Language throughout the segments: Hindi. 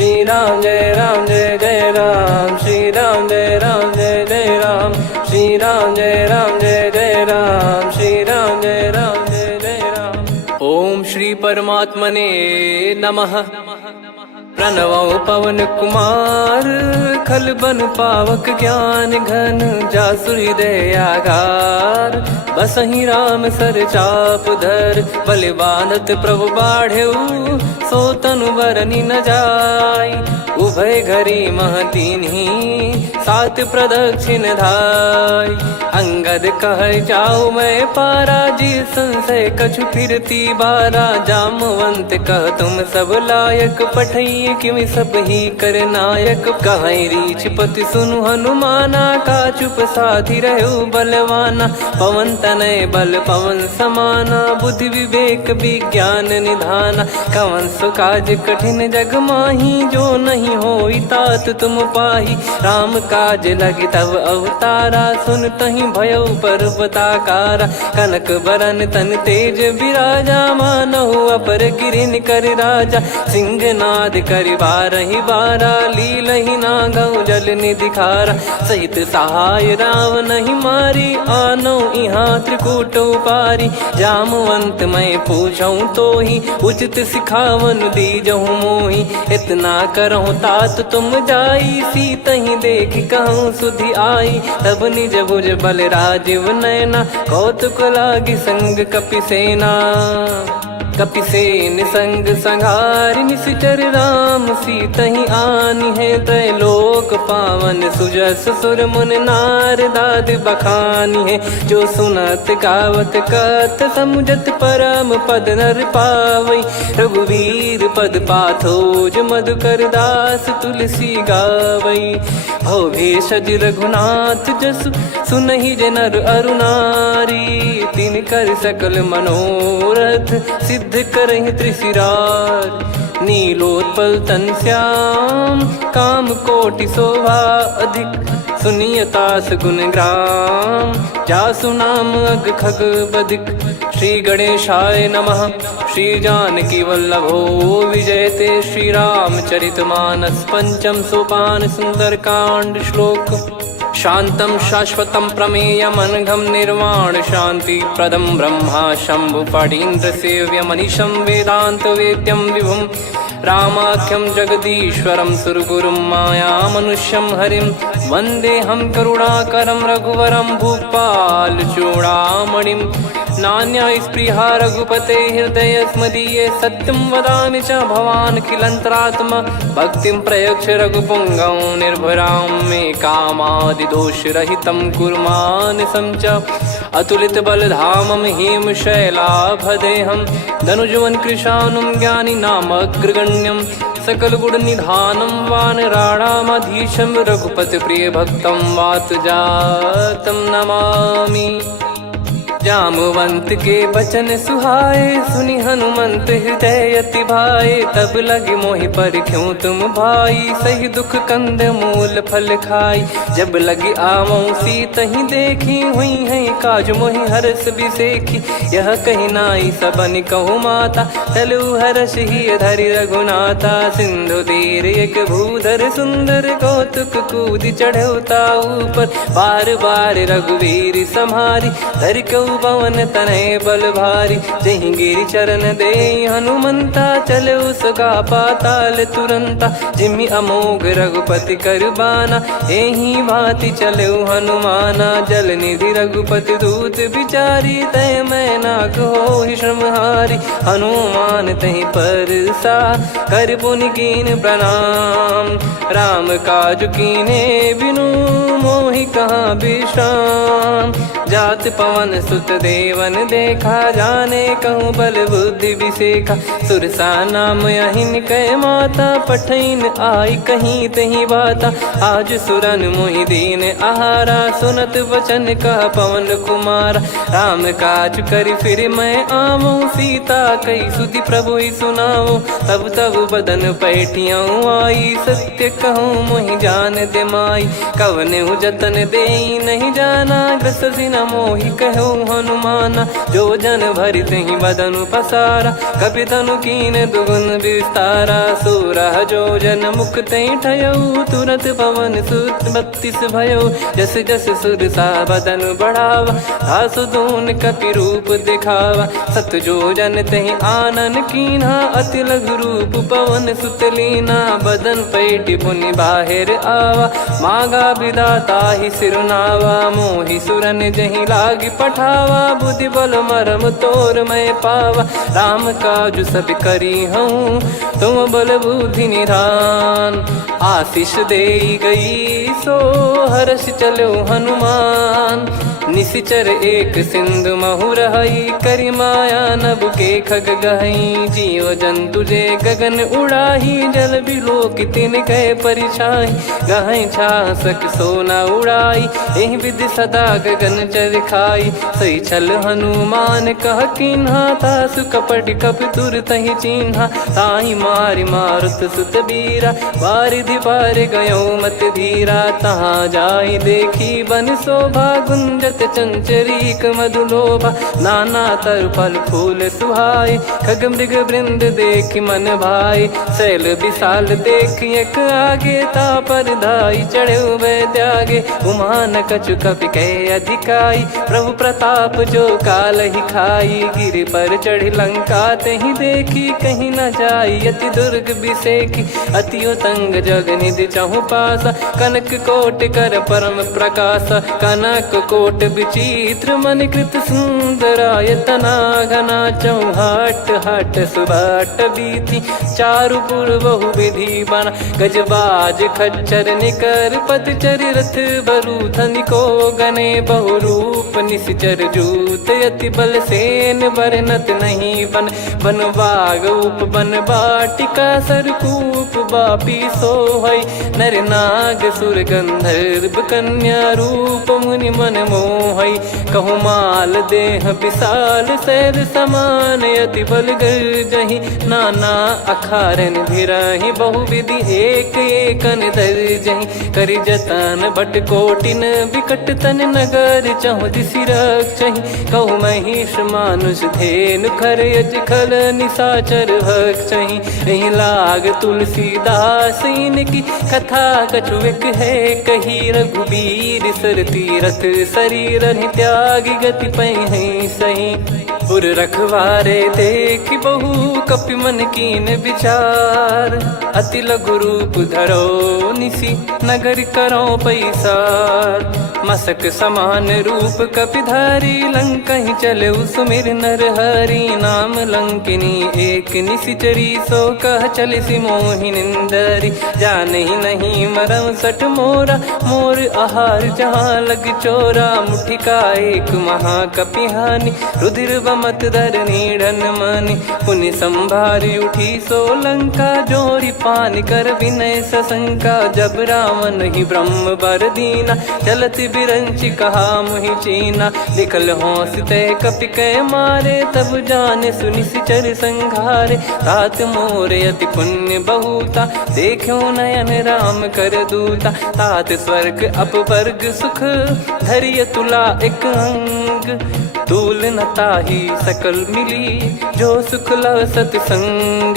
श्री राम जय जय राम, श्री राम जय जय राम, श्री राम जय जय राम, श्री राम जय जय राम। ओम श्री परमात्मने नमः। प्रणवो पवन कुमार, खल बन पावक ज्ञान घन, जासु हृदय आगार। बसहि राम सर चाप धर, बल बांधत प्रभु बाढ़ेऊ, सो तनु बरनि न जाय। उभय घरी मह दीन्ही, सात प्रदक्षिण धाय। अंगद कह जाऊ मैं पारा, जी संशय कछु फिरती बारा। जामवंत कह तुम सब लायक, पठई किमि सब ही कर नायक। कहीं रीछ पति सुनु हनुमाना, का चुप साधि रहु बलवाना। पवन तनय बल पवन समाना, बुद्धि विवेक विज्ञान निधाना। कवन सो काज कठिन जग माही, जो नहीं होई तात तुम पाही। राम काज लगी तब अवतारा, सुन तहि भयउ पर्वताकारा। कनक बरन तन तेज बिराजा, मानहु अपर गिरिन कर राजा। सिंहनाद करि बारहि बारा, लीलहि नागौ जल निधि खारा। सहित सहाय रावण ही मारी, आनो इहाँ त्रिकूट उपारी। जामवंत मैं पूछऊँ तो ही, उचित सिखावन दीजहु मोहि। इतना करहु तात तुम जाई, सीतहि देख कहूँ सुधि आई। तब निज भुज बल राजीव नैना, कौतुक लागी संग कपिसेना। कपिसेन संग संहारि, निशिचर राम सीतहि आनि है। त्रैलोक पावन सुजस सुर मुन नार, दाद बखानी है। जो सुनत गावत कथ, समुझत परम पद नर पावई। रघुवीर पद पाथोज, मधुकर दास तुलसी गावई। भव भेषज रघुनाथ जसु, सुनहि जे नर अरु नारी। तिन कर सकल मनोरथ, सिद्ध करहि त्रिशिरार। नीलोत्पल तन श्याम, काम कोटि शोभा अधिक। सुनियतास गुण ग्राम, जासु नाम अग खग बदिक। श्री गणेशाय नमः। श्री जानकी वल्लभो विजयते, श्री रामचरित मानस। पंचम सोपान सुंदरकांड श्लोक। शांतं शाश्वतं प्रमेयमनघं, निर्वाण शांति प्रदं ब्रह्मा शंभु फणीन्द्र सेव्य। मनीषं वेदांत वेद्यं विभुं, रामाख्यं जगदीश्वरं सुरगुरुं। माया मनुष्यं हरिं, वन्देऽहं करुणाकरं रघुवरं। भूपाल चूड़ामणिं, नान्या स्पृहा रघुपते हृदय स्मदीये। सत्यं वदामि च भवान् खिलन्तरात्मा, भक्तिं प्रयच्छ रघुपुङ्गं। निर्भरां मे कामादिदोषरहितं, कुर्मानसं च अतुलित बलधामं। हेमशैलाभदेहं, धनुजवन कृशानुं। ज्ञानी नामग्रगण्यं, सकल गुण निधानं। वानराणामधीशं, रघुपति प्रिय भक्तं। वात जातं नमामि। जामवंत के बचन सुहाए, सुनि हनुमंत हृदय अति भाए। तब लगे मोहि परख्यूं तुम भाई, सही दुख कंद मूल फल खाई। जब लगे आवऊं सीतहि देखी, हुई है काज मोहि हरस बिसेखी। यह कही नाई सबन कहु माता, चलु हरष ही धरि रघुनाथा। सिंधु तीर एक भूधर सुंदर, कौतुक कूदि चढ़ौता ऊपर। बार बार रघुवीर सम्हारी, धरि कऊ पवन तनय बल भारी। जहि गिरि चरण दे हनुमंता, चले उसका पाताल तुरंता। जिमि अमोघ रघुपति कर बाना, एहि भांति चले हनुमाना। जल निधि रघुपति दूत बिचारी, तय मैं नाक होहि श्रमहारी। हनुमान तहि परसा, कर पुनि कीन प्रणाम। राम काज कीने बिनु, मोहि कहाँ विश्राम। जात पवन सुत देवन देखा, जाने कहूँ बल बुद्धि विसेखा। सुरसा नाम अहिन कै माता, पठैन आई कहीं तहीं बाता। आज सुरन मोहि दीन आहारा, सुनत वचन कह पवन कुमारा। राम काज करि फिर मैं आवऊं, सीता कई सुधि प्रभु ही सुनाऊं। तब तब बदन पैठियाँ आई, सत्य कहूँ मोहि जान दे माई। कवने जतन दे नहीं जाना, ग्रसि न मोहि कहो हनुमाना। जो जन भरि तहि बदनु पसारा, कपि तनु कीन दुगुन विस्तारा। सोरह जो जन मुख तहि ठयऊ, तुरत पवन सुत 32 भयऊ। जस जस सुर सा बदन बढ़ावा, आसु दून कपि रूप दिखावा। सत जो जन तहि आनन कीन्हा, अति लघु रूप पवन सुत लीना। बदन पैटि पुनि बाहिर आवा, मागा विधाता ही सिरुनावा। मोहि सुरन जहि लागी पठावा, बुद्धि बल मरम तोर मैं पावा। राम काजु सब करी हूँ, तुम बल बुद्धि निधान। आशीष देई गई सो हर्ष चलो हनुमान। निशिचर एक सिंधु महु रहई, करि माया नभ के खग गहई। जीव जंतु जे गगन उड़ाही, जल बिलोक तिन गए परिछाई। गहई छासक सोना उड़ाई, एहि विधि सदा गगन चर खाई। सही छल हनुमान कह कीन्हा, तासु कपट कपि तुर तहि चिन्हा। ताहि मारि मारुत सुत बीरा, वारिधि पार गयो मत धीरा। तहाँ जाई देखी बन शोभा, गुंजत चंचरीक मधुलोभा। नाना तर फल फूल सुहाई, खग मृग वृंद देखि मन भाई। शैल विशाल देखि एक आगे, तापर धाई चढ़े वै त्यागे। उमा न कछु कपि कहे अधिकाई, प्रभु प्रताप जो काल ही खाई। गिरि पर चढ़ी लंका तहि देखी, कहीं न जाई अति दुर्ग बिसेकी। अति उतंग जग निधि चहु पासा, कनक कोट कर परम प्रकाशा। कनक कोट विचित्र मन कृत सुंदरायतना। घना चौहाट हाट सुबाट बीती, चारुपुर बहु विधि बना। गजबाज खच्चर निकर पतचर, रथ बरु धनिको गने। बहु रूप निशिचर जूत, अति बल सेन बरनत नहीं बन। बन बाग उप बन बाटिका, सरकूप बापी सोहई। नर नाग सुर गंधर्व कन्या, रूप मुनि मन मोहई। कहु माल देह विशाल, शैल समान अति बल गर्जहि। नाना अखारन भिरहि, बहु विधि एक एकन दर्जहि। करि जतन बट कोटिन, विकट तन नगर चहु दिसि रक्षहि। कहु महिष मानुष धेनु, खर यज खल निशाचर भक्षहि। एहि लाग तुलसीदास इनकी, कथा कछु एक है कही। रघुबीर सर तीरथ शरीर, त्यागी गति पै सही। उर रखवारे देखि बहु, कपि मन कीन विचार। अति लघु रूप धरो निसी, नगर करो पैसार। मसक समान रूप कपि धारी, लंकहि चले सुमिर नर हरि। नाम लंकिनी एक निशिचरी, सो कह चलिसि मोहि निंदरी। जानहि नहीं मरम सठ मोरा, मोर आहार जहाँ लग चोरा। मुठिका एक महाकपि हानि, रुधिर बमत धरनी ढन मानि। पुनि संभारी उठी सो लंका, जोरी पान कर विनय सशंका। जब रावण ही ब्रह्म बर दीना, चलति बिरंचि कहा मुहि चीना। लिखल होंस ते कपि कै मारे, तब जाने सुनि सिचर संघारे। तात मोर अति पुण्य बहुता, देखो नयन राम कर दूता। तात स्वर्ग अपवर्ग सुख, धरिय तुला एक अंग। तूल न ताहि सकल मिली, जो सुख लव सतसंग।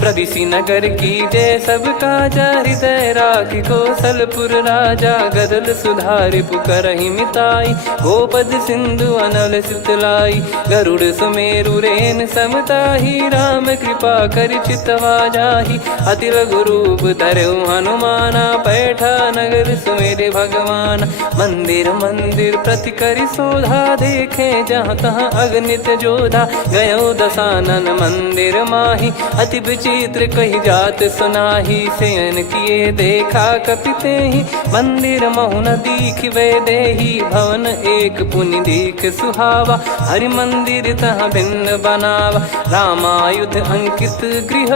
प्रदिशि नगर की जय सब काजा, हृदय राखि कौशलपुर राजा। गदल सुधारि पुकारहि मिताई, गोपद सिंधु अनल सितलाई। गरुड़ सुमेरु रेन समताहि, राम कृपा करि चितवा जाहि। अति लघु रूप धरऊ हनुमाना, पैठा नगर सुमेरे भगवान। मंदिर मंदिर प्रति करि शोधा, देखे जहाँ तहाँ अगणित जोधा। गयो दशानन मंदिर माही, अति विचित्र कही जात सुनाही। शयन किए देखा कपि तेहि, मंदिर महु न दीख वे देही। भवन एक पुनि दीख सुहावा, हरि मंदिर तहाँ भिन्न बनावा। रामायुध अंकित गृह,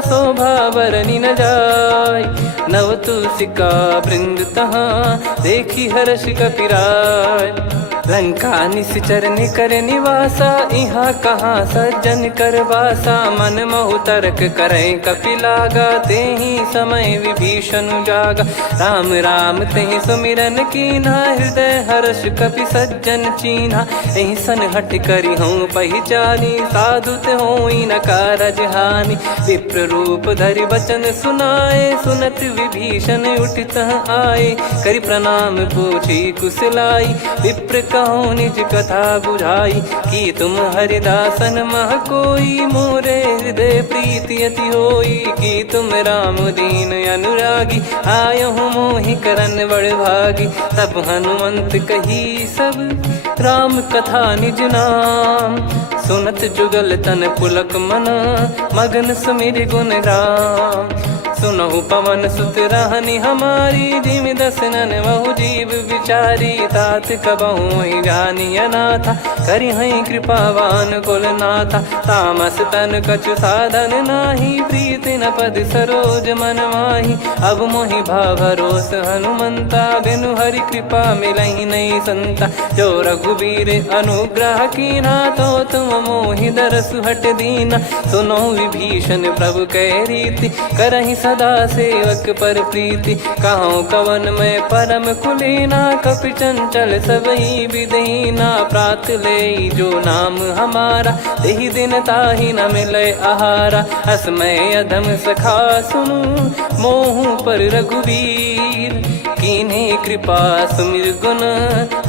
शोभा बरनि न जाय। नव तुलसी का वृंद तहाँ, देखी हर्ष कपिराय। लंका निश्चर निकर निवासा, इहाँ कहाँ सज्जन कर वासा। मन महु तर्क करें कपिलागा, तेहि समय विभीषण जागा। राम राम तेहि सुमिरन कीन्हा, हृदय हर्ष कपि सज्जन चीन्हा। एहि सन हट करी हूँ पहिचानी, साधु ते होई न कारज हानि। विप्र रूप धरि बचन सुनाए, सुनत विभीषण उठित आए। करि प्रणाम पूछी कुशलाई, विप्र कहो निज कथा बुझाई। कि तुम हरिदासन मह कोई, मोरे हृदय प्रीति अति होई। कि तुम राम दीन अनुरागी, आयहु मोहि करन बड़ भागी। तब हनुमंत कही सब राम कथा निज नाम, सुनत जुगल तन पुलक मना, मगन सुमिर गुण राम। सुनहु पवन सुत रहनी हमारी, जिमि दसनन महु जीव विचारी। तात कबहु ही जानी अनाथा, करि हई कृपावान कुल नाथा। तामस तन कछु साधन नाही, प्रीति न पद सरोज मन माही। अब मोहि भाव भरोस हनुमंता, बिनु हरि कृपा मिलहि नहीं संता। जो रघुबीर अनुग्रह कीना, तो तुम मोहि दरसु हट दीना। सुनो विभीषण प्रभु कह रीति, करहि सदा सेवक पर प्रीति। कहूँ कवन में परम कुलीना, कपि चंचल सबई विदहीना। प्रात ले जो नाम हमारा, तेहि दिन ताहि न मिले आहारा। असमय अधम सखा सुनु, मोहु पर रघुवीर। कीन्हे कृपा सुमिर गुण,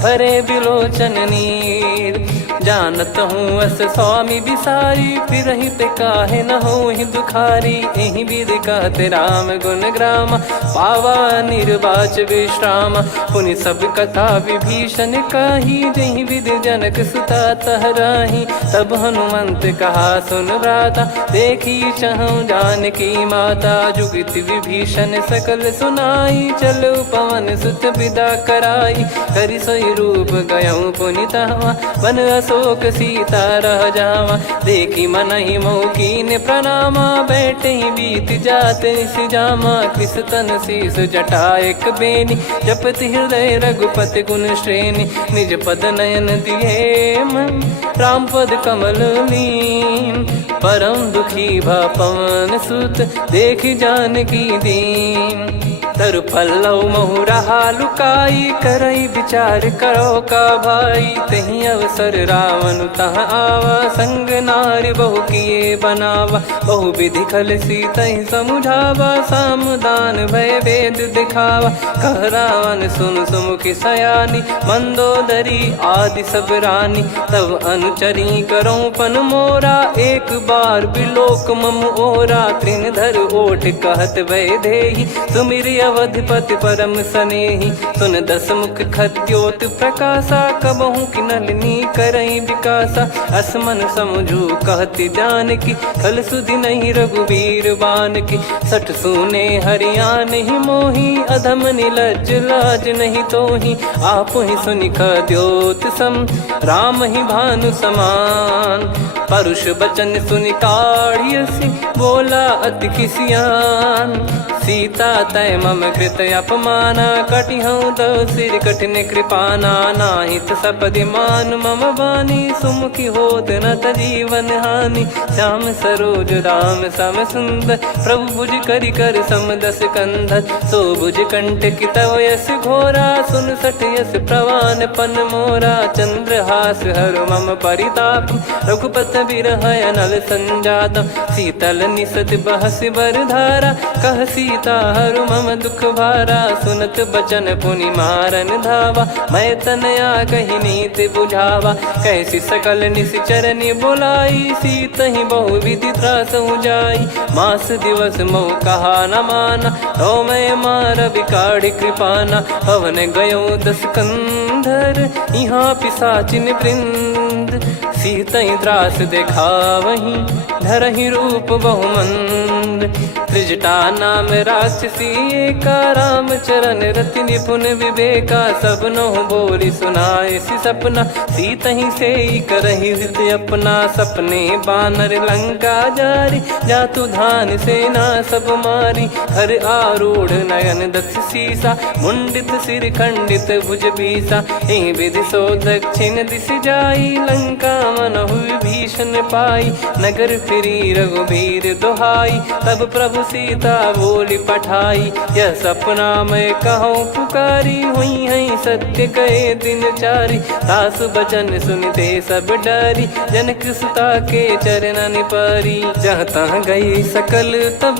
भरे बिलोचन नीर। जानत हूँ अस स्वामी बिसारी, फिरहित काहे न होहि दुखारी। एहि विधि कहते राम गुण ग्राम, पावा निर्वाच विश्राम। पुनि सब कथा विभीषण काही, जहि विधि जनक सुता तहराही। तब हनुमंत कहा सुन भ्राता, देखी चहु जानकी माता। जुगित विभीषण सकल सुनाई, चलो पवन सुत विदा कराई। करि सोई रूप गयऊँ पुनितवा, बन अशोक सीता रह जावा। देखी मनहि मोह कीन्ह प्रणामा, बैठे ही बीत जात निस जामा। कृस तन शीस जटा एक बेनी, जपति हृदय रघुपति गुण श्रेणी। निज पद नयन दिए मन, राम पद कमल लीन। परम दुखी भा पवन सुत, देखि जानकी दीन। तरु पल्लव महु रहा लुकाई, करई विचार करो का भाई। तही अवसर रावण तहाँ आवा, संग नारी बहु किए बनावा। बहु विधि खल सीतहि समुझावा, सामदान भय वेद दिखावा। कह रावण सुन सुमुखि सयानी, मंदोदरी आदि सब रानी। तब अनुचरी करो पन मोरा, एक बार बिलोक मम ओरा। तृण धर ओठ कहत भय देहि, सुमिरि अवधिपति परम सनेहि। सुन दस मुख खद्योत प्रकाशा, कबहु कि नलिनी करई विकासा। असमन समझू कहति जानकी, खल सुधि नहीं रघुबीर बानकी। सठ सूने हरियाण ही मोही, अधम निलज्ज लाज नहीं तोही। आप ही सुनि खद्योत सम, राम ही भानु समान। परुष बचन सुनि काढ़ियसि, बोला अति किसियान। सीता तय मम कृत अपमाना, कटिहऊँ तो सिर कठिन कृपाना। नाहित सपदि मान मम बानी, सुमुखी होत न जीवन हानि। श्याम सरोज राम सम सुंदर, प्रभु भुज करि कर सम दस कंधर। सो भुज कंटक तव यस घोरा, सुन सठ यस प्रवान पन मोरा। चंद्रहास हर मम परिताप, रघुपत बिरह अनल संजात। शीतल निसत बहस बर धारा, कह सीता हरु मम दुख भारा। सुनत बचन पुनि मारन धावा, मैं तनया कही नीति बुझावा। कैसी सकल निश्चरनि बुलाई, सीतहि बहु विधि त्रासहु जाई। मास दिवस मोह कहा न माना, तो मैं मार बिकाढ़ कृपाना। हवन गयो दस कंधर, यहाँ पिशाचिन वृंद। सीतहि त्रास देखावहीं, धरहि रूप बहुमंद। त्रिजटा नाम राक्षसी एका, रामचरण रति निपुण विवेका। सब नोह बोली सुनाए सि सपना, सीतहि से करहि हित अपना। सपने बानर लंका जारी, जातु धान सेना सब मारी। हर आरूढ़ नयन दक्ष सीसा, मुंडित सिर खंडित भुज बीसा। एहि विधि सो दक्षिण दिश जाई, लंका मनहु विभीषण पाई। नगर फिरी रघुबीर दुहाई, तब प्रभु सीता बोली पठाई। यह सपना मैं कहूँ पुकारी, हुई है सत्य कहे दिन चारी। सासु बचन सुनते सब डरी, जनक सुता के चरण परी। जहाँ तहाँ गई सकल तब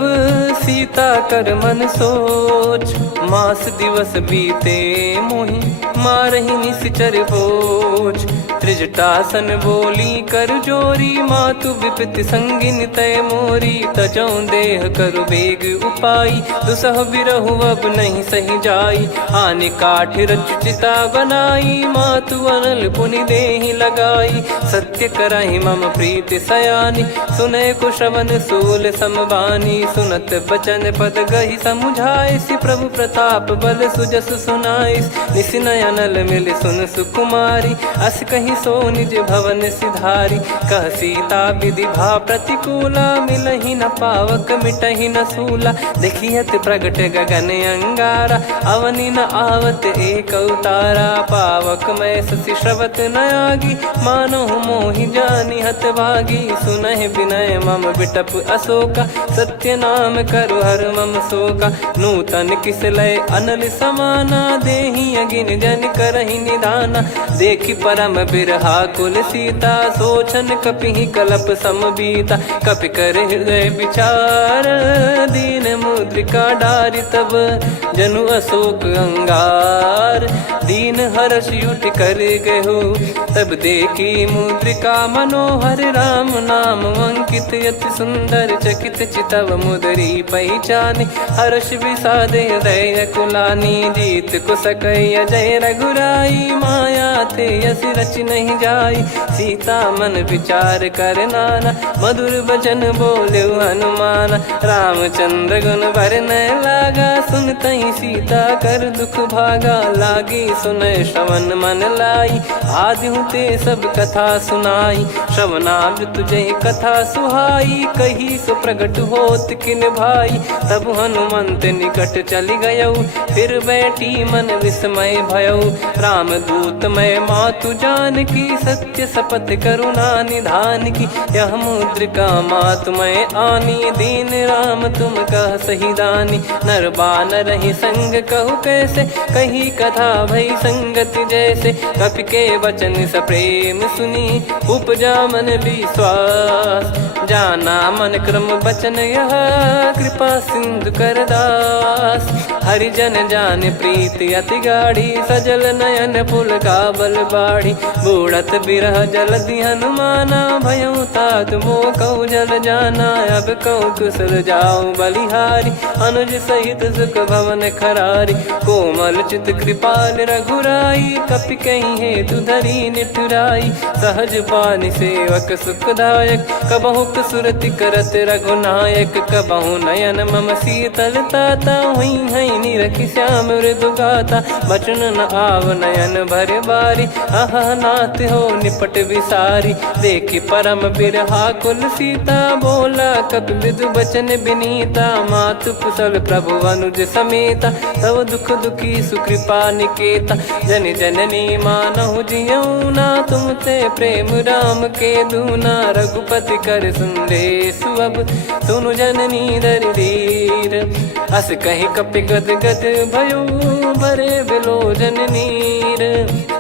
सीता कर मन सोच। मास दिवस बीते मोहि मारहि निश्चर भोज। त्रिजटासन बोली कर जोरी, मातु विपति संगिन तय मोरी। तजौ देह करु बेग उपाई, दुसह बिरहु अब नहीं सही जाई। आने काठ रचिता बनाई, मातु अनल पुनि देहि लगाई। सत्य कराहि मम प्रीति सयानी, सुनय को श्रवण सूल समबानी। सुनत बचन पद गहि समुझाए, सि प्रभु प्रताप बल सुजस सुनाइस। निस नयनल मिल सुन सुकुमारी, अस कहि सो निज भवन सिधारी। कह सीता विधि भा प्रतिकूला, मिलहि न पावक मिटहि न सूला। देखियत प्रगट गगन अंगारा, अवनि न आवत एक अवतारा। पावक मैं ससि श्रवत न आगी, मानो मोहि जानि हत भागी। सुनहि विनय मम बिटप अशोका, सत्य नाम करु हर मम शोका। नूतन किस लय अनल समाना, देहि अगिन जन करहि निधाना। देखि परम बिरहा कुल सीता, सोचन कपिहि कलप समबीता। कपि कर हृदय विचार, दीन मुद्रिका डारि तब जनु अशोक अंगार। दीन हर्ष युट कर गहु, तब देखी मुद्रिका मनोहर। राम नाम अंकित अति सुंदर, चकित चितव मुदरी पहचानी। हर्ष विषाद हृदय कुलानी, जीत को सकय अजय रघुराई। माया ते यस रच नहीं जाई, सीता मन विचार कर नाना। मधुर वचन बोले हनुमान, रामचंद्र गुण बरनय लागा। सुनतहि सीता कर दुख भागा, लागी सुनय श्रवण मन लाई। आदिहु ते सब कथा सुनाई, श्रवणाब तुझे कथा सुहाई। कही सो प्रगट होत किन भाई, तब हनुमंत निकट चली गयऊ। फिर बैठी मन विस्मय भयऊ, राम दूत मैं मातु जान की। सत्य शपथ करुणा निधान की, यह मुद्रिका मातु मैं आनी। दीन राम तुम कह सही दानी, नर बानर ही संग कहु कैसे। कही कथा भई संगति जैसे, कपि के वचन सप्रेम सुनी। उपजा मन विश्वास, जाना मन क्रम बचन यह। कृपा सिंधु कर दास, हरिजन जान प्रीति अति गाढ़ी। सजल नयन पुल का बल बाढ़ी, बूढ़त बिरह जलधि हनुमाना। भयउ तात मोह कहु जल जाना, अब कहु कुशल जाऊं बलिहारी। अनुज सहित सुख भवन खरारी, कोमल चित कृपाल रघुराई। कपि कहीं हेतु धरी निठुराई, सहज पानि सेवक सुखदायक। कबहु सुरति करत रघुनायक, कबहु नयन मम शीतल ताता। हुई है निरखि श्याम मृदु गाता, बचन न आव नयन भर बारी। अह नाथ हो निपट विसारी, देखि परम बिरहा कुल सीता। बोला कपि मृदु बचन विनीता, मातु कुशल प्रभु अनुज समेता। तव दुख दुखी सुकृपा निकेता, जन जननी मानहु जियऊ ना। तुम ते प्रेम राम के दूना, रघुपति कर सुंदेशु अब सुनु जननी दर धीर। अस कहि कपि गद गद भयो, भरे बिलोचन नीर।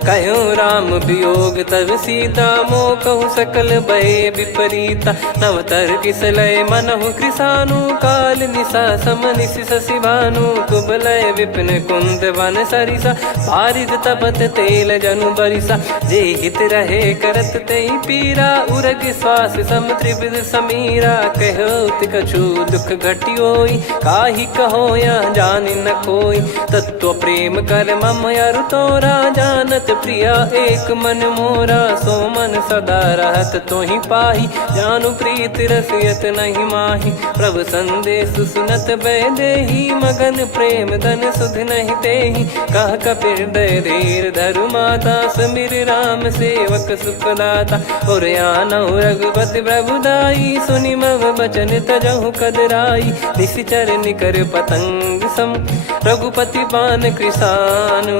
कहूँ राम वियोग तब सीता, मोह कहूँ सकल भय विपरीता। नवतर किसलय मनहु कृसानु, काल निशा समनिश शशि भानु। कुबलय विपिन कुंद वन सरिसा, पारिद तपत तेल जनु बरिसा। जे हित रहे करत ते पीरा, उरग श्वास सम त्रिविध समीरा। कहत कछु दुख घटियोई, काहि कहो या जानि न कोई। तत्व प्रेम कर मम अरु तोरा, जानत प्रिया एक मन मोरा, सो मन सदा रहत तो ही पाही। जानु प्रीत रसियत नहीं माही, प्रभु संदेश सुनत बैदेही। मगन प्रेम धन सुध नहीं तेही, कह कपिर दय धीर धरु माता। समीर राम सेवक सुखदाता, और आनौ रघुपति प्रभुदाई। सुनि मम बचन तजहु कदराई, निशिचर निकर पतंग सम। रघुपति पान कृसानु,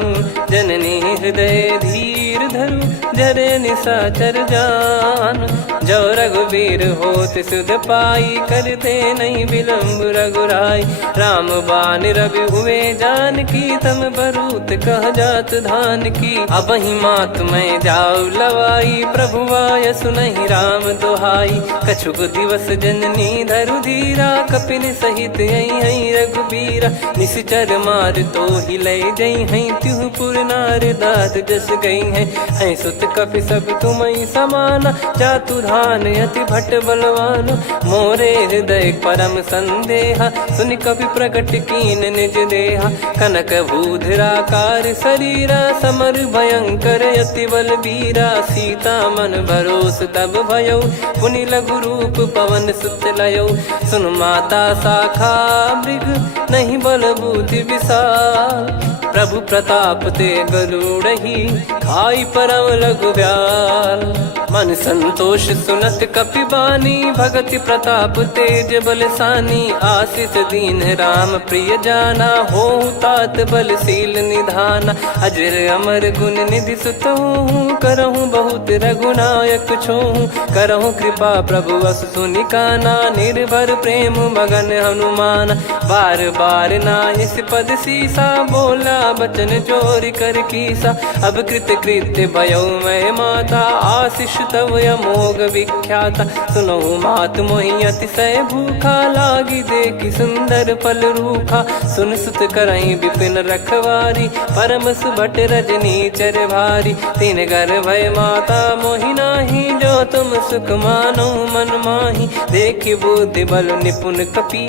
जननी हृदय धीर धरु। जरे निशाचर जान, जो रघुवीर होत सुध पाई। करते नहीं विलम्ब रघुराई, राम बान रवि हुए जानकी। तम बरूत कह जात धान की, अब ही मात मैं जाऊ लवाई। प्रभु आय सुनहि राम दुहाई, कछुक दिवस जननी धरु धीरा। कपिन सहित यही रघुबीरा, निश्चर मार तो ही ले जई हैं। त्युह पुर नार दात जस गई हैं, सुत कपि सब तुमई समाना। जातु धान अति भट बलवान, मोरे हृदय परम संदेहा। सुनि कपि प्रकट कीन निज देहा, कनक भूधराकार शरीरा। समर भयंकर अति बल बीरा, सीता मन भरोस तब भयो। पुनि लघु रूप पवन सुत लयो, सुन माता शाखा मृग नहीं बल बुद्धि विशाल। प्रभु प्रताप ते गरुड़ही, खाई परम लघु ब्याल। मन संतोष सुनत कपि बानी, भगति प्रताप तेज बलसानी। आशीष दीन राम प्रिय जाना, होहु तात बलशील निधाना। अजर अमर गुण निधि सुतहु, करहु बहुत रघुनायक छोहु। करहु कृपा प्रभु अस सुनि काना, निर्भर प्रेम मगन हनुमान। बार बार नायस पद सीसा, बोला बचन चोरी कर कीसा। अब कृत कृत्य भयो मैं माता, आशीष तव अमोघ विख्याता। सुनहु मात मोहि अतिशय भूखा, लागी देखी सुंदर फल रूखा। सुन सुत करहीं विपिन रखवारी, परम सुभट रजनी चर भारी। तीन घर भय माता मोहि नाही, जो तुम सुख मानो मन माही। देखि बुद्धि बल निपुण कपि,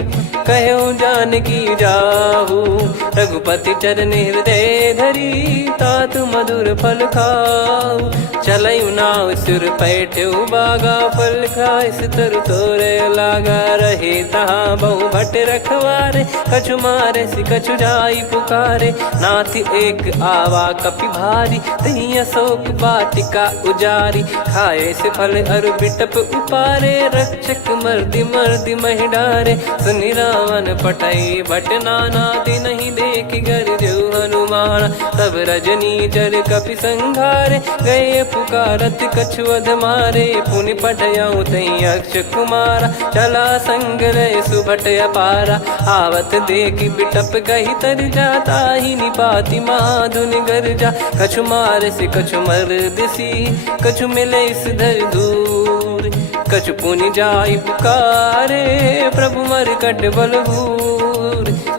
कहो जानकी जाहू। रघुपति चरण हृदय धरी, तात मधुर फल खाऊ। चलऊ नाव सुर पैठ्यु बागा, फल खाइस तरु तोरे लागा। रहे तहाँ बहु भट रखवारे, कछु मारे सि कछु जाई पुकारे। नाथ एक आवा कपि भारी, तही अशोक वाटिका उजारी। खाए से फल अर बिटप उपारे, रक्षक मर्दि मर्दि महि डारे। सुनि रावण पटई भट नाना, तिनहि देख गर जो हनुमान। तब रजनी चर कपि संघारे, गए पुकारत कछु अध मारे। पुनि पटयऊ तई अक्ष कुमारा, चला संग रहे सुभट अपारा। आवत देखि बिटप कही तर जाता, ही निपाति माधुनि गर्जा। कछु मार से कछु मर दिसी, कछु मिले इस धर दूर। कछु पुनि जाई पुकारे, प्रभु मर कट बलभूर।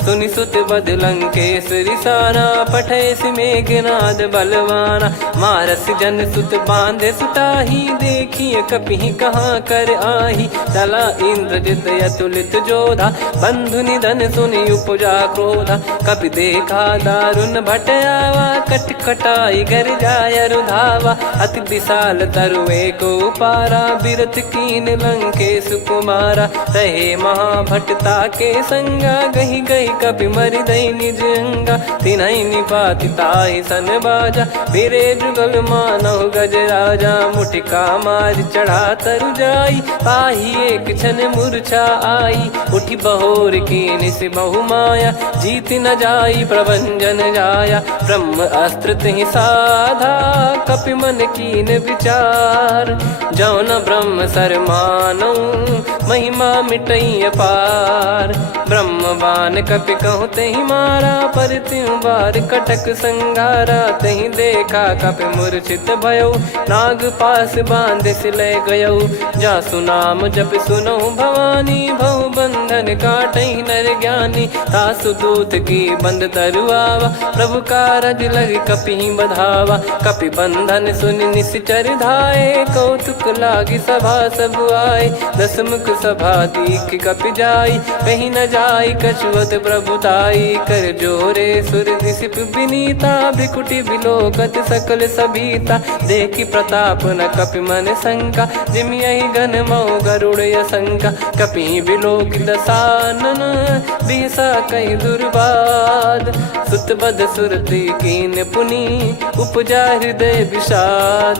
सुनि सुत बद लंकेश्वरी साना, पठय सि मेघनाद बलवाना। मारस जन सुत बांधे सुताही, देखिए कपि कहाँ कर आही। चला इंद्रजित अतुलित जोधा, बंधु निधन सुनि उपजा क्रोधा। कपि देखा दारुण भट आवा, कट कटाई घर जाय रुधावा। अति विशाल तरुए को पारा, बिरथ कीन लंकेश कुमारा। रहे महाभटता के संगा, गही गही कपि मरि दई निज अंगा। तिन्हि निपाति ताहि सन बाजा, बिरे जुगल मानव गज राजा। मुटिका मार चढ़ा तरु जाई, पाही एक क्षण मूर्छा आई। उठी बहोर कीन से बहु माया, जीत न जाई प्रभंजन जाया। ब्रह्म अस्त्र तिहि साधा, कपि मन कीन विचार। जौ न ब्रह्म सर मानौ, महिमा मिटई अपार। ब्रह्म बान कपि कहु तहि मारा, पर त्यों बार कटक संगारा। तहि देखा कपि मूर्छित भयो, नाग पास बांध सिले गयो। जासु नाम जप सुनहु भवानी, भव बंधन काटहि नर ज्ञानी। तासु दूत की बंद तरुआवा, प्रभु कारज लग कपि बधावा। कपि बंधन सुनि निश्चर धाये, कौतुक लागी सभा सब आए। दस मुख सभा दीख कपि जाई, कहीं न जाई कछुअत प्रभुताई कर जोरे सुर दिसिप विनीता भ्रिकुटी बिलोकत सकल सबीता देखी प्रताप न कपि मन शंका जिमि यही गण मऊ गरुड़ असंका कपि बिलोक दसानन बिहसा कहीं दुर्बाद सुत बद सुरति कीन पुनी उपजा हृदय विषाद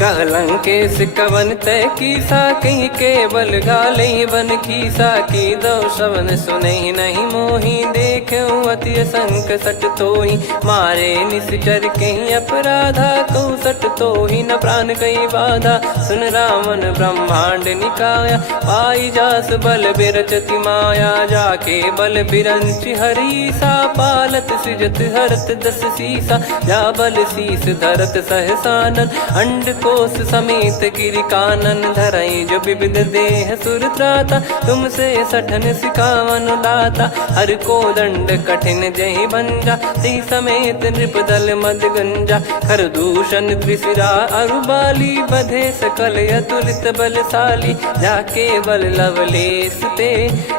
कहलंकेश कवन तय कीसा कहीं केवल गाले बन कीसा की दो श्रवण सुने नहीं मोही देखे अति संक सट तोही मारे निश्चर कहीं अपराधा कहूँ सट तोही न प्राण कहीं बाधा सुन रावण ब्रह्मांड निकाया पाई जास बल बिरचति माया जाके बल बिरंच हरीसा पालत सृजत हरत दस सीसा जा बल शीस धरत सहसानन अंड कोश समेत गिरि कानन धरई जो विविध देह सुर त्राता तुमसे सठन सिखावन दाता हर को दंड कठिन जहि बंजा ती समेत नृपदल मद गंजा खर दूषण त्रिशिरा अरुबाली बधे सकल अतुलित बलशाली जाके बल लवलेस ते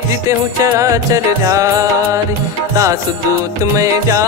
जिते हूँ चराचर झारी दास दूत में जा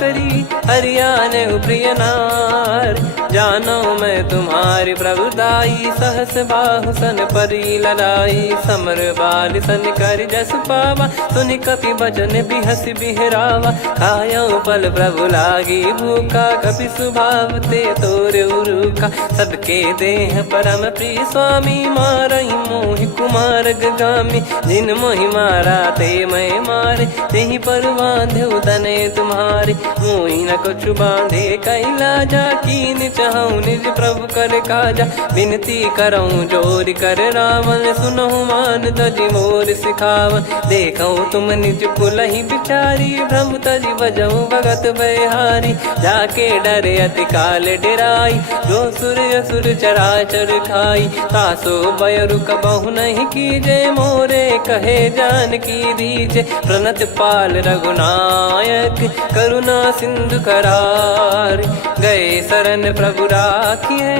करी हरियाने प्रिय नार जानो मैं तुम्हारी प्रभुदाई सहस बाहु सन परी लड़ाई समर बाल सन कर जस पावा सुनि कपि भजन बिहस बिहरावा खायो पल प्रभु लागी भूखा कपि स्वभाव ते तोर उरुका सबके देह परम प्रिय स्वामी मारई मोहि कुमार गामी जिन मोहि मारा ते मैं मारे तेहि पर बांधे उदने तुम्हारे मोहि न कुछ बांधे कैला जा कीन चाहूं निज प्रभु कर काजा विनती करऊं जोर कर रावण सुनहु मान तजि मोर सिखावन देखऊं तुम निज कुलहि बिचारी भ्रम तजि बजऊं भगत बहारी जाके डरे अति काल डेराई जो सुर असुर चराचर खाई तासो बयरु कबहु नहीं कीजे मोरे कहे जान की दीजे प्रणत पाल रघुनायक करुणा सिंधु करार गए शरण प्रभु राखिए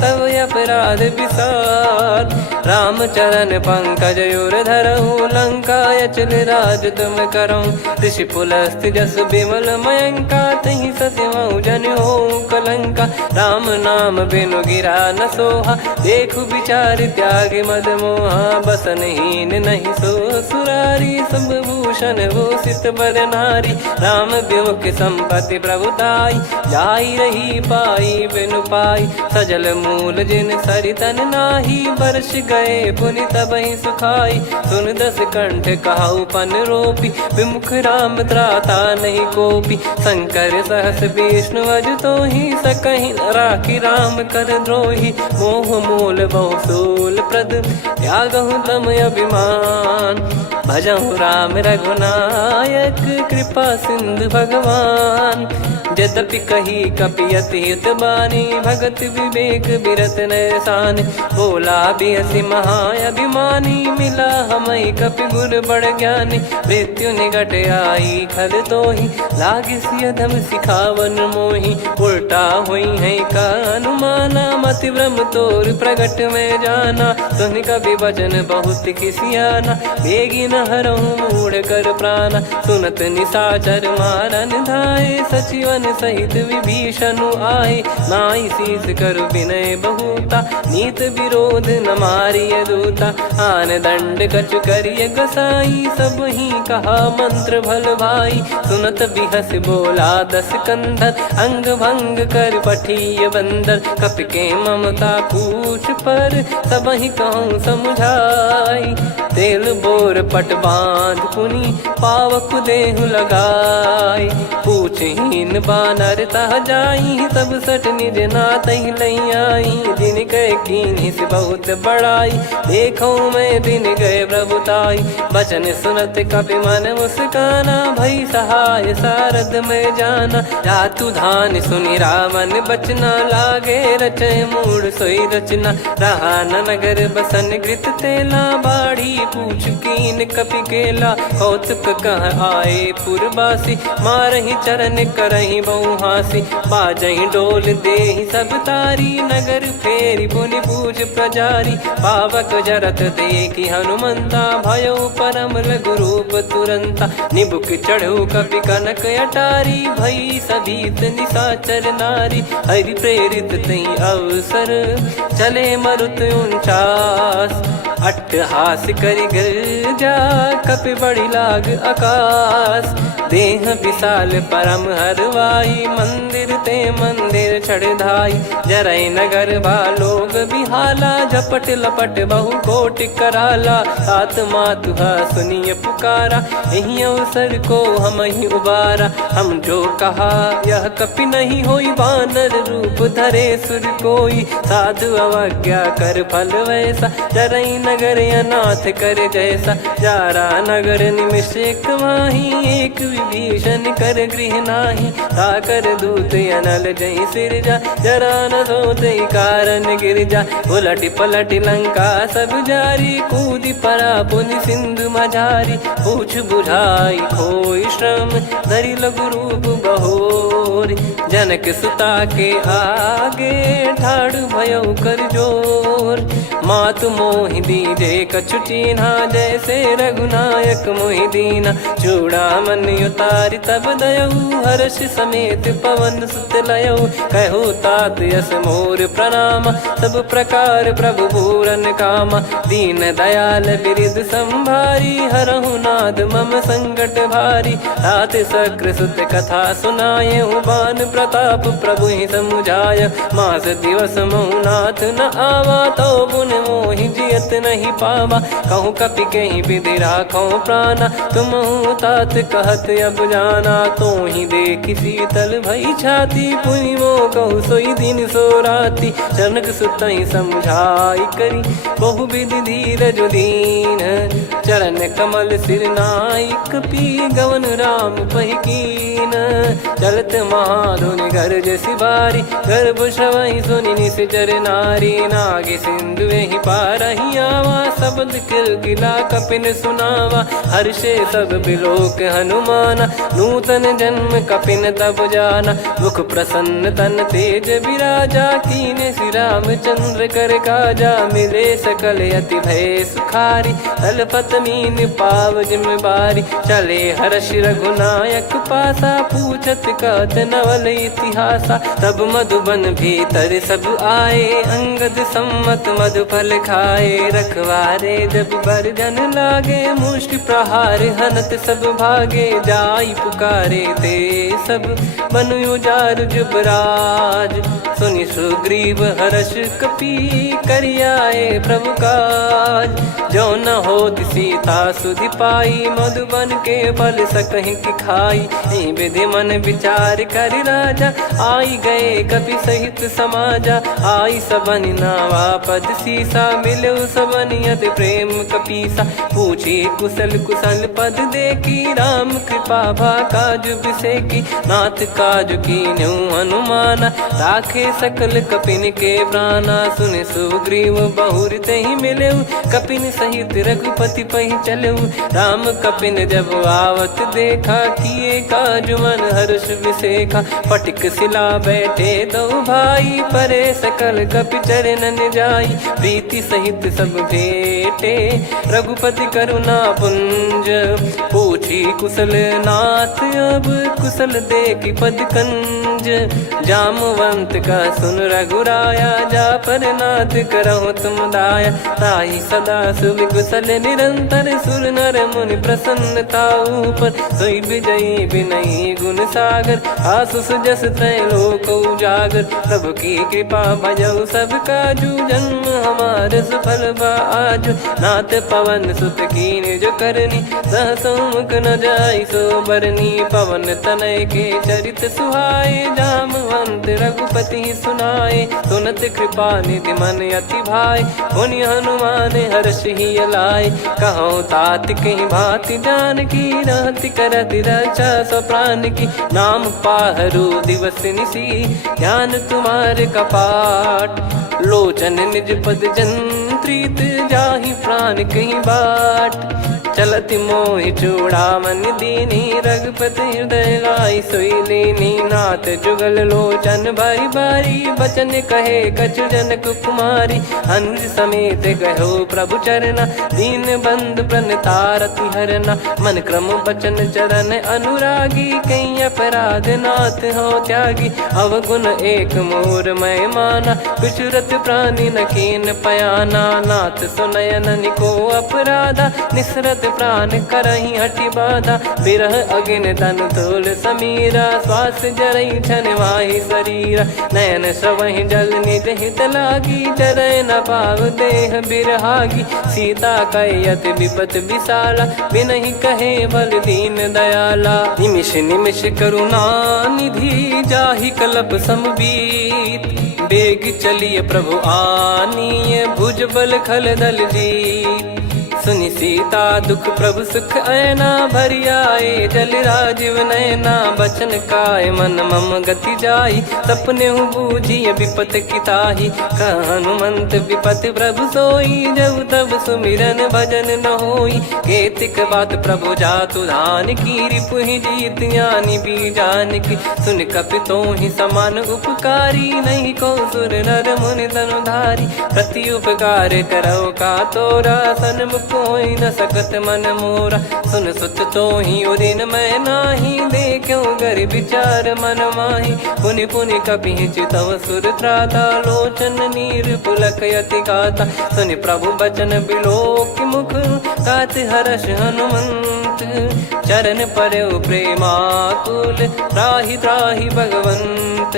तब अपराध विसार राम चरण पंकज योर धरहु लंका अचल राज तुम करऊं ऋषि पुलस्त जस विमल मयंका तहि ससिमऊ जन हो कलंका राम नाम बिनु गिरा न सोहा देखु विचार त्याग मद मोहा बसनहीन नहीं सो सुरारी सब भूषण वो सित बर नारी राम विमुख संपत्ति प्रभुताई जाई रही पाई बिनु पाई सजल मूल जिन सरितन नाही वर्ष गए पुनि तबहि सुखाई सुन दस कंठ कहाऊ पन रोपी विमुख राम त्राता नहीं कोपी शंकर सहस विष्णु अज तो ही सकहि राखी राम कर द्रोही मोह मूल बहुसूल प्रद त्यागहु तम अभिमान भजहु राम रघुनायक कृपा सिंधु भगवान यद्यपि कही कपियति हित बानी भगत विवेक बिरत नैसान बोला बिहसी महाअभिमानी मिला हमई कपि गुर बड़ ज्ञानी मृत्यु निकट आई खल तो ही लागिस यधम सिखावन मोही उल्टा हुई है का अनुमाना मति ब्रह्म तोर प्रगट में जाना सुन कभी वचन बहुत किसियाना बेगी न हरहु मूढ़ कर प्राणा सुनत निशाचर मारन धाये सचिवन सहित विभीषणु आए नाई शीस कर विनय बहुता नीत विरोध न मारिय दूता आन दंड कछु करिय गसाई सब ही कहा मंत्र भल भाई सुनत बिहस बोला दस कंधर अंग भंग कर पठिय बंदर कपि के ममता पूछ पर सब ही कहूँ समझाई तेल बोर पट बांध पुनि पावक देहु लगाई पूछहीन बानर तह जाई तब सट निज नाथ लई आई दिन गए कीन्ही से बहुत बड़ाई देखो मैं दिन गए प्रभुताई बचन सुनत कपि मन मुस्काना भई सहाय सारद में जाना जातु धान सुनि रावण बचना लागे रचय मूड सोई रचना रहा न नगर बसन कृत तेला बाड़ी पूछ कीन कपि केला, कौतुक कह आए पुरबासी, मारहि चरण करहि बहु हासी, बाजहि डोल देहि सब तारी, नगर फेरी पुनि पूज प्रजारी, पावक जरत देखि हनुमंता, भयो परम लघु रूप तुरंता, निबुक चढ़ऊ कपि कनक अटारी, भई सभीत निशाचर नारी, हरि प्रेरित तई अवसर, चले मरुत 49, अट्टहास करि गर्जा, कपि बड़ी लाग आकाश, देह विशाल परम हरवाई, मंदिर ते मंदिर चढ़धाई, जरई नगर बालोग बिहाला, झपट लपट बहु कोटि कराला, सात मातुहा सुनिय पुकारा, यही अवसर को हम ही उबारा, हम जो कहा यह कपि नहीं होई, वानर रूप धरे सुर कोई, साधु अवज्ञा कर फल वैसा, जरई नगर अनाथ कर जैसा, जारा नगर निमिष एक माही, एक विभीषण कर गृह नाही, ताकर दूत अनल जय सिरजा, जरा न सोते कारण गिरजा, उलट पलट लंका सब जारी, कूदी परा पुनि सिंधु मझारी, पूछ बुझाई खोई श्रम, धरि लघु रूप बहोरी, जनक सुता के आगे, ठाड़ भयो कर जोर, मातु मोहि दीजे कछु चीन्हा, जैसे रघुनायक मोहि दीना, चूड़ामन उतारि तब दयऊ, हर्ष समेत पवन सुत लयऊ, कहो तात यस मोर प्रणाम, सब प्रकार प्रभु पूरन कामा, दीन दयाल बिरिद संभारी, हरहु नाद मम संकट भारी, तात सक्र सुत कथा सुनाये, बान प्रताप प्रभु ही समुझाय, मास दिवस महु नाथ न आवा, तो पुन मोहि जियत नहीं पावा, कहूँ कपि कहीं विधि राखो प्राणा, तुम तात कहत अब जाना, तो ही देखी शीतल भई छाती, पुनि मो कहु सोई दिन सो राती, जनक सुतहि समझाई करी, बहु विधि धीरज दीन, चरण कमल सिर नाई, कपि गवन राम पहि कीन, चलत महाधुनि गर्ज सिबारी, गर्भ श्रवहि सुनि निश्चर नारी, नागे सिंधु ही पारहि आवा, शब्द किलकिला कपिन सुनावा, हर्षे सब बिलोक हनुमाना, नूतन जन्म कपिन तब जाना, मुख प्रसन्न तन तेज विराजा, कीने श्री रामचंद्र कर काजा, मिले सकल अति भय सुखारी, तलपत मीन पाव जिम बारी, चले हर्ष रघुनायक पासा, पूछत कहत नवल इतिहासा, तब मधुबन भीतर सब आए, अंगद सम्मत मधुफल खाए, रखवारे जब बरजन लागे, मुष्टि प्रहार हनत सब भागे, जाई पुकारे ते सब बन उजार जुबराज, सुनि सुग्रीव हर्ष कपि करियाए प्रभु काज, जो न होत सीता सुधि पाई, मधुबन के फल सकहि कि खाई, विधि मन विचार कर राजा, आई गए कपि सहित समाजा, आई सबन नावा पद सीसा, मिलो सबनियत प्रेम कपीसा, पूछी कुशल कुशल पद देखी, राम कृपा भा काज बिसेकी, नाथ काज कीन्हु हनुमाना, राखे सकल कपिन के प्राणा, सुन सुग्रीव बहुर तहि मिलेऊ, कपिन सहित रघुपति पहि चलेऊ, राम कपिन जब आवत देखा, किए काज मन हर्ष विसेखा, फटिक सिला बैठे दो भाई, परे सकल कपि चरणन जाई, प्रीति सहित सब भेटे, रघुपति करुणा पुंज, पूछी कुशल नाथ अब कुशल देखि पद कंज, जामवंत का सुन रघुराया, जा पर नाथ करहु तुम दाया, ताहि सदा सुभि कुशल निरंतर, सुर नर मुनि प्रसन्नता ऊपर, सोई विजयी विनयी गुण सागर, आसु सुजस त्रैलोक उजागर, प्रभु की कृपा भजऊ सब काजू, जन्म हमार सफल बा आजु, नाथ पवन सुत कीन जो करनी, सहसो मुख न जाई सो बरनी, पवन तनय के चरित सुहाए, जामवंत रघुपति सुनाए, सुनत कृपा निधि मन अति भाई, पुनि हनुमान हर्ष ही लाए, कहो तात कहीं भांति जान की, रहति करति रक्षा सो प्राण की, नाम पाहरू दिवस निसी, ज्ञान तुम्हारे कपाट, लोचन निज पद जन प्रीत जाहि प्राण कहीं बाट। चलत मोहि चूड़ामन दीनी रघुपति हृदय लाई सोई लीनी। नाथ जुगल लोचन बारी बारी बचन कहे कछु जनक कुमारी। अनुज समेत गयो प्रभु चरना दीन बंधु प्रणतारति हरना। मन क्रम बचन चरण अनुरागी कहीं अपराध नाथ हो त्यागी। अवगुण एक मोर मैं माना विचुरत प्राणी न कीन पयाना। नाथ सुनयन निको अपराधा निसरत प्राण करही हटि बाधा। बिरह अगिन तन तोल समीरा श्वास जरई छन माही शरीरा। नयन श्रवहि जल निज हित लागी जरय न पाव देह बिरहागी। सीता कयत विपत विशाला बिनहि कहे बल दीन दयाला। निमिष निमिष करुणा निधि जाहि कलप समबीत। बेग चलिए प्रभु आनीय भुज बल खल दल जीत। सुनि सीता दुख प्रभु सुख ऐना भरि आए जल राजीव नैना। बचन काय मन मम गति जाई सपने हूँ बूझिए विपत किताही। हनुमंत विपत प्रभु सोई जब तब सुमिरन भजन न होई। केतिक बात प्रभु जातु धान की रिपुहि जीत ज्ञानी बीजान की। सुन कपि तोहि समान उपकारी नहीं को सुर नर मुनि तनुधारी। प्रति उपकार करो का तोरा सन्मुख कोई न सकत मन मोरा। सुन सुत तो ही उदिन मैं नाही देखो गर विचार मन माही। पुनि पुनि कपि चितव सुर त्राता लोचन नीर पुलक यति गाता। सुनि प्रभु बचन बिलोक मुख गात हर्ष हनुमंत। चरण परयो प्रेमाकुल त्राहि त्राहि भगवंत।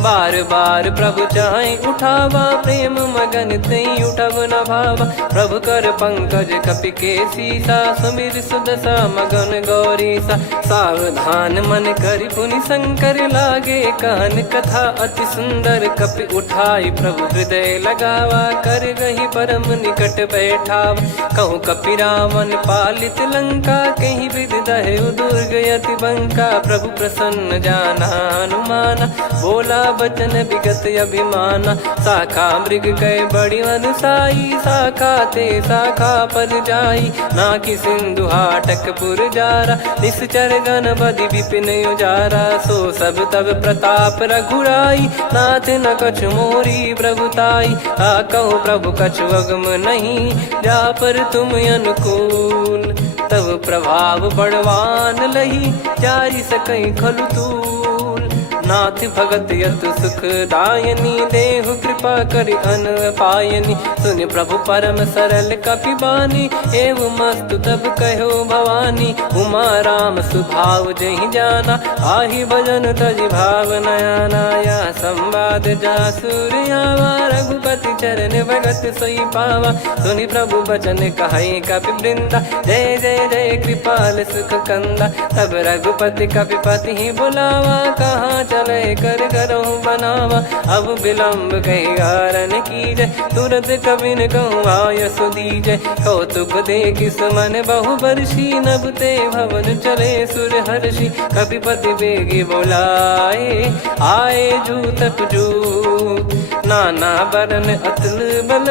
बार बार प्रभु चाहि उठावा प्रेम मगन तई उठब न भावा। प्रभु कर पंकज कपि के सीसा सुमिर सुदशा मगन गौरीसा। सावधान मन करि पुनि शंकर लागे कान कथा अति सुंदर। कपि उठाई प्रभु हृदय लगावा कर गही परम निकट बैठावा। कहूँ कपि रावण पालित लंका कहीं विद दहु दुर्ग यति बंका। प्रभु प्रसन्न जाना हनुमाना बोला बचन विगत अभिमाना। शाखा मृग गए बड़ी अनुसाई शाखा ते शाखा पर जाई। ना कि सिंधु हाटक पुर जारा निश्चर गण बदि विपिन उजारा। सो सब तब प्रताप रघुराई नाथ न कछु मोरी प्रभुताई। कहो प्रभु कछु अगम नहीं जा पर तुम अनुकूल। तब प्रभाव बड़वान लही जारी सकई खलु तूल। नाथ भगत यत सुख दायनी देहु कृपा करि अन पायनी। सुनि प्रभु परम सरल कपि बानी एवं मस्तु तब कहो भवानी। उमा राम सुभाव जहि जाना आहि भजन तजि भाव नयाना। या संवाद जासुर आवा रघुपति चरण भगत सोई पावा। सुनि प्रभु बचन कहै कपि वृंदा जय जय जय कृपाल सुख कंदा। तब रघुपति कपि पति ही बुलावा कहाँ चले कर करहु बनावा। अब विलम्ब कहीं कारण की जय तुरंत कवि न कहूँ आयस दीजय। कौतुक देख सुमन बहु बरसी नभते भवन चले सुर हर्षि। कपिपति बेगी बोलाए आए जूतप जूत। नाना बरन अतुल बल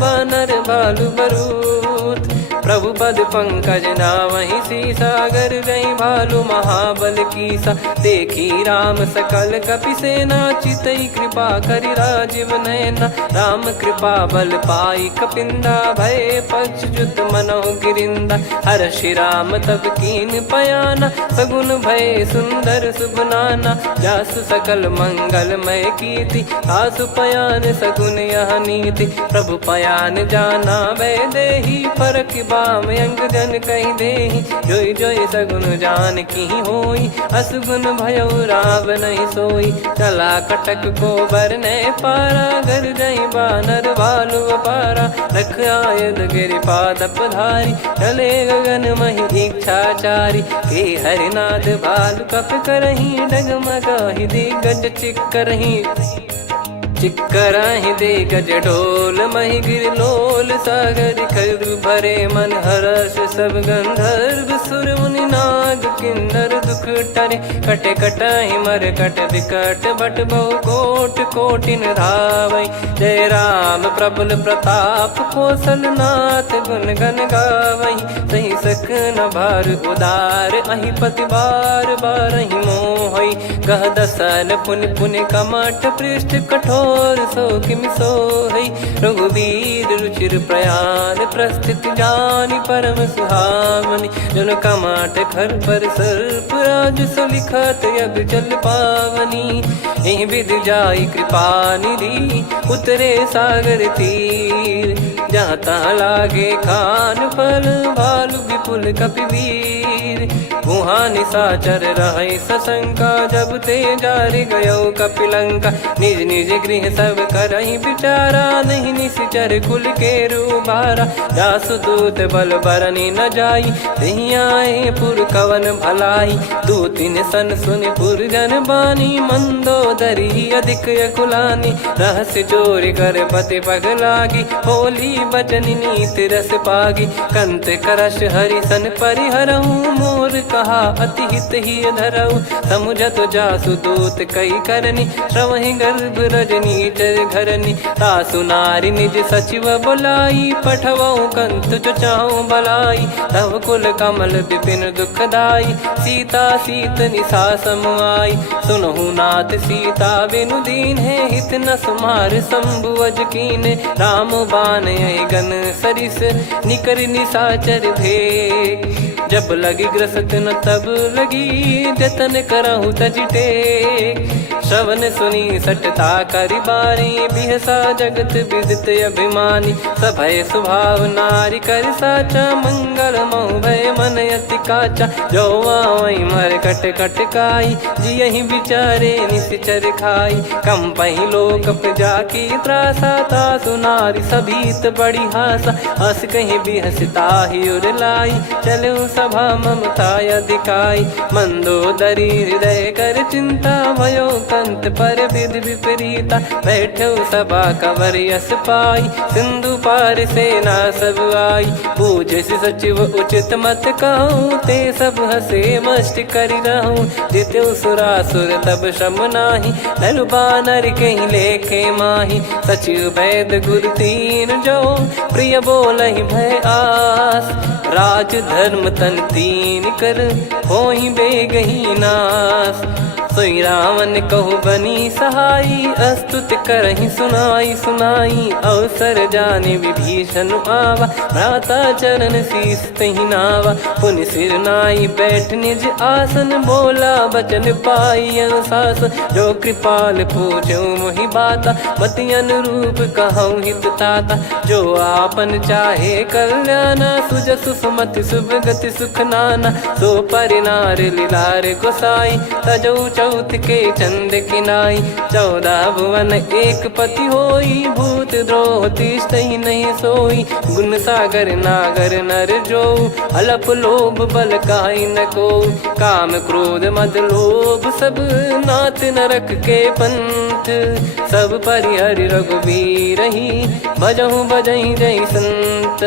बानर बालु बरूत। प्रभु पद पंकज नामहि सीसागर गई भालु महाबल कीसा। देखी राम सकल कपि सेना चितई कृपा करि राजीव नयना। राम कृपा बल पाई कपिंदा भय पक्ष जुत मनोह गिरिंदा। हर्षि राम तब कीन पयाना सगुन भय सुंदर सुबनाना। जासु सकल मंगलमय कीर्ति आसु पयान सगुन यह नीति। प्रभु पयान जाना वै देहि फरक बाम अंग जन कहि देहि। जोई जोई सगुन जान की होई असगुन भयो राव नहीं सोई। चला कटक को बरने पारा घर जई बानर भालु अपारा। रख आयल गिरि पाद पधारी चले गगन महि इच्छाचारी। के हरिनाथ भालु कप करही डगमगाहि दिग्गज चिक्करही। चिक्कराहि दे गज डोल महि गिर लोल सागर खरु भरे मन हर्ष सब गंधर्व सुर मुनि नाग किन्नर दुख टरे। कटे कटाहि मर कट विकट बट बहु कोट कोटिन धावई। जय राम प्रबल प्रताप कौशलनाथ गुण गण गावई। सही सक न भार उदार अहि पति बार बार ही मोहई। गह दसन पुन पुन कमठ पृष्ठ कठोर सो किम सोहई। रघुवीर रुचिर प्रयाण प्रस्थित जानि परम सुहावनी। जन कमठ खर पर सर्प राज सलिखत अब चल पावनी। एहि विध जाई कृपा निधि उतरे सागर तीर। जहाँ तहाँ लागे खान फल भालु विपुल कपिवीर। वहाँ निशाचर रहे सशंका जब ते जारि गयो कपिलंका। निज निज गृह सब करहि विचारा नहीं निश्चर कुल के रूबारा। जासु दूत बल बरनी न जाई तहि आए पुर कवन भलाई। दूतिन सन सुन पुर जन बानी मंदोदरी अधिक अकुलानी। रहस्य चोरी कर पति पग लागी होली बचन नीत रस पागी। कंत करश हरि सन परिहरहु मोर कहा अति हित ही धरऊ। समुझत जासु दूत कई करनी श्रवहि गर्भ रजनी चर घरनी। तासु नारी निज सचिव बुलाई पठवऊ कंत जो चाहू बलाई। तब कुल कमल विपिन दुखदाई सीता सीत निशा समुआई। सुनहु नाथ सीता बिनु दीन है हित न सुमार शंभु अज कीन। राम बान गन सरिस निकर निशाचर भेग। जब लगी ग्रसत न तब लगी जतन करहु तज टेक। श्रवण सुनी सटता करि बारी बिहसा जगत विदित अभिमानी। सभय स्वभाव नारी कर साचा मंगल मोह भय मन अति काचा। जो आवई मर कट कट काई जियहि विचारे निश्चर खाई। कम पही लोक प्रजा की त्रासा तासु नारी सभीत बड़ी हासा। हस कहीं बिहसता ही उर लाई चलऊ सभा ममता अधिकाई। मंदोदरी हृदय कर चिंता भयो कंत पर विधि विपरीता। बैठो सभा कवर यस पाई सिंधु पार सेना सब आई। पूजे सचिव उचित मत कहूँ ते सब हसे मस्त करि रहूँ। जित्यु सुरासुर तब श्रम नाही धनु बानर कहीं लेखे माही। सचिव वैद गुरु तीन जो प्रिय बोलहि भय आस। राज धर्म तन तीन कर होहि बेगहि नास। सोई रावण कहु बनी सहाई अस्तुत करहि सुनाई सुनाई। अवसर जाने विभीषण आवा भ्राता चरण शीस तहि नावा। पुनि सिर नाई बैठ निज आसन बोला बचन पाई अनुशासन। जो कृपाल पूछो मोहि बाता मति अनुरूप कहूँ हित ताता। जो आपन चाहे कल्याणा सुजसु सुमति शुभ गति सुख नाना। सो परिनार लीलार गोसाई तजौ चौथ के चंद किनाई। 14 भुवन एक पति होई भूत द्रोह तिष्ठहि नहीं सोई। गुण सागर नागर नर जो अलप लोभ बल काई न को। काम क्रोध मद लोभ सब नाथ नरक के पंथ। सब परिहरि रघुबीर ही भजहु भजहि जय संत।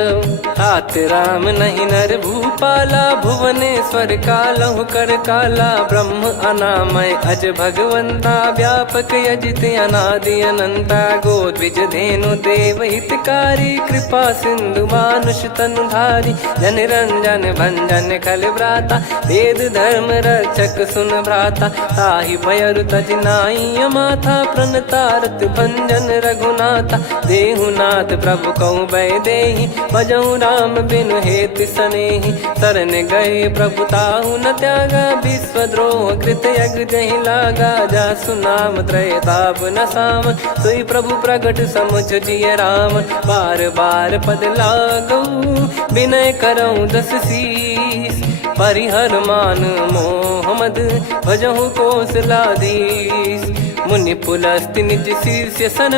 तात राम नहीं नर भूपाला भुवनेश्वर कालहु कर काला। ब्रह्म अनामय अज भगवंता व्यापक यजित अनादि अनंता। गोद्विज धेनु देव हितकारी कृपा सिंधु मानुष तनुधारी। जन रंजन भंजन खल व्राता वेद धर्म रक्षक सुन भ्राता। ताहि भयरु तज नाई माथा प्रणतारत भंजन रघुनाथा। देहुनाथ प्रभु कहु भय देहि भजहु राम बिनु हेतु सनेहि। शरण गए प्रभु ताहु न त्यागा विश्वद्रोह कृत यज्ञ जहि लागा। जासु नाम त्रय ताप न साम सोई प्रभु प्रगट समुझ जिय राम। बार बार पद लागऊ विनय करऊँ 10 शीस। परिहर मान मोह मद भजहु कौशलाधीश। मुनि पुलस्त्य निज शीर्ष सन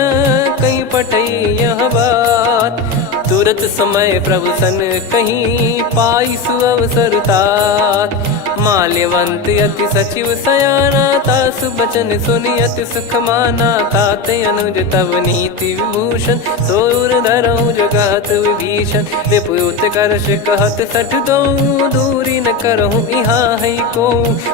कहीं पटई यह बात। तुरत समय प्रभु सन कहीं पाई सुअवसर तात। माल्यवंत अति सचिव सयाना, तासु बचन सुनि अति सुख माना। ताते अनुज तव नीति विभूषण, सोर धरहु जगत विभीषण। विपुत करश कहत सठ दो, दूरी न करहु इहाँ है को।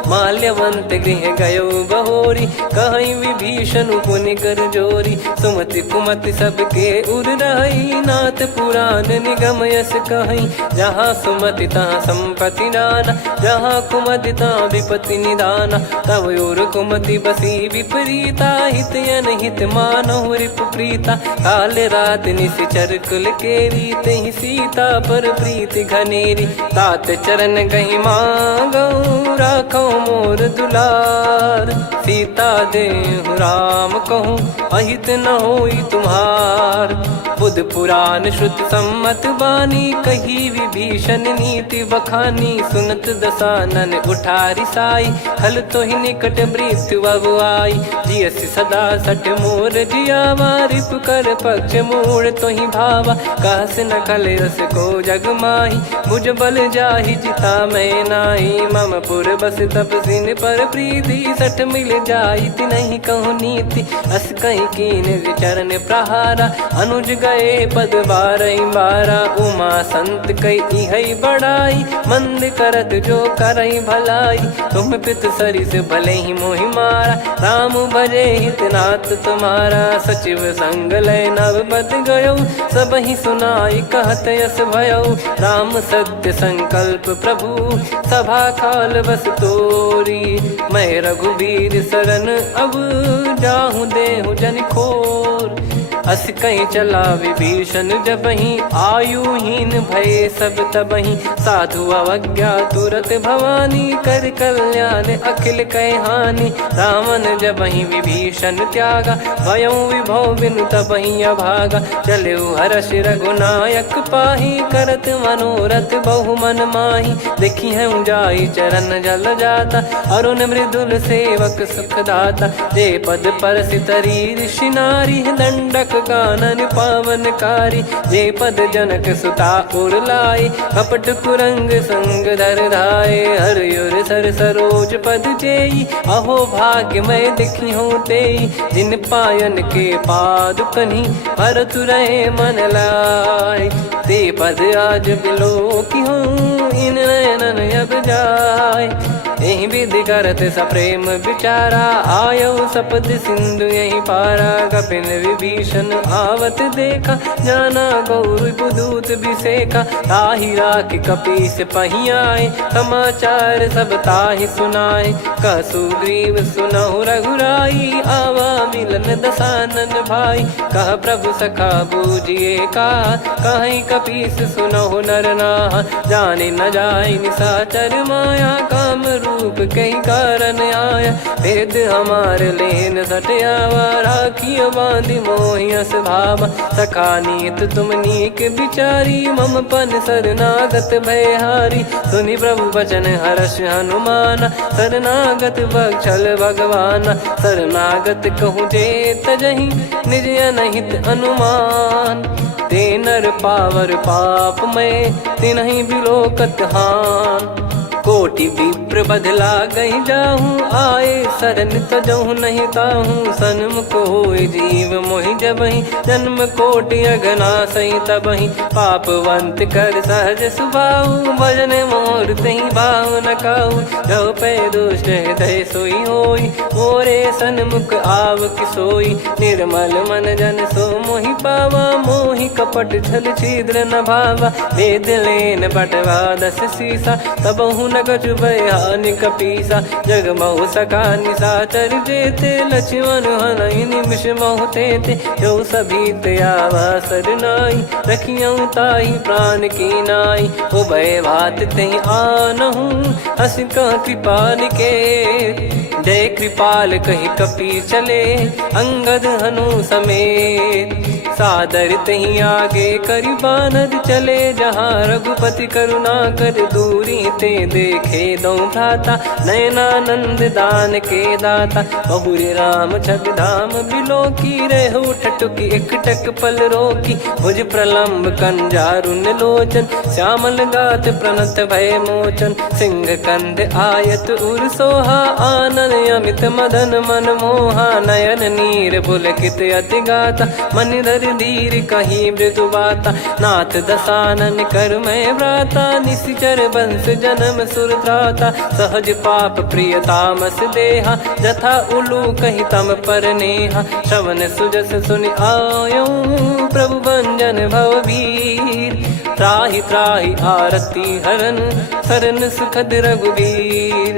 माल्यवंत गृह गयो बहोरी, कहीं विभीषण पुनि कर जोरी। सुमति कुमति सबके उर रही, नाथ पुराण निगम यस कहीं। जहाँ सुमति तहाँ संपत्ति नाना, जहाँ कुमति तहाँ विपत्ति निदाना। तब और कुमति बसी विपरीता, हित अनहित मानहु रिपु प्रीता। काल रात निश्चर कुल केरी, तहि सीता पर प्रीति घनेरी। तात चरण गहि मांगऊ, राखो मोर दुलार। सीता देहु राम कहूँ, अहित न होई तुम्हार। बुध पुराण श्रुत सम्मत बानी, कही विभीषण नीति बखानी। सुनत दसानन उठारी साई, खल तो ही निकट मृत्यु अब आई। जियसि सदा सठ मोर जियावा, रिप कर पक्ष मूड़ तो ही भावा। कहस न खल रस को जग माही, भुज बल जाहि जिता मैं नाई। मम पुर बस तप सिन पर प्रीति, सठ मिल जाई नहीं कहूँ नीति। अस कहीं कीन चरण प्रहारा, अनुज गए पद बारई बारा। उमा संत कई है बड़ाई, मंद करत जो करई भलाई। तुम पित सरिस भले ही मोहि मारा, राम भजे हित नाथ तुम्हारा। सचिव संग लय नव बद गयो, सब ही सुनाई कहत यस भयो। राम सत्य संकल्प प्रभु, सभा खाल बस तोरी। मैं रघुबीर शरण अब, जाहु देहु जन खोर। अस कहीं चला विभीषण जबहि, आयुहीन भय सब तबहि। साधु अवज्ञा तुरत भवानी, कर कल्याण अखिल कह हानि। रावण जबहि विभीषण त्यागा, भयउ विभव बिनु तबहि अभागा। चलऊ हर्ष रघुनायक पाही, करत मनोरथ बहु मन माही। देखी है जाई चरण जल जाता, अरुण मृदुल सेवक सुख दाता। जे पद पर सितरी ऋषि नारी, दंडक कानन पावनकारी। जे पद जनक सुता उर लाए, कपट कुरंग संग धर धाये। हरियुर सर सरोज पद जेई, अहो भाग्य मैं दिखी हूँ तेई। जिन पायन के पाद कन्ही, भरत रहे मन लाय। ते पद आज बिलो की हूँ, इन नयनन अब जाय। यही विधि करत सप्रेम विचारा, आयो सपद सिंधु यही पारा। कपिन विभीषण आवत देखा, जाना गौर बुदूत बिसेखा। ताहि राख कपीस पही आए, समाचार सब ताहि सुनाए। कह सुग्रीव सुनहु रघुराई, आवा मिलन दसानन भाई। कह प्रभु सखा बूझिए का, कहीं कपीस सुनहु नर नाहा। जाने न जाय निशाचर माया, काम रूप कई कारण आया। भेद हमार लेन सटयावा, राखिय बांधि मोहियस भावा। सखा नीत तुम नीक बिचारी, मम पन शरणागत भयहारी। सुनि प्रभु बचन हर्ष हनुमाना, शरणागत बक्षल भगवाना। शरणागत कहूँ जे तजहि, निज अनहित अनुमान। ते नर पावर पाप में, तिन्हि बिलोकत हान। कोटि विप्र बदला गई जाहूँ, आए शरण तजहु नहीं ताहूँ। सन्मुख होय जीव मोहि जबहि, जन्म कोटि अघना सही तबहि। पापवंत कर सहज सुभाऊ, भजन मोर तहि भाव न काऊ। जो पै दुष्ट हृदय सोई होई, मोरे सन्मुख आव किसोई। निर्मल मन जन सो मोहि पावा, मोहि कपट छल छिद्र न भावा। वेद लेन बटवा दस सीसा, तबहु न कछु भयानि कपीसा। जग महु सका निशाचर जेते, लक्ष्मण हनहि निमिष महु तेते। जो सभी त्यावा सरनाई, रखियऊ ताहि प्राण की नाई। उभय भात तहि आनहु, हस कह कृपाल के। जय कृपाल कहि कपी चले, अंगद हनु समेत। सादर तहीं आगे करी बानर चले जहाँ रघुपति करुणा कर दूरी ते देखे दो भ्राता नयनानंद दान के दाता बहुरी राम छग धाम बिलो की रेहु ठटुकी एकटक पल रोकी भुज प्रलंब कंजारुन लोचन श्यामल गात प्रणत भय मोचन सिंह कंद आयत उर सोहा आनन अमित मदन मन मोहा नयन नीर पुलकित अति गाता मन धर धीर कहीं मृदु बाता नाथ दसानन कर मैं व्राता निशिचर बंस जन्म सुरत्राता सहज पाप प्रिय तामस देहा जथा उलू कही तम पर नेहा श्रवण सुजस सुनि आयो प्रभु भंजन भववीर त्राहि त्राहि आरती हरन सरन सुखद रघुवीर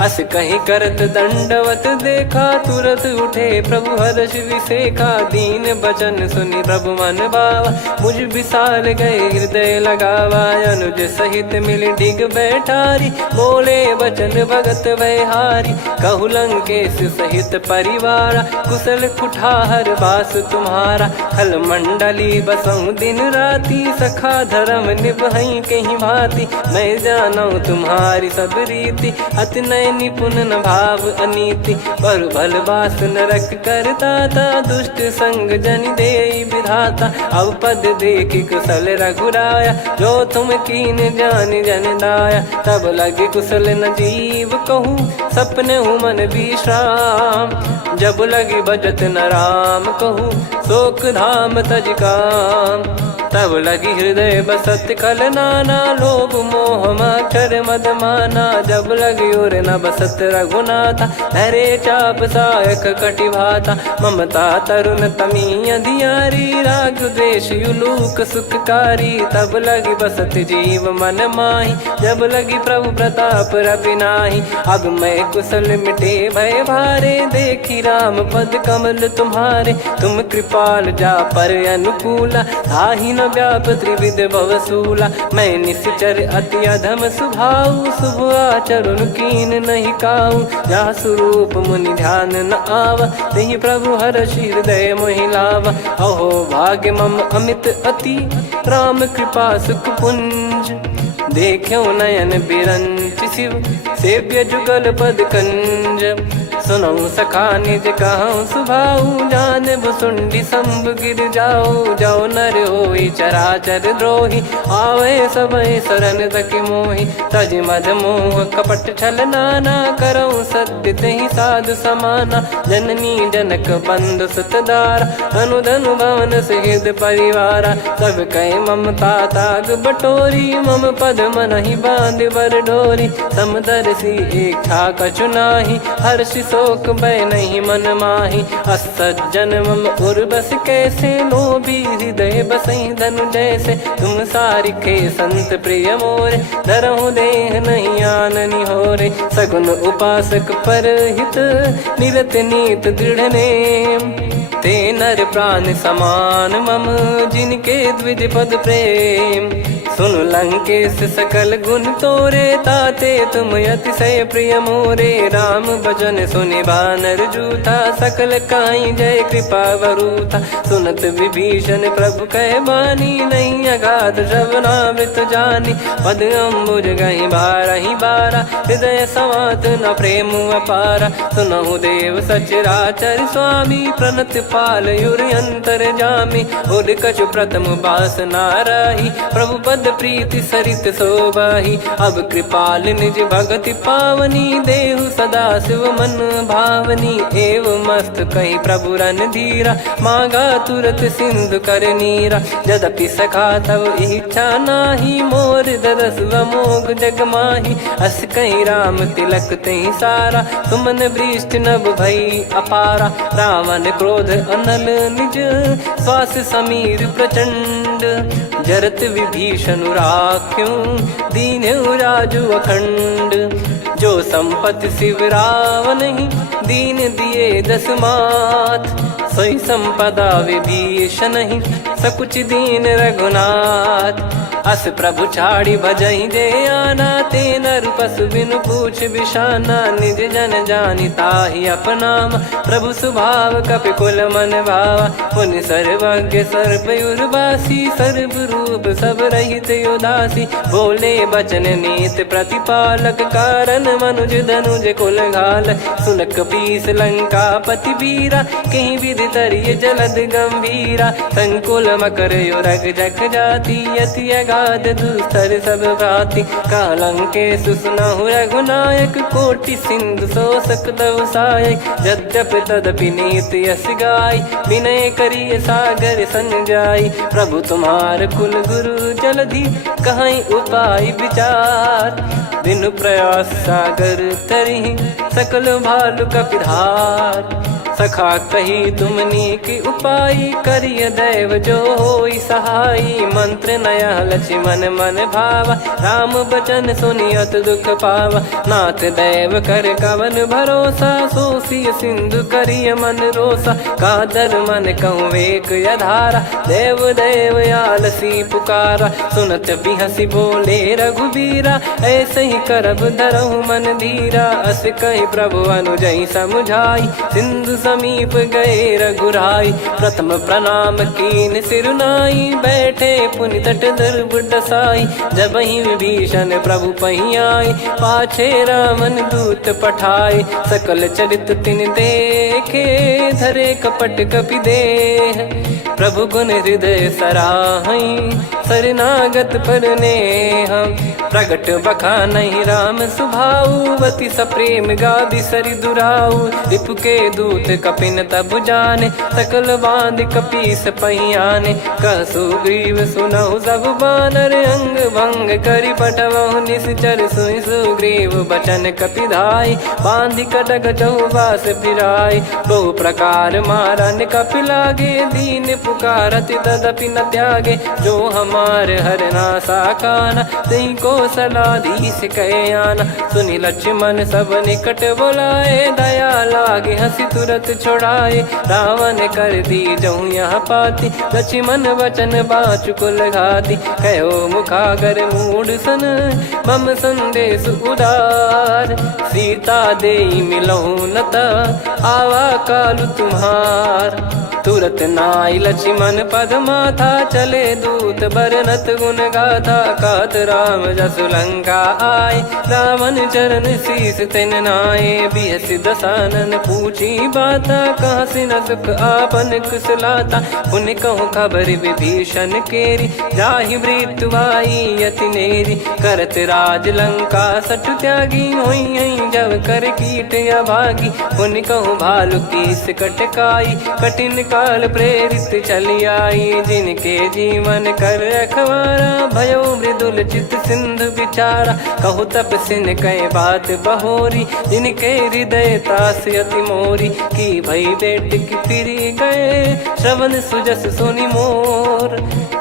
अस कहीं करत दंडवत देखा तुरत उठे प्रभु हर्ष विसेखा दीन बचन सुनि प्रभु मन भावा मुझ विसार गए हृदय लगावा अनुज सहित मिल डिग बैठारी बोले बचन भगत वैहारी कहु लंकेश सहित परिवारा कुशल कुठार बास तुम्हारा खल मंडली बसऊं दिन राती सखा धर्म निभई कहीं भांति मैं जानू तुम्हारी सब रीति अति नय निपुण न भाव अनीति पर भल बास नरक करता था दुष्ट संग जन दे विधाता अब पद देखि कुशल रघुराया जो तुम कीन जान जन दाया तब लगे कुशल न जीव कहूँ सपने हूँ मन विश्राम जब लगे बजत न राम कहूँ शोक धाम तज काम तब लगी हृदय बसत खल नाना लोभ मोह मच्छर मद माना जब लगी उर न बसत रघुनाथा हरे चाप सायक कटि भाता ममता तरुण तमी अधियारी राग द्वेष युलूक सुखकारी तब लगी बसत जीव मन माही जब लगी प्रभु प्रताप रवि नाही अब मैं कुशल मिटे भय भारे देखी राम पद कमल तुम्हारे तुम कृपाल जा पर अनुकूला ताहि न व्याप त्रिविध भवसूला मैं निश्चर अति अधम सुभाऊ शुभ आचरण कीन नहीं काऊ जा स्वरूप मुनि ध्यान न आवा नहीं प्रभु हर्ष हृदय मोहिलावा अहो भाग्य मम अमित अति राम कृपा सुख पुंज देखो नयन बिरंच शिव सेव्य जुगल पद कंज सुनऊ सखा निज कहूँ सुभाऊ जान भुसुंडी संभ गिर जाओ जाओ नर होई चराचर द्रोही आवे सबय शरण तक मोहि तज मद मोह कपट छल नाना करऊँ सत्य तहि साधु समाना जननी जनक बंधु सुतदारा अनुधनु भवन सहित परिवारा सब कहे ममता ताग बटोरी मम पद मन ही बांध बर डोरी समदर्शी इच्छा कछु नाही हर्ष शोक भय नहीं मन माही असज्जन मम उर्वश कैसे लोभी हृदय बसई धनु जैसे तुम सारिखे संत प्रिय मोरे धरहु देह नहीं आननि होरे सगुन उपासक पर हित निरत नीत दृढ़ नेम ते नर प्राण समान मम जिनके द्विज पद प्रेम सुन लंकेश सकल गुण तोरे ताते तुम अतिशय प्रिय मोरे राम भजन सुनि बानर जूथा सकल काई जय कृपा वरूथा सुनत विभीषण प्रभु कह बानी नहीं अगाध श्रवणामृत जानी पद अम्बुज गहि बारहि बारा हृदय समात न प्रेम अपारा सुनहु देव सचराचर स्वामी प्रणत पाल युर अंतर जामी उद कछु प्रथम बास नाराही प्रभु पद प्रीति सरित शोभाही अब कृपाल निज भगति पावनी देहु सदा शिव मन भावनी एव मस्त कही प्रभु रन धीरा मांगा तुरत सिंधु कर नीरा यद्यपि सखा तब इच्छा नाही मोर दरस मोग जग माही अस कहीं राम तिलक तही सारा सुमन वृष्टि नभ भई अपारा रावण क्रोध अनल निज श्वास समीर प्रचंड जरत विभीषण राख्यूं दीन्हु राजु अखंड जो संपत्ति शिव रावण ही दीन दिए दस मात सोई संपदा विभीषण ही सकुच दीन रघुनाथ अस प्रभु छाड़ी भजई जे आना, ते नर पशु बिनु पूछ बिशाना, निज जन जानी ताहि अपनाम, प्रभु स्वभाव कपि कुल मन भावा, पुनि सर्वज्ञ सर्वयुर्वासी, सर्व रूप सब रहित उदासी, बोले बचन नीत प्रतिपालक, कारण मनुज धनुज कुल घाल, सुन कपीस लंका पति वीरा, कहीं विधि तरिय जलद गंभीरा, संकुल मकर युरग जख जाति, यति अगाध दुस्तर सब भाति, कालंके सुसनहु रघुनायक, कोटि सिंधु शोषक तव सहायक, यद्यपि तदपि नीति यस गाय, विनय करिय सागर सन जाई, प्रभु तुम्हार कुल गुरु जलधि, कहीं उपाय विचार, बिनु प्रयास सागर तरि, सकल भालु कपिधार, सखा कही तुमनी की उपाय, करिय दैव जो होई सहाई, मंत्र नया लक्ष्मण मन भावा, राम बचन सुनियत दुख पावा, नाथ दैव कर कवन भरोसा, सोसिय सिंधु करिय मन रोसा, कादर मन कहूँ एक यधारा, देव देव आलसी पुकारा, सुनत बिहसी बोले रघुबीरा, ऐसे ही करब धरहु मन धीरा, अस कही प्रभु अनुजई समुझाई, सिंधु समीप गए रघुराई, प्रथम प्रणाम कीन सिरुनाई, बैठे पुनि तट दर्भ डसाई, जब ही विभीषण प्रभु पही आए, पाछे रामन दूत पठाए, सकल चरित तिन देखे, धरे कपट कपि देह, प्रभु गुण हृदय सराहई, शरणागत पर नेह, प्रगट बखानहि राम सुभाऊ, बति सप्रेम गादि सरि दुराऊ, रिपु के दूत कपिन तब जाने, सकल बांध कपीस पहियाने, कह सुग्रीव सुनहु सब बानर, अंग भंग करि पटवहु निश्चर, सुनि सुग्रीव बचन कपिधाई, बांधि कटक चौबास फिराई, बहु प्रकार मारन कपि लागे, दीन पुकारत तदपि न त्यागे, जो हमार हरना साकाना, तई को सलाधीश कहे आना, सुनि लक्ष्मण सब निकट बुलाए, दया लागे हंसी तुरत छोड़ाए, रावण कर दी जहूँ यहाँ पाती, लक्ष्मण वचन बाचु कुल घाती, कहो मुखागर मूड सन, मम संदेश उदार, सीता देई मिलहु नता, आवा कालु तुम्हार, तुरत नाई लक्ष्मण पद माथा, चले दूत बरनत गुण गाथा, कहत राम जसु लंका आए, रावण चरण शीस तिन नाये, बिहस दसानन पूछी बाता, कहाँ से न सुख आपन कुशलाता, पुन कहूँ खबर विभीषण केरी, जाहि मृत्यु आई यति नेरी, करत राज लंका सठ त्यागी, होई जब कर कीट अभागी, पुन कहूँ भालु कीस कटकाई, कठिन काल प्रेरित चली आई, जिनके जीवन कर रखवारा, भयो मृदुल चित सिंधु विचारा, कहु तप सिन कई बात बहोरी, जिनके हृदय तास अति मोरी, की भई बेट की फिरी गए, श्रवण सुजस सुनि मोर,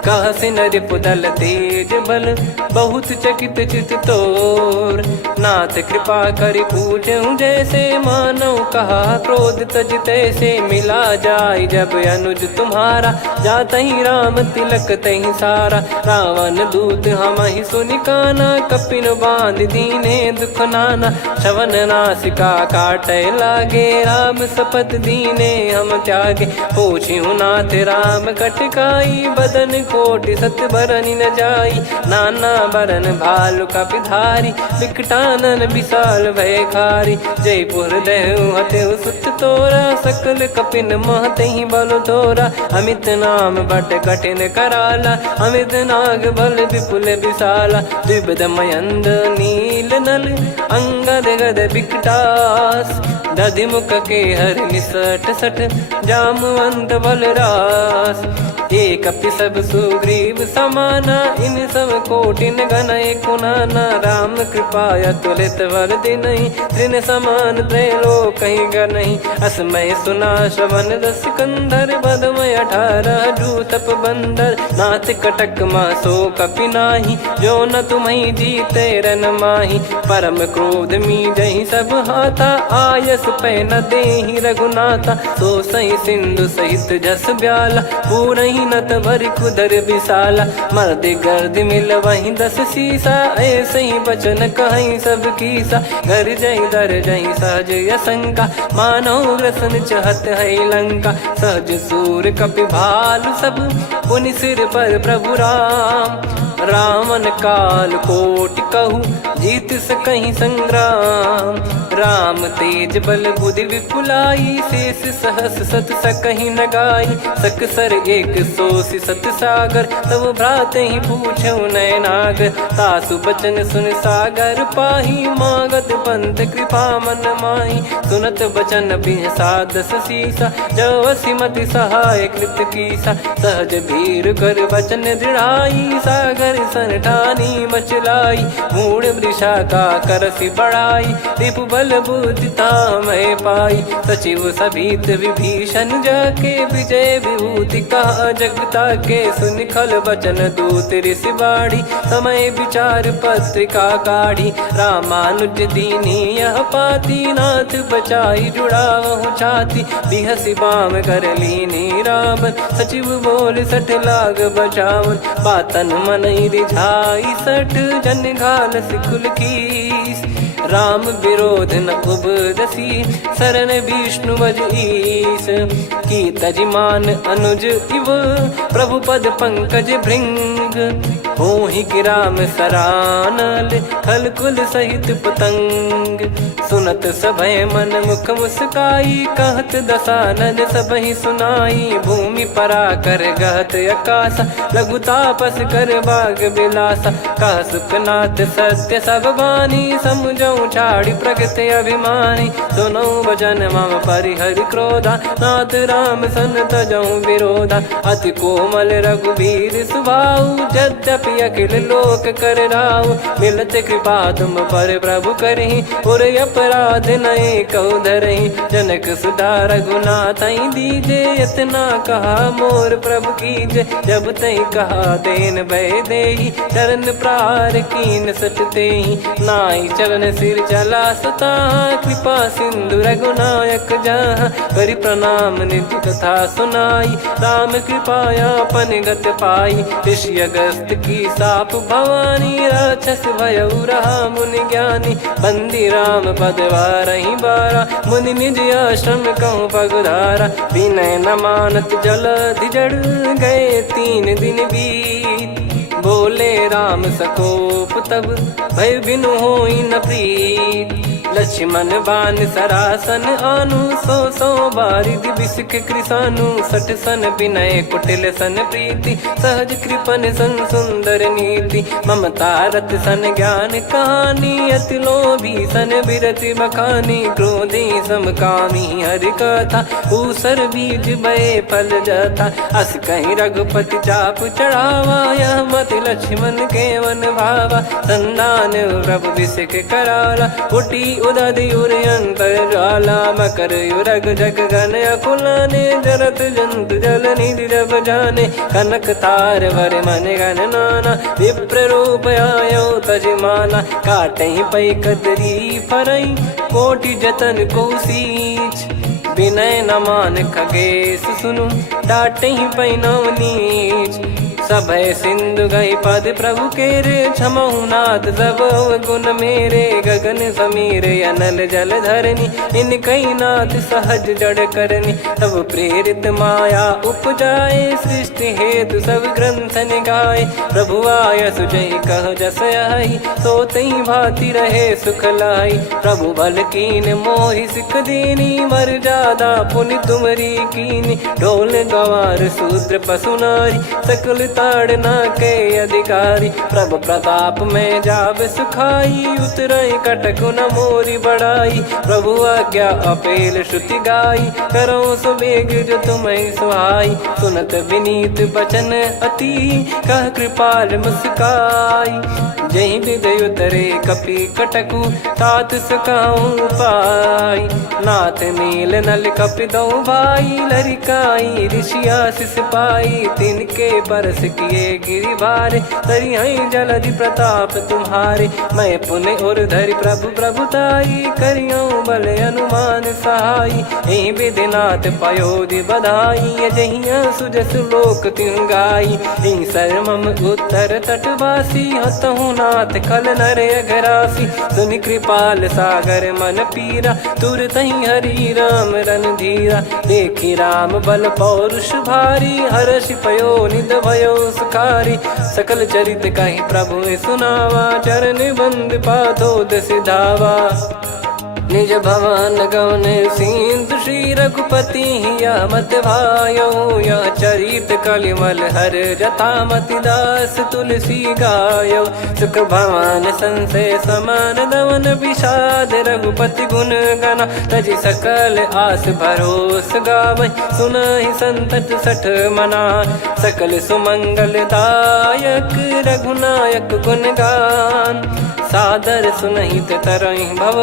कह सिन रिपुदल तेज बल, बहुत चकित चित तोर, नाथ कृपा करि पूछऊं जैसे, मानव कहा क्रोध तज तैसे, मिला जाय जब अनुज तुम्हारा, जात ही राम तिलक तही सारा, रावण दूत हम ही सुनि काना, कपिन बांध दीने दुख नाना, श्रवण नासिका काटे लागे, राम सपत दीने हम त्यागे, पूछिहु नाथ राम कटकाई, बदन कोटि सत बरनि न जाई, नाना बरन भालु कपिधारी, विकटानन विशाल भयखारी, जयपुर देहु हतेउ सुत तोरा, सकल कपिन महतहि बल तोरा, अमित नाम बट कठिन कराला, अमित नाग बल विपुल विशाला, द्विविध मयंद नील नल, अंगद गद विकटास, दधिमुख के हर निसठ सठ, जामवंत बलरास, एक अपि सब सुग्रीव समाना, इन सब कोटिन गणय कुनाना, राम कृपा अतुलित वर दिनहि, तृण समान त्रैलोक कहीं गनहि, असमय सुना श्रवण रस कंधर, बदमय 18 जूतप बंदर, नाथ कटक मासो कपि नाही, जो न तुम्हि जीते रन माही, परम क्रोध मी जहि सब हाथा, आयस मानस पे न देहि रघुनाथा। सो सही सिंधु सहित जस ब्याला, पूरही नत भरि कुदर विशाला। मर्द गर्द मिल वही 10 सीसा, ऐसे ही बचन कहीं सब कीसा। घर जय दर जय सहज असंका, मानव ग्रसन चहत है लंका। सहज सूर कपि भालु सब, पुनि सिर पर प्रभु राम। रामन काल कोटि कहूँ, जीत सकहीं संग्राम। राम तेज बल बुद्धि विपुलाई, शेष सहस सत सकहीं न गाई। सकसर एक सोसी सत सागर, तब भ्राते ही पूछो नयनागर। तासु बचन सुन सागर पाही, मांगत पंथ कृपा मन माही। सुनत बचन बिहसा 10 सीसा, जवसी मति सहाय कृत कीसा। सहज धीर कर बचन दृढ़ाई, सागर सन ठानी मचलाई। मूढ़ वृषा का करसी बढ़ाई, रिपु बल बुद्धि तामय पाई। सचिव सभीत विभीषण जाके, विजय विभूति कहा जगता के। सुन खल बचन दूत ऋषि बाड़ी, समय विचार पत्रिका काढ़ी। रामानुज दीनी यह पाती, नाथ बचाई जुड़ावहु छाती। बिहसी बाम कर लीनी रावण, सचिव बोल 60 लाग बचावन। बातन मनई रिझाई 60, जन घाल सिकुल कीस। राम विरोध न उपदसी, शरण विष्णु बज ईस। की तजिमान अनुज इव, प्रभु पद पंकज भृंग। होहि कि राम सरानल, खल कुल सहित पतंग। सुनत सभय मन मुख मुस्काई, कहत दसानन सबहि सुनाई। भूमि परा कर गहत आकाशा, लघु तापस कर बाग बिलासा। कह सुखनाथ सत्य सब बानी, समझऊ छाड़ी प्रगति अभिमानी। सुनो भजन मम परिहरि क्रोधा, नाथ राम सन तजऊ विरोधा। अति कोमल रघुवीर सुभाऊ, यद्यपि अखिल लोक कर राऊ। मिलत कृपा तुम पर प्रभु करहि, और अपराध नए कऊ धरहि। जनक सुधा रघुनाथ दीजे, इतना कहा मोर प्रभु कीजे। जब तई कहा देन भय देहि, चरण प्रार कीन सटते ही। नाई चरण सिर चला सता, कृपा सिंधु रघुनायक जहाँ। करि प्रणाम निज कथा सुनाई, राम कृपाया पन गत पाई। ऋषि अगस्त की साप भवानी, राक्षस भयउ रहा मुनि ज्ञानी। बंदी राम पद वारहि बारा, मुनि निज आश्रम कहूँ पगधारा। विनय न मानत जलधि जड़, गए 3 दिन बीत। बोले राम सकोप तब, भय बिनु होई न प्रीत। लक्ष्मण बान सरासन आनु, 100 बारिधि बिसक कृसानु। 60 सन विनय कुटिल सन प्रीति, सहज कृपन सन सुंदर नीति। ममता रत सन ज्ञान कहानी, अति लोभी सन बिरति बखानी। क्रोधी समकामी हरि कथा, ऊसर बीज भय फल जथा। अस कहीं रघुपति चाप चढ़ावा, यह मति लक्ष्मण के वन भावा। संदान प्रभु बिसक कराला, उटी उदधि उर अंतर ज्वाला। मकर युरग जग गन अकुलाने, जरत जंतु जल निधि जब जाने। कनक तार वर मन गन नाना, विप्र रूप आयो तजमाना। काटहि पै कतरी फरई, कोटि जतन को सींच। विनय न मान खगेश सुनु, डांटहि पै नव नीच। सभय सिंधु गई पद प्रभु केरे, क्षमहु नाथ सब गुण मेरे। गगन समीर अनल जल धरनी, इन कई नाथ सहज जड़ करनी। तब प्रेरित माया उपजाए, सृष्टि हेतु सब ग्रंथ निगाए। प्रभु आय सुजय कह जस आई, सोतहि भांति रहे सुख लाई। प्रभु बल कीन मोहि सिख दीनी, मर्यादा पुनि तुमरी कीनी। ढोल गवार शूद्र पशु नारी, सकल ताड़ना के अधिकारी। प्रभु प्रताप में जाब सुखाई, उतरई कटक न मोरी बढ़ाई। प्रभु आज्ञा अपेल श्रुति गाई, करो सुबेग जो तुम्हें सुहाई। सुनत विनीत बचन अति, कह कृपाल मुस्काई। जही विदय उतरे कपि कटकु, तात सकाऊं पाई। नाथ नील नल कपि दो भाई, लरिकाई ऋषि आशीष पाई। तिनके परस किए गिरि बारे, तरी हई जलधि प्रताप तुम्हारे। मैं पुण्य और धरि प्रभु प्रभुताई, करियो बल अनुमान सहाई। ए विधिनाथ पयोधि बधाई, जहिया सुजस लोक तिहु गाई। ए सरमम उत्तर तटवासी, हतहु नाथ खल नर अघरासी। सुनि कृपाल सागर मन पीरा, तुरत ही हरि राम रन धीरा। देखी राम बल पौरुष भारी, हर्षि पयो निध भयो सुखारी। सकल चरित कहि प्रभु सुनावा, चरण बंद पाथोद सिधावा। निज भवन गौन सिंधु श्री रघुपति या मत भायो। या चरित कलिमल हर जथा मति दास तुलसी गायो। सुख भवन संशय समान दवन विषाद, रघुपति गुण गना तजि सकल आस भरोस गावै। सुनहि संतत सठ मना, सकल सुमंगल दायक रघुनायक गुण गान। सादर सुनहित तरहि भव,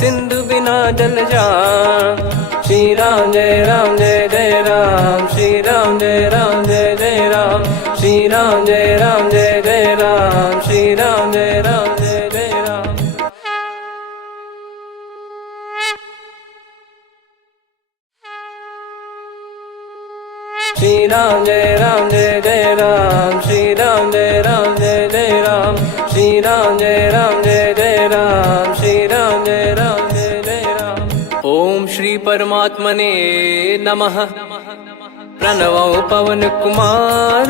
सिंधु बिना जल जान। श्री राम जय राम जय जय राम, श्री राम जय राम जय जय राम। श्री राम जय राम जय जय राम, श्री राम जय राम जय जय राम। श्री राम जय राम जय जय राम, श्री राम जय राम जय जय राम। श्री राम जय राम जय जय राम, श्री राम जय राम जय जय राम। ओम श्री परमात्मने नमः। प्रणवो पवन कुमार,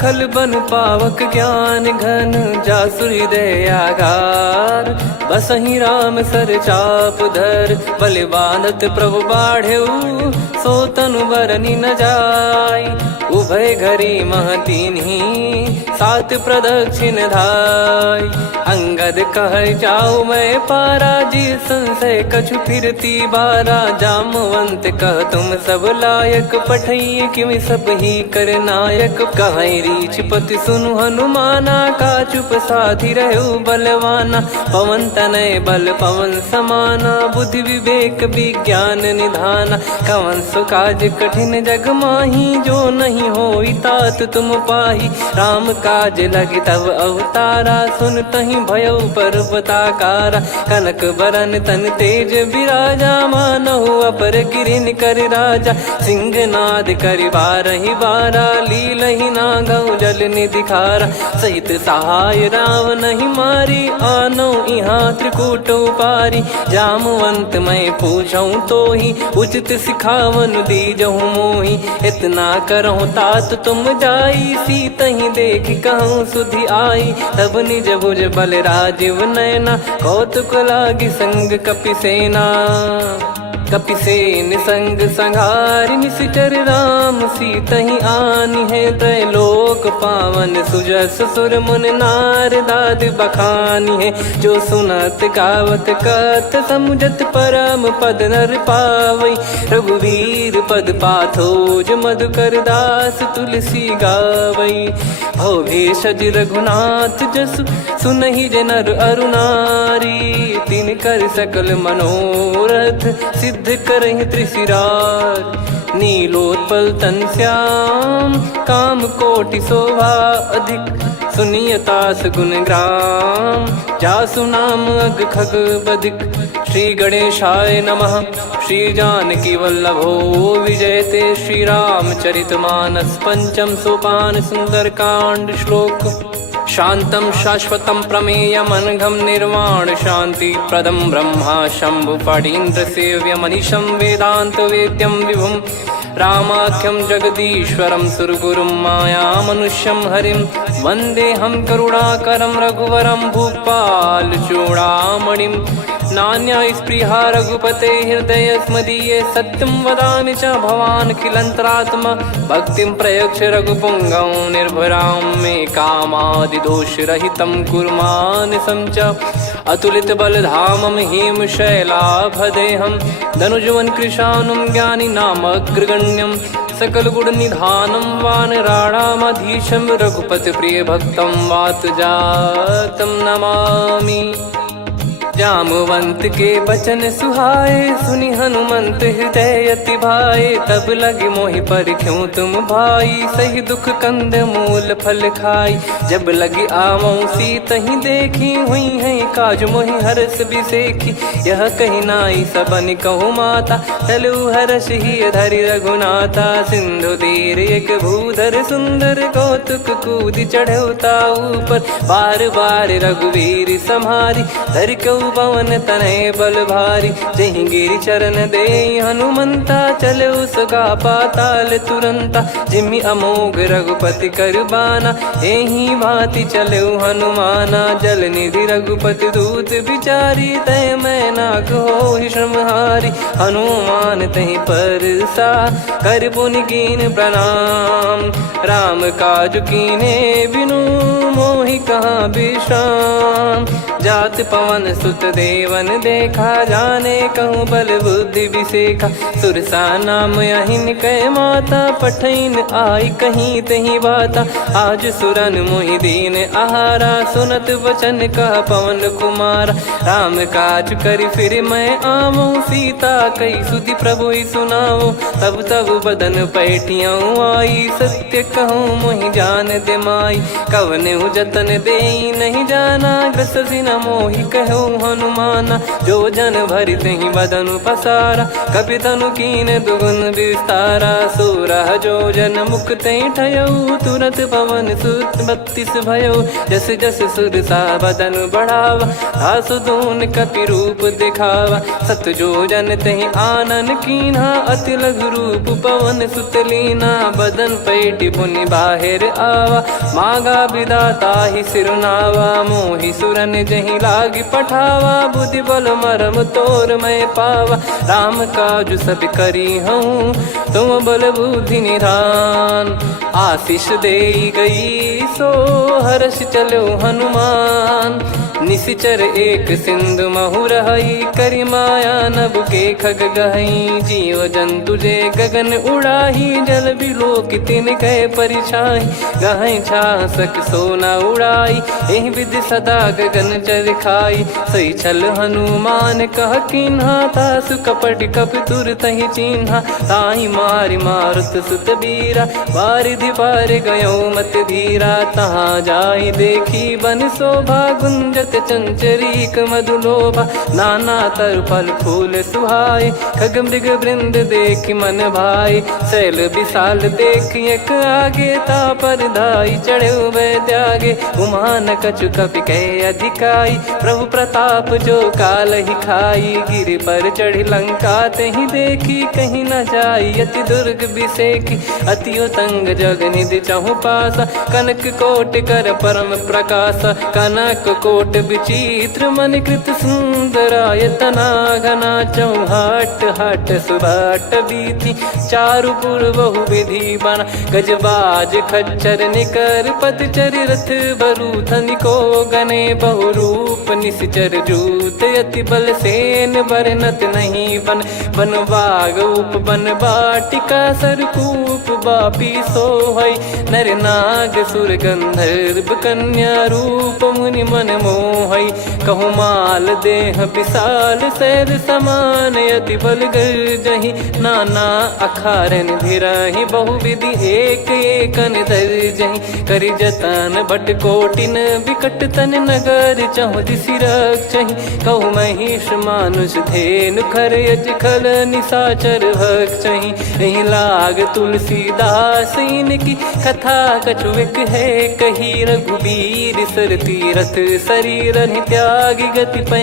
खल बन पावक ज्ञान घन। जासु हृदय आगार, बसहि राम सर चाप धर। बलि बांधत प्रभु बाढ़ऊ, सो तनु बरनि न जाय। उभय घरी मह दीन्ही, सात प्रदक्षिण धाय। अंगद कह जाऊ मैं पारा, जी संशय कछु फिरती बारा। जामवंत कह तुम सब लायक, पठइये किमि सब ही कर नायक। कहै रीछ पति सुनु हनुमाना, का चुप साधि रहु बलवाना। पवन तनय बल पवन समाना, बुद्धि विवेक विज्ञान निधाना। कवन सो काज कठिन जग माही, जो नहीं होई तात तुम पाही। राम काज लगी तब अवतारा, सुन तहि भयो पर्वताकारा। कनक बरन तन तेज बिराजा, मानहु अपर गिरिन कर राजा। सिंहनाद करि बारहि बारा, लीलहि नागौ जल निधि खारा। सहित सहाय रावण नहीं मारी, आनो इहाँ त्रिकूट उपारी। जामवंत मैं पूछऊँ तोहि, उचित सिखावन दीजहु मोहि। इतना करहु तात तुम जाई, सीतहि देख कहूँ सुधि आई। तब निज भुज बल राजीव नयना, कौतुक लागी संग कपिसेना। कपिसेन संग संहारि, निशिचर राम सीतहि आनि है। त्रैलोक पावन सुजस सुर मुन नार, दाद बखानी है। जो सुनत गावत कथ, समुझत परम पद नर पावै। रघुवीर पद पाथोज, मधुकर दास तुलसी गावै। भवेशज रघुनाथ जसु, सुनहि जे नर अरु नारी। तिन कर सकल मनोरथ, सिद्ध करहि त्रिशिराज। नीलोत्पल तन श्याम, काम कोटि शोभा अधिक। सुनियतास गुण ग्राम, जासु नाम अग खग बदिक। श्री गणेशाय नमः। श्री जानकी वल्लभो विजयते, श्री रामचरितमानस। पंचम सोपान सुंदरकांड श्लोक। शांतं शाश्वतं प्रमेयमनघं निर्वाण शांति प्रदं ब्रह्मा शंभु फणीन्द्र सेव्य मनीषं वेदांत वेद्यं विभुं। रामाख्यं जगदीश्वरं सुरगुरुं माया मनुष्यं हरिं। वन्देऽहं करुणाकरं रघुवरं भूपाल चूडामणिं। नान्या स्पृहा रघुपते हृदय स्मदीये, सत्यं वदामि च भवानखिलन्तरात्मा। भक्तिं प्रयच्छ रघुपुङ्गं निर्भरां मे कामादिदोषरहितं कुर्मानिसं च। अतुलितबलधामं हेमशैलाभदेहं, धनुजवन कृशानुं ज्ञानिनामग्रगण्यं। सकलगुणनिधानं वानराणामधीशं, रघुपतिप्रियभक्तं वातजातं नमामि। जामवंत के बचन सुहाए, सुनि हनुमंत हृदय अति भाए। तब लगे मोहि पर क्यों तुम भाई, सही दुख कंद मूल फल खाई। जब लगी आवऊं सीतहि देखी, हुई है काज मोहि हरस बिसेखी। यह कही नाई सबन कहु माता, चलु हरष ही धरि रघुनाथा। सिंधु तीर एक भूधर सुंदर, कौतुक कूद चढ़ौता ऊपर। बार बार रघुवीर सम्हारी, धरि कऊ पवन तनय बल भारी। जहि गिरि चरण दे हनुमंता, चले उसका पाताल तुरंता। जिमि अमोघ रघुपति कर बाना, एहि भांति चले हनुमाना। जल निधि रघुपति दूत बिचारी, तय मैं नाग होहि श्रमहारी। हनुमान तहि परसा, कर पुनि कीन प्रणाम। राम काज कीने बिनु, मोहि कहाँ विश्राम। जात पवन सुत देवन देखा, जाने कहूँ बल बुद्धि बिसेखा। सुरसा नाम अहिन कै माता, पठैन आई कहीं तहीं बाता। आज सुरन मोहि दीन आहारा, सुनत वचन कह पवन कुमारा। राम काज करि फिर मैं आवऊं, सीता कई सुधि प्रभु ही सुनाऊं। तब तब बदन पैठियाँ आई, सत्य कहूँ मोहि जान दे माई। कवने जतन दे नहीं जाना, ग्रसि न मोहि कहूँ हनुमाना। जो जन भरि तहि बदन पसारा, कपि तनु कीन दुगुन विस्तारा। सोरह जो जन मुख तहि ठयऊ, तुरत पवन सुत 32 भयऊ। जस जस सुरसा बदन बढ़ावा, आसु दून कपि रूप दिखावा। सत जो जन तहि आनन कीन्हा, अति लघु रूप पवन सुत लीना। बदन पैठि पुनि बाहिर आवा, मांगा विधाता ही सिरुनावा। मोहि सुरन जहि लागी पठावा, बुद्धि बल मरम तोर मैं पावा। राम काज सब करी हूँ, तुम बल बुद्धि निधान। आशीष दे गई सो हर्ष चलो हनुमान। निशिचर एक सिंधु महु रहई, करि माया नभ के खग गहई। जीव जंतु जे गगन उड़ाही, जल बिलोक तिन कह परिछाई। गहई छासक सोना उड़ाई, एहि विधि सदा गगन चर खाई। सही छल हनुमान कह कीन्हा, तासु कपट कपि तुर तहि चिन्हा। ताहि मारि मारुत सुत बीरा, वारिधि पार गयो मत धीरा। तहाँ जाई देखी बन शोभा, गुंजत चंचरीक मधुलोभा। नाना तर फल फूल सुहाए, खग मृग वृंद देख मन भाई। शैल विशाल देख एक आगे, तापर धाई चढ़े वै त्यागे। उमा न कछु कपि कह अधिकाई, प्रभु प्रताप जो काल ही खाई। गिरि पर चढ़ी लंका तहि देखी, कहीं न जाई अति दुर्ग बिसेखी। अति उतंग जग निधि चहु पासा, कनक कोट कर परम प्रकाशा। कनक कोट विचित्र मन कृत सुंदरायतना। घना चौहाट हाट सुबाट बीती, चारु पुर बहु विधि बना। गजबाज खच्चर निकर पतचर, रथ बरु धनिको गने। बहु रूप निश्चर जूत, अति बल सेन बरनत नहीं बन। बन बाग उप बन बाटिका, सरकूप बापी सोहई। नर नाग सुर गंधर्व कन्या, रूप मुनि मन मोहई। कहु माल देह विशाल, सैर समान अति बल गर्जहि। नाना अखारन भिरहि, बहु विधि एक एकन धरजहि। करि जतन भट कोटिन, विकट तन नगर चहु दिसि रक्षहि। कहु महिष मानुष धेनु, खर यज खल निशाचर भक्षहि। एहि लाग तुलसीदास इनकी, कथा कछु एक है कही। रघुबीर सर तीरथ शरीर त्यागी, गति पै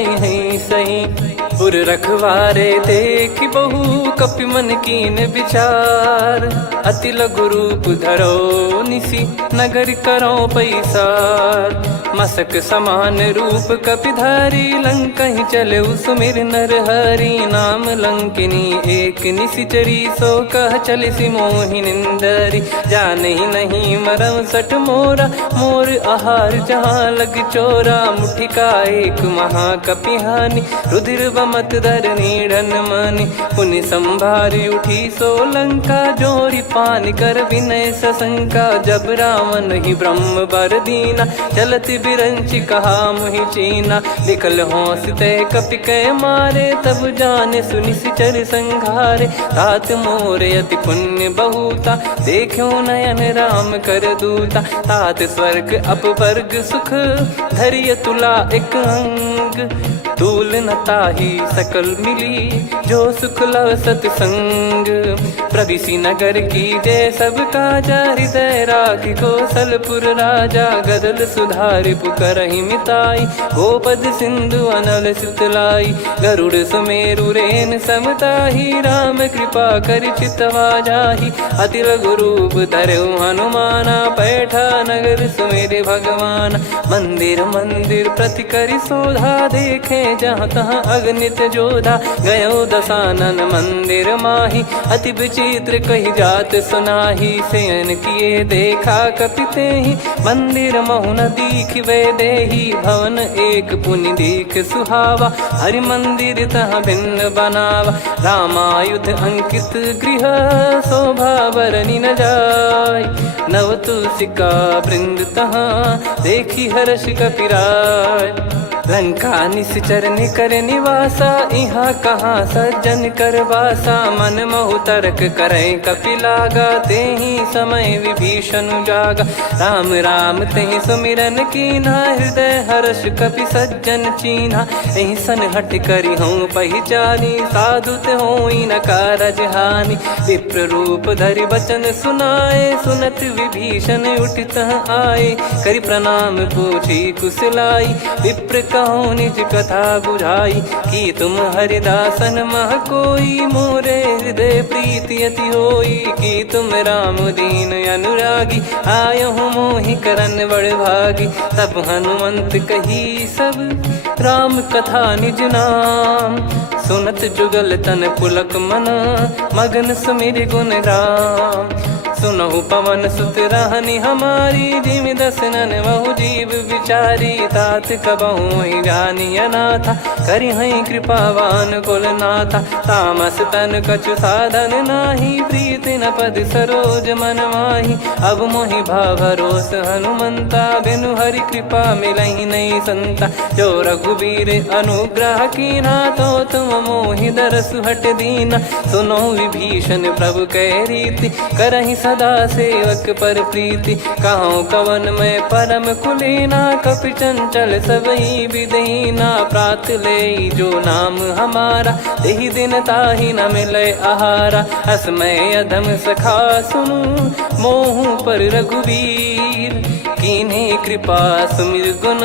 सही। पुर रखवारे देखि बहु, कपि मन कीन विचार। अति लघु रूप धरो निसी, नगर करो पैसार। मसक समान रूप कपिधारी, लंकहि चले सुमिर नर हरि। नाम लंकिनी एक निशिचरी, सो कह चलिसि मोहि निंदरी। जानहि नहीं मरम सठ मोरा, मोर आहार जहाँ लग चोरा। मुठिका एक महाकपिहानि, रुधिर मत धरनी ढन मानी। पुनि संभारी उठी सोलंका, जोरी पान कर विनय सशंका। जब रावण ही ब्रह्म बर दीना, चलति बिरंचि कहा मुहि चीना। निकल होंस तय कपि कै मारे, तब जाने सुनि सिचर संघारे। तात मोर अति पुण्य बहुता, देखो नयन राम कर दूता। तात स्वर्ग अपवर्ग सुख, धैर्य तुला एक अंग। तूल न ताहि सकल मिली, जो सुख लव सतसंग। प्रविशि नगर की जय सब काजा, हृदय राखि कौशलपुर राजा। गदल सुधारि पुकारहि मिताई, गोपद सिंधु अनल सुतलाई। गरुड़ सुमेरु रेन समताहि, राम कृपा करि चितवा जाहि। अति लघु रूप धरऊ हनुमाना, पैठा नगर सुमेरे भगवान। मंदिर मंदिर प्रति करि शोधा, देखे जहाँ तहाँ अगणित जोधा। गयो दशानन मंदिर माही, अति विचित्र कही जात सुनाही। शयन किए देखा कपिते ही, मंदिर महु न दीख वे देही। भवन एक पुनि दीख सुहावा, हरि मंदिर तहाँ भिन्न बनावा। रामायुध अंकित गृह, शोभा बरनि न जाय। नव तुलसी का वृंद तहाँ, देखी हर्ष कपिराय। लंका निश्चर निकर निवासा, यहाँ कहाँ सज्जन कर वासा। मन महु तर्क करें कपिलागा, तेहि समय विभीषण जागा। राम राम तेहि सुमिरन कीन्हा, हृदय हर्ष कपि सज्जन चीन्हा। एहि सन हट करि हूँ पहिचानी, साधु ते होई न कारज हानि। विप्र रूप धरि बचन सुनाए, सुनत विभीषण उठित आए। करि प्रणाम पूछी कुशलाई, विप्र कहो निज कथा बुझाई। कि तुम हरिदासन मह कोई, मोरे हृदय प्रीति अति होई। कि तुम राम दीन अनुरागी, आयहु मोहि करन बड़ भागी। तब हनुमंत कही सब, राम कथा निज नाम। सुनत जुगल तन पुलक मना, मगन सुमिर गुण राम। सुनहु पवन सुत रहनी हमारी, जिमि दसनन महु जीव विचारी। तात कबहु ही जानी अनाथा, करि हई कृपावान कुल नाथा। तामस तन कछु साधन नाही, प्रीति न पद सरोज मन माही। अब मोहि भाव भरोस हनुमंता, बिनु हरि कृपा मिलहि नहीं संता। जो रघुबीर अनुग्रह कीना, तो तुम मोहि दरसु हट दीना। सुनो विभीषण प्रभु कह रीति, करहि सदा सेवक पर प्रीति। कहूँ कवन में परम कुलीना, कपि चंचल सबही विदहीना। प्रात ले जो नाम हमारा, तेहि दिन ताहि न मिले आहारा। असमय अधम सखा सुनु, मोहु पर रघुवीर। कीन्हे कृपा सुमिर गुण,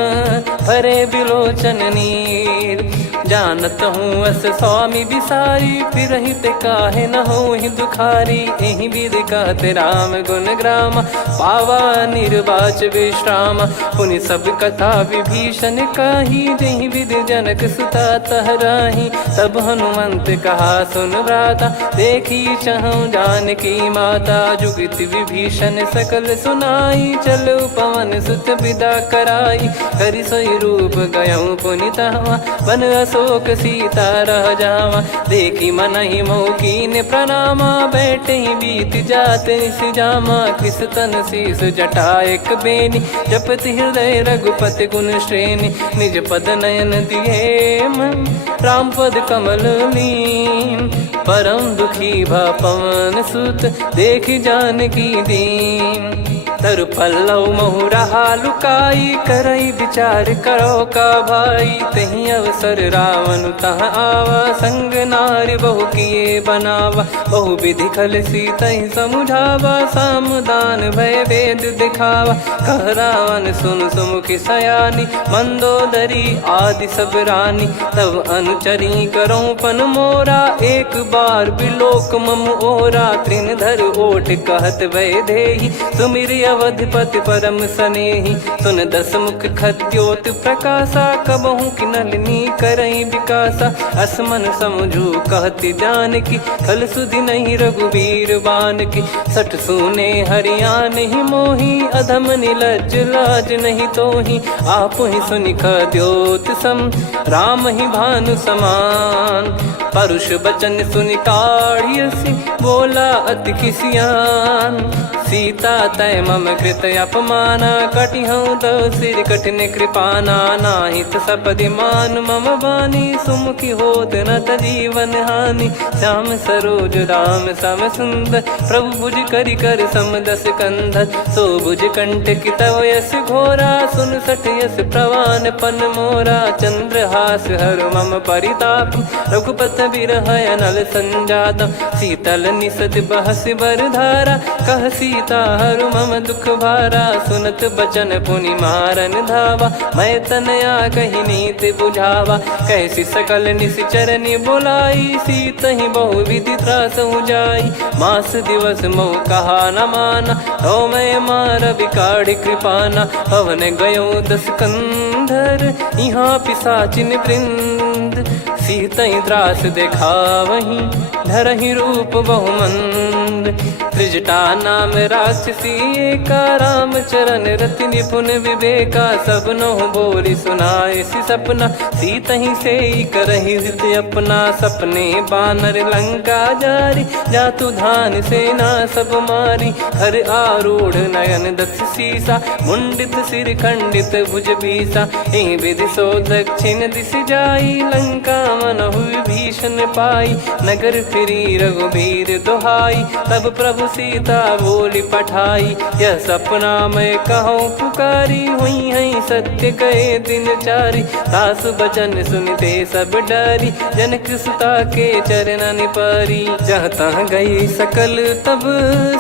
भरे बिलोचन नीर। जानत हूँ अस स्वामी बिसारी, फिरहित काहे न होहि दुखारी। एहि विधि कहते राम गुण ग्राम, पावा निर्वाच विश्राम। पुनि सब कथा विभीषण काही, जहि विधि जनक सुता तहराही। तब हनुमंत कहा सुन भ्राता, देखी चहु जानकी माता। जुगित विभीषण सकल सुनाई, चलो पवन सुत विदा कराई। करि सोई रूप गयऊँ पुनि तहवा, बन अशोक सीता रह जावा। देखी मनहि मोह कीन्ह प्रणामा, बैठे ही बीत जात निस जामा। किस तन शीस जटा एक बेनी, जपति हृदय रघुपति गुण श्रेणी। निज पद नयन दिए मन, राम पद कमल लीन। परम दुखी भा पवन सुत, देखि जानकी दीन। तरु पल्लव महु रहा लुकाई, करई विचार करो का भाई। तहि अवसर रावण तहाँ आवा, संग नारी बहु किए बनावा। बहु विधि खल सीतहि समुझावा, सामदान भय वेद दिखावा। कह रावण सुन सुमुखि सयानी, मंदोदरी आदि सब रानी। तब अनुचरी करो पन मोरा, एक बार बिलोक मम ओरा। तृण धर ओट कहत वै देहि, सुमिर अवधिपति परम सनेही। सुन दस मुख खद्योत प्रकाशा, कबहू की नलिनी करई विकासा। असमन समझू कहती जान की, खल सुधि नहीं रघुबीर बान की। सठ सुने हरियान ही मोही, अधम निलज लाज नहीं तोही। आप ही सुनि खद्योत सम, राम ही भानु समान। परुष बचन सुनि काढ़ियसि, बोला अति किसियान। सीता तय मम कृत अपमाना, कटिहऊँ दो सिर कठिन कृपाना। नाहित सपदि मान मम बानी, सुमुखी होत न जीवन हानि। श्याम सरोज राम सम सुंदर, प्रभु भुज करि कर सम दस कंधर। सो भुज कंटक तव यस घोरा, सुन सठ यस प्रवान पन मोरा। चंद्रहास हर मम परिताप, रघुपत बिरह अनल संजातम। शीतल निसत बहस बर धारा, कह सीता हरु मम दुख भारा। सुनत बचन पुनि मारन धावा, मैं तनया कही नीत बुझावा। कैसी सकल निश्चरनि बोलाई, सीत ही बहु विधि त्रास जाई। मास दिवस मोह कहा न माना, तो मैं मार बिकाढ़ कृपाना। पवन गयो दस कंधर, यहाँ पिशाचिन वृंद। सीतई त्रास देखा वहीं, धरहि रूप बहुमंद। त्रिजटा नाम राक्षसी एका, राम चरण रति निपुण विवेका। सबनो बोली सुनाए सि सपना, सीतहि से करहि हित अपना। सपने बानर लंका जारी, जातु धान सेना सब मारी। हर आरूढ़ नयन दस सीसा, मुंडित सिर खंडित भुज बीसा। एहि विधि सो दक्षिण दिश जाई, लंका मनहु भीषण पाई। नगर फिरी रघुबीर दोहाई, तब प्रभु सीता बोली पठाई। यह सपना मैं कहूँ पुकारी, हुई है सत्य कहे दिन चारी। सासु बचन सुनते सब डरी, जनक सुता के चरण परी। जहाँ तहाँ गई सकल तब,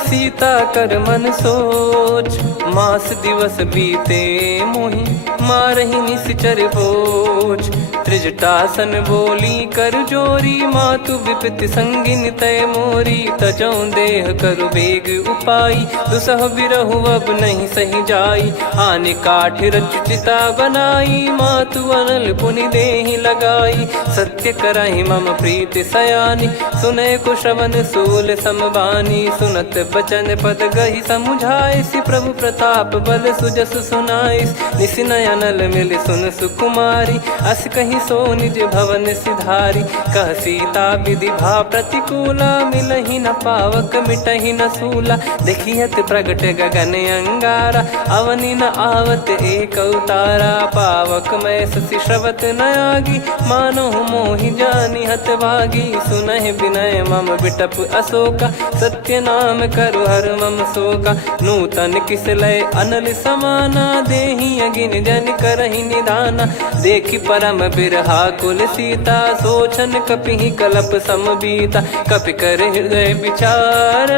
सीता कर मन सोच। मास दिवस बीते मोहि, मारहि निश्चर बोझ। त्रिजटासन बोली कर जोरी, मातु विपति संगिन तय मोरी। तजौ देह करु बेग उपाई, दुसह बिरहु अब नहीं सही जाई। आने काठ रचिता बनाई, मातु अनल पुनि देहि लगाई। सत्य करहि मम प्रीति सयानी, सुनय को श्रवण सूल समबानी। सुनत बचन पद गहि समुझाए, सि प्रभु प्रताप बल सुजस सुनाइस। निसि नयनल मिल सुन सुकुमारी, अस कहि सो निज भवन सिधारी। कह सीता विधि भा प्रतिकूला, मिलहि न पावक मिटहि न सूला। देखियत प्रगट गगन अंगारा, अवनि न आवत एक अवतारा। पावक मैं ससि श्रवत न आगी, मानो मोहि जानि हत भागी। सुनहि विनय मम बिटप अशोका, सत्य नाम करु हर मम शोका। नूतन किस लय अनल समाना, देहि अगिन जन करहि निदाना। देखि परम बिरहा कुल सीता, सोचन कपिहि कलप समबीता। कपि कर हृदय विचार,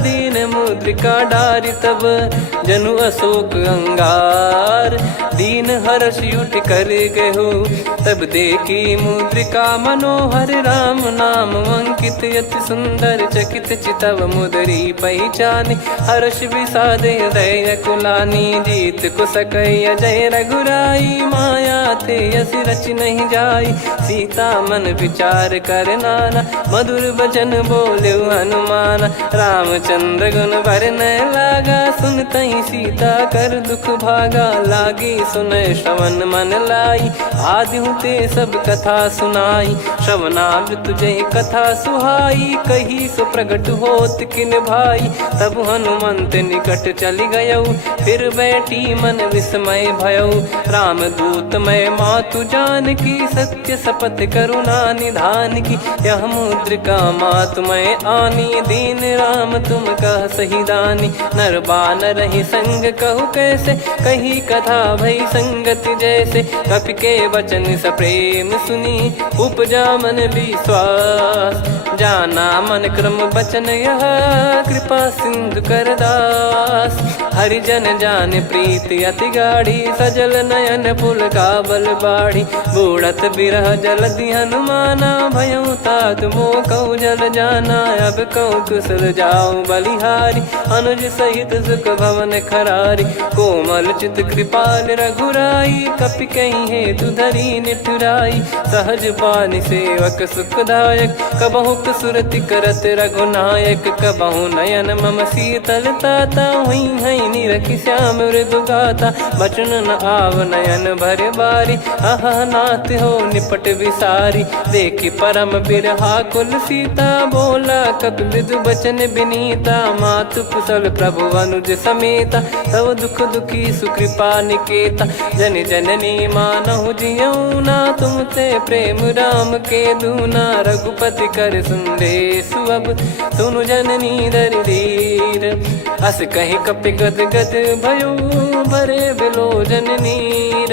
दीन मुद्रिका डारि तब। जनु अशोक अंगार, दीन हर्ष युट कर गहु। तब देखी मुद्रिका मनोहर, राम नाम अंकित अति सुंदर। चकित चितव मुदरी पहचाने, हर्ष विषाद हृदय कुलानी। जीत को सकय अजय रघुराई, माया थे यस रच नहीं जाई। सीता मन विचार कर नाना, मधुर वचन बोले हनुमान। रामचंद्र गुण भरने लागा, सुनतहि सीता कर दुख भागा। लागी सुनय श्रवण मन लाई, आदि ते सब कथा सुनाई। श्रवणाब तुझे कथा सुहाई, कही सो प्रगट होत किन भाई। तब हनुमंत निकट चली गयौ, फिर बैठी मन विस्मय भयौ। राम दूत मैं मातु जान की, सत्य शपथ करुणा निधान की। यह मुद्रिका मातु मैं आनी, दीन राम तुम कह सही दानी। नर बानर ही संग कहु कैसे, कही कथा भई संगति जैसे। कपि के वचन सप्रेम सुनी, उपजा मन विश्वास। जाना मन क्रम बचन यह, कृपा सिंधु कर दास। हरिजन जान प्रीति अति गाढ़ी, सजल नयन पुल काबल बाढ़ी। बूढ़त बिरह जलधि हनुमाना, भयउ तात मोह कहु जल जाना। अब कहु कुशल जाऊ बलिहारी, अनुज सहित सुख भवन खरारी। कोमल चित कृपाल रघुराई, कपि कहीं हेतु धरी निठुराई। सहज पानि सेवक सुखदायक, कबहु सुरति करत रघुनायक। कबहु नयन मम शीतल ताता, हुई है निरखि श्याम मृदु गाता। बचन न आव नयन भर बारी, अह नाथ हो निपट विसारी। देखि परम बिरहा कुल सीता, बोला कपि मृदु बचन बिनीता। मातु कुशल प्रभु अनुज समेता, तव दुख दुखी सुकृपा निकेता। जन जननी मानहु जियऊ ना, तुम ते प्रेम राम के दूना। रघुपति कर संदेशु अब, सुनु जननी दर धीर। अस कहीं कपि गद गद भयो, भरे बिलोचन नीर।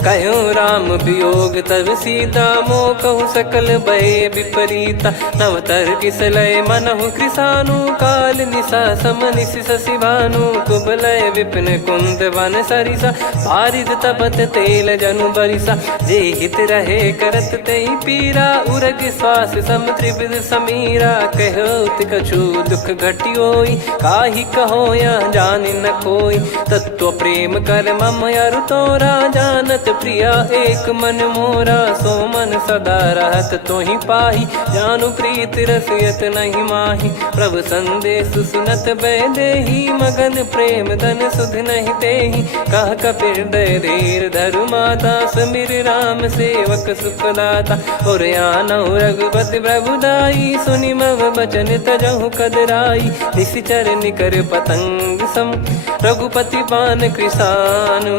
कहूँ राम वियोग तब सीता, मोह कहूँ सकल भय विपरीता। नवतर किसलय मनहु कृसानु, काल निशा समनिश शशि भानु। कुबलय विपिन कुंद वन सरिसा, पारिद तपत तेल जनु बरिसा। जे हित रहे करत तेहि पीरा, उरग श्वास सम त्रिविध समीरा। कहत कछु दुख घटियोई, काहि कहो या जानि न कोई। तत्व प्रेम कर मम अरु तोरा, जानत प्रिया एक मन मोरा। सो मन सदा रहत तोहि पाही, जानु प्रीत रसियत नहीं माही। प्रभु संदेश सुनत बैदेही, मगन प्रेम धन सुध नहीं तेहि। कह कपि हृदय धीर धरु माता, समिर राम सेवक सुखदाता। और आनहु रघुपति प्रभुदाई, सुनि मम बचन तजहु कदराई। निशिचर निकर पतंग सम, रघुपति पान कृसानु।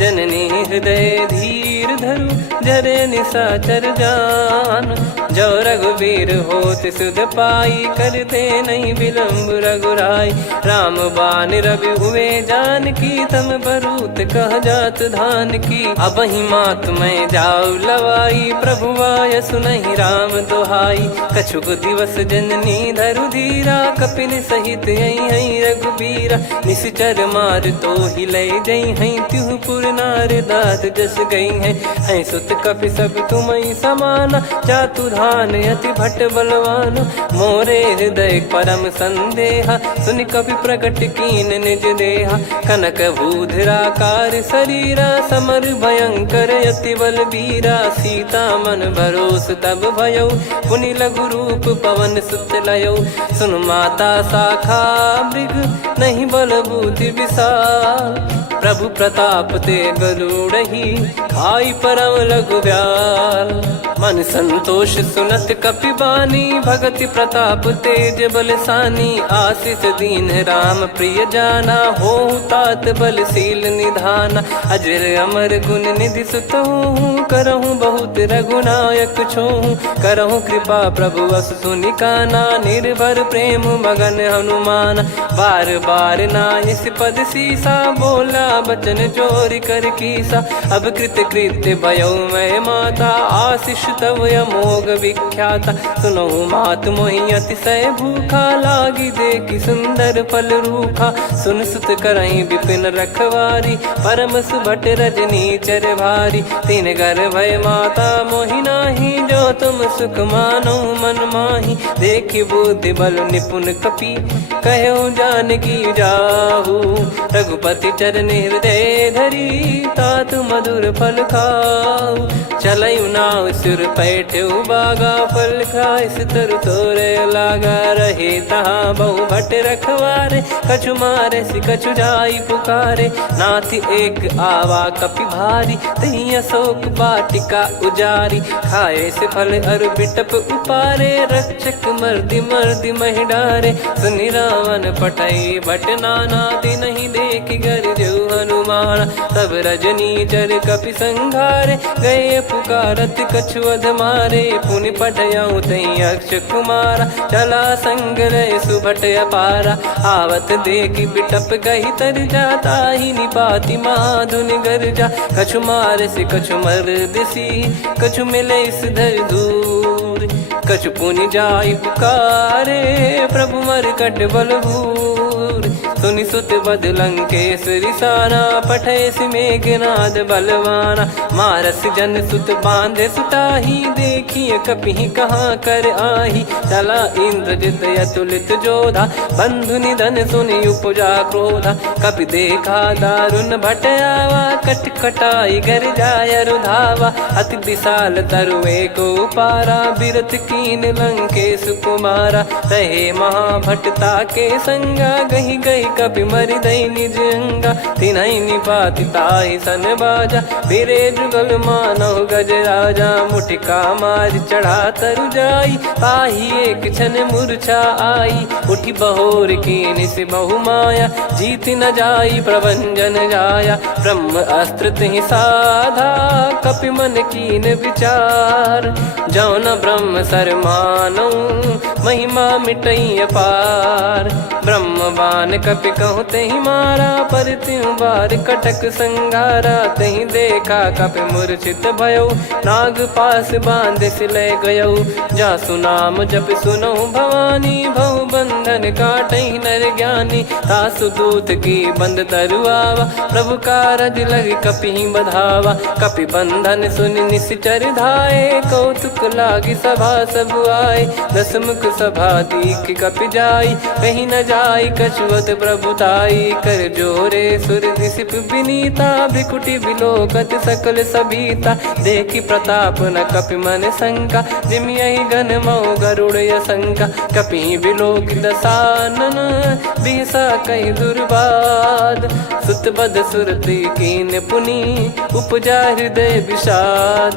जननी हृदय धीर धरु, जरे निशाचर जान। जो रघुवीर होत सुध पाई, करते नहीं विलम्ब रघुराई। राम बान रवि हुए जानकी, तम बरूत कह जात धान की। अब ही मात मैं जाऊ लवाई, प्रभु आय सुनहि राम दुहाई। कछुक दिवस जननी धरु धीरा, कपिन सहित यही रघुबीरा। निश्चर मार तो ही ले जई हैं, त्युह पुर नार दात जस गई हैं। सुत कपि सब तुमहि समाना, जातु धान अति भट बलवान। मोरे हृदय परम संदेहा, सुनि कपि प्रकट कीन निज देहा। कनक भूधराकार शरीरा, समर भयंकर अति बलबीरा। सीता मन भरोस तब भयउ, पुनि लघु रूप पवन सुत लयउ। सुन माता शाखा मृग, नहीं बल बुद्धि विशाल। प्रभु प्रताप ते गरुड़हि, खाई परम लघु ब्याल। मन संतोष सुनत कपि बानी, भगति प्रताप तेज बलसानी। आशीष दीन राम प्रिय जाना, होहु तात बलशील निधाना। अजर अमर गुण निधि सुतहु, करहु बहुत रघुनायक छोहु। करहु कृपा प्रभु अस सुनि काना, निर्भर प्रेम मगन हनुमान। बार बार नायस पद सीसा, बोला बचन चोरी कर कीसा। अब कृत कृत्य भयो मैं माता, आशीष तव अमोघ विख्याता। सुनहु मात मोहि अतिशय भूखा, लागी देखि सुंदर फल रूखा। सुन सुत करहि विपिन रखवारी, परम सुभट रजनी चर भारी। तीन घर भय माता मोहि नाही, जो तुम सुख मानो मन माही। देखि बुद्धि बल निपुण कपि, कहु जानकी जाहू। रघुपति चरण हृदय धरी, तात मधुर फल खाऊ। चलयु नाव सिर पैठ्यु बागा, फल खाय सितर तोरे लागा। रहे तहाँ बहु भट रखवारे, कछु मारे सि कछु जाई पुकारे। नाथ एक आवा कपि भारी, तही अशोक वाटिका उजारी। खाए से फल अर बिटप उपारे, रक्षक मर्दि मर्दि महि डारे। सुनि रावण पटई भट नाना, तिनहि देखि गरजउ हनुमान। तब रजनी चर कपि संघारे, गए पुकारत कछु अध मारे। पुनि पटयउ तई अक्ष कुमारा, चला संग रहे सुभट अपारा। आवत देखि बिटप गहि तर जाता, ही निपाति माधुनि गर्जा। कछु मार से कछु मर्दिसी, कछु मिले इस धर दूर। कछु पुनि जाई पुकारे, प्रभु मरकट बलभूर। सुनि सुत बद लंकेश्वरी साना, पठेसि मेघनाद बलवाना। मारस जन सुत बांधे सुताही, देखिए कपि कहाँ कर आही। चला इंद्रजित अतुलित जोधा, बंधु निधन सुनि उपजा क्रोधा। कपि देखा दारुण भट आवा, कट कटाई घर जाय रुधावा। अति विशाल तरुए को पारा, बिरत कीन लंकेश कुमारा। रहे महाभटता के संगा, गही गई कपि मरि दई निज अंगा। तिन्हि निपाति ताहि सन बाजा, फिरे जुगल मानव गज राजा। मुटिका मार चढ़ा तरु जाई, पाही एक क्षण मूर्छा आई। उठी बहोर कीन से बहु माया, जीत न जाई प्रभंजन जाया। ब्रह्म अस्त्र तिहि साधा, कपि मन कीन विचार। जौ न ब्रह्म सर मानौ, महिमा मिटई अपार। ब्रह्म बान कपि कहूँ तेहि मारा, पर त्यों बार कटक संगारा। तहि देखा कपि मूर्छित भयौ, नाग पास बांध सिले गयौ। जासु नाम जप सुनौ भवानी, भव बंधन काटहि नर ज्ञानी। तासु दूत की बंद तरुआवा, प्रभु कारज लग कपि बधावा। कपि बंधन सुनि निश्चर धाये, कौतुक लागी सभा सब आए। दसमुख सभा दीख कपि जाई, कहीं न जाई कछुअत प्रभुताई। कर जोरे सुर दिसिप विनीता, भिकुटी बिलोकत सकल सबीता। देखी प्रताप न कपि मन शंका, जिमियहि गन मऊ गरुड़ असंका। कपि बिलोक दसानन, बिहसा कहि दुर्बाद। सुत बद सुरति कीन पुनि, उपजा हृदय विषाद।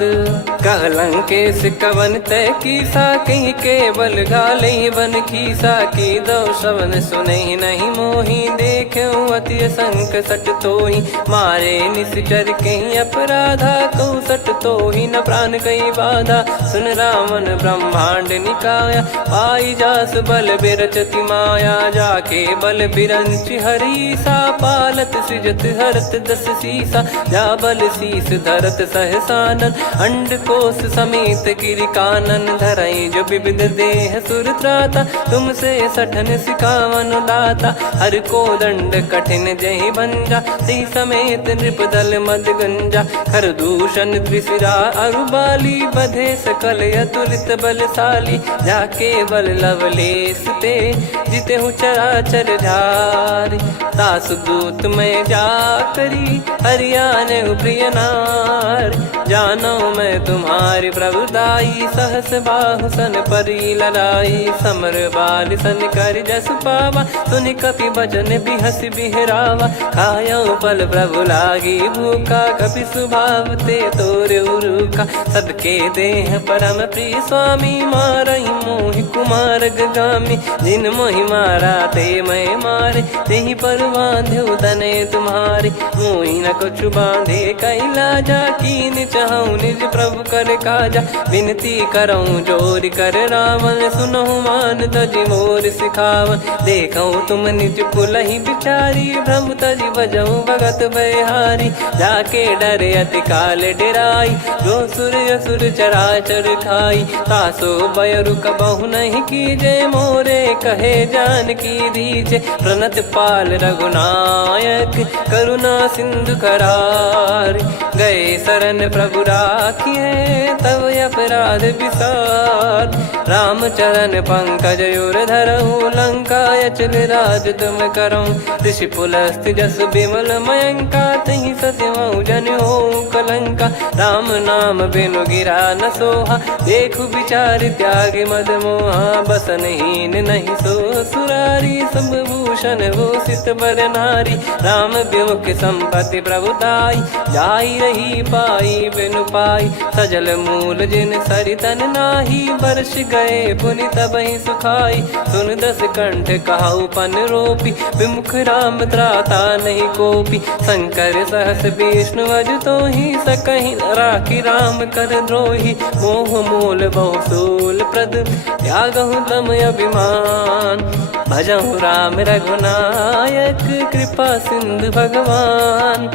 कह लंकेश कवन तय कीसा, कहीं केवल गाले बन खीसा। की दो श्रवण सुनहि नहीं मोही, देखऊं अति संक सट तोहि। मारे निश्चर कहीं अपराधा, कहूँ सट तोहि न प्राण कहीं बाधा। सुन रावण ब्रह्मांड निकाया, पाई जास बल बिरचति माया। जाके बल बिरंच हरीसा, पालत सृजत हरत दस सीसा। जा बल शीस धरत सहसानन, अंड कोश समेत गिरि कानन। धरई जो विविध देह सुर त्राता, तुमसे सठन सिखावन दाता। हर को दंड कठिन जहि भंजा, ती समेत नृपदल मद गंजा। खर दूषण त्रिशिरा अरुबाली, बधे सकल अतुलित बलशाली। जाके बल लवलेस ते, जिते हूँ चराचर झारी। तासु दूत मैं जा करी, हरियाने प्रिय नार। जानो मैं तुम्हारी प्रभुताई, सहस बाहु सन परी ललाई। समर बाल सन कर जस पावा, सुनि कपि बचन बिहस बिहरावा। खायौ पल प्रभु लागी भूखा, कपि स्वभाव ते तोर उरुखा। सबके देह परम प्रिय स्वामी, मारहि मोहि कुमार गामी। जिन मोहि मारा ते मैं मारे, तेहि पर बांधो तनय तुम्हारे। मोहि न कुछ बांधे कैलाजा, कीन चाहूं निज प्रभु कर काजा। विनती करऊं जोर कर रावण, सुनहु मान तजि मोर सिखावन। देखऊं तुम निज कुलहि बिचारी, भ्रम तजि बजऊं भगत बहारी। जाके डरे अति काल डेराई, जो सुर असुर चराचर खाई। तासो बयरु कबहु नहीं कीजे, मोरे कहे जान की दीजे। प्रणत पाल रघुनायक, करुणा सिंधु करार। गए शरण प्रभु राखिए, तब अपराध विसार। रामचरण पंकज उर धरऊं, लंका अचल राज तुम करऊं। ऋषि पुलस्त जस विमल मयंका, तहि सत्यमऊ जन हो कलंका। राम नाम बिनु गिरा न सोहा, देखु विचार त्याग मद मोहा। बसनहीन नहीं सो सुरारी, सब भूषण भूषित बर नारी। राम विमुख संपत्ति प्रभुताई, जाई रही पाई बिनु पाई। सजल मूल जिन सरितन नाही, वर्ष गए पुनि तबहि सुखाई। सुन दस कंठ कहाऊ पन रोपी, विमुख राम त्राता नहीं कोपी। शंकर सहस विष्णु अज तोहि, सकहि न राखी राम कर द्रोही। मोह मूल बहु सूल प्रद, त्यागहु तम अभिमान। भजहु राम रघुनायक, कृपा सिंधु भगवान।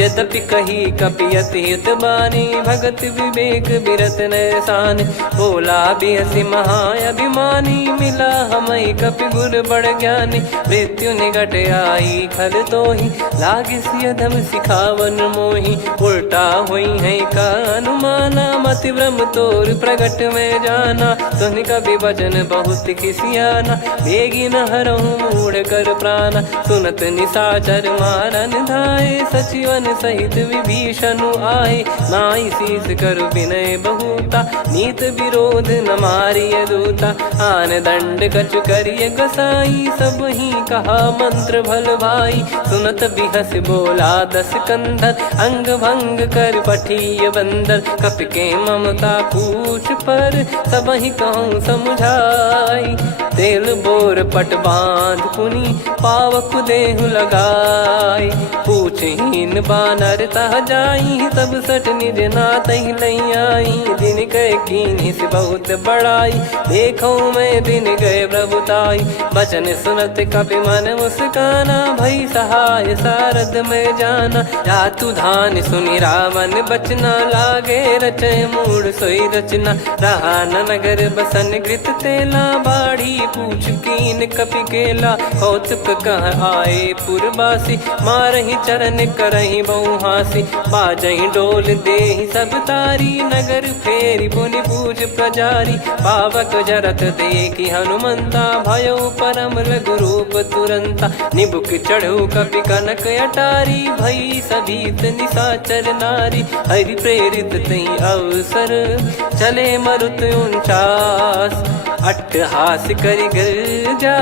यद्यपि कही कपियत हित बानी, भगत विवेक बिरत नैसान। बोला बिहसी महाअभिमानी, मिला हमई कपि गुर बड़ ज्ञानी। मृत्यु निकट आई खल तोहि, लागे सिय धम सिखावन मोहि। उल्टा हुई है का अनुमाना, मति भ्रम तोर प्रगट में जाना। सुन कवि वचन बहुत खिसियाना, बेगी न हरहु मूढ़ कर प्राण। सुनत निशाचर मारन धाये, सचिवन सहित विभीषण आए। नाई शीस कर विनय बहुता, नीत विरोध न मारिय दूता। आन दंड कछु करिय गोसाई, सब ही कहा मंत्र भल भाई। सुनत बिहस बोला दस कंधर, अंग भंग कर पठिय बंदर। कपि के ममता पूछ पर, सब ही कहूँ समझाई। तेल बोर पट बांध पुनि, पावक देहु लगाई। पूछहीन बानर तह जाई, तब सट निज नाथ लई आई। दिन गए कीन्ही से बहुत बड़ाई, देखो मैं दिन गए प्रभुताई। बचन सुनत कपि मन मुस्काना, भई सहाय सारद में जाना। जातु धान सुनि रावण बचना, लागे रचय मूढ़ सोई रचना। रहा न नगर बसन कृत तेला, बाढ़ी पूछ कीन कपि केला। कौतुक कह आए पुरबासी, मारहि चरण करहि बहु हासी। बाजहि डोल देहि सब तारी, नगर फेरी पुनि पूज प्रजारी। पावक जरत देखि हनुमंता, भयो परम रघुरूप तुरंता। निबुक चढ़ऊ कपि कनक अटारी, भई सभीत निशाचर नारी। हरि प्रेरित तई अवसर, चले मरुत 49। अट्टहास करि गर्जा,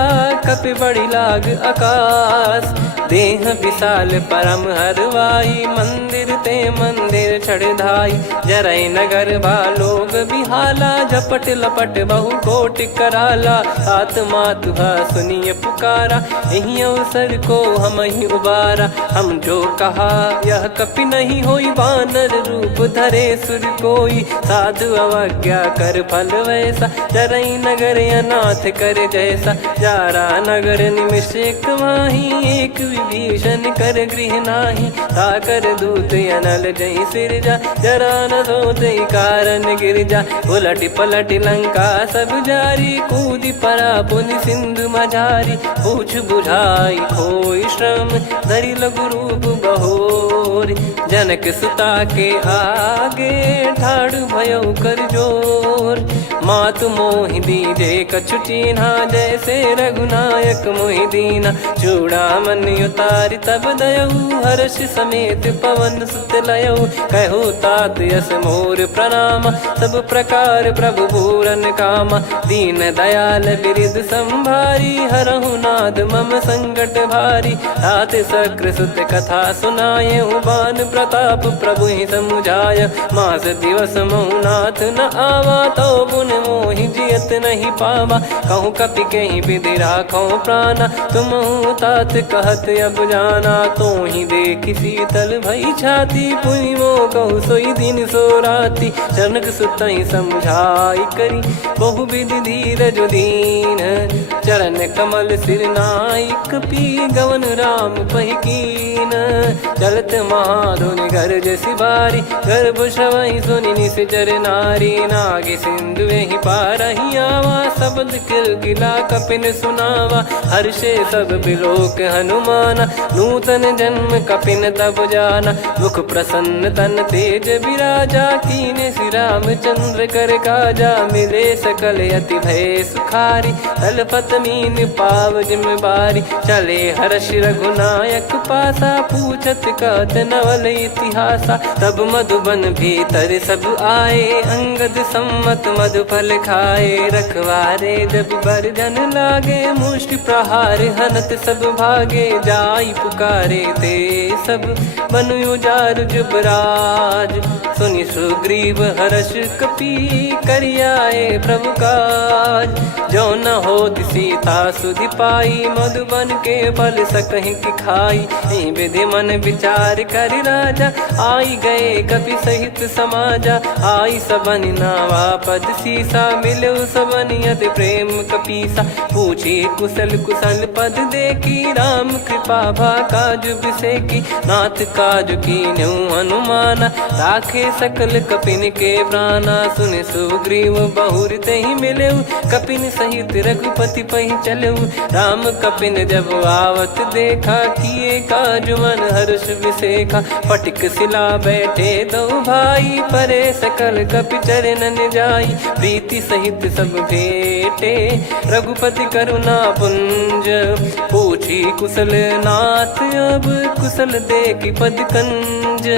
कपि बड़ी लाग आकाश। देह विशाल परम हरवाई, मंदिर ते मंदिर चढ़ धाई। जरई नगर बालोग बिहाला, झपट लपट बहु कोटि कराला। आत्मातु सुनिय पुकारा, यही अवसर को हम ही उबारा। हम जो कहा यह कपि नहीं होई, वानर रूप धरे सुर कोई। साधु अवज्ञा कर फल वैसा, जरई नगर अनाथ कर जैसा। जारा नगर निमिष एक माही, एक विभीषण कर गृह नाही। ताकर दूत अनल जई सिरजा, जरा न सोते कारण गिर जा। उलट पलट लंका सब जारी, कूदी परा पुनि सिंधु मझारी। पूछ बुझाई खोई श्रम, धरि लघु रूप बहोरी। जनक सुता के आगे, ठाड़ भयो कर जोर। मातु मोहि दीजे कछु चीन्हा, जैसे रघुनायक मोहि दीना। चूड़ामन उतारि तब दयऊ, हर्ष समेत पवन सुत लयऊ। कहु तात यस मोर प्रणाम, सब प्रकार प्रभु पूरन कामा। दीन दयाल बिरिद संभारी, हरहु नाद मम संकट भारी। तात सक्र सुत कथा सुनाये, बान प्रताप प्रभु ही समुझाय। मास दिवस महु नाथ न आवा, तो पुन मोहि जियत नहीं पावा। कहूँ कपि कहीं विधि राखो प्राणा, तुम तात कहत अब जाना। तो ही देखी शीतल भई छाती, पुनि मो कहु सोई दिन सो राती। जनक सुतहि समझाई करी, बहु विधि धीरज दीन। चरण कमल सिर नाई, कपि गवन राम पहिकीन। चलत महाधुनि गरज सिबारी, गर्भ श्रवहि सुनि निश्चर नारी। नागे सिंधु ही पारहि आवा, शब्द किलकिला कपिन सुनावा। हर्षे सब बिलोक हनुमाना, नूतन जन्म कपिन तब जाना। मुख प्रसन्न तन तेज विराजा, कीने श्री रामचंद्र कर काजा। मिले सकल अति भय सुखारी, तलपत मीन पाव जिम बारी। चले हर्ष रघुनायक पासा, पूछत कहत नवल इतिहासा। तब मधुबन भीतर सब आए, अंगद सम्मत मधुफल खाए। रखवारे जब बरजन लागे, मुष्टि प्रहार हनत सब भागे। जाई पुकारे ते सब, बनु उजार जुबराज। सुनि सुग्रीव हर्ष कपि, करियाए प्रभु काज। जो न होत सीता सुधि पाई, मधुबन के फल सकहि कि खाई। विधि मन विचार कर राजा, आई गए कपि सहित समाजा। आई सबन नावा पद सीसा, मिलो सबन यत प्रेम कपीसा। पूछी कुशल कुशल पद देखी राम कृपा भा काज बिसेकी। नाथ काज कीन्हु हनुमाना राखे सकल कपिन के प्राणा। सुन सुग्रीव बहुर तेहि मिलेउ कपिन सहित रघुपति पहि चलेउ। राम कपिन जब आवत देखा किए काज मन हर्ष विसेखा। फटिक सिला बैठे दो भाई परे सकल कपि चरणन जाई। प्रीति सहित सब भेटे रघुपति करुणा पुंज। पूछी कुशल नाथ अब कुशल देखि पद कंज।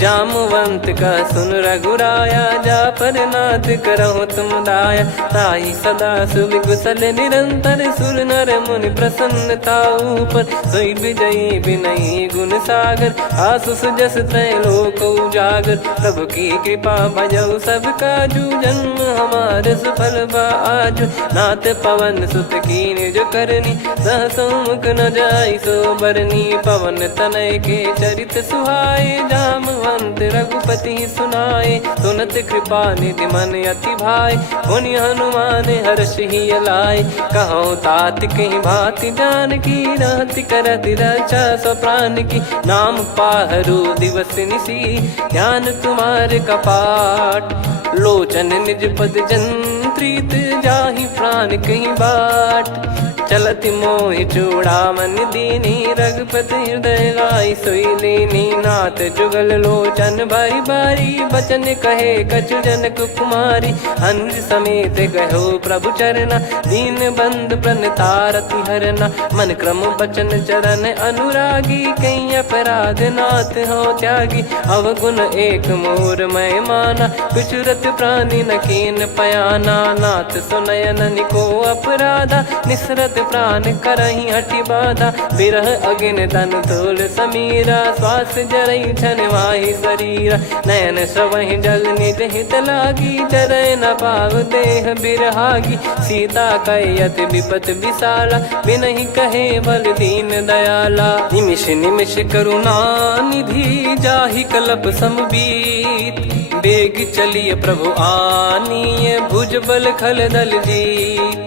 जामवंत का सुन रघुराया जा पर नाथ करहु तुम दाया। ताहि सदा सुविकुशल निरंतर सुर नर मुनि प्रसन्नता ऊपर। सोई विजयी विनयी गुण सागर आसु सुजस त्रैलोक उजागर। प्रभु की कृपा भजऊ सब काजू जन्म हमार सफल बा आजु। नाथ पवन सुत कीन्ह जो करनी सहसो मुख न जाई सो बरनी। पवन तनय के चरित सुहाए जामवंत रघुपति सुनाए। सुनत कृपा निधि मन अति भाई पुनि हनुमान हर्ष ही लाए। कहूँ तात कहीं भांति जानकी रहति करति रक्षा सो प्राण की। नाम पाहरु दिवस निसी ध्यान तुम्हारे कपाट। लोचन निज पद जंत्रित जाहि प्राण कहीं बाट। चलति मोहि चूड़ामन दीनी रघुपति हृदय लाई सोई लीनी। नाथ जुगल लोचन बारी बारी बचन कहे कछु जनक कुमारी। अनुज समेत गहो प्रभु चरना दीन बंद प्रणतारति हरना। मन क्रम बचन चरण अनुरागी कहीं अपराध नाथ हो त्यागी। अवगुण एक मोर मैं माना विचुरत प्राणी न कीन पयाना। नाथ सुनयन को अपराधा निसरत प्राण करही हटि बाधा। बिरह अगिन तन तोल समीरा श्वास जरई छन वाहि शरीरा। नयन सवहि जल निज हित लागी चरय न पाव देह बिरहागी। सीता कयत विपत विशाला बिनहि कहे बल दीन दयाला। निमिष निमिष करुणा निधि जाहि कलप समबीत। बेग चलिए प्रभु आनीय भुज बल खल दल जी।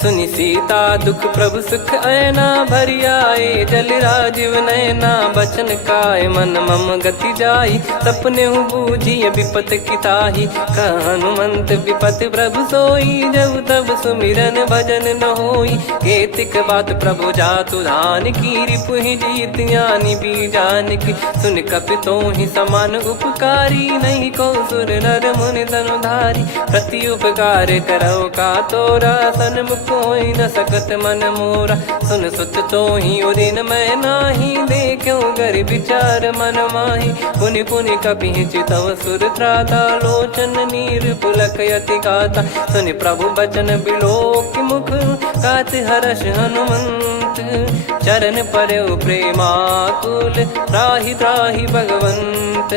सुनि सीता दुख प्रभु सुख ऐना भरि आए। जल राजीव नैना बचन काय मन मम गति जाई। सपने हूँ बूझिए विपत किताही हनुमंत विपत प्रभु सोई। जब तब सुमिरन भजन न होई। केतिक बात प्रभु जातु धान की रिपुहि जीत ज्ञानी बीजान की। सुन कपि तोहि समान उपकारी नहीं को सुर नर मुनि तनुधारी। प्रति उपकार करो का तोरा सन्मुख कोई न सकत मन मोरा। सुन सुत तो ही उदिन मैं नाही देखो गर विचार मन माही। पुनि पुनि कपि चितव सुर त्राता लोचन नीर पुलक यति गाता। सुनि प्रभु बचन बिलोक मुख गात हर्ष हनुमंत। चरण परउ प्रेमाकुल त्राहि त्राहि भगवंत।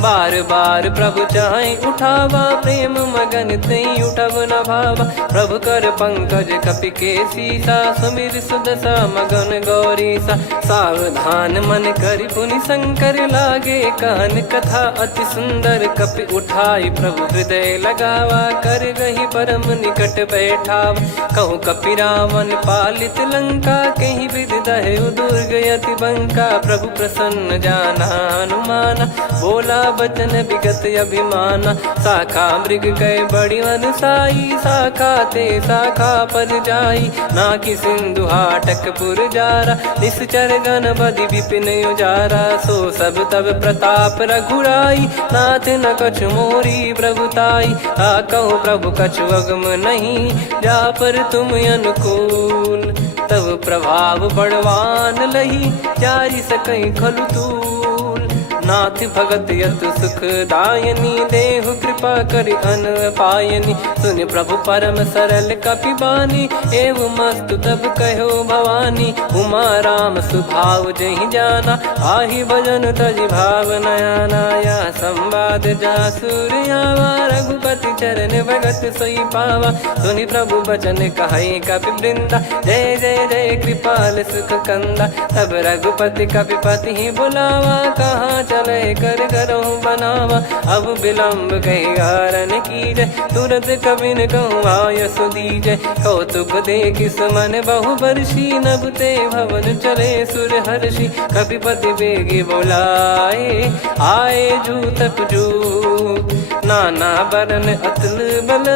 बार बार प्रभु चाहि उठावा प्रेम मगन तई उठब न भावा। प्रभु कर पंकज कपि के सीसा सुमिर सुदशा मगन गौरीसा। सावधान मन करि पुनि शंकर लागे कहन कथा अति सुंदर। कपि उठाई प्रभु हृदय लगावा कर गही परम निकट बैठावा। कहूँ कपि रावण पालित लंका कहीं विधि दहेउ दुर्ग यति बंका। प्रभु प्रसन्न जाना हनुमाना बोला बचन विगत अभिमाना। शाखा मृग गए बड़ी अनुसाई शाखा ते शाखा पर जाई। नाकि सिंधु हाटक पुर जारा निश्चर गण बदि विपिन उजारा। सो सब तब प्रताप रघुराई नाथ न कछु मोरी प्रभुताई। कहो प्रभु कछु अगम नहीं जा पर तुम अनुकूल। तब प्रभाव बड़वान लही जारी सकई खलु तूल। नाथ भगत यत सुख दायनी देहु कृपा करि अन पायनी। सुन प्रभु परम सरल कपि बानी एव मस्तु तब कहो भवानी। उमा राम सुभाव जहि जाना आहि भजन तजि भाव नयाना। या संवाद जासुर आवा रघुपति चरण भगत सोई पावा। सुनि प्रभु बचन कहै कपि वृंदा जय जय जय कृपाल सुख कंदा। तब रघुपति कपि पति ही बुलावा कहाँ चले कर करहु बनावा। अब विलम्ब कही कारण की जय तुरंत कबिन कहूँ आयस दीजय। कौतुक देख सुमन बहु बरसी नभते भवन चले सुर हर्षि। कपिपति बेगी बोलाए आए जूतक जू। नाना बरन अतुल बल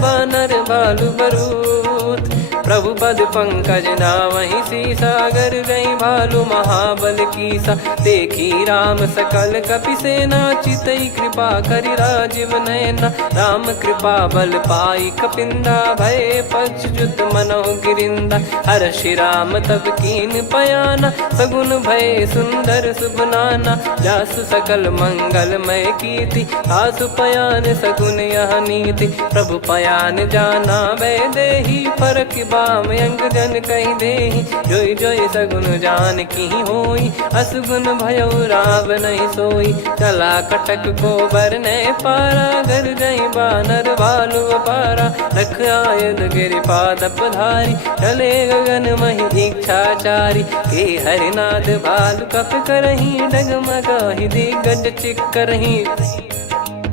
बानर बालु बरूत। प्रभु पद पंकज नावहि सीसागर गई भालु महाबल कीसा। देखी राम सकल कपि सेना चितई कृपा करि राजीव नयना। राम कृपा बल पाई कपिंदा भय पक्षजुत मनो गिरिंदा। हर्षि राम तब कीन पयाना सगुन भय सुंदर शुभ नाना। जासु सकल मंगलमय कीर्ति आसु पयान सगुन यह नीति। प्रभु पयान जाना वै देहि फरक बाम अंग जन कहि देहि। जोई जोई सगुन जान की होई असगुन भयो राव नहीं सोई। चला कटक को बरने पारा घर गई बानर भालु अपारा। रख आयल गिरि पाद पधारी चले गगन महि इच्छाचारी। के हरिनाथ भालु कप करही डगमगाहि दिग्गज चिक्करही।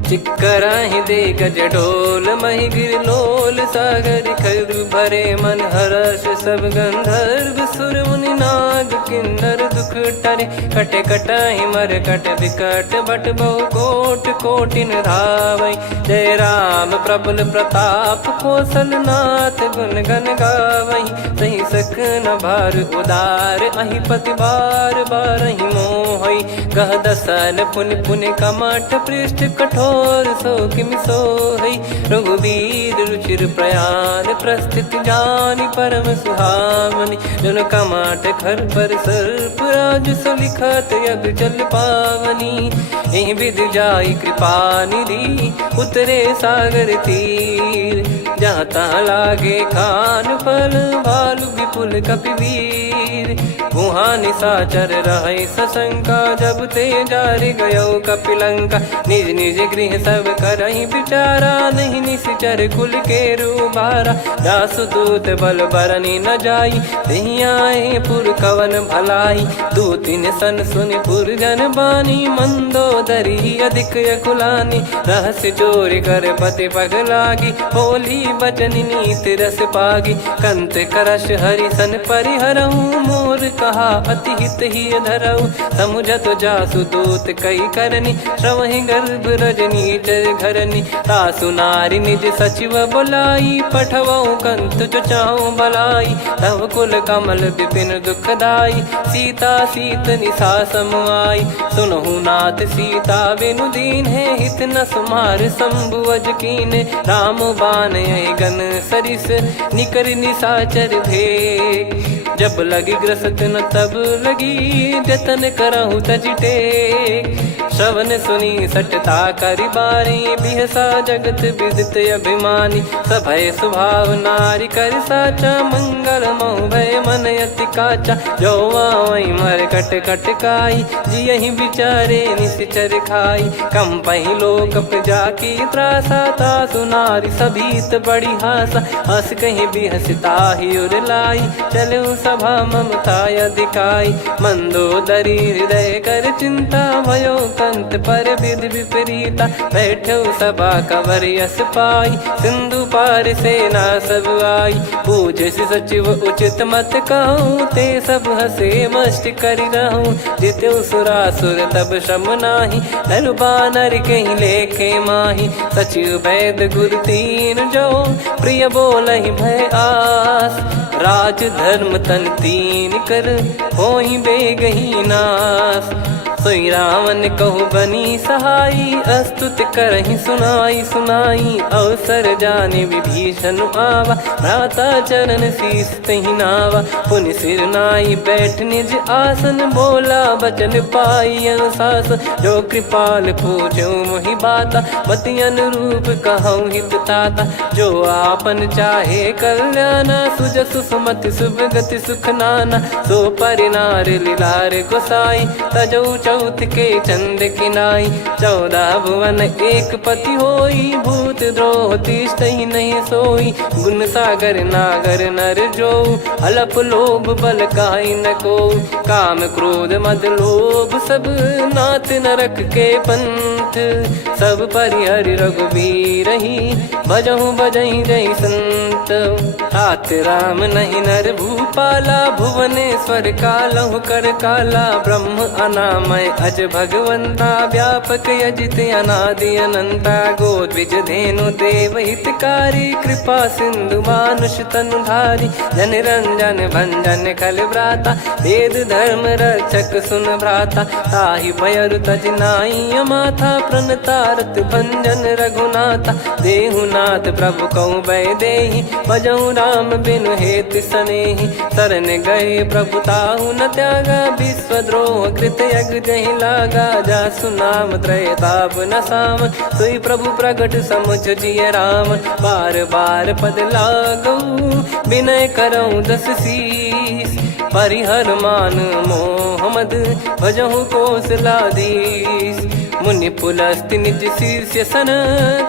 चिक्कराहि दिग्गज डोल महि गिर लोल सागर खरु भरे मन हर्ष सब गंधर्व सुर मुनि नाग किन्नर दुख टरे। कटे कटाहि मर कट विकट बट बहु कोट कोटिन धावै। जय राम प्रबल प्रताप कौशल नाथ गुण गण गावै। सही सकन भार उदार अहि पति बार बारहि मोहै। गह दसन पुनि पुनि कमठ पृष्ठ कठोर सो किमि सोहै। रघुवीर रुचिर प्रयाण प्रस्थित जानि परम सुहावनि। जन कमाट खर पर सर्प राज सलिखत यग जल पावनी। एहि विध जाई कृपा निधि उतरे सागर तीर। जहाँ तहाँ लागे खान फल भालु विपुल कपिवीर। गुहा निशाचर रहै सशंका जब ते जारि गयो कपिलंका। निज निज गृह सब करहि विचारा नहीं निश्चर कुल के रूबारा। दासु दूत बल बरनी न जाई तेहि आए पुर कवन भलाई। दूतिन सन सुनि पुर जन बानी मंदोदरी अधिक अकुलानी। रहस्य चोरी कर पति पग लागी बोली बचन नीत रस पागी। कंत करश हरि सन परिहरहु मोर कहा अति हित ही धरऊ। समुझत जासु दूत कई करनी श्रवहि गर्भ रजनी चर घरनी। तासु नारी निज सचिव बोलाई पठवऊ कंत जो चाहूं भलाई। तव कुल कमल विपिन दुखदाई सीता सीत निशा समुआई। सुनहु नाथ सीता बिनु दीन है हित न सुमार शंभु अज कीने। राम बान यही गन सरिस निकर निशाचर भेग। जब लगी ग्रसत न तब लगी जतन करहु तज टेक। श्रवण सुनी सटता करि बारी बिहसा जगत विदित अभिमानी। सभय स्वभाव नारी कर साचा मंगल मोह भय मन अति काचा। जो आवई मर कट कट काई जियहि विचारे निश्चर खाई। कम पहि लोक प्रजा की त्रासा तासु नारी सभीत बड़ी हासा। हस कहीं बिहसता ही उर लाई चलो सभा ममता अधिकाई। मंदोदरी हृदय कर चिंता भयो कंत पर विध विपरीता। बैठो सभा कवर यस पाई सिंधु पार सेना सब आई। पूज सचिव उचित मत कहूँ ते सब हसे मस्त करि रहूं। जित्यु सुरासुर तब श्रम नाही धनु बानर कहीं लेखे माही। सचिव वैद गुरु तीन जो प्रिय बोलहि भय आस। राज धर्म तन तीन कर होई बेगही नास। सोई रावण कहु बनी सहाई अस्तुत करहि सुनाई सुनाई। अवसर जाने विभीषण आवा भ्राता चरण शीस तहि नावा। पुनि सिर नाई बैठ निज आसन बोला बचन पाई अनुशासन। जो कृपाल पूछो मोहि बाता मति अनुरूप कहूँ हित ताता। जो आपन चाहे कल्याणा सुजसु सुमति शुभ गति सुख नाना। सो परिनार लीलार गोसाई तजौ चौथ के चंद किनाई 14 भुवन एक पति होई भूत द्रोह तीष्टहि नहीं सोई गुण सागर नागर नर जो अलप लोभ बल काई न को काम क्रोध मद लोभ सब नाथ नरक के पंथ सब परिहरि रघुबीर ही भजहु भजहि जय संत हाथ राम नहीं नर भूपाला भुवनेश्वर कालहु कर काला ब्रह्म अनामय अज भगवंता व्यापक यजित अनादि अनंता गोद्विज धेनु देव हितकारी कृपा सिंधु मानुष तनुधारी जन रंजन भंजन खल भ्राता वेद धर्म रक्षक सुन भ्राता ताहि भयरु तज नाई माथा प्रणतारत भंजन रघुनाथा देहुनाथ प्रभु कहु बै देहि भजहु राम बिनु हेत सनेहि शरण गए प्रभु ताहु न त्यागा विश्वद्रोह कृत यज्ञ जहि लागा जासु नाम त्रयताप न सामन सोई प्रभु प्रगट समुझ जिय रामन बार बार पद लागऊ विनय करऊँ दस शीस परिहर मान मोहम्मद भजहु कौशलाधीश मुनि पुलस्ति निज शीर्ष सन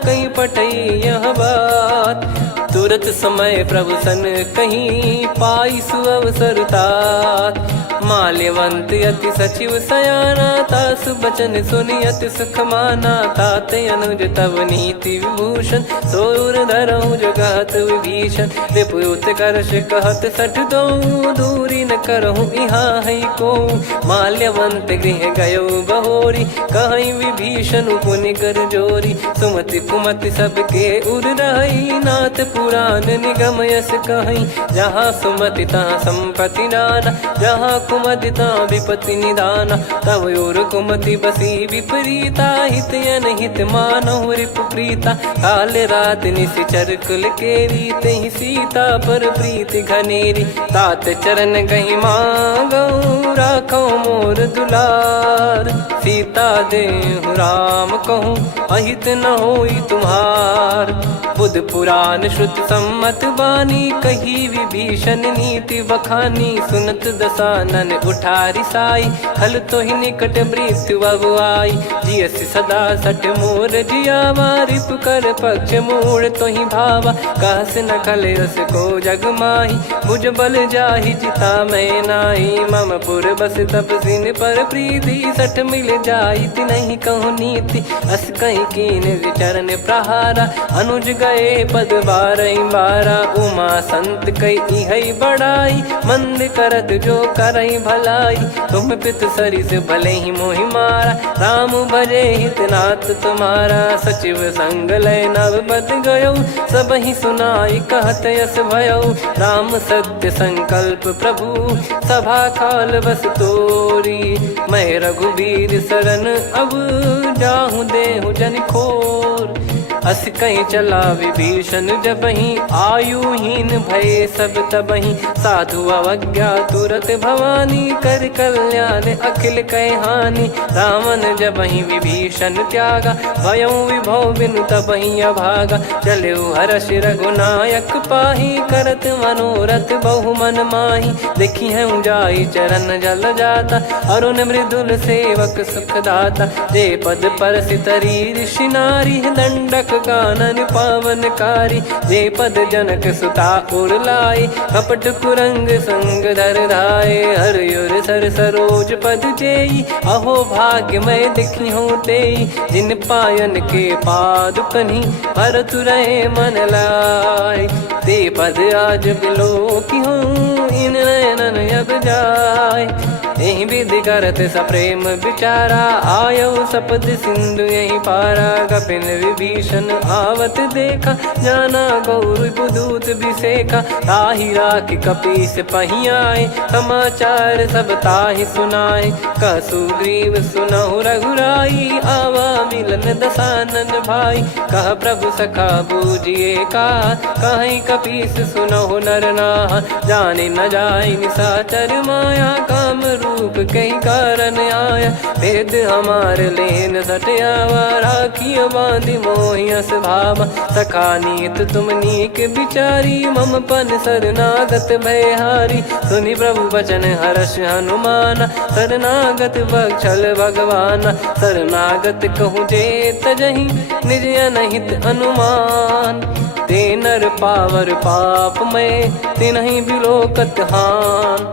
कहीं पटई यह बात तुरत समय प्रभु सन कहीं पाई सुअवसर तात माल्यवंत अति सचिव सयाना तासु बचन सुनियत सुख माना तात अनुज तव नीति विभूषण सोर धरहु जगत विभीषण विपुत करश कहत सठ दो दूरी न करहु यहाँ है को माल्यवंत गृह गयो बहोरी कहीं विभीषण पुनि कर जोरी सुमति कुमति सबके उर रही नाथ पुराण निगम यस कहीं जहाँ सुमति तहाँ संपत्ति नाना जहाँ कुमति तहाँ विपत्ति निदाना तव और कुमति बसी विपरीता हित अनहित मानहु रिपु प्रीता काल रात निशिचर कुल केरी तहि सीता पर प्रीति घनेरी तात चरण गही मांगऊ राखो मोर दुलार सीता देहु राम कहूँ अहित न होई तुम्हार बुध पुराण श्रुत सम्मत बानी कही विभीषण नीति बखानी सुनत दसानन उठारी साई खल तो ही निकट मृत्यु अब आई जियस सदा सठ मोर जियावा रिप कर पक्ष मूड़ तो ही भावा कहस न खल रस को जग माही भुज बल जाहि जिता मैं नाई मम पुर बस तप सिन पर प्रीति सठ मिल जाई नहीं कहूँ नीति अस कहीं कीन विचरण प्रहारा अनुज गए पद बारई बारा उमा संत कई है बड़ाई मंद करत जो करई भलाई तुम पित सरिस भले ही मोहि मारा राम भजे हितनाथ तुम्हारा सचिव संग लय नव बद गयो सब ही सुनाई कहत यस भयो राम सत्य संकल्प प्रभु सभा काल बस तोरी मैं रघुबीर शरण अब जाहु देहु जन खोर अस कहीं चला विभीषण जब ही आयुहीन भय सब तबही साधु अवज्ञा तुरत भवानी कर कल्याण अखिल कह हानि रावण जब ही विभीषण त्यागा भयउ विभव बिनु तबही अभागा चले हर्ष रघुनायक पाही करत मनोरथ बहु मन माही देखी है जाई चरण जल जाता अरुण मृदुल सेवक सुखदाता जे पद पर सितरी ऋषि नारी दंडक कानन पावनकारी जे पद जनक सुता उर लाए कपट कुरंग संग धर धाये हरियुर सर सरोज पद जेई अहो भाग्य मैं दिखी हूँ तेई जिन पायन के पादुकनी भरत रहे मन लाए ते पद आज बिलो की हूँ इन नयनन अब जाय यही विधि करत सप्रेम विचारा आयो सपद सिंधु यही पारा कपिन विभीषण आवत देखा जाना गौर बुदूत विसेखा ताहि राख कपीस पहियाए समाचार सब ताहि सुनाए कह सुग्रीव सुनहु रघुराई आवा मिलन दसानन भाई कह प्रभु सखा बूझिए का कहीं कपीस सुनहु नर नाहा जाने न जाय निशाचर माया काम रूप कई कारण आया, भेद हमार लेन सटयावा, राखिया बांधि मोहियस भावा, सखा नीत तुम नीक बिचारी, मम पन शरणागत भयहारी, सुनि प्रभु वचन हर्ष हनुमाना, शरणागत बक्षल भगवाना, शरणागत कहूँ जे तजहि निज अनहित अनुमान, ते नर पावर पाप में तिन्हि बिलोकत हान,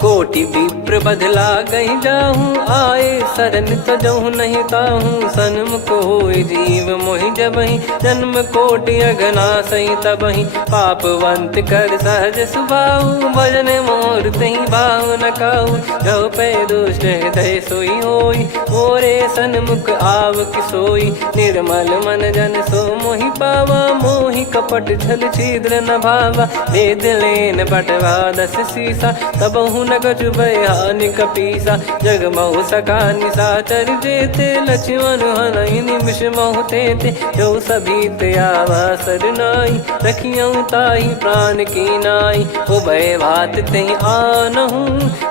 कोटि विप्र बदला गई जाहूँ, आए शरण तजहु नहीं ताहूँ, सन्मुख होय जीव मोहि जबहि, जन्म कोटि अघना सही तबहि, पापवंत कर सहज सुभाऊ, भजन मोर तहि भाव न काहू, जो पै दुष्ट हृदय सोई होई, मोरे सन्मुख आव किसोई, निर्मल मन जन सो मोहि पावा, मोहि कपट छल छिद्र न भावा, भेद लेन बटवा दस सीसा, तबहु न कछु बयानि कपीसा, जग महु सका निशाचर जेते, लक्ष्मण हनहि निमिष महु तेते, जो सभी त्यावा सरनाई, रखियऊ ताहि प्राण की नाई, उभय भात तेहि आनहु,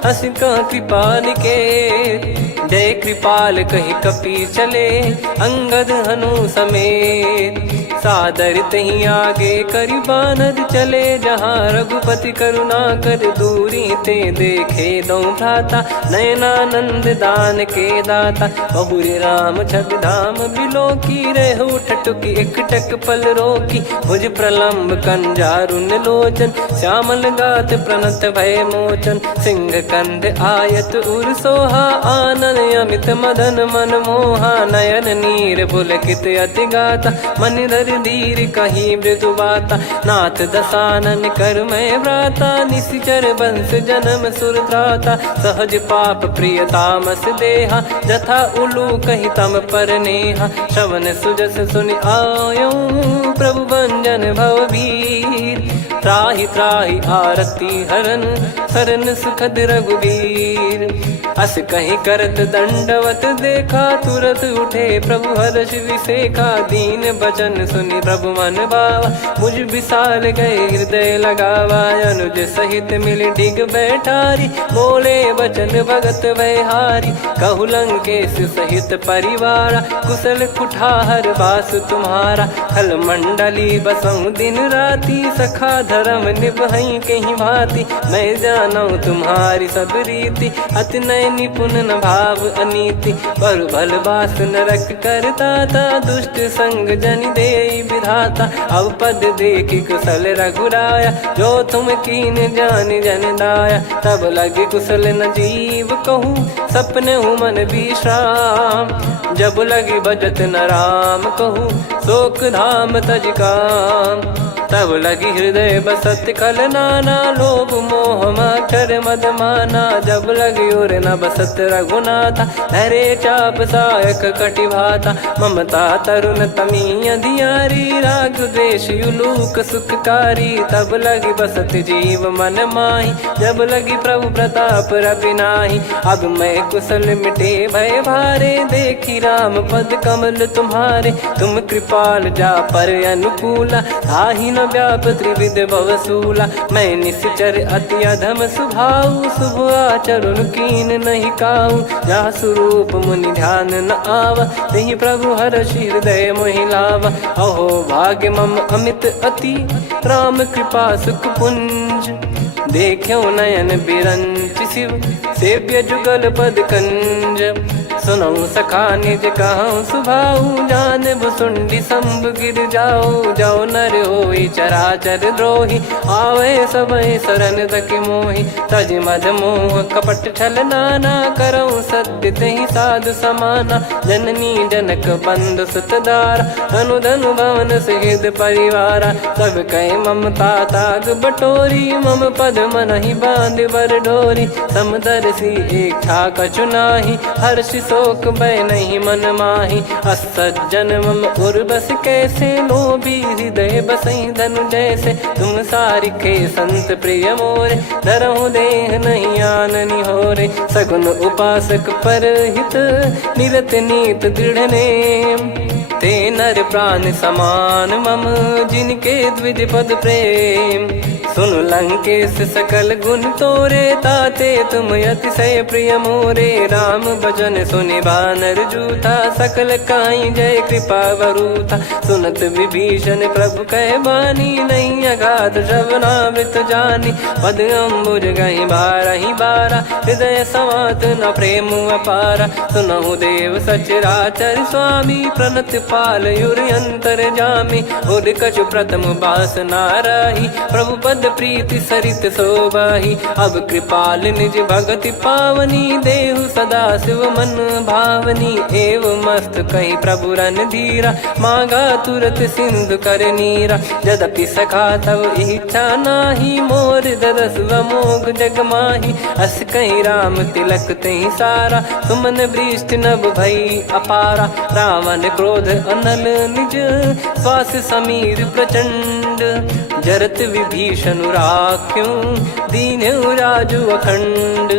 हस कह कृपाल के, जय कृपाल कहि कपी चले, अंगद हनु समेत, सादर तही आगे करि बानर चले, जहाँ रघुपति करुणा कर दूरी ते देखे दो भ्राता, नयनानंद दान के दाता, बहुरी राम छग धाम बिलो की, रेहु ठटुकी एकटक पल रोकी, भुज प्रलम्ब कंजारुन लोचन, श्यामल गात प्रणत भय मोचन, सिंह कंद आयत उर सोहा, आनन अमित मदन मन मोहा, नयन नीर पुलकित अति गाता, मन धर धीर कहीं मृदु बाता, नाथ दसानन कर मैं व्राता, निशिचर वंश जन्म सुरत्राता, सहज पाप प्रिय तामस देहा, जथा उलू कही तम पर नेहा, श्रवण सुजस सुनि आयो, प्रभु भंजन भवबीर, त्राहि त्राहि आरती हरन, शरण सुखद रघुबीर, अस कहीं करत दंडवत देखा, तुरत उठे प्रभु हर्ष विसेखा, दीन बचन सुनि प्रभु मन भावा, मुझ विसार गए हृदय लगावा, अनुज सहित मिल डिग बैठारी, बोले बचन भगत वैहारी, कहु लंकेश सहित परिवारा, कुशल कुठार बास तुम्हारा, खल मंडली बसऊं दिन राती, सखा धर्म निभई कहीं भांति, मैं जानू तुम्हारी सब रीति, अति नय निपुण न भाव अनीति, पर भल बास नरक करता था, दुष्ट संग जन दे विधाता, अब पद देखि कुशल रघुराया, जो तुम कीन जान जन दाया, तब लगे कुशल न जीव कहूँ, सपने हूँ मन विश्राम, जब लगे भजत न राम कहूँ, शोक धाम तज काम, तब लगी हृदय बसत कल नाना, लोभ मोह मच्छर मद माना, जब लगी उर न बसत रघुनाथा, धरे चाप सायक कटि भाता, ममता तरुण तमी अधियारी, राग द्वेष युलूक सुखकारी, तब लगी बसत जीव मन माही, जब लगी प्रभु प्रताप रवि नाही, अब मैं कुशल मिटे भय भारे, देखी राम पद कमल तुम्हारे, तुम कृपाल जा पर अनुकूला, ताहि न व्याप त्रिविध भवसूला, मैं निश्चर अति अधम सुभाऊ, शुभ आचरण कीन नहीं काऊ, जा स्वरूप मुनि ध्यान न आवा, तहि प्रभु हर्षि हृदय मोहि लावा, अहो भाग्य मम अमित अति, राम कृपा सुख पुंज, देख्यो नयन बिरंच शिव, सेव्य जुगल पद कंज, सुनऊ सखा निज कहूँ सुभाऊ, जान भुसुंडी शंभ गिर जाओ, जाओ नर होई चराचर द्रोही, आवे सबय शरण तक मोहि, तज मद मोह कपट छल नाना, करऊँ सत्य तहि साधु समाना, जननी जनक बंधु सुतदारा, धनु धनु भवन सहित परिवारा, सब कह ममता ताग बटोरी, मम पद मनहि बांध बर डोरी, समदर्शी इच्छा कछु नाही, हर्षि शोक भय नहीं मन माही, असज्जन मम उर्वश कैसे, लोभी हृदय बसई धनु जैसे, तुम सारिखे संत प्रिय मोरे, धरहु देह नहीं आननि होरे, सगुन उपासक पर हित, निरत नीत दृढ़ नेम, ते नर प्राण समान मम, जिनके द्विज पद प्रेम, सुन लंकेश सकल गुण तोरे, ताते तुम अतिशय प्रिय मोरे। राम भजन सुनि बानर जूथा, सकल काई जय कृपा वरूथा। सुनत विभीषण प्रभु कह बानी, नहीं अगाध श्रवणामृत जानी। पद अम्बुज गहि बारहि बारा, हृदय समात न प्रेम अपारा। सुनहु देव सचराचर स्वामी, प्रणत पाल युरि अंतर जामी। उर कछु प्रथम बास नाराही, प्रभु पद प्रीति सरित शोभाही। अब कृपाल निज भगति पावनी, देहु सदा शिव मन भावनी। एव मस्त कही प्रभु रन धीरा, मांगा तुरत सिंधु कर नीरा। यद्यपि सखा तब इच्छा नाही, मोर दरस मोग जग माही। अस कही राम तिलक तही सारा, सुमन वृष्टि नभ भई अपारा। रावण क्रोध अनल निज, श्वास समीर प्रचंड। जरत विभीषण राख्यों, दीन्हु राजु अखंड।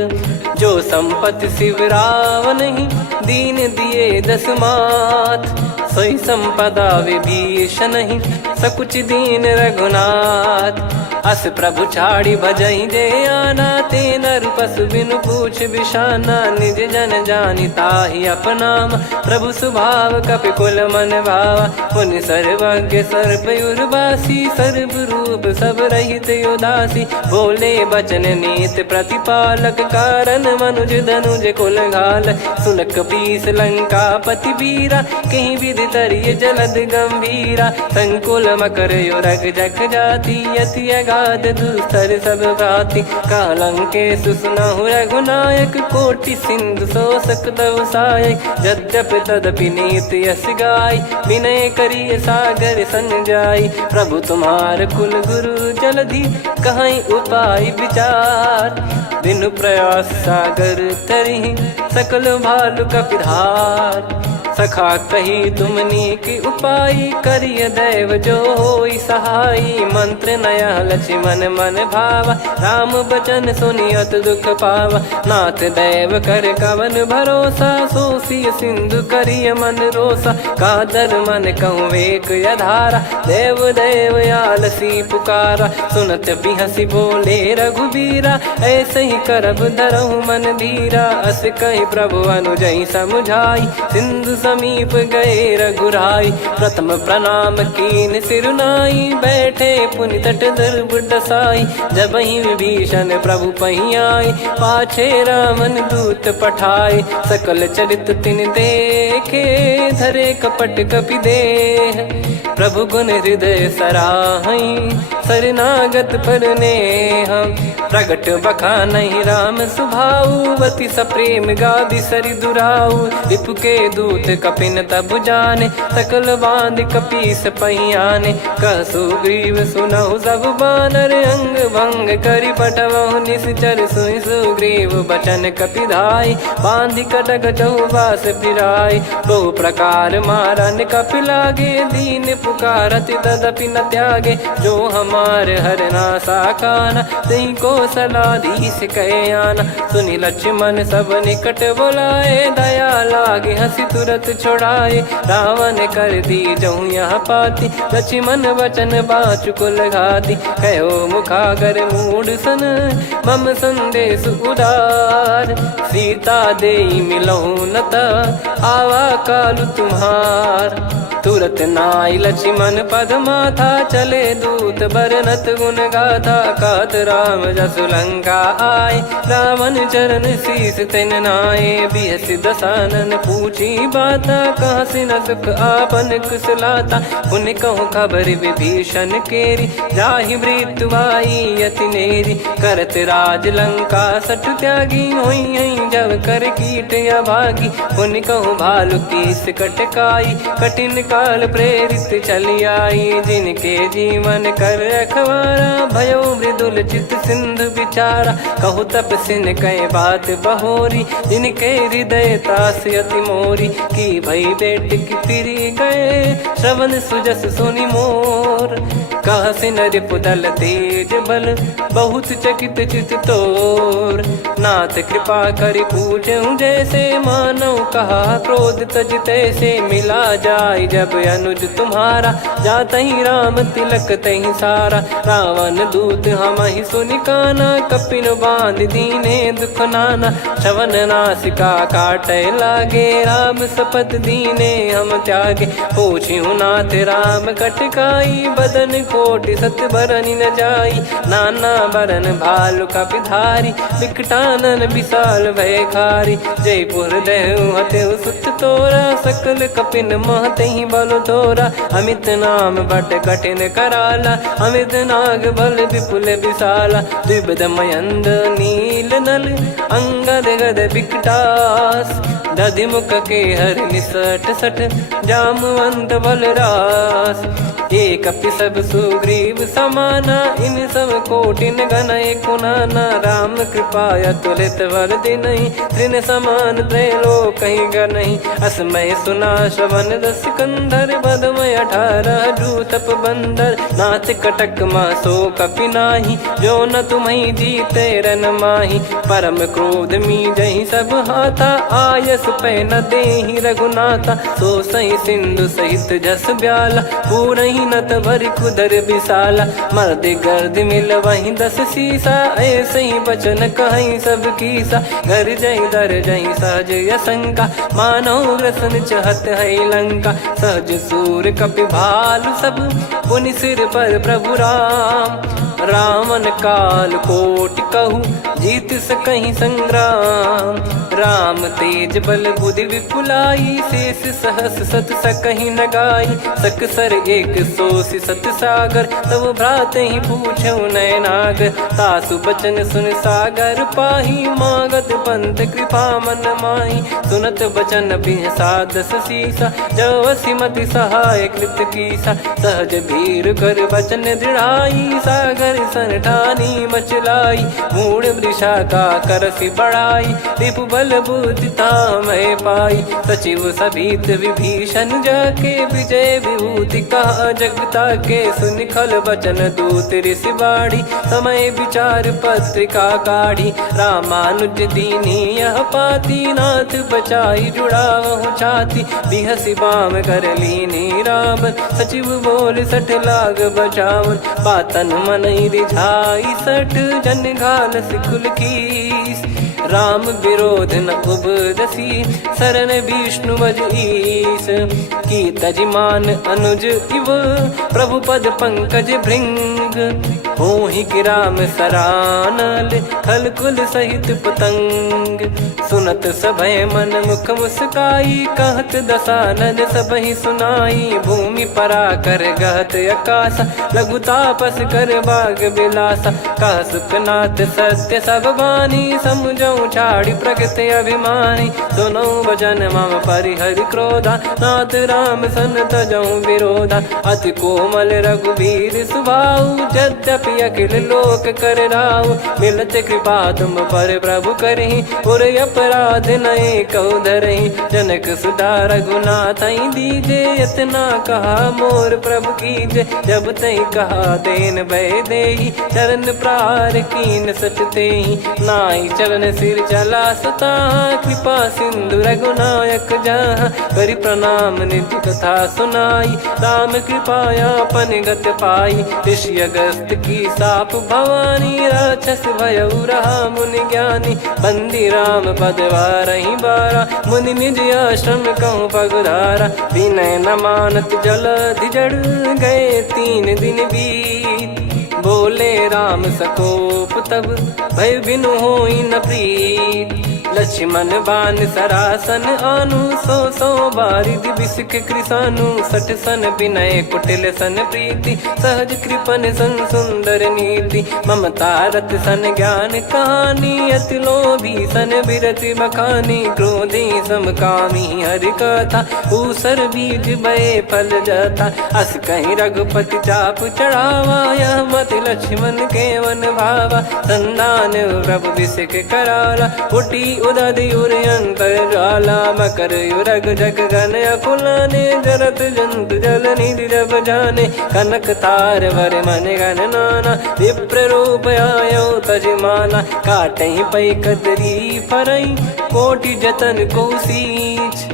जो संपत्ति शिव रावण ही, दीन दिए दस मात। सोई संपदा विभीषण ही, सकुच दीन रघुनाथ। अस प्रभु छाड़ी भजहि जे आना, ते नर पशु बिनु पूछ बिशाना। निज जन जानि ताहि अपनाम, प्रभु स्वभाव कपि कुल मन भावा। मुनि सर्वज्ञ सर्वयुर्वासी, सर्व रूप सब रहित उदासी। बोले बचन नीत प्रतिपालक, कारण मनुज धनुज कुल घाल। सुन कपीस लंका पति वीरा, कहीं विधि तरिय जलद गंभीरा। संकुल मकर युरग जख जाति, यति अगाध दुस्तर सब भाति। कालंकेश सुनहु रघुनायक, कोटि सिंधु शोषक तव सहायक। यद्यपि तदपि नीति यस गाय, विनय करिय सागर सन जाई। प्रभु तुम्हार कुल गुरु जलधि, कहीं उपाय विचार। बिनु प्रयास सागर तरि, सकल भालु कपिधार। सखा कही तुमनी की उपाय, करिय दैव जो होई सहाई। मंत्र नया लक्ष्मण मन भावा, राम बचन सुनियत दुख पावा। नाथ दैव कर कवन भरोसा, सोसिय सिंधु करिय मन रोसा। कादर मन कहूँ एक यधारा, देव देव आलसी पुकारा। सुनत बिहसी बोले रघुबीरा, ऐसे ही करब धरहु मन धीरा। अस कही प्रभु अनुजई समुझाई, सिंधु समीप गए रघुराई। प्रथम प्रणाम कीन सिरुनाई, बैठे पुनि तट दर्भ डसाई। जब ही विभीषण प्रभु पही आए, पाछे रावण दूत पठाए। सकल चरित तिन देखे, धरे कपट कपि देह। प्रभु गुण हृदय सराहई, शरणागत पर नेह। प्रगट बखानहि राम सुभाऊ, अति सप्रेम गादि सरि दुराऊ। रिपु के दूत कपिन तब जाने, सकल बांध कपीस पहियाने। कह सुग्रीव सुनहु सब बानर, अंग भंग करि पटवहु निश्चर। सुनि सुग्रीव बचन कपिधाई, बांधि कटक चौबास फिराई। बहु प्रकार मारन कपि लागे, दीन पुकारत तदपि न त्यागे। जो हमार हरना साकाना, तही को सलाधीश कहे आना। सुनि लक्ष्मण सब निकट बुलाए, दया लागे हंसी तुरत छुड़ाए। रावण कर दी जहु यह पाती, लक्ष्मण वचन बाचु कुल घाती। कहो मुखागर मूढ़ सन, मम संदेश उदार। सीता देई मिलहु नता, आवा कालु तुम्हार। तुरत नाई लक्ष्मण पद माथा, चले दूत बरनत गुण गाथा। कहत राम जसु लंका आए, रावण चरण शीस तिन नाये। बिहस दसानन पूछी बाता, कहाँ से न सुख आपन कुशलाता। पुन कहूँ खबर विभीषण केरी, जाहि मृत्यु आई यति नेरी। करत राज लंका सठ त्यागी, होई जब कर कीट अभागी। पुन कहूँ भालु कीस कटकाई, कठिन काल प्रेरित चली आई। जिनके जीवन कर रखवारा, भयो मृदुल चित सिंधु विचारा। कहु तपसिन कह बात बहोरी, जिनके हृदय तास अति मोरी। की भई बेट की फिरी गए, श्रवण सुजस सुनि मोर। कहसि नरिपुदल तेज बल बहुत चकित चित तोर। नाथ कृपा करि पूजऊं जैसे मानव कहा क्रोध तज तैसे। मिला जाय जब अनुज तुम्हारा जातहि राम तिलक तहि सारा। रावण दूत हमहि सुनि काना कपिन बांध दीने दुख नाना। श्रवण नासिका काटे लागे राम सपत दीने हम त्यागे। पूछिहु नाथ राम कटकाई बदन कोटि सत बरनि न जाई। नाना बरन भालु कपिधारी विकटानन विशाल भयखारी। जयपुर देहु हतेउ सुत तोरा सकल कपिन महतहि बल तोरा। अमित नाम बट कठिन कराला अमित नाग बल विपुल विशाला। द्विविध मयंद नील नल अंगद गद विकटास। दधिमुख के हर निसठ सठ जामवंत बलरास। एक कपि सब सुग्रीव समाना इन सब कोटिन गणय कुनाना। राम कृपा अतुलित बल दिनहि तृण समान त्रैलोक कहीं गनहि। असमय सुना श्रवण रस कंधर बदमय 18 जूतप बंदर। नाथ कटक मासो कपि नाही जो न तुम्हि जीते रन माही। परम क्रोध मी जहि सब हाथा आयस पै न देहि रघुनाथा। सो सही सिंधु सहित जस ब्याला पूरहि नत भरि कुदर विशाला। मर्द गर्द मिल वही 10 सीसा ऐसे ही बचन कहीं सब कीसा। घर जय दर जय सहज यसंका मानो ग्रसन चहत है लंका। सहज सूर कपि भालु सब पुनि सिर पर प्रभु राम। रावण काल कोटि कहु जीत सकहि संग्राम। राम तेज बल बुद्धि विपुलाई शेष सहस सत सकहि न गाई। सकसर एक सोसि सत सागर तब भ्रात ही पूछऊ नयनागर। तासु बचन सुन सागर पाही मागत पंथ कृपा मन माही। सुनत बचन बिहसा 10 सीसा जवसि मति सहाय कृत कीसा। सहज भीर कर बचन दृढ़ाई सागर सन ठानी मचलाई। मूढ़ वृषा का करसि बढ़ाई रिपु बल बुद्धि तामय पाई। सचिव सभीत विभीषण जाके विजय विभूति कहा जगता के। सुनि खल बचन दूत ऋषि बाड़ी समय विचार पत्रिका काढ़ी। रामानुज दीनी यह पाती नाथ बचाई जुड़ावहु छाती। बिहसि बाम कर लीनी रावण सचिव बोल सठ लाग बचावन। बातन मनहि रिझाई सठ जन घाल सिकुल कीस। राम विरोध न उपदसी शरण विष्णु मज ईस। की तजिमान अनुज इव प्रभु पद पंकज भृंग। होहि कि राम सरानल खल कुल सहित पतंग। सुनत सभय मन मुख मुस्काई कहत दसानन सबहि सुनाई। भूमि परा कर गहत आकाशा लघु तापस कर बाग बिलासा। कह सुखनाथ सत्य सब बानी समझौ छाड़ी प्रकृति अभिमानी। सुनो वचन मम परिहरि क्रोधा नाथ राम सन तजौ विरोधा। अति कोमल रघुवीर सुभाऊ यद्यपि अखिल लोक कर राव। मिलत कृपा तुम पर प्रभु करहि पुर अपराध नए कहु धरहि। जनक सुधा रघुनाथ दीजे इतना कहा मोर प्रभु कीजे। जब तई कहा देन भय देहि चरण प्रार कीन सटतेहि। नाई चरण सिर चला सता कृपा सिंधु रघुनायक जहाँ। करि प्रणाम निधि कथा सुनाई राम कृपाया अपन गत पाई। ऋषि अगस्त की साप भवानी राक्षस भयउ रहा मुनि ज्ञानी। बंदी राम पदवारहि बारा मुनि निज आश्रम कहूँ पगुधारा। विनय न मानत जलधि जड़ गए 3 दिन बीत। बोले राम सकोप तब भय बिनु होई न प्रीत। लक्ष्मण बान सरासन आनु 100 बारिधि बिसिक कृसानु। 60 सन विनय कुटिल सन प्रीति सहज कृपन सन सुंदर नीति। ममता रत सन ज्ञान कहानी अति लोभी सन बिरति बखानी। क्रोधी समकामी हरि कथा ऊसर बीज भय फल जता। अस कहीं रघुपति चाप चढ़ावा यह मति लक्ष्मण के वन भावा। संदान प्रभु बिसिक कराला उठी उदधि उर अंतर ज्वाला मकर युरग जग गन अकुलाने जरत जंतु जल निधि जब जाने कनक तार वर मन गण नाना विप्र रूप आयो तजमाना काटे पै कदरी फरई कोटि जतन को सींच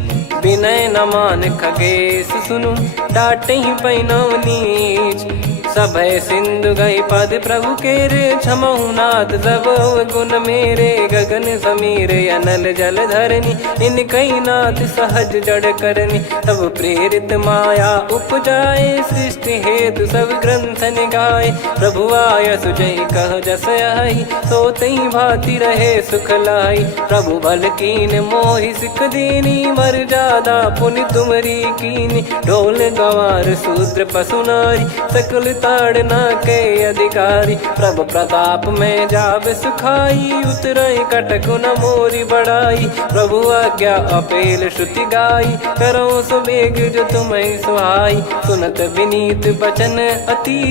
विनय न मान खगेश सुनु डाटे ही पैनव नीच सभय सिंधु गई पद प्रभु केरे क्षमहु नाथ सब गुण मेरे गगन समीर अनल जल धरनी इन कई नाथ सहज जड़ करनी तब प्रेरित माया उपजाए सृष्टि हेतु सब ग्रंथ निगाए प्रभु आय सुजय कह जस आई सो तई भांति रहे सुख लाई प्रभु बल कीन मोहि सिख दीनी मर जादा पुनि तुमरी कीनी ढोल गवार शूद्र पशु नारी सकल ताड़ना के अधिकारी प्रभु प्रताप में जाब सुखाई उतरई कटक न मोरी बढ़ाई प्रभु आज्ञा अपेल श्रुति गाई करो सुबेग जो तुम्हें सुहाई सुनत विनीत बचन अति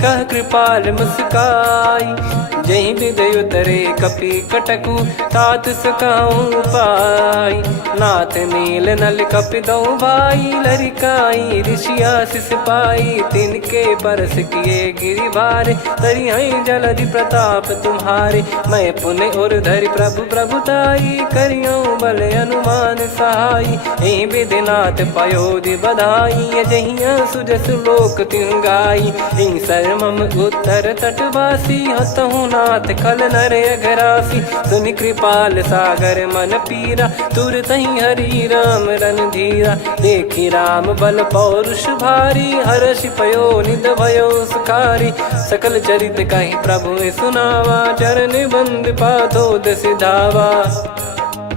कह कृपाल मुस्काई जही विद उतरे कपि कटकु तात सकाऊं पाई नाथ नील नल कपि दो भाई लरिकाई ऋषि आशीष पाई तिनके परस किए गिरि भारे तरी हई जलधि प्रताप तुम्हारे मैं पुण्य और धरि प्रभु प्रभुताई करियो बल अनुमान सहाई ए विधिनाथ पयोधि बधाई जहिया सुजस लोक तिन गाई ए सरमम उत्तर तटवासी हतहु नाथ खल नर अघरासी सुनि कृपाल सागर मन पीरा तुरत ही हरि राम रन धीरा देखी राम बल पौरुष भारी हर्ष पयो निध भयो सुखारी सकल चरित कहि प्रभु सुनावा चरण बंद पाथोद सिधावा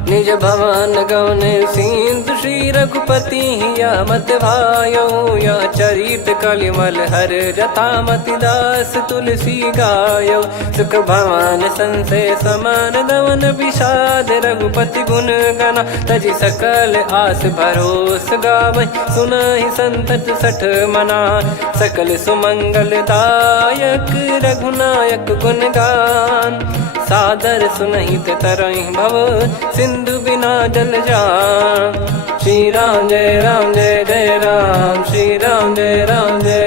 निज भवन गवन सिंधु श्री रघुपति या मत भायो या चरित कलिमल हर जथा मति दास तुलसी गायो सुख भवन संशय समान दवन विषाद रघुपति गुण गना तजि सकल आस भरोस गावै सुनहि संतत सठ मना सकल सुमंगल दायक रघुनायक गुण गान सादर सुनहित तरहि भव सिंधु बिना जल जान श्री राम जय राम श्री राम जय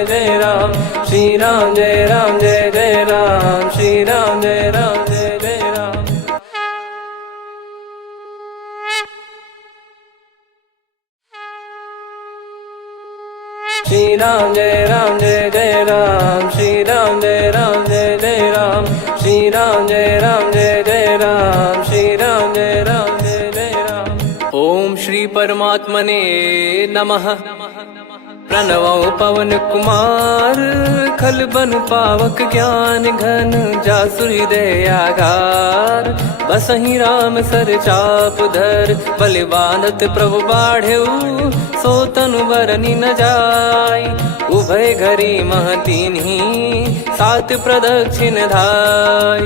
जय राम श्री राम जय जय राम श्री राम जय जय राम श्री राम जय जय राम श्री राम जय जय राम श्री राम जय जय राम श्री राम जय जय राम। ओम श्री परमात्मने नमः। प्रणवो पवन कुमार खल बन पावक ज्ञान घन जासुरी दयागार बसहि राम सर चाप धर बलि बांधत प्रभु बाढ़ेऊ सो तनु बरनि न जाय उभय घरी महतीन्ही सात प्रदक्षिण धाय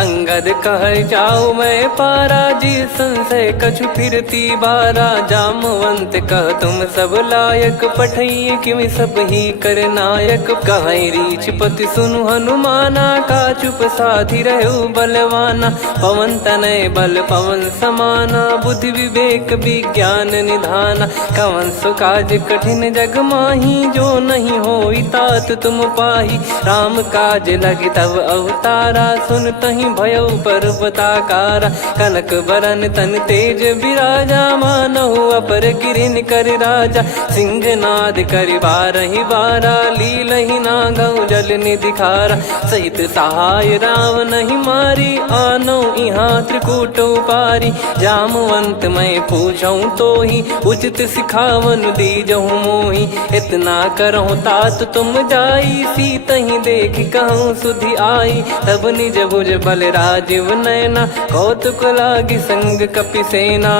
अंगद कह जाऊ मैं पारा जी संशय कछु फिरती बारा जामवंत कह तुम सब लायक पठई किमि सब ही कर नायक कह रीछ पति सुनु हनुमाना का चुप साधि रहु बलवाना पवन तनय बल पवन समाना बुद्धि विवेक विज्ञान निधाना कवन सो काज कठिन जग माही जो नहीं होई तात तुम पाही राम काज लगी तब अवतारा सुन तहि भयो पर्वताकारा कनक बरन तन तेज विराजा मानहु अपर गिरिन कर राजा सिंहनाद करि बारहि बारा लीलहि नागौ जल निधि खारा सहित सहाय राम नहीं मारी आनो इहाँ त्रिकूट उपारी जामवंत मैं पूछऊँ तो ही उचित सिखावन दीजहु मोही इतना करहु तात तुम जाई सीतहि देख कहूँ सुधि आई तब निज भुज बल राजीव नैना कौतुक लागी संग कपि सेना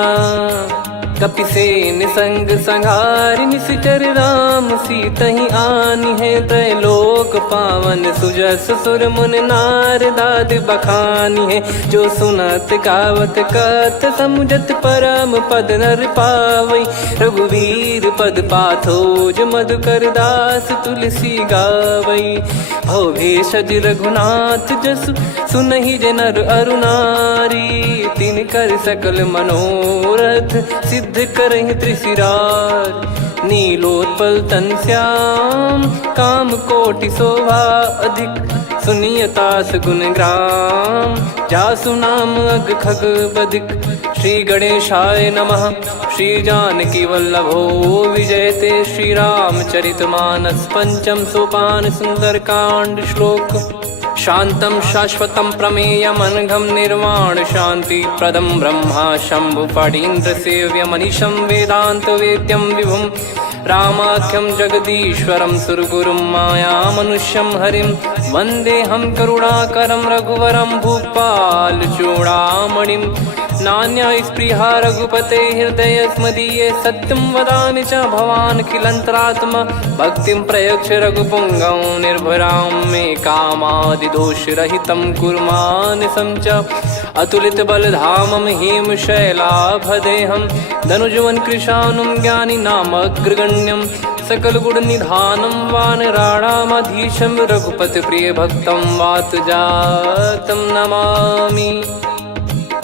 कपि से निसंग संहारि निश्चर राम सीतहि आनी है त्रैलोक पावन सुजस सुर मुन नार दाद बखानी है जो सुनत गावत कथ समुझत परम पद नर पावई रघुवीर पद पाथोज मधुकर दास तुलसी गावई भव भेषज रघुनाथ जसु सुनहि जे नर अरु नारी तिन कर सकल मनोरथ सिद्ध करहि त्रिशिरार नीलोत्पल तन श्याम काम कोटि शोभा अधिक सुनियतास गुण ग्राम जासु नाम अग खग बधिक श्री गणेशाय नमः श्री जानकी वल्लभो विजयते श्री रामचरितमानस पंचम सोपान सुंदरकांड श्लोक शांतं शाश्वतं प्रमेयमनघं निर्वाण शांति प्रदं ब्रह्मा शंभु फणीन्द्र सेव्य मनीषं वेदांत वेद्यं विभुं रामाख्यं जगदीश्वरं सुरगुरुं माया मनुष्यं हरिं वन्देऽहं करुणाकरं रघुवरं भूपाल चूडामणिं नान्या स्पृहा रघुपते हृदय स्मदीये सत्यं वदामि च भवान् खिलन्तरात्मा भक्तिं प्रयक्ष रघुपुङ्गं निर्भरां मे कामादिदोषरहितं कुर्मानिसं च अतुलितबलधामं हेमशैलाभदेहं धनुजवन् कृशानुं ज्ञानिनामग्रगण्यं सकलगुणनिधानं वानराणामधीशं रघुपतिप्रियभक्तं वातजातं नमामि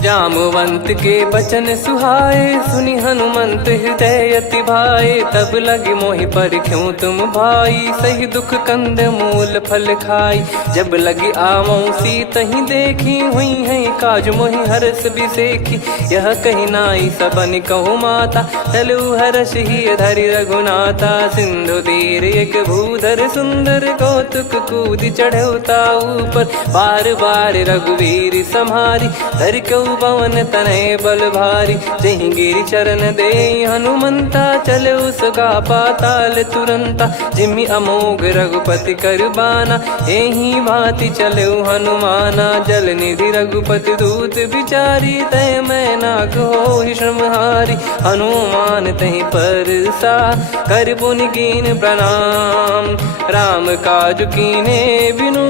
जामवंत के बचन सुहाए सुनि हनुमंत हृदय अति भाए तब लगे मोहि पर क्यों तुम भाई सही दुख कंद मूल फल खाई जब लगी आमों सीतहि देखी हुई है काज मोहि हरस बिसेखी यह कही नाई सबन कहु माता चलु हरष ही धरि रघुनाथा सिंधु तीर एक भूधर सुंदर कौतुक कूद चढ़ौता ऊपर बार बार रघुवीर सम्हारी धरि कौ पवन तनय बल भारी जहि गिरि चरण दे हनुमंता चले उसका पाताल तुरंता जिमि अमोघ रघुपति कर बाना एहि भांति चले हनुमाना जल निधि रघुपति दूत बिचारी तय मैं नाग हो श्रमहारी हनुमान तहि पर सा कर पुनि कीन प्रणाम राम काज कीने बिनु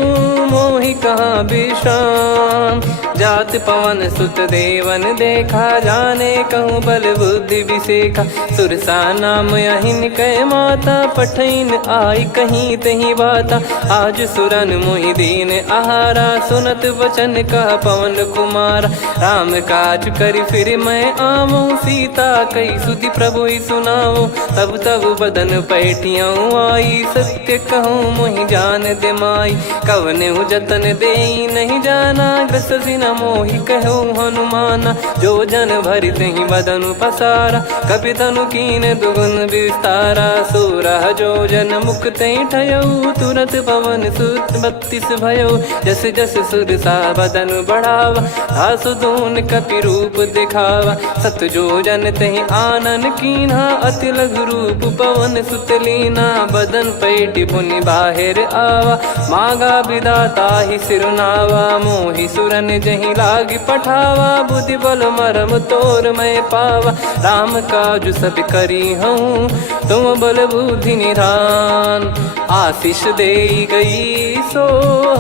मोहि कहाँ विश्राम जात पवन सुत देवन देखा जाने कहूँ बल बुद्धि विसेखा सुरसा नाम अहिन कै माता पठैन आई कहीं तही बाता आज सुरन मोहि दीन आहारा सुनत वचन कह पवन कुमार राम काज करि फिर मैं आवो सीता कई सुधि प्रभु ही सुनाओ तब तब बदन पैठियाँ आई सत्य कहूँ मोहि जान दे माई कवने जतन दे नहीं जाना ग्रसि न मोहि कहो हनुमाना जो जन भरि तहि बदनु पसारा कपि तनु कीन दुगुन विस्तारा सोरह जो जन मुख तहि ठयऊ तुरत पवन सुत 32 भयो जस जस सुरसा बदनु बढ़ावा धासु दून कपि रूप दिखावा सत जो जन तहि आनन कीन्हा अति लघु रूप पवन सुत लीना बदन पैटि पुनि बाहिर आवा मागा विदाता ही सिरुनावा मोहि सुरन जहि लागी पठावा बुद्धि बल मरम तोर मैं पावा राम काजु सब करी हूँ तुम बल बुद्धि निधान आशीष दे गई सो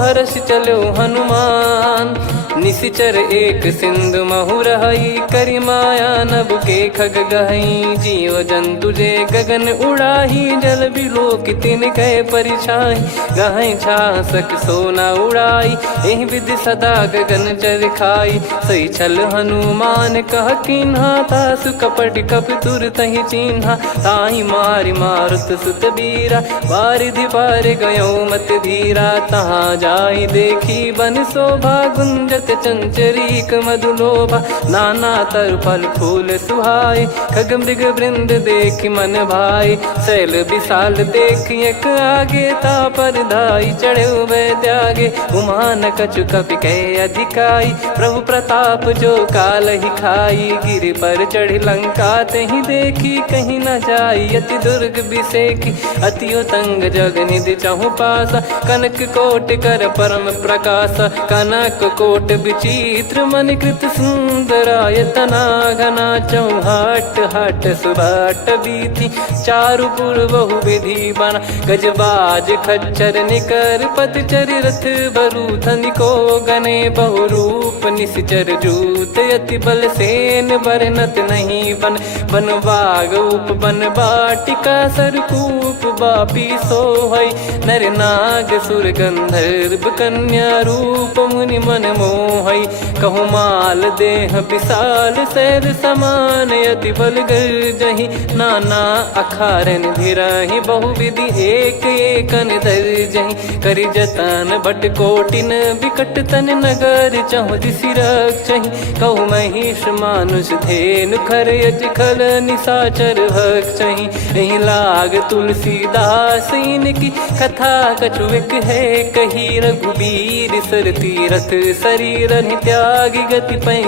हर्ष चलो हनुमान निशिचर एक सिंधु महु रही करी माया नभ के खग गहई जीव जंतु जे गगन उड़ाही जल बिलो कितिन कह परिछाई गहई छासक सोना उड़ाई एहि विधि सदा गगन चर खाई सही छल हनुमान कह किन्हा तासु कपट कप तुर तहि चिन्हा ताहि मारि मारुत सुत बीरा वारिधि पार गयो मत धीरा तहाँ जाई देखी बन शोभा गुंजत चंचरीक मधुलोभा नाना तर फल फूल सुहाए खग मृग वृंद देख मन भाई शैल विशाल देख एक आगे ता पर धाई चढ़े वै त्यागे उमान कछु कपि कह अधिकारी गाई, प्रभु प्रताप जो काल ही खाई। गिर पर चढ़ी लंका ते ही देखी, कहीं न जाई अति दुर्ग बिसेखी। अति उतंग जग निधि चहु पासा, कनक कोट कर परम प्रकाश। कनक कोट विचित्र मनि कृत सुंदरायतना घना। चौहाट हाट सुबाट बीथी, चारु पुर बहु विधि बना। गजबाज खच्चर निकर पतचर रथ बरु धनिको गने। बहु रूप निश्चर जूत अति बल सेन बरनत नहीं बन। बन बाग उप बन बाटिका सरकूप बापी सोहई। नर नाग सुर गंधर्व कन्या रूप मुनि मन मोहई। कहु माल देह विशाल शैल समान, अति बल गर्जहि नाना अखारन भिरहि। बहु विधि एक एकन दर्जहि, करि जतन भट कोटिन विकट तन नगर। चहु दिसि रक्षहि, कहु महिष मानुष धेनु खर यज खल निशाचर भक्षहि। एहि लाग तुलसीदास इनकी कथा कछुक है कही। रघुबीर सर तीरथ शरीर त्यागी, गति पै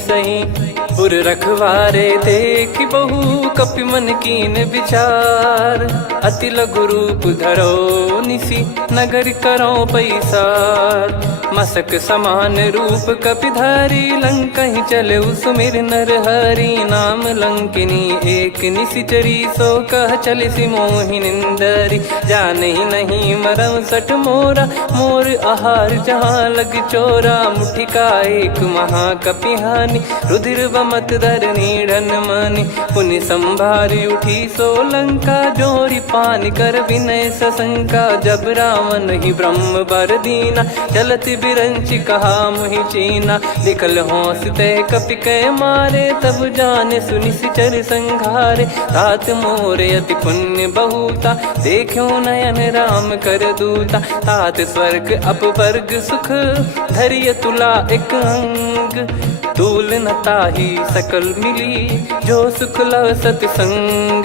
सही। पुर रखवारे देखि बहु कपि मन कीन विचार। अति लघु रूप धरो निसि नगर करो पैसार। मसक समान रूप कपिधारी, लंकहि चले सुमिर नर हरि। नाम लंकिनी एक निशिचरी, सो कह चलिसि मोहि निंदरी। जानहि नहीं मरम सठ मोरा, मोर आहार जहाँ लग चोरा। मुठिका एक महाकपिहानि, रुधिर बमत धरनी ढन मानि। पुनि संभारी उठी सो लंका, जोरी पान कर विनय सशंका। जब रावण ही ब्रह्म बर दीना, चलति बिरंचि कहा मुहि चीना। निकल होंस ते कपि कै मारे, तब जाने सुनिश्चर संघारे। तात मोर अति पुण्य बहुता, देखो नयन राम कर दूता। तात स्वर्ग अपवर्ग सुख, धैर्य तुला एक अंग। तूल न ताहि सकल मिली, जो सुख लव सतसंग।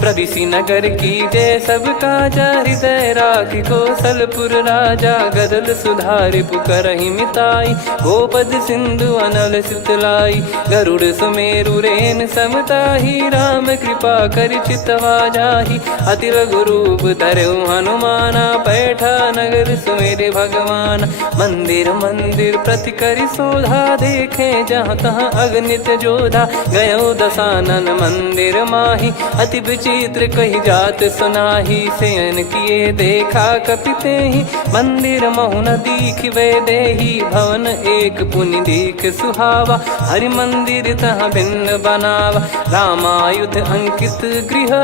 प्रविशि नगर की जय सब काजा, हृदय राखि कौशलपुर राजा। गदल सुधारि पुकारहि मिताई, गोपद सिंधु अनल सितलाई। गरुड़ सुमेरु रेन समताहि, राम कृपा कर चितवा जाहि। अति लघु रूप धरऊ हनुमाना, पैठा नगर सुमेरे भगवान। मंदिर मंदिर प्रति करि शोधा, देखे जहाँ तहाँ अगणित जोधा। गयो दशानन मंदिर माही, अति विचित्र कही जात सुनाही। शयन किए देखा कपिते ही, मंदिर महु न दीख वे देही। भवन एक पुनि दीख सुहावा, हरि मंदिर तहाँ भिन्न बनावा। रामायुध अंकित गृह,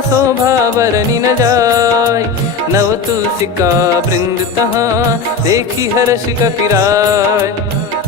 शोभा बरनि न जाय। नव तुलसिका वृंद तहाँ, देखी हर्ष कपिराय।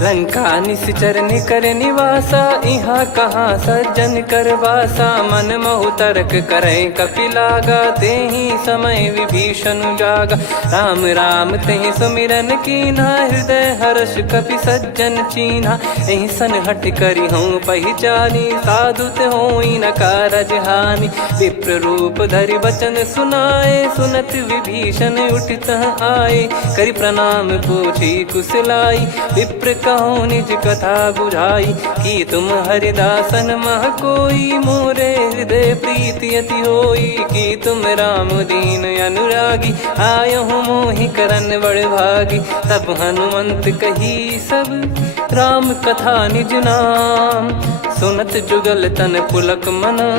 लंका निश्चर निकर निवासा, यहाँ कहाँ सज्जन कर वासा। मन महु तर्क करें कपिलागा, तेहि समय विभीषण जागा। राम राम तेहि सुमिरन कीन्हा, हृदय हर्ष कपि सज्जन चीन्हा। एहि सन हट करि हूँ पहिचानी, साधु ते होई न कारज हानि। विप्र रूप धरि वचन सुनाए, सुनत विभीषण उठित आए। करि प्रणाम पूछी कुशलाई, विप्र कहो निज कथा बुझाई। कि तुम हरिदासन मह कोई, मोरे हृदय प्रीति अति होई। कि तुम राम दीन अनुरागी, आयहु मोहि करन बड़ भागी। तब हनुमंत कही सब राम कथा निज नाम। सुनत जुगल तन पुलक मना,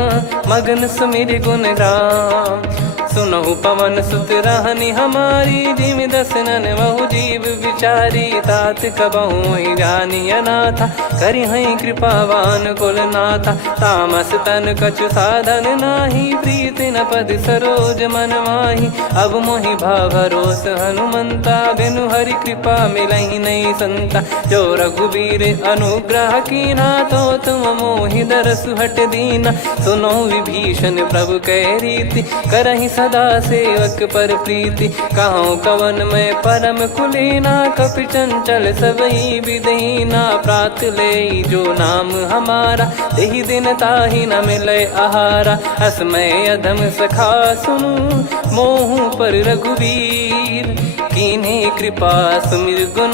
मगन सुमिर गुण राम। सुनहु पवन सुत रहनि हमारी, जिमि दसनन बहु जीव विचारी। तात कबहुँ जानी अनाथा, करिहै कृपावान कुल नाथा। तामस तन कछु साधन नाही, प्रीति न पद सरोज मन माही। अब मोहि भाव भरोस हनुमंता, बिनु हरि कृपा मिलहि नहीं संता। जो रघुबीर अनुग्रह कीन्हा, तो तुम मोहि दरसु हट दीना। सुनो विभीषण प्रभु कै रीति, करहि सदा सेवक पर प्रीति, कहूँ कवन में परम कुलीना, कपि चंचल सबई विदहीना, प्रात ले जो नाम हमारा, यही दिन ताहि न मिले आहारा, असमय अधम सखा सुनु, मोहु पर रघुवीर, कीन्हे कृपा सुमिर गुण,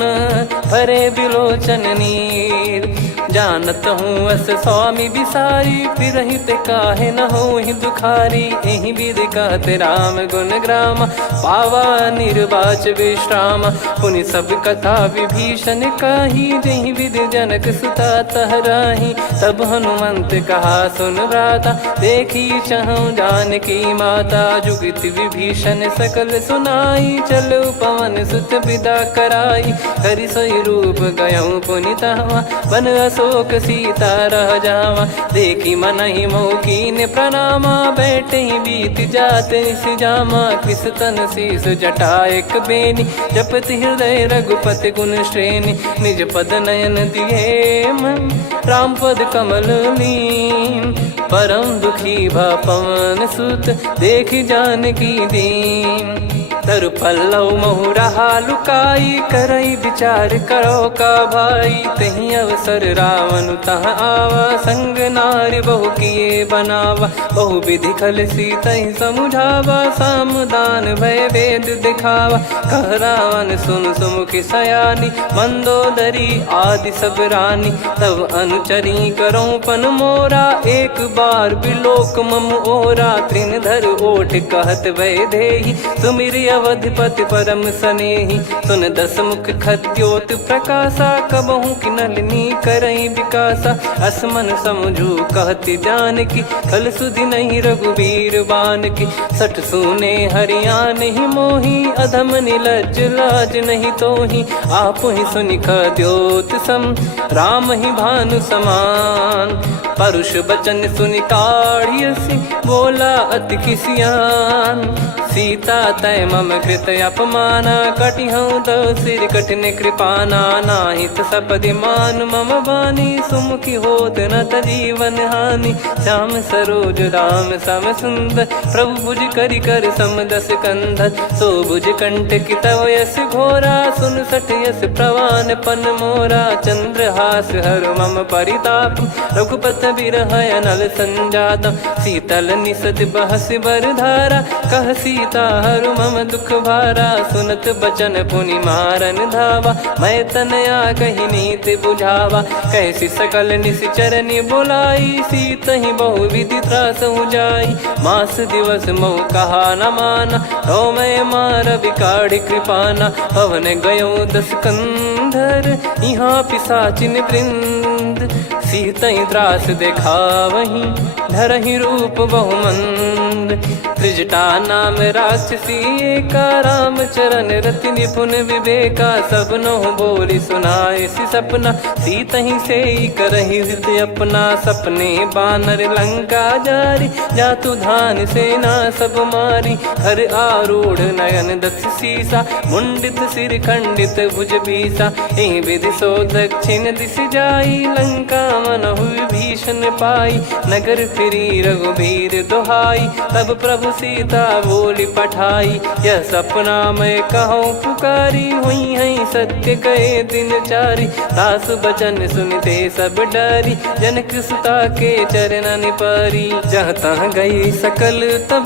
भरे बिलोचन नीर, जानत हूँ अस स्वामी बिसारी, फिरहित काहे न होहि दुखारी, एहि विधि कहते राम गुण ग्राम, पावा निर्वाच विश्राम, पुनि सब कथा विभीषण काही, जहि विधि जनक सुता तहराही, तब हनुमंत कहा सुन भ्राता, देखी चहु जानकी माता, जुगित विभीषण सकल सुनाई, चलो पवन सुत विदा कराई, हरि सोई रूप गयऊँ पुनि तहवा, बन अशोक सीता रह जावा, देखी मनहि मौकीन प्रणामा, बैठे ही बीत जात निस जामा, किस तन शीस जटा एक बेनी, जपति हृदय रघुपति गुण श्रेणी, निज पद नयन दिए मन, राम पद कमल लीन, परम दुखी भा पवन सुत, देखि जानकी दीन, तरु पल्लव महु रहा लुकाई, करई विचार करो का भाई, तही अवसर रावण तह आवा, संग नारी बहु किए बनावा, बहु विधि खल सीतहि समुझावा, सामदान भय वेद दिखावा, कह रावण सुन सुमुखि सयानी, मंदोदरी आदि सब रानी, तब अनुचरी करो पन मोरा, एक बार बिलोक मम ओरा, त्रिन धर ओठ कहत भय देहि, सुमिरि अवधिपति परम सनेहि, सुन दस मुख खद्योत प्रकाशा, कबहु कि नलिनी करई विकासा, असमन समझू कहति जानकी, कल सुधि नहीं रघुबीर बान की, सठ सुने हरियान ही मोही, अधम निलज लाज नहीं तोही, आप ही सुनि खद्योत सम, राम ही भानु समान, परुष बचन सुनि काढ़ियसि, बोला अति किसियान, सीता तय मम कृत अपमाना, कटिहऊँ तो सिर कठिन कृपाना, नाहित सपदि मान मम बानी, सुमुखी होत न जीवन हानि, श्याम सरोज राम सम सुंदर, प्रभु भुज करि कर समदस कंधर, सो भुज कंठ की तव यस घोरा, सुन सठ यस प्रवान पन मोरा, चंद्रहास हर मम परिताप, रघुपत बिरह अनल संजातम, शीतल निसत बहस बर धारा, कह सीता हरु मम दुख भारा, सुनत बचन पुनि मारन धावा, मैं तनया कही नीति बुझावा, कैसी सकल निश्चरनि बुलाई, सीतहि बहु विधि त्रास जाई, मास दिवस मोह कहा न माना, तो मैं मार बिकाढ़ कृपाना, पवन गयो दस कंधर, यहाँ पिशाचिन वृंद, सीतहि त्रास देखावहीं, धरहि रूप बहुमंद, त्रिजटा नाम राक्षसी एका, राम चरण रति निपुण विवेका, सबनो बोली सुनाए सि सपना, सीतहि से करहि हृदय अपना, सपने बानर लंका जारी, जातु धान सेना सब मारी, हर आरूढ़ नयन दस सीसा, मुंडित सिर खंडित भुज बीसा, एहि विधि सो दक्षिण दिश जाई, लंका मनहु विभीषण पाई, नगर फिरी रघुबीर दुहाई, तब प्रभु सीता बोली पठाई, यह सपना मैं कहूँ पुकारी, हुई है सत्य कहे दिन चारी, दास बचन सुनते सब डरी, जनक सुता के चरण पारी, जहाँ तहाँ गई सकल तब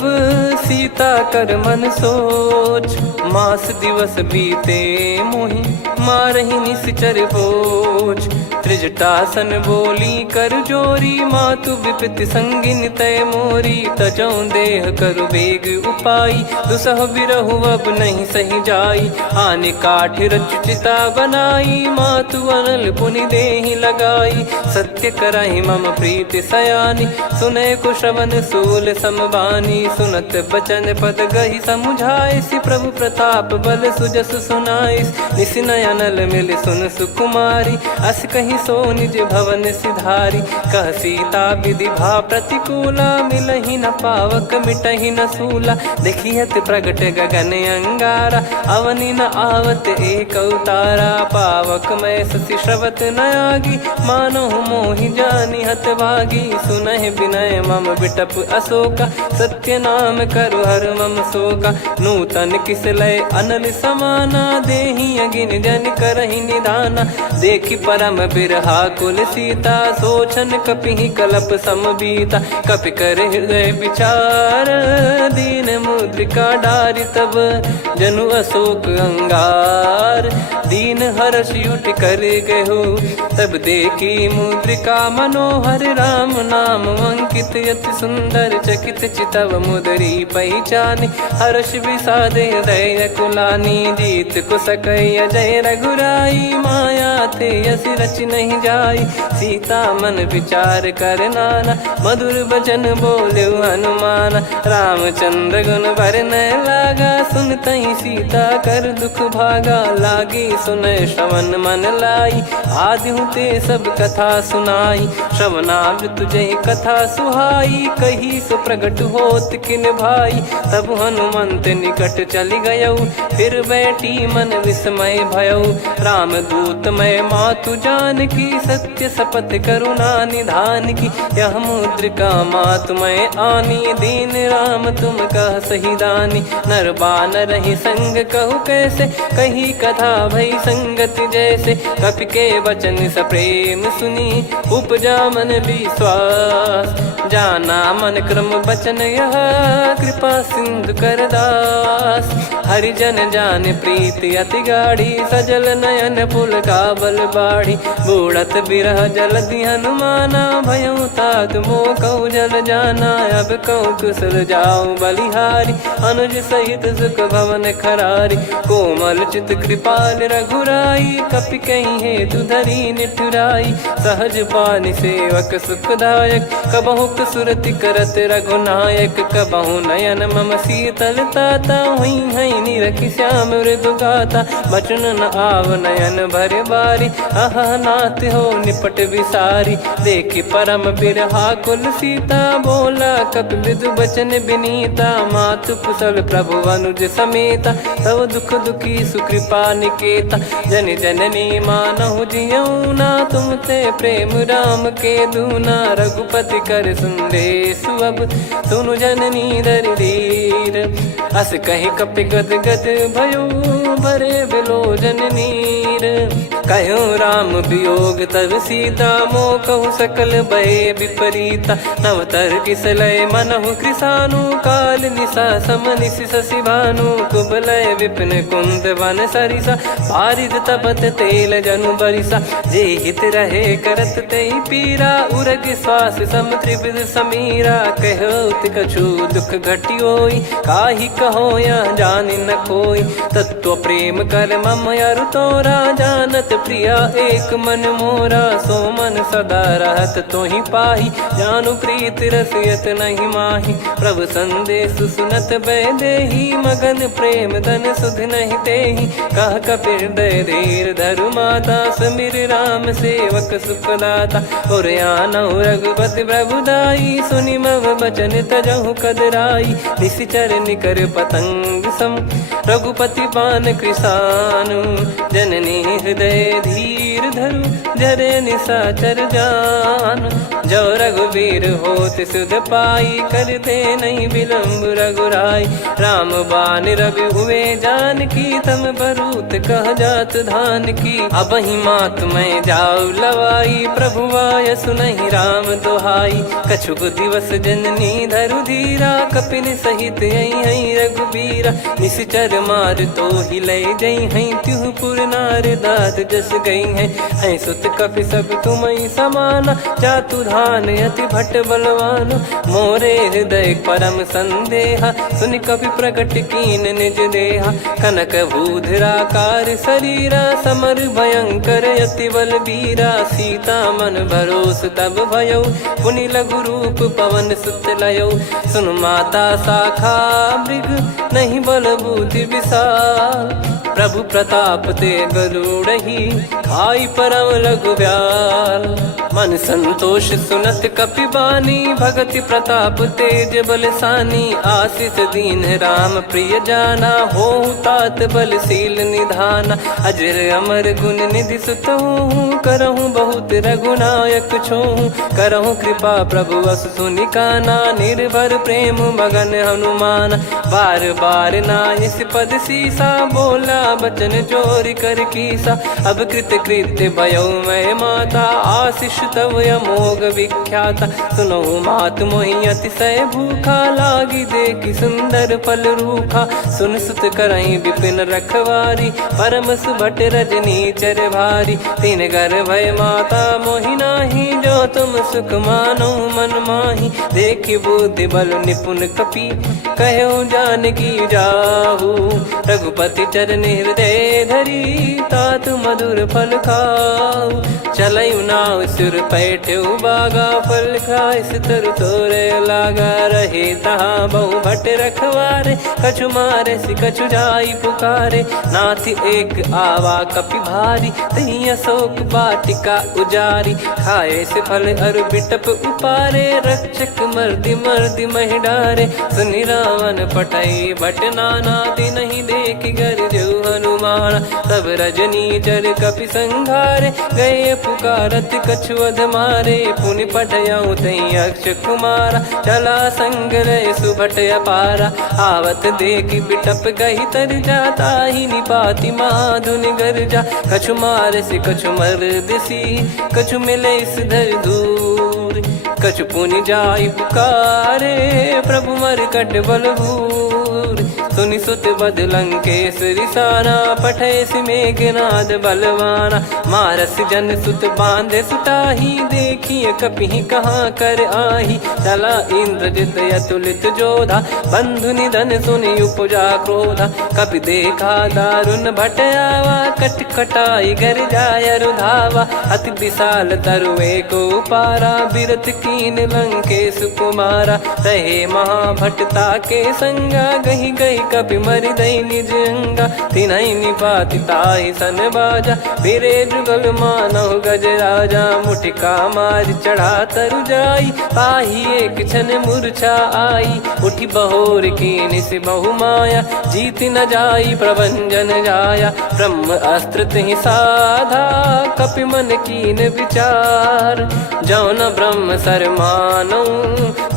सीता कर मन सोच, मास दिवस बीते मोहि मारहि निश्चर बोझ, त्रिजटासन बोली कर जोरी, मातु विपति संगिन तय मोरी, तजौ देह करु बेग उपाई, दुसह बिरहु अब नहीं सही जाई, आने काठ रचिता बनाई, मातु अनल पुनि देहि लगाई, सत्य कराई मम प्रीति सयानी, सुने को श्रवण सूल समबानी, सुनत बचन पद गही समुझाए, सि प्रभु प्रताप बल सुजस सुनाइस, निस नयनल मिल सुन सुकुमारी, अस कहि नहीं सो निज भवन सिधारी। कह सीता विधि भा प्रतिकूला, मिलहि न पावक मिटहि न सूला। देखियत प्रगट गगन अंगारा, अवनि न आवत एक अवतारा। पावक मैं शशि श्रवत न आगी, मानो मोहि जानि हत भागी। सुनहि विनय मम बिटप अशोका, सत्य नाम करु हर मम शोका। नूतन किस लय अनल समाना, देहि अगिन जन करहि निधाना। देखि परम बिरहा कुल सीता, सोचन कपिहि कलप समबीता। कपि कर हृदय विचार, दीन मुद्रिका डारि तब जनु अशोक अंगार। दीन हर्ष उठ कर गहु, तब देखी मुद्रिका मनोहर। राम नाम अंकित अति सुंदर, चकित चितव मुदरी पहचानी। हर्ष विषाद हृदय कुलानी, जीत को सकय जय रघुराई। माया थे यस रच नहीं जाई, सीता मन विचार कर नाना। मधुर बचन बोले हनुमान, रामचंद्र गुण बरनय लागा। सुनतहि सीता कर दुख भागा, लागी सुनय श्रवण मन लाई। आदि ते सब कथा सुनाई, श्रवणामृत जय कथा सुहाई। कही सो प्रगट होत किन भाई, तब हनुमंत निकट चली गयौ। फिर बैठी मन विस्मय भयौ, राम दूत मैं मातु जान की। सत्य शपथ करुणा निधान की, यह मुद्रिका मातु मैं आनी। दीन राम तुम कह सही दानी, नर बानर ही संग कहु कैसे। कही कथा भई संगति जैसे, कपि के वचन सप्रेम सुनी। उपजा मन विश्वास, जाना मन क्रम बचन यह। कृपा सिंधु कर दास, हरिजन जान प्रीति अति गाढ़ी। सजल नयन पुल काबल बाढ़ी, बूढ़त बिरह जलधि हनुमाना। भयउ तात मोह कहु जल जाना, अब कहु कुशल जाऊं बलिहारी। अनुज सहित सुख भवन खरारी, कोमल चित कृपाल रघुराई। कपि कहीं हेतु धरी निठुराई, सहज पानि सेवक सुखदायक। कबहु सुरति करत रघुनायक, कबहु नयन मम शीतल ताता। हुई है निरखि श्याम मृदु गाता, बचन न आव नयन भर बारी। अह नाथ हो निपट विसारी, देखि परम बिरहा कुल सीता। बोला कपि मृदु बचन विनीता, मातु कुशल प्रभु अनुज समेता। तव दुख दुखी सुकृपा निकेता, जन जननी मानहु जियऊ ना। तुम ते प्रेम राम के दूना, रघुपति कर संदेश अब सुनु जननी दर धीर। अस कहि कपि गद गद भयो, भरे बिलोचन नीर। कहो राम वियोग तब सीता, मोह कहु सकल भय विपरीता। नवतर किसलय मनहु कृसानु, काल निशा समनिश शशि भानु। कुबलय विपिन कुंद वन सरिसा, पारिद तपत तेल जनु बरिसा। जे हित रहे करत तेहि पीरा, उरग श्वास सम त्रिविध समीरा। कहो कछु दुख घटियोई, काहि कहो या जानि न कोई। तत्व प्रेम कर मम अरु तोरा, जानत प्रिया एक मन मोरा। सो मन सदा रहत तोहि पाही, जानु प्रीत रसियत नहीं माही। प्रभु संदेश सुनत बैदेही, मगन प्रेम धन सुध नहीं तेहि। कह कपि हृदय धीर धरु माता, समिर राम सेवक सुखदाता। और आनहु रघुपति प्रभुदाई, सुनि मम बचन तजहु कदराई। निशिचर निकर पतंग सम, रघुपति पान कृसानु। जननी हृदय धीर धरु, जरे निशाचर जान। जो रघुवीर होत सुध पाई, करते नहीं विलम्ब रघुराई। राम बान रवि हुए जान की, तम बरूत कह जात धान की। अब ही मात मैं जाऊ लवाई, प्रभु आय सुनहि राम दोहाई। कछुक दिवस जननी धरु धीरा, कपिन सहित यही रघुबीरा। निश्चर मार तो ही ले जई हैं, त्युह पुर नार दाद जस गई हैं। सुत कपि सब तुमहि समाना, जातु धान अति भट बलवान। मोरे हृदय परम संदेहा, सुनि कपि प्रकट कीन निज देहा। कनक भूधराकार शरीरा, समर भयंकर अति बल बीरा। सीता मन भरोस तब भयौ, पुनि लघु रूप पवन सुत लयौ। सुन माता शाखा मृग, नहीं बल बुद्धि विशाल। प्रभु प्रताप ते गरुड़ ही खाई परम लघु ब्याल। मन संतोष सुनत कपिबानी, भगति प्रताप तेज बलसानी। आशीष दीन राम प्रिय जाना, हो तात बलशील निधाना। अजर अमर गुण निधि सुत हूँ, करहूँ बहुत रघुनायक छोहूँ। करहूँ कृपा प्रभु अस सुनि काना, निर्भर प्रेम मगन हनुमान। बार बार नायस पद सीसा, बोला बचन जोर कर कीसा। अब कृत कृत्य भयो मैं माता, आशीष तव अमोघ विख्याता। सुनो मात मोहि अतिशय भूखा, लागी देखी सुंदर फल रूखा। सुन सुत करई विपिन रखवारी, परम सुभट रजनी चर भारी। तीन घर भय माता मोहि नाही, जो तुम सुख मानो मन माही। देखी बुद्धि बल निपुण कपि, कहो जानकी जाहू। रघुपति चरण हृदय धरी, तात मधुर फल खाऊ। चलऊ नाव सिर पैठ्यु बागा, फल खाय सितर तोरे लागा। रहे तहाँ बहु भट रखवारे, कछु मारे सि कछु जाई पुकारे। नाथ एक आवा कपि भारी, तही अशोक वाटिका उजारी। खाए से फल अरु बिटप उपारे, रक्षक मर्दि मर्दि महि डारे। सुनि रावण पटई भट नाना, तिनहि देख गर जो हनुमान। तब रजनी चर कपि संघारे, गए पुकारत कछु अध मारे। पुनि पटयऊ तई अक्ष कुमारा, चला संग रहे सुभट अपारा। आवत देखी बिटप गही तर जाता, ही निपाति माधुनि गर्जा। कछु मार से कछु मर्दिसी, कछु मिले इस धर दूर। कछु पुनि जाई पुकारे, प्रभु मरकट बलभूर। सुनि सुत बद लंकेश्वरी साना, पठैसि मेघनाद बलवाना। मारस जन सुत बांधे सुताही, देखिए कपिहि कहाँ कर आही। चला इंद्रजित अतुलित जोधा, बंधु निधन सुनि उपजा क्रोधा। कपि देखा दारुण भट आवा, कट कटाई घर जाय रुधावा। अति विशाल तरुए को पारा, बिरत कीन लंकेश कुमारा। रहे महाभटता के संगा, गही गही कपि मरि दई निज अंगा। तिन्हि निपाति ताहि सन बाजा, फिरे जुगल मानव गज राजा। मुटिका मार चढ़ा तरु जाई, पाही एक क्षण मूर्छा आई। उठी बहोर कीन से बहु माया, जीत न जाई प्रभंजन जाया। ब्रह्म अस्त्र तिहि साधा, कपि मन कीन विचार। जौ न ब्रह्म सर मानौ,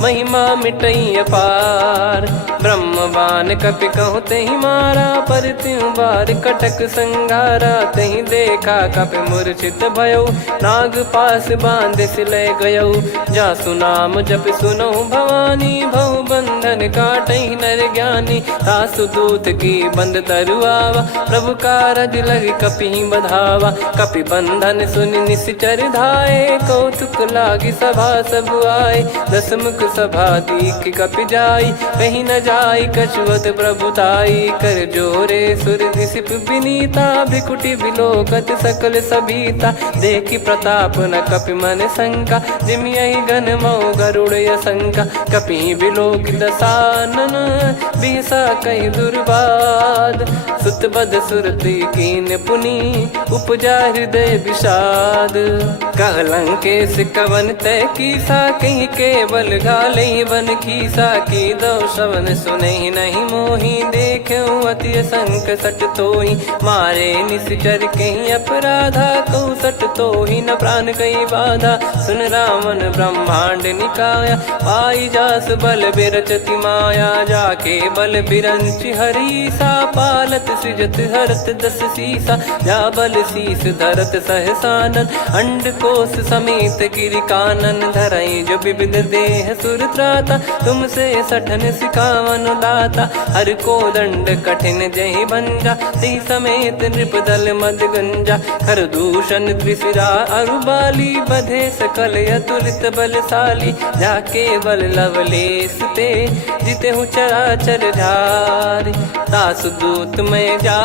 महिमा मिटई अपार। ब्रह्म बान कपि कहु तहि मारा, पर त्यों बार कटक संगारा। तहि देखा कपि मूर्छित भयो, नाग पास बांध सिले गयो। जासु नाम जप सुनहु भवानी, भव बंधन काटहि नर ज्ञानी। तासु दूत की बंद तरुआवा, प्रभु कारज लग कपि बधावा। कपि बंधन सुनि निश्चर धाये, कौतुक लागी सभा सब आए। दसमुख सभा दीख कपि जाई, कहीं न जाई कछुअत प्रभुताई। कर जोरे सुर दिसिप विनीता, भिकुटी बिलोकत सकल सबीता। देखी प्रताप न कपि मन शंका, जिमियहि गन मऊ गरुड़ असंका। कपि बिलोक दसानन, बिहसा कहि दुर्बाद। सुत बद सुरति कीन पुनि, उपजा हृदय विषाद। कह लंकेश कवन तय कीसा, कहीं केवल घाले बन खीसा। की दो श्रवण सुनहि नहीं मोहि, देखऊँ अति संक सट तोहि। मारे निश्चर कहीं अपराधा, कहूँ सट तोहि न प्राण कहीं बाधा। सुन रावण ब्रह्मांड निकाया, पाई जास बल बिरचति माया। जाके बल बिरंचि हरीसा, पालत सृजत हरत दस सीसा। जा बल शीस धरत सहसानन, अंड कोश समेत गिरि कानन। धरई जो विविध देह सुर त्राता, तुमसे सठन सिखावन दाता। हर को दंड कठिन जहि भंजा, ती समेत नृप दल मद गंजा। खर दूषण त्रिशिरा अरु बाली, बधे सकल अतुलित बलशाली। जाके बल लवलेस ते, जिते हूँ चराचर झारी। तासु दूत में जा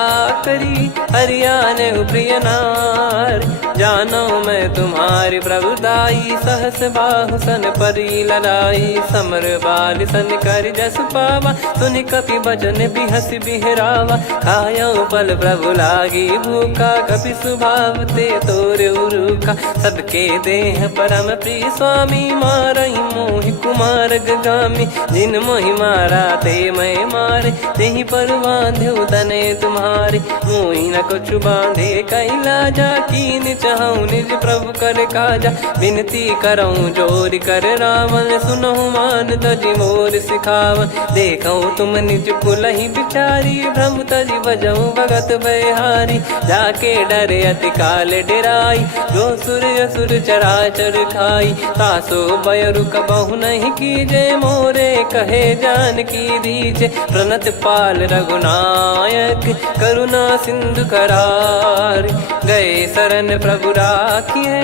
करी, हरियाने प्रिय नार। जानो मैं तुम्हारी प्रभुताई। सहस बाहु सन परी ललाई, समर बाल सन कर जस पावा। सुन कपि बचन बिहस बिहरावा, खायो पल प्रभु लागी भूखा। कपि स्वभाव ते तोरे उरुखा, सबके देह परम प्रिय स्वामी। मारई मोहि कुमार गगामी, जिन मोहि मारा ते मैं मारे। तेहि पर बांध्यो तने तुम्हारे, मोहि न कुछ बांधे कैला जा। कीन चाहूं निज प्रभु कर काजा, विनती करऊं जोर कर रावण। सुनहु मान तजि मोर सिखावन, देखऊं तुम निज कुलहि बिचारी। भ्रम तजि बजऊं भगत बहारी, जाके डरे अति काल डेराई। जो सुर असुर चराचर खाई, तासो बयरु कबहु नहीं कीजे। मोरे कहे जान की दीजे, प्रणत पाल रघुनायक करुणा सिंधु करार। गए शरण प्रभु राखिए,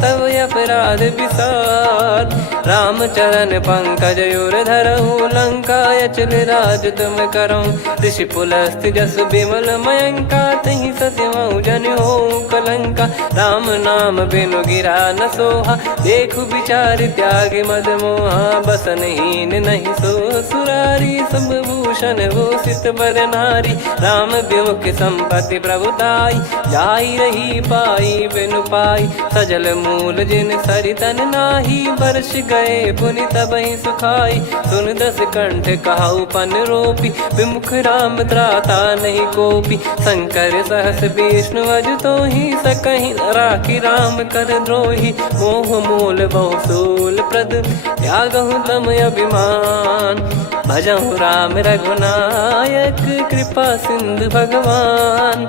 तब अपराध विसार। राम चरण पंकज उर धरऊ, लंका अचल राज तुम करऊं। ऋषि पुलस्त्य जस विमल मयंका, तहि सत्यमऊ जन हो कलंका। राम नाम बिनु गिरा न सोहा, देखु विचार त्याग मद मोहा। बसनहीन नहीं सो सुरारी, सब भूषण भूषित बर नारी। राम विमुख संपत्ति प्रभुताई, जाई रही पाई बिनु पाई। सजल मूल जिन सरितन नाही, वर्ष गए पुनि तबहि सुखाई। सुन दस कंठ कहाऊ पन रोपी, विमुख राम त्राता नहीं कोपी। शंकर सहस विष्णु अज तोहि, सकहि न राखी राम कर द्रोही। मोह मूल बहु सूल प्रद, त्यागहु तम अभिमान। भजहु राम रघुनायक, कृपा सिंधु भगवान।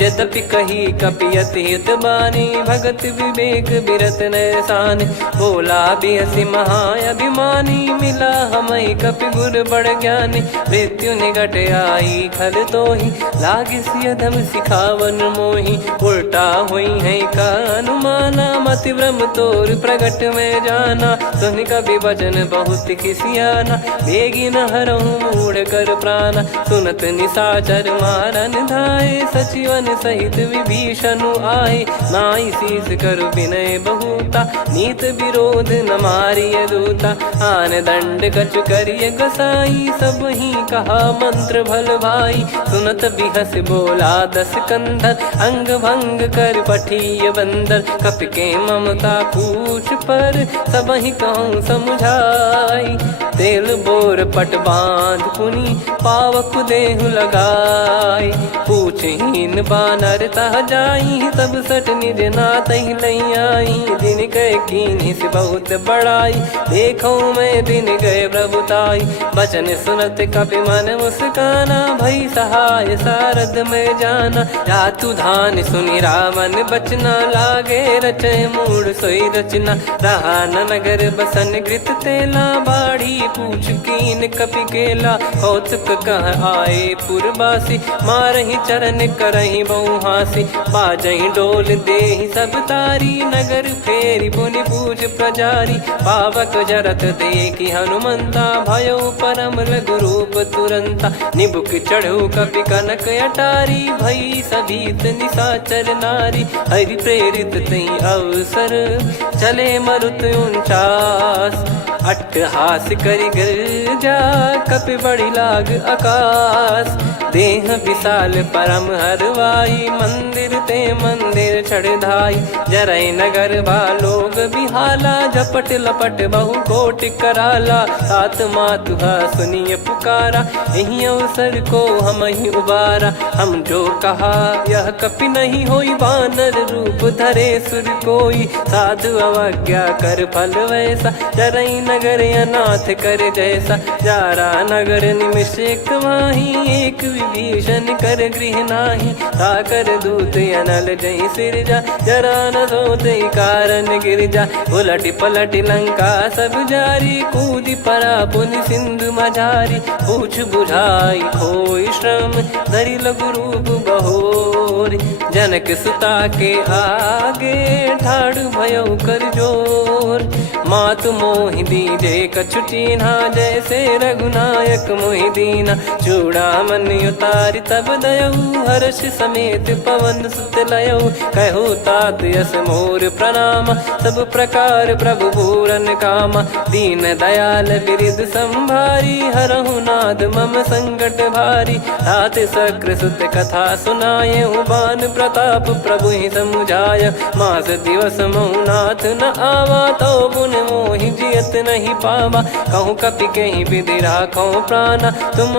यद्यपि कही कपियत हित बानी, भगत विवेक बिरत नैसानी। बोला बिहसी महाअभिमानी, मिला हमई कपि गुर बड़ ज्ञानी। मृत्यु निकट आई खल तोहि, लागे सियधम सिखावन मोहि। उल्टा हुई है का अनुमाना, मति भ्रम तोर प्रगट में जाना। सुन कवि वचन बहुत खिसियाना, बेगी न हरहु मूढ़ कर प्राणा। सुनत निशाचर मारन धाये, सचिवन सहित विभीषणु आए। नाई शीस करु विनय बहुता, नीत विरोध न मारिय दूता। आन दंड कछु करिय गोसाई, सब ही कहा मंत्र भल भाई। सुनत बिहस बोला दस कंधर, अंग भंग कर पठिय बंदर। कपि के ममता पूछ पर, सब ही कहूँ समझाई। तेल बोर पट बांध पुनि, पावक देहु लगाई। पूछहीन बानर तह जाई, सब सट निज नातहि लई आई। दिन गए कीन्हि से बहुत बड़ाई, देखो मैं दिन गए प्रभुताई। बचन सुनत कपि मन मुस्काना, भई सहाय सारद में जाना। जातु धान सुनि रावण बचना, लागे रचय मूढ़ सोई रचना। रहा न नगर बसन कृत तेला, बाढ़ी पूछ कीन कपि केला। कौतुक कह आए पुरबासी, मारहि चरण करहि बहु हासी। बाजहि डोल देहि सब तारी, नगर फेरी पुनि पूज प्रजारी। पावक जरत देखि हनुमंता, भयो परम लघु रूप तुरंता। निबुक चढ़ऊ कपि कनक अटारी, भई सभीत निशाचर नारी। हरि प्रेरित तई अवसर, चले मरुत 49। अट्टहास करि गिरजा, कपि बड़ी लाग आकाश। देह विशाल परम हरवाई, मंदिर ते मंदिर चढ़धाई। जरई नगर भालोग बिहाला, झपट लपट बहु कोटि कराला। सात मातुहा सुनिय पुकारा, यही अवसर को हम ही उबारा। हम जो कहा यह कपि नहीं होई, वानर रूप धरे सुर कोई। साधु अवज्ञा कर फल वैसा, जरई नगर अनाथ कर जैसा। जारा नगर निमिष एक माही, एक विभीषण कर गृह नाही। ताकर दूत अनल जई सिरजा, जरा न सोते कारण गिरजा। उलट पलट लंका सब जारी, कूदी परा पुनि सिंधु मझारी। पूछ बुझाई खोई श्रम, धरि लघु रूप बहोरी। जनक सुता के आगे, ठाड़ भयो कर जोर। मातु मोहि दीजे कछु चीन्हा, जैसे रघुनायक मोहि दीना। चूड़ामन उतारि तब दयऊ, हर्ष समेत पवन सुत लयऊ। कहु तात यस मोर प्रणाम, सब प्रकार प्रभु पूरन कामा। दीन दयाल बिरिद संभारी, हरहु नाद मम संकट भारी। तात सक्र सुत कथा सुनाए, बान प्रताप प्रभु ही समुझाय। मास दिवस महु नाथ न आवा, तो पुन मोहि जियत नहीं पावा। कहूँ कपि कहीं विधि राखो प्राणा, तुम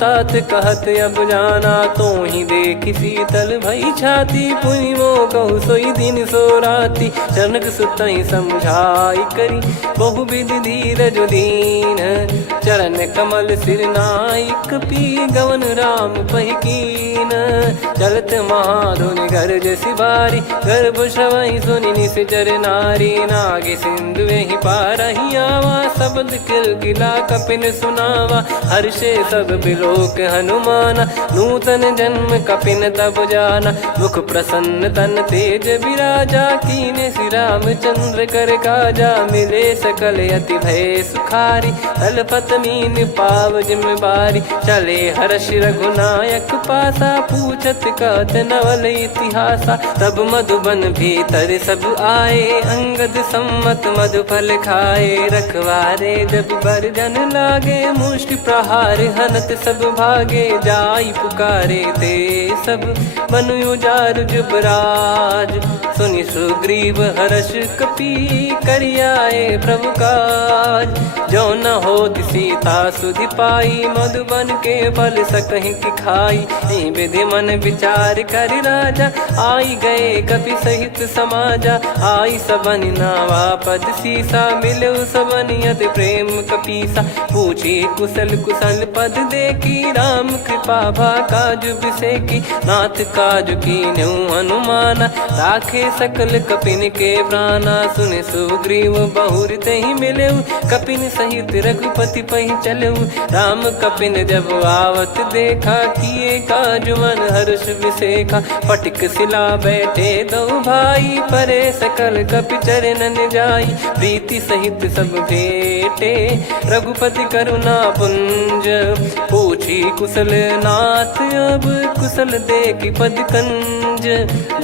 तात कहत अब जाना। तो ही देखी शीतल भई छाती, पुनि मो कहु सोई दिन सो राती। जनक सुत ही समझाई करी, बहु विधि धीरज दीन। चरण कमल सिर नाई, कपि गवन राम पहिकीन। चलत महाधुनि गरज सिबारी, गर्भ श्रवहि सुनि निश्चर नारी। नागे सिंधु ही पारहि आवा, शब्द किलकिला कपिन सुनावा। हर्षे सब बिलोक हनुमाना, नूतन जन्म कपिन तब जाना। मुख प्रसन्न तन तेज विराजा, कीने श्री रामचंद्र कर काजा। मिले सकल अति भय सुखारी, तलपत मीन पाव जिम्मेवारी। चले हर्ष रघुनायक पासा, पूछत कहत नवल इतिहासा। तब मधुबन भीतर सब आए, अंगद सम्मत मधुफल खाए। रखवारे जब बरजन लागे, मुष्टि प्रहार हनत सब भागे। जाई पुकारे ते सब बन उजार जुबराज। सुनि सुग्रीव हर्ष कपि, करियाए प्रभु काज। जो न होत सीता सुधि पाई, मधुबन के फल सकहि की खाई। विधि मन विचार कर राजा, आई गए कपि सहित समाजा। आई सबन नावा पद सीसा, मिलो सबन यत प्रेम कपीसा। पूछी कुशल कुशल पद देखी, राम कृपा भा काजु बिसेकी। नाथ काजु कीन्हु हनुमाना, राखे सकल कपिन के प्राणा। सुन सुग्रीव बहुर तहि मिलेऊ, कपिन सहित रघुपति पहि चलेऊ। राम कपिन जब आवत देखा, किए काजु मन हर्ष विसेखा। फटिक सिला बैठे दो भाई, परे सकल कपि चरणन जाई। प्रीति सहित सब भेटे, रघुपति करुणा पुंज। पूछी कुशल नाथ अब, कुशल देखि पद कंज।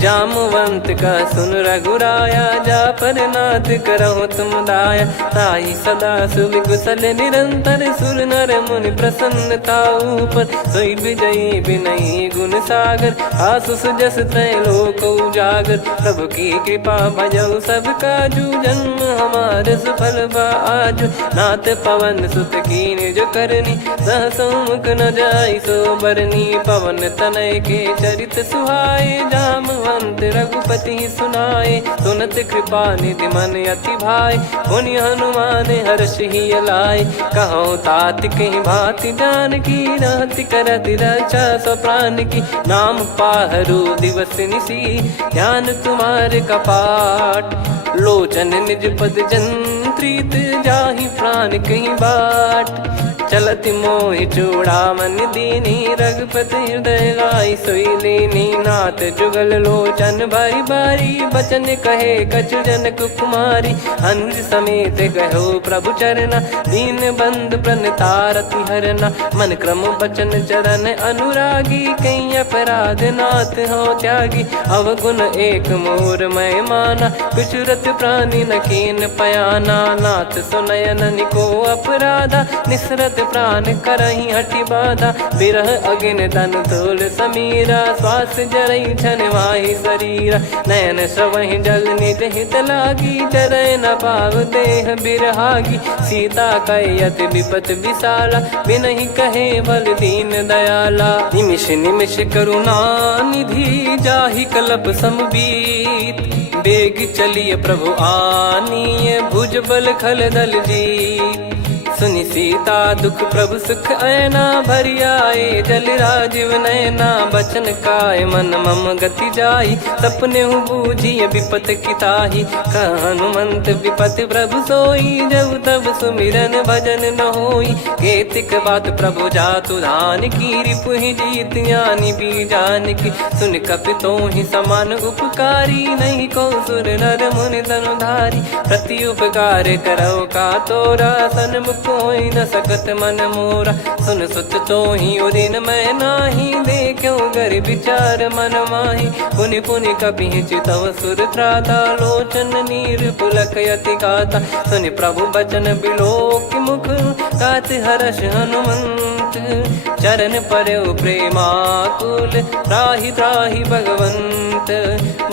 जामवंत का सुन रघुराया, जा पर नाथ करहु तुम दाया। ताई सदा सुविकुशल निरंतर, सुर नर मुनि प्रसन्नता ऊपर। सोई विजयी विनयी गुण सागर, आसुस जस तय लोक उजागर। प्रभु की कृपा भजऊ सब काजू, जन्म हमार सफल बा आजु। नाथ पवन सुत कीन जो करनी, सहसो मुख न जाई सो बरनी। पवन तनय के चरित सुहाए, जामवंत रघुपति सुनाए। सुनत कृपा निधि मन अति भाई, पुनि हनुमान हर्ष ही अलाय। कहो तात कहीं भांति जान की, रहति करति रक्षा सो प्राण की। नाम पाहरू दिवस निसी, ध्यान तुम्हारे कपाट। लोचन निज पद जंत्रित, जाहि प्राण कहीं बाट। चलति मोहि चूड़ामन दीनी, रघुपति हृदय लाई सोई लीनी। नाथ जुगल लोचन बारी बारी, बचन कहे कछु जनक कुमारी। अनुज समेत गहो प्रभु चरना, दीन बंद प्रणतारति हरना। मन क्रम बचन चरण अनुरागी, कहीं अपराध नाथ हो त्यागी। अवगुण एक मोर मैं माना, विचुरत प्राणी न कीन पयाना। नाथ सुनयन निको अपराधा, निसरत प्राण करही हटि बाधा। बिरह अगिन तन तोल समीरा, श्वास जरई छन वाहि शरीरा। नयन श्रवहि जल निज हित लागी, चरय न पाव देह बिरहागी। सीता कयत विपत विशाला, बिनहि कहे बल दीन दयाला। निमिष निमिष करुणा निधि, जाहि कलप समबीत। बेग चलिय प्रभु आनीय, भुज बल खल दल जीत। सुनि सीता दुख प्रभु सुख ऐना, भरि आए जल राजीव नैना। बचन काय मन मम गति जाई, सपने हूँ बूझिय विपत किताही। हनुमंत विपत प्रभु सोई, जब तब सुमिरन भजन न होई। केतिक बात प्रभु जातु धान की, रिपुहि जीत यानी बीजान की। सुन कपि तो ही समान उपकारी, नहीं को सुर नर मुनि तनुधारी। प्रति उपकार करौ का तोरा, सन्मुख होई न सकत मन मोरा। सुन सुत तोहि उरिन मैं नाही, देखो गर विचार मन माही। पुनि पुनि कपि चितव सुर त्राता, लोचन नीर पुलक यति गाता। सुनि प्रभु बचन बिलोक मुख, गात हर्ष हनुमंत। चरण परौ प्रेमाकुल, त्राहि त्राहि भगवंत।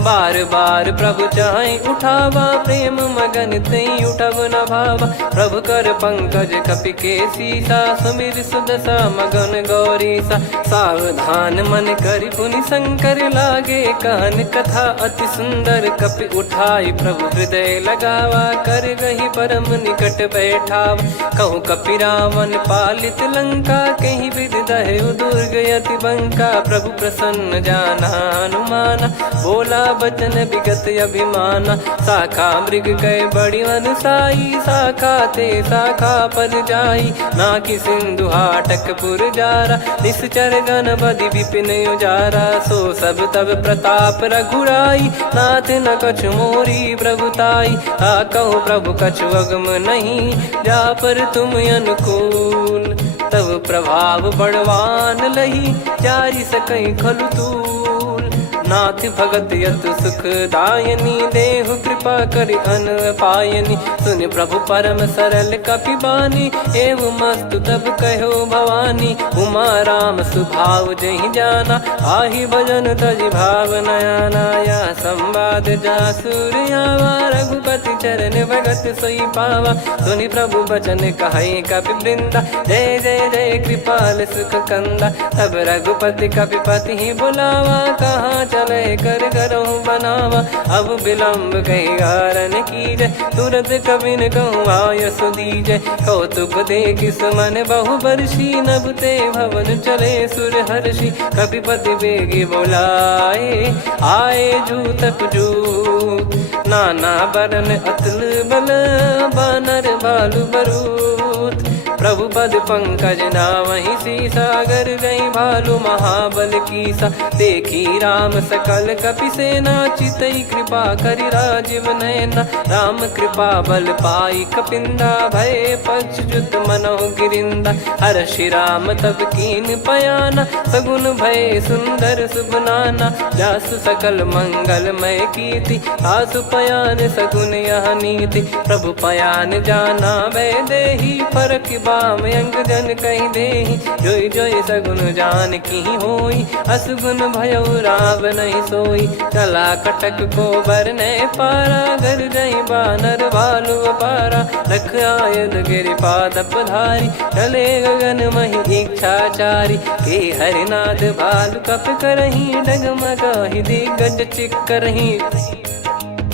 बार बार प्रभु चाहि उठावा, प्रेम मगन तई उठब न भावा। प्रभु कर पंकज कपि के सीसा, सुमिर सुदशा मगन गौरीसा। सावधान मन करि पुनि शंकर लागे, कहन कथा अति सुंदर। कपि उठाई प्रभु हृदय लगावा, कर गही परम निकट बैठावा। कहूँ कपि रावण पालित लंका, कहीं विधि दहु दुर्ग यति बंका। प्रभु प्रसन्न जाना हनुमाना, बोला बचन विगत अभिमाना। शाखा मृग कह बड़ी अनुसाई, शाखा ते शाखा पर जाई। नाकि सिंधु हाटक पुर जारा, निश्चर गण बदि विपिन उजारा। सो सब तब प्रताप रघुराई, नाथ न कछु मोरी प्रभुताई। कहो प्रभु कछु अगम नहीं, जा पर तुम अनुकूल। तब प्रभाव बड़वान लही, जारी सकई खलु तूल। नाथ भगत यत सुख दायनी, देहु कृपा करि अन पायनी। सुनि प्रभु परम सरल कपि बानी, एव मस्तु तब कहो भवानी। उमा राम सुभाव जहि जाना, आहि भजन तजि भाव नयाना। या संवाद जासुर आवा, रघुपति चरण भगत सोई पावा। सुनि प्रभु बचन कहै कपि वृंदा, जय जय जय कृपाल सुख कंदा। तब रघुपति कपि पति बुलावा, कहाँ चले कर करहु बनावा। अब विलम्ब कही कारण कीजय, तुरत कबिन कहूँ आयस दीजय। कौतुक देखि सुमन बहु बरसी, नभ ते भवन चले सुर हर्षि। कपिपति बेगी बोलाए, आए जूतक जूत। नाना बरन अतुल बल, बानर बालु बरूत। प्रभु पद पंकज नावहि सीसा, गर गई भालु महाबल कीसा। देखी राम सकल कपि सेना, चितई कृपा करि राजीव नयना। राम कृपा बल पाई कपिंदा, भय पक्षजुत मनोह गिरिंदा। हर्षि राम तब कीन पयाना, सगुन भय सुंदर सुगुनाना। जासु सकल मंगलमय कीर्ति, आसु पयान सगुन यह नीति। प्रभु पयान जाना वै देहि, परख बाम अंग जन कहि देहि। जोई जोई सगुन जान की होई, असगुन भयो राव नहीं सोई। चला कटक को बरने पारा, घर जई बानर भालु अपारा। लख आयल गिरि पाद पधारी, चले गगन महि इच्छाचारी। के हरिनाथ भालु कप करही, डगमगाहि दिग्गज चिक्करही।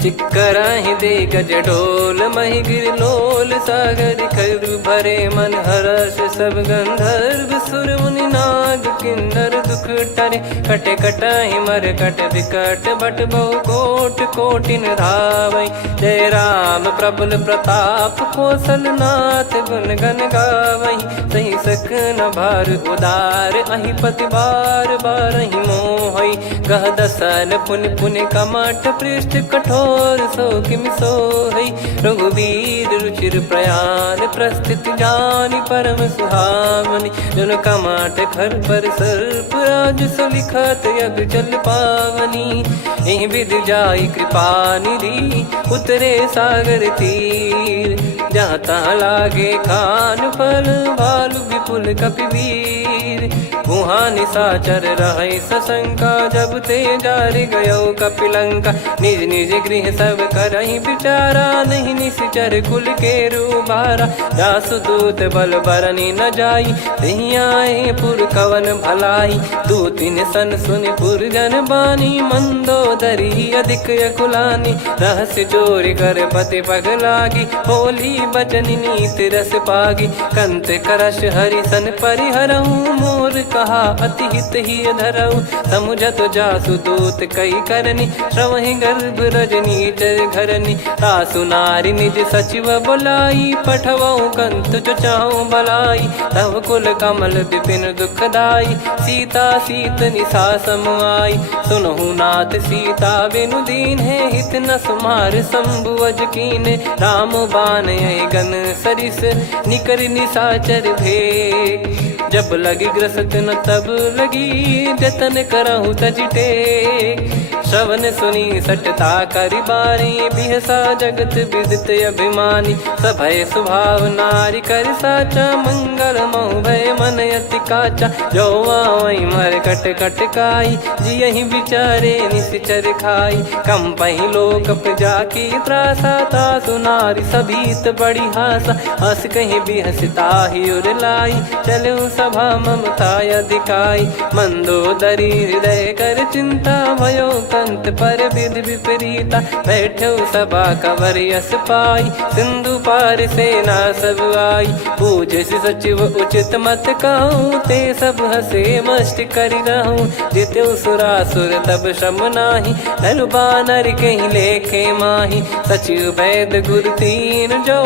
चिक्कराहि दिग्गज डोल, महि गिर लोल। सागर करु भरे मन हर्ष, सब गंधर्व सुर मुनि नाग किन्नर दुख टरे। कटे कटाहि मरकट विकट, बट बहु कोट कोटिन धावै। जय राम प्रबल प्रताप, कौशल नाथ गुण गण गावै। सही सकन भार उदार, अहि पति बार बारहि मोहै। गह दसन पुनि पुनि कमठ, पृष्ठ कठोर सो किम सोहै। रघुवीर रुचिर प्रयाण, प्रस्थित जानि परम सुहावनी। जन कमाट खर पर सर्प, राज सलिखत यग चल पावनी। एहि विधि जाई कृपा निधि, उतरे सागर तीर। जहाँ तहाँ लागे खान फल, भालु विपुल कपि वीर। वहाँ निशाचर रहै सशंका, जब ते जारि गयो कपिलंका। निज निज गृह सब करहि विचारा, नहीं निश्चर कुल के रूबारा। जासु दूत बल बरनी न जाई, नहीं आए पुर कवन भलाई। दूतिन सन सुनि पुर जन बानी, मंदोदरी अधिक अकुलानी। रहस्य चोरी कर पति पग लागी, होली बचन नीत रस पागी। कंत करश हरिसन परिहरऊ मोर कहा अति हित ही धरऊ। समुझत जासु दूत कई करनी श्रवहि गर्भ रजनी चर घरनी। तासु नारी निज सचिव बुलाई पठवऊ कंत जो चाहूं बलाई। तव कुल कमल विपिन दुखदाई सीता सीत निशा समाई। सुनहु नाथ सीता बिनु दीन है हित न सुमार शंभु अज कीने। राम बान गन सरिस निकर निशाचर भेग। जब लगी ग्रसत न तब लगी जतन करहु तज टेक। श्रवण सुनी सटता करि बारी बिहसा जगत विदित अभिमानी। सभय स्वभाव नारी कर साचा मंगल मऊ भय मन अति काचा। जो आवई मर कट कट काई जियहि विचारे निश्चर खाई। कम पही लोक जाकी त्रासा तासु नारी सभीत बड़ी हासा। हस कहीं बिहसता ही उर लाई चलऊ सभा ममता अधिकाई। मंदोदरी हृदय कर चिंता भयो कंत पर विधि विपरीता। बैठो सभा कवर यस पाई सिंधु पार सेना सब आई। पूज सचिव उचित मत कहूँ ते सब हसे मस्त करि रहूं। जित्यु सुरासुर तब श्रम नाही धनु बानर कहीं लेखे माही। सचिव वैद गुरु तीन जो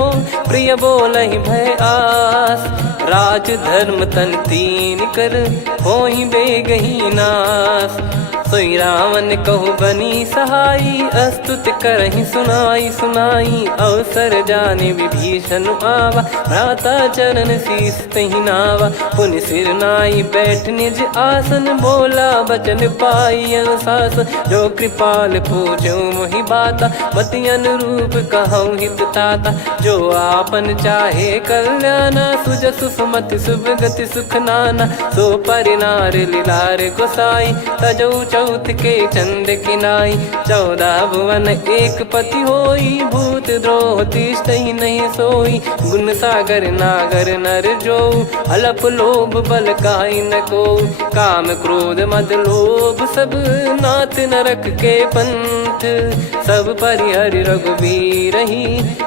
प्रिय बोलहि भय आस। राज धर्म तन तीन कर होई बेगही नास। सोई रावण कहु बनी सहाई अस्तुत करहि सुनाई सुनाई। अवसर जाने विभीषण आवा भ्राता चरण शीस तहि नावा। पुनि सिर नाई बैठ निज आसन बोला बचन पाई अनुशासन। जो कृपाल पूछो मोहि बाता मति अनुरूप कहूँ हित ताता। जो आपन चाहे कल्याणा सुजसु सुमति शुभ गति सुख नाना। सो परिनार लीलार गोसाई तजौ चौथ के चंद किनाई। 14 भुवन एक पति होई भूत द्रोह तिष्ठहि नहीं सोई। गुण सागर नागर नर जो अलप लोभ बल काई न को। काम क्रोध मद लोभ सब नाथ नरक के पंथ। सब परिहरि रघुबीर ही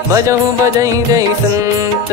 भजहु भजहि जय संत।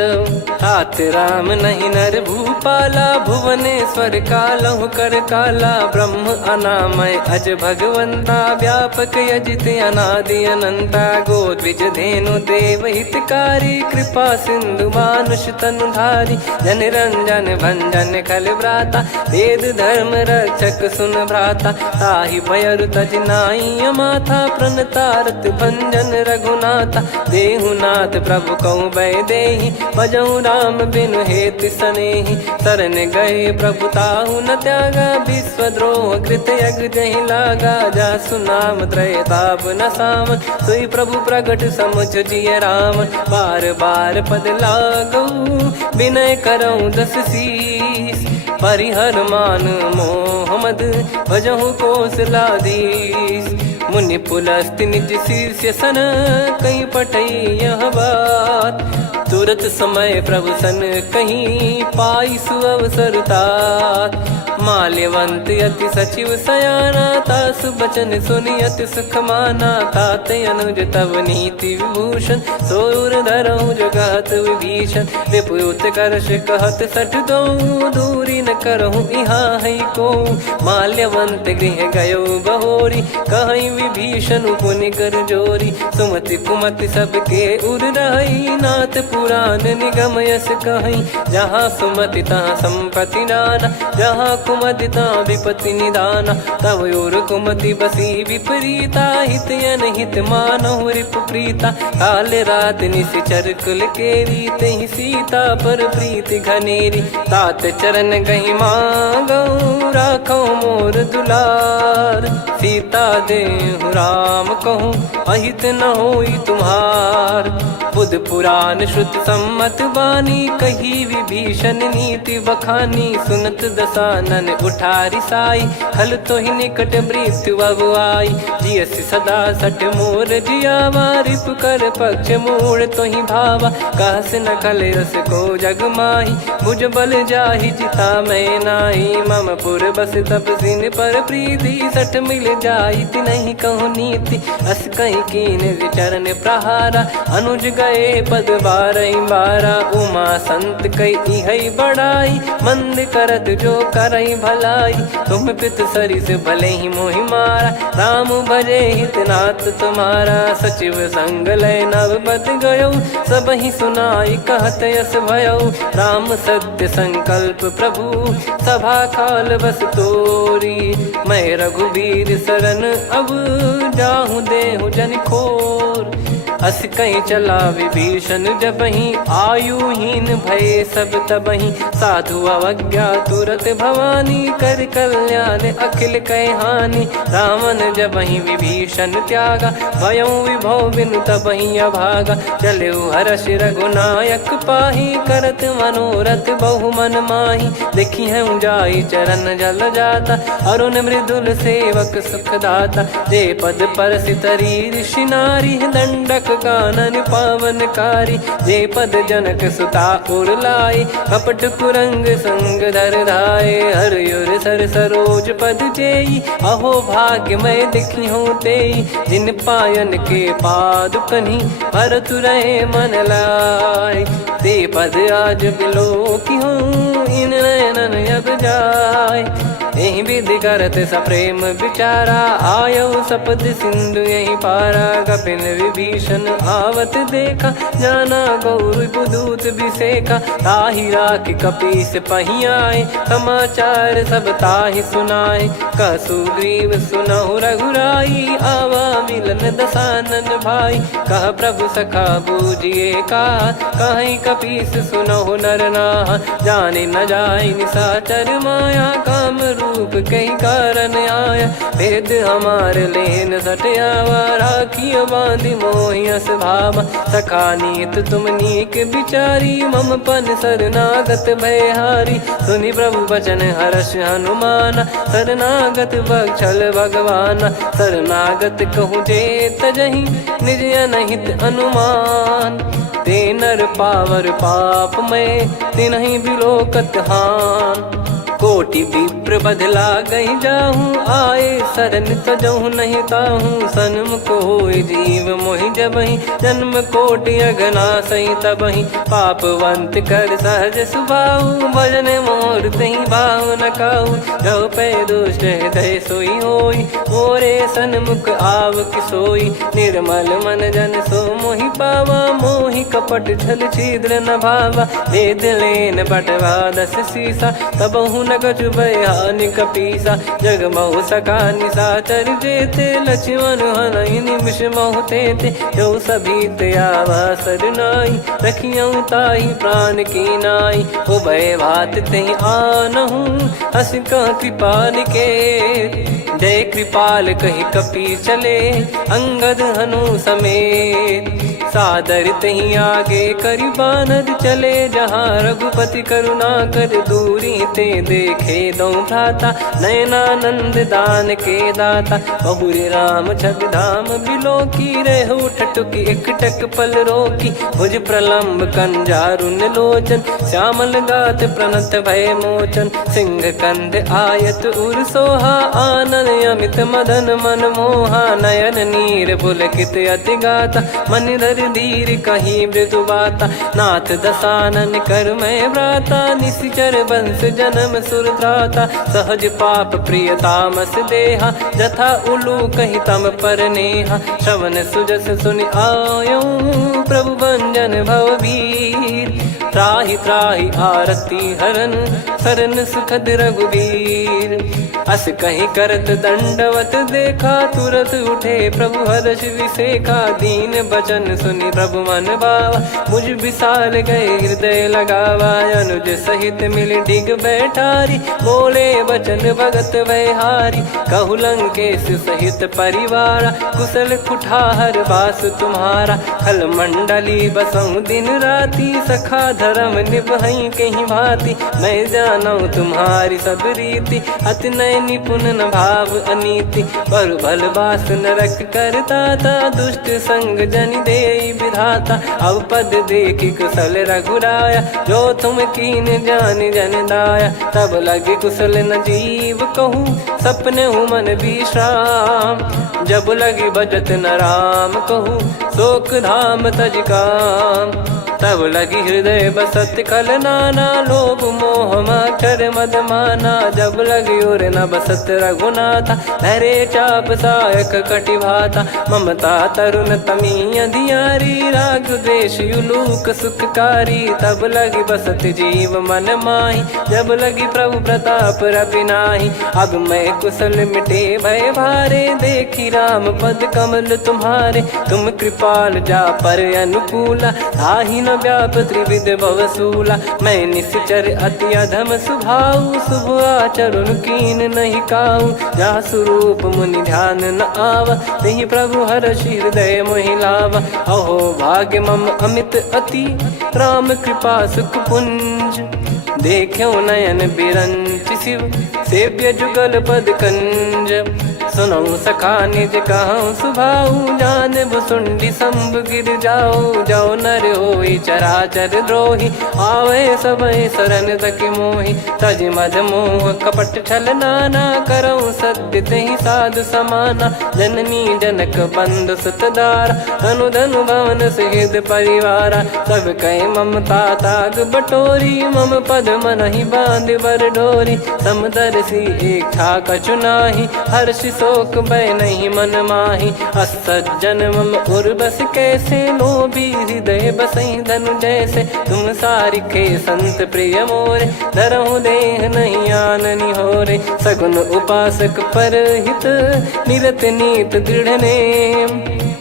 हाथ राम नहीं नर भूपाला भुवनेश्वर कालहु कर काला। ब्रह्म अनामय अज भगवंता व्यापक यजित अनादि अनंता। गोद्विज धेनु देव हितकारी कृपा सिंधु मानुष तनुधारी। जन रंजन भंजन खल भ्राता वेद धर्म रक्षक सुन भ्राता। ताहि भयरु तज नाई माथा प्रणतारत भंजन रघुनाथा। देहुनाथ प्रभु कहु भय देहि भजहु राम बिनु हेतु सनेहि। शरण गए प्रभु ताहु न त्यागा विश्वद्रोह कृत यज्ञ जहि लागा। जासु नाम त्रयताप न सामन सोई प्रभु प्रगट समुझ जिय रामन। बार बार पद लागऊ विनय करऊँ 10 शीस। परिहर मान मोह मद भजहु कौशलाधीश। मुनि पुलस्त्य निज शीर्ष सन कहीं पटई यह बात। तुरत समय प्रभु सन कहीं पाई सुअवसर तात। माल्यवंत अति सचिव सयाना तासु बचन सुनि अति सुख माना। तात अनुज तव नीति विभूषण सोर धरहु जगत विभीषण। विपुत करश कहत सठ दो दूरी न करहु यहाँ है को। माल्यवंत गृह गयो बहोरी कहीं विभीषण पुनि कर जोरी। सुमति कुमति सबके उर रही नाथ पुराण निगम यस कहीं। जहाँ सुमति तहाँ संपत्ति नाना जहाँ कुमति तहाँ विपत्ति निदाना। तव और कुमति बसी विपरीता हित अनहित मानहु रिपु प्रीता। काल रात निशिचर कुल केरी तहि सीता पर प्रीति घनेरी। तात चरण गहि मांगऊ राखो मोर दुलार। सीता देहु राम कहूँ अहित न होई तुम्हार। बुध पुराण श्रुत सम्मत बानी कही विभीषण नीति बखानी। सुनत दसानन उठारी साई खल तो ही निकट मृत्यु अब आई। जियसि सदा सठ मोर जियावा रिप कर पक्ष मूड़ तो ही भावा। कहस न खल रस को जग माही भुज बल जाहि जिता मैं नाई। मम पुर बस तप सिन पर प्रीति सठ मिल जाई ति नहीं कहूँ नीति। अस कहीं कही कीन चरण प्रहारा। अनुज गए पद बारई बारा, उमा संत कई हई बड़ाई। मंद करत जो करई भलाई, तुम पित सरिस भले ही मोहि मारा। राम भजे हितनाथ तुम्हारा, सचिव संग लय नव बद गयो। सब ही सुनाई कहत यस भयो, राम सत्य संकल्प प्रभु। सभा काल बस तोरी, मैं रघुबीर शरण अब जाहूँ देहु जन खोर। अस कहीं चला विभीषण जबहि, आयुहीन भय सब तबहि। साधु अवज्ञा तुरत भवानी, कर कल्याण अखिल कह हानि। रावण जबहि विभीषण त्यागा, भयउ विभव बिनु तबहि अभागा। चलऊ हर्ष रघुनायक पाहि, करत मनोरथ बहु मन माहि। देखी हूँ जाई चरण जल जाता, अरुण मृदुल सेवक सुखदाता। जे पद परसि तरी ऋषि नारी, दंडक कानन पावनकारी। जे पद जनक सुता उर लाए, कपट कुरंग संग धर धाये। हरियुर सर सरोज पद जेई, अहो भाग्य मैं दिखी हूँ तेई। जिन पायन के पादुकनि, भरत रहे मन लाय। ते पद आज बिलो की हूँ, इन नयनन अब जाय। यही विधि करत सप्रेम विचारा, आयऊ सपद सिंधु यही पारा। कपिल विभीषण आवत देखा, जाना गौर बुदूत बिसेखा। ताहि राखि कपीस पही आए, समाचार सब ताहि सुनाए। कह सुग्रीव सुनहु रघुराई, आवा मिलन दसानन भाई। कह प्रभु सखा बूझिए का, कहीं कपीस सुनहु नर नाहा। जाने न जाय निशाचर माया, काम रूप कई कारण आया। भेद हमार लेन सटयावा, राखियो बांधि मोहियस भावा। सखा नीत तुम नीक बिचारी, मम पन शरणागत भयहारी। सुनि प्रभु वचन हर्ष हनुमाना, शरणागत बक्षल भगवाना। शरणागत कहूँ जे तजहि, निज अनहित अनुमान। ते नर पावर पाप में, तिन्हि बिलोकत हान। कोटि विप्र बदला गई जाहूँ, आए शरण तजहु नहीं ताहूँ। सन्मुख होय जीव मोहि जबहि, जन्म कोटि अगना सही तबहि। पापवंत कर सहज सुभाऊ, भजन मोर तहि भाव न काऊ। जो पै दुष्ट हृदय सोई होई, मोरे सन्मुख आव किसोई। निर्मल मन जन सो मोहि पावा, मोहि कपट छल छिद्र न भावा। वेद लेन बटवा दस सीसा, तबहु न कछु भयानि कपीसा। जग महु सका निशाचर जेते, लक्ष्मण हनहि निमिष महु तेते। जो सभी त्यावा सरनाई, रखियऊ ताहि प्राण की नाई। उभय भात तेहि आनहु, हस कह कृपाल के। जय कृपाल कहि कपी चले, अंगद हनु समेत। सादर तही आगे करि बानर चले, जहाँ रघुपति करुणा कर दूरी ते देखे दो भ्राता। नयनानंद दान के दाता, बहुरी राम छवि धाम बिलो की। रहु ठटुकी एकटक पल रोकी, भुज प्रलम्ब कंजारुन लोचन। श्यामल गात प्रणत भय मोचन, सिंह कंद आयत उर सोहा। आनन अमित मदन मन मोहा, नयन नीर पुलकित अति गाता। मन धर धीर कहीं मृदु बाता, नाथ दसानन कर मैं व्राता। निश्चर वंश जन्म सुरत्राता, सहज पाप प्रिय तामस देहा। जथा उलू कही तम पर नेहा, श्रवण सुजस सुनि आयो। प्रभु भंजन भवबीर, त्राहि त्राहि आरती हरन। शरण सुखद रघुबीर, अस कहीं करत दंडवत देखा। तुरत उठे प्रभु हर्ष विसेखा, दीन बचन सुनि प्रभु मन भावा। मुझ विशाल गए हृदय लगावा, अनुज सहित मिल डिग बैठारी। बोले बचन भगत वैहारी, कहु लंकेश सहित परिवारा। कुशल कुठार बास तुम्हारा, खल मंडली बसऊं दिन राती। सखा धर्म निभई कहीं भांति, मैं जानऊ तुम्हारी सब रीति। अति नय हृदय निपुण न भाव अनीति, पर भल बास नरक करता था, दुष्ट संग जनि देई विधाता। अब पद देखी कुशल रघुराया, जो तुम कीन जान जन दाया। तब लगे कुशल न जीव कहूँ, सपने हूँ मन विश्राम। जब लगी बजत न राम कहूँ, शोक धाम तज काम। तब लगी हृदय बसत खल नाना, लोभ मोह मकर मद माना। जब लगी और न बसत रघुनाथा, धरे चाप सायक कटि भाता। ममता तरुण तमी अधियारी, राग द्वेष युलूक सुखकारी। तब लगी बसत जीव मन माही, जब लगी प्रभु प्रताप रवि नाही। अब मैं कुशल मिटे भय भारे, देखी राम पद कमल तुम्हारे। तुम कृपाल जा पर अनुकूला, ताहि न व्याप त्रिविध भवसूला। मैं निश्चर अति अधम सुभाऊ, शुभ आचरण कीन नहीं काऊ। जा स्वरूप मुनि ध्यान न आवा, तेहि प्रभु हर्षि हृदय मोहि लावा। अहो भाग्य मम अमित अति, राम कृपा सुख पुंज। देख्यो नयन बिरंच शिव, सेव्य जुगल पद कंज। सुनऊ सखा निज कहूँ सुभाऊ, जान भुसुंडी संभ गिर जाओ। जाओ नर होई चराचर द्रोही, आवे सबय शरण तक मोहि। तज मद मोह कपट छल नाना, करऊँ सत्य तेहि साधु समाना। जननी जनक बंधु सुतदारा, धनु धनु भवन सहित परिवारा। सब कहे ममता ताग बटोरी, मम पद मनहि बांध बर डोरी। समदर्शी इच्छा कछु नाही, हर्षि शोक भय नहीं मन माही। असज्जन मम उर्वश कैसे, लोभी हृदय बसई धनु जैसे। तुम सारिखे संत प्रिय मोरे, धरहु देह नहीं आननि होरे। सगुन उपासक पर हित, निरत नीत दृढ़ नेम।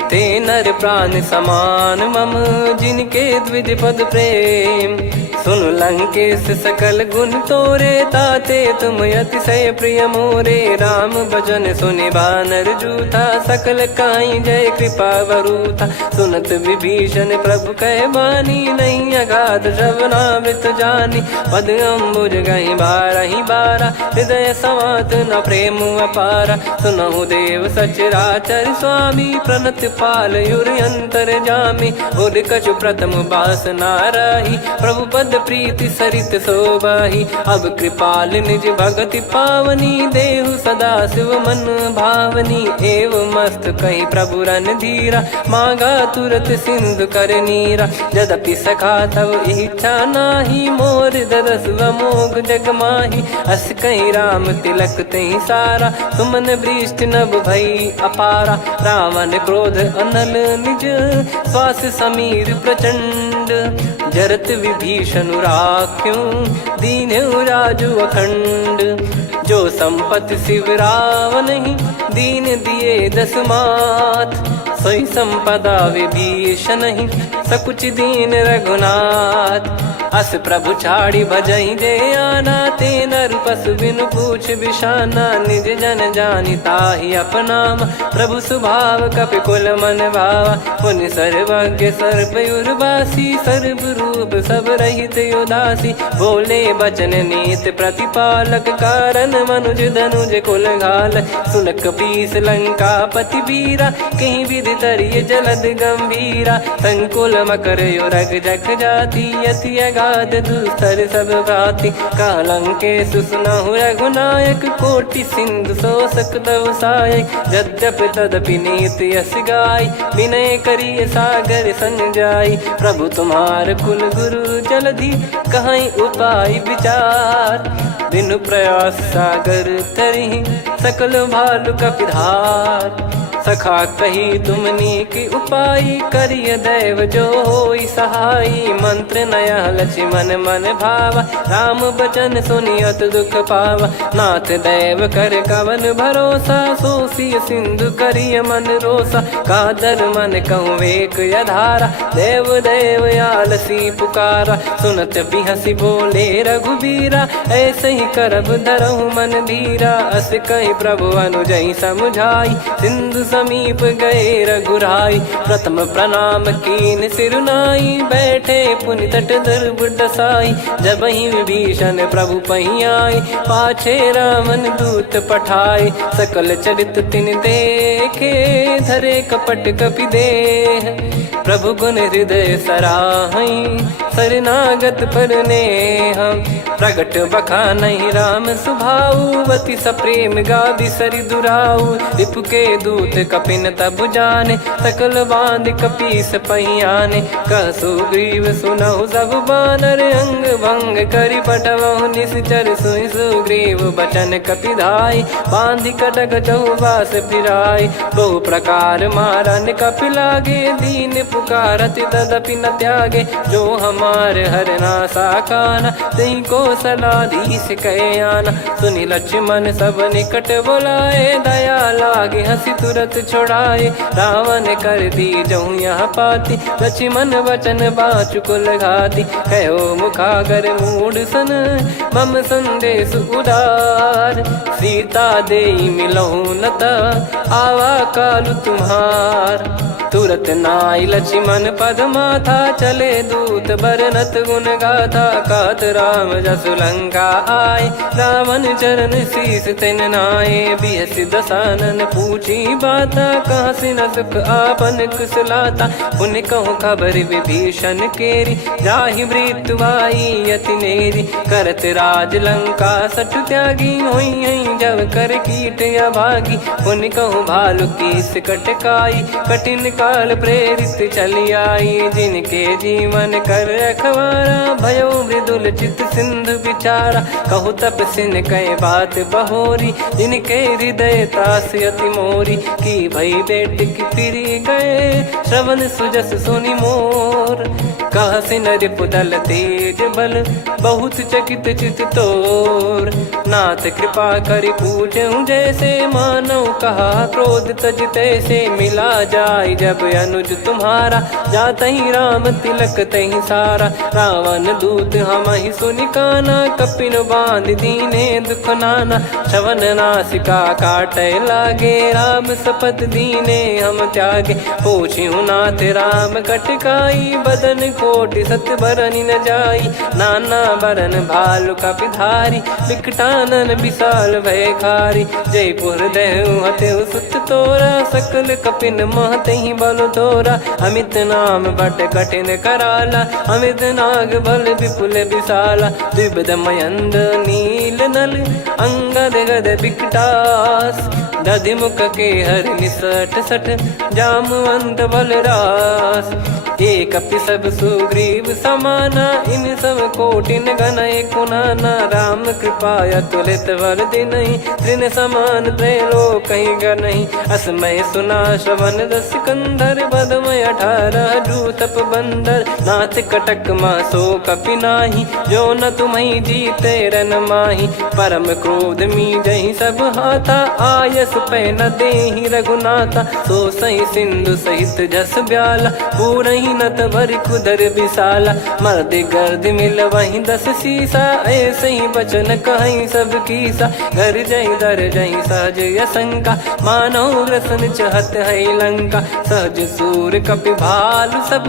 ते नर प्राण समान मम, जिनके द्विज पद प्रेम। सुन लंकेश सकल गुण तोरे, ताते तुम अतिशय प्रिय मोरे। राम भजन सुनि बानर जूथा, सकल काई जय कृपा वरूथा। सुनत विभीषण प्रभु कह बानी, नहीं अगाध श्रवणामृत जानी। पद अम्बुज गहि बारहि बारा, हृदय समात न प्रेम अपारा। सुनहु देव सचराचर स्वामी, प्रणत पाल युर अंतर जामी। उर कछु प्रथम बास नाराही, प्रभु पद प्रीति सरित शोभाही। अब कृपाल निज भगति पावनी, देहु सदा शिव मन भावनी। एव मस्त कही प्रभु रन धीरा, मांगा तुरत सिंधु कर नीरा। यद्यपि सखा तब इच्छा नाही, मोर दरस मोग जग माही। अस कही राम तिलक तहि सारा, सुमन वृष्टि नभ भई अपारा। रावण क्रोध अनल निज, श्वास समीर प्रचंड। जरत विभीषण राख्यों, दीन्हु राजु अखंड। जो संपत्ति शिव रावण ही, दीन दिए दस मात। सोई संपदा विभीषण ही, सकुच दीन रघुनाथ। अस प्रभु छाड़ी भजई जे आना, ते नर पशु बिनु पूछ बिशाना। निज जन जानि ताहि अपनामा, प्रभु स्वभाव कपि कुल मन भावा। पुनि सर्वज्ञ सर्वयुर्वासी, सर्व रूप सब रहित उदासी। बोले बचन नीत प्रतिपालक, कारण मनुज धनुज कुल घाल। सुन कपीस लंका पति वीरा, कहीं विधि तरिय जलद गंभीरा। संकुल मकर युरग जग जाति, यति अगाध दुस्तर सब भाति। कालंकेश सुनहु रघुनायक, कोटि सिंधु शोषक तव सहायक। यद्यपि तदपि नीति यस गाय, विनय करिय सागर संग जाई। प्रभु तुम्हार कुल गुरु जलधि, कहीं उपाय विचार। बिनु प्रयास सागर तरि, सकल भालु कपिधार। सखा कही तुमनी की उपाय, करिय दैव जो होई सहाई। मंत्र नया लक्ष्मण मन भावा, राम बचन सुनियत दुख पावा। नाथ दैव कर कवन भरोसा, सोसिय सिंधु करिय मन रोसा। कादर मन कहूँ एक यधारा, देव देव आलसी पुकारा। सुनत बिहसी बोले रघुबीरा, ऐसे ही करब धरहु मन धीरा। अस कही प्रभु अनुजई समुझाई, सिंधु समीप गए रघुराई। प्रथम प्रणाम कीन सिरुनाई, बैठे पुनि तट दुर्ब डसाई। जब ही विभीषण प्रभु पही आए, पाछे रावण दूत पठाए। सकल चरित तिन देखे, धरे कपट कपि देह। प्रभु गुण हृदय सराहई, शरणागत पर नेह। प्रगट बखानहि राम सुभाऊ, अति सप्रेम गाबि सरि दुराऊ। रिपु के दूत कपिन तब जाने, सकल बांध कपीस पहियाने। कह सुग्रीव सुनहु सब बानर, अंग भंग करि पठवहु निश्चर। सुनि सुग्रीव बचन कपिधाई, बांधि कटक चौबास फिराई। बहु प्रकार मारन कपि लागे, दीन पुकारत तदपि न त्यागे। जो हमार हरना साखाना, तही को सलाधीश कहे आना। सुनि लक्ष्मण सब निकट बोलाए, दया लागे हंसी तुरत छोड़ाए। रावण कर दी जहु यहाँ पाती, लक्ष्मण वचन बाचु कुल घाती। कहो मुखागर मूढ़ सन, मम संदेश उदार। सीता देई मिलहु नत, आवा कालु तुम्हार। तुरत नाई लक्ष्मण पद माथा, चले दूत बरनत गुण गाथा। कहत राम जसु लंका आए, रावण चरण शीस तिन नाये। बिहस दसानन पूछी बाता, कहाँ से न सुख आपन कुशलाता। पुन कहूँ खबर विभीषण केरी, जाहि मृत्यु आई अति नेरी। करत राज लंका सठ त्यागी, होई जब कर कीट अभागी। पुन कहूँ भालु कीस कटकाई, कठिन काल प्रेरित चली आई। जिनके जीवन कर रखवारा, भयो मृदुल चित सिंधु विचारा। कहु तपसिन कह बात बहोरी, जिनके हृदय तास अति मोरी। की भई बेट की फिरी गए, श्रवण सुजस सुनि मोर। कह सिन रिपुदल तेज बल, बहुत चकित चित तोर। नाथ कृपा करि पूजहु जैसे, मानव कहा क्रोध तज तैसे। मिला जाय जब अनुज तुम्हारा, जातहि राम तिलक तहि सारा। रावण दूत हमहि सुनि काना, कपिन बांध दीने दुख नाना। श्रवण नासिका काटै लागे, राम शपथ दीने हम त्यागे। पूछिहु नाथ राम कटकाई, बदन कोटि सत बरनि न जाई। नाना बरन भालु कपिधारी, विकटानन विशाल भयकारी। जयपुर देहु हतेउ सुत तोरा, सकल कपिन महतहि बल तोरा। अमित नाम बट कठिन कराला, अमित नाग बल विपुल विशाला। द्विविध मयंद नील नल, अंगद गद विकटास। दधिमुख के हर निसठ सठ, जामवंत बलरास। एक कपि सब सुग्रीव समाना, इन सब कोटिन गणय कुनाना। राम कृपा अतुलित बल दिनहि, तृण समान त्रैलोकहि गणहि। असमय सुना श्रवण दस कंधर, बदमय 18 जूतप बंदर। नाथ कटक मां सो कपि नाही, जो न तुम्हि जीते रन माही। परम क्रोध मीजहि सब हाथा, आयस पै न देहि रघुनाथा। सो सही सिंधु सहित जस ब्याला, पूरहि नत भरि कुदर विशाला। मर्द गर्द मिल वही 10 सीसा, ऐसे ही बचन कहीं सब कीसा। घर जय दर जय सहज यसंका, मानव ग्रसन चहत है लंका। सहज सूर कपि भालु सब,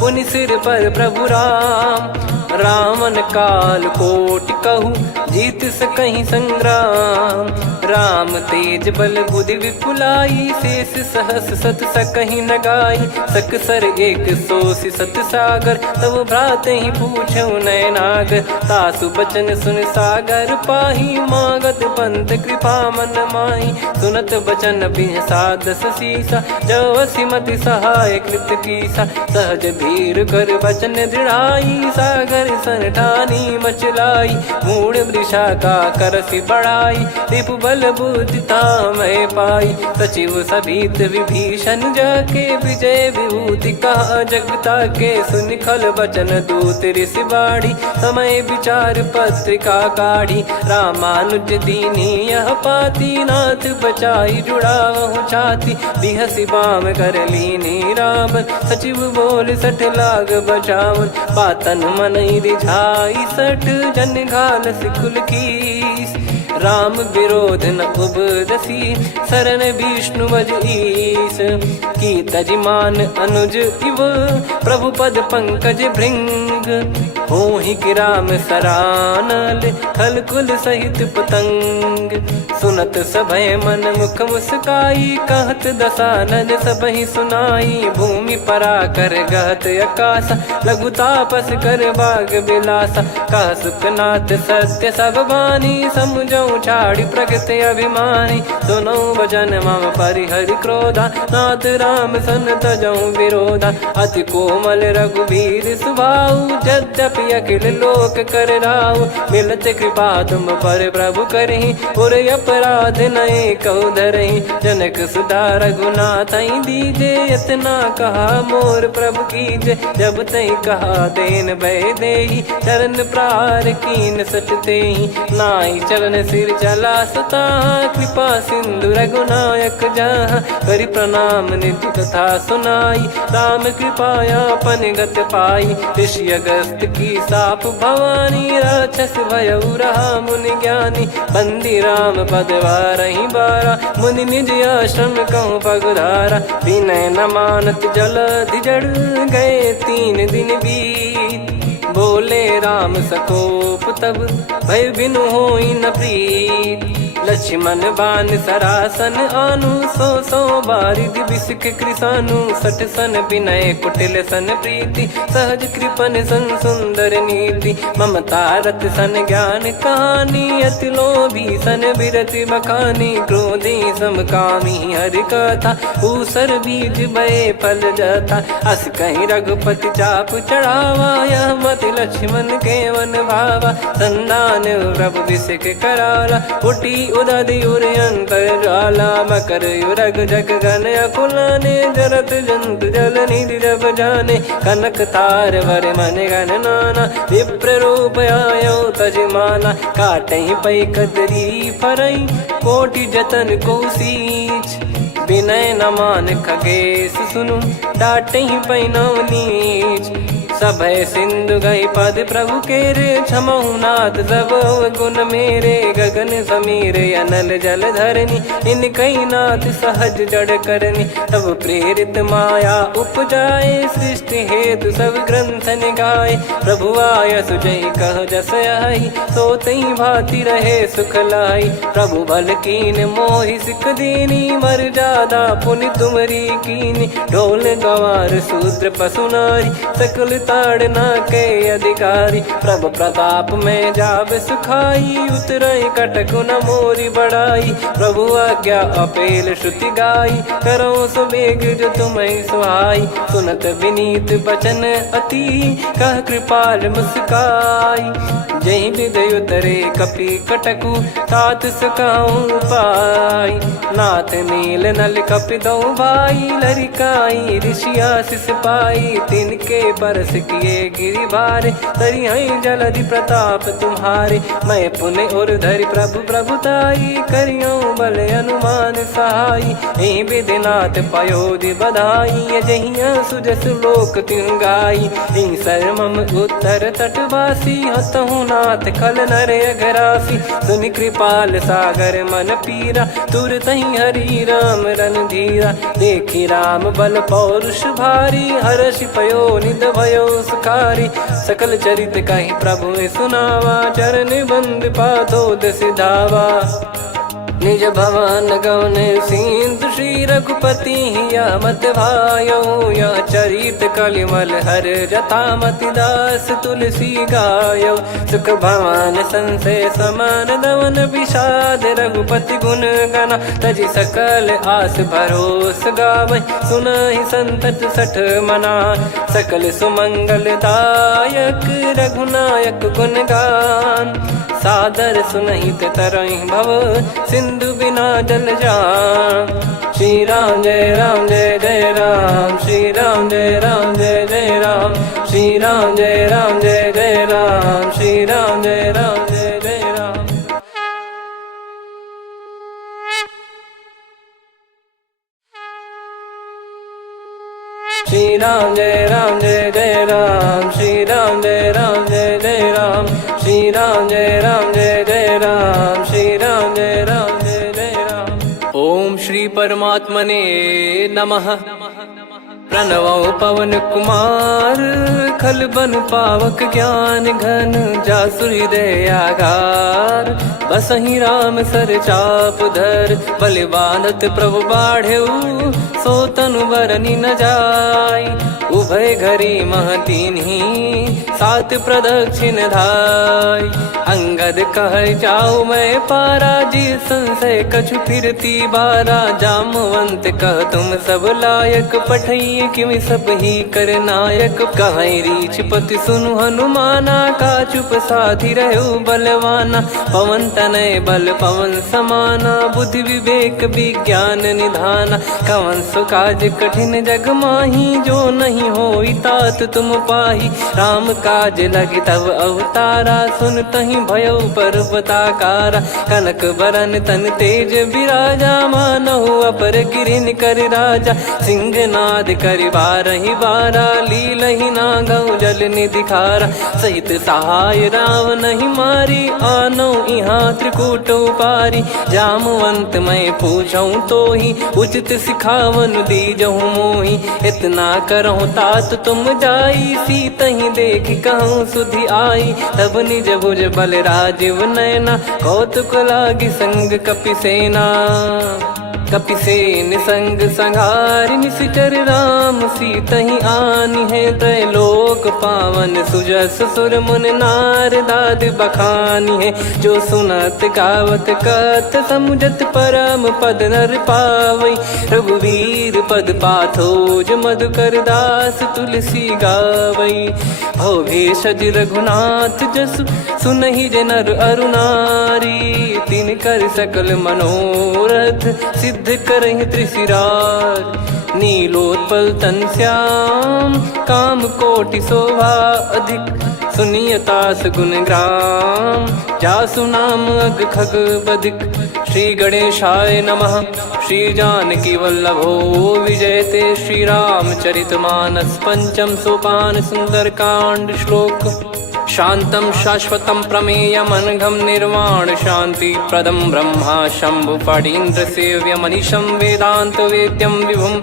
पुनि सिर पर प्रभु राम। रावण काल कोटि कहू, जीत सकहि संग्राम। राम तेज बल बुद्धि विपुलाई, शेष सहस सत सकहि न गाई। सकसर एक सोसि सत सागर, तब भ्रात ही पूछऊ नयनागर। तासु बचन सुन सागर पाही, मागत पंथ कृपा मन माही। सुनत बचन बिहसा 10 सीसा, जो सिमति सहाय कृत कीसा। सहज भीर कर बचन दृढ़ाई, सागर सन ठानी मचलाई। मूढ़ वृषा का करसि बढ़ाई, रिपु बल बुद्धि तामय पाई। सचिव सभीत विभीषण जाके, विजय विभूति कहा जगता के। सुनि खल बचन दूत ऋषि बाड़ी, समय विचार पत्रिका काढ़ी। रामानुज दीनी यह पाती, नाथ बचाई जुड़ावहु छाती। बिहसि बाम कर लीनी राम, सचिव बोल सठ लाग बचावन। बातन मनहि रिझाई सठ, जन घाल सिकुल कीस। राम विरोध न उपदसी, शरण विष्णु मज ईस। की तजिमान अनुज इव, प्रभु पद पंकज भृंग। होहि कि राम सरानल, खल कुल सहित पतंग। सुनत सभय मन मुख मुस्काई, कहत दसानन सबहि सुनाई। भूमि पराकर गहत आकाशा, लघु तापस कर बाग बिलासा। कह सुखनाथ सत्य सब बानी, समझऊ छाड़ी प्रकृति अभिमानी। सुनऊ भजन मम परिहरि क्रोधा, नाथ राम सन तजऊ विरोधा। अति कोमल रघुवीर सुभाऊ, यद्यपि अखिल लोक कर राऊ। मिलत कृपा तुम पर प्रभु करहि, पुर अपराध नए कहु धरहि। जनक सुधा रघुनाथ दीजे, इतना कहा मोर प्रभु कीजे। जब तई कहा देन भय देहि, चरण प्रार कीन सटतेहि। नाई चरण सिर चला सता, कृपा सिंधु रघुनायक जहाँ। करि प्रणाम निधि कथा सुनाई, राम कृपाया अपन गत पाई। ऋषि अगस्त की साप भवानी, राक्षस भयउ रहा मुनि ज्ञानी। बंदी राम पद वारहि बारा, मुनि निज आश्रम कहूँ पगुधारा। विनय न मानत जलधि जड़, गए 3 दिन बीत। बोले राम सकोप तब, भय बिनु होई न प्रीत। लक्ष्मण बान सरासन आनु, 100 बारिधि बिसक कृसानु। 60 सन विनय कुटिल सन प्रीति, सहज कृपन सन सुंदर नीति। ममता रत सन ज्ञान कहानी, अति लोभी सन बिरति बखानी। क्रोधी समकामी हरि कथा, ऊसर बीज भय फल जथा। अस कहीं रघुपति चाप चढ़ावा, यह मति लक्ष्मण के वन भावा। संदान प्रभु बिसक कराला, उठी उदधि उर अंतर ज्वाला। मकर युरग जग गन अकुलाने, जरत जंतु जल निधि जब जाने। कनक तार वर मन गण नाना, विप्र रूप आयो तजमाना। काटहि पै कदरी फरई, कोटि जतन को सींच। विनय न मान खगेश सुनु, डांटहि पै नव नीच। सभय सिंधु गई पद प्रभु केरे, क्षमहु नाथ सब गुण मेरे। गगन समीर अनल जल धरनी, इनकई नाथ सहज जड़ करनी। तब प्रेरित माया उपजाए, सृष्टि हेतु सब ग्रंथ निगाए। प्रभु आय सुजय कह जस आई, सोतई भांति रहे सुख लाई। प्रभु बल कीन मोहि सिख दीनी, मर्यादा पुनि तुमरी कीनी। ढोल गवार शूद्र पशु नारी, सकल ताड़ना के अधिकारी। प्रभु प्रताप में जाब सुखाई, उतरई कटक न मोरी बढ़ाई। प्रभु आज्ञा अपेल श्रुति गाई, करो सो बेग जो तुम्हें सुहाई। सुनत विनीत बचन अति, कह कृपाल मुस्काई। जही विद उतरे कपि कटकु, तात सकाऊं पाई। नाथ नील नल कपि दो भाई, लरिकाई ऋषि आशीष पाई। तिनके परस किए गिरि भारे, तरी हई जलधि प्रताप तुम्हारे। मैं पुण्य और धरि प्रभु प्रभुताई, करियो बल अनुमान सहाई। एहि विधिनाथ पयोधि बधाई, जहिया सुजस लोक तिहुँ गाई। एहि सरमम उत्तर तटवासी, हतहु नाथ खल नर अघरासी। सुनि कृपाल सागर मन पीरा, तुरत ही हरि राम रन धीरा। देखी राम बल पौरुष भारी, हर्ष पयो निध भयो सुखारी। सकल चरित कहि प्रभु सुनावा, चरण बंद पाथोद सिधावा। निज भवन गवन सिंधु, श्री रघुपति हिया मत भायो। यह चरित कलिमल हर जथा, मति दास तुलसी गायो। सुख भवन संशय समान दवन, विषाद रघुपति गुण गना। तजि सकल आस भरोस गावै, सुनहि संतत सठ मना। सकल सुमंगल दायक, रघुनायक गुण गान। सादर सुनहित तरहि भव, सिंधु बिना जल जान। श्री राम जय राम जय जय राम, श्री राम जय राम जय जय राम। श्री राम जय राम जय जय राम, श्री राम जय राम जय जय राम। श्री राम जय राम जय जय राम, श्री राम जय राम जय जय राम। श्री राम जय राम जय जय राम, श्री राम परमात्मने नमः। प्रणवो पवन कुमार खल बन पावक ज्ञान घन जासु हृदय आगार। बसहि राम सर चाप धर बलि बांधत प्रभु बाढ़ेऊ सो तनु बरनि न जाय। उभय घरी महतीन्ही सात प्रदक्षिण धाय। अंगद कह जाऊ मैं पारा जी संशय कछु फिरती बारा। जामवंत कह तुम सब लायक पठई किमि सब ही कर नायक। कहीं रीछ पति सुनु हनुमाना का चुप साधि रहु बलवाना। पवन तनय बल पवन समाना बुद्धि विवेक विज्ञान निधाना। कवन सो काज कठिन जग माही जो नहीं होई तात तुम पाही। राम काज लगी तब अवतारा सुन तहि भयो पर्वताकारा। कनक बरन तन तेज विराजा मानहु अपर गिरिन कर राजा। सिंहनाद करि बारहि बारा लीलहि नागौ जल निधि खारा। सहित सहाय राव नहीं मारी आनो इहाँ त्रिकूट उपारी। जामवंत मैं पूछऊँ तो ही उचित सिखावन दीजहु मोही। इतना करहु तात तुम जाई सीतहि देख कहूँ सुधि आई। तब निज भुज बल राजीव नयना कौतुक लागी संग कपिसेना। कपिसेन संग संघारि निशिचर राम सीतहि आनी है। त्रैलोक पावन सुजस सुर मुन नार दाद बखानी है। जो सुनत गावत कथ समुझत परम पद नर पावई। रघुवीर पद पाथोज मधुकर दास तुलसी गावई। भव भेषज रघुनाथ जसु सुनहि जे नर अरु नारी। तिन कर सकल मनोरथ सिद्ध करहि त्रिशिरार। नीलोत्पल तन श्याम काम कोटि शोभा अधिक। सुनियतास गुण ग्राम जासु नाम अग खग बदिक। श्री गणेशाय नमः। श्री जानकी वल्लभो विजयते। श्री रामचरित मानस पंचम सोपान सुंदरकांड श्लोक। शांतं शाश्वतं प्रमेयमनघं निर्वाण शांति प्रदं ब्रह्मा शंभु फणीन्द्र सेव्यमनिशं वेदांत वेद्यं विभुं।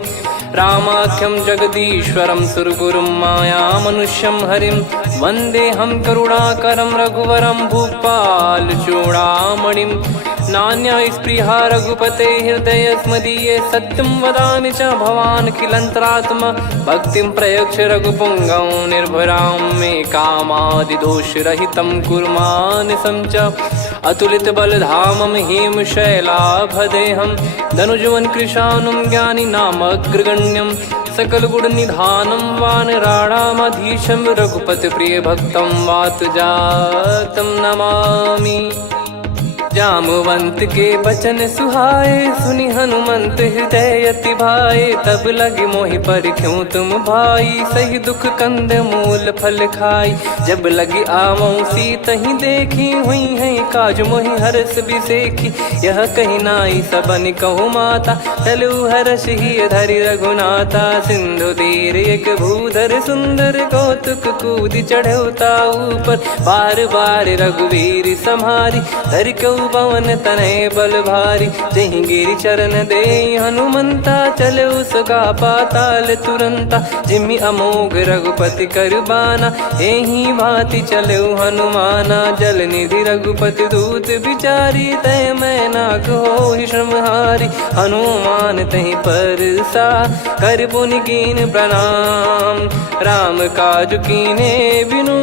रामाख्यं जगदीश्वरं सुरगुरुं मायामनुष्यं हरिं। वन्देऽहं करुणाकरं रघुवरं भूपाल चूडामणिं। नान्या स्पृहा रघुपते हृदय स्मदीये। सत्यं वदामि च भवान् खिलन्तरात्मा। भक्तिं प्रयच्छ रघुपुङ्गं निर्भरां मे कामादिदोषरहितं कुर्मानिसं च। अतुलित बलधामं हेमशैलाभदेहं धनुजवन कृशानुं ज्ञानी नामग्रगण्यं। सकल गुण निधानं वानराणामधीशं। रघुपति प्रिय भक्तं वात जातं नमामि। जामवंत के बचन सुहाए सुनि हनुमंत हृदय अति भाए। तब लगे मोहि पर क्यों तुम भाई सही दुख कंद मूल फल खाई। जब लगी आवऊँ सीतहि देखी हुई है काज मोहि हरस बिसेखी। यह कही नाई सबन कहु माता चलु हरष ही धरि रघुनाथा। सिंधु तीर एक भूधर सुंदर कौतुक कूद चढ़ौता ऊपर। बार बार रघुवीर सम्हारी धर कऊ पवन तनय बल भारी। जहि गिरि चरण दे हनुमंता चले उसका पाताल तुरंता। जिमि अमोघ रघुपति कर बाना एहि भांति चले हनुमाना। जल निधि रघुपति दूत बिचारी तय मैं नाग होहि श्रमहारी। हनुमान तहि परसा कर पुनि कीन प्रणाम। राम काज कीने बिनु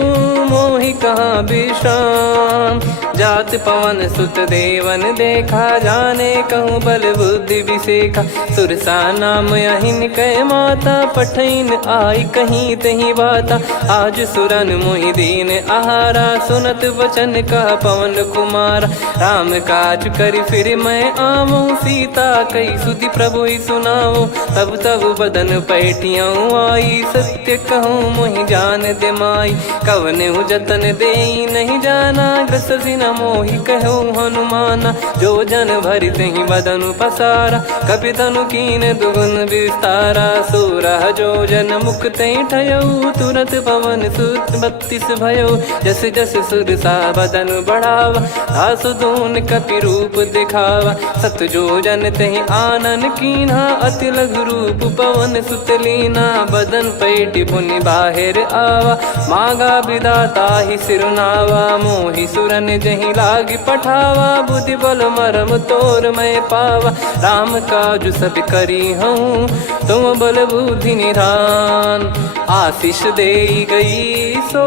मोहि कहाँ विश्राम। जात पवन सुत देवन देखा जाने कहूँ बल बुद्धि विसेखा। सुरसा नाम अहिन कै माता पठैन आई कहीं तही बाता। आज सुरन मोहि दीन आहारा सुनत वचन कह पवन कुमारा। राम काज करि फिर मैं आवऊँ सीता कई सुधि प्रभु ही सुनाऊँ। तब तब बदन पैठियाँ आई सत्य कहूँ मोहि जान दे माई। कवने जतन दे नहीं जाना ग्रस न मोहि कहो हनुमाना। जो जन भरि तहि बदनु पसारा, कपि तनु कीन दुगुन विस्तारा। 16 जो जन मुख तहि ठयऊ, तुरत पवन सुत 32 भयऊ। जस जस सुरसा बदन बढ़ावा, दासु दून कपि रूप दिखावा। 7 जो जन तहि आनन कीन्हा, अति लघु रूप पवन सुत लीना। बदन पैटि पुनि बाहिर आवा, मांगा विधाता ही सिरनावा। मोहि सुरन जहि लागी पठावा, बुद्धि बल मरम तोर मैं पावा। राम काजु सब करी हूँ, तुम बल बुद्धि निधान। आशीष देई गई सो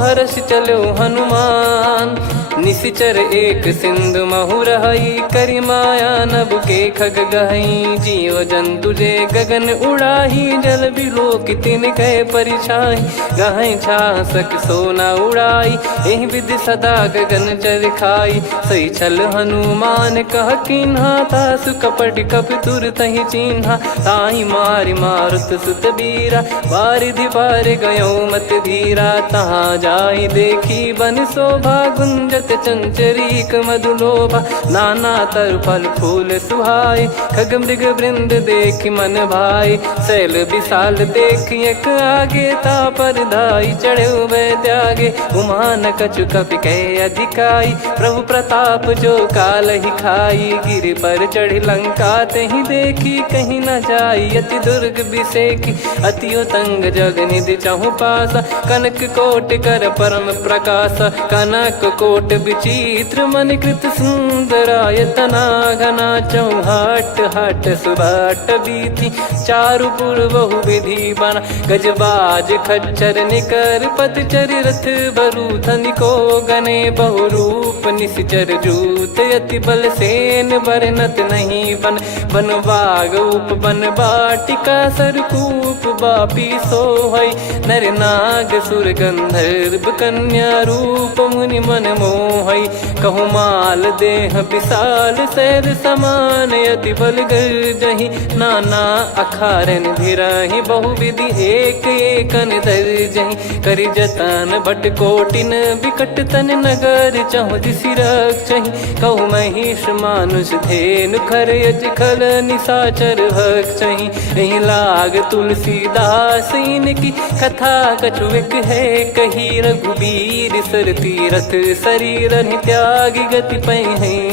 हर्ष चलो हनुमान। निशिचर एक सिंधु महु रहई, करि माया नभ के खग गहई। जीव जंतु जे गगन उड़ाही, जल बिलो कि तिन कह परिछाई। गहई छासक सोना उड़ाई, एहि विधि सदा गगन चर खाई। सही छल हनुमान कह कीन्हा, तासु कपट कप तुर तहि चिन्हा। ताहि मारि मारुत सुत बीरा, बारिधि पार गयो मत धीरा। तहाँ जाई देखी बन शोभा, गुंजत चंचरीक मधुलोभा। नाना तर फल फूल सुहाई, खग मृग वृंद देख मन भाई। शैल विशाल देख एक आगे, तापर धाई चढ़े वै त्यागे। उमान कछु कपि कह अधिकाई, प्रभु प्रताप जो काल ही खाई। गिर पर चढ़ी लंका तहि देखी, कहीं न जाई अति दुर्ग बिसेकी। अति उतंग जग निधि चहु पासा, कनक कोट कर परम प्रकाश। कनक कोट विचित्र मन कृत सुंदरायतना। घना चौहाट हाट सुबाट बीती, चारु पुर बहु विधि बना। गजबाज खच्चर निकर पतचर, रथ बरु धनिको गने। बहु रूप निशिचर जूत, अति बल सेन बरनत नहीं बन। बन बाग उप बन बाटिका, सरकूप बापी सोहई। नर नाग सुर गंधर्व कन्या, रूप मुनि मन मोहई। कहु माल देह विशाल, शैल समान अति बल गर्जहि। नाना अखारन भिरहि, बहु विधि एक एकन दर्जहि। करि जतन भट कोटिन, विकट तन नगर चहु दिसि रक्षहि। कहु महिष मानुष धेनु, खर यज खल निशाचर भक्षहि। एहि लाग तुलसीदास इनकी, कथा कछु एक है कही। रघुबीर सर तीरथ शरीर त्यागी, गति पै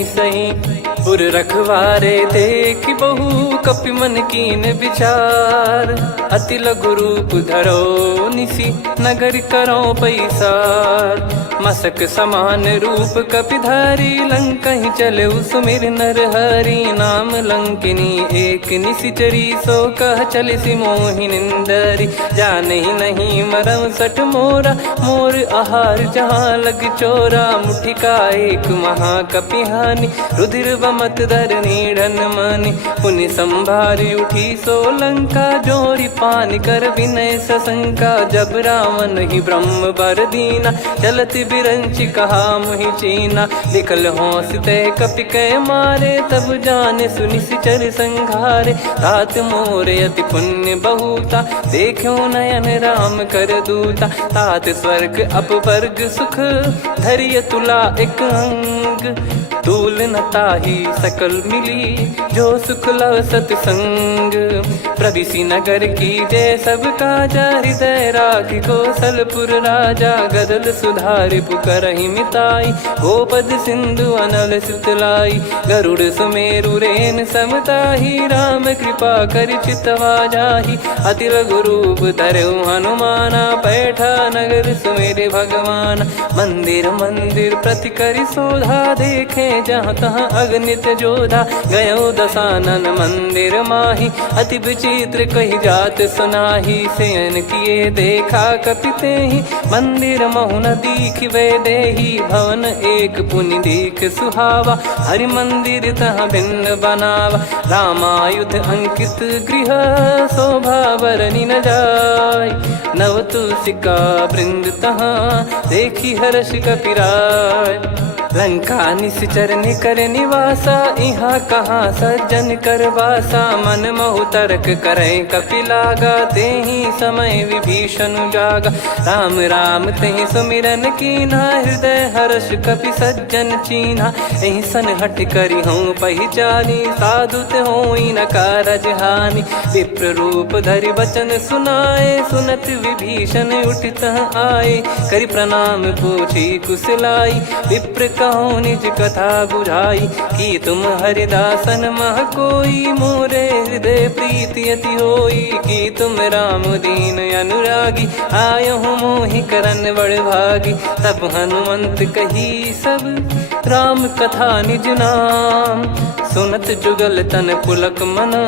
सही। पुर रखवारे देख बहु, कपि मन कीन विचार। अति लघु रूप धरो निसी, नगर करो पैसार। मसक समान रूप कपि धारी, लंकहि चले सुमिर नर हरि। नाम लंकिनी एक निशिचरी, सो कह चलिसि मोहि निंदरी। जानहि नहीं मरम सठ मोरा, मोर आहार जहाँ लग चोरा। मुठिका एक महाकपि हानि, रुधिर बमत धरनी ढन मानि। पुनि संभारी उठी सो लंका, जोरी पान कर विनय सशंका। जब रावण ही ब्रह्म बर दीना, चलत बिरंचि कहा मुहि चीना। निकल होंस तय कपि कै मारे, तब जाने सुनिशिचर संघारे। तात मोर अति पुण्य बहुता, देखो नयन राम कर दूता। तात स्वर्ग अपवर्ग सुख, धैर्य तुला एक अंग। तूल न ताहि सकल मिली, जो सुख लव सतसंग। प्रविशि नगर की जय सब काजा, हृदय राखि कौशलपुर राजा। गदल सुधारि पुकारहि मिताई, गोपद सिंधु अनल सितलाई। गरुड़ सुमेरु रेन समताहि, राम कृपा करि चितवा जाहि। अति लघु रूप धरऊ हनुमाना, पैठा नगर सुमेरे भगवान। मंदिर मंदिर प्रति करि शोधा, देखे जहाँ तहाँ अगणित जोधा। गयो दशानन मंदिर माही, अति विचित्र कही जात सुनाही। शयन किए देखा कपि तेहि, मंदिर महु न दीख वे देहि। भवन एक पुनि दीख सुहावा, हरि मंदिर तहाँ भिन्न बनावा। रामायुध अंकित गृह, शोभा बरनि न जाय। नव तुलसिका वृंद तहाँ, देखी हर्ष कपिराय। लंका निश्चर निकर निवासा, यहाँ कहाँ सज्जन कर वासा। मन महु तर्क करें कपिलागा, तेहि समय विभीषण जागा। राम राम तेहि सुमिरन कीन्हा, हृदय हर्ष कपि सज्जन चीन्हा। एहि सन हट करि हूँ पहिचानी, साधु ते होई न कारज हानि। विप्र रूप धरि बचन सुनाए, सुनत विभीषण उठित आए। करि प्रणाम पूछी कुशलाई, विप्र कहो निज कथा बुझाई। कि तुम हरिदासन मह कोई, मोरे हृदय प्रीति अति होई। कि तुम राम दीन अनुरागी, आयहु मोहि करन बड़ भागी। तब हनुमंत कही सब राम कथा निज नाम, सुनत जुगल तन पुलक मना,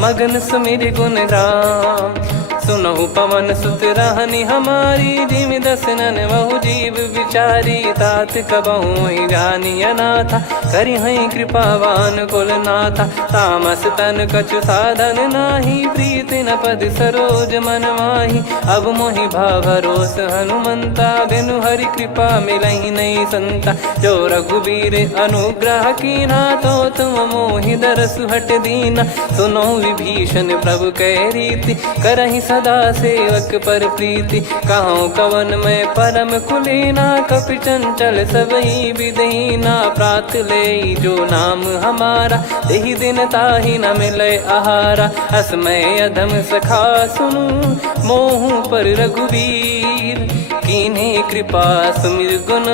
मगन सुमिर गुण राम। सुनहु पवन सुत रहनी हमारी, जिमि दसनन बहु जीव विचारी। तात कबहु जानी अनाथा, करि हई कृपावान कुल नाथा। तामस तन कछु साधन नाही, प्रीति न पद सरोज मन माही। अब मोहि भावरोस हनुमंता, बिनु हरि कृपा मिलहि नहीं संता। जो रघुबीर अनुग्रह कीन्हा, तो तुम मोहि दरसु हट दीना। सुनो विभीषण प्रभु कह रीति, करहि सदा सेवक पर प्रीति। कहूँ कवन में परम कुलीना, कपि चंचल सबही विदहीना। प्रात ले जो नाम हमारा, तेहि दिन ताहि न मिले आहारा। असमय अधम सखा सुनु, मोहु पर रघुवीर। कीन्हे कृपा सुमिर गुण,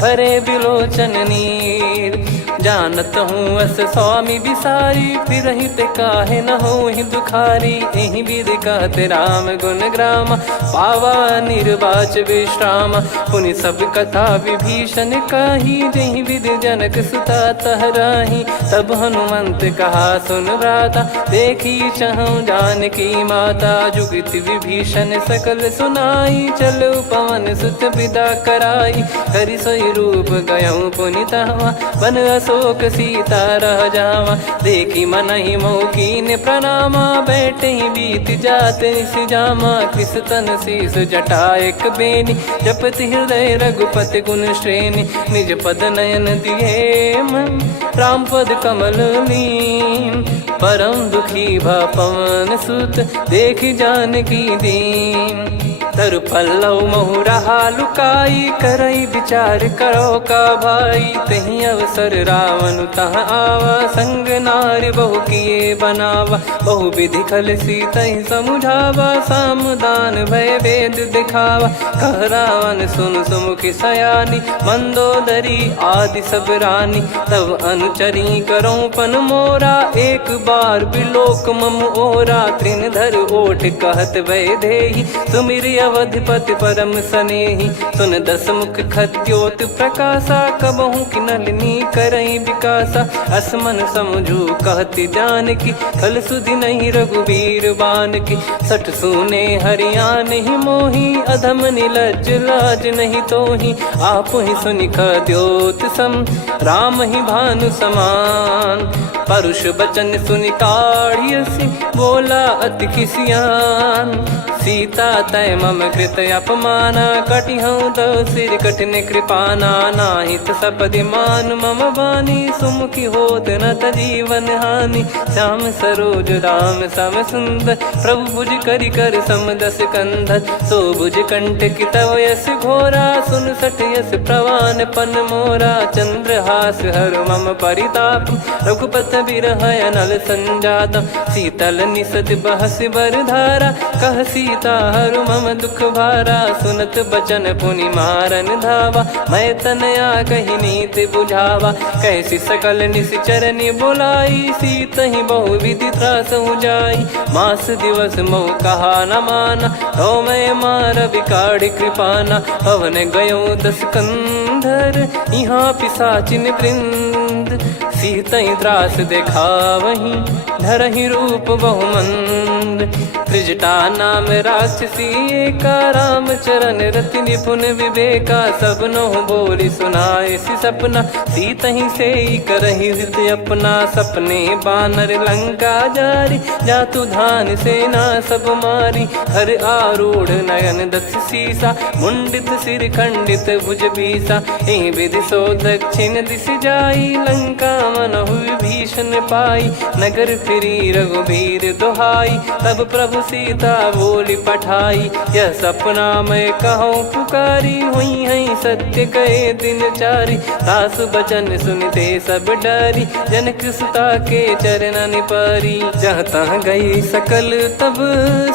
भरे बिलोचन नीर। जानत हूँ अस स्वामी बिसारी, फिरहित काहे न होहि दुखारी। एहि विधि कहत राम गुण ग्राम, पावा निर्वाच विश्राम। पुनि सब कथा विभीषण कही, जहि विधि जनक सुता तहराही। तब हनुमंत कहा सुन भ्राता, देखी चहु जानकी माता। जुगति विभीषण सकल सुनाई, चलो पवन सुत विदा कराई। हरि सोई रूप गयऊँ पुनि तहवा, बन अशोक सीता रह जावा। देखी मनहि मौकीन प्रणामा, बैठे ही बीत जात निस जामा। कृस तन शीस जटा एक बेनी, जपति हृदय रघुपति गुण श्रेणी। निज पद नयन दिए मन, राम पद कमल लीन। परम दुखी भा पवन सुत, देखि जानकी दीन। तरु पल्लव महु रहा लुकाई, करई विचार करो का भाई। तहि अवसर रावण तह आवा, संग नारी बहु किए बनावा। बहु विधि खल सीतहि समुझावा, सामदान भय वेद दिखावा। कह रावण सुन सुमुखि सयानी, मंदोदरी आदि सब रानी। तब अनुचरी करो पन मोरा, एक बार बिलोक मम ओरा। तृण धर ओठ कहत भय देहि, सुमिर अवधिपति परम सनेहि। सुन दस मुख खद्योत प्रकाशा, कबहु कि नलिनी करई विकासा। असमन समझू कहति जानकी, खल सुधि नहीं रघुबीर बान की। सठ सुने हरियाण ही मोही, अधम निलज्ज लाज नहीं तोही। आप ही सुनि खद्योत सम, राम ही भानु समान। परुष बचन सुनि काढ़ियसि, बोला अति किसियान। सीता तय मम कृत अपमाना, कटिहऊँ तो सिर कठिन कृपाना। नाहित सपदि मान मम बानी, सुमुखी होत न जीवन हानि। श्याम सरोज राम सम सुंदर, प्रभु भुज करि कर सम दस कंधर। सो भुज कंठ की तव यस घोरा, सुन सठ यस प्रवान पन मोरा। चंद्रहास हर मम परिताप, रघुपत बिरह अनल संजातम। शीतल निसत बहस बर धारा, कह सीता हरु मम दुख भारा। सुनत बचन पुनि मारन धावा, मैं तनया कही नीति बुझावा। कैसी सकल निश्चरनि बुलाई, सीतहि बहु विधि त्रासहु जाई। मास दिवस मोह कहा न माना, तो मैं मार बिकाढ़ कृपाना। पवन गयो दस कंधर, यहाँ पिशाचिन वृंद। मंद, सीतई त्रास देखावहीं, धरहि रूप बहुमंद। त्रिजटा नाम राक्षसी एका, राम चरण रति निपुण विवेका। सबनो बोली सुनाए सि सपना, सीतहि से करहि हृदय अपना। सपने बानर लंका जारी, जातु धान सेना सब मारी। हर आरूढ़ नयन दस सीसा, मुंडित सिर खंडित भुज बीसा। एहि विधि सो दक्षिण दिश जाई, लंका मनहु विभीषण पाई। नगर फिरी रघुबीर दोहाई, तब प्रभु सीता बोली पठाई। यह सपना मैं कहूँ पुकारी, हुई है सत्य कहे दिन चारी। सासु बचन सुनते सब डरी, जनक सुता के चरण पारी। जहाँ तहाँ गई सकल तब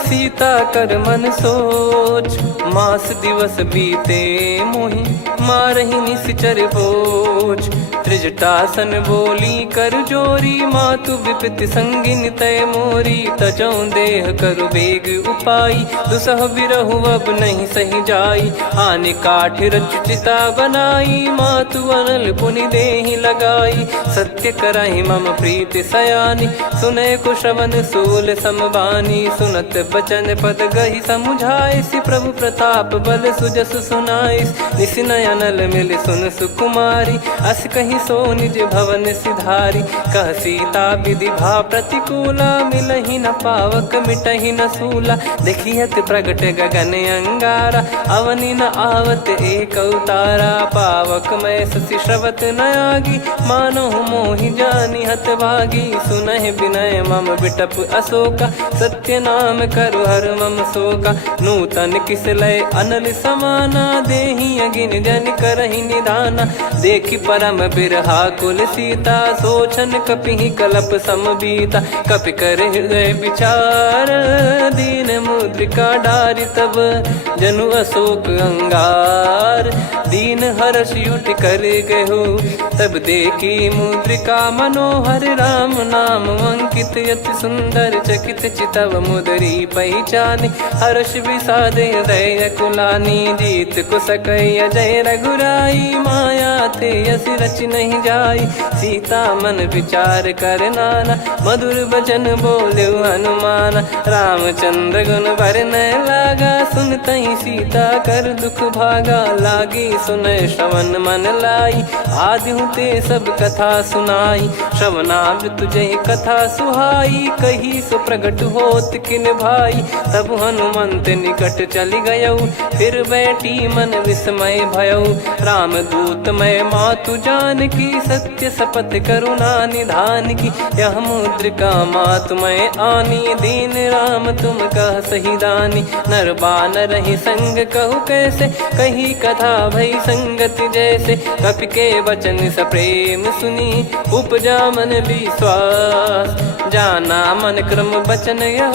सीता कर मन सोच। मास दिवस बीते मोहि, मारहि निश्चर बोझ। त्रिजटासन बोली कर जोरी, मातु विपित संगिन तय मोरी। तजौ देह करु बेग उपाई, दुसह बिरहु अब नहीं सही जाई। आने काठ रचिता बनाई, मातु अनल पुनि देहि लगाई। सत्य करहि मम प्रीति सयानी, सुनय कुशवन सूल समबानी। सुनत बचन पद गहि समुझाए, सि प्रभु प्रताप बल सुजस सुनाइस। निस नयनल मिल सुन सुकुमारी, अस कहि सो निज भवन सिधारी। कह सीता विधि भा प्रतिकूला, मिलहि न पावक मिटहि न सूला। देखियत प्रगट गगन अंगारा, अवनि न आवत एक अवतारा। पावक मैं शशि श्रवत न आगी, मानो मोहि जानि हत भागी। सुनहि विनय मम बिटप अशोका, सत्य नाम करु हर मम शोका। नूतन किस लय अनल समाना, देहि अगिन जन करहि निदाना। देखि परम बिरहा कुल सीता, सोचन कपिहि कलप समबीता। कपि कर हृदय विचार, दीन मुद्रिका डारि तब जनु अशोक अंगार। दीन हर्ष उठ कर गहु, तब देखी मुद्रिका मनोहर। राम नाम अंकित अति सुंदर, चकित चितव मुदरी पहचानी। हर्ष विषाद हृदय कुलानी, जीत को सकय जय रघुराई। माया थे यस रच नहीं जाई, सीता मन विचार कर नाना। मधुर बचन बोले हनुमान, रामचंद्र गुण वरन लागा। सुनतहि सीता कर दुख भागा, लागी सुनय श्रवण मन लाई। आदि ते सब कथा सुनाई, श्रवणामृत जय कथा सुहाई। कही सो प्रगट होत किन भाई, तब हनुमंत निकट चली गयऊ। फिर बैठी मन विस्मय भयऊ, राम दूत मैं मातु जान की। सत्य शपथ करुणा निधान की, यह मुद्रिका मातु मैं आनी। दीन राम तुम कह सही दानी, नर बानर ही संग कहु कैसे। कही कथा भई संगति जैसे, कपि के वचन सप्रेम सुनी। उपजा मन विश्वास, जाना मन क्रम बचन यह।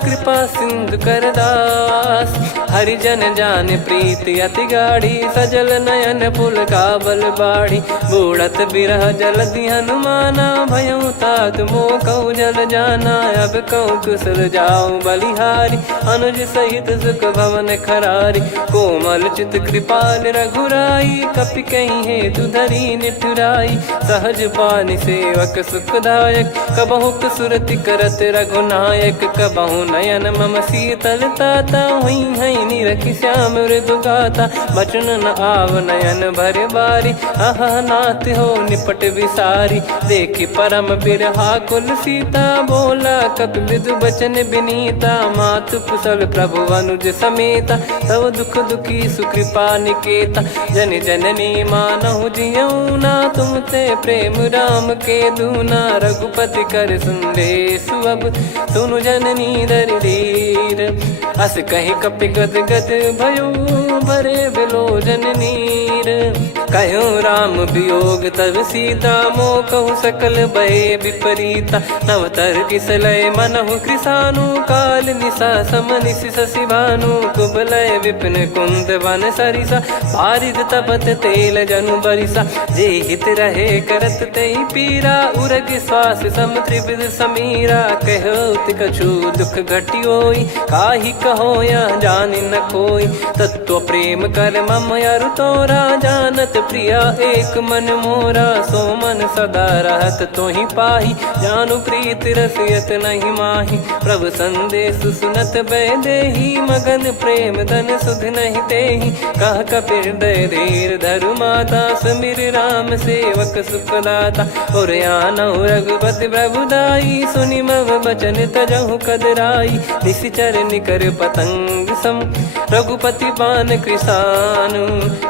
कृपा सिंधु कर दास, हरिजन जान प्रीति अति गाढ़ी। सजल नयन पुल काबल बाढ़ी, बूढ़त बिरह जलधि हनुमाना। भयउ तात मोह कहु जल जाना, अब कहु कुशल जाऊं बलिहारी। अनुज सहित सुख भवन खरारी, कोमल चित कृपाल रघुराई। कपि कहीं हेतु धरी निठुराई, सहज पानि सेवक सुखदायक। कबहु सुरति करत रघुनायक, कबहु नयन मम शीतल ताता। हुई है निरखि श्याम मृदु गाता, बचन न आव नयन भर बारी। अह नाथ हो निपट विसारी, देखि परम बिरहा कुल सीता। बोला कपि मृदु बचन बिनीता, मातु कुशल प्रभु अनुज समेता। तव दुख दुखी सुकृपा निकेता, जन जननी मानहु जियऊ ना। तुम ते प्रेम राम के दूना, रघुपति कर संदेशु अब सुनु जननी दर धीर। अस कहि कपि गद गद भयो, भरे विलोचन नीर। कहो राम वियोग तब सीता, मोह कहु सकल भय विपरीता। नवतर किसलय मनहु कृसानु, काल निशा समनिश शशि भानु। कुबलय विपिन कुंद वन सरिसा, बारिद तपत तेल जनु बरिसा। जे हित रहे करत तेहि पीरा, उरग श्वास सम त्रिविध समीरा। कहो कछु दुख घटियोई, काहि कहो या जानि न कोई। तत्व प्रेम कर मम अरु तोरा, जानत प्रिया एक मन मोरा। सो मन सदा रहत तोहि पाही, जानु प्रीत रसियत नहीं माही। प्रभु संदेश सुनत बैदेही, मगन प्रेम धन सुध नहीं तेहि। कह कपिर हृदय धीर धरु माता, सुमिर राम सेवक सुखदाता। और आनौ रघुपति प्रभुदाई, सुनि मम बचन तजहु कदराई। निशिचर निकर पतंग सम, रघुपति पान कृसानु।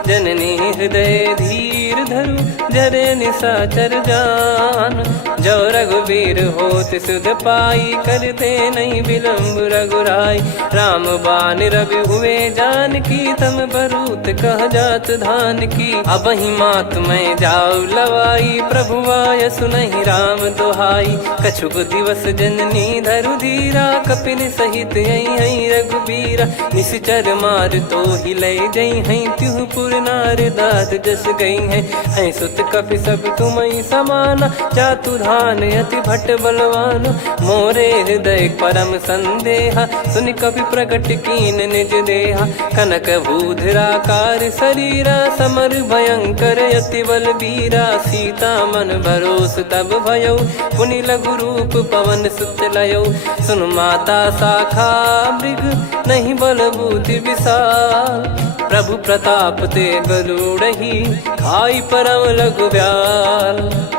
जननी हृदय धीर धरु, जरे निशाचर जान। जो रघुवीर होत सुध पाई, करते नहीं विलम्ब रघुराई। राम बान रवि हुए जानकी, तम बरूत कह जात धान की। अब ही मात मैं जाऊ लवाई, प्रभु आय सुनहि राम दोहाई। कछुक दिवस जननी धरु धीरा, कपिन सहित यही रघुबीरा। निशिचर मार तो ही ले जई हैं, त्युह पुर नार दाद जस गई है। सुत कपि सब तुमहि समाना, जातु धान अति भट बलवान। मोरे हृदय परम संदेहा, सुनि कपि प्रकट कीन निज देहा। कनक भूधराकार शरीरा, समर भयंकर अति बलबीरा। सीता मन भरोस तब भयौ, पुनि लघु रूप पवन सुत लयौ। सुन माता शाखा मृग, नहीं बल बुद्धि विशाल। प्रभु प्रताप ते गरुड़हि, खाई परम लघु ब्याल।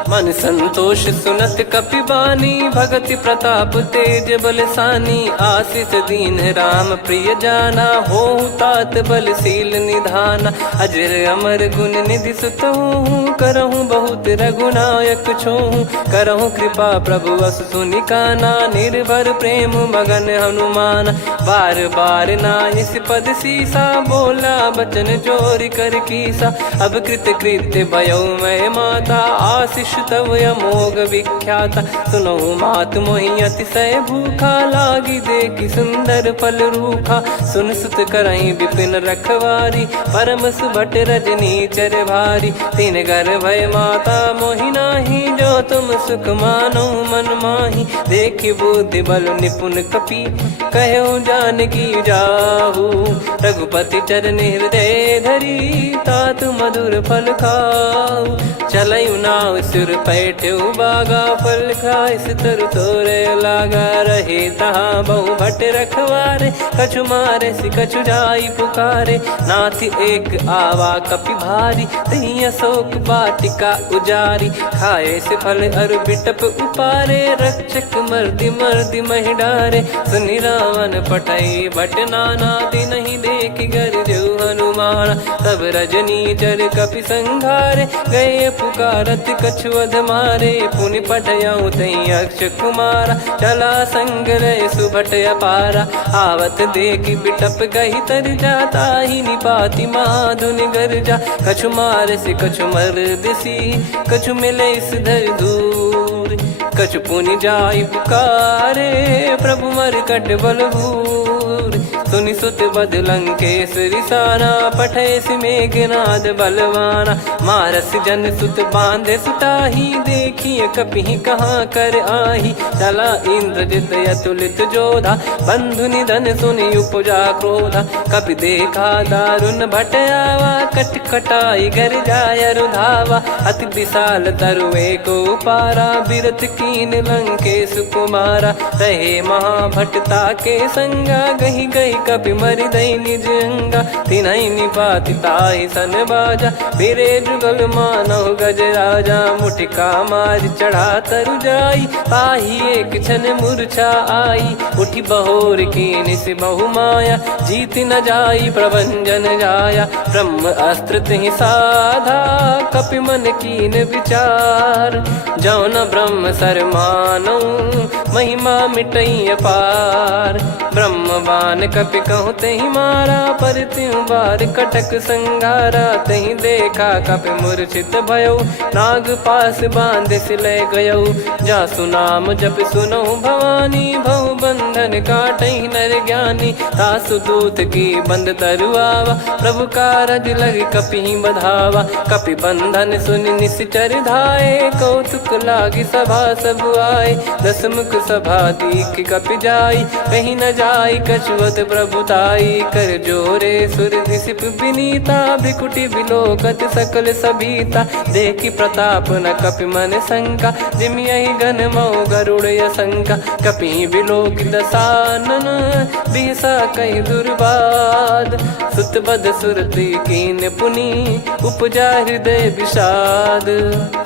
मन संतोष सुनत कपि बानी, भगति प्रताप तेज बलसानी। आशीष दीन राम प्रिय जाना, होहु तात बलशील निधाना। अजर अमर गुण निधि सुतहु, करहु बहुत रघुनायक छोहु। करहु कृपा प्रभु अस सुनि काना, निर्भर प्रेम मगन हनुमान। बार बार नायस पद सीसा, बोला बचन चोरी कर कीसा। अब कृत कृत्य भयो मैं माता, आशीष तव अमोघ विख्याता। सुनो मात मोहि अतिशय भूखा, लागी देखी सुंदर फल रूखा। सुन सुत करई विपिन रखवारी, परम सुभट रजनी चर भारी। तीन घर भय माता मोहि नाही, जो तुम सुख मानो मन माही। देखी बुद्धि बल निपुण कपि, कहु जानकी जाहू। रघुपति चरण हृदय धरी, तात मधुर फल खाऊ। चलयु नाव सिर पैठ्यु बागा, फल खाय तरु तोरे लागा। रहे तहाँ बहु भट रखवारे, कछु मारे सि कछु जाई पुकारे। नाथ एक आवा कपि भारी, तही अशोक वाटिका उजारी। खाए से फल अरु बिटप उपारे, रक्षक मर्दि मर्दि महि डारे। सुनि रावण पठई भट नाना, तिनहि देखि गर देउ हनुमान। तब रजनी चर कपि संघारे, गए पुकारत कछु अध मारे। पुनि पठयउ तई अक्ष कुमारा, चला संग रहे सुभट अपारा। आवत देखि बिटप गही तर जाता, ही निपाति माधुनि गर्जा। कछु मार से कछु मर्दिसी, कछु मिले इस धर दूर। कछु पुनि जाई पुकारे, प्रभु मरकट बलभूर। सुनि सुत बद लंकेश रिसाना, पठयसि मेघनाद बलवाना। मारस जन सुत बांधे सुताही, देखिए कपिहि कहाँ कर आही। चला इंद्रजित अतुलित जोधा, बंधु निधन सुनि उपजा क्रोधा। कपि देखा दारुण भट आवा, कट कटाई घर जाय रुधावा। अति विशाल तरुए को पारा, बिरत कीन लंकेश कुमारा। रहे महाभटता के संगा, गही गही कपि मरि दई निज अंगा। तिनहि निपाति ताहि सन बाजा, फिरे जुगल मानव गज राजा। मुटिका मार चढ़ा तरु जाई, पाही एक क्षण मूर्छा आई। उठी बहोर कीन से बहु माया, जीत न जाई प्रभंजन जाया। ब्रह्म अस्त्र तिहि साधा, कपि मन कीन विचार। जौ न ब्रह्म सर मानौ, महिमा मिटई अपार। ब्रह्म बान कपि कहु तहि मारा, पर त्यों बार कटक संगारा। तहि देखा कपि मूर्छित भयो, नाग पास बांध सिले गयौ। जासु नाम जप सुनहु भवानी, भव बंधन काटहि नर ज्ञानी। तासु दूत की बंद तरुआवा, प्रभु कारज लग कपि बधावा। कपि बंधन सुनि निश्चर धाये, कौतुक लागी सभा सब आए। दसमुख सभा दीख कपि जाई, कहीं न जाई कछुअत प्रभुताई कर जोरे सुर दिसिप विनीता भ्रिकुटी विलोकत सकल सबीता देखी प्रताप न कपि मन शंका जिमि यही गण मऊ गरुड़ असंका कपि विलोकित सानन बिहसा कही दुर्बाद सुत बद सुरति कीन पुनि उपजा हृदय विषाद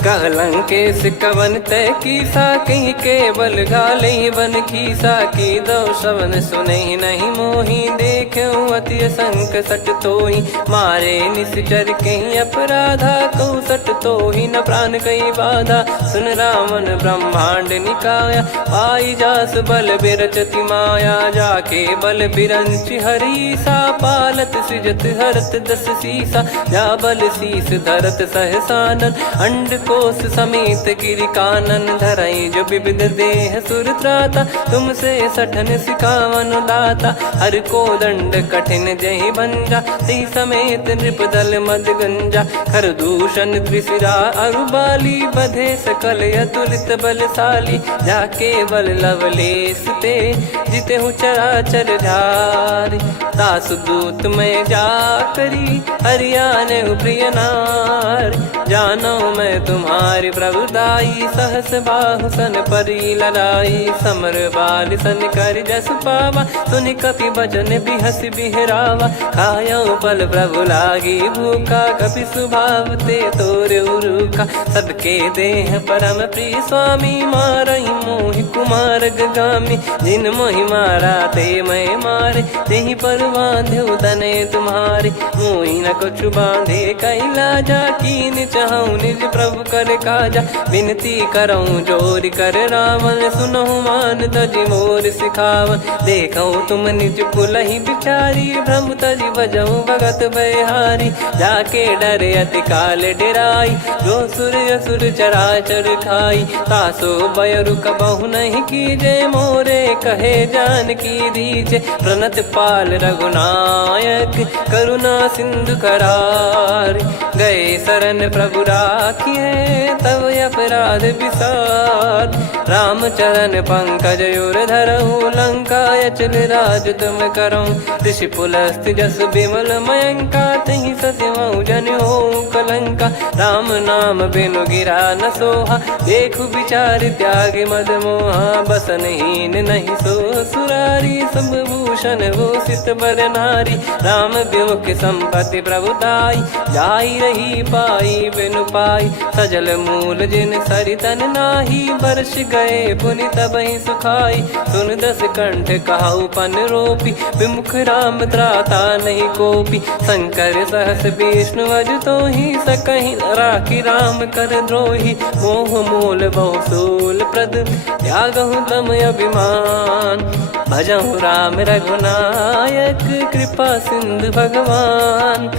कहलंकेश कवन तय कीसा कहीं केवल घाले बन खीसा की दो शवन सुने नहीं मोही देख अति संक सट तोही मारे निश्चर कहीं अपराधा कहू सट तोही न प्राण कहीं बाधा सुन रावण ब्रह्मांड निकाया पाई जास बल बिरचति माया जाके बल बिरंच हरीसा पालत सृजत हरत दस सीसा जा बल शीस धरत सहसानन अंड कोश समेत गिरि कानन धरई जो विविध देह सुर त्राता तुमसे सठन सिखावन दाता हर को दंड कठिन जहि भंजा ती समेत नृपदल मद गंजा खर दूषण त्रिशिरा अरुबाली बधे सकल अतुलित बलशाली जाके बल लवलेस ते जिते हूँ चराचर झारी दास दूत में जा करी हरियाने प्रिय नार जानो मैं तुम्हारी प्रभुताई सहस बाहु सन परी ललाई समर बाल सन कर जस पावा सुन कपि भजन बिहस बिहरावा खायो पल प्रभु लागी भूखा कपि स्वभाव ते तोर उरुखा सबके देह परम प्रिय स्वामी मारई मोहि कुमार गगामी जिन मोहि मारा ते मैं मारे तेहि पर बांधे तने तुम्हारे मोहि न कुछ बांधे कैला जा कीन चाहूं निज प्रभु कर काजा विनती करऊं जोर कर रावण सुनहु मान तज मोर सिखावन देखऊं तुम निज कुलहि बिचारी भ्रम तज बजऊं भगत बहारी जाके डरे अति काल डेराई जो सुर असुर चराचर खाई तासो बयरु कबहु नहीं कीजे मोरे कहे जान की दीजे प्रणत पाल रघुनायक करुणा सिंधु करार गए शरण प्रभु राखिए तब अपराध विसार राम चरण पंकज उर धरहु लंका अचल राज तुम करऊं ऋषि पुलस्त्य जस विमल मयंका तहि ससिमऊ जन हो कलंका राम नाम बिनु गिरा न सोहा देखु विचार त्याग मद मोहा बसनहीन नहीं सो सुरारी सब भूषण भूषित बर नारी राम विमुख संपत्ति प्रभुताई जाई रही पाई बिनु पाई सजल मूल जिन सरितन नाही बरस गए पुनि तबहि सुखाई सुन दस कंठ कहाऊ पन रोपी विमुख राम त्राता नहीं कोपी शंकर सहस विष्णु अज तो ही सकहि राखी राम कर द्रोही मोह मूल बहु सूल प्रद त्यागहु तम अभिमान भजहु राम रघुनायक कृपा सिंधु भगवान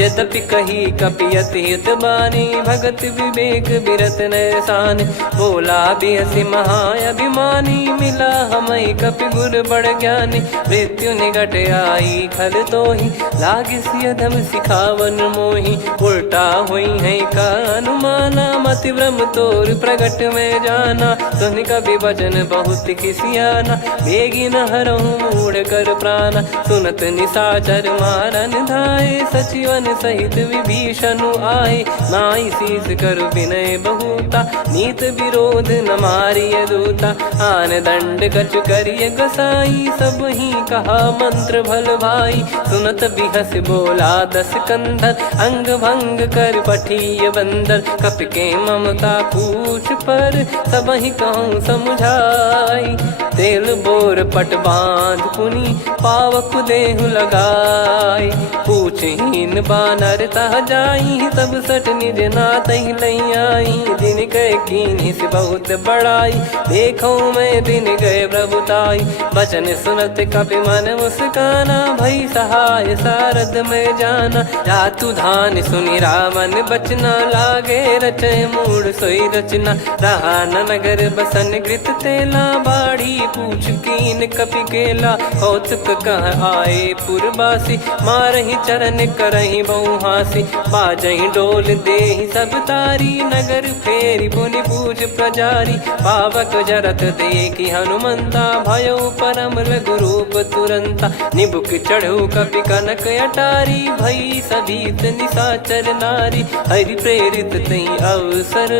यद्यपि कही कपियत हित बानी भगत विवेक बिरत नैसान बोला बिहसी महाअभिमानी मिला हमई कपि गुर बड़ ज्ञानी मृत्यु निकट आई खल तो ही लागे सियधम सिखावन मोही उल्टा हुई है का अनुमाना मति ब्रह्म तोर प्रगट में जाना सुन कभी वचन बहुत किसियाना बेगी न हरहु मूढ़ कर प्राणा सुनत निशाचर मारन धाये सचिवन सहित विभीषणु आए नाई शीस कर विनय बहुता नीत विरोध न मारिय दूता आन दंड कछ करिय गसाई सब ही कहा मंत्र भल भाई सुनत बिहस बोला दस कंधर अंग भंग कर पठिय बंदर कप के ममता पूछ पर सब ही कहूँ समझाई तेल बोर पट बांध पुनि पावक देहु लगाई पूछहीन बानर तह जाई सब सट निज नाथ लई आई दिन गए कीनी से बहुत बड़ाई देखो मैं दिन गए प्रभुताई बचन सुनत कपि मन मुस्काना भई सहाय सारद में जाना जातु धान सुनि रावण बचना लागे रचय मूड सोई रचना रहा न नगर बसन कृत तेला बाड़ी पूछ कीन कपि केला कौतुक कह आए पुरबासी मारहि चरण कर सुनहि बहु हासी बाजहि डोल देहि सब तारी नगर फेरी पुनि पूज प्रजारी पावक जरत देखी हनुमंता भयो परम रघुरूप तुरंता निबुक चढ़ऊ कपि कनक अटारी भई सभीत निशाचर नारी हरि प्रेरित तई अवसर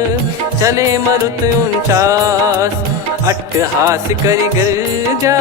चले मरुत 49 अट्टहास करि गिरजा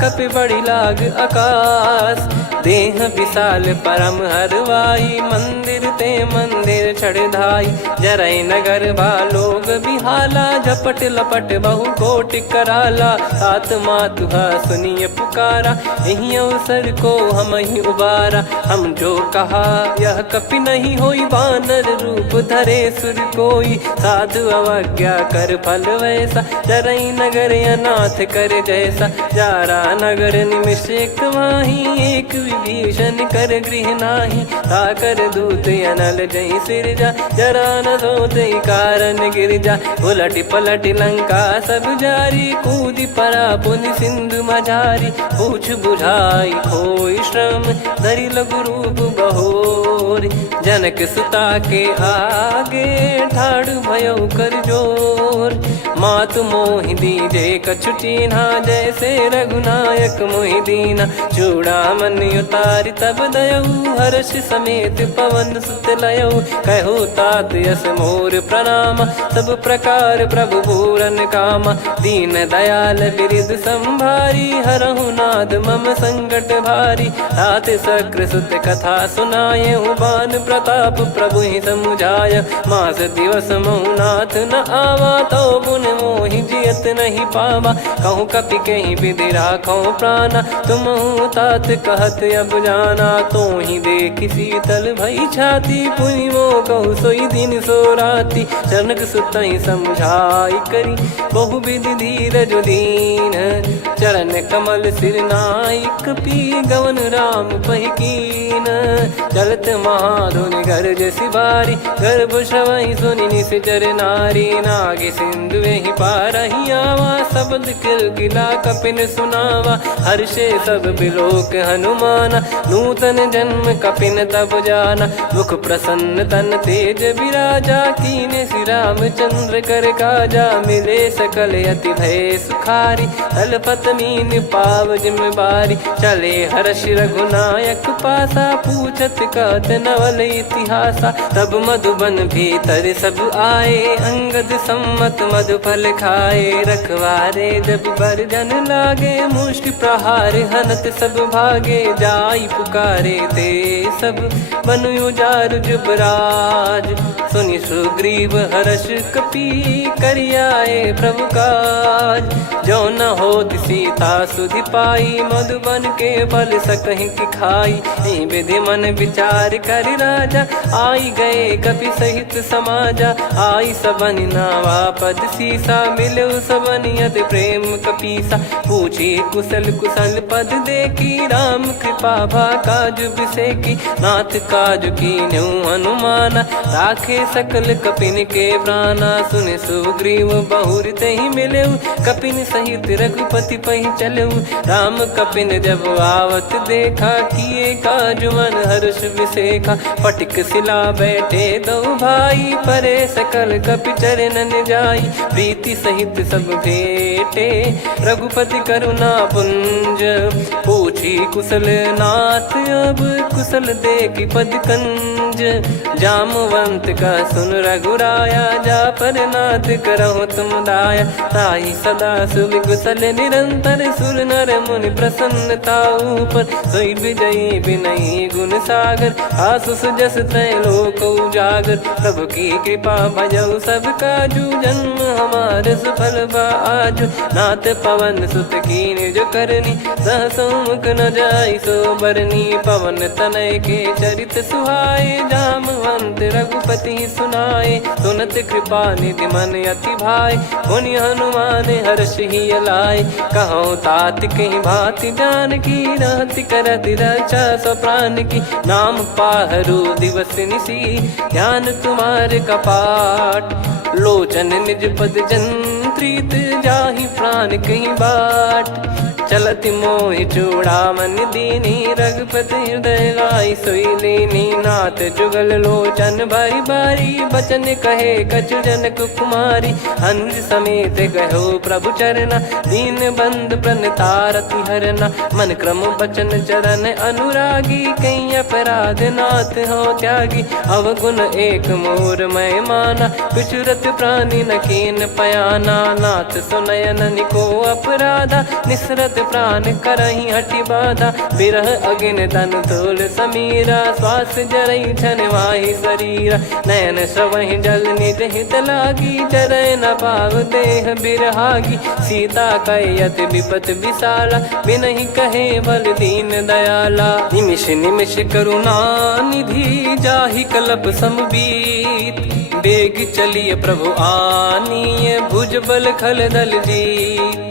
कपि बड़ी लाग आकाश देह विशाल परम हरवाई मंदिर ते मंदिर चढ़धाई जरई नगर बालोग बिहाला झपट लपट बहु कोटि कराला सात मातुहा सुनिय पुकारा यही अवसर को हम ही उबारा हम जो कहा यह कपि नहीं होई वानर रूप धरे सुर कोई साधु अवज्ञा कर फल वैसा जरई नगर अनाथ कर जैसा जारा नगर निमिष एक माही एक विभीषण कर गृह नाही ताकर दूत अनल जय सिर जा जरा न सोते कारण गिर जा उलट पलट लंका सब जारी कूदी परा पुनि सिंधु मझारी पूछ बुझाई खोई श्रम धरि लघु रूप बहोरी जनक सुता के आगे ठाड़ भयो कर जोर मातु मोहि दीजे कछु चीन्हा जैसे रघुनायक मोहि दीना चूड़ामन उतारि तब दयऊ हर्ष समेत पवन सुत लयऊ कहो तात यस मोर प्रणाम सब प्रकार प्रभु पूरन कामा दीन दयाल बिरिद संभारी हरहु नाद मम संकट भारी तात सक्र सुत कथा सुनाये बान प्रताप प्रभु ही समुझाय मास दिवस महुनाथ न आवा तो गुण मोहि जियत नहीं पावा कहूँ कपि कहीं विधि राखो प्राणा तुम तात कहत अब जाना तो ही देख शीतल भई छाती पुनि मो कहु सोई दिन सो राती जनक सुतई समझाई करी बहु विधि धीरज दीन चरण कमल सिर नायक पी गवन राम पहिकीन चलत महाधुनि गर्ज सिबारी गर्भ श्रवई सुनि निश्चर नारी नागे सिंधु ही पारही आवा शब्द किल गिला कपिन सुनावा हर्षे सब बिलोक हनुमाना नूतन जन्म कपिन तब जाना मुख प्रसन्न तन तेज विराजा कीने श्री रामचंद्र कर काजा मिले सकल अति भय सुखारी तलपत मीन पाव जिम्मेवारी चले हर्ष रघुनायक पासा पूछत कहत नवल इतिहासा तब मधुबन भीतर सब आए अंगद सम्मत मधुफल खाए रखवारे जब बरजन लागे मुष्टि प्रहार हनत सब भागे जाई पुकारे ते सब बनु उजार जुबराज सुनि सुग्रीव हर्ष कपि करियाए प्रभु काज जो न होत सीता सुधि पाई मधुबन के फल सकहि की खाई विधि मन विचार कर राजा आई गए कपि सहित समाजा आई सबन नावा पद सीसा मिलो सबनियत प्रेम कपीसा पूछी कुशल कुशल पद देखी राम कृपा भा काज बिसेकी नाथ काज की न्यू हनुमाना राखे सकल कपिन के प्राणा सुन सुग्रीव बहुर ही मिले कपिन सहित रघुपति पही चले राम कपिन जब आवत देखा किए काज मन हर्ष विसेखा फटिक सिला बैठे दो भाई परे सकल कपि चरणन जाई प्रीति सहित सब भेटे रघुपति करुणा पुंज पूछी कुशल नाथ अब कुशल देखी पद कंज जामवंत का सुन रघुराया जा पर नाथ करहु तुम दाया ताई सदा सुभि कुशल निरंतर सुर नर मुनि प्रसन्नता ऊपर सोई विजयी विनयी गुण सागर आसुस जस तय लोक उजागर प्रभु की कृपा भजऊ सब काजू जन्म हमार सफल आज नाथ पवन सुत की निज करनी सहसमुख न जाय सो बरनी पवन तनय के चरित सुहाए जामवंत रघुपति सुनाए सुनत कृपा निधि मन अति भाई मुनि हनुमान हर्ष ही अलाय कहो तात कहीं भांति जान की रहति करति रक्षा सो प्राण की नाम पाहरू दिवस निसी ध्यान तुम्हारे कपाट लोचन निज पद जंत्रित जाहि प्राण कहीं बाट चलति मोहि चूड़ामणि दीनी रघुपति हृदय लाई सोई लीनी नाथ जुगल लोचन बारी बारी बचन कहे कछु जनक कुमारी अनुज समेत गहो प्रभु चरना दीन बंद प्रणतारति हरना मन क्रम बचन चरण अनुरागी कई अपराध नाथ हो त्यागी अवगुण एक मोर मैं माना विचुरत प्राणी न कीन पयाना नाथ सुनयन निको अपराधा निसरत प्राण करही हटि बाधा बिरह अगिन तन तोल समीरा श्वास जरई छन वाहि शरीरा नयन सवहि जल निज हित लागी जरय न पाव देह बिरहागी सीता कयत विपत विशाला बिनहि कहे बल दीन दयाला निमिष निमिष करुणा निधि जाहि कलप समबीत बेग चलिए प्रभु आनीय भुज बल खल दल जीत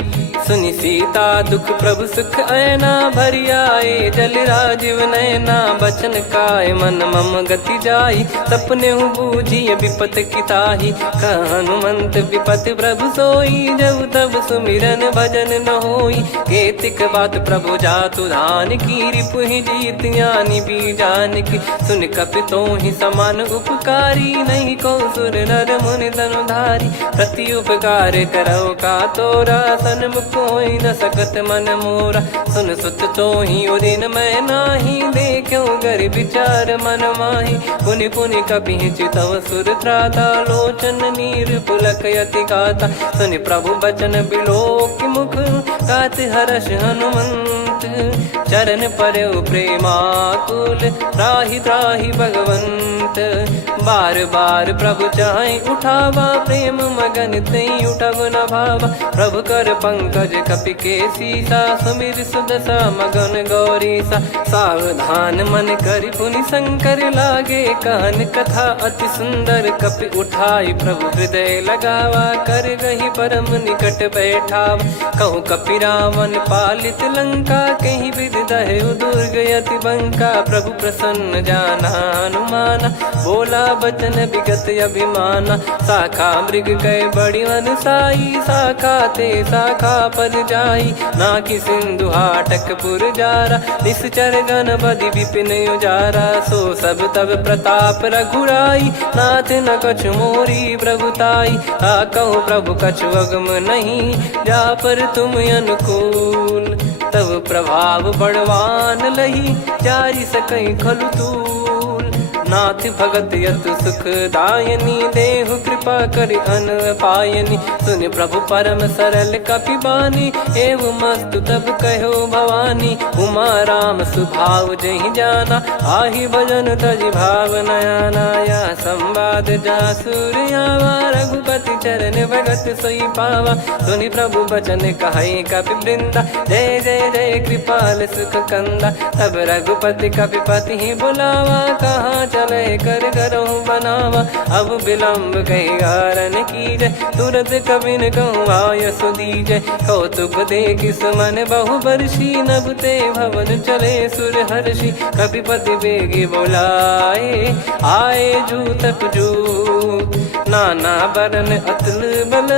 सुनि सीता दुख प्रभु सुख ऐना भरि आए जल राजीव नैना बचन काय मन मम गति जाई सपने हूँ बूझिय विपत किताही हनुमंत विपत प्रभु सोई जब तब सुमिरन भजन न होई केतिक बात प्रभु जातु धान की रिपुहि जीत ज्ञानी बीजान की सुन कपितो ही समान उपकारी नहीं को सुर नर मुनि तनुधारी प्रति उपकार करो का तोरा सन्मुख कोई न सकत मन मोरा सुन सुत तो ही उदिन मैं नाही देखो गर विचार मन माही पुनि पुनि कपि चितव सुर त्राता लोचन नीर पुलक यति गाता सुनि प्रभु बचन बिलोक मुख गात हर्ष हनुमंत चरण परयो प्रेमाकुल त्राहि त्राहि भगवंत बार बार प्रभु चाहे उठावा प्रेम मगन तई उठब न भावा प्रभु कर पंकज कपि के सीसा सुमिर सुदशा मगन गौरीसा सावधान मन करि पुनि शंकर लागे कहन कथा अति सुंदर कपि उठाई प्रभु हृदय लगावा कर गही परम निकट बैठावा कहूँ कपि रावण पालित लंका कहीं विधि दहु दुर्ग यति बंका प्रभु प्रसन्न जाना हनुमाना बोला बचन विगत अभिमाना शाखा मृग गए बड़ी अनुसाई शाखा ते शाखा पर जाई नाकि सिंधु हाटक पुर जारा निश्चर गण बदि विपिन उजारा सो सब तब प्रताप रघुराई नाथ न कछु मोरी प्रभुताई कहो प्रभु कछु अगम नहीं जा पर तुम अनुकूल तब प्रभाव बड़वान लही जारी सकई खलु तूल नाथ भगत यत सुख दायनी देहु कृपा करि अन पायनी सुन प्रभु परम सरल कपि बानी एव मस्तु तब कहो भवानी उमा राम सुभाव जहि जाना आहि भजन तजि भाव नयाना या संवाद जासुर आवा रघुपति चरण भगत सोई पावा सुनि प्रभु बचन कहै कपि वृंदा जय जय जय कृपाल सुख कंदा तब रघुपति कपि पति ही बुलावा कहाँ चले कर करहूँ बनावा अब विलम्ब कही कारण कीजय तुरंत कबिन कहूँ आयस दीजय कौतुक देखि सुमन बहु बरसी नभ ते भवन चले सुर हर्षि कपिपति बेगी बोलाए आए जूतक जूत नाना बरन अतुल बल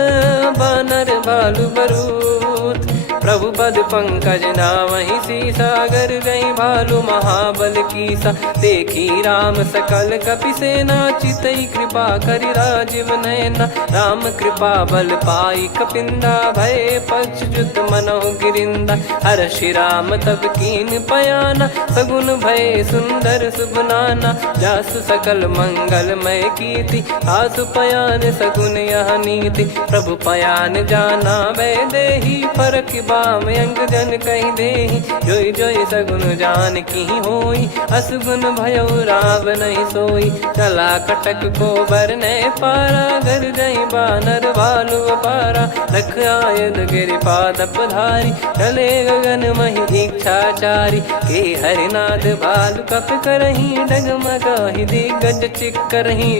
बानर भालु बरूत प्रभु पद पंकज नावहि सीसागर गई भालु महाबल कीसा देखी राम सकल कपि सेना चितई कृपा करि राजीव नयना राम कृपा बल पाई कपिंदा भय पक्ष जुत मनोह गिरिंदा हर्षि राम तब कीन पयाना सगुन भय सुंदर सुगुनाना जासु सकल मंगलमय कीर्ति आसु पयान सगुन यह नीति प्रभु पयान जाना वै देही फरक बाम अंग जन कही देही जोई जोई सगुन जान की होई असगुन भयो राव नहीं सोई चला कटक को बरने पारा घर जई बानर भालु पारा लख आयद गिरि पाद पधारी चले गगन मही इच्छाचारी के हरिनाथ भालु कप करही डगमगाही दिग्गज चिक करही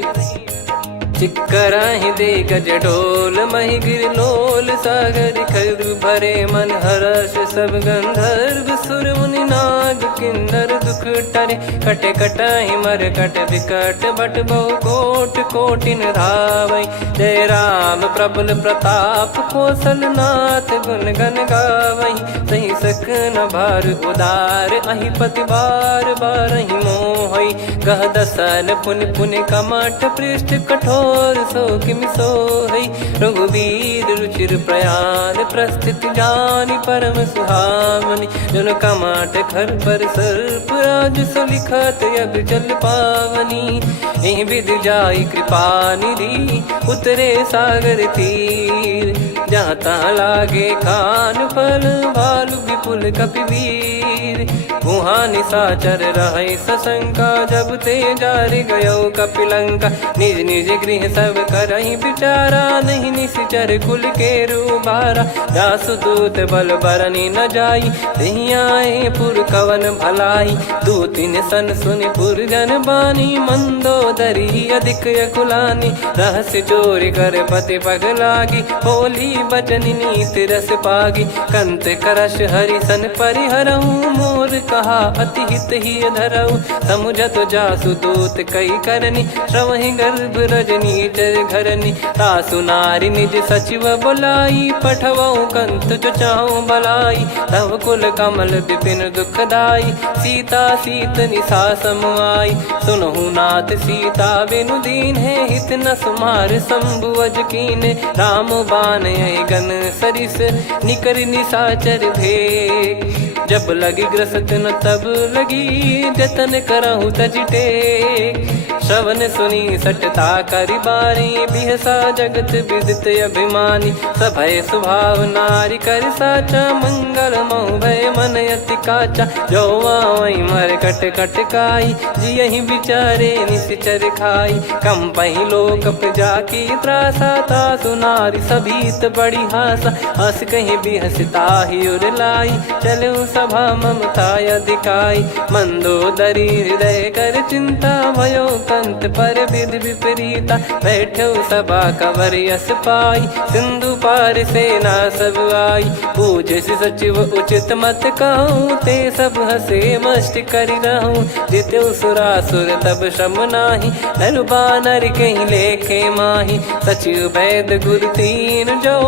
चिक्कराहि दे गज ढोल मही गिर लोल सागर खर भरे मन हर्ष सब गंधर्व सुर मुनि नाग किन्नर दुख टरे कटे कटाहि मर कट विकट बट बहु कोट कोटिन धावै जय राम प्रबल प्रताप कौशल नाथ गुण गन गावै सही सकन भार उदार अहि पति बार बारहि मोहै गह दसन पुन पुन कमठ पृष्ठ कठोर सो किम सोहै रघुवीर रुचिर प्रयाण प्रस्थित जानि परम सुहावनि जुन कमठ खर पर सर्प राज सलिखत अब जल पावनी एहि विधि जाई कृपा निधि उतरे सागर तीर जहाँ तहाँ लागे खान फल भालु विपुल कपिवीर वहाँ निशाचर रहे सशंका जब ते जारि गयो कपिलंका निज निज गृह सब करहि विचारा नहीं निश्चर कुल के रूबारा जासु दूत बल बरनी न जाई तहि आए पुर कवन भलाई दूतिन सन सुनि पुर जन बानी मंदोदरी अधिक अकुलानी रहस्य चोरी कर पति पग लागी होली बचन नीति रस पागी कंत करश हरि सन परिहरहु मोर कहा अति हित ही धरऊ समुझत जासु दूत कई करनी श्रवहि गर्भ रजनी चर घरनी तासु नारी निज सचिव बुलाई पठवऊ कंत जो चाहूं बलाई तव कुल कमल विपिन दुखदाई सीता सीत निशा समुआई सुनहु नाथ सीता बिनु दीन है हित न सुमार शंभु अज कीने राम बान गन सरिस निकर निशाचर भेग जब लगी ग्रसत न तब लगी जतन करहु तज टेक श्रवण सुनी सटता करि बारी बिहसा जगत विदित अभिमानी सभय स्वभाव नारी कर साचा मंगल मऊ भय मन अति काचा जो आवई मर कट कट काई जियहि विचारे निश्चर खाई कम पही लोक जाकी त्रासा तासु नारी सभीत बड़ी हासा हस कहीं बिहसता ही उर लाई चलऊ सभा ममता अधिकाई मंदोदरी हृदय कर चिंता भयो कंत पर विधि विपरीता बैठो सभा कवर यस पाई सिंधु पार सेना सब आई पूज्य सचिव उचित मत कहूँ ते सब हसे मस्त करि रहूं जित्यो सुरासुर तब श्रम नाही नर बानर कहीं लेखे माही सचिव वैद गुरु तीन जो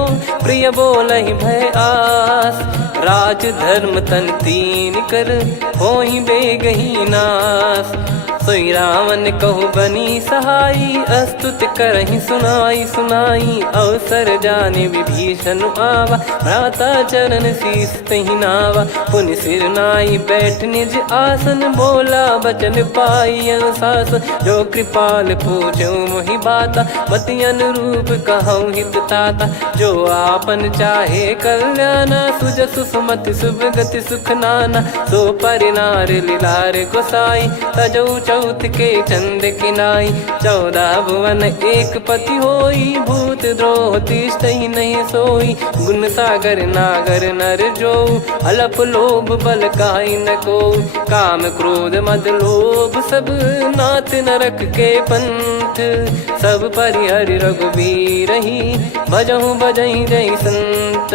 प्रिय बोलहि भय आस राज धर्म तन तीन कर होई बेगही नास सोई रावण कहु बनी सहाई अस्तुत करहि सुनाई सुनाई अवसर जाने विभीषण आवा भ्राता चरण शीस तहि नावा पुनि सिर नाई बैठ निज आसन बोला बचन पाई अनुशास जो कृपाल पूछो मोहि बाता मति अनुरूप कहूँ हित ताता जो आपन चाहे कल्याणा सुजसु सुमति शुभ गति सुख नाना सो परिनार लीलार गोसाई तजौ चौथ के चंद किनाई 14 भुवन एक पति होई भूत द्रोह तिष्ठहि नहीं सोई गुण सागर नागर नर जो अलप लोभ बल काई न को काम क्रोध मद लोभ सब नाथ नरक के पंथ सब परिहरि रघुबीर ही भजहु बजहि जय संत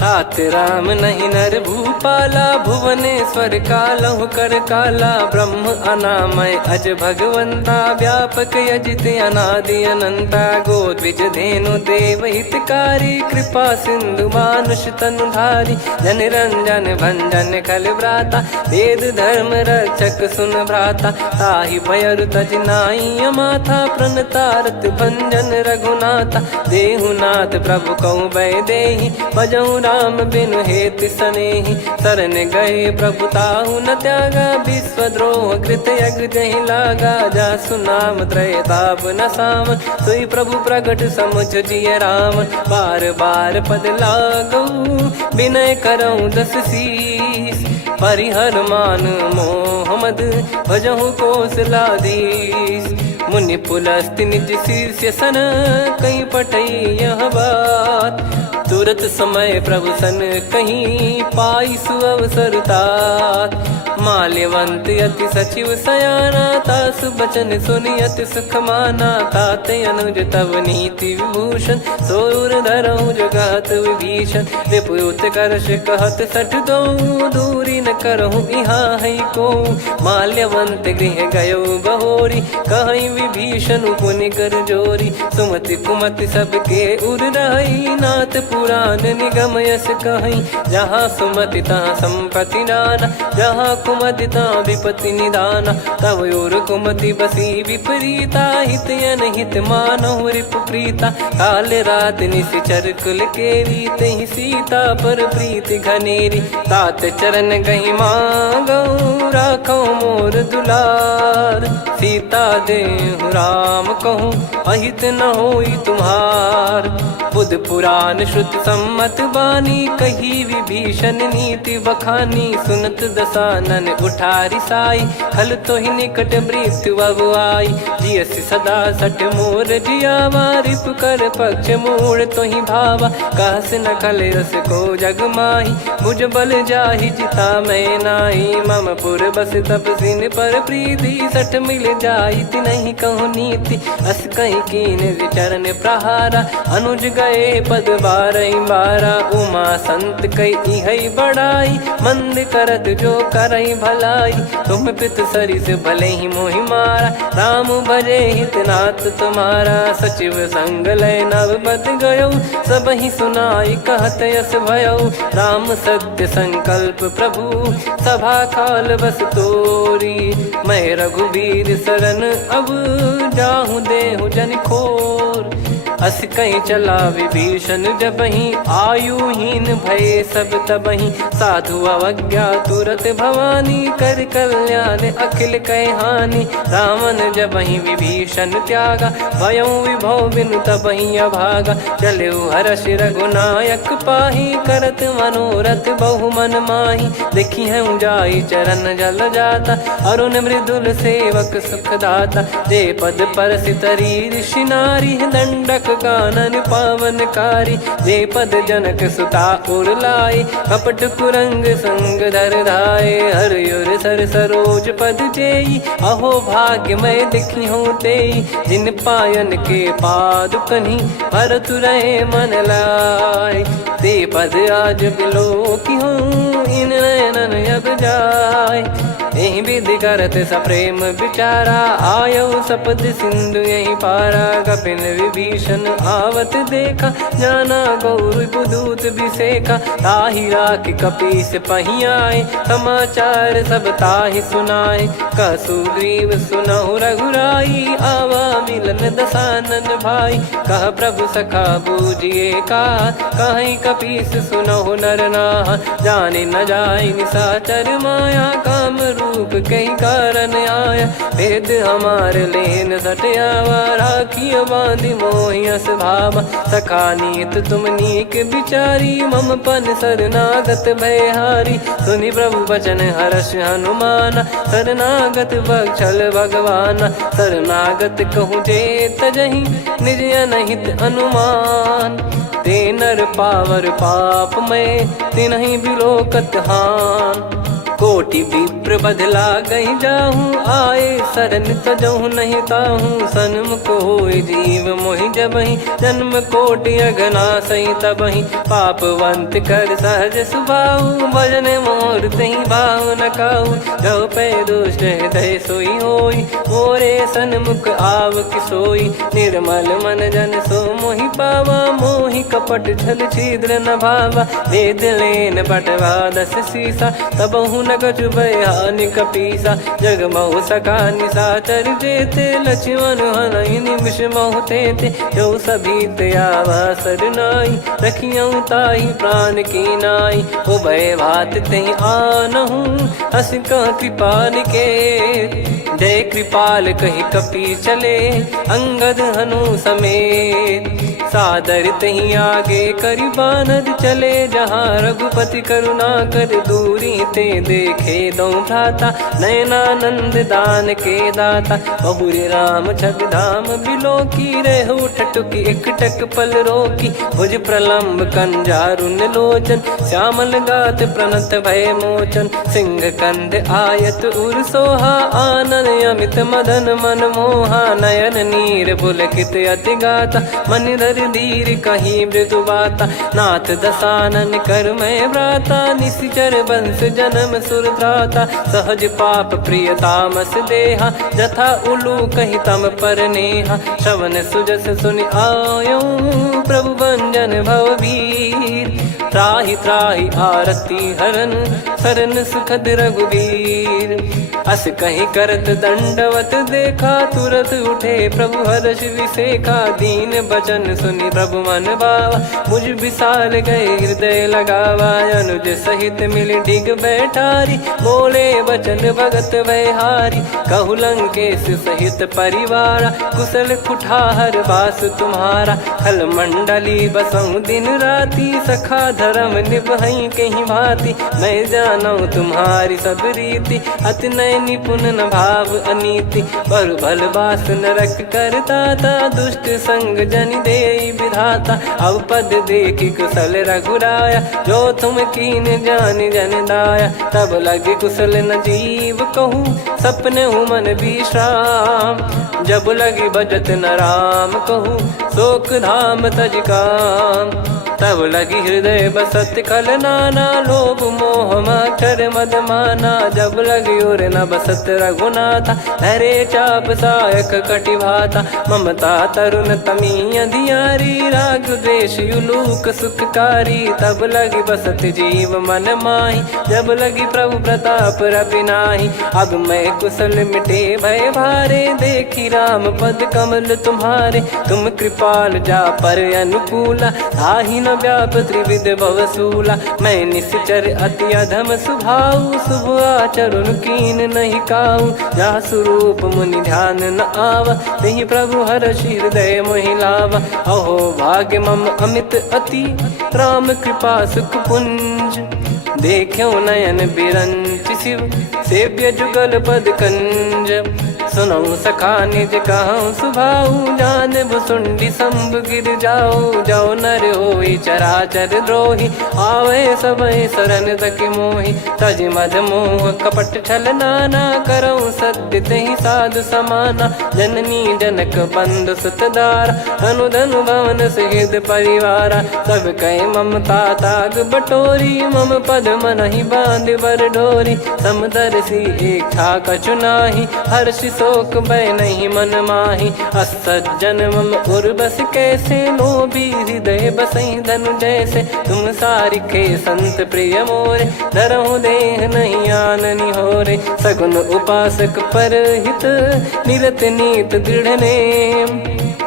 तात राम नहीं नर भूपाला भुवनेश्वर कालहु कर काला ब्रह्म अनामय अज भगवंता व्यापक यजित अनादि अनंता गोद्विज धेनु देव हितकारी कृपा सिंधु मानुष तनुधारी जन रंजन भंजन खल भ्राता वेद धर्म रक्षक सुन भ्राता ताहि भयर तज नाई माथा प्रणतारत भंजन रघुनाथा देहुनाथ प्रभु कहु भय देहि भजहु राम बिनु हेति सनेहि शरण गए प्रभु ताहु न त्यागा विश्वद्रोह कृत यज्ञ जहि लागा जासु नाम त्रय ताप न सावन सोई प्रभु प्रगट समुझ जिय राम बार बार पद लागऊ विनय करऊँ 10 शीस परिहर मान मोहम्मद भजहु कौशलाधीश मुनि पुलस्ति निज शीर्ष सन कहीं पटई यह बात तुरत समय प्रभु सन कहीं पाई सुअवसर तात माल्यवंत अति सचिव सयाना, तासु बचन सुनि अति सुख माना। ताते अनुज तव नीति विभूषण, सोर धरहु जगत विभीषण। रिपुत करश कहत सठ दो, दूरी न करहु इहाँ है को। माल्यवंत गृह गयो बहोरी, कहीं विभीषण पुनि कर जोरी। सुमति कुमति सबके उर रही, नाथ पुराण निगम यस कहीं। जहाँ सुमति तहाँ संपत्ति नाना, जहाँ कुमति तहाँ विपत्ति निदाना। तब और कुमति बसी विपरीता, हित अनहित मानहु रिपु प्रीता। काल रात निशिचर कुल केरी, तहि सीता पर प्रीति घनेरी। तात चरण गही मांगऊ, राखो मोर दुलार। सीता देहु राम कहूँ, अहित न होई तुम्हार। बुध पुराण श्रुति सम्मत बानी, कही विभीषण नीति बखानी। सुनत दसानन उठारी साई, खल तो ही निकट मृत्यु अब आई। जियसि सदा सठ मोर जियावा, रिप कर पक्ष मूड़ तो ही भावा। कहस न खलयस को जग माही, भुज बल जाहि जिता मैं नाई। मम पुर बस तब सिन पर प्रीति, सठ मिल जाई तिनहि कहूँ नीति। अस कहीं कीन विचरण प्रहारा, अनुज गए पद बारही बारा। उमा संत कई है बड़ाई, मंद करत जो करई भलाई। तुम पित सरिस भले ही मोहि मारा, राम भजे हितनाथ तुम्हारा। सचिव संग लय नव बत गयो, सब ही सुनाई कहत यस भयो। राम सत्य संकल्प प्रभु, सभा काल बस तोरी। मैं रघुबीर शरण अब, जाहु देहु जन खोर। अस कहीं चला विभीषण जबहि, आयुहीन भय सब तबहि। साधु अवज्ञा तुरत भवानी, कर कल्याण अखिल कह हानि। रावण जबहि विभीषण त्यागा, भयउ विभव बिनु तबहि अभागा। चलऊ हर्ष रघुनायक पाही, करत मनोरथ बहु मन माही। देखी हूँ जाई चरण जल जाता, अरुण मृदुल सेवक सुखदाता। जे पद पर सितरी ऋषि नारी, दंडक कानन पावनकारी। जे पद जनक सुता उर लाए, कपट कुरंग संग धर धाये। हरियुर सर सरोज पद जेई, अहो भाग्य मैं दिखी हूँ तेई। जिन पायन के पादुकनि, भरत रहे मन लाए। ते पद आज बिलो की हूँ, इन नयनन अब जाय। यही विधि करत सप्रेम विचारा, आयऊ सपद सिंधु यही पारा। कपिन विभीषण आवत देखा, जाना गौर बुदूत बिसेखा। ताहि राख कपीस पही आए, समाचार सब ताहि सुनाए। कह सुग्रीव सुनहु रघुराई, आवा मिलन दसानन भाई। कह प्रभु सखा बूझिए का, कहीं कपीस सुनहु नर नाहा। जाने न जाय निशाचर माया, काम रूप कई कारण आया। भेद हमार लेन सटयावा, राखिय बांधि मोहियस भावा। सखा नीत तुम नीक बिचारी, मम पन शरणागत भयहारी। सुनि प्रभु वचन हर्ष हनुमाना, शरणागत बक्षल भगवाना। शरणागत कहूँ जे तजहि, निज अनहित अनुमान। ते नर पावर पाप में, तिन्हि बिलोकत हान। कोटि विप्र बदला गई जाहूँ, आए शरण तजहु नहीं ताहूँ। सन्मुख होय जीव मोहि जबहि, जन्म कोटि अघना सही तबहि। पापवंत कर सहज सुभाऊ, भजन मोर तहि भाव न काऊ। जो पै दुष्ट हृदय सोई होई, मोरे सन्मुख आव किसोई। निर्मल मन जन सो मोहि पावा, मोहि कपट छल छिद्र न भावा। वेद लेन बटवा दस सीसा, तबहु न कछु भयानि कपीसा। जग महु सखा निशाचर जेते, लक्ष्मण हनहि निमिष महु तेते। जो सभी त्यावा सरनाई, रखियऊ ताहि प्राण की नाई। उभय भात तेहि आनहु, हस कह कृपाल के। जय कृपाल कहि कपी चले, अंगद हनु समेत। सादर तही आगे करी बानर चले जहाँ रघुपति करुणा कर दूरी ते देखे दो भ्राता नयनानंद दान के दाता बहुरे राम छग धाम बिलो की रेहु ठटुकी एकटक पल रोकी भुज प्रलंब कंजारुन लोचन श्यामल गात प्रणत भय मोचन सिंह कंध आयत उर सोहा आनन अमित मदन मन मोहा नयन नीर पुलकित अति गाता मन धर धीर कहीं मृदु बाता नाथ दसानन कर मैं व्राता निशिचर बंस जन्म सुर त्राता सहज पाप प्रिय तामस देहा जथा उलू कही तम पर नेहा श्रवण सुजस सुनि आयो प्रभु भंजन भववीर त्राहि त्राहि आरती हरन सरन सुखद रघुवीर अस कहीं करत दंडवत देखा तुरत उठे प्रभु हर्ष विसेखा दीन बचन सुनि प्रभु मन भावा मुझ विशाल गए हृदय लगावा अनुज सहित मिल डिग बैठारी बोले बचन भगत वैहारी कहु लंकेश सहित परिवारा कुशल कुठार बास तुम्हारा खल मंडली बसऊं दिन राती सखा धर्म निभई कहीं भांति मैं जानू तुम्हारी सब रीति अति नय निपुण न भाव अनीति पर भल बास नरक करता था दुष्ट संग जन दे विधाता अब पद देखी कुशल रघुराया जो तुम कीन जान जन दाया तब लगे कुशल न जीव कहूँ सपने मन विश्राम जब लगी भजत न राम कहूँ शोक धाम तज काम तब लगी हृदय बसत खल नाना लोभ मोह मच्छर मद माना जब लगी और न बसत रघुनाथा धरे चाप सायक कटि भाता ममता तरुण तमी अधियारी राग द्वेष युलूक सुखकारी तब लगी बसत जीव मन माही जब लगी प्रभु प्रताप रविनाही अब मैं कुशल मिटे भय भारे देखी राम पद कमल तुम्हारे तुम कृपाल जा पर अनुकूला ताहि न व्याप त्रिविध भवसूला मैं निश्चर अति अधम सुभाऊ शुभ आचरण कीन नहीं काऊ जा स्वरूप मुनि ध्यान न आवा नहीं प्रभु हर्ष हृदय मोहि लावा अहो भाग्य मम अमित अति राम कृपा सुख पुंज देखो नयन बिरंच शिव सेव्य जुगल पद कंज सुनऊ सखा निज कहूँ सुभाऊ जान भुसुंडी संभ गिर जाओ जाओ नर होई चराचर द्रोही आवे सबय शरण तक मोहि तज मद मोह कपट छल नाना करऊँ सत्य तहि साधु समाना जननी जनक बंधु सुतदारा धनु धनु भवन सहित परिवारा सब कहे ममता ताग बटोरी मम पद मनहि बांध बर डोरी समदर्शी इच्छा कछु नाही हर्षि शोक भय नहीं मन माही असज्जन मम उर बस कैसे लोभी हृदय बसई धनु जैसे तुम सारिखे संत प्रिय मोरे धरहु देह नहीं आननि होरे सगुन उपासक पर हित निरत नीत दृढ़ नेम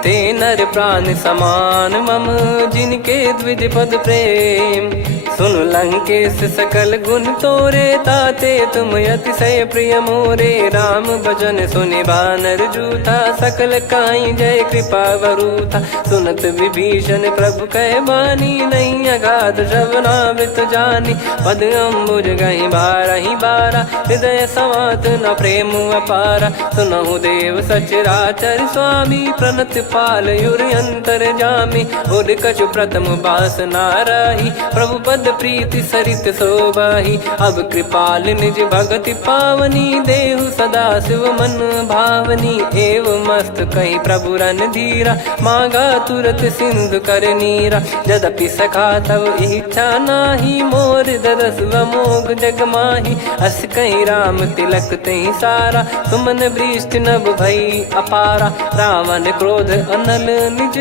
ते नर प्राण समान मम जिनके द्विज पद प्रेम सुन लंकेश सकल गुण तोरे ताते तुम अतिशय प्रिय मोरे राम भजन सुनि बानर जूथा सकल काई जय कृपा वरूथा सुनत विभीषण प्रभु कह बानी नहीं अगाध श्रवणामृत जानी पद अम्बुज गहि बारहि बारा हृदय समात न प्रेम अपारा सुनहु देव सचराचर स्वामी प्रणत पाल युर अंतर जामी उद कछु प्रथम बास नाराही प्रभु पद प्रीति सरित शोभाही अब कृपाल निज भगति पावनी देहु सदा शिव मन भावनी एव मस्त कही प्रभु रन धीरा मांगा तुरत सिंधु कर नीरा यद्यपि सखा तब इच्छा नाही मोर दरस मोग जग माही अस कहीं राम तिलक तही सारा सुमन वृष्ट नभ भई अपारा रावण क्रोध अनल निज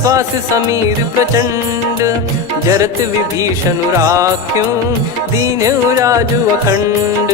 श्वास समीर प्रचंड जरत विभीषण राख्यों दीन राजु अखंड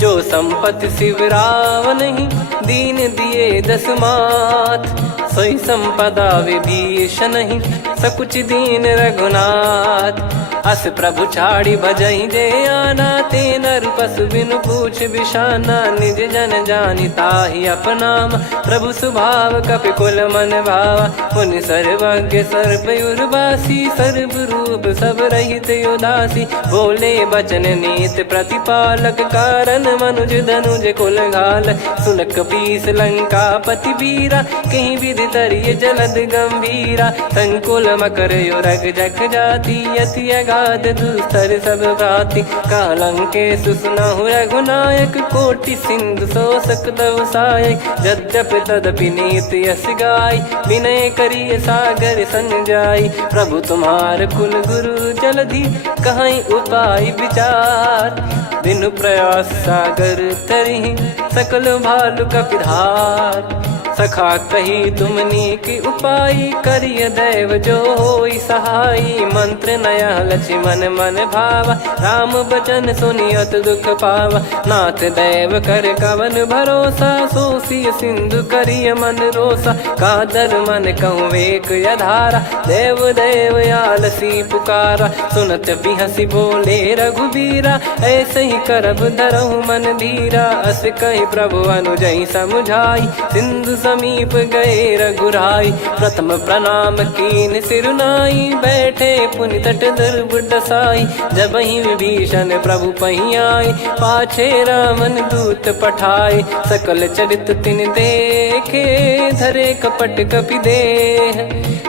जो संपत्ति शिव रावण ही दीन दिए दस मात सोई संपदा विभीषण ही सकुच दीन रघुनाथ अस प्रभु छाड़ी भजई जे आना, ते नर पशु बिनु पूछ बिशाना, निज जन जानि ताहि अपनाम, प्रभु स्वभाव कपि कुल मन भावा, मुनि सर्वज्ञ सर्प उर्वासी, सर्व रूप सब रहित उदासी, बोले बचन नीत प्रतिपालक, कारण मनुज धनुज कुल घाल, सुन कपीस लंका पति वीरा, कहीं विधि तरिय जलद गंभीरा, संकुल मकर युरग जख जाति, यति अगाध दुस्तर सब भ्राति, कालंके सुसुनहु रघुनायक, कोटि सिंधु शोषक तव सहायक, यद्यपि तदपि नीति यस गाय, विनय करिय सागर संजाई, प्रभु तुम्हार कुल गुरु जलधि, कहीं उपाय विचार, बिनु प्रयास सागर तरिहि, सकल भालु कपिधार, सखा कही तुमनी की उपाय, करिय दैव जो होई सहाई, मंत्र नया लक्ष्मण मन भावा, राम बचन सुनियत दुख पावा, नाथ दैव कर कवन भरोसा, सोसी सिंधु करिय मन रोसा, कादर मन कहूँ वेक यधारा, देव देव आलसी पुकारा, सुनत बिहसी बोले रघुबीरा, ऐसे ही करब धरहु मन धीरा, अस कही प्रभु अनुजई समुझाई, सिंधु समीप गए रघुराई, प्रथम प्रणाम कीन सिरुनाई, बैठे पुनि तट दर्भ डसाई, जब ही विभीषण प्रभु पहियाई, पाछे रामन दूत पठाए, सकल चरित तिन देखे, धरे कपट कपि देह,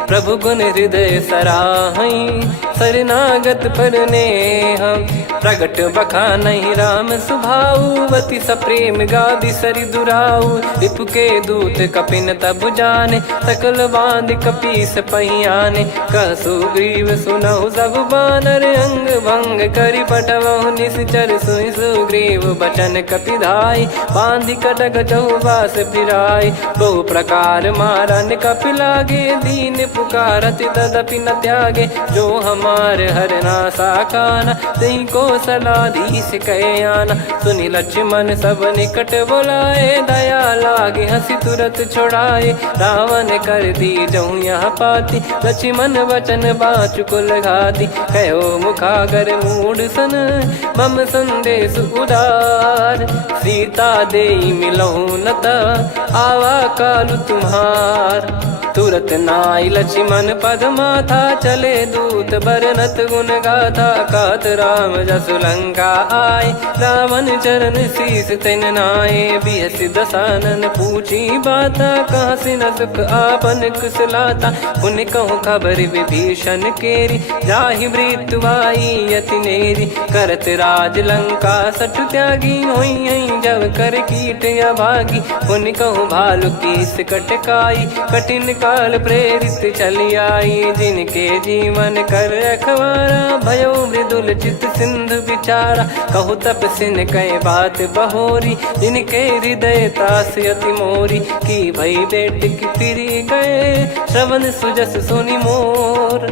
प्रभु गुण हृदय सराहई, शरणागत पर नेह, प्रगट बखानहि राम सुभाऊ, अति सप्रेम गादि सरि दुराऊ, रिपु के दूत कपिन तब जाने, सकल बांध कपीस पहियाने, कह सुग्रीव सुनहु सब बानर, अंग भंग करि पठवहु निश्चर, सुनि सुग्रीव बचन कपिधाई, बांधि कटक चौबास फिराई, बहु प्रकार मारन कपि लागे, दीन पुकारत तदपि न त्यागे, जो हमार हरना साकाना, तही को सलाधीश कहे आना, सुनि लक्ष्मण सब निकट बोलाए, दया लागे हंसी तुरत छोड़ाए, रावण कर दी जऊँ यहाँ पाती, लक्ष्मण वचन बाचु कुल घाती, कहो मुखागर मूढ़ सन, मम संदेश उदार, सीता देई मिलहु नता, आवा कालु तुम्हार, तुरत नाई लक्ष्मण पद माथा, चले दूत बरनत गुण गाथा, कात राम जसु लंका आए, रावण चरण शीस तिन नाये, बिहस दसानन पूछी बाता, कहाँ से न सुख आपन कुशलाता, पुन कहूँ खबर विभीषण केरी, जाहि मृत्यु आई यति नेरी, करत राज लंका सठ त्यागी, होई जब कर कीट अभागी, पुन कहूँ भालु कीस कटकाई, कठिन काल प्रेरित चली आई, जिनके जीवन कर रखवारा, भयो मृदुल चित सिंधु विचारा, कहु तपसिन कई बात बहोरी, जिनके हृदय तास यति मोरी, की भई बेट की फिरी गए, श्रवण सुजस सुनि मोर,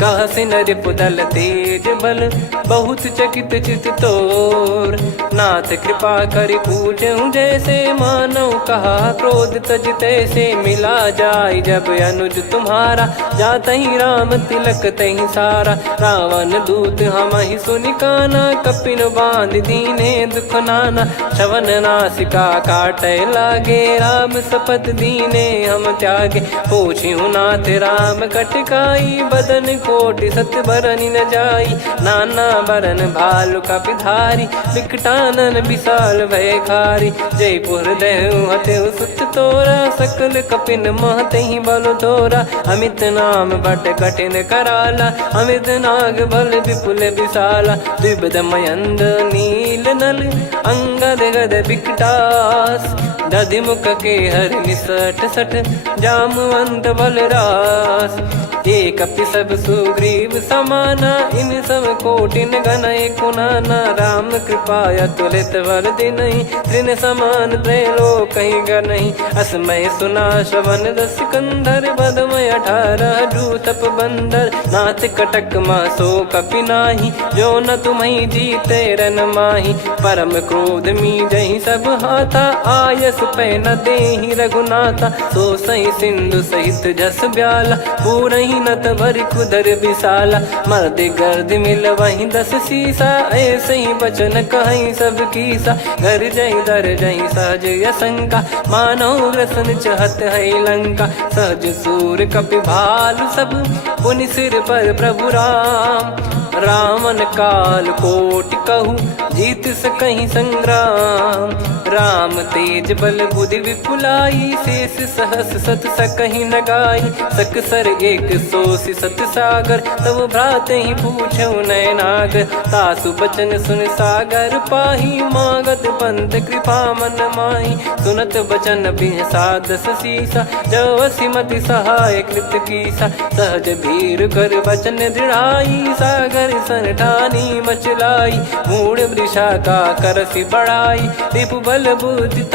कह सिन रिपुदल तेज बल, बहुत चकित चित तोर, नाथ कृपा करि पूजहु जैसे, मानव कहा क्रोध तज तैसे, मिला जाय जब अनुज तुम्हारा, जातहि राम तिलक तहि सारा, रावण दूत हमहि सुनि काना, कपिन बांध दीने दुख नाना, श्रवण नासिका काटै लागे, राम शपथ दीने हम त्यागे, पूछिहु नाथ राम कटकाई, बदन कोटि सत बरनि न जाई, नाना बरन भालु कपिधारी, विकटानन विशाल भयखारी, जयपुर देहु हतेहु सुत तोरा, सकल कपिन महतहि बल तोरा, अमित नाम बट कठिन कराला, अमित नाग बल विपुल विशाला, द्विविध मयंद नील नल, अंगद गद विकटास, दधिमुख के हर निसठ सठ, जामवंत बलरास, एक कपि सब सुग्रीव समाना, इन सब कोटिन गणय कुनाना, राम कृपा अतुलित वर दिनहि, तृण समान त्रैलोक कहीं गनहि, असमय सुना श्रवण दस कंधर, बदमय 18 जूतप बंदर, नाथ कटक मासो कपि नाही, जो न तुम्हि जीते रन माही, परम क्रोध मी जहि सब हाथा, आयस पे न देहि रघुनाथा, तो सही सिंधु सहित जस ब्याला, पूरही नत भरि कुदर विशाला, मर्द गर्द मिल वही 10 सीसा, ऐसे ही बचन कहीं सब कीसा, घर जय दर जय सहज यसंका, मानव रसन चहत है लंका, सहज सूर कपि भालु सब, पुनि सिर पर प्रभु राम, रावण काल कोटि कहूँ जीत सकहीं संग्राम, राम तेज बल बुद्धि विपुलाई, शेष सहस सत सकहीं न गाई, सकसर एक सोसी सत सागर, तब भ्रात ही पूछो नयनागर, तासु बचन सुन सागर पाही, मागत पंथ कृपा मन माही, सुनत बचन बिहसा 10 सीसा, जो सिमति सहाय कृत कीसा, सहज भीर कर बचन दृढ़ाई, सागर सन ठानी मचलाई, मूड वृषा का करसी बढ़ाई, रिपु बल बुद्धि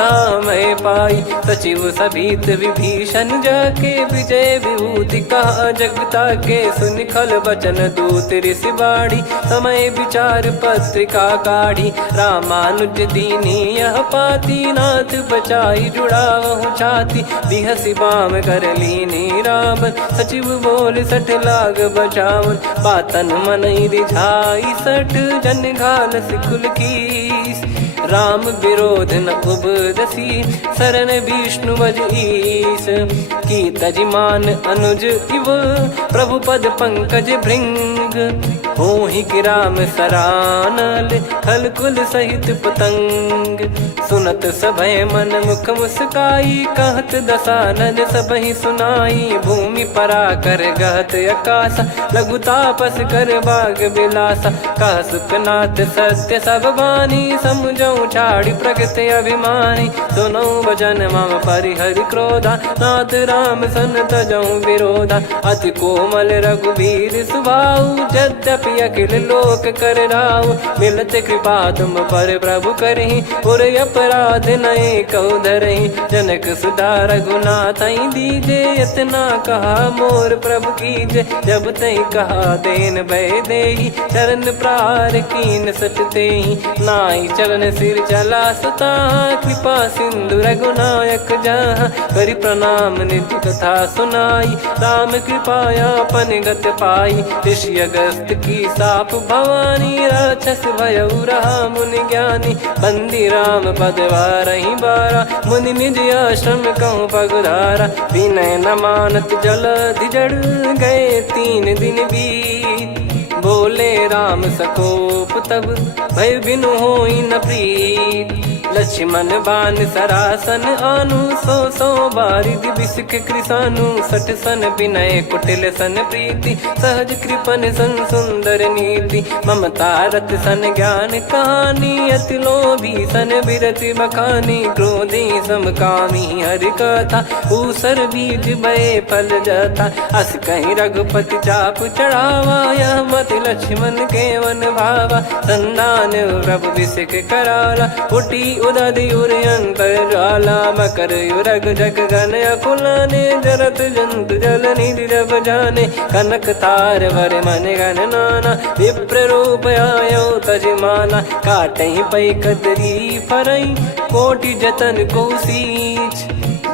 मैं पाई, सचिव सभीत विभीषण जाके, विजय विभूति कहा जगता के, सुन खल बचन दूत ऋषि बाड़ी, समय विचार पत्रिका काढ़ी, रामानुज दीनी यह पाती, नाथ बचाई जुड़ावहु छाती, बिहसी बाम कर लीनी राम, सचिव बोल 60 लाग बचावन, बातन मन रिझाई 60 जन घाल सिकुल कीस, राम विरोध न उपदसी, शरण विष्णु बज ईस, की तजिमान अनुज इव, प्रभु पद पंकज भृंग, होहि कि राम सरानल, खल कुल सहित पतंग, सुनत सभय मन मुख मुस्काई, कहत दसानन सबहि सुनाई, भूमि परा कर गहत आकाशा, लघु तापस कर बाग बिलासा, कह सुखनाथ सत्य सब बानी, समझौ छाड़ी प्रगति अभिमानी, सुनो भजन मम परिहरि क्रोधा, नाथ राम सन तजौ विरोधा, अति कोमल रघुवीर सुभाऊ, यद्यपि अखिल लोक कर राऊ, मिलत कृपा तुम पर प्रभु करहि, पुर अपराध नए कौ धरहि, जनक सुधा रघुनाथ दीजे, इतना कहा मोर प्रभु कीजे, जब तई कहा देन भय देहि, चरण प्रार कीन सटते, नाई चरण सिर चला सता, कृपा सिंधु रघुनायक जहाँ, करि प्रणाम नित्य कथा सुनाई, राम कृपाया अपन गत पाई, ऋषि अगस्त की साप भवानी, राक्षस भयउ रहा मुनि ज्ञानी, बंदी राम पदवारहि बारा, मुनि निज आश्रम कहूँ पगुधारा, विनय न मानत जलधि जड़ गए 3 दिन बीत, बोले राम सकोप तब भय बिनु होई न प्रीत, लक्ष्मण बान सरासन आनु, 100 बारिधि बिसक कृसानु, 60 सन विनय कुटिल सन प्रीति, सहज कृपन सन सुंदर नीति, ममता रत सन ज्ञान कहानी, अति लोभी सन बिरति बखानी, क्रोधी समकामी हरि कथा, ऊसर बीज भय फल जथा, अस कहीं रघुपति चाप चढ़ावा, यह मत लक्ष्मण के वन भावा, संदान प्रभु बिसक कराला, उठी उदधि उर अंतर ज्वाला, मकर युरग जग गन अकुलाने, जरत जंतु जल निधि जब जाने, कनक तार वर मन गण नाना, विप्र रूप आयो तजमाना, काटहि पै कदरी फरई, कोटि जतन को सींच,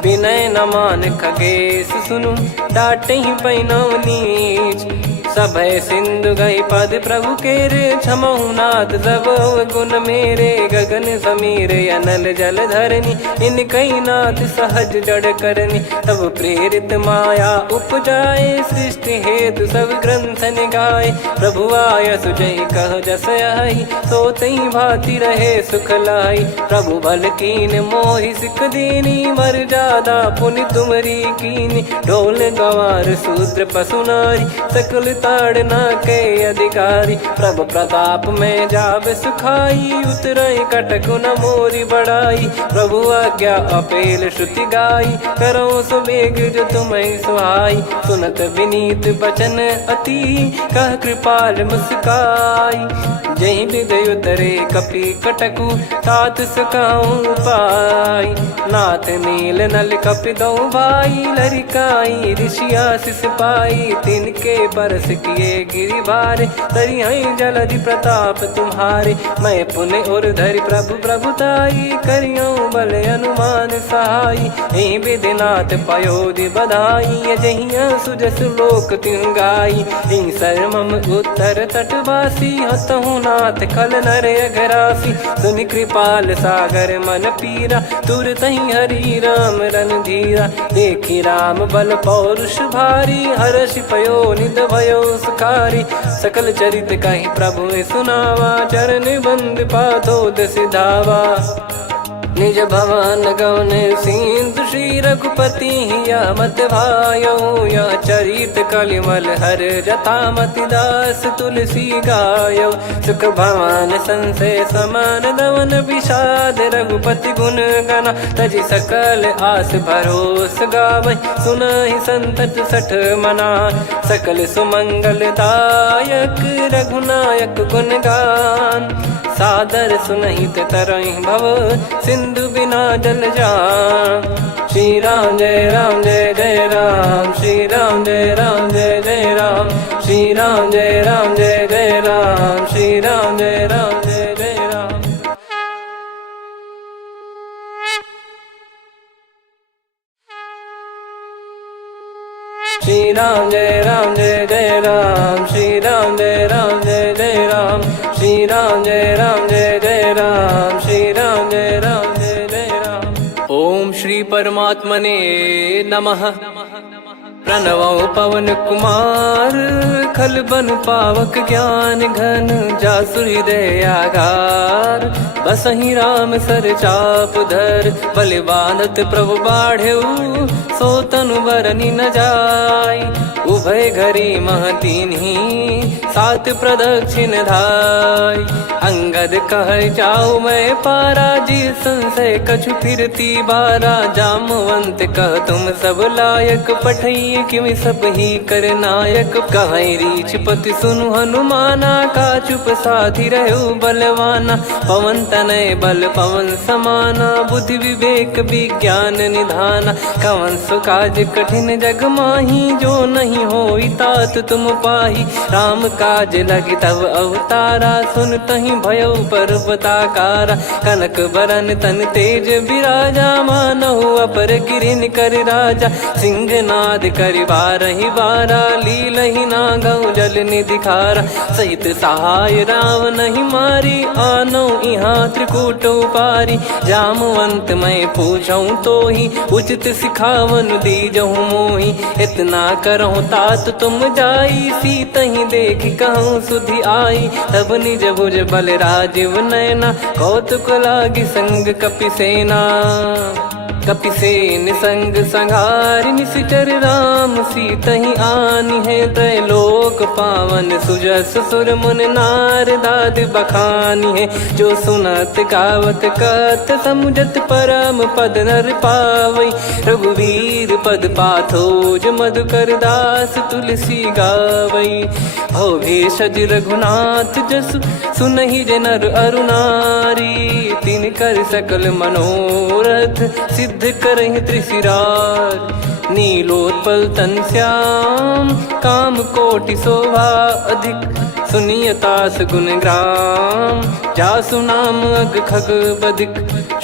विनय न मान खगेश सुनु, डांटहि पै नव नीच, सभय सिंधु गई पद प्रभु केरे, क्षमहु नाथ सब गुण मेरे, गगन समीर अनल जल धरनी, इनकई नाथ सहज जड़ करनी, तब प्रेरित माया उपजाए, सृष्टि हेतु सब ग्रंथ निगाए, प्रभु आय सुजय कह जस आई, सोतई भांति रहे सुख लाई, प्रभु बल कीन मोहि सिख दीनी, मर जादा पुनि तुमरी कीनी, ढोल गवार शूद्र पशु नारी, सकल ताड़ना के अधिकारी, प्रभु प्रताप में जाब सुखाई, उतरई कटक न मोरी बढ़ाई, प्रभु आज्ञा अपेल श्रुति गाई, करो सुबेग जो तुम्हें सुहाई, सुनत विनीत बचन अति, कह कृपाल मुस्काई, जही विदय उतरे कपि कटकु, तात सकाऊं पाई, नाथ नील नल कपि दो भाई, लरिकाई ऋषि आशीष पाई, तिनके पर किए गिरिबारे, तरियई जलधि प्रताप तुम्हारे। मैं पुण्य और धरि प्रभु प्रभुताई, करियऊँ बल अनुमान सहाई। यही विधिनाथ पयोधि बधाई, जहिया सुजस लोक तिहुँ गाई। यही सरमम उत्तर तटवासी, हतहु नाथ खल नर अघरासी। सुनि कृपाल सागर मन पीरा, तुरतहि हरि राम रणधीरा। देखि राम बल पौरुष भारी, हर्षि पयो निध भयो सुखारी। सकल चरित कहि प्रभु सुनावा, चरण बंद पाथोद सिधावा। निज भवन गवन सिंधु श्री रघुपति, यह मत भायो यह चरित कलिमल हर जथा मति दास तुलसी गायो। सुख भवन संशय समान दवन, विषाद रघुपति गुण गना। तजि सकल आस भरोस गावै, सुनहि संतत सठ मना। सकल सुमंगल दायक रघुनायक गुण गान, सादर सुनहित तरहि भव सिंधु बिना जल जान। श्री राम जय राम जय जय राम, श्री राम जय राम जय जय राम, श्री राम जय राम जय जय राम, श्री राम जय राम जय जय राम। श्री राम जय राम जय जय राम, श्री राम जय राम जय जय राम, श्री राम जय राम जय जय राम, श्री राम जय राम जय जय राम। ओम श्री परमात्मने नमः। प्रणवो पवन कुमार, खल बन पावक ज्ञान घन। जासु हृदय आगार, बसहि राम सर चाप धर। बलि बांधत प्रभु बाढ़ऊ, सो तनु बरनि न जाय। उभय घरी महतीन्ही, सात प्रदक्षिण धाय। अंगद कह जाऊ मैं पारा, जी संशय कछु फिरती बारा। जामवंत कह तुम सब लायक, पठई किमि सब ही कर नायक। कहीं रीछ पति सुनु हनुमाना, का चुप साधि रहु बलवाना। पवन तनय बल पवन समाना, बुद्धि विवेक विज्ञान निधाना। कवन सो काज कठिन जग माही, जो नहीं होई तात तुम पाही। राम काज लगी तब अवतारा, सुन तहि भयो पर्वताकारा। कनक बरन तन तेज विराजा, मानहु अपर गिरिन कर राजा। सिंहनाद करि बारहि बारा, लीलहि नागौ जल निधि खारा। सहित सहाय राम नहीं मारी, आनो इहाँ त्रिकूट उपारी। जामवंत मैं पूछऊँ तोहि, उचित सिखावन दीजहु मोहि। इतना करहु तात तुम जाई, सीतहि देखि कहूँ सुधि आई। तब निज भुज बल राजीव नयना, कौतुक लागी संग कपिसेना। कपिसेन संग संघारि निशिचर राम, सीतहि आनि है त्रैलोक पावन। सुजस सुर मुन नार दाद बखानी है, जो सुनत गावत कथ समुझत परम पद नर पावै। रघुवीर पद पाथोज मधुकर दास, तुलसी गावै। भव भेषज रघुनाथ जसु, सुनहि जे नर अरु नारी। तिन कर सकल मनोरथ, सिद्ध करहि त्रिशिरार। नीलोत्पल तन श्याम, काम कोटि शोभा अधिक। सुनियतास गुण ग्राम, जासु नाम अग खग बदिक।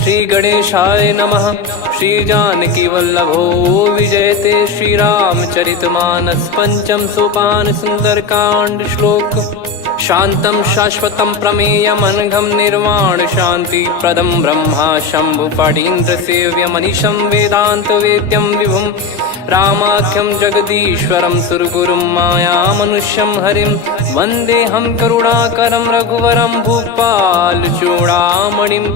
श्री गणेशाय नमः। श्री जानकी वल्लभो विजयते, श्री रामचरितमानस। पंचम सोपान सुंदरकांड श्लोक। शांतं शाश्वतं प्रमेयमनघं निर्वाण शांति प्रदं ब्रह्मा शंभु फणीन्द्र सेव्यमनिशं वेदांत वेद्यं विभुं। रामाख्यं जगदीश्वरं सुरगुरुं मायामनुष्यं हरिं। वन्देऽहं करुणाकरं रघुवरं भूपाल चूडामणिं।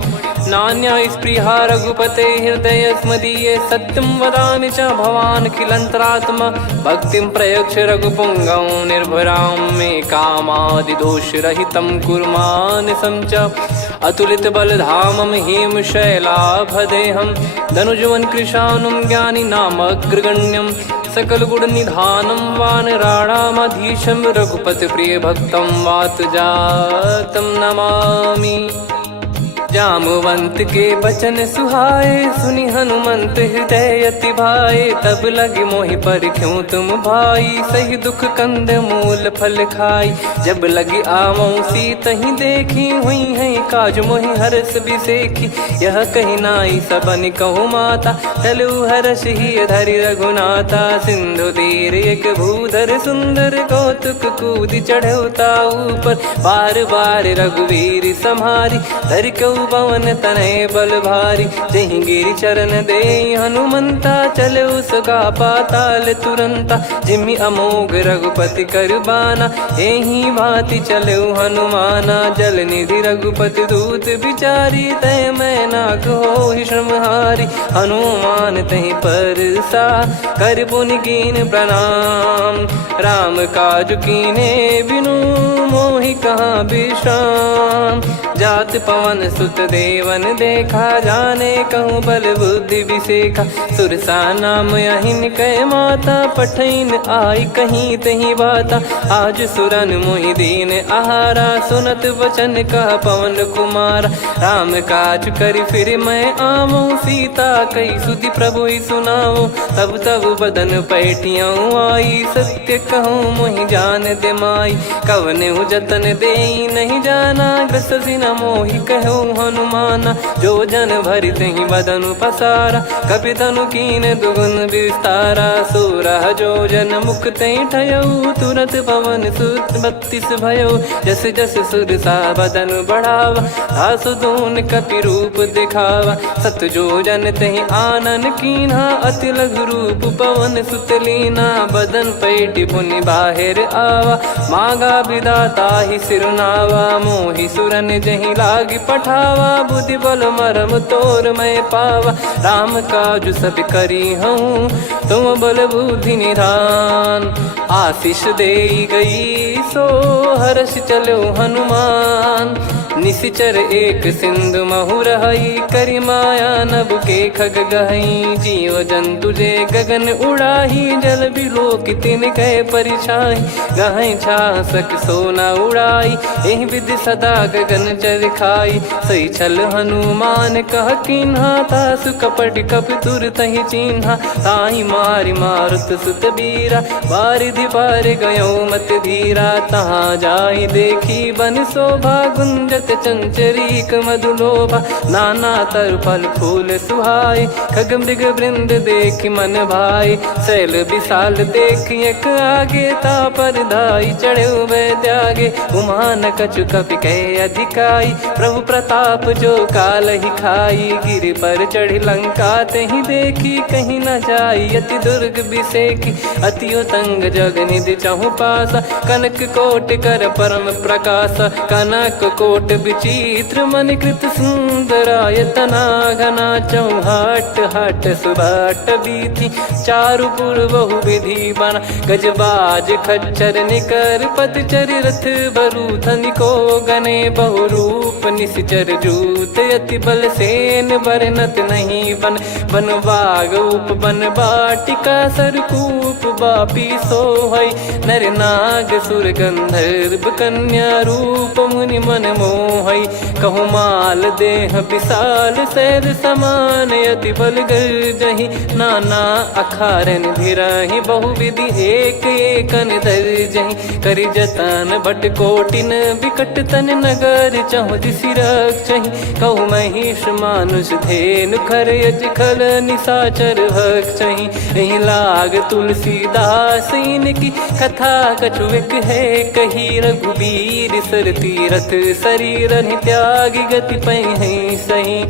नान्या स्पृहा रघुपते हृदय स्मदीये, सत्यं वदामि च भवान् खिलन्तरात्मा। भक्तिं प्रयच्छ रघुपुङ्गं निर्भरां मे कामादिदोषरहितं कुर्मानसं च। अतुलित बलधामं हेमशैलाभदेहं, धनुजवन कृशानुं ज्ञानी नामग्रगण्यं। सकल गुण निधानं वानराणामधीशं, रघुपति प्रिय भक्तं वात जातं नमामि। जामवंत के बचन सुहाए, सुनि हनुमंत हृदय अति भाए। तब लगे मोहि पर क्यों तुम भाई, सही दुख कंद मूल फल खाई। जब लगी आवऊं सीतहि देखी, हुई है काज मोहि हरस बिसेखी। यह कही नाई सबन कहु माता, चलु हरष ही धरि रघुनाथा। सिंधु तीर एक भूधर सुंदर, कौतुक कूद चढ़ौता ऊपर। बार बार रघुवीर सम्हारी, धरि कऊ पवन तनय बल भारी। जहि गिरि चरण दे हनुमंता, चले उसका पाताल तुरंता। जिमि अमोघ रघुपति कर बाना, एहि भांति चले हनुमाना। जल निधि रघुपति दूत बिचारी, तय मैं नाक होहि श्रमहारी। हनुमान तहि परसा, कर पुनि कीन प्रणाम। राम काज कीने बिनु, मोहि कहाँ विश्राम। जात पवन सुत देवन देखा, जाने कहूँ बल बुद्धि विसेखा। सुरसा नाम अहिन कै माता, पठैन आई कहीं तहीं बाता। आज सुरन मोहि दीन आहारा, सुनत वचन कह पवन कुमारा। राम काज करि फिर मैं आवऊं, सीता कई सुधि प्रभु ही सुनाओ। तब तब बदन पैठियाँ आई, सत्य कहूँ मोहि जान दे माई। कवने जतन दे नहीं जाना, ग्रसि न मोहि कहूँ हनुमाना। जो जन भरि तहि बदन पसारा, कपि तनु कीन दुगुन विस्तारा। 16 जो जन मुख तहि ठयऊ, तुरत पवन सुत 32 भयऊ। जस जस सुरसा बदन बढ़ावा, आसु दून कपि रूप दिखावा। 7 जो जन तहि आनन कीन्हा, अति लघु रूप पवन सुत लीना। बदन पैठि पुनि बाहिर आवा, मांगा विधाता ही सिरुनावा। मोहि सुरन जहि लागी पठावा, बुद्धि बल मरम तोर मैं पावा। राम काज सब करी हूँ, तुम बल बुद्धि निधान। आशीष दे गई सो, हर्ष चलो हनुमान। निशिचर एक सिंधु महु रहई, करि माया नभ के खग गहई। जीव जंतु जे गगन उड़ाही, जल बिलो की तिन कह परिछाई। गहई छासक सोना उड़ाई, एहि विधि सदा गगन चर खाई। सही छल हनुमान कह कीन्हा, तासु कपट कपि तुर तहि चिन्हा। ताहि मारि मारुत सुत बीरा, बारिधि पार गयो मत धीरा। तहाँ जाई देखी बन शोभा, गुंजत चंचरीक मधुलोभा। नाना तरु फल फूल सुहाई, खग मृग वृंद देख मन भाई। शैल विशाल देख एक आगे, तापर धाई चढ़े वै त्यागे। उमान कछु कपि कह अधिकाई, प्रभु प्रताप जो काल ही खाई। गिरि पर चढ़ी लंका तहि देखी, कहीं न जाई अति दुर्ग बिसेखी। अति उतंग जग निधि चहु पासा, कनक कोट कर परम प्रकाश। कनक कोट विचित्र मन कृत सुंदरायतना। घना चौहाट हाट सुबाट बीथी, चारु पुर बहु विधि बना। गजबाज खच्चर निकर पतचर, रथ बरु धनिको गने। बहु रूप निश्चर जूत, अति बल सेन बरनत नहीं बन। बन बाग उप बन बाटिका, सरकूप बापी सोहई। नर नाग सुर गंधर्व कन्या, रूप मुनि मन मोहई। कहु माल देह विशाल, शैल समान अति बल गर्जहि। नाना अखारन भिरहि, बहु विधि एक एकन दर्जहि। करि जतन भट कोटिन, विकट तन नगर चहु दिसि रक्षहि। कहु महिष मानुष धेनु, खर यज खल निशाचर भक्षहि। एहि लाग तुलसीदास इनकी, कथा कछु एक है कही। रघुबीर सर तीरथ शरीर त्यागी, गति पै सही।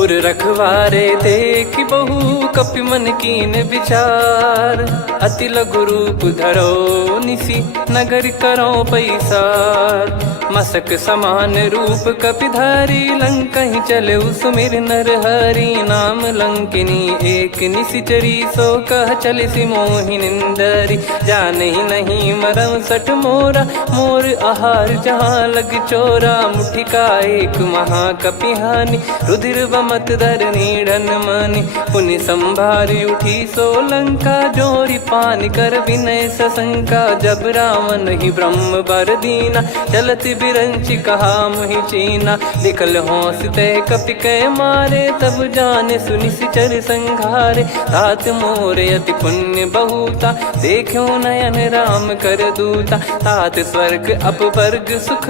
उर रखवारे देखि बहु, कपि मन कीन विचार। अति लघु रूप धरो निसी, नगर करो पैसार। मसक समान रूप कपिधारी, लंकहि चले सुमिर नर हरि। नाम लंकिनी एक निशिचरी, सो कह चलिसि मोहि निंदरी। जानहि नहीं मरम सठ मोरा, मोर आहार जहाँ लग चोरा। मुठिका एक महाकपिहानि, रुधिर कमत धरनी ढन मानी। पुनि संभारी उठी सोलंका, जोरी पान कर विनय सशंका। जब रावण ही ब्रह्म बर दीना, चलत बिरंच कहा मुहि चीना। लिखल होंस तय कपि कै मारे, तब जाने सुनि सिचर संघारे। तात मोर अति पुण्य बहुता, देखो नयन राम कर दूता। तात स्वर्ग अपवर्ग सुख,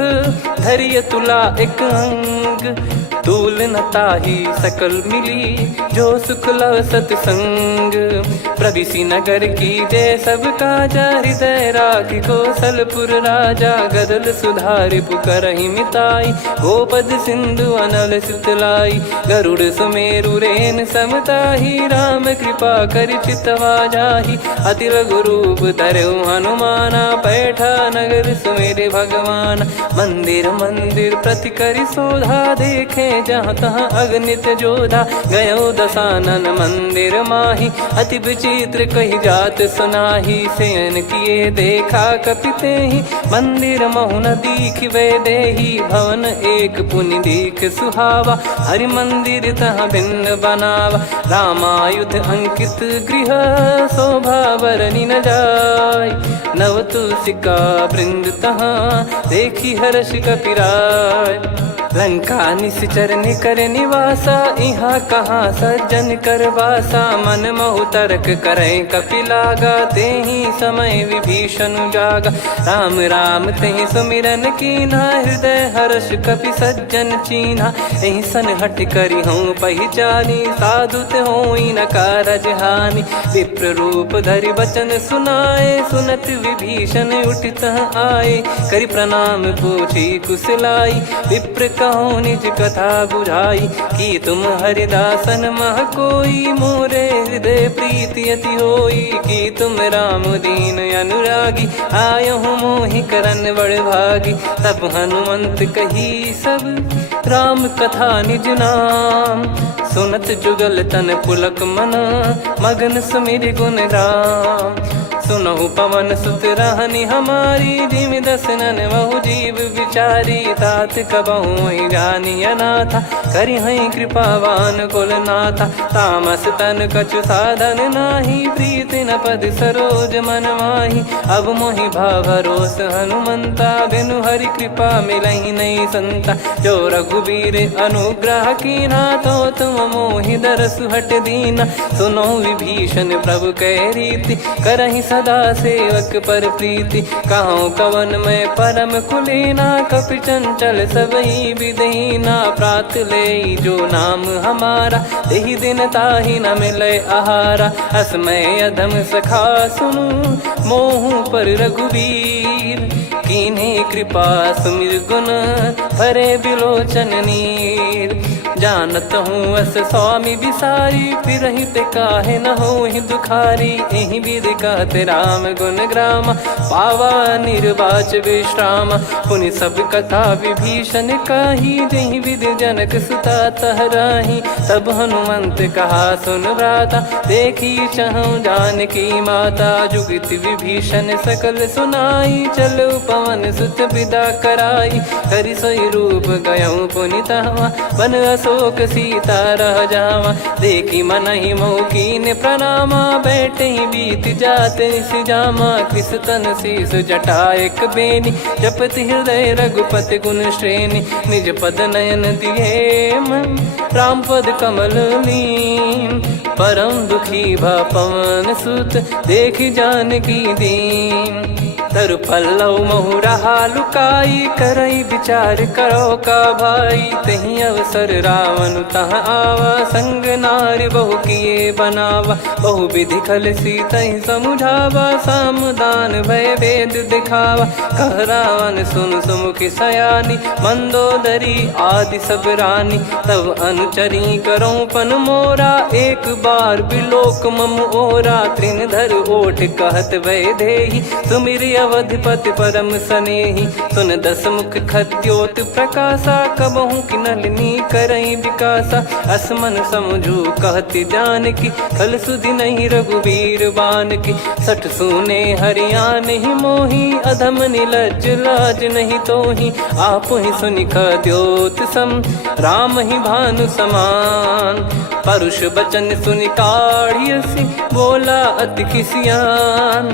धैर्य तुला एक अंग। तूल न ताहि सकल मिली, जो सुख लव सतसंग। प्रविशि नगर की जय सब काजा, हृदय राखि कौशलपुर राजा। गदल सुधारि पुकारहि मिताई, गोपद सिंधु अनल सितलाई। गरुड़ सुमेरु रेन समताहि, राम कृपा करि चितवा जाहि। अति लघु रूप धरऊ हनुमाना, बैठा नगर सुमेरे भगवान। मंदिर मंदिर प्रति करि शोधा, देखे जहाँ तहाँ अगणित जोधा। गयो दशानन मंदिर माही, अति विचित्र कही जात सुनाही। शयन किए देखा कपिते ही, मंदिर महु न दीख वे देही। भवन एक पुनि दीख सुहावा, हरि मंदिर तहाँ भिन्न बनावा। रामायुध अंकित गृह, शोभा बरनी न जाय। नव तुलसिका वृंद तहाँ, देखी हर्ष कपिराय। लंका निश्चर निकर निवासा, यहाँ कहाँ सज्जन कर वासा। मन महु तर्क करे कपिलागा, तेहि समय विभीषण जागा। राम राम तेहि सुमिरन कीन्हा, हृदय हर्ष कपि सज्जन चीन्हा। एहि सन हट करि हूँ पहिचानी, साधु होई न कारज हानि। विप्र रूप धरि बचन सुनाए, सुनत विभीषण उठित आए। करि प्रणाम पूछी कुशलाई, विप्र कहो निज कथा बुझाई। कि तुम हरिदासन मह कोई, मोरे हृदय प्रीति अति होई। कि तुम राम दीन अनुरागी, आयो हूँ मोहि करन बड़ भागी। तब हनुमंत कही सब, राम कथा निज नाम। सुनत जुगल तन पुलक मन, मगन सुमिर गुण राम। सुनहु पवन सुत रहनी हमारी, जिमि दसनन महु जीव विचारी। तात कबहु ही जानी अनाथा, करि हई कृपावान कुल नाथा। तामस तन कछु साधन नाही, प्रीति न पद सरोज मन माही। अब मोहि भावरोस हनुमंता, बिनु हरि कृपा मिलहि नहीं संता। जो रघुबीर अनुग्रह कीन्हा, तो तुम मोहि दरसु हट दीना। सुनो विभीषण प्रभु कह रीति, करहि सदा सेवक पर प्रीति। कहूँ कवन में परम कुलीना, कपि चंचल सबई विदहीना। प्रात ले जो नाम हमारा, तेहि दिन ताहि न मिले आहारा। असमय अधम सखा सुनु, मोहु पर रघुवीर। कीन्हे कृपा सुमिर गुण, भरे बिलोचन नीर। जानत हूँ अस स्वामी बिसारी, फिरहि ते काहे न होहि दुखारी। एहि विधि कहते राम गुण ग्राम, पावा निर्वाच विश्राम। पुनि सब कथा विभीषण काही, जेहि विधि जनक सुता तहराही। तब हनुमंत कहा सुन भ्राता, देखी चहु जानकी माता। जुगति विभीषण सकल सुनाई, चलो पवन सुत विदा कराई। हरि सोई रूप गयऊँ पुनि तहवा, बन अशोक सीता रह जावा। देखी मनहि मोह कीन्ह प्रणामा, बैठे ही बीत जात निस जामा। कृस तन शीस जटा एक बेनी, जपति हृदय रघुपति गुण श्रेणी। निज पद नयन दिए मन, राम पद कमल लीन। परम दुखी भा पवन सुत, देखि जानकी दीन। तरु पल्लव महु रहा लुकाई, करई विचार करो का भाई। तही अवसर रावण तह आवा, संग नारी बहु किए बनावा। बहु विधि खल सीतहि समुझावा, सामदान भय वेद दिखावा। कह रावण सुन सुमुखि सयानी, मंदोदरी आदि सब रानी। तब अनुचरी करो पन मोरा, एक बार बिलोक मम ओरा। तृण धर ओठ कहत भय देहि, सुमिर अवधिपति परम स्नेही। सुन दस मुख खद्योत प्रकाशा, कबहू की नलिनी करई विकासा। असमन समझू कहती जान की, खल सुधि नहीं रघुवीर बान की। सठ सुने हरियाण ही मोही, अधम निलज लाज नहीं तोही। आप ही सुनि खद्योत सम, राम ही भानु समान। परुष बचन सुनि काढ़ियसि, बोला अति किसियान।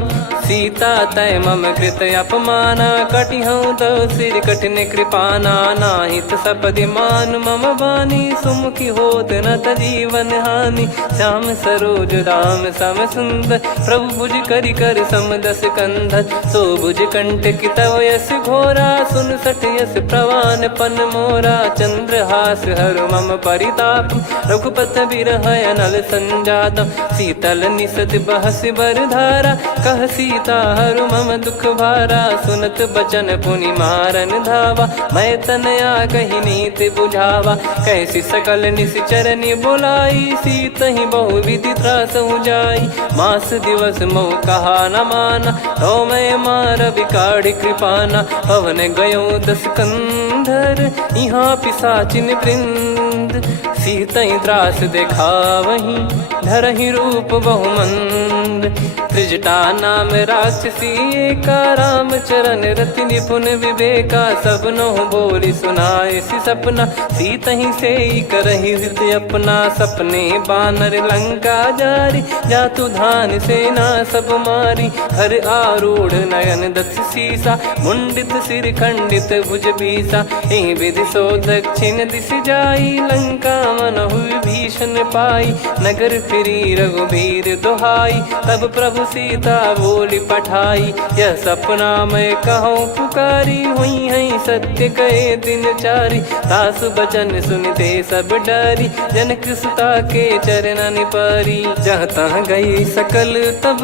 सीता तय मम कृत अपमाना, कटिहऊँ तो सिर कठिन कृपाना। नाहित सपदि मान मम बानी, सुमुखी होत न त जीवन हानि। श्याम सरोज राम सम सुंदर, प्रभु भुज करि कर सम दस कंधर। सो भुज कंठ की तव यस घोरा, सुन सठ यस प्रवान पन मोरा। चंद्रहास हर मम परिताप, रघुपत बिरह अनल संजात। शीतल निसत बहस बर धारा, कह सीता हर मम दुख भारा। सुनत बचन पुनि मारन धावा, मैं तनया कही नीति बुझावा। कैसी सकल निश्चर बुलाई, सीत ही बहु विधि त्रास जाई। मास दिवस मोह कहा न माना, तो मैं मार बिकाढ़ कृपाना। पवन गयो दस कंधर, यहाँ पिशाचिन वृंद। सीतई त्रास देखा वहीं, धरहि रूप बहुमंद। त्रिजटा नाम राक्षसी एका, राम चरण रति निपुण विवेका। सबनो बोली सुनाए सि सपना, सीतहि से करहि हृदय अपना। सपने बानर लंका जारी, जातु धान सेना सब मारी। हर आरूढ़ नयन दस सीसा, मुंडित सिर खंडित भुज बीसा। एहि विधि सो दक्षिण दिश जाई, लंका मनहु भीषण पाई। नगर फिरी रघुबीर दुहाई, तब प्रभु सीता बोली पठाई। यह सपना मैं कहूँ पुकारी, हुई है सत्य कहे दिन चारी। सासु बचन सुनते सब डरी, जनक सुता के चरण पारी। जहाँ तहाँ गई सकल तब,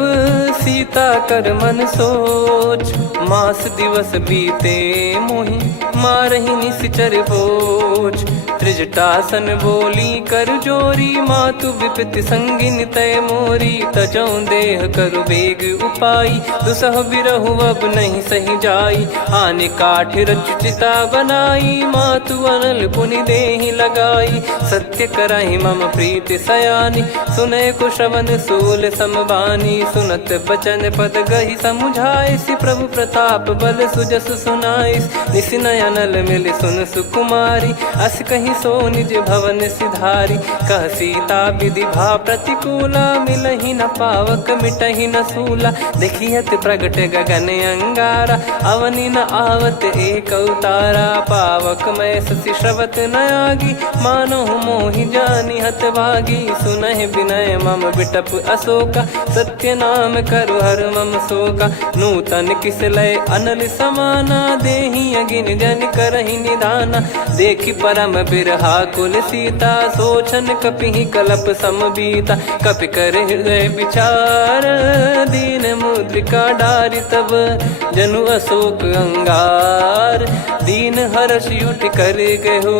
सीता कर मन सोच। मास दिवस बीते मोहि, मारहि निश्चर बोझ। त्रिजटासन बोली कर जोरी, मातु विपति संगिन तय मोरी। तजौ देह करु बेग उपाई, दुसह बिरहु अब नहीं सही जाई। आने काठ रचिता बनाई, मातु अनल पुनि देहि लगाई। सत्य करहि मम प्रीति सयानी, सुनय को श्रवण सूल समबानी। सुनत बचन पद गहि समुझाइसि, प्रभु प्रताप बल सुजस सुनाइस। निसिनय अनल मिल सुन सुकुमारी, अस कहि सो निज भवन सिधारी। कह सीता विधि भा प्रतिकूला, मिलहि न पावक मिटहि न सूला। देखियत प्रगट गगन अंगारा, अवनि न आवत एक अवतारा। पावक मैं शशि श्रवत न आगी, मानो मोहि जानि हत भागी। सुनहि विनय मम बिटप अशोका, सत्य नाम करु हर मम शोका। नूतन किस लय अनल समाना, देहि अगिन जन करहि निदाना। देखि परम बिरहा कुल सीता, सोचन कपिहि कलप समबीता। कपि कर हृदय विचार, दीन मुद्रिका डारि तब। जनु अशोक अंगार, दीन हर्ष उठ कर गहु।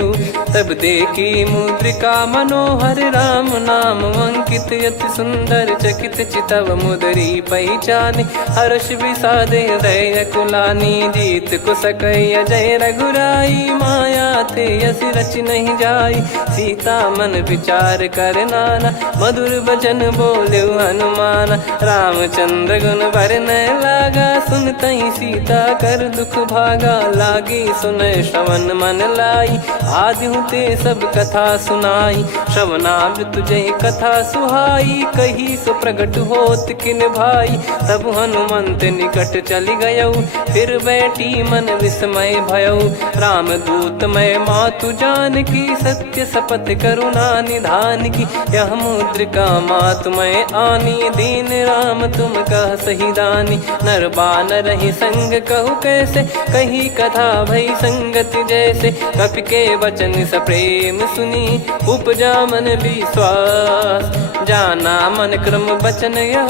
तब देखी मुद्रिका मनोहर, राम नाम अंकित अति सुंदर। चकित चितव मुदरी पहचाने, हर्ष विषाद हृदय कुलानी। जीत को सकय जय रघुराई, माया थे यस रच नहीं जाई। सीता मन विचार कर नाना, मधुर बचन बोले हनुमान। रामचंद्र गुण बरनै लागा, सुनतहि सीता कर दुख भागा। लागी सुनय श्रवण मन लाई, आदिहु ते सब कथा सुनाई। श्रवणामृत जय कथा सुहाई, कही सो प्रगट होत किन भाई। तब हनुमंत निकट चली गयौ, फिर बैठी मन विस्मय भयौ। राम दूत मैं मातु जान की, सत्य शपथ करुणा निधान की। यह मुद्रिका मातु मैं आनी, दीन राम तुम कह सही दानी। नर बानर ही संग कहु कैसे, कही कथा भई संगति जैसे। कपि के वचन सप्रेम सुनी, उपजा मन विश्वास। जाना मन क्रम बचन यह,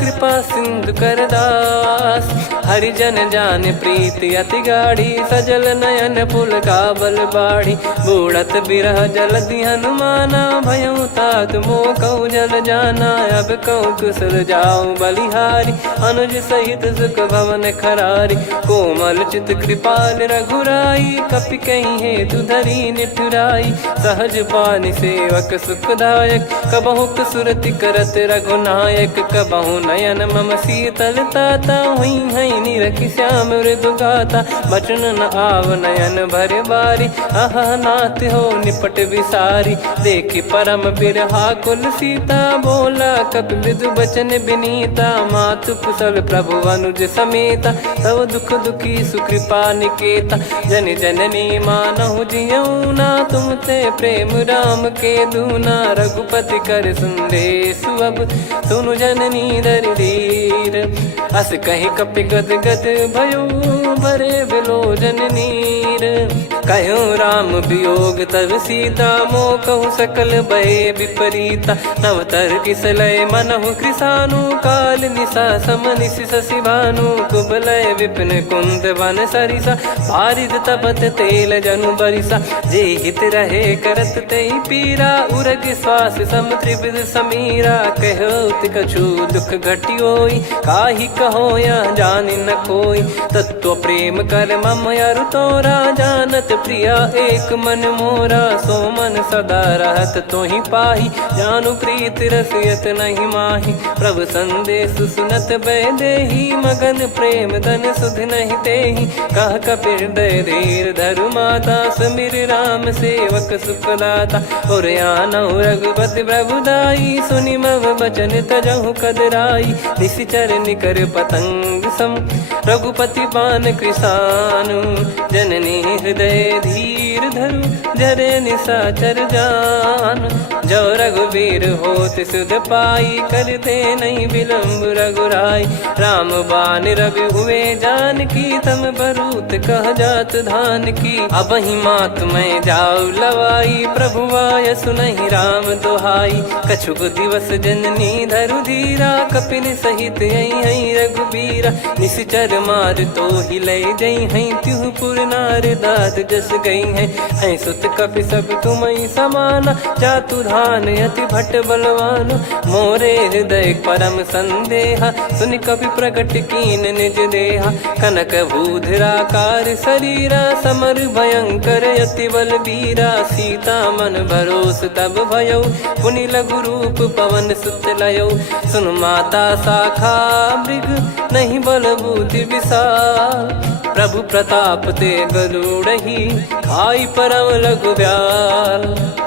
कृपा सिंधु कर दास। हरिजन जान प्रीति अति गाढ़ी, सजल नयन पुल काबल बाढ़ी। उड़त बिरह जलधि हनुमाना, भयउ तात मोह कहु जल जाना। अब कहु कुशल जाऊं बलिहारी, अनुज सहित सुख भवन खरारी। कोमल चित कृपाल रघुराई, कपि कहीं हेतु धरी निठुराई। सहज पानि सेवक सुखदायक, कबहु सुरति करत रघुनायक। कबहु नयन मम शीतल ताता, हुई हई निरखि श्याम मृदु गाता। बचन न आव नयन भर बारी, आह नाथ हो निपट विसारी। देखि परम बिरहा कुल सीता, बोला कपि मृदु बचन बिनीता। मातु कुशल प्रभु अनुज समेता, तव दुख दुखी सुकृपा निकेता। जन जननी मानहु जियऊ ना, तुम ते प्रेम राम के दूना। रघुपति कर संदेशु अब, सुनु जननी दर धीर। अस कहीं कपि गद गद भयो, भरे विलोचन नीर। कहूँ राम वियोग तब सीता, मोह कहूँ सकल भय विपरीता। नवतर किसलय मनहु कृसानु, काल निशा समनिशि शशि भानु। कुबलय विपिन कुंद वन सरिसा, पारिद तपत तेल जनु बरिसा। जे हित रहे करत तेहि पीरा, उरग श्वास सम त्रिविध समीरा। कहो कछु दुख घटियोई, काहि कहो या जानि न कोई। तत्व प्रेम कर मम अरु तोरा, जानत प्रिया एक मन मोरा। सो मन सदा रहत तोहि पाही, जानु प्रीत रसियत नहीं माही। प्रभु संदेश सुनत बैदेही, मगन प्रेम धन सुध नहीं तेहि। कह कपि हृदय धीर धरु माता, सुमिर राम सेवक सुखदाता। और आनहु रघुपति प्रभुदाई, सुनि मम बचन तजहु कदराई। निशिचर निकर पतंग सम, रघुपति पान कृसानु। जननी हृदय धीर धरु, जरे निशाचर जान। जो रघुबीर होत सुध पाई, कर दे नहीं विलम्ब रघुराई। राम बान रवि हुए जानकी, तम बरूत कह जात धान की। अब ही मात मैं जाऊ लवाई, प्रभु आय सुनहि राम दोहाई। कछुक दिवस जननी धरु धीरा, कपिन सहित यही रघुबीरा। निशिचर मार तो ही ले जई हैं, त्युह पुर नार दाद जस गई हैं। सुत कपि सब तुमहि समाना, जातु धान अति भट बलवान। मोरे हृदय परम संदेहा, सुनि कपि प्रकट कीन निज देहा। कनक भूधराकार शरीरा, समर भयंकर अति बलबीरा। सीता मन भरोस तब भयउ, पुनि लघु रूप पवन सुत लयउ। सुन माता शाखा मृग, नहीं बल बुद्धि विशाल। प्रभु प्रताप ते गरुड़हि, खाई परम लघु ब्याल।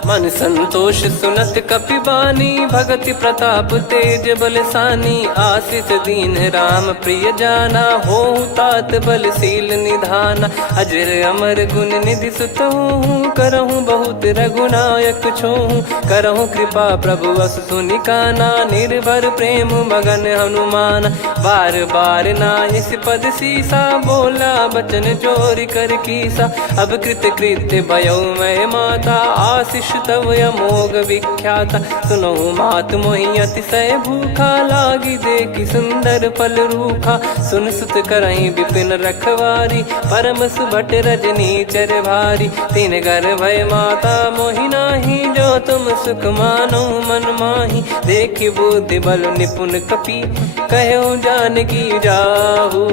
मन संतोष सुनत कपि बानी, भगति प्रताप तेज बलसानी। आशीष दीन राम प्रिय जाना, होहु तात बलशील निधाना। अजर अमर गुण निधि सुतहु, करहु बहुत रघुनायक छोहु। करहु कृपा प्रभु अस सुनि काना, निर्भर प्रेम मगन हनुमान। बार बार नायस पद सीसा, बोला बचन चोरी कर कीसा। अब कृत कृत्य भयो मैं माता, आशीष तव अमोघ विख्याता। सुनो मात मोहि अतिशय भूखा, लागी देखि सुंदर फल रूखा। सुन सुत करहि विपिन रखवारी, परम सुभट रजनी चर भारी। तीन घर भय माता मोहि नाही, जो तुम सुख मानो मन माही। देखि बुद्धि बल निपुण कपि, कहु जानकी जाहु।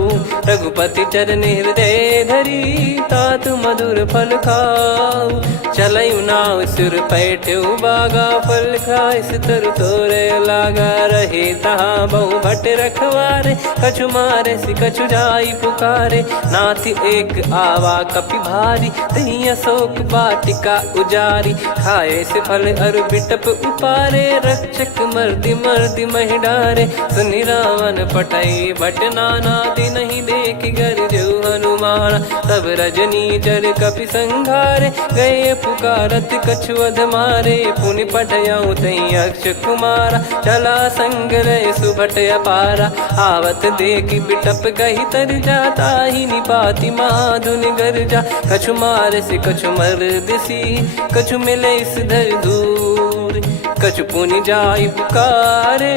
रघुपति चरण हृदय धरी, तात मधुर फल खाऊ। चलयु नाव सुर पैठ्यु बागा, फल खाइस तरु तोरे लागा। रहे तहाँ बहु भट रखवारे, कछु मारे सि कछु जाई पुकारे। नाथ एक आवा कपि भारी, तही अशोक वाटिका उजारी। खाए से फल अरु बिटप उपारे, रक्षक मर्दि मर्दि महि डारे। सुनि रावण पटई भट नाना, तिनहि देखि गरजउ हनुमान। तब रजनी चर कपि संघारे, गए पुकारत कछु अध मारे। पुनि पठयउ तई अक्ष कुमारा, चला संग रहे सुभट अपारा। आवत देखि बिटप गही तर जाता, ही निपाति माधुनि गर्जा। कछु मार से कछु मर्दिसी, कछु मिले इस धर दूर। कछु पुनि जाई पुकारे,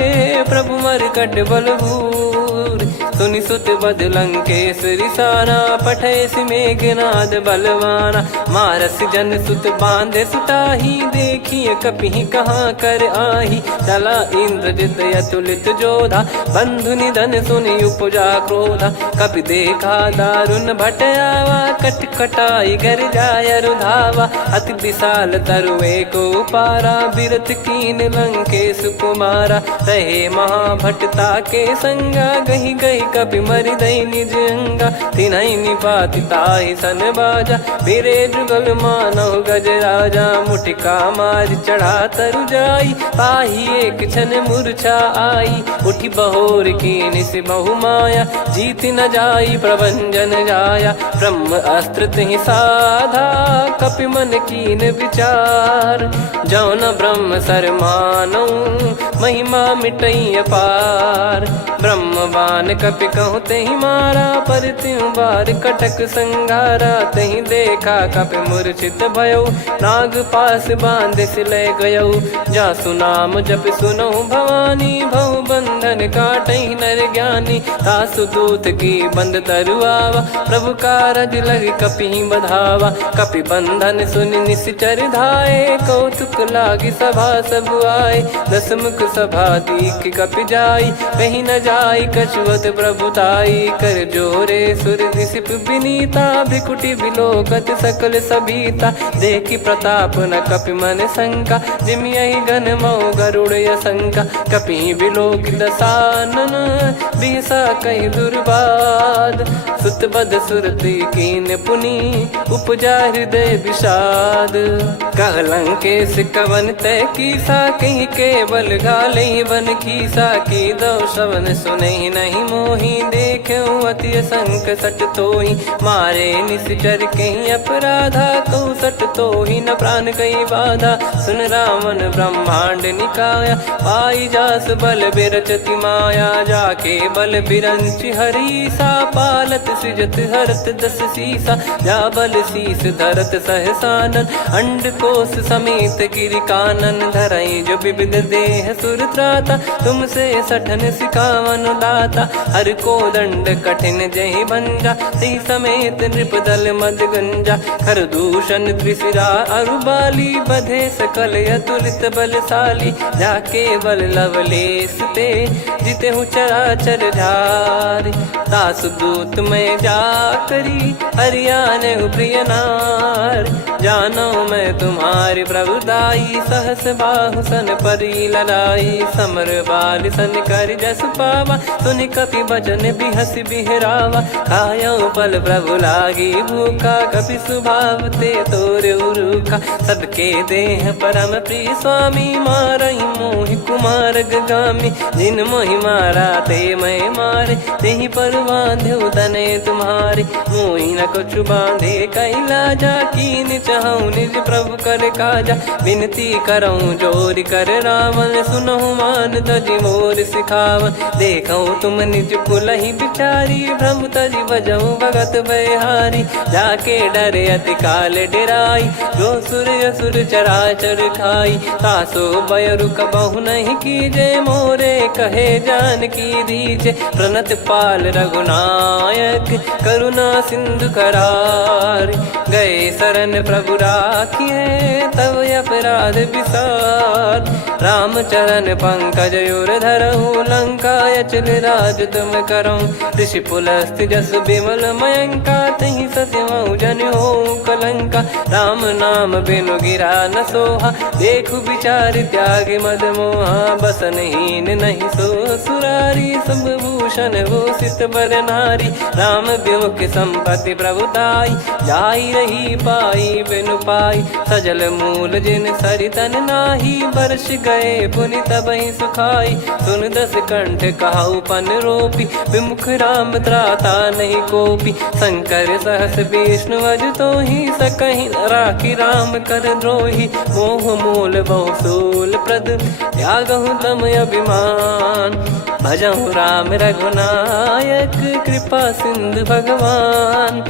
प्रभु मरकट बलभूर। सुनि सुत बद लंकेश्वरी साना, पठैसि मेघनाद बलवाना। मारस जन सुत बांधे सुताही, देखिए कपिहि कहाँ कर आही। चला इंद्रजित अतुलित जोधा, बंधु निधन सुनि उपजा क्रोधा। कपि देखा दारुण भट आवा, कट कटाई घर जाय रुधावा। अति विशाल तरुए को पारा, बिरथ कीन लंकेश कुमारा। रहे महाभटता के संगा, गही गही कपि मरि दई निज अंगा। तिन्हि निपाति ताहि सन बाजा, फिरे जुगल मानव गज राजा। मुटिका मार चढ़ा तरु जाई, पाही एक क्षण मूर्छा आई। उठी बहोर कीन से बहु माया, जीत न जाई प्रभंजन जाया। ब्रह्म अस्त्र तिहि साधा, कपि मन कीन विचार। जौ न ब्रह्म सर मानौ, महिमा मिटई अपार। ब्रह्मवान कपि कहु तेहि मारा, पर त्यों बार कटक संगारा। तहि देखा कपि मूर्छित भयो, नाग पास बांध सिले गयो। जासु नाम जप सुनहु भवानी, भव बंधन काटहि नर ज्ञानी। तासु दूत की बंद तरुआवा, प्रभु कारज लग कपि बधावा। कपि बंधन सुनि निश्चर धाये, कौतुक लागी सभा सब आए। दस मुख सभा दीख कपि जाई, कहीं न जाई कछुवत प्रभुताई। कर जोरे सुर दिसिप विनीता, भ्रिकुटि बिलोकत सकल सबीता। देखि प्रताप न कपि मन शंका, जिमियहि गन मऊ गरुड़ असंका। कपि बिलोक दसानन, बिहसा कहि दुर्बाद। सुत बद सुरति कीन पुनि, उपजा हृदय विषाद। कह लंकेश कवन तय कीसा, कहीं केवल घाले बन खीसा। की दो श्रवण सुनहि नहीं मोही, देखऊं अति संक सट तोहि। मारे निश्चर कहीं अपराधा, कहूँ सट तोहि न प्राण कहीं बाधा। सुन रावण ब्रह्मांड निकाया, पाई जास बल बिरचति माया। जाके बल बिरंच हरीसा, पालत सृजत हरत दस सीसा। जा बल शीस धरत सहसानन, अंड कोश समेत गिरि कानन। धरई जो विविध देह सुर त्राता, तुमसे सठन सिखावन दाता। हर को दंड कठिन जहि भंजा, ती समेत नृप दल मद गंजा। खर दूषण त्रिशिरा अरुबाली, बधे सकल अतुलित बलशाली। जाके बल लवलेस ते, जिते हूँ चराचर झारी। दास दूत में जा करी, हरियाने प्रिय नार। जानो मैं तुम्हारी प्रभुताई, सहस बाहु सन परी ललाई। समर बाल सन कर जस पावा, सुनि कपि बचन बिहस बिहरावा। खायो पल प्रभु लागी भूखा, कपि स्वभाव ते तोर उरुखा। सबके देह परम प्रिय स्वामी, मारई मोहि कुमार गगामी। जिन मोहि मारा ते मैं मारे, तेहि पर बांध्यो तने तुम्हारे। मोहि न कछु बांधे कैलाजा, कीन चाहूं निज प्रभु कर काजा। विनती करऊं जोरि कर रावण, सुनहु मान तजि मोर सिखावन। देखऊं तुम निज कुलहि बिचारी, भ्रम तजि बजऊं भगत बयहारी। जाके डरे अति काल डेराई, जो सुर असुर चराचर खाई। तासो भय रुक बहु नहीं कीजे, मोरे कहे जान की दीजे। प्रणत पाल रघुनायक, करुणा सिंधु करार। गए शरण प्रभु राखिए, तब अपराध विसार। राम चरण पंकज उर धरहु, लंका अचल राज तुम करऊं। ऋषि पुलस्त्य जस विमल मयंका, तहि सत्यमऊ जन हो कलंका। राम नाम बिनु गिरा न सोहा, देखु विचार त्याग मद मोहा। बसनहीन नहीं सो सुरारी, सब भूषण भूषित बर नारी। राम विमुख संपत्ति प्रभुताई, जाई रही पाई बिनु पाई। सजल मूल जिन सरितन नाही, बरस गए पुनि तबहि सुखाई। सुन दस कंठ कहाऊ पन रोपी, विमुख राम त्राता नहीं कोपी। शंकर सहस विष्णु अज तोहि, सकहि न राखी राम कर द्रोही। मोह मूल बहु सूल प्रद, त्यागहु तम अभिमान। भजहु राम रघुनायक कृपा सिंधु भगवान।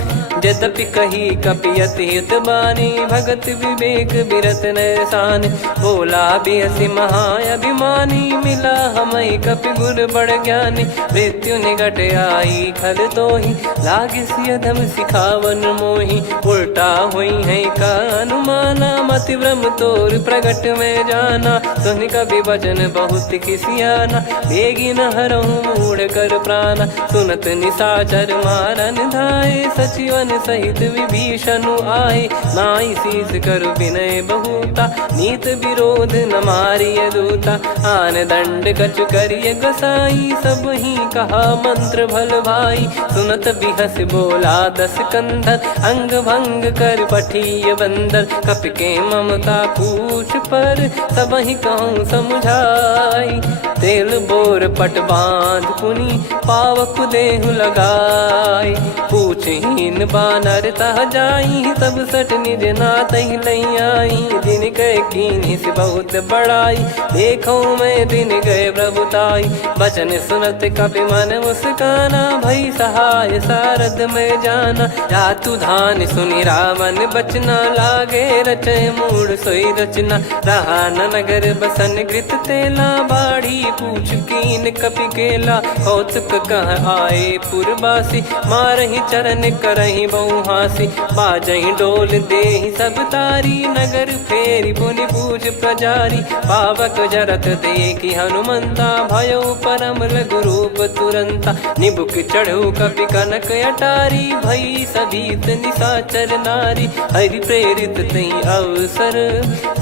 यद्यपि कही कपियत हित बानी भगत विवेक बिरत नरसान। बोला बिहसी महाअभिमानी मिला हमई कपि गुर बड़ ज्ञानी। मृत्यु निकट आई खल तोहि लागे सिय धम सिखावन मोहि। उल्टा हुई है का अनुमाना मति ब्रह्म तोर प्रगट में जाना। सुन कवि वचन बहुत किसियाना बेगी न हरहु मूढ़ कर प्राणा। सुनत निशाचर मारन धाये सचिवन सहित विभीषणु आए। नाई शीस कर विनय बहुता नीत विरोध न मारिय दूता। आन दंड कछु करिय गोसाई सब ही कहा मंत्र भल भाई। सुनत बिहस बोला दस कंधर अंग भंग कर पठिय बंदर। कपि के ममता पूछ पर सब ही कहूँ समझाई। तेल बोर पट बांध पुनि पावक देहु लगाई। पूछहीन बानर तह जाई सब सट निज नाथ लई आई। दिन गए कीन्ही से बहुत बड़ाई देखो मैं दिन गए प्रभुताई। बचन सुनत कपि मन मुस्काना भई सहाय सारद में जाना। जातु धान सुनि रामन बचना लागे रचय मूढ़ सोई रचना। रहा न नगर बसन कृत तेला बाड़ी पूछ कीन कपि केला। कौतुक कह आए पुरबासी मारहि चरण करहि बहु हासी। बाजहि डोल देहि सब तारी नगर फेरी पुनि पूज प्रजारी। पावक जरत देखि हनुमंता भयो परम लघु रूप तुरंता। निबुक चढ़ऊ कपि कनक अटारी भई सभीत निशाचर नारी। हरि प्रेरित तई अवसर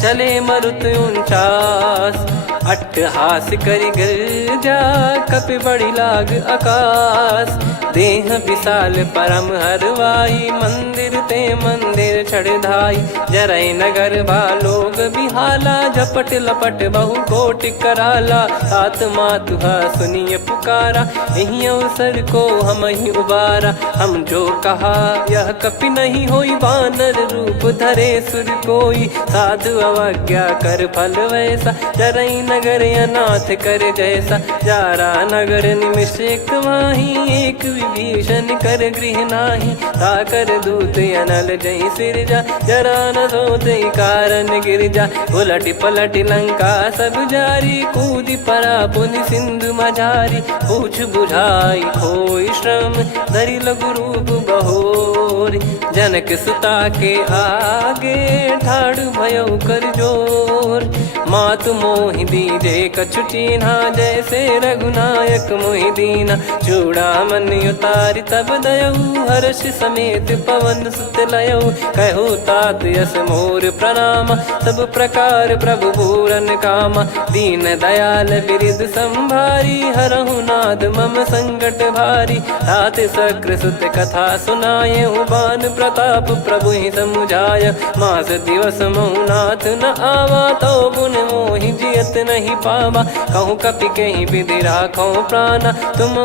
चले मरुत 49। अट्टहास करि गिरजा कपि बड़ी लाग आकाश। देह विशाल परम हरवाई मंदिर ते मंदिर चढ़ाई। जरई नगर भालोग बिहाला झपट लपट बहु कोटि कराला। सात मातुहा सुनिय पुकारा यही अवसर को हम ही उबारा। हम जो कहा यह कपि नहीं होई बानर रूप धरे सुर कोई। साधु अवज्ञा कर फल वैसा जरई नगर अनाथ कर जैसा। जारा नगर निमिष एक माही एक विभीषण कर गृह नाही। ताकर दूत अनल जय सिरजा जरा न सोते कारण गिरजा। उलट पलट लंका सब जारी कूद परा पुनि सिंधु मझारी। पूछ बुझाई खोई श्रम धरि लघु रूप बहोरी। जनक सुता के आगे ठाड़ भयो कर जोर। मातु मोहि दीजे कछु चीन्हा जैसे रघुनायक मोहि दीना। चूड़ामन उतारि तब दयऊ हर्ष समेत पवन सुत लयऊ। कहु तात यस मोर प्रणाम सब प्रकार प्रभु पूरन कामा। दीन दयाल बिरिद संभारी हरहु नाद मम संकट भारी। तात सक्र सुत कथा सुनाये बान प्रताप प्रभु ही समुझाय। मास दिवस महु नाथ न आवा तो गुण मोहि जियत नहीं पावा। कहूँ कपि कहीं विधि राखो प्राणा तुम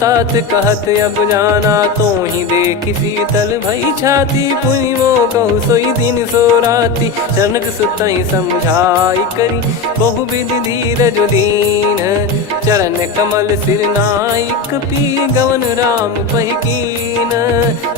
तात कहत अब जाना। तो ही देख शीतल भई छाती पुनि मो कहु सोई दिन सो राती। जनक सुतहि समझाई करी बहु विधि धीरज दीन। चरण कमल सिर नाइक पी गवन राम पहिकीन।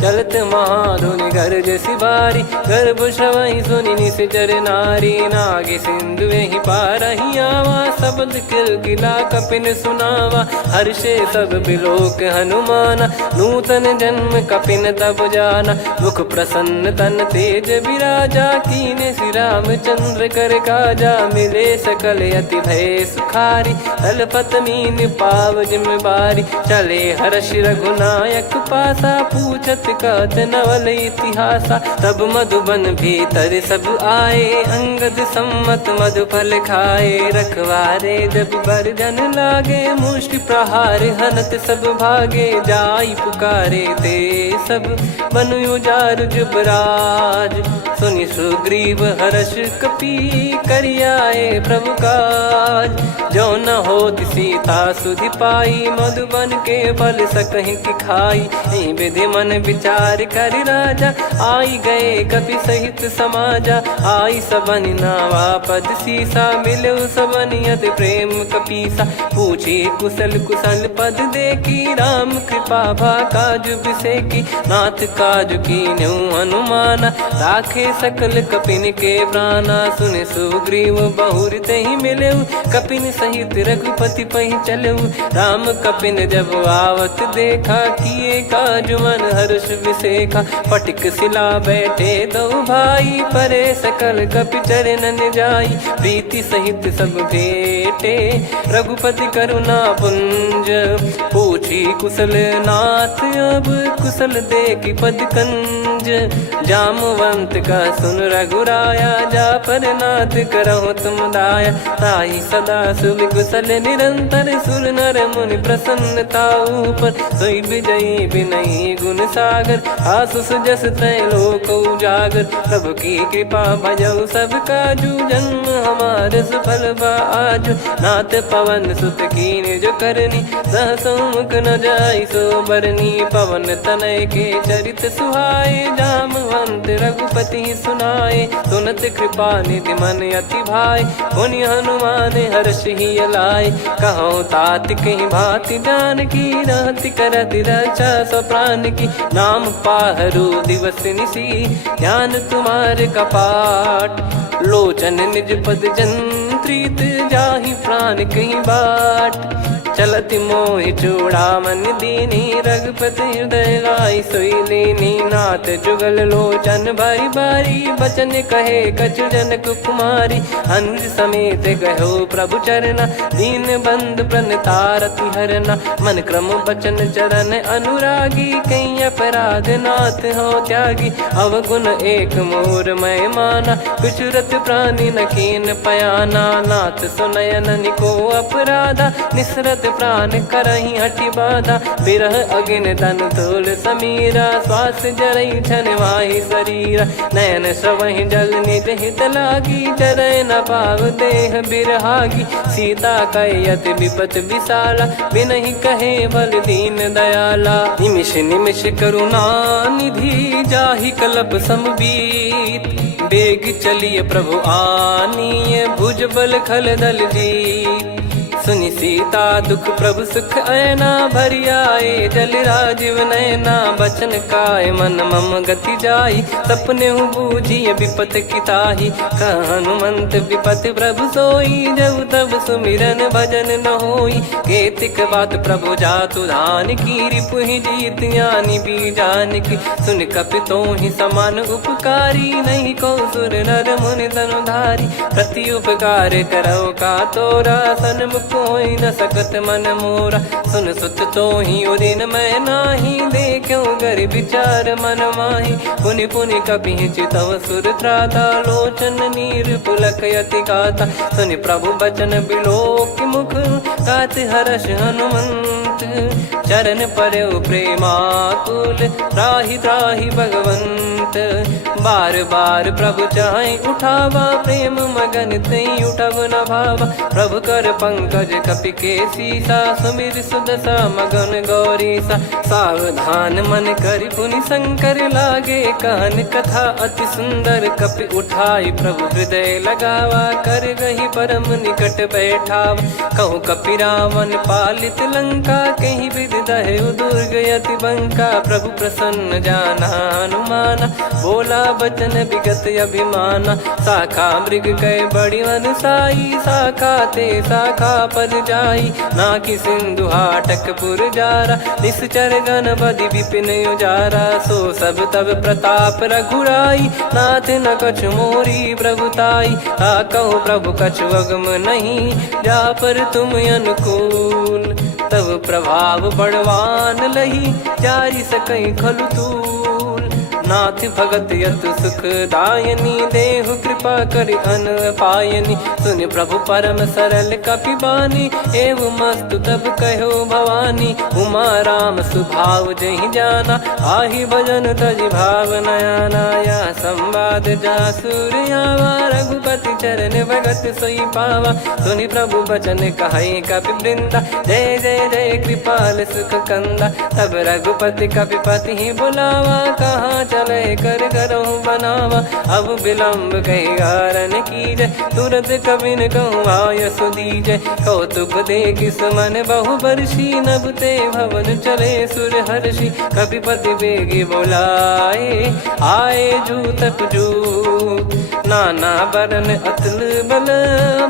चलत महाधुनि गरज सिबारी गर्भ श्रवहि सुनि निश्चर नारी। नागे सिंधु ही पारहि आवा शब्द किल गिला कपिन सुनावा। हर्षे सब बिलोक हनुमाना नूतन जन्म कपिन तब जाना। मुख प्रसन्न तन तेज विराजा कीने श्री रामचंद्र कर काजा। मिले सकल अति भय सुखारी तलपत मीन पाव जिम्मेवारी। चले हर्ष रघुनायक पासा पूछत कहत नवल इतिहासा। तब मधुबन भीतर सब आए अंगद सम्मत मधुफल खाए। रखवारे जब बरजन लागे मुष्टि प्रहार हनत सब भागे। जाई पुकारे ते सब बनु उजार जुबराज। सुनि सुग्रीव ग्रीव हर्ष कपि करियाए प्रभु काज। जो न होत सीता सुधि पाई मधुबन के फल सकहि की खाई। विधि मन विचार कर राजा आई गए कपि सहित समाजा। आई सबनि नावा पद सीसा मिलो सबनि अति प्रेम कपीसा। पूछी कुशल कुशल पद देखी राम कृपा भा काज बिसेकी। नाथ काज की न्यू हनुमाना राखे सकल कपिन के प्राणा। सुने सुग्रीव बहुर ही मिले कपिन सहित रघुपति पहि चले। राम कपिन जब आवत देखा किए काज मन हर्ष विसेखा। फटिक सिला बैठे दो भाई परे सकल कपि चरणन जाई। प्रीति सहित सब भेटे रघुपति करुणा पुंज। पूछी कुशल नाथ अब कुशल देखी पद कंज। जामवंत का सुन रघुराया जा पर नाथ करहु तुम दाया। ताई सदा सुभि कुशल निरंतर सुर नर मुनि प्रसन्नता ऊपर। सोई विजयी विनयी गुण सागर आसुस जस त्रैलोक उजागर। प्रभु की कृपा भजऊ सब काजू जन्म हमार सफल बा आजु। नाथ पवन सुत की निज करनी सहसो मुख न जाई सो बरनी। पवन तनय के चरित सुहाए जामवंत रघुपति सुनाए। सुनत कृपा निधि मन अति भाई पुनि हनुमान हर्ष ही लाए। कहो तात कहीं भांति जान की रहति करति रक्षा सो प्राण की। नाम पाहरु दिवस निसी ध्यान तुम्हारे कपाट। लोचन निज पद जंत्रित जाहि प्राण कहीं बाट। चलति मोहि चूड़ामन दीनी रघुपति हृदय लाई सोई लीनी। नाथ जुगल लोचन बारी बारी बचन कहे कछु जनक कुमारी। अनुज समेत गहो प्रभु चरना दीन बंद प्रणतारति हरना। मन क्रम बचन चरण अनुरागी कहीं अपराध नाथ हो त्यागी। अवगुण एक मोर मैं माना कुचुरत प्राणी न कीन पयाना। नाथ सुनयन निको अपराधा निसरत प्राण करही हटि बाधा। बिरह अगिन तन तोल समीरा श्वास जरई छन वाहि शरीरा। नयन श्रवहि जल निज हित लागी जरय न पाव देह बिरहागी। सीता कयत विपत विशाला बिनहि कहे बल दीन दयाला। निमिष निमिष करुणा निधि जाहि कलप समबीत। बेग चलिए प्रभु आनीय भुज बल खल दल जीत। सुनि सीता दुख प्रभु सुख ऐना भरि आए जल राजीव नैना। बचन काय मन मम गति जाई सपने हूँ बूझिए विपत किताही। हनुमंत विपत प्रभु सोई जब तब सुमिरन भजन न होई। केतिक बात प्रभु जातु धान की रिपु ही जीत यानी बीजान की। सुन कपि तो ही समान उपकारी नहीं को सुर नर मुनि तनुधारी। प्रति उपकार करो का तोरा सन्मुख कोई न सकत मन मोरा। सुन सुत तो ही उदिन मैं नाही देखो गर विचार मन माही। पुनि पुनि कपि चितव सुर त्राता लोचन नीर पुलक यति गाता। सुनि प्रभु बचन बिलोक मुख गात हर्ष हनुमंत। चरण परउ प्रेमाकुल त्राहि त्राहि भगवंत। बार बार प्रभु चाहि उठावा प्रेम मगन तई उठब न भावा। प्रभु कर पंकज कपि के सीसा सुमिर सुदशा मगन गौरीसा। सावधान मन करि पुनि शंकर लागे कहन कथा अति सुंदर। कपि उठाई प्रभु हृदय लगावा कर गही परम निकट बैठावा। कहूँ कपि रावण पालित लंका कहीं विधि दहु दुर्ग यति बंका। प्रभु प्रसन्न जाना हनुमाना बोला बचन विगत अभिमाना। शाखा मृग कै बड़ी अनुसाई शाखा ते शाखा पर जाई। ना कि सिंधु हाटक पुर जारा निश्चर गण बदि विपिन उजारा। सो सब तब प्रताप रघुराई नाथ न कछु मोरी प्रभुताई। कहो प्रभु कछु अगम नहीं जा पर तुम अनुकूल। तब प्रभाव बड़वान लही जारी सकई खलु तूल। नाथ भगत यत सुख दायनी देहु कृपा करि अन पायनी। सुन प्रभु परम सरल कपि बानी एवं मस्तु तब कहो भवानी। भवानी उमा राम सुभाव जहि जाना आहि भजन तजि भाव नयाना या संवाद जासुर आवा रघुपति चरण भगत सोई पावा सुनि प्रभु बचन कहे कपि वृंदा जय जय जय कृपाल सुख कंदा तब रघुपति कपिपति ही बुलावा कहाँ चले कर करहु बनावा अब विलम्ब कही कारण कीजय तुरंत कबिन कहूँ आयस दीजय कौतुक देखि सुमन बहु बरसी नभ ते भवन चले सुर हर्षि कपिपति बेगी बोलाए आए जूतक जूत नाना बरन अतुल बल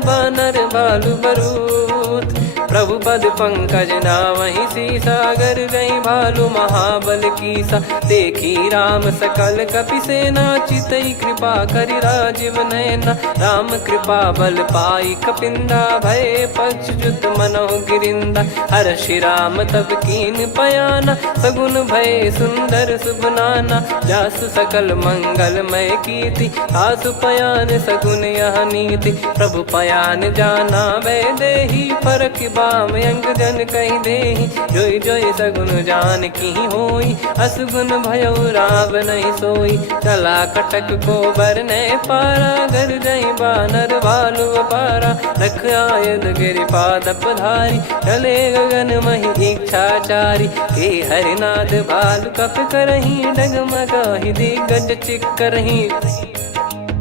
बानर बालु बरूत प्रभु पद पंकज नावहि सीसागर गई भालु महाबल कीसा देखी राम सकल कपि सेना चितई कृपा करि राजीव नयना राम कृपा बल पाई कपिंदा भय पक्ष जुत मनोह गिरिंदा हर्षि राम तब कीन पयाना सगुन भय सुंदर सुबनाना जासु सकल मंगलमय कीर्ति आसु पयान सगुन यह नीति प्रभु पयान जाना वै देहि फरक बाम अंग जन कहि देहि जोई जोई सगुन जान की होई असगुन भयो राव नहीं सोई चला कटक को बरने पारा घर जई बानर भालु पारा लख आयद गिरिपाद पधारी चले गगन मही इच्छाचारी के हरिनाथ भालु कप करही डगमगाहि दिग्गज चिक्करही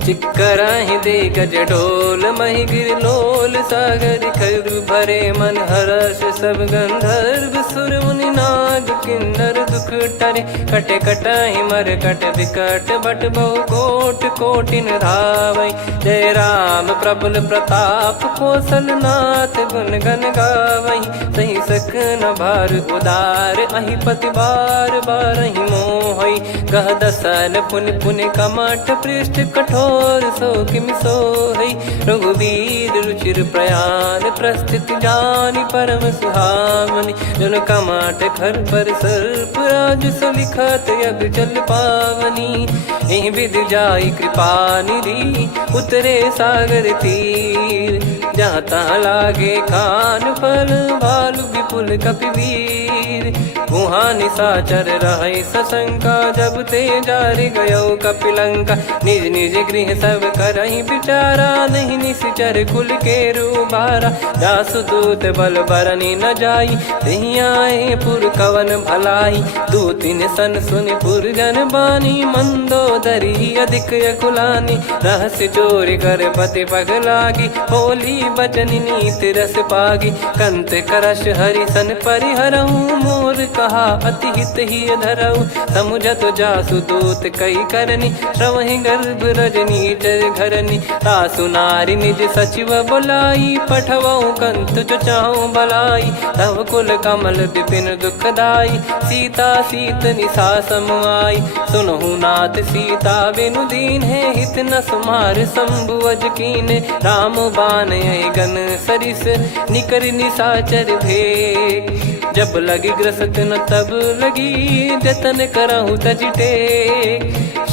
चिक्कराहि दे गज ढोल महि गिर लोल सागर खर भरे मन हर्ष सब गंधर्व सुर मुनि नाग किन्नर दुख टरे कटे कटाहि मर कट विकट बट बहु कोट कोटिन धावै जय राम प्रबल प्रताप कौशल नाथ गुण गन गावै सही सकन भार उदार अहि पति बार बारहि मोहै गह दसन पुन पुन कमठ पृष्ठ कठोर सो किम सोहै रघुवीर रुचिर प्रयाण प्रस्थित जानि परम सुहावनि जन कमाट खर पर सर्प राज सलिखत अब चल पावनी एहि विधि जाई कृपा निधि उतरे सागर तीर जहाँ तहाँ लागे खान फल भालु विपुल कपिवीर वहाँ निशाचर रहे सशंका जब ते जारि गयो कपिलंका निज निज गृह सब करहि बिचारा नहीं निश्चर कुल के रूबारा जासु दूत बल बरनी न जाई तहि आए पुर कवन भलाई दूतिन सन सुनि पुर जन बानी मंदोदरी अधिक अकुलानी रहस्य चोरी कर पति पग लागी होली बचन नीति रस पागी कंत करश हरि सन परिहरहु मोर कहा अति हित ही धरऊ समुझत जासु दूत कई करनी श्रवहि गर्भ रजनी चर घरनी तासु नारी निज सचिव बुलाई पठवऊ कंत जो चाहूं भलाई तव कुल कमल विपिन दुखदाई सीता सीत निशा समाई सुनहु नाथ सीता बिनु दीन है हित न सुमार शंभु अज कीने राम बान गन सरिस निकर निशाचर भेग जब लगी ग्रसत न तब लगी जतन करहु तजिटे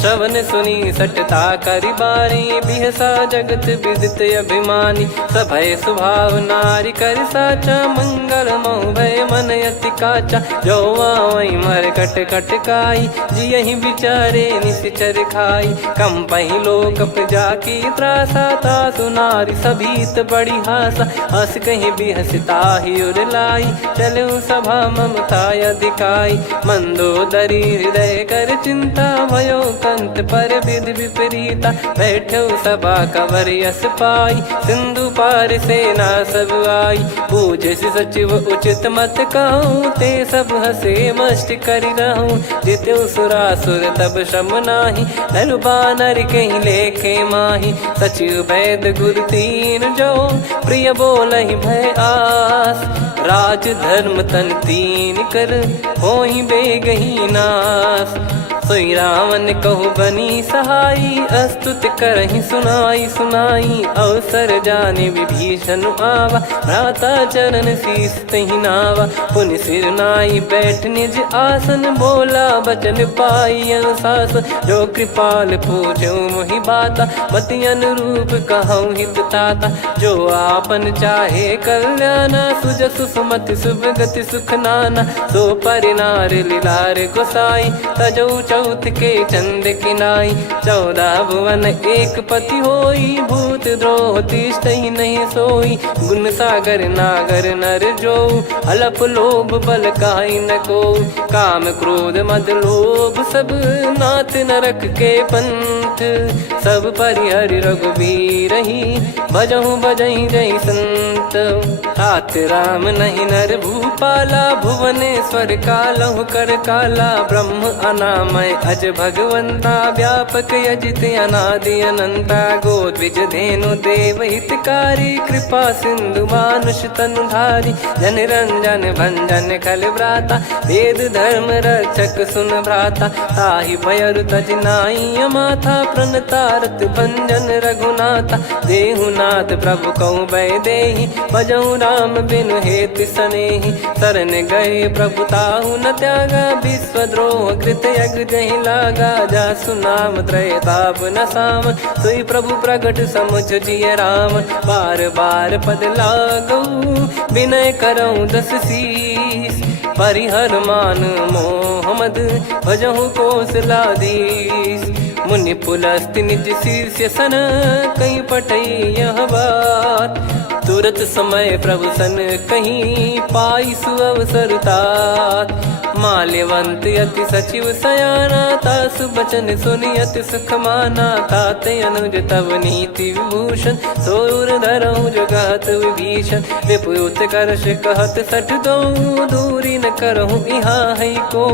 श्रवण सुनी सटता करि बारी बिहसा जगत विदित अभिमानी सभय स्वभाव नारी कर साचा मंगल मऊ भय मन अति काचा जो आवई मर कट कट काई जियहि बिचारे निश्चर खाई कम पही लोक प्रजा की त्रासा तासु नारी सभीत बड़ी हासा हस कहीं बिहसता ही उर लाई चलऊ सभा ममता अधिकाई मंदोदरी हृदय कर चिंता भयो कंत पर विध विपरीता बैठो सभा कवर यस पाई सिंधु पार सेना सब आई पूजे से सचिव उचित मत कहूँ ते सब हसे मस्त करि रहूँ जित्यु सुरासुर तब श्रम नाही नरु बानर कहीं लेखे माही सचिव वैद गुरु तीन जो प्रिय बोलहि भय आस राज धर्म तन तीन कर होहि बेगही नास सोई रावण कहु बनी सहाई, अस्तुत करहि सुनाई सुनाई। अवसर जाने विभीषण आवा, भ्राता चरण शीस तहि नावा। पुनि सिर नाई बैठ निज आसन, बोला बचन पाई अनुशासन। जो कृपाल पूछो मोहि बाता, मति अनुरूप कहूँ हित ताता। जो आपन चाहे कल्याणा, सुजसु सुमति शुभ गति सुख नाना। सो परिनार लीलार गोसाई, तजौ चौथ के चंद किनाई। 14 भुवन एक पति होई, भूत द्रोह तिष्ठहि नहीं सोई। गुण सागर नागर नर जो, अलप लोभ बल काई न को। काम क्रोध मद लोभ सब, नाथ नरक के पंथ। सब परिहरि रघुबीर ही, भजहु भजहि जय संत। तात राम नहीं नर भूपाला, भुवनेश्वर कालहु कर काला। ब्रह्म अनामय अज भगवंता, व्यापक यजित अनादि अनंता। गोद्विज धेनु देव हितकारी, कृपा सिंधु मानुष तनुधारी। जन रंजन भंजन खल भ्राता, वेद धर्म रक्षक सुन भ्राता। ताहि भयरु तज नाई माथा, प्रणतारत भंजन रघुनाथा। देहुनाथ प्रभु कहु बै देहि, भजहु राम बिनु हेतु सनेहि। शरण गए प्रभु ताहु न त्यागा, विश्वद्रोह कृत यज्ञ जहि लागा। जासु नाम त्रय ताप न सावन, सोई प्रभु प्रगट समुझ जिय रामन। बार बार पद लागऊ, विनय करऊँ 10 शीस। परिहर मान मोह मद, भजहु कौशलाधीश। मुनि पुलस्त्य निज शीर्ष सन, कहीं पटई यह बात। तुरत समय प्रभु सन कहीं, पाई सुअवसर तात। माल्यवंत अति सचिव सयाना, तासु बचन सुनि अति सुख माना। ताते अनुज तव नीति विभूषण, सोर धरहु जगत विभीषण। विपुत करश कहत सठ दो, दूरी न करहु यहाँ है को।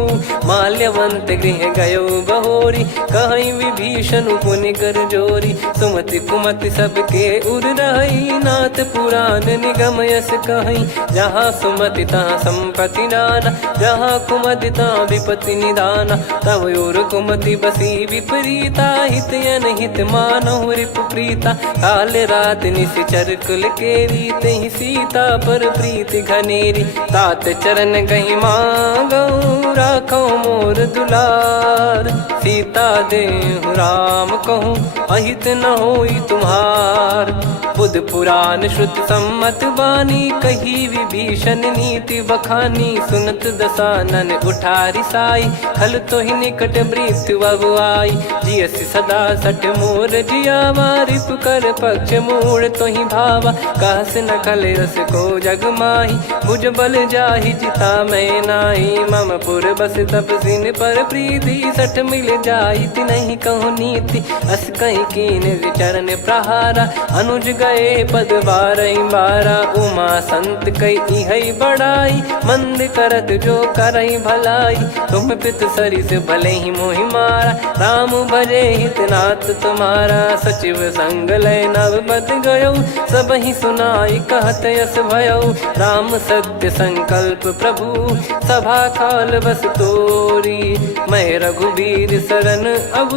माल्यवंत गृह गयो बहोरी, कहीं विभीषण पुनि कर जोरी। सुमति कुमति सबके उर रही, नाथ पुराण निगम यस कहीं। जहाँ सुमति तहाँ संपत्ति नाना, जहाँ कुमति तहाँ विपत्ति निदाना। तव और कुमति बसी विपरीता, हित अनहित मानहु रिपु प्रीता। काल रात निशिचर कुल केरी, तेहि सीता पर प्रीति घनेरी। तात चरण गहि मांगऊ, राखो मोर दुलार। सीता देहु राम कहूँ, अहित न होई तुम्हार। बुध पुराण श्रुत सम्मत बानी, कही विभीषण नीति बखानी। सुनत दसानन उठारी साई, खल तो ही निकट मृत्यु अब आई। जियसि सदा सठ मोर जियावा, रिपु कर पक्ष मूड़ तो ही भावा। कहस न खल रस को जग माही, भुज बल जाहि जिता मैं नाई। मम पुर बस तपसिन पर प्रीति, सठ मिल जाई तिनहि कहु नीति। अस कहीं कीन विचरण प्रहारा, अनुज गए पद बारहि बारा। उमा संत कई है बड़ाई, मंद करत जो करई भलाई। तुम पित सरिस भले ही मोहि मारा, राम भजे हितनाथ तुम्हारा। सचिव संग लय नव बद गयो, सब ही सुनाई कहत यस भयो। राम सत्य संकल्प प्रभु, सभा काल बस तोरी। मैं रघुबीर शरण अब,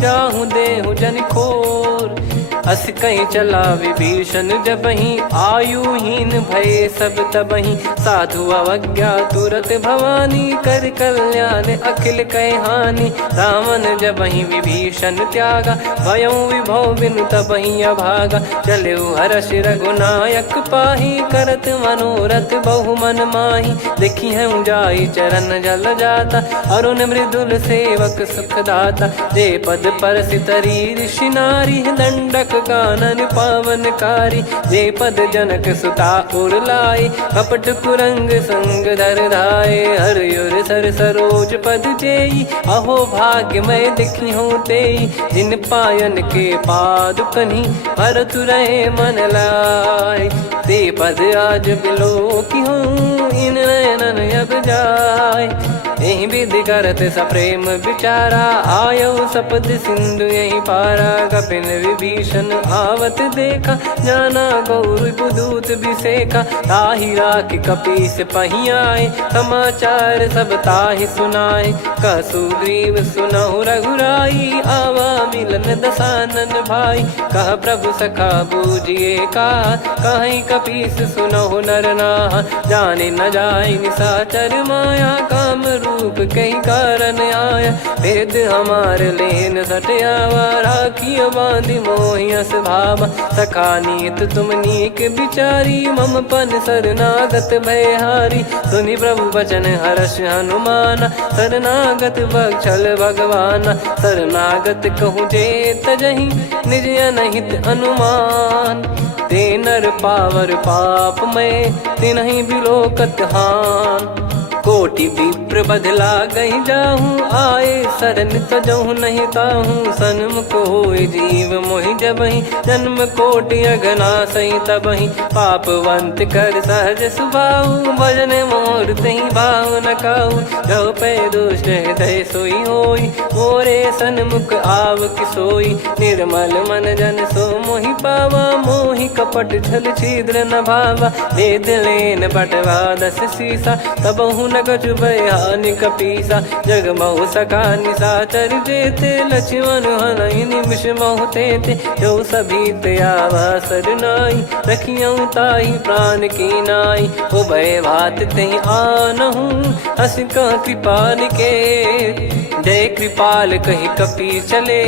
जाहु देहु जन खोर। अस कहीं चला विभीषण जबहि, आयुहीन भय सब तबहि। साधु अवज्ञा तुरत भवानी, कर कल्याण अखिल कह हानि। रावण जबहि विभीषण त्यागा, भयउ विभव बिनु तबहि अभागा। चलऊ हर्ष रघुनायक पाहि, करत मनोरथ बहु मन माहि। देखी हूँ जाई चरण जल जाता, अरुण मृदुल सेवक सुखदाता। जे पद पर सितरी ऋषि नारी, दंडक कानन पावनकारी। जे पद जनक सुता उर लाए, कपट कुरंग संग धर धाये। हरियुर सर सरोज पद जेई, अहो भाग्य मैं दिखी हूँ तेई। जिन पायन के पाद कन्ही, भरत रहे मन लाए। ते पद आज बिलो की हूँ, इन नयनन अब जाए। यही विधि करत सप्रेम विचारा, आयो सपद सिंधु यही पारा। कपिन विभीषण आवत देखा, जाना गौर बुदूत बिसेखा। ताहि राख कपीस पहियाए, समाचार सब ताहि सुनाए। कह सुग्रीव सुनहु रघुराई, आवा मिलन दसानन भाई। कह प्रभु सखा बूझिए का, कहीं कपीस सुनहु नर नाहा। जाने न जाय निशाचर माया, काम रूप कई कारण आया। भेद हमार लेन सटयावा, राखियो बांधि मोहियस भावा। सखा नीत तुम नीक बिचारी, मम पन शरणागत भयहारी। सुनि प्रभु वचन हर्ष हनुमाना, शरणागत बक्षल भगवाना। शरणागत कहूँ जे तजहि, निज अनहित अनुमान। ते नर पावर पाप में, तिन्हि बिलोकत हान। कोटि विप्र बदला गई जाहूँ, आए शरण तजहु नहीं ताहूँ। सन्मुख होय जीव मोहि जबहि, जन्म कोटि अगना सही तबहि। पापवंत कर सहज सुभाऊ, भजन मोर तहि भाव न काऊ। जो पै दुष्ट हृदय सोई होई, मोरे सन्मुख आव किसोई। निर्मल मन जन सो मोहि पावा, मोहि कपट छल छिद्र न भावा। वेद लेन बटवा 10 सीसा, तबहु न कछु भय हानि कपीसा। जग महु सखा निशाचर जेते, लक्ष्मण हनहि निमिष महु तेते। जो सभी त्यावा सरनाई, रखियऊ ताहि प्राण की नाई। उभय भात तेहि आनहु, हस कह कृपाल के। जय कृपाल कहि कपी चले,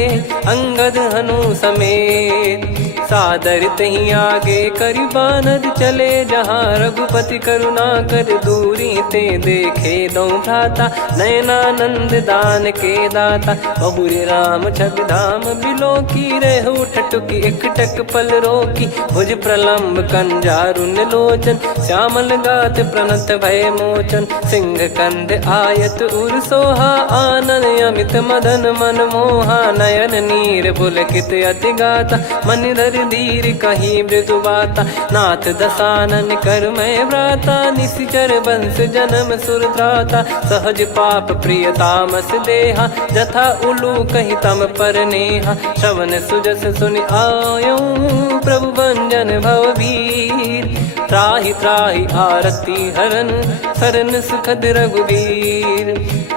अंगद हनु समेत। सादर तही आगे करि बानर चले, जहाँ रघुपति करुणा कर दूरी ते देखे। दो भ्राता नयनानंद दान के दाता, बहुरे राम छवि धाम बिलो की। रेहु ठटुकी एकटक पल रोकी, भुज प्रलम्ब कंजारुन लोचन। श्यामल गात प्रणत भय मोचन, सिंह कंध आयत उर सोहा। आनन अमित मदन मन मोहा, नयन नीर पुलकित अति गाता। मन धर धीर कहीं मृदु बाता, नाथ दसानन कर मैं व्राता। निशिचर वंश जन्म सुर त्राता, सहज पाप प्रिय तामस देहा। जथा उलू कहि तम पर नेहा, श्रवण सुजस सुनि आयो। प्रभु भंजन भवभीर, त्राहि त्राहि आरती हरन। शरण सुखद रघुवीर,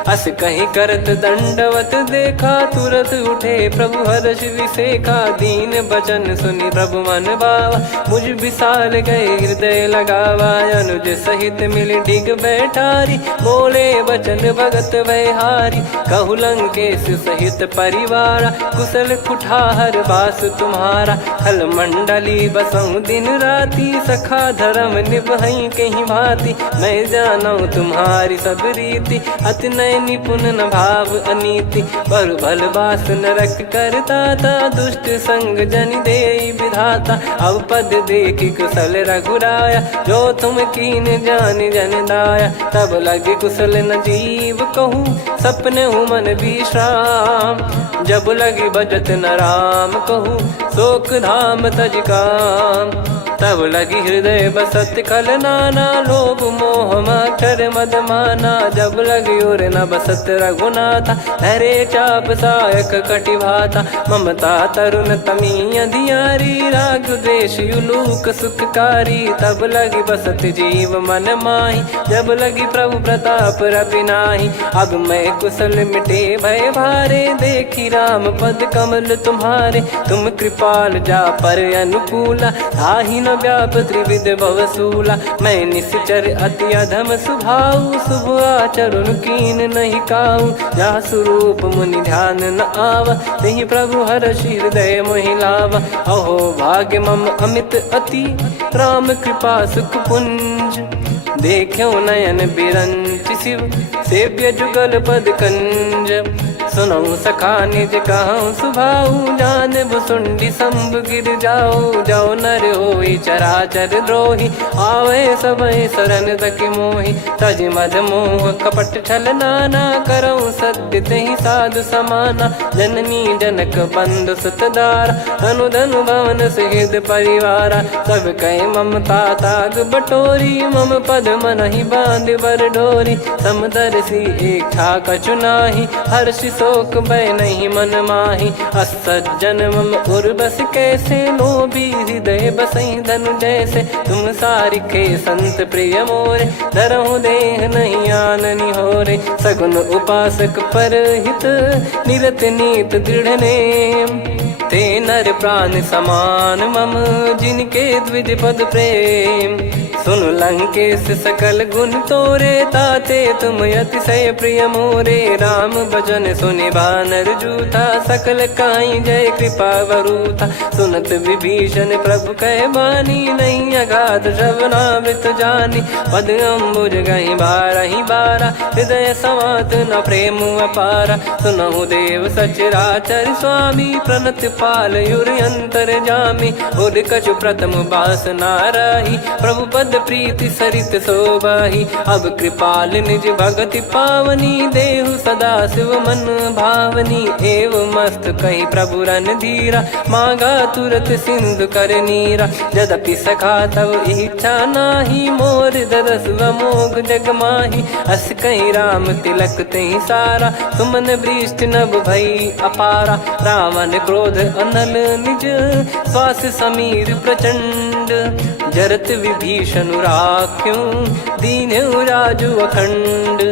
अस कहीं करत दंडवत देखा। तुरत उठे प्रभु हर्ष विसेखा, दीन बचन सुनि प्रभु मन भावा। मुझ विशाल गए हृदय लगावा, अनुज सहित मिल डिग बैठारी। बोले वचन भगत भयहारी, कहु लंकेश सहित परिवारा। कुशल कुठार बास तुम्हारा, खल मंडली बसऊं दिन राती। सखा धर्म निभई कहीं भांति, मैं जानू तुम्हारी सब रीति। अति नय निपुण न भाव अनीति, पर भल बास नरक करता था। दुष्ट संग जन दे विधाता, अब पद देखी कुशल रघुराया। जो तुम कीन जान जन दाया, तब लगे कुशल न जीव कहूँ। सपने हूँ मन विश्राम, जब लगी बजत न राम कहूँ। शोक धाम तज काम, तब लगी हृदय बसत खल नाना। लोभ मोह मक्षर मद माना, जब लगी और न बसत रघुनाथा। हरे चाप सायक कटि भाता, ममता तरुण तमी अधियारी। राग द्वेष युलूक सुखकारी, तब लगी बसत जीव मन माही। जब लगी प्रभु प्रताप रवि नाही, अब मैं कुशल मिटे भय भारे। देखी राम पद कमल तुम्हारे, तुम कृपाल जा पर अनुकूला। ताहि न व्याप त्रिविध भवसूला, मैं निश्चर अति अधम सुभाऊ। शुभ आचरण कीन नहीं काऊ, जा स्वरूप मुनि ध्यान न आवा। तेहि प्रभु हर्षि हृदय मोहि लावा। अहो भाग्य मम अमित अति, राम कृपा सुख पुंज। देखो नयन बिरंच शिव, सेव्य जुगल पद कंज। सुनऊ सखा निज कहूँ सुभाऊ, जान भुसुंडी संभ गिर जाओ। जाओ नर होई चराचर द्रोही, आवे सबय शरण तक मोहि। तज मद मोह कपट छल नाना, करऊँ सत्य तेहि साधु समाना। जननी जनक बंधु सुतदारा, धनु धनु भवन सहित परिवारा। सब कहे ममता ताग बटोरी, मम पद मनहि बांध बर डोरी। समदर्शी इच्छा कछु नाही, हर्षि शोक भय नहीं मन माही। असज्जन मम उर बस कैसे, लोभी हृदय बसई धनु जैसे। तुम सारिखे संत प्रिय मोरे, धरहु देह नहीं आननि होरे। सगुन उपासक परहित, निरत नीत दृढ़ नेम। ते नर प्राण समान मम, जिनके द्विज पद प्रेम। सुन लंकेश सकल गुण तोरे, ताते तुम अतिशय प्रिय मोरे। राम भजन सुनि बानर जूथा, सकल काई जय कृपा वरूथा। सुनत विभीषण प्रभु कह बानी, नहीं अगाध श्रवणामृत जानी। पद अम्बुज गहि बारहि बारा, हृदय समात न प्रेम अपारा। सुनहु देव सचराचर स्वामी, प्रणत पाल युर अंतर जामी। उर कछु प्रथम बास नाराही, प्रभु पद प्रीति सरित शोभाही। अब कृपाल निज भगति पावनी, देहु सदा शिव मन भावनी। एव मस्त कही प्रभु रन धीरा, मांगा तुरत सिंधु कर नीरा। यद्यपि सखा तब इच्छा नाही, मोर दरस मोग जग माही। अस कही राम तिलक तहि सारा, सुमन वृष्ट नभ भई अपारा। रावण क्रोध अनल निज, श्वास समीर प्रचंड। जरत विभीषण राख्यों, दीन्हु राजु अखंड।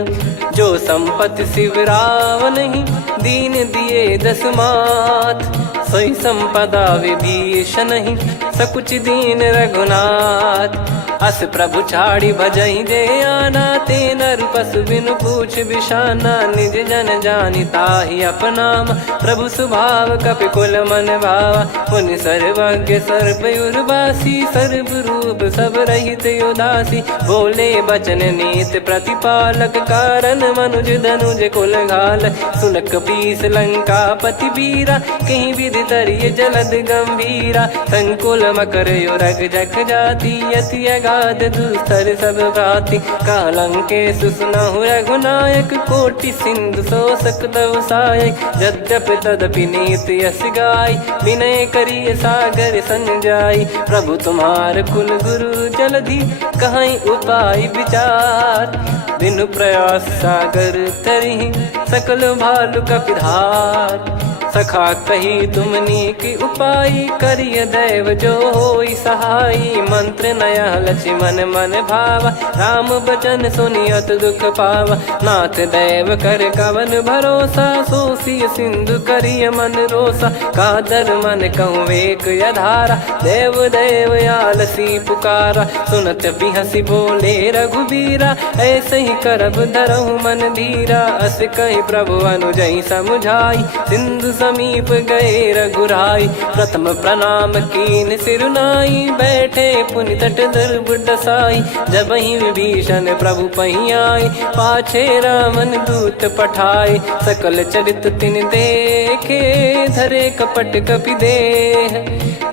जो संपत्ति शिव रावण ही, दीन दिए दस मात। सोई संपदा विभीषण ही, सकुच दीन रघुनाथ। अस प्रभु छाड़ी भजहि जे आना, ते नर पशु बिनु पूछ बिशाना। निज जन जानि ताहि अपनाम, प्रभु स्वभाव कपि कुल मन भावा। मुनि सर्वज्ञ सर्व उर्वासी, सर्व रूप सब रहित उदासी। बोले बचन नीत प्रतिपालक, कारण मनुज धनुज कुल घाल। सुन कपीस लंका पति वीरा, कहीं विधि तरिय जलद गंभीरा। संकुल मकर युरग जख जाति, यति अगाध दुस्तर सब भांति। कालंकेश सुनहु रघुनायक, कोटि सिंधु शोषक तव सहायक। यद्यपि तदपि नीति यस गाय, विनय करिय सागर सन जाई। प्रभु तुम्हार कुल गुरु जलधि, कहीं उपाय विचार। बिनु प्रयास सागर तरिहि, सकल भालु कपिधार। सखा कही तुमनी की उपाय, करिय दैव जो होई सहाई। मंत्र नया लक्ष्मण मन भावा, राम बचन सुनियत दुख पावा। नाथ दैव कर कवन भरोसा, सोसिय सिंधु करिय मन रोसा। कादर मन कहूँ एक यधारा, देव देव आलसी पुकारा। सुनत बिहसी बोले रघुबीरा, ऐसे ही करब धरहु मन धीरा। अस कही प्रभु अनुजहि समुझाई, सिंधु समीप गए रघुराई। प्रथम प्रणाम कीन सिरुनाई, बैठे पुनि तट दर्भ डसाई। जब ही विभीषण प्रभु पही आए, पाछे रावण दूत पठाए। सकल चरित तिन देखे, धरे कपट कपि देह।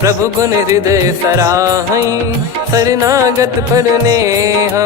प्रभु गुण हृदय सराहई, शरणागत पर नेह।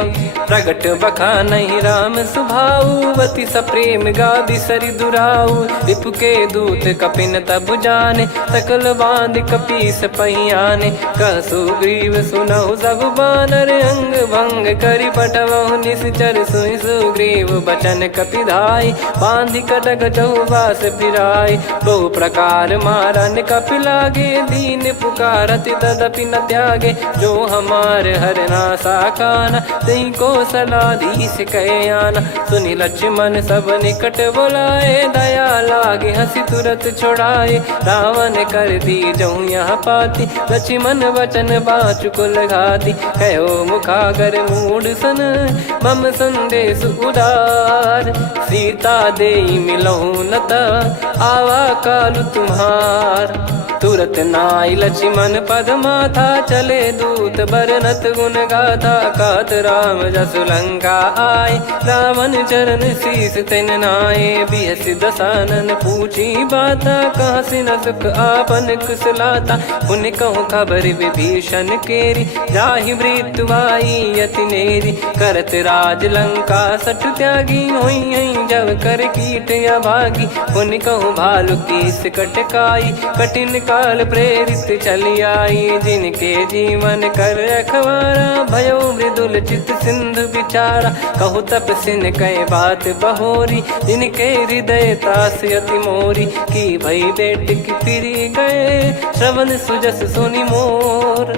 प्रगट बखानहि राम सुभाऊ, अति सप्रेम गाबि सरि दुराऊ। रिपु के दूत कपिन तब जाने, सकल बांध कपीस पहियाने। कह सुग्रीव सुनहु सब बानर, अंग भंग करि पठवहु निश्चर। सुनि सुग्रीव बचन कपिधाई, बांधि कटक चौबास फिराई। बहु प्रकार मारन कपि लागे, दीन पुकारत तदपि न त्यागे। जो हमार हरनासा खाना, तहि को सलाधीश कहे आना। सुनि लक्ष्मण सब निकट बुलाए, दया लागे हंसी तुरत छुड़ाए। रावण कर दी जऊँ यहाँ पाती, लक्ष्मण वचन बाचु कुल घाती। कहो मुखागर मूड सन, मम संदेश उदार। सीता देई मिलहु न ता, आवा कालु तुम्हार। तुरत नाई लक्ष्मण पद माथा, चले दूत बरनत गुण गाथा। कहत राम जसु लंका आए, रावण चरण शीस तिन नाये। बिहस दसानन पूछी बाता, कहाँ से न सुख आपन कुशलाता। पुन कहूँ खबर विभीषण केरी, जाहि मृत्यु आई अति नेरी। करत राज लंका सठ त्यागी, होई जब कर कीट अभागी। पुन कहूँ भालु कीस कटकाई, कठिन काल प्रेरित चली आई। जिनके जीवन कर रखवारा, भयो मृदुल चित सिंधु विचारा। कहु तपसिन कह बात बहोरी, जिनके हृदय त्रास अति मोरी। की भई बेट की फिरी गए, श्रवण सुजस सुनि मोर।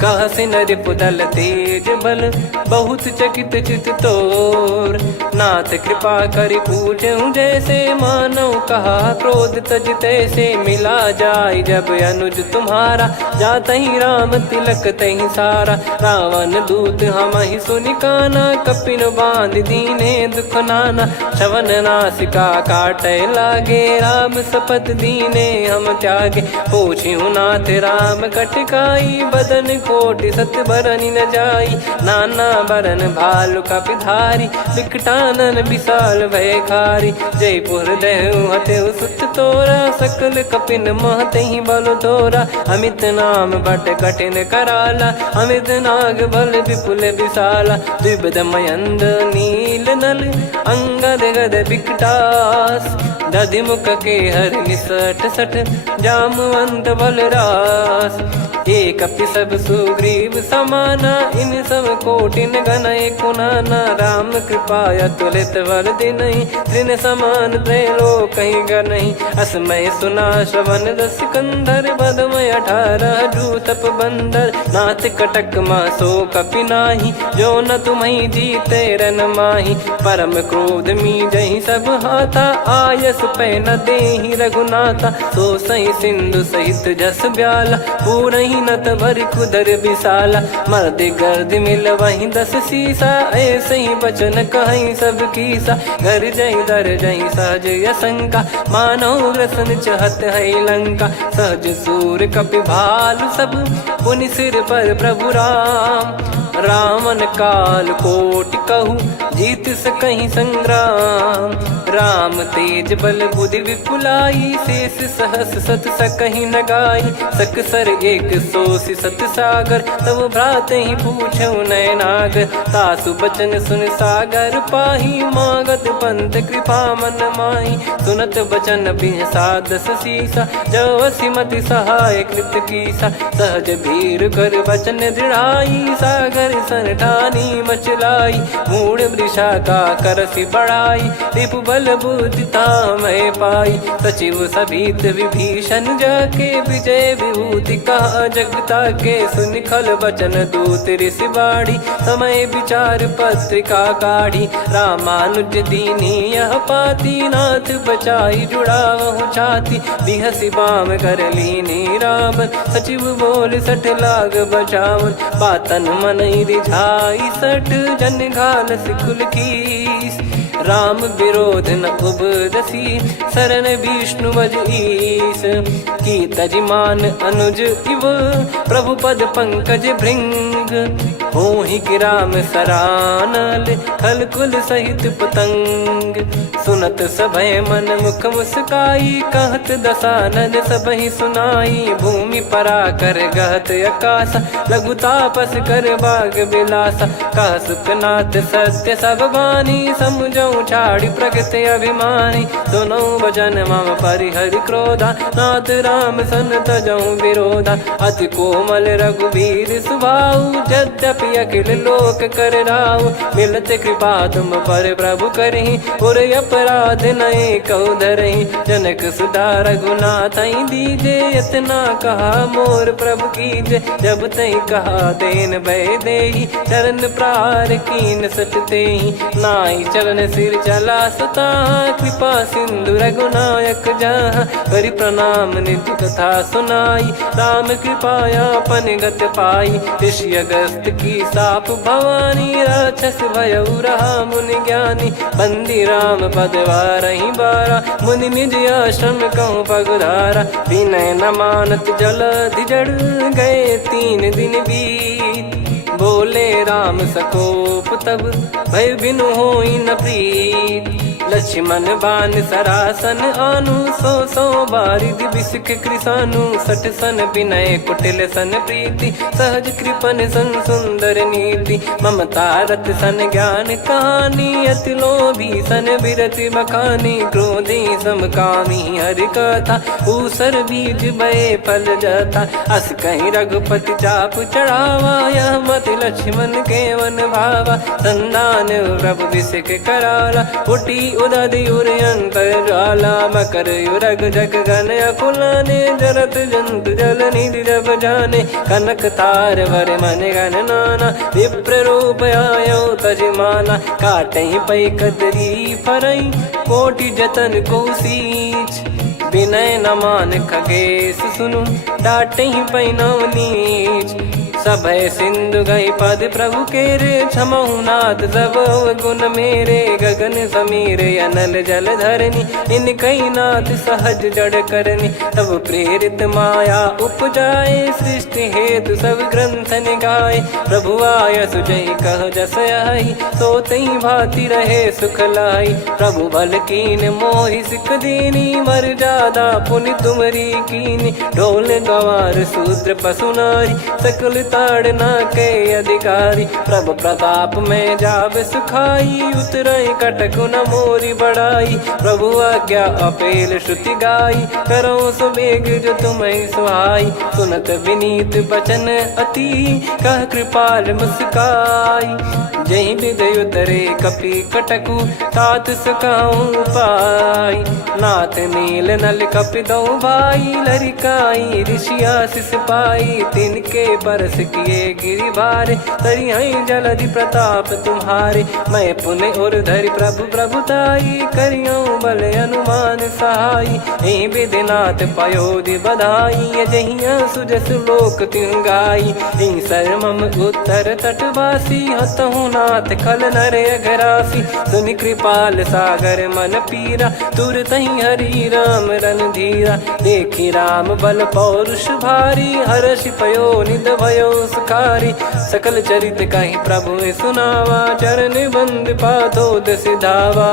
कह सिन रिपुदल तेज बल, बहुत चकित चित तोर। नाथ कृपा करि पूछऊं जैसे, मानव कहा क्रोध तज तैसे। मिला जाय जब अनुज तुम्हारा, जातहि राम तिलक तहि सारा। रावण दूत हमहि सुनि काना, कपिन बांध दीने दुख नाना। श्रवण नासिका काटै लागे, राम शपथ दीने हम त्यागे। पूछिहु नाथ राम कटकाई, बदन कोटि सत बरनि न जाई। नाना बरन भालु कपिधारी, विकटानन विशाल भयकारी। जयपुर देहु हतेउ सुत तोरा, सकल कपिन महतहि बल तोरा। अमित नाम बट कठिन कराला, अमित नाग बल विपुल विशाला। द्विविध मयंद नील नल, अंगद गद विकटास। दधिमुख के हर निसठ सठ, जामवंत बलरास। एक कपि सब सुग्रीव समाना, इन सब कोटिन गणय कुनाना। राम कृपा अतुलित बल दिनहि, त्रिन समान त्रैलोकहि गणहि। असमय सुना श्रवण रस कंधर, बदमय 18 जूतप बंदर। नाथ कटक मां सो कपि नाही, जो न तुम्हि जीते रन माही। परम क्रोध मीजहि सब हाथा, आयस पै न देहि रघुनाथा। सो सही सिंधु सहित जस ब्याला, पूरहि नत भरि कुदर विशाला। मर्द गर्द मिल वहीं 10 सीसा, ऐसे ही बचन कहीं सब कीसा। घर जय दर जय सहज यसंका, मानव रसन चहत है लंका। सहज सूर कपि भालु सब, पुनि सिर पर प्रभु राम। रावण काल कोटि कहूँ, जीत सकहि संग्राम। राम तेज बल बुद्धि विपुलाई, शेष सहस सत सकहि न गाई। सकसर 180 सत सागर, तब भ्रात ही पूछौ नयनागर। तासु बचन सुन सागर पाही, मागत पंथ कृपा मन माही। सुनत बचन बिहसा 10 सीसा, जो असिमति सहाय कृत कीसा। सहज भीर कर बचन दृढ़ाई, सागर सन ठानी मचलाई। मूढ़ वृषा का करसि बढ़ाई, रिपु बल बुद्धि तामय पाई। सचिव सभीत विभीषण जाके, विजय विभूति कहा जगता के। सुनि खल बचन दूत ऋषि बाड़ी, समय विचार पत्रिका काढ़ी। रामानुज दीनी यह पाती, नाथ बचाई जुड़ावहु छाती। बिहसि बाम कर लीनी रावण, सचिव बोल 60 लाग बचावन। बातन मन रिझाई 60, जन घाल सिकुल कीस। राम विरोध न उपजसी, शरण विष्णु बज ईस। की तजिमान अनुज इव, प्रभु पद पंकज भृंग। होहि कि राम सरानल, खल कुल सहित पतंग। सुनत सभय मन मुख मुस्काई, कहत दसानन सबहि सुनाई। भूमि परा कर गहत आकाश, लघु तापस कर बाग बिलासा। कह सुखनाथ सत्य सब बानी, समुझौ छाड़ी प्रगति अभिमानी। सुनो भजन मम परिहरि क्रोधा, नाथ राम सन तजौ विरोधा। अति कोमल रघुवीर सुभाऊ, यद्यपि अखिल लोक कर राऊ। मिलत कृपा तुम पर प्रभु करहि, पुर अपराध नए कौ धरहि। जनक सुधा रघुनाथ दीजे, इतना कहा मोर प्रभु कीजे। जब तई कहा देन भय देहि, चरण प्रार कीन सटतेहि। नाई चरण सिर चला सता, कृपा सिंधु रघुनायक जहाँ। करि प्रणाम निज कथा सुनाई, राम कृपाया अपन गत पाई। ऋषि अगस्त की साप भवानी राक्षस भयउ रहा मुनि ज्ञानी बंदी राम पद वारहि बारा मुनि निज आश्रम कहूँ पगधारा विनय न मानत जलधि जड़ गए 3 दिन बीत बोले राम सकोप तब भय बिनु होई न प्रीत लक्ष्मण बान सरासन आनु 100 बारिद बिसक कृसानु 60 सन विनय कुटिल सन प्रीति सहज कृपन सन सुंदर नीति ममता रत सन ज्ञान कहानी अति लोभी सन बिरति बखानी क्रोधी समकामी हरि कथा ऊसर बीज बये फल जथा अस कहीं रघुपति चाप चढ़ावा यह मत लक्ष्मण के वन भावा संदान प्रभु बिसक कराला उठी उदधि उर अंतर ज्वाला मकर युरग जग गन अकुलाने जरत जंतु जल निधि जब जाने कनक तार वर मन गन नाना विप्र रूप आयो तजमाना काटे पै कदरी फरई कोटि जतन को सींच विनय न मान खगेश सुनु डाटे पै नव नीच सभय सिंधु गई पद प्रभु के रे क्षमहु नाथ सब गुण मेरे गगन समीर अनल जल धरनी इन कई नाथ सहज जड़ करनी तब प्रेरित माया उपजाए सृष्टि हेतु सब ग्रंथ निगाए प्रभु आय सुजय कह जस आई सोतई भांति रहे सुख लाई प्रभु बल कीन मोहि सिख दीनी मर जादा पुनि तुमरी कीनी ढोल गवार शूद्र पशु नारी सकल ताड़ना के अधिकारी प्रभु प्रताप में जाब सुखाई उतरई कटक न मोरी बढ़ाई प्रभु आज्ञा अपेल श्रुति गाई करो सुबेग जो तुम्हें सुहाई सुनत विनीत बचन अति कह कृपाल मुस्काई जही विदय उतरे कपि कटकु तात सकाऊं पाई नाथ नील नल कपि दो भाई लरिकाई ऋषि आशीष पाई तिनके परस किए गिरि भारे तरी हई जलधि प्रताप तुम्हारे मैं पुण्य और धरि प्रभु प्रभुताई करियो बल अनुमान सहाई ए विधिनाथ पयोधि बधाई जहिया सुजस लोक तिहु गाई ए सरमम उत्तर तटवासी हतहु नाथ खल नर अघरासी सुनि कृपाल सागर मन पीरा तुरत ही हरि राम रन धीरा देखी राम बल पौरुष भारी हर्ष पयो निध भयो सुखारी सकल चरित कहीं प्रभु सुनावा चरण बंद पाथोद सिधावा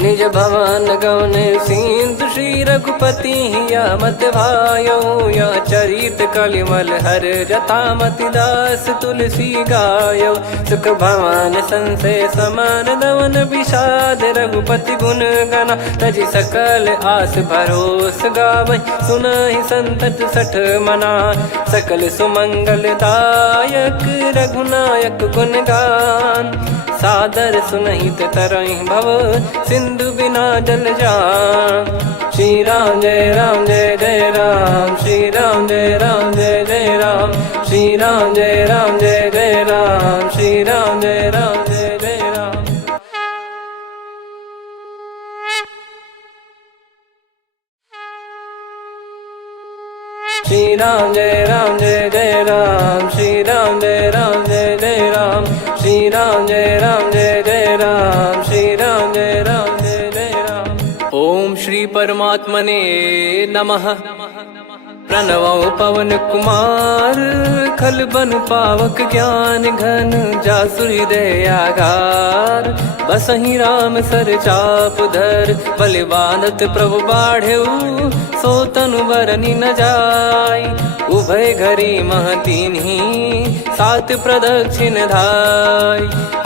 निज भवन गवन सिंधु श्री रघुपति या मत भायो या चरित कलिमल हर जथा मति दास तुलसी गायो सुख भवन संशय समान दवन विषाद रघुपति गुण गना तजि सकल आस भरोस गावै सुनहि संतत सठ मना सकल सुमंगल दायक रघुनायक गुण गान सादर सुनहित तरहि भव सिंधु बिना जल जान श्री राम जय जय राम श्री राम जय जय राम श्री राम जय राम श्री राम जय जय राम श्री राम जय जय राम श्री राम जय जय राम श्री राम जय जय राम श्री राम जय जय राम। ओम श्री परमात्मने नमः। प्रणवो पवन कुमार खल बन पावक ज्ञान घन जासु हृदय आगार बसहि राम सर चाप धर बलिवानत प्रभु बाढ़ेऊ सो तनु बरनि न जाय उभय घरी महतीन्ही सात प्रदक्षिण धाय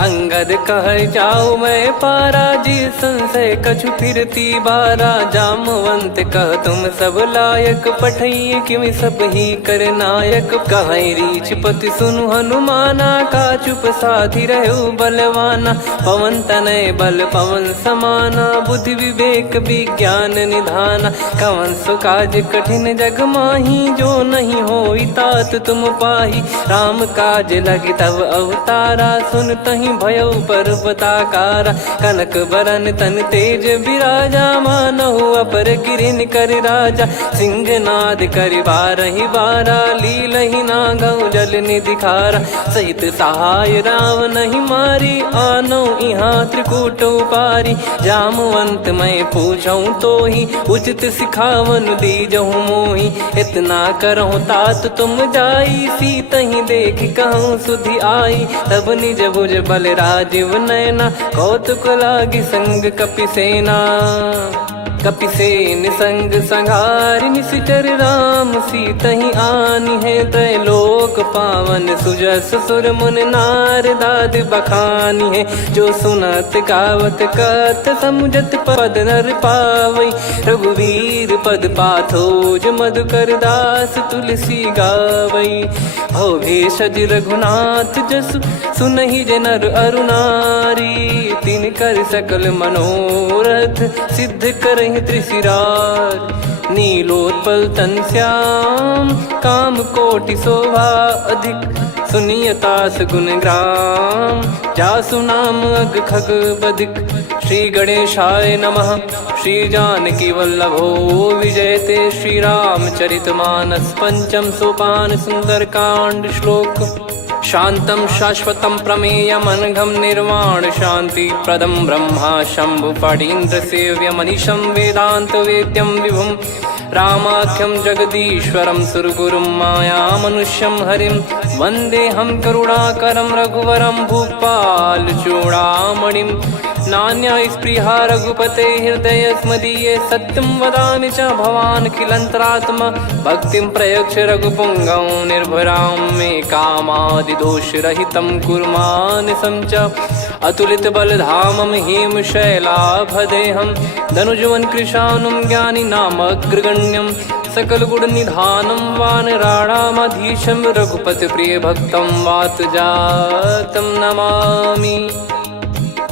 अंगद कह जाऊ मैं पारा जी संशय कछु फिरती बारा जामवंत कह तुम सब लायक पठई किमि सब ही कर नायक कहीं रीछ पति सुनु हनुमाना का चुप साधि रहु बलवाना पवन तनय बल पवन समाना बुद्धि विवेक विज्ञान निधाना कवन सो काज कठिन जग माही जो नहीं होई तात तुम पाही राम काज लगी तब अवतारा सुन तही भयो पर्वताकारा कनक बरन तन तेज विराजा मानहु अपर गिरिन कर राजा सिंहनाद कर करि बारहि बारा, लीलहि नागौ जल निधि खारा। सहित सहाय रावणहि मारी, आनौ इहाँ त्रिकूट उपारी। जामवंत मैं पूछऊँ तोहि, उचित सिखावन दीजहु मोहि। इतना करहु तात तुम जाई, सीतहि देख कहूँ सुधि आई। तब निज भुज बल राजीव नयना, कौतुक लागी संग कपिसेना। कपिसेन संग संघारि निशिचर राम, सीतहि आनी है त्रैलोक पावन। सुजस सुर मुन नार दाद बखानी है, जो सुनत गावत कथ समुझत पद नर पावई। रघुवीर पद पाथोज मधुकर दास तुलसी गावई। भव भेषज रघुनाथ जसु, सुनहि जे नर अरु नारी। तिन कर सकल मनोरथ, सिद्ध करहि त्रिशिरार। नीलोत्पल तन श्याम, काम कोटि शोभा अधिक। सुनियतास गुण ग्राम, जासु नाम अग खग बदिक। श्री गणेशाय नमः। श्री जानकी वल्लभो विजयते, श्री रामचरित मानस पंचम सोपान सुंदरकांड श्लोक। शांतं शाश्वतं प्रमेयमनघं निर्वाण शांति प्रदं ब्रह्मा शंभु फणीन्द्र सेव्य मनीषं वेदांत वेद्यं विभुं। रामाख्यं जगदीश्वरं सुरगुरुं माया मनुष्यं हरिं। वन्देऽहं करुणाकरं रघुवरं भूपाल चूडामणिं। नान्या स्पृहा रघुपते हृदय स्मदीये, सत्यं वदामि च भवान् खिलन्तरात्मा। भक्तिं प्रयच्छ रघुपुङ्गं निर्भरां मे कामादिदोषरहितं कुर्मानिसं च। अतुलित बलधामं हेमशैलाभदेहं, धनुजवन कृशानुं ज्ञानी नामग्रगण्यं। सकल गुण निधानं वानराणामधीशं, रघुपति प्रिय भक्तं वात जातं नमामि।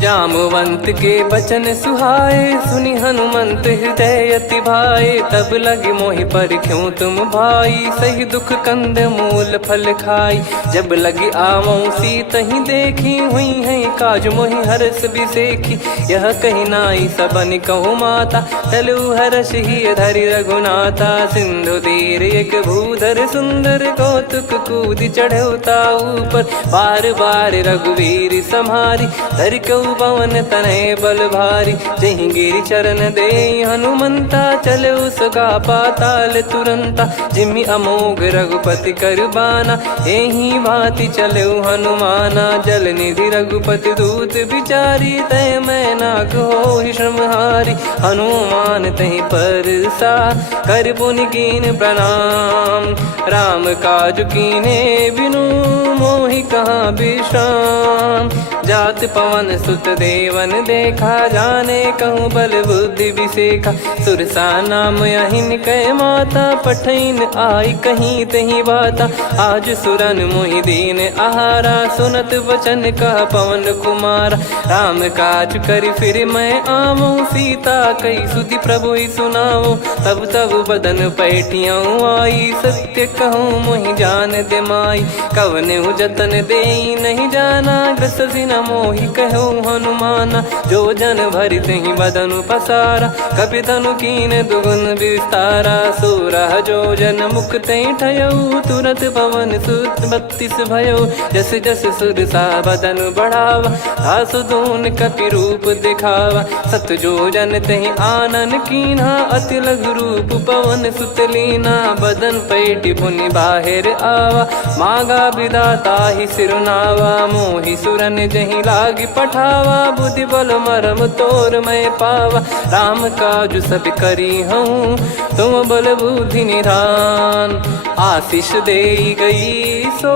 जामवंत के बचन सुहाए, सुनि हनुमंत हृदय अति भाए। तब लगे मोहि परख्यूं तुम भाई, सही दुख कंद मूल फल खाई। जब लगे आवऊं सीतहि देखी, हुई है काज मोहि हरस बिसेखी। यह कही नाई सबन कहु माता, तलु हरष ही धरि रघुनाथा। सिंधु तीर एक भूधर सुंदर, कौतुक कूद चढ़ौता ऊपर। बार बार रघुवीर सम्हारी, धरि कहु पवन तनय बल भारी। जहि गिरि चरण दे हनुमंता, चले उसका पाताल तुरंता। जिमि अमोघ रघुपति कर बाना, एहि भांति चले हनुमाना। जल निधि रघुपति दूत बिचारी, तय मैं नाग होहि श्रमहारी। हनुमान तहि परसा, कर पुनि कीन प्रणाम। राम काज कीने बिनु, मोहि कहाँ विश्राम। जात पवन सुत देवन देखा, जाने कहूँ बल बुद्धि विसेखा। सुरसा नाम अहिन कै माता, पठैन आई कहीं तहीं बाता। आज सुरन मोहि दीन आहारा, सुनत वचन कह पवन कुमारा। राम काज करि फिर मैं आवऊं, सीता कई सुधि प्रभु ही सुनाऊं। तब तब बदन पैठियाँ आई, सत्य कहूँ मोहि जान दे माई। कवने जतन देई नहीं जाना, ग्रसि न मोहि कहूँ हनुमाना। जो जन भरि तहि बदनु पसारा, कपि तनु कीन दुगुन विस्तारा। सोरह जो जन मुख तहि ठयऊ, तुरत पवन सुत 32 भयऊ। जस जस सुरसा बदन बढ़ावा, आसु दून कपि रूप दिखावा। सत जो जन तहि आनन कीन्हा, अति लघु रूप पवन सुत लीना। बदन पैटि पुनि बाहिर आवा, मागा विधाता ही सिरुनावा। मोहि सुरन जहि लागी पठावा, बुद्धि बल मरम तोर मैं पावा। राम काजु सब करी हूँ, तुम बल बुद्धि निधान। आशीष देई गई, सो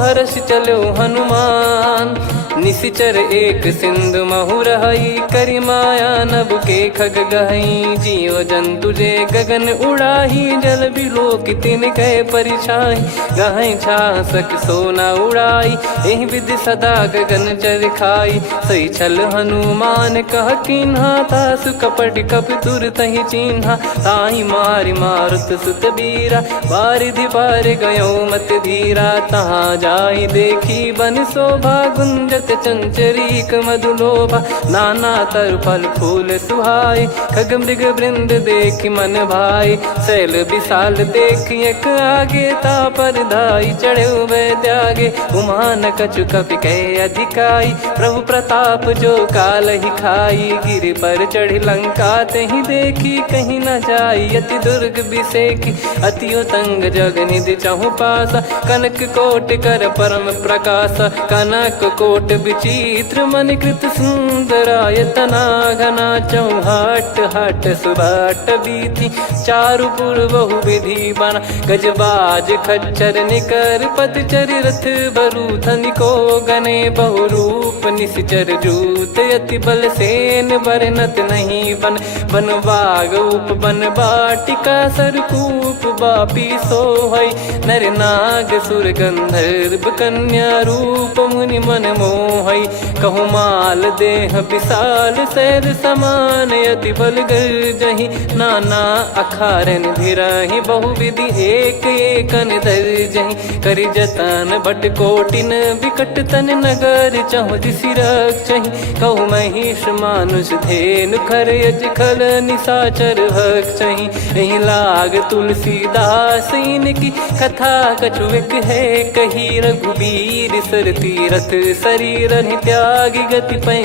हर्ष चलो हनुमान। निशिचर एक सिंधु महु रहई, करि माया नभ के खग गहई। जीव जंतु जे गगन उड़ाही, जल बिलो की तिन कह परिछाई। गहई छासक सोना उड़ाई, एहि विधि सदा गगन चर खाई। सही छल हनुमान कह कीन्हा, तासु कपट कप तुर तहि चिन्हा। ताहि मारि मारुत सुत बीरा, बारिधि पार गयो मत धीरा। तहाँ जाई देखी बन शोभा, गुंजत चंचरीक मधुलोभा। नाना तर फल फूल सुहाई, खग मृग वृंद देख मन भाई। शैल विशाल देख एक आगे, तापर धाई चढ़े वै त्यागे। उमा न कछु कपि कहे अधिकाई, प्रभु प्रताप जो काल ही खाई। गिर पर चढ़ी लंका तहि देखी, कहीं न जाई अति दुर्ग बिसेकी। अति उतंग जग निधि चहु पासा, कनक कोट कर परम प्रकाश। कनक कोट विचित्र मनि कृत सुंदरायतना घना। चौहाट हाट सुबाट बीथी, चारु पुर बहु विधि बना। गजबाज खच्चर निकर पतचर, रथ बरु धनिको गने। बहु रूप निश्चर जूत, अति बल सेन बरनत नहीं बन। बन बाग उप बन बाटिका, सरकूप बापी सोहई। नर नाग सुर गंधर्व कन्या, रूप मुनि मन मोहई। कहु माल देह विशाल, शैल समान अति बल गर्जहि। नाना अखारन भिराहि, बहु विधि एक एकन दर्जहि। करि जतन भट कोटिन, विकट तन नगर चहु दिसि रक्षहि। कहु महिष मानुष धेनु, खर यज खल निशाचर भक्षहि। एहि लाग तुलसीदास इनकी, कथा कछु एक है कही। रघुबीर सर तीरथ शरीर, त्यागी गति पै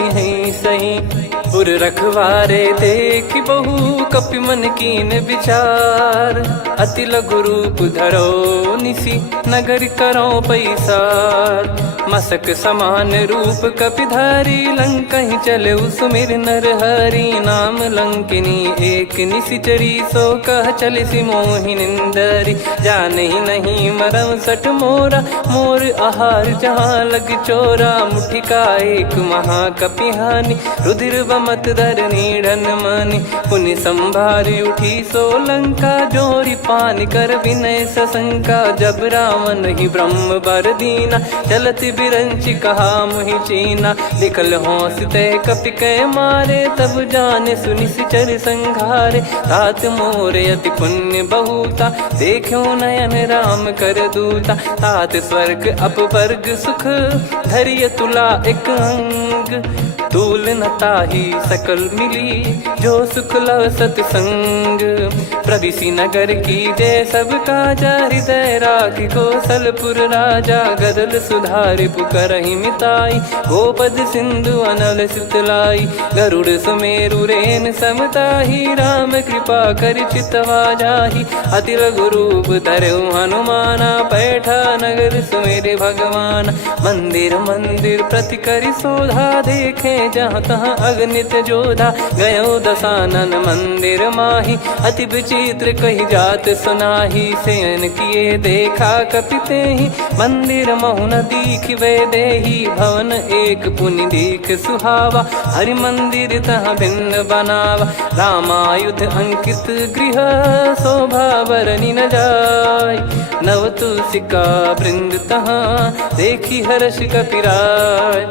सही। पुर रखवारे देखि बहु, कपि मन कीन विचार। अति लघु रूप धरो निसी, नगर करो पैसार। मसक समान रूप कपिधारी, लंकहि चले सुमिर नर हरि। नाम लंकिनी एक निशिचरी, सो कह चलिसि मोहि निंदरी। जानहि नहीं मरम सठ मोरा, मोर आहार जहाँ लग चोरा। मुठिका एक महाकपिहानि, रुधिर बमत धरनी ढन मानि। पुनि संभारी उठी सो लंका, जोरी पान कर विनय सशंका। जब रावण ही ब्रह्म बर दीना, चलति बिरंचि कहा मुहि चीना। निकल होंस ते कपि कै मारे, तब जाने सुनि सिचर संघारे। तात मोर अति पुण्य बहुता, देखो नयन राम कर दूता। तात स्वर्ग अपवर्ग सुख, धैर्य तुला एक अंग। तूल न ताहि सकल मिली, जो सुख लव सतसंग। प्रविशि नगर की जय सब काजा, हृदय राखि कौशलपुर राजा। गदल सुधारि पुकारहि मिताई, गोपद सिंधु अनल सितलाई। गरुड़ सुमेरु रेन समताहि, राम कृपा कर चितवा जाहि। अति लघु रूप धरऊ हनुमाना, पैठा नगर सुमेरे भगवान। मंदिर मंदिर प्रति करि शोधा, देखे जहाँ तहाँ अगणित जोधा। गयो दशानन मंदिर माही, अति विचित्र कही जात सुनाही। शयन किए देखा कपिते ही, मंदिर महु न दीख वे देही। भवन एक पुनि दीख सुहावा, हरि मंदिर तहाँ भिन्न बनावा। रामायुध अंकित गृह, शोभा बरनि न जाय। नव तुलसिका वृंद तहाँ, देखी हर्ष कपिराय।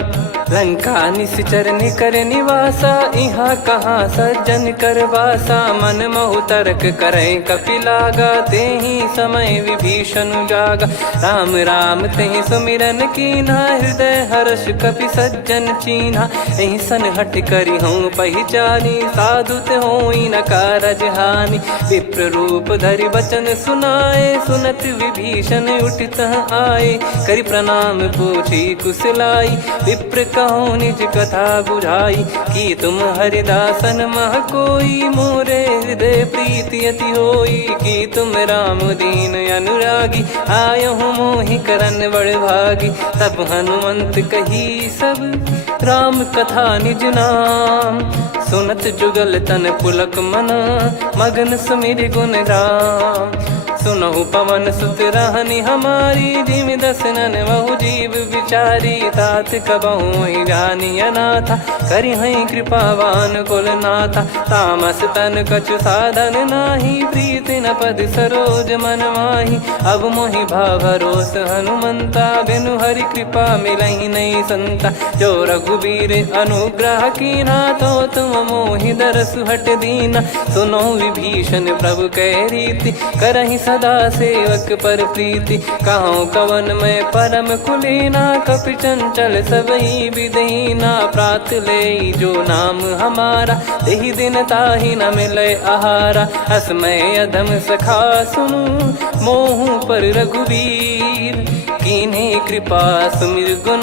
लंका निश्चर निकर निवासा, इहाँ कहाँ सज्जन कर वासा। मन महु तर्क करें कपिलागा, तेहि समय विभीषण जागा। राम राम तेहि सुमिरन कीन्हा, हृदय हर्ष कपि सज्जन चीन्हा। एहि सन हठ करि हूँ पहिचानी, साधु ते होई न कारज हानि। विप्र रूप धरि बचन सुनाए, सुनत विभीषण उठित आए। करि प्रणाम पूछी कुशलाई, विप्र कहो निज कथा बुझाई। कि तुम हरिदासन मह कोई, मोरे हृदय प्रीति अति होई। कि तुम राम दीन अनुरागी, आयहु मोहि करन बड़ भागी। तब हनुमंत कही सब, राम कथा निज नाम। सुनत जुगल तन पुलक मना, मगन सुमिर गुण राम। सुनहु पवन सुत रहनी हमारी, जिमि दसनन बहु जीव विचारी। तात कबहु जानी अनाथा, करि हई कृपावान कुल नाथा। तामस तन कछु साधन नाही, प्रीति न पद सरोज मन माही। अब मोहि भाव भरोस हनुमंता, बिनु हरि कृपा मिलहि नहीं संता। जो रघुबीर अनुग्रह कीना, तो तुम मोहि दरसु हट दीना। सुनो विभीषण प्रभु कह रीति, करहि सदा सेवक पर प्रीति। कहूँ कवन में परम कुलीना, कपि चंचल सबहि विदहीना। प्रात ले जो नाम हमारा, तेहि दिन ताहि न मिले आहारा। असमय अधम सखा सुनु, मोहु पर रघुवीर। कीन्हे कृपा सुमिर गुण,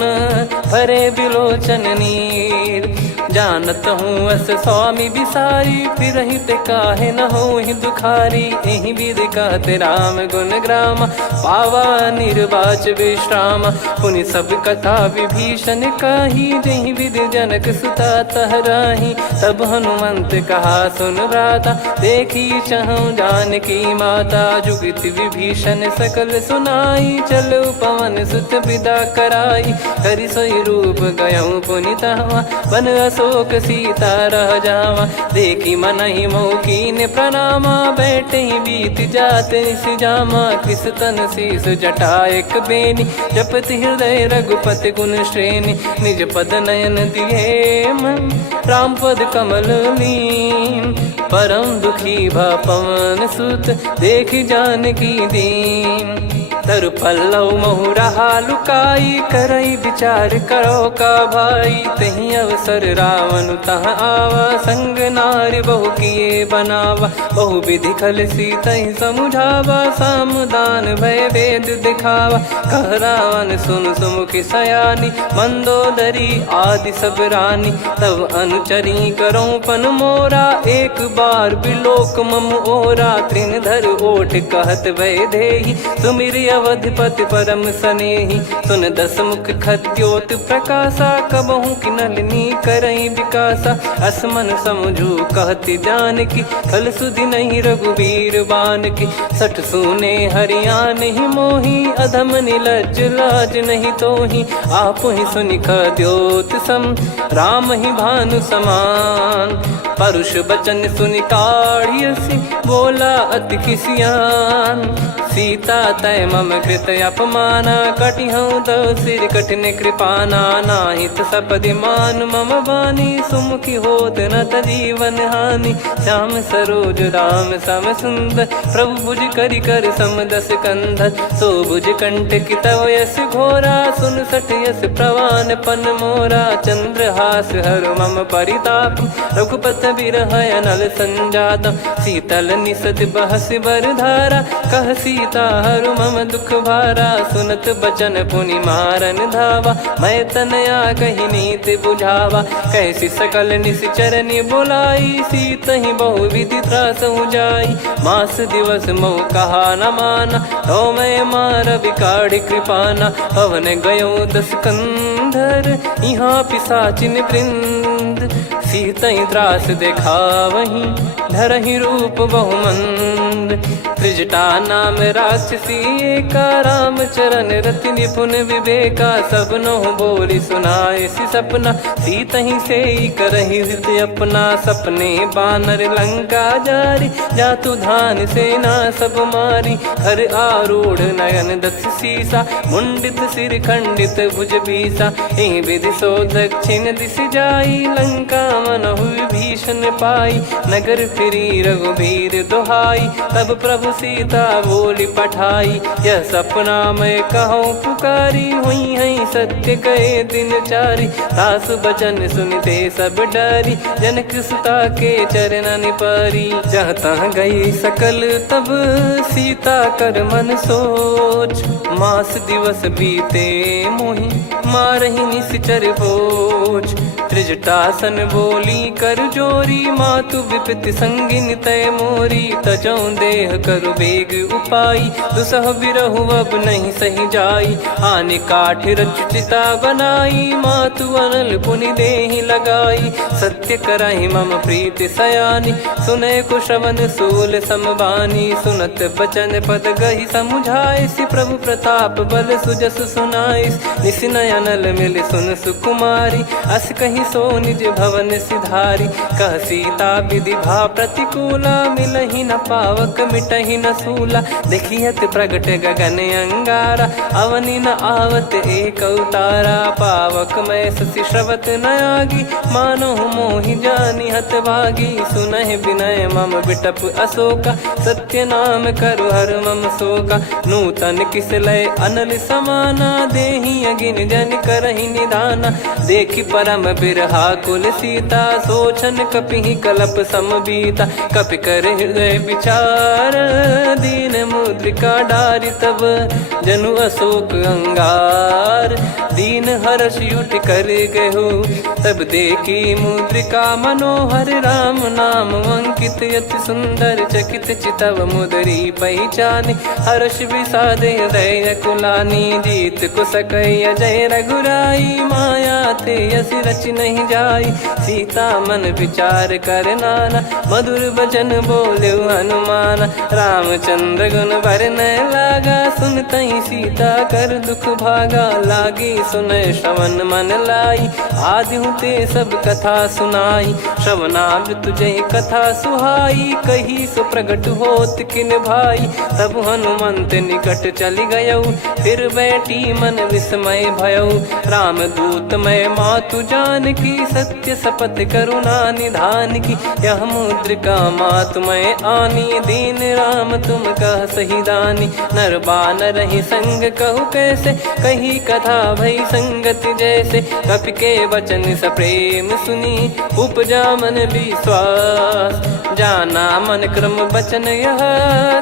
भरे बिलोचन नीर। जानत हूँ अस स्वामी बिसारी, फिरहित काहे न होहि दुखारी। एहि विधि कहते राम गुण ग्राम, पावा निर्वाच विश्राम। पुनि सब कथा विभीषण कही, जहि विधि जनक सुता तहराही। तब हनुमंत कहा सुन भ्राता, देखी चहु जानकी माता। जुगित विभीषण सकल सुनाई, चलो पवन सुत विदा कराई। करि सोई रूप गयऊँ पुनि तहवा, बन अशोक सीता रह जावा। देखी मनहि मौकीन प्रणामा, बैठे ही बीत जात निस जामा। किस तन शीस जटा एक बेनी, जपति हृदय रघुपति गुण श्रेणी। निज पद नयन दिए मन, राम पद कमल लीन। परम दुखी भा पवन सुत, देखि जानकी दीन। तरु पल्लव महु रहा लुकाई, करई विचार करो का भाई। तही अवसर रावण तहाँ आवा, संग नारी बहु किए बनावा। बहु विधि खल सीतहि समुझावा, सामदान भय वेद दिखावा। कह रावण सुन सुमुखि सयानी, मंदोदरी आदि सब रानी। तब अनुचरी करो पन मोरा, एक बार बिलोक मम ओरा। तृण धर ओठ कहत भय देहि, सुमिरि अवधिपति परम सनेहि। सुन दस मुख खद्योत प्रकाशा, कबहु कि नलिनी करई विकासा। असमन समझू कहति जानकी, खल सुधि नहीं रघुबीर बान की। सठ सुने हरियाण ही मोही, अधम निलज्ज लाज नहीं तोही। आप ही सुनि खद्योत सम, राम ही भानु समान। परुष बचन सुनि काढ़ियसि, बोला अति किसियान। सीता तय मम कृत अपमाना, कटिहऊँ तो सिर कठिन कृपाना। नाहित सपदि मान मम बानी, सुमुखी होत न तजीवन हानि। श्याम सरोज राम सम सुंदर, प्रभु भुज करि कर सम दस कंधर। सो भुज कंठ की तव यस घोरा, सुन सठ यस प्रवान पन मोरा। चंद्रहास हर मम परिताप, रघुपत बिरह अनल संजात। शीतल निसत बहस बर धारा, कह सीता हरु मम दुख भारा। सुनत बचन पुनि मारन धावा, मैं तनया कही नीति बुझावा। कैसी सकल निश्चरनि बुलाई, सीतहि बहु विधि त्रास जाई। मास दिवस मोह कहा न माना, तो मैं मार बिकाढ़ कृपाना। पवन गयो दस कंधर, यहाँ पिशाचिन वृंद। सीतहि त्रास देखावहीं, धरहि रूप बहुमंद। त्रिजटा नाम राक्षसी एका, राम चरण रति निपुण विवेका। सबनो बोली सुनाए सि सपना, सीतहि सेई करहि हृदय अपना। सपने बानर लंका जारी, जातु धान सेना सब मारी। हर आरूढ़ नयन दस सीसा, मुंडित सिर खंडित भुज बीसा। एहि विधि सो दक्षिण दिश जाई, लंका मनहु विभीषण पाई। नगर फिरी रघुबीर दुहाई, तब प्रभु सीता बोली पठाई। यह सपना मैं कहूँ पुकारी, हुई है सत्य कहे दिन चारी। सासु बचन सुनते सब डरी, जनक सुता के चरणन परी। जहाँ तहाँ गई सकल तब सीता कर मन सोच। मास दिवस बीते मोहि, मारहि निश्चर बोझ। त्रिजटासन बोली कर जोरी, मातु विपति संगिन तय मोरी। तजौ देह करु बेग उपाई, दुसह बिरहु अब नहीं सही जाई। आने काठ रचिता बनाई, मातु अनल पुनि देहि लगाई। सत्य करहि मम प्रीति सयानी, सुनै कुशवन सूल समबानी। सुनत बचन पद गहि समुझाए, सि प्रभु प्रताप बल सुजस सुनाइस। निस नयनल मिल सुन सुकुमारी, अस कहीं सो निज भवन सिधारी। कह सीता विधि भा प्रतिकूला, मिलहि न पावक मिटहि न सूला। देखियत प्रगट गगन अंगारा, अवनि न आवत एक अवतारा। पावक मैं शशि श्रवत न आगी, मानो मोहि जानि हत भागी। सुनहि विनय मम बिटप अशोका, सत्य नाम करु हर मम शोका। नूतन किस लय अनल समाना, देहि अगिन जन करहि निदाना। देखि परम बिरहा कुल सीता, सोचन कपिहि कलप समबीता। कपि कर हृदय विचार, दीन मुद्रिका डारि तब जनु अशोक अंगार। दीन हर्ष युट कर गहु, तब देखी मुद्रिका मनोहर। राम नाम अंकित अति सुंदर, चकित चितव मुदरी पहचाने। हर्ष विषाद हृदय कुलानी, जीत को सकय जय रघुराई। माया थे यस रच नहीं जाई, सीता मन विचार कर नाना। मधुर बचन बोले हनुमान, रामचंद्र गुण बरन लागा। सुनतहि सीता कर दुख भागा, लागी सुनय श्रवण मन लाई। आदि ते सब कथा सुनाई, श्रवणामृत जय कथा सुहाई। कही सो प्रगट होत किन भाई, तब हनुमंत निकट चली गयौ। फिर बैठी मन विस्मय भयौ, राम दूत मैं मातु जान की। सत्य शपथ करुणा निधान की, यह मुद्रिका मातु मैं आनी। दीन राम तुम कह सही दानी, नर बानर ही संग कहु कैसे। कही कथा भई संगति जैसे, कपि के वचन सप्रेम सुनी। उपजा मन विश्वास, जाना मन क्रम बचन यह।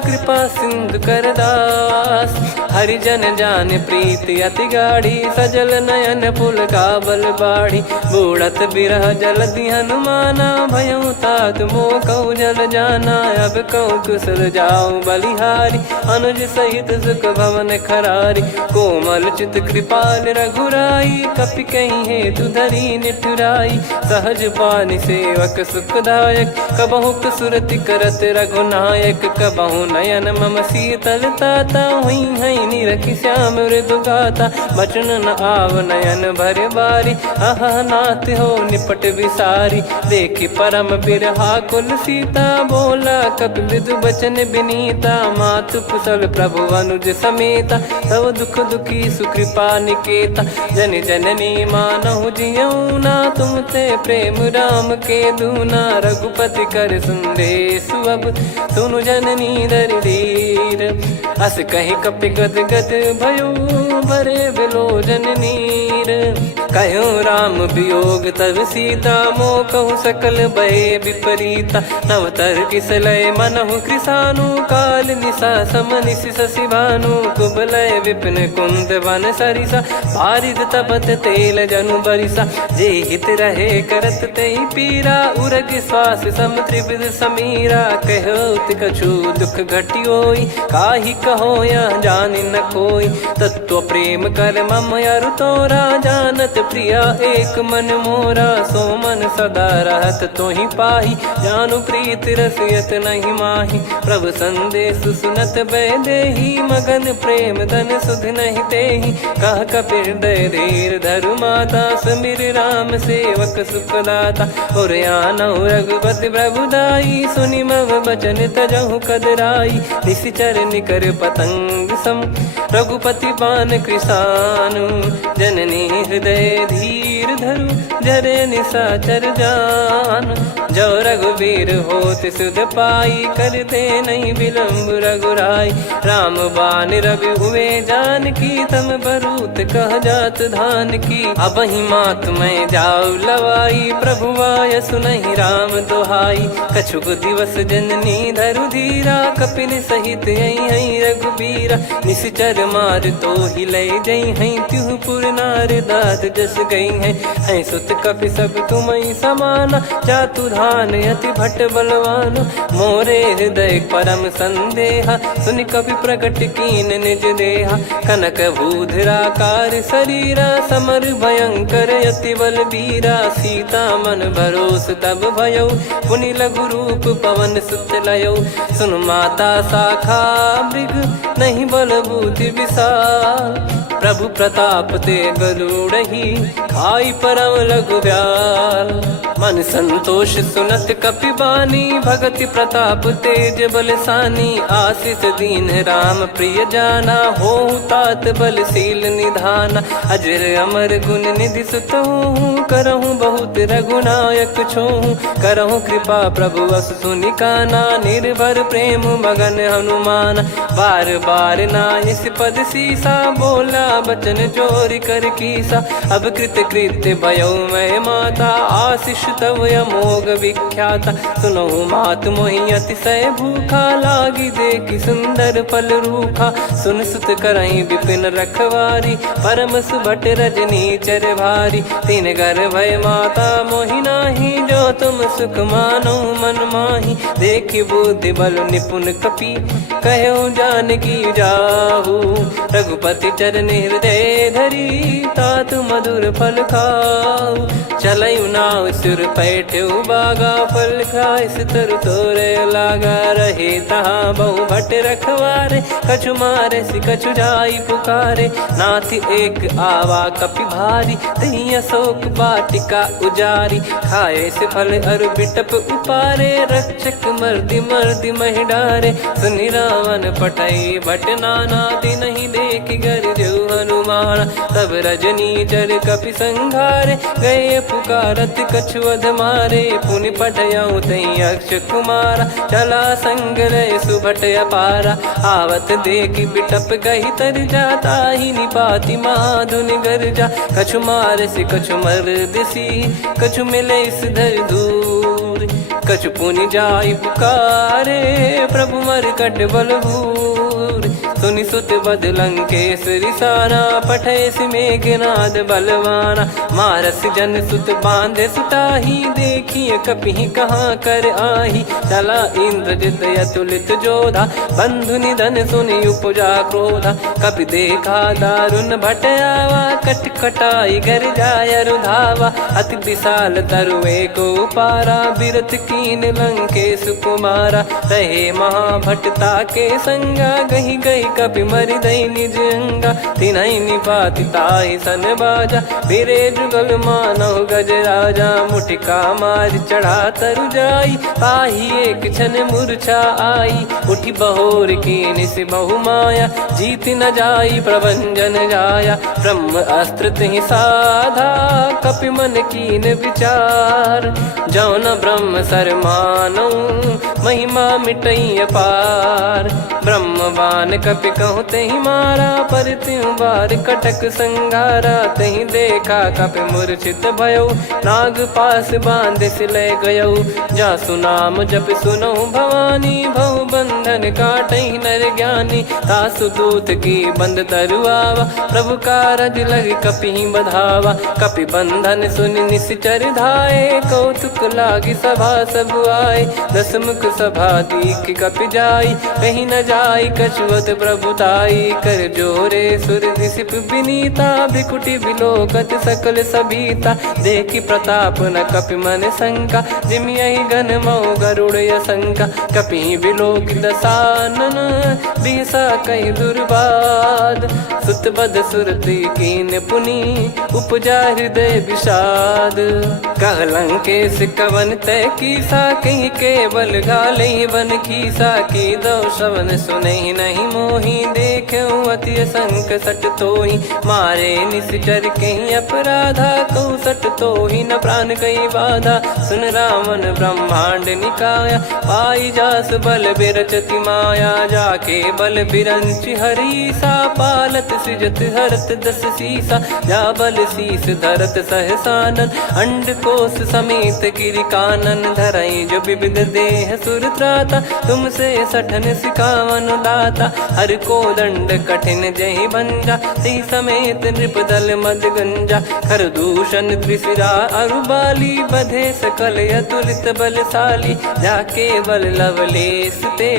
कृपा सिंधु कर दास, हरिजन जान प्रीति अति गाढ़ी। सजल नयन पुल काबल बाढ़ी, बूढ़त बिरह जलधि हनुमाना। भयउ तात मोह कहु जल जाना, अब कहु कुशल जाऊ बलिहारी। अनुज सहित सुख भवन खरारी, कोमल चित कृपाल रघुराई। कपि कहीं हेतु धरी निठुराई, सहज पानि सेवक सुखदायक। कबहु सुरति करत रघुनायक, कबहु नयन मम शीतल ताता। हुई हई निरखि श्याम मृदु गाता, बचन न आव नयन भर बारी। अह नाथ हो निपट विसारी, देखि परम बिरहा कुल सीता। बोला कपि मृदु बचन बिनीता, मातु कुशल प्रभु अनुज समेता। तव दुख दुखी सुकृपा निकेता, जन जननी मानहु जियऊ ना। तुम ते प्रेम राम के दूना, रघुपति कर संदेश अब सुनु जननी दर धीर। अस कहि कपि गद गद भयो, भरे बिलोचन नीर। कहो राम वियोग तब सीता, मोह कहु सकल भय विपरीता। नवतर किस लय मनहु कृसानु, काल निशा समनिश शशि भानु। कुबलय विपिन कुंद वन सरिसा, बारिद तपत तेल जनु बरिसा। जे हित रहे करत तेहि पीरा, उरग श्वास सम त्रिविध समीरा। कहो कछु दुख घटी होई, काहि कहो यह जानि न कोई। तत्व प्रेम कर मम अरु तोरा, जानत प्रिया एक मन मोरा। सो मन सदा रहत तोहि पाही, जानु प्रीत रसियत नहीं माही। प्रभु संदेश सुनत बैदेही, मगन प्रेम धन सुध नहीं तेहि। कह कपि हृदय धीर धरु माता, समीर राम सेवक सुखदाता। और आनौ रघुपति प्रभुदाई, सुनि मम बचन तजहु कदराई। निशिचर निकर पतंग सम, रघुपति पान कृसानु। जननी हृदय धीर धरु, जरे निशाचर जान। जो रघुवीर होत सुध पाई, करते नहीं विलम्ब रघुराई। राम बान रवि हुए जानकी, तम बरूत कह जात धान की। अबहि मात मैं जाऊ लवाई, प्रभु आय सुनहि राम दोहाई। कछुक दिवस जननी धरु धीरा, कपिल सहित यही रघुबीरा। निश्चर एक मार तो ही ले जई हैं त्यों पुर नार दाद जस गई हैं सुत कपि सब तुमई समाना जातु धान अति भट बलवान मोरे हृदय परम संदेहा सुनि कपि प्रकट कीन निज देहा कनक भूधराकार शरीरा समर भयंकर अति बल बीरा सीता मन भरोस तब भयो पुनि लघु रूप पवन सुत लयो सुन माता शाखा मृग नहीं बल बुद्धि विशाल प्रभु प्रताप ते गरुड़ही खाई परम लघु ब्याल मन संतोष सुनत कपि बानी भगति प्रताप तेज बलसानी आशीष दीन राम प्रिय जाना हो तात बलशील निधाना अजर अमर गुण निधि सुतहूँ करहूँ बहुत रघुनायक छोहूँ करहूँ कृपा प्रभु अस सुनि काना निर्भर प्रेम मगन हनुमान बार बार नायस पद सीसा बोला बचन चोरी कर कीसा अब कृत कृत्य भयो मैं माता आशीष तव अमोघ विख्याता सुनो मात मोहि अतिशय भूखा लागी देखी सुंदर फल रूखा सुन सुत करई विपिन रखवारी परम सुभट रजनी चर भारी तीन घर भय माता मोहि नाही जो तुम सुख मानो मन माही देखी बुद्धि बल निपुण कपि कहो जानकी जाहू रघुपति चरण हृदय धरी तात मधुर फल खाऊ चलयु नाव सिर पैठ्यु बागा फल खाए सितर तोरे लागा रहे तहाँ बहु भट रखवारे कछु मारे सि कछु जाई पुकारे नाथ एक आवा कपि भारी तही अशोक बाटिका उजारी खाए से फल अरु बिटप उपारे रक्षक मर्दि मर्दि महि डारे सुनि रावण पटई भट नाना दिन ही देख गर जो हनुमान तब रजनी चर कपि संघारे गए पुकारत कछुअध मारे पुनि पटयऊ तई अक्ष कुमारा चला संग रहे सुभट अपारा आवत देखी बिटप गही तर जाता ही निपाति माधुनि गर्जा कछु मार से कछु मर दिसी कछु मिले इस धर दूर कछु पुनि जाई पुकारे प्रभु मर कट बलभूर सुनि सुत बद लंकेश्वरी साना पठय मेघनाद बलवाना मारस जन सुत बांधे सुताही देखिए कपि कहाँ कर आही चला इंद्रजित अतुलित जोधा बंधु निधन सुनि उपजा क्रोधा कपि देखा दारुण भट आवा कट कटाई घर जाय रुधावा अति विशाल तरुए को पारा बिरत कीन लंकेश कुमारा रहे महाभटता के संगा गही गई कपि मरि दई निज अंगा तिनहि निपाति ताहि सन बाजा बिरे जुगल मानव गज राजा मुटिका मार चढ़ा तरु जाई पाही एक क्षण मूर्छा आई उठी बहोर कीन से बहु माया जीत न जाई प्रभंजन जाया ब्रह्म अस्त्र तिहि साधा कपि मन कीन विचार जौन ब्रह्म सर मानौ महिमा मिटई अपार ब्रह्म बान कपि कहूँ तही मारा पर त्यों बार कटक संगारा तही देखा कपि मूर्छित भयो नाग पास बांध सिले गयो जा सुनाम जप सुनो भवानी भव बंधन काटई नर ज्ञानी तासु दूत की बंद तरुआवा प्रभु कारज लग कपि बधावा कपि बंधन सुनि निश्चर धाये कौतुक लागी सभा सब आए दसमुख सभा दीख कपि जाई कहीं न जाई कछुअत प्रभुताई कर जोरे सुर दिसिप विनीता भिकुटी विलोकत सकल सबीता देखी प्रताप न कपि मन शंका जिमियहि गन मऊ गरुड़ असंका कपि विलोक दसानन बिहसा कहि दुर्बाद सुत बद सुरति कीन पुनि उपजा हृदय विषाद कह लंकेश कवन तय कीसा कहीं केवल गाले बन कीसा की दो श्रवण सुने नहीं मोही देखे अति संक सट तोही मारे निश्चर कहीं अपराधा कहूँ सट तोही न प्राण कई बाधा सुन रावण ब्रह्मांड निकाया पाई जास बल बिरचति माया जाके बल बिरंच हरीसा पालत सृजत हरत दस सीसा जा बल शीस धरत सहसानन अंड कोश समेत गिरि कानन धरई जो विविध देह सुर त्राता तुमसे सठन सिखावन दाता हर को दंड कठिन जहि भंजा सी समेत नृपदल मद गंजा खर दूषण त्रिशिरा अरुबाली बधे सकल अतुलित बलशाली जाके बल लवलेस ते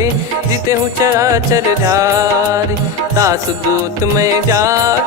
जिते हूँ चराचर झारी दास दूत में जा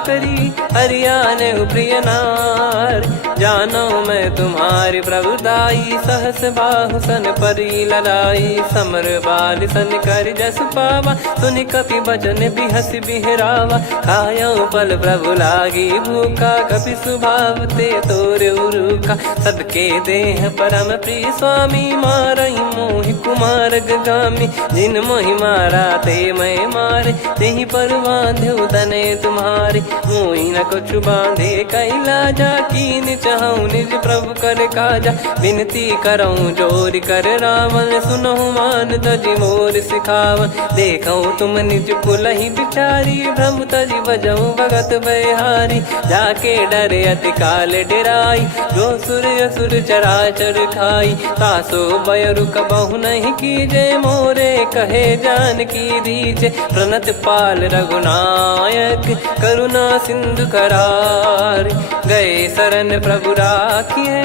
करी हरियाणे प्रिय नार जानो मैं तुम्हारी प्रभुदाई सहस बाहु सन परी ललाई समर बाल सन कर जस पावा सुनि कपि भजन बिहस बिहरावा खायो पल प्रभु लागी भूखा कपि स्वभाव ते तोर उरुखा सबके देह परम प्रिय स्वामी मारई मोहि कुमार गामी जिन मोहि मारा ते मैं मारे तेहि पर बांधे तने तुम्हारे मोहि न कुछ बांधे कैला जा कीन चाहूं निज प्रभु कर काजा विनती करऊं जोर कर रावण सुनहु मान तजि मोर सिखावन देखऊं तुम निज कुलहि बिचारी भ्रम तजि बजऊं भगत बहारी जाके डरे अति काल डेराई जो सुर असुर चराचर खाई तासो बयरु कबहु नहीं कीजे मोरे कहे जान की दीजे प्रणत पाल रघुनायक करुणा सिंधु करार गए शरण प्रभु राखिए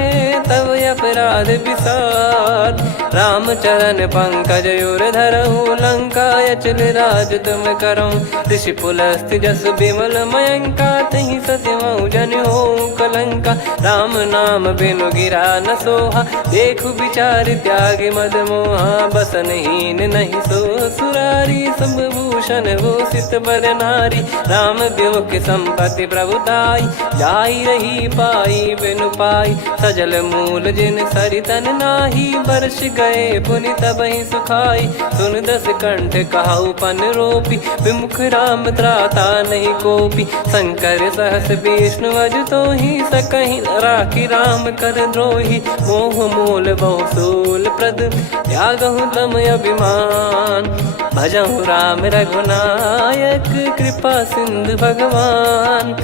तब अपराध विसार रामचरण पंकज उर धरहु लंका अचल राज तुम करऊं ऋषि पुलस्त जस विमल मयंका तहि ससिमऊ जन हो कलंका राम नाम बिनु गिरा न सोहा देखु विचार त्याग मद मोहा बसनहीन नहीं सो सुरारी सब भूषण भूषित बर नारी राम विमुख संपत्ति प्रभुताई जाई रही पाई बिनु पाई सजल मूल जिन सरितन नाही बरस गए पुनि तबहि सुखाई सुन दस कंठ कहाऊ पन रोपी विमुख राम त्राता नहीं कोपी शंकर सहस विष्णु अज तो ही सकहि राखी राम कर द्रोही मोह मूल बहु सूल प्रद त्यागहु तम अभिमान भजहु राम रघुनायक कृपा सिंधु भगवान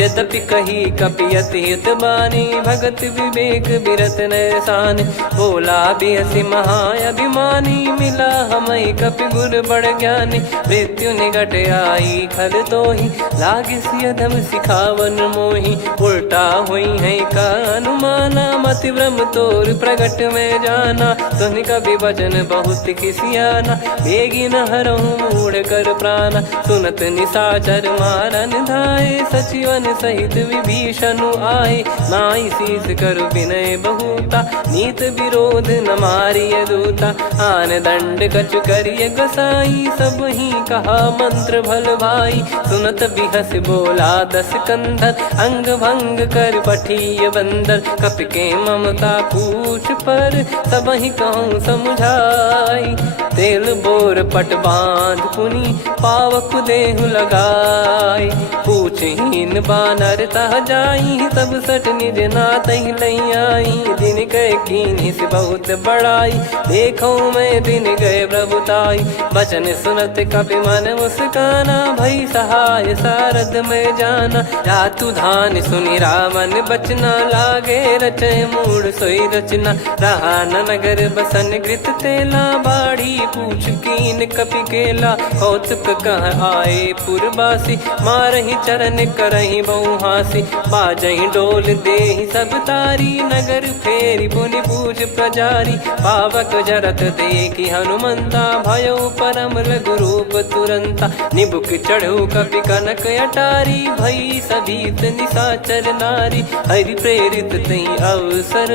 यद्यपि कही कपियत हित बानी भगत विवेक बिरत नैसान बोला बिहसी महाअभिमानी मिला हमई कपि गुर बड़ ज्ञानी मृत्यु निकट आई खल तो ही लागे सियधम सिखावन मोही उल्टा हुई है का अनुमाना मति भ्रम तोर प्रगट में जाना सुन कभी वचन बहुत किसियाना बेगी न हरहु मूढ़ कर प्राण सुनत निशाचर मारन धाये सचिवन सहित विभीषणु आए नाई शीस कर विनय बहुता नीत विरोध न मारिय दूता आन दंड कछु करिय गोसाई सब ही कहा मंत्र भल भाई सुनत बिहस बोला दस कंधर अंग भंग कर पठिय बंदर कपि के ममता पूछ पर सब ही कहूँ समझाई तेल बोर पट बांध पुनि पावक देहु लगाई पूछहीन बानर तह जाई तब सट निज नाथ ही लई आई दिन गए कीन्ही से बहुत बड़ाई देखो मैं दिन गए प्रभुताई बचन सुनत कपि मन मुस्काना भई सहाय सारद में जाना जातु धान सुनि रावण बचना लागे रचय मूढ़ सोई रचना रहा न नगर बसन कृत तेला बाड़ी पूछ कीन कपि केला कौतुक कह आए पुरबासी मारहि चरण करहि बहु हासी बाजहि डोल देहि सब तारी नगर फेरी पुनि पूज प्रजारी पावक जरत देखि हनुमंता भयो परम लघु रूप तुरंता निबुक चढ़ऊ कपि कनक अटारी भई सभीत निशाचर नारी हरि प्रेरित तई अवसर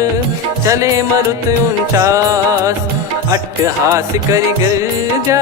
चले मरुत 49 अट्टहास करि गिरजा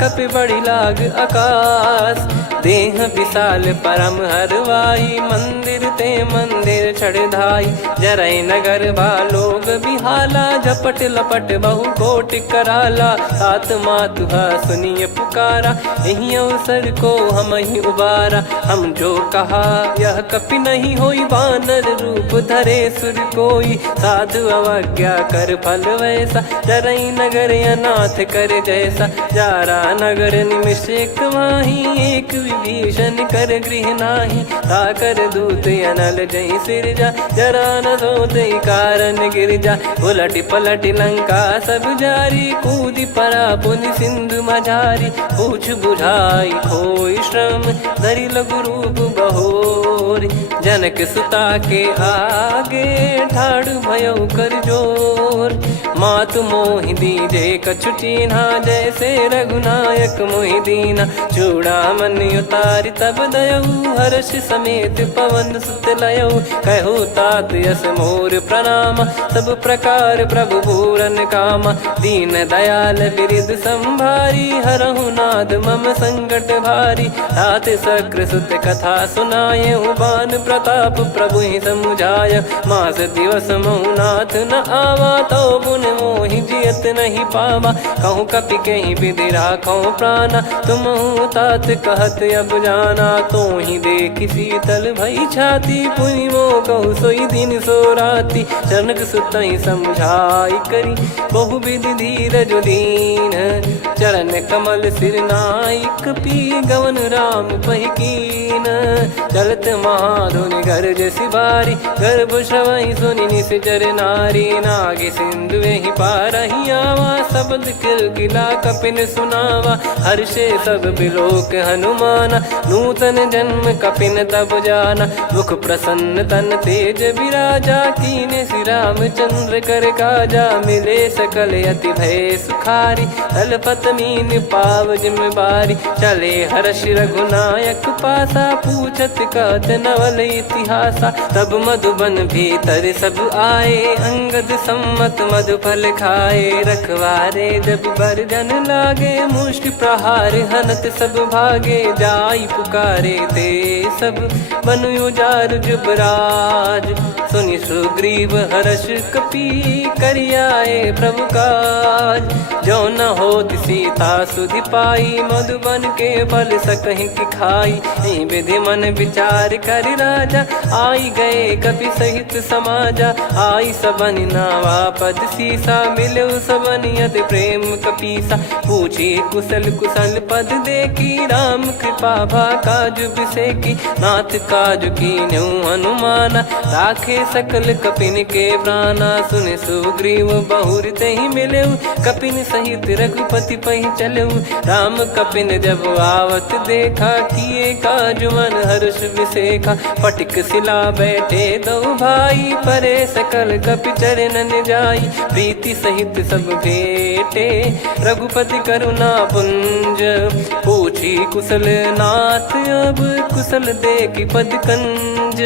कपि बड़ी लाग आकाश देह विशाल परम हरवाई मंदिर ते मंदिर छड़धाई जरई नगर भालोग बिहाला झपट लपट बहु कोटि कराला सात मातुहा सुनिय पुकारा यही अवसर को हम ही उबारा हम जो कहा यह कपि नहीं होई वानर रूप धरे सुर कोई साधु अवज्ञा कर फल वैसा जरई नगर अनाथ कर जैसा, जारा नगर निमिष एक माही, एक विभीषण कर गृह नाही, ताकर दूत अनल जय सिरजा, जरा न सोते कारण गिर जा, उलट पलट लंका सब जारी, कूदी परा पुनि सिंधु मझारी, पूछ बुझाई खोई श्रम, धरि लघु रूप बहोरी, जनक सुता के आगे ठाड़ भयो कर जोर, मातु मोहि दीजे कछु चीन्हा, जैसे रघुनायक मोहि दीना, चूड़ामन उतारि तब दयऊ, हर्ष समेत पवन सुत लयऊ, कहो तात यस मोर प्रणाम, सब प्रकार प्रभु पूरन कामा, दीन दयाल बिरिद संभारी, हरहु नाद मम संकट भारी, तात सक्र सुत कथा सुनाये, बान प्रताप प्रभु ही समुझाय, मास दिवस महुनाथ न आवा, तो पुन मोहि जियत नहीं पावा, कहूँ कपि कहीं विधि राखो प्राणा, तुम तात कहत अब जाना, तो ही देख शीतल भई छाती, पुनि मो कहु सोई दिन सो राती, जनक सुत ही समझाई करी, बहु विधि धीरज दीन, चरण कमल सिर नाई, कपि गवन राम पहिकीन, चलत महाधुनि गर्ज सिबारी, गर्भ श्रवहि सुनि निश्चर नारी, नागे सिंधु ही पारहि आवा, शब्द किलकिला कपिन सुनावा, हर्षे सब बिलोक हनुमाना, नूतन जन्म कपिन तब जाना, मुख प्रसन्न तन तेज विराजा, कीने श्री रामचंद्र कर काजा, मिले सकल अति भय सुखारी, तलपत मीन पाव जिम बारी, चले हर्ष रघुनायक पासा, पूछत कहत नवल इतिहासा, तब मधुबन भीतर सब आए, अंगद सम्मत मधुफल खाए, रखवारे जब बरजन लागे, मुष्टि प्रहार हनत सब भागे, जाई पुकारे ते सब बन उजार जुबराज, सुनि सुग्रीव हर्ष कपि करियाए प्रभु काज, जो न होत सीता सुधि पाई, मधुबन के बल सकहि की खाई, विधि मन विचार कर राजा, आई गए कपि सहित समाजा, आई सबन नावा पद सीसा, मिलो सबन यत प्रेम कपीसा, पूछी कुशल कुशल पद देखी, राम कृपा भा काज बिसेकी, नाथ काज कीन्यु हनुमाना, राखे सकल कपिन के प्राणा, सुन सुग्रीव बहुर तेहि मिलेऊ, कपिन सहित रघुपति पहि चलेऊ, राम कपिन जब आवत देखा, किए काज मन हर्ष विसेखा, फटिक सिला बैठे दो भाई, परे सकल कपि चरणन जाई, प्रीति सहित सब भेटे, रघुपति करुणा पुंज, पूछी कुशल नाथ अब कुशल देखि पद कंज,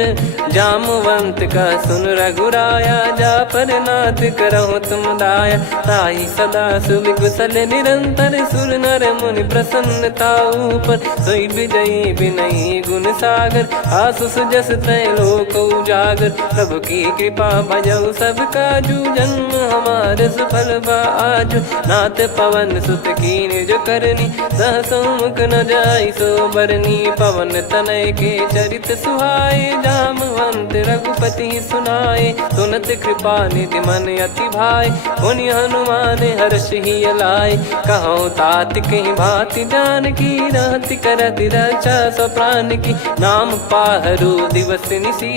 जामवंत का सुन रघुराया, जा पर नाथ करहु तुम दाया, ताहि सदा सुभि कुशल निरंतर, सुर नर मुनि प्रसन्नता ऊपर, सोई विजयी विनयी गुण सागर, आसुस जस तय लोक उजागर, प्रभु की कृपा भजऊ सब काजू, जन्म हमार सफल बा आजु, नाथ पवन सुत कीन जो करनी, सहसो मुख न जाई सो बरनी, पवन तनय के चरित सुहाए, जामवंत रघुपति सुनाए, सुनत कृपा निधि मन अति भाई, पुनि हनुमान हर्ष ही लाए, कहो तात कहीं भांति जान की, रहति करति रक्षा सो प्राण की, नाम पाहरु दिवस निसी,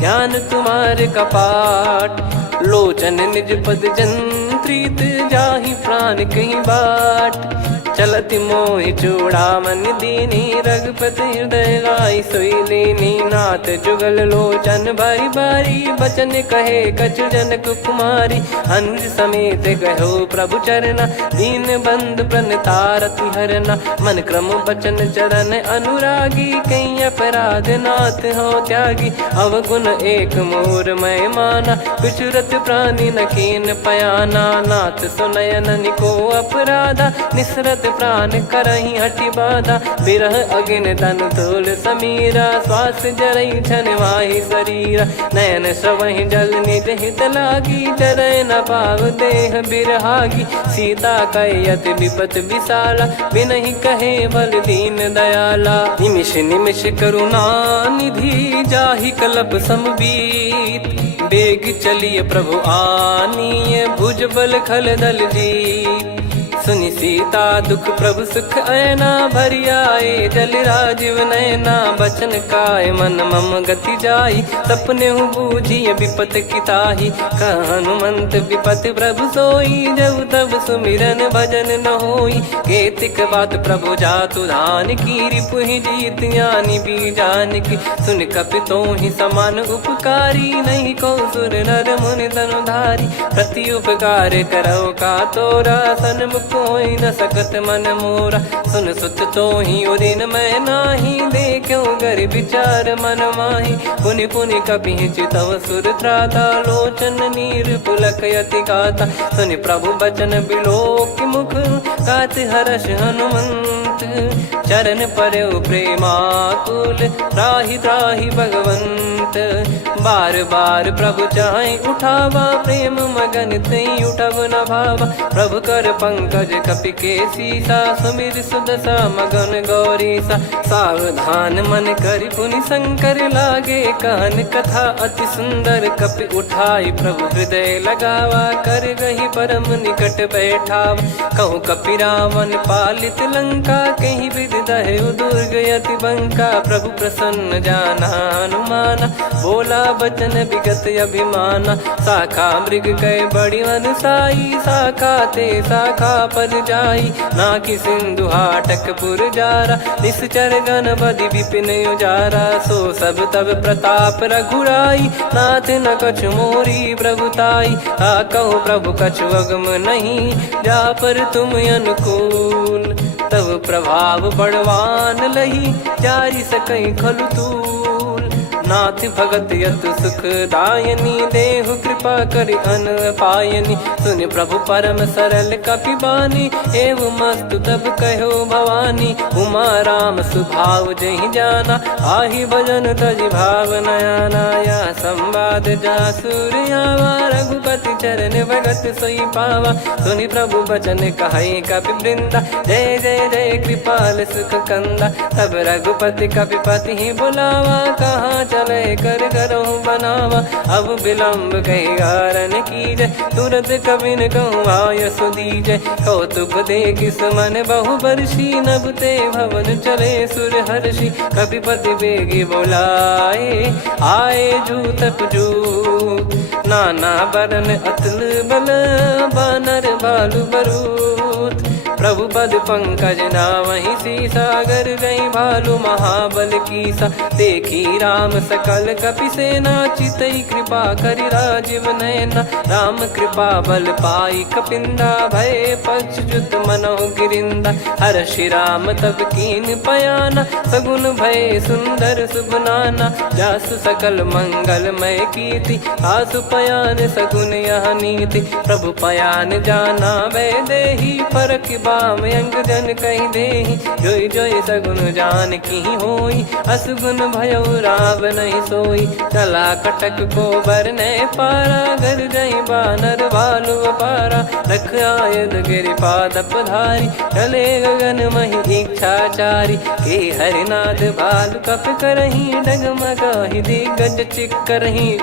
ज्ञान तुम्हारे कपाट, लोचन निज पद जंत्रित, जाहि प्राण कहीं बाट, चलति मोहि चूड़ामन दीनी, रघुपति हृदय लाई सोई लीनी, नाथ जुगल लोचन बारी बारी, बचन कहे कछु जनक कुमारी, अनुज समेत कहो प्रभु चरना, दीन बंद प्रणतारति हरना, मन क्रम बचन चरण अनुरागी, कहीं अपराध नाथ हो त्यागी, अवगुण एक मोर मैं माना, विचुरत प्राणी न कीन पयाना, नाथ सुनयन निको अपराधा, निसरत प्राण करही हटि बाधा, बिरह अगिन तन तोल समीरा, श्वास जरई छन वाहि शरीरा, नयन श्रवहि जल निज हित लागी, चरय न पाव देह बिरहागी, सीता कयत विपत विशाला, बिनहि कहे बल दीन दयाला, निमिष निमिष करुणा निधि, जाहि कलप समबीत, बेग चलिए प्रभु आनिए, भुजबल खल दल जी। सुनि सीता दुख प्रभु सुख ऐना, भरि आए जल राजीव नैना। बचन काय मन मम गति जाई, सपने हूँ बूझिए विपत किताही। कह हनुमंत विपत प्रभु सोई, जब तब सुमिरन भजन न होई। केतिक बात प्रभु जातु धान की, रिपुहि जीत ज्ञानी बीजान की। सुन कपि तोहि समान उपकारी, नहीं को सुर नर मुनि तनुधारी। प्रति उपकार करौ का तोरा, सन्मुख कोई न सकत मन मोरा। सुन सुत तो ही उदिन मैं नाही, देखो गर विचार मन माही। पुनि पुनि कपि चितव सुर त्राता, लोचन नीर पुलक यति गाता। सुनि प्रभु बचन बिलोक मुख, गात हर्ष हनुमंत। चरण परौ प्रेमाकुल, त्राहि त्राहि भगवंत। बार बार प्रभु चाहि उठावा, प्रेम मगन तई उठब न भावा। प्रभु कर पंकज कपि के सीसा, सुमिर सुदशा मगन गौरीसा। सावधान मन करि पुनि शंकर लागे, कहन कथा अति सुंदर। कपि उठाई प्रभु हृदय लगावा, कर गही परम निकट बैठावा। कहूँ कपि रावण पालित लंका, कहीं विधि दहेउ दुर्ग यति बंका। प्रभु प्रसन्न जाना हनुमाना, बोला बचन विगत अभिमाना। शाखा मृग कह बड़ी अनुसाई, शाखा ते शाखा पर जाई। नाकि सिंधु हाटक पुर जारा, निश्चर गण बदि विपिन उजारा। सो सब तब प्रताप रघुराई, नाथ न कछु मोरी प्रभुताई। कहो प्रभु कछु अगम नहीं, जा पर तुम अनुकूल। तब प्रभाव बड़वान लही, जारी सकई खलु तूल। नाथ भगत यत सुख दायनी, देहु कृपा करि अन पायनी। सुनि प्रभु परम सरल कपि बानी, एव मस्तु तब कहो भवानी। उमा राम सुभाव जहि जाना, आहि भजन तजि भाव नयाना। या संवाद जासुर आवा, रघुपति चरण भगत सोई पावा। सुनि प्रभु बचन कहै कपि वृंदा, जय जय जय कृपाल सुख कंदा। तब रघुपति कपि पति ही बुलावा, कहाँ चले कर करहु बनावा। अब विलम्ब कही कारण कीजय, तुरत कबिन कहूँ आयस दीजय। कौतुक देखि सुमन बहु बरसी, नभ ते भवन चले सुर हर्षि। कपिपति बेगी बोलाए, आए जूतप जूत। नाना बरन अतुल बल, बानर भालु बरूत। प्रभु पद पंकज नावहि सीसा, गर गई भालु महाबल कीसा। देखी राम सकल कपि सेना, चितई कृपा करि राजीव नयना। राम कृपा बल पाई कपिंदा, भय पक्षजुत मनोह गिरिंदा। हर्षि राम तब कीन पयाना, सगुन भय सुंदर सुगुनाना। जासु सकल मंगलमय कीर्ति, आसु पयान सगुन यह नीति। प्रभु पयान जाना वै देहि, परख बाम अंग जन कहि देहि। जोई जोई सगुन जान की होई, असगुन भयो राव नहीं सोई। चला कटक को बरने पारा, घर जई बानर भालु अपारा। रख आयद गिरि पादप धारी, चले गगन महि इच्छाचारी। के हरिनाथ भालु कप करही, डगमगाहि दिग्गज चिक्करही।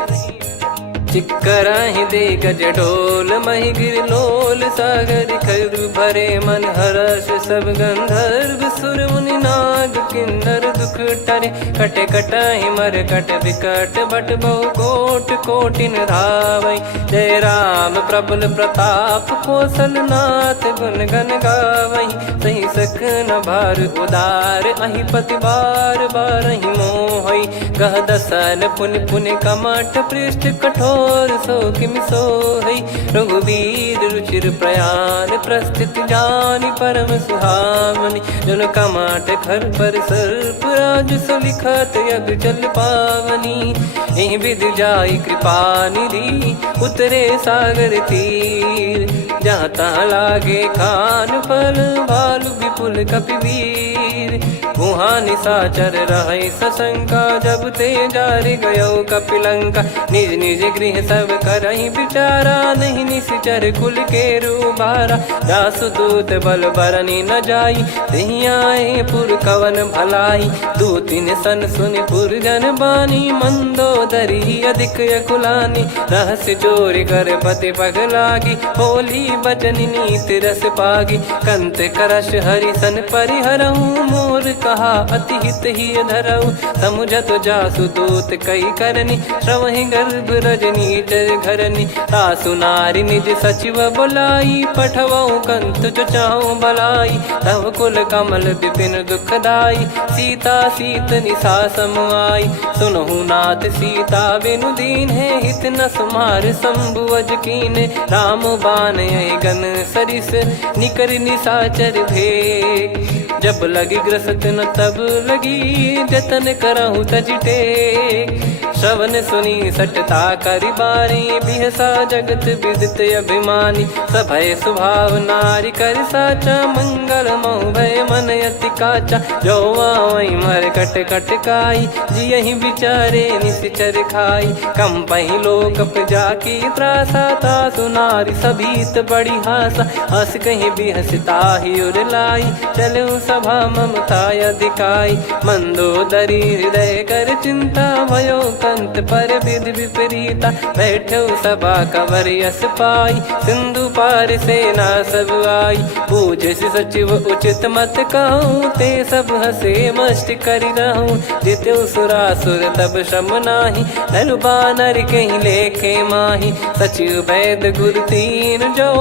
चिक्कराहि दिग्गज डोल, महि गिर लोल। सागर खरु भरे मन हर्ष, सब गंधर्व सुर मुनि नाग किन्नर दुख टरे। कटे कटाहि मरकट विकट, बट बहु कोट कोटिन धावै। जय राम प्रबल प्रताप, कौशल नाथ गुण गण गावै। सही सकन भार उदार, अहि पति बार बारहि मोहै। गह दसन पुनि पुनि कमठ, पृष्ठ कठोर सो किम सोहै। रघुवीर रुचिर प्रयाण, प्रस्थित जानि परम सुहावनी। जन कमाट खर पर सर्प, राज सलिखत यग चल पावनी। एहि विधि जाई कृपा निधि, उतरे सागर तीर। जहाँ तहाँ लागे खान फल भालू विपुल कपिवीर। वहाँ निशाचर रहे सशंका जब ते जारि गयो कपिलंका। निज निज गृह सब करहि विचारा नहीं निश्चर कुल के रूबारा। जासु दूत बल बरनी न जाई तहि आए पुर कवन भलाई। दूतिन सन सुनि पुर जन बानी मंदोदरी अधिक अकुलानी। रहस्य चोरी कर पति पग लागी होली बचन नीत रस पागी। कंत करश हरि सन परिहरहु मोर कहा अति हित ही धरऊ। समुझत जासु दूत कई करनी श्रवहि गर्भ रजनी जर घरनी। तासु नारी निज सचिव बुलाई पठवऊ कंत जो चाहूं भलाई। तव कुल कमल विपिन दुखदाई सीता सीत निशा समुआई। सुनहु नाथ सीता बिनु दीन है हित न सुमार शंभु अज कीने। राम बान गन सरिस निकर निशाचर भेग। जब लगी ग्रसत न तब लगी जतन करहु तज टेक। श्रवण सुनी सटता करि बारी बिहसा जगत विदित अभिमानी। सभय स्वभाव नारी कर साचा मंगल मऊ भय मन अति काचा। जो आवई मर कट कट काई जियहि विचारे निश्चर खाई। कम पही लोक जाकी त्रासा तासु नारी सभीत बड़ी हासा। हस कहीं बिहसता ही उर लाई चलऊ सभा ममता अधिकाई। मंदोदरी हृदय कर चिंता भयो कंत पर विधि विपरीता। बैठो सभा कवर यस पाई सिंधु पार सेना सब आई। पूज सचिव उचित मत कहूँ ते सब हसे मस्त करि रहूं। जित्यु सुरासुर तब श्रम नाही धनु बानर कहीं लेखे माही। सचिव वैद गुरु तीन जो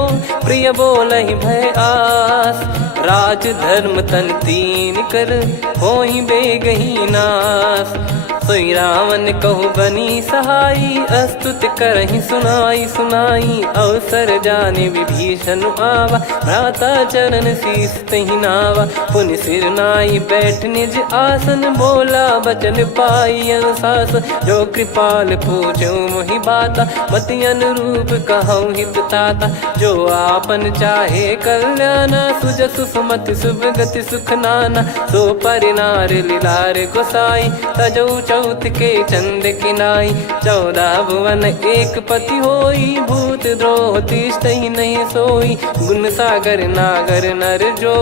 प्रिय बोलहि भय आस। राज धर्म तन तीन कर होई बेगही नास। सोई रावण कहु बनी सहाई अस्तुत करहि सुनाई सुनाई। अवसर जाने विभीषण आवा भ्राता चरण शीस तहि नावा। पुनि सिर नाई बैठ निज आसन बोला बचन पाई अनुशास। जो कृपाल पूछो मोहि बाता मति अनुरूप कहूँ हित ताता। जो आपन चाहे कल्याणा सुजसु सुमति शुभ गति सुख नाना। सो परिनार लीलार गोसाई तजौ चौथ के चंद किनाई। 14 भुवन एक पति होई भूत द्रोह तिष्ठहि नहीं सोई। गुण सागर नागर नर जो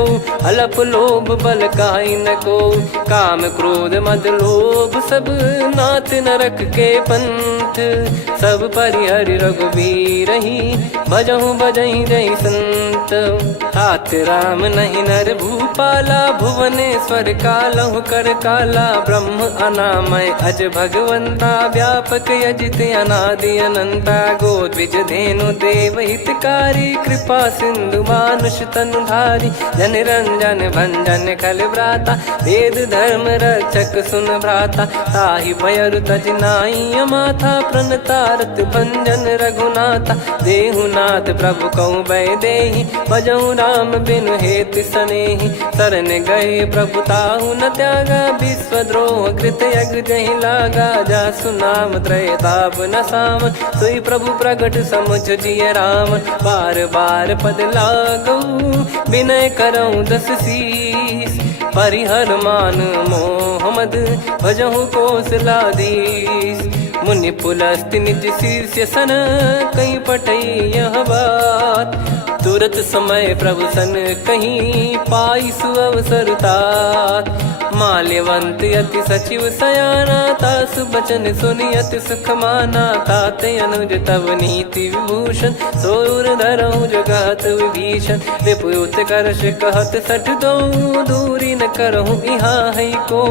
अलप लोभ बल काई न को। काम क्रोध मद लोभ सब नाथ नरक के पंथ। सब परिहरि रघुबीर ही भजहु भजहि जय संत। तात राम नहीं नर भूपाला भुवनेश्वर कालहु कर काला। ब्रह्म अनामय अज भगवंता व्यापक यजित अनादि अनंता। गोद्विज धेनु देव हितकारी कृपा सिंधु मानुष तनुधारी। जन रंजन भंजन खल भ्राता वेद धर्म रक्षक सुन भ्राता। ताहि भयर तज नाई माथा प्रणतारत भंजन रघुनाथा। देहुनाथ प्रभु कहु बै देहि भजहु राम बिनु हेतु सनेहि। शरण गए प्रभु ताहु न त्यागा विश्वद्रोह कृत यज्ञ जहि लागा। जासु नाम त्रयताप न साम सोई प्रभु प्रगट समुझ जिय राम। बार बार पद लागऊ विनय करऊँ 10 शीस। परिहर मान मोहम्मद भजहु कौशलाधीश। मुनि पुलस्त्य निज शीर्ष सन कहीं पटई यह बात। तुरत समय प्रभु सन कहीं पाई सुअवसर तात। माल्यवंत अति सचिव सयाना तासु बचन सुनि अति सुख माना। तात अनुज तव नीति विभूषण सोर धरहु जगत विभीषण। विपुत करश कहत सठ दो दूरी न करहु यहाँ है को।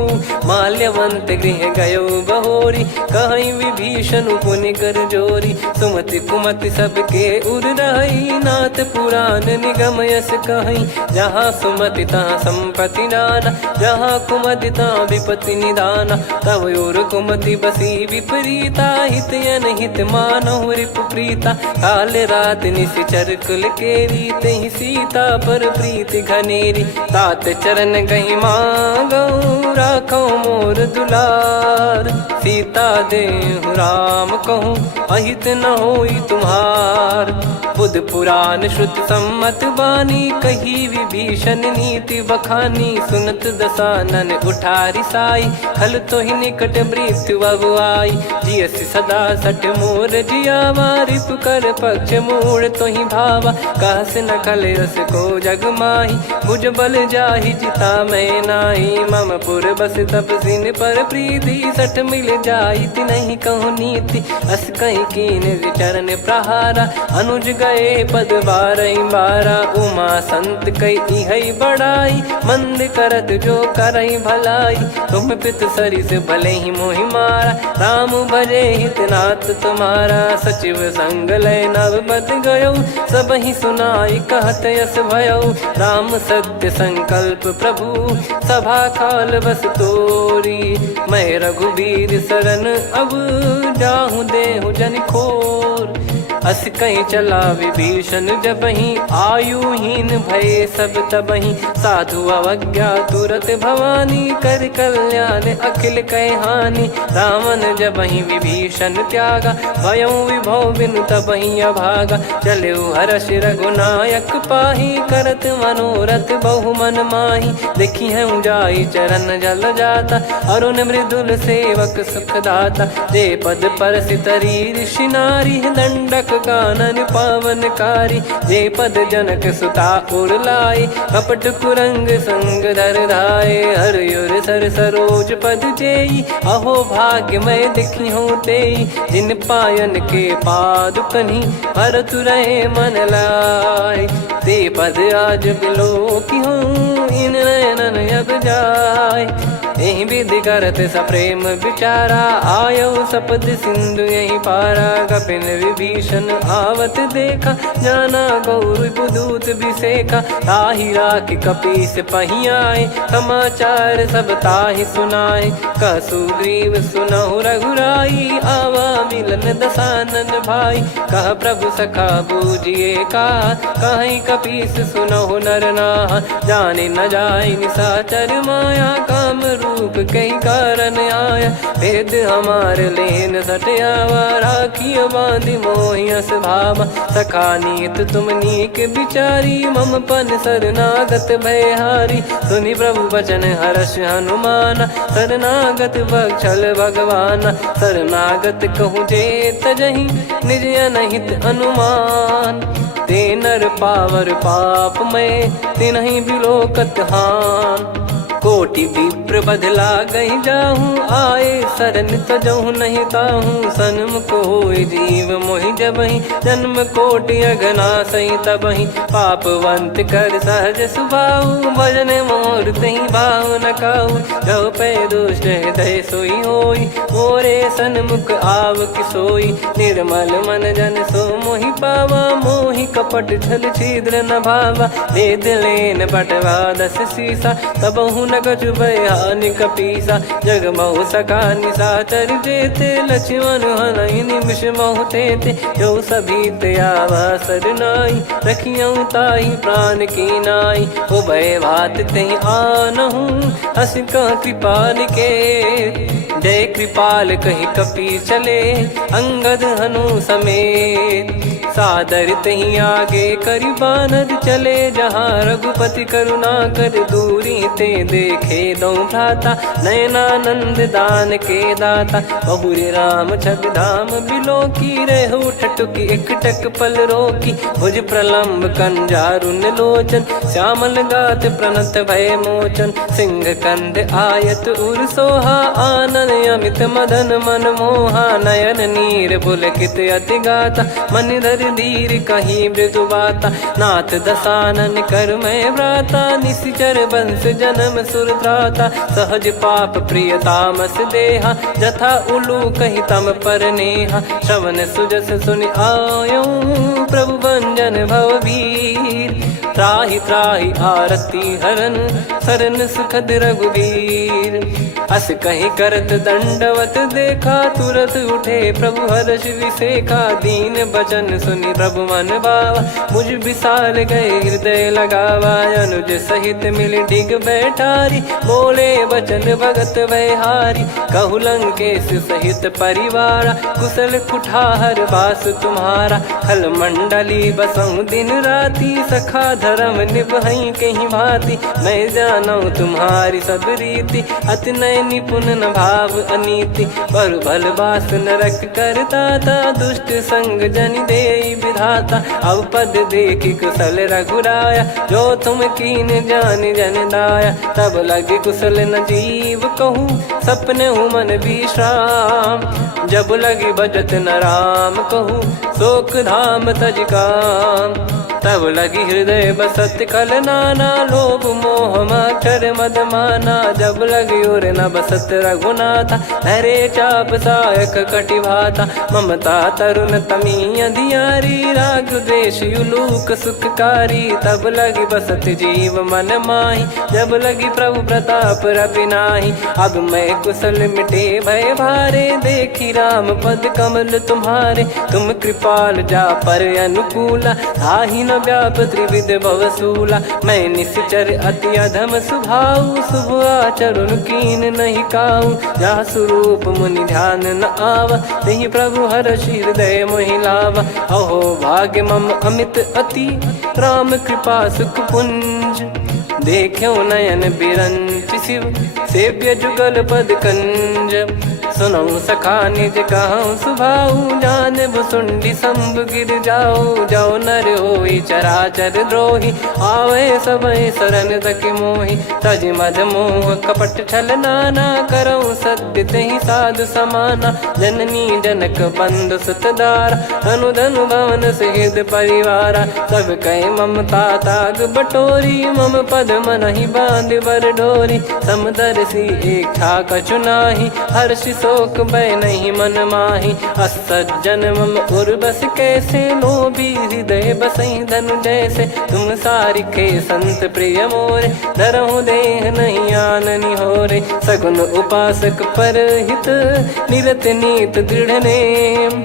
माल्यवंत गृह गयो बहोरी कहीं विभीषण पुनि कर जोरी। सुमति कुमति सबके उर रही नाथ पुराण निगम यस कहीं। जहाँ सुमति तहाँ संपत्ति नाना जहाँ कुमति तहाँ विपत्ति निदाना। तव और कुमति बसी विपरीता हित अनहित मानहु रिपु प्रीता। काल रात निश्चर कुल केरी तहि सीता पर प्रीति घनेरी। तात चरण गहि मांगऊ राखो मोर दुलार। सीता देहु राम कहूँ अहित न होई तुम्हार। बुध पुराण श्रुत सम्मत बानी, कही विभीषण नीति बखानी। सुनत दसानन उठारी साई, खल तो ही निकट मृत्यु अब आई। जियसि सदा सठ मोर जियावा, रिप कर पक्ष मूड़ तो ही भावा। कहस न खल रस को जग माही, भुज बल जाहि जिता मैं नाई। मम पुर बस तप सिन पर प्रीति, सठ मिल जाई तिनहि कहु नीति। अस कहीं कीन चरण प्रहारा, अनुज गए पद बारहि बारा। उमा संत कई इहै बड़ाई, मंद करत जो करई भलाई। तुम पित सरिस भले ही मोहि मारा, राम भजे हितनाथ तुम्हारा। सचिव संग लय नव बद गयो, सब ही सुनाई कहत यस भयो। राम सत्य संकल्प प्रभु, सभा काल बस तोरी। मैं रघुबीर शरण अब, जाहु देहु जन खोर। अस कहीं चला विभीषण जबहि, आयुहीन भय सब तबहि। साधु अवज्ञा तुरत भवानी, कर कल्याण अखिल कह हानि। रावण जबहि विभीषण त्यागा, भयउ विभव बिनु तबहि अभागा। चलऊ हर्ष रघुनायक पाहि, करत मनोरथ बहु मन माहि। देखी हूँ जाई चरण जल जाता, अरुण मृदुल सेवक सुखदाता। जे पद पर सितरी ऋषि नारी, दंडक कानन पावनकारी। जे पद जनक सुता उर लाए, कपट कुरंग संग धर धाये। हरियुर सर सरोज पद जेई, अहो भाग्य मैं दिखी हूँ तेई। जिन पायन के पादुकनि, भरत रहे मन लाय। ते पद आज बिलो की हूँ, इन नयनन अब जाय। यही विधि करत सप्रेम विचारा, आयो सपद सिंधु यही पारा। कपिन विभीषण आवत देखा, जाना गौर बुदूत बिसेखा। ताहि राख कपीस पही आए, समाचार सब ताहि सुनाए। कह सुग्रीव सुनहु रघुराई, आवा मिलन दसानन भाई। कह प्रभु सखा बूझिए का, कहीं कपीस सुनहु नर नाहा। जाने न जाय निशाचर माया, काम रूप कई कारण आया। भेद हमार लेन सटयावा, राखिय बांधि मोहियस भावा। सखा नीत तुम नीक बिचारी, मम पन शरणागत भयहारी। सुनि प्रभु वचन हर्ष हनुमाना, शरणागत बक्षल भगवाना। शरणागत कहूँ जे तजहि, निज अनहित अनुमान। ते नर पावर पाप में, तिन्हि बिलोकत हान। कोटि विप्र बदला गई जाहूँ, आए शरण तजहु नहीं ताहूँ। सन्मुख होय जीव मोहि जबहि, जन्म कोटि अघना सही तबहि। पापवंत कर सहज सुभाऊ, भजन मोर तहि भाव न काऊ। जो पै दुष्ट हृदय सोई होई, मोरे सन्मुख आव किसोई। निर्मल मन जन सो मोहि पावा, मोहि कपट छल छिद्र न भावा। वेद लेन बटवा दस सीसा, तबहु न कछु भयानि कपीसा। जग महु सका निशाचर जेते, लक्ष्मण हनहि निमिष महु तेते। जो सभी त्यावा सरनाई, रखियऊ ताहि प्राण की नाई। उभय भात तेहि आनहु, अस कह कृपाल के। जय कृपाल कहि कपी चले, अंगद हनु समेत। सादर तही आगे करि बानर चले, जहाँ रघुपति करुणा कर दूरी ते देखे दो भ्राता। नयनानंद दान के दाता, बहुरी राम छग धाम बिलो की। रहु ठटुकी एकटक पल रोकी, भुज प्रलम्ब कंजारुन लोचन। श्यामल गात प्रणत भय मोचन, सिंह कंद आयत उर सोहा। आनन अमित मदन मन मोहा, नयन नीर पुलकित अति गाता। मन धर धीर कहीं मृदु बाता, नाथ दसानन कर मैं व्राता। निशिचर वंश जन्म सुर त्राता, सहज पाप प्रिय तामस देहा। जथा उलू कही तम पर नेहा, श्रवण सुजस सुनि आयो। प्रभु भंजन भववीर, त्राहि त्राहि आरती हरन। शरण सुखद रघुवीर, अस कहीं करत दंडवत देखा, तुरत उठे प्रभु हर्ष विसेखा। दीन बचन सुनि प्रभु मन भावा, मुझ विसाल गए हृदय लगावा। अनुज सहित मिल डिग बैठारी, बोले बचन भगत वैहारी। कहु लंकेश सहित परिवारा, कुशल कुठार बास तुम्हारा। खल मंडली बसऊं दिन राती, सखा धर्म निभई कहीं भांति। मैं जानू तुम्हारी सब रीति, अति नय निपुण न भाव अनीति। पर भल बास नरक करता था, दुष्ट संग जन दे विधाता। अब पद देखी कुशल रघुराया, जो तुम कीन जान जन दाया। तब लगे कुशल न जीव कहूँ, सपने हूँ मन विश्राम। जब लगी बजत न राम कहूँ, शोक धाम तज काम। तब लगी हृदय बसत खल नाना, लोभ मोह मकर मद माना। जब लगी उर न बसत रघुनाथा, धरे चाप सायक कटि भाता। ममता तरुण तमी अधियारी, राग द्वेष युलूक सुखकारी। तब लगी बसत जीव मन माही, जब लगी प्रभु प्रताप रवि नाही। अब मैं कुशल मिटे भय भारे, देखी राम पद कमल तुम्हारे। तुम कृपाल जा पर अनुकूला, ताहि न व्याप त्रिविध भवसूला। मैं निश्चर अति अधम सुभाऊ, शुभ आचरण कीन नहीं काऊ। जहाँ स्वरूप मुनि ध्यान न आवा, तहि प्रभु हर्ष हृदय मोहि लावा। अहो भाग्य मम अमित अति, राम कृपा सुख पुंज। देख्यो नयन बिरंच शिव, सेव्य जुगल पद कंज। सुनऊ सखा निज कहूँ सुभाऊ, जान भुसुंडी संभ गिर जाओ। जाओ नर होई चराचर द्रोही, आवे सबय शरण तक मोहि। तज मद मोह कपट छल नाना, करऊँ सत्य तहि साधु समाना। जननी जनक बंधु सुतदारा, धनु धनु भवन सहित परिवारा। सब कहे ममता ताग बटोरी, मम पद मनहि बांध बर डोरी। समदर्शी इच्छा कछु नाही, हर्षि शोक भय नहीं मन माही। असज्जन मम उर्वश कैसे, लोभी हृदय बसई धनु जैसे। तुम सारिखे संत प्रिय मोरे, धरहु देह नहीं आननि होरे। सगुन उपासक पर हित, निरत नीत दृढ़ नेम।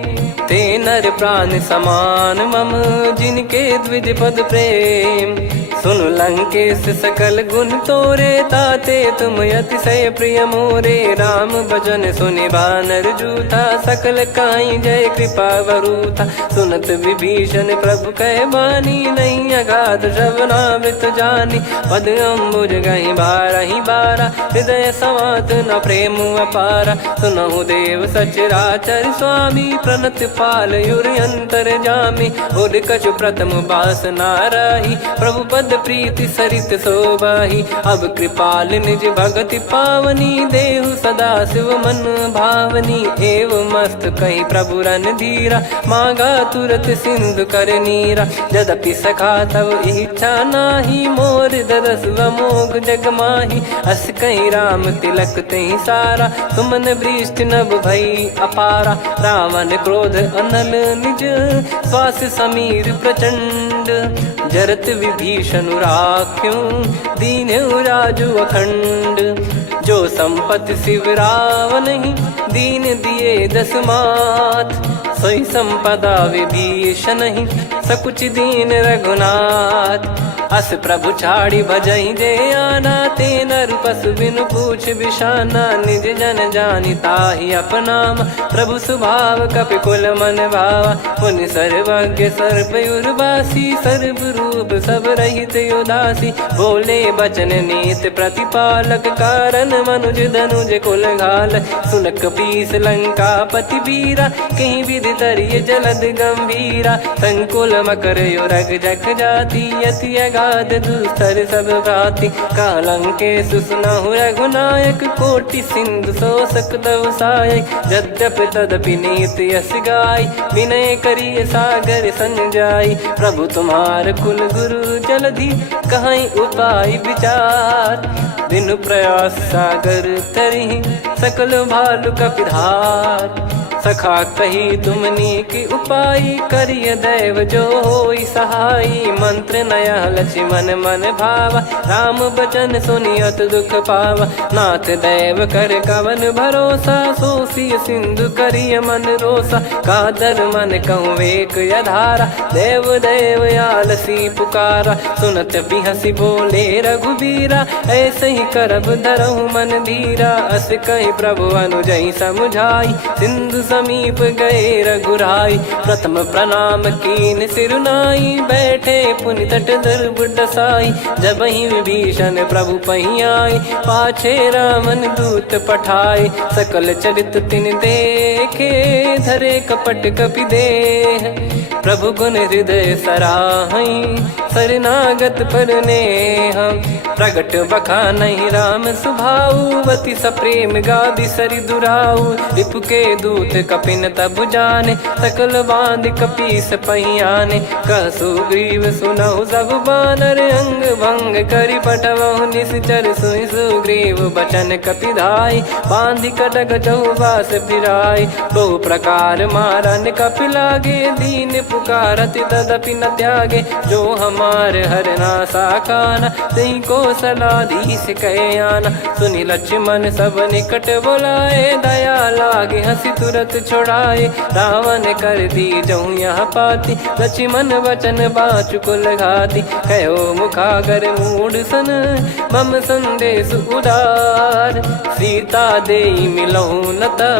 ते नर प्राण समान मम, जिनके द्विज पद प्रेम। सुन लंकेश सकल गुण तोरे, ताते तुम अतिशय प्रिय मोरे। राम भजन सुनि बानर जूथा, सकल काई जय कृपा वरूथा। सुनत विभीषण प्रभु कह बानी, नहीं अगाध श्रवणामृत जानी। पद अम्बुज गहि बारहि बारा, हृदय समात न प्रेम अपारा। सुनहु देव सचराचर स्वामी, प्रणत पाल युर अंतर जामी। उर कछु प्रथम बास नाराही, प्रभु पद प्रीति सरित शोभाही। अब कृपाल निज भगति पावनी, देहु सदा शिव मन भावनी। एव मस्त कही प्रभु रन धीरा, मांगा तुरत सिंधु कर नीरा। यद्यपि सखा तब इच्छा नाही, मोर दरस वमोग जग माही। अस कही राम तिलक तहि सारा, सुमन वृष्टि नभ भई अपारा। रावण क्रोध अनल निज, श्वास समीर प्रचंड। जरत विभीषण राख्यों, दीन्हु राजु अखंड। जो संपत्ति शिव रावण ही, दीन दिए दस मात। सोई संपदा विभीषण ही, सकुच दीन रघुनाथ। अस प्रभु छाड़ी भजई जे आना, ते नर पशु बिनु पूछ बिशाना। निज जन जानि ताहि अपनामा, प्रभु स्वभाव कपि कुल मन भावा। मुनि सर्वज्ञ सर्वयुर्वासी, सर्व रूप सब रहित उदासी। बोले बचन नीत प्रतिपालक, कारण मनुज धनुज कुल घाल। सुन कपीस लंका पति वीरा, कहीं विधि तरिय जलद गंभीरा। संकुल मकर युरग जख जाति, अति अगाध दुस्तर सब भांति। कालंकेश सुनहु रघुनायक, कोटि सिंधु शोषक तव सहायक। यद्यपि तदपि नीति यस गाय, विनय करिय सागर संजाई। प्रभु तुम्हार कुल गुरु जलधि, कहीं उपाय विचार। बिनु प्रयास सागर तरिहि, सकल भालु कपिधार। सखा कही तुमनी की उपाय, करिय दैव जो होई सहाई। मंत्र नया लक्ष्मण मन भावा, राम बचन सुनियत दुख पावा। नाथ दैव कर कवन भरोसा, सोसी सिंधु करिय मन रोसा। कादर मन कहूँ एक यधारा, देव देव आलसी पुकारा। सुनत बिहसी बोले रघुबीरा, ऐसे ही करब धरहु मन धीरा। अस कही प्रभु अनुजई समझाई, सिंधु समीप गए रघुराई। प्रथम प्रणाम कीन सिरुनाई, बैठे पुनि तट दर्ब डसाई। जब ही विभीषण प्रभु पहियाई, पाछे रामन दूत पठाए। सकल चरित तिन देखे, धरे कपट कपि देह। प्रभु गुण हृदय सराहई, शरणागत पर नेह। प्रगट बखानहि राम सुभाऊ, बति सप्रेम गादि सरि दुराऊ। रिपु के दूत कपिन तब जाने, सकल बांध कपीस पहियाने। कह सुग्रीव सुनहु सब बानर, अंग भंग करि पठवहु निश्चर। सुनि सुग्रीव बचन कपिधाई, बांधि कटक चौबास फिराई। बहु प्रकार मारन कपि लागे, दीन पुकारत तदपि न त्यागे। जो हमार हरना साकाना, तई को सलाधीश कहे आना। सुनि लक्ष्मण सब निकट बोलाए, दया लागे हंसी तुरत छोड़ाए। रावण कर दी जऊँ यह पाती, लक्ष्मण वचन बाचु कुल घाती। कहो मुखागर मूढ़ सन, मम संदेश उदार। सीता देई मिलहु नता,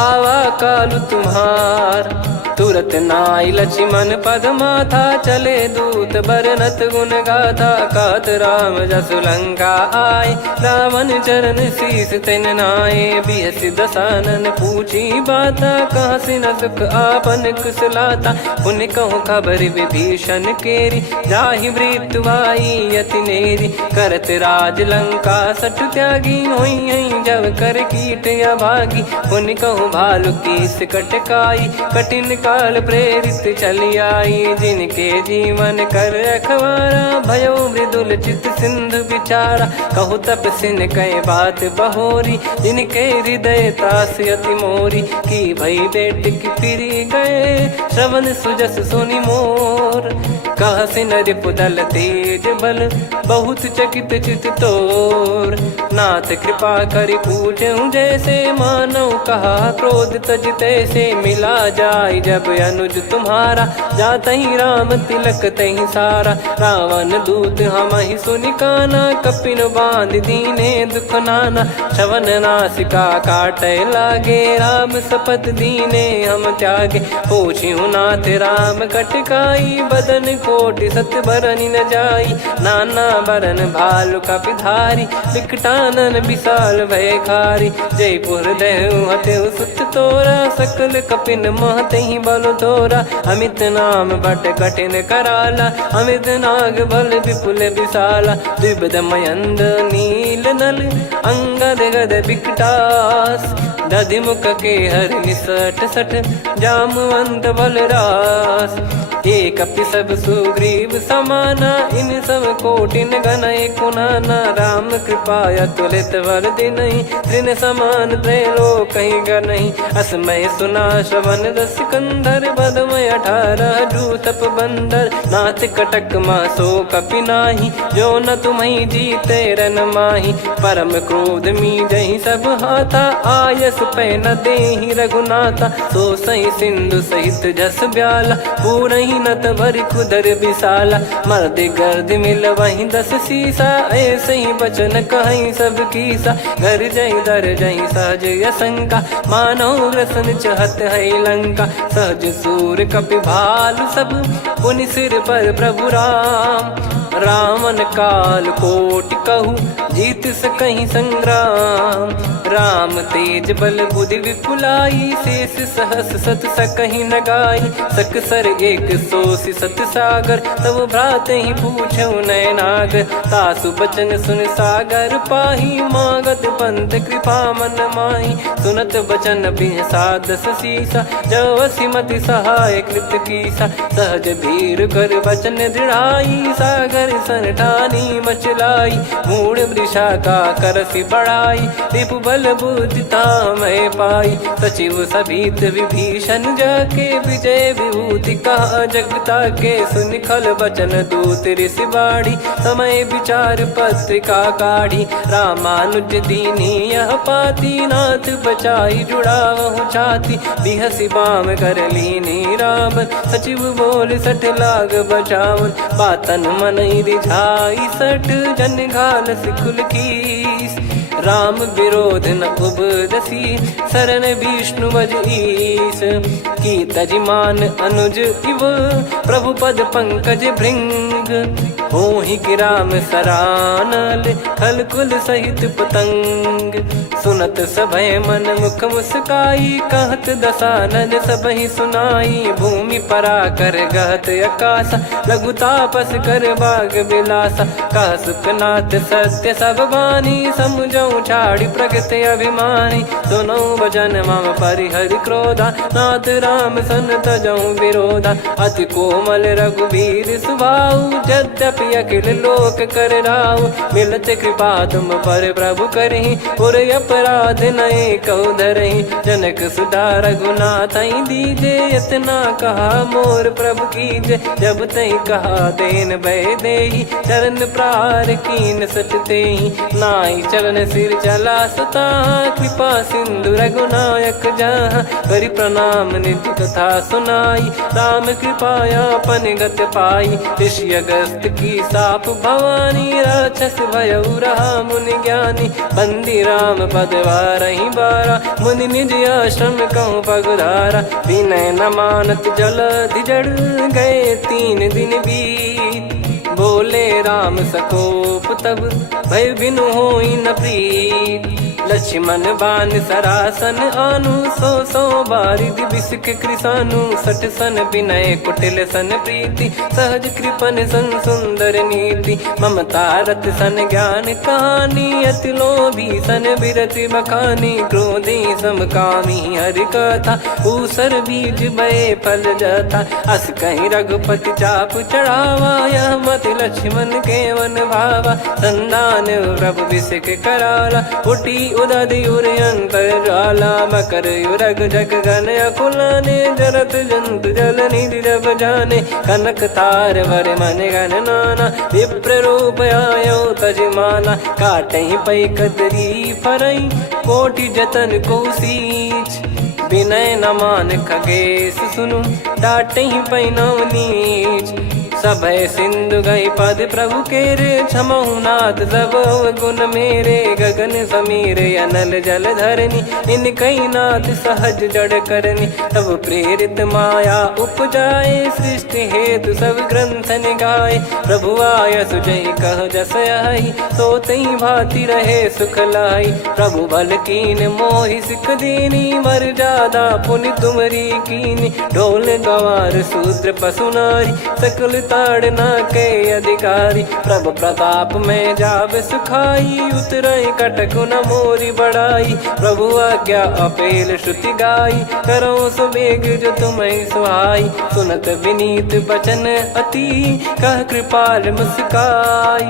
आवा कालु तुम्हार। तुरत नाई लक्ष्मण पद माथा, चले दूत बरनत गुण गाथा। कहत राम जसु लंका आए, रावण चरण शीस तिन नाये। बिहस दसानन पूछी बाता, कहाँ से न सुख आपन कुशलाता। पुन कहूँ खबर विभीषण केरी, जाहि मृत्यु आई यति नेरी। करत राज लंका सठ त्यागी, होई जब कर कीट अभागी। पुन कहूँ भालु कीस कटकाई, कठिन काल प्रेरित चली आई। जिनके जीवन कर रखवारा, भयो मृदुल चित सिंधु विचारा। कहु तपसिन कई बात बहोरी, जिनके हृदय तास अति मोरी। की भई बेट की फिरी गए, श्रवण सुजस सुनि मोर। कहसिन रिपुदल तेज बल, बहुत चकित चित तोर। नाथ कृपा करि पूजऊं जैसे, मानव कहा क्रोध तज तैसे। मिला जाय जब अनुज तुम्हारा, जातहि राम तिलक तहि सारा। रावण दूत हमहि सुनि काना, कपिन बांध दीने दुख नाना। श्रवण नासिका काटै लागे, राम शपथ दीने हम त्यागे। पूछिहु नाथ राम कटकाई, बदन कोटि सत बरनि न जाई। नाना बरन भालु कपिधारी, विकटानन विशाल भयखारी। जयपुर देहु हतेउ सुत तोरा, सकल कपिन महतहि बल तोरा। अमित नाम बट कठिन कराला, अमित नाग बल विपुल विशाला। द्विविध मयंद नील नल, अंगद गद विकटास। दधिमुख के हर निसठ सठ, जामवंत बलरास। एक अपि सब सुग्रीव समाना, इन सब कोटिन गणय कुनाना। राम कृपा अतुलित वर दिनहि, तृण समान त्रैलोकहि गणहि। असमय सुना श्रवण रस कंधर, बदमय 18 जूतप बंदर। नाथ कटक मासो कपि नाही, जो न तुम्हि जीते रन माही। परम क्रोध मीजहि सब हाथा, आयस पै न देहि रघुनाथा। सो सही सिंधु सहित जस ब्याला, पूरहि नत भरि कुदर विशाला। मर्द गर्द मिल वही 10 सीसा, ऐसे ही बचन कहीं सब कीसा। घर जय दर जय सहज यसंका, मानव रसन चहत है लंका। सहज सूर कपि भालु सब, पुनि सिर पर प्रभु राम। रावण काल कोटि कहु, जीत सकहि संग्राम। राम तेज बल बुद्धि विपुलाई, शेष सहस सत सकहि न गाई। सकसर 180 सत सागर, तब भ्रात ही पूछऊ नयनागर। तासु बचन सुन सागर पाही, मागत पंथ कृपा मन माही। सुनत बचन बिहसा 10 सीसा, जो असिमति सहाय कृत कीसा। सहज भीर कर बचन दृढ़ाई, सागर दर्शन ठानी मचलाई, मूढ़ वृषा का करसी बढ़ाई, रिपु बल बुद्धि मैं पाई। सचिव सभीत विभीषण जाके विजय विभूति कहा, जगता के सुन खल बचन दूत ऋषि बाड़ी, समय विचार पत्रिका काढ़ी, रामानुज दीनी यह पाती, नाथ बचाई जुड़ावहु छाती, बिहसी बाम कर लीनी राम, सचिव बोल सठ लाग बचावन, बातन मनई रिझाई सठ, जन घाल सिकुल कीस, राम विरोध न उपदसी, शरण विष्णु मज ईस, की तजिमान अनुज इव, प्रभु पद पंकज भृंग, होहि कि राम सरानल, खल कुल सहित पतंग, सुनत सभय मन मुख मुस्काई, कहत दसानन सबहि सुनाई, भूमि परा कर गहत आकाशा, लघु तापस कर बाग बिलासा, कह सुखनाथ सत्य सब बानी, समझौ छाड़ी प्रगति अभिमानी, सुनो भजन मम परिहरि क्रोधा, नाथ राम सन तजौ विरोधा, अति कोमल रघुवीर सुभाऊ, यद्यपि अखिल लोक कर राऊ, मिलत कृपा तुम पर प्रभु करहि, पुर अपराध नए कौ धरहि, जनक सुधा रघुनाथ दीजे, इतना कहा मोर प्रभु कीजे, जब तई कहा देन भय देहि, चरण प्रहार कीन सटतेहि, नाई चरण सिर चला सता, कृपा सिंधु रघुनायक जहाँ, करि प्रणाम निज कथा सुनाई, राम कृपाया अपन गत पाई, ऋषि अगस्त की साप भवानी, राक्षस भयउ रहा मुनि ज्ञानी, बंदी राम पद वारहि बारा, मुनि निज आश्रम कहूँ पगधारा, विनय न मानत जलधि जड़, गए 3 दिन बीत, बोले राम सकोप तब, भय बिनु होई न प्रीत, लक्ष्मण बान सरासन आनु, 100 बारिधि बिसक कृसानु, 60 सन विनय कुटिल सन प्रीति, सहज कृपन सन सुंदर नीति, ममता रत सन ज्ञान कहानी, अति लोभी सन बिरति बखानी, क्रोधी समकामी हरि कथा, ऊसर बीज भय फल जथा, अस कहीं रघुपति चाप चढ़ावा, यह मत लक्ष्मण के वन भावा, संदान प्रभु बिसक कराला, उठी उदधि उर अंतर ज्वाला, मकर युरग जग गन अकुलाने, जरत जंतु जल निधि जब जाने, कनक तार वर मन गन नाना, विप्र रूप आयो तजमाना, काटे पै कदरी फरई, कोटि जतन को सींच, विनय न मान खगेश सुनु, डाटे पै नव नीच, सभय सिंधु गई पद प्रभु केरे, क्षमहु नाथ सब गुण मेरे, गगन समीर अनल जल धरनी, इन कई नाथ सहज जड़ करनी, तब प्रेरित माया उपजाए, सृष्टि हेतु सब ग्रंथ निगाए, प्रभु आय सुजय कह जस आई, सोतई भांति रहे सुख लाई, प्रभु बल कीन मोहि सिख दीनी, मर्यादा पुनि तुमरी कीनी, ढोल गवार शूद्र पशु नारी, सकल ताड़ना के अधिकारी, प्रभु प्रताप में जाब सुखाई, उतरई कटक न मोरी बढ़ाई, प्रभु आज्ञा अपेल श्रुति गाई, करो सुबेग जो तुम्हें सुहाई, सुनत विनीत बचन अति, कह कृपाल मुस्काई,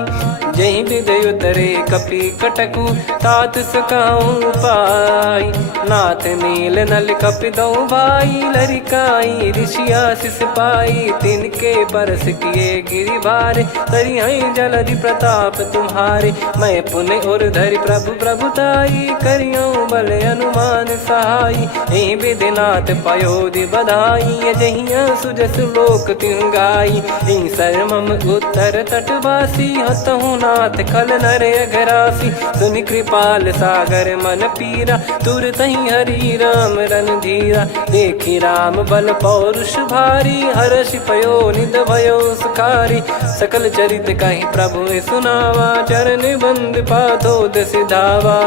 जही विदय उतरे कपि कटकु, तात सकाऊं पाई, नाथ नील नल कपि दो भाई, लरिकाई ऋषि आशीष पाई, तिनके परस किए गिरि भारे, तरिहै जलधि प्रताप तुम्हारे, मैं पुण्य और धरि प्रभु प्रभुताई, करियौ बल अनुमान सहाई, एहि विधिनाथ पयोधि बधाई, जहिया सुजस लोक तिहुँ गाई, एहि सरमम उत्तर तटवासी, हतहु नाथ खल नर अघरासी, सुनि कृपाल सागर मन पीरा, तुरत ही हरि राम रन धीरा, देखी राम बल पौरुष भारी, हर्ष पयो निध भयो सुखारी, सकल चरित कहि प्रभु सुनावा, चरण बंद पाथो दस धावा।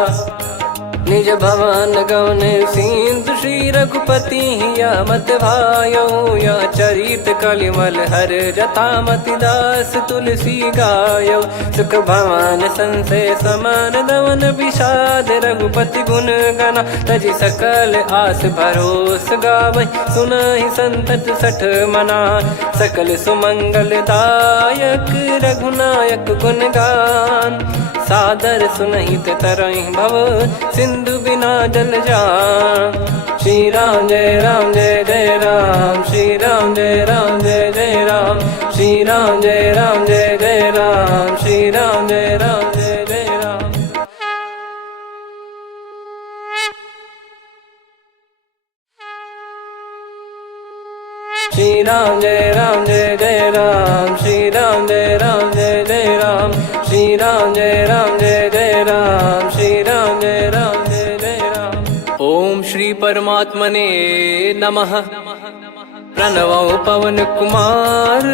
निज भवन गवन सिंधु श्री रघुपति या मत भायो या चरित कलिमल हर जथा मति दास तुलसी गायो सुख भवन संशय समान दवन विषाद रघुपति गुण गना तजि सकल आस भरोस गावै सुनहि संतत सठ मना सकल सुमंगल दायक रघुनायक गुण गान सादर सुनहित तरहि भव सिंधु बिना जल जान श्री राम जय राम जय जय राम श्री राम जय राम जय जय राम श्री राम जय राम जय जय राम श्री राम जय राम जय जय राम श्री राम जय राम जय जय राम श्री राम जय राम जय जय राम श्री राम जय राम जय जय राम श्री राम जय राम जय जय राम। ओम श्री परमात्मने नमः। प्रणवो पवन कुमार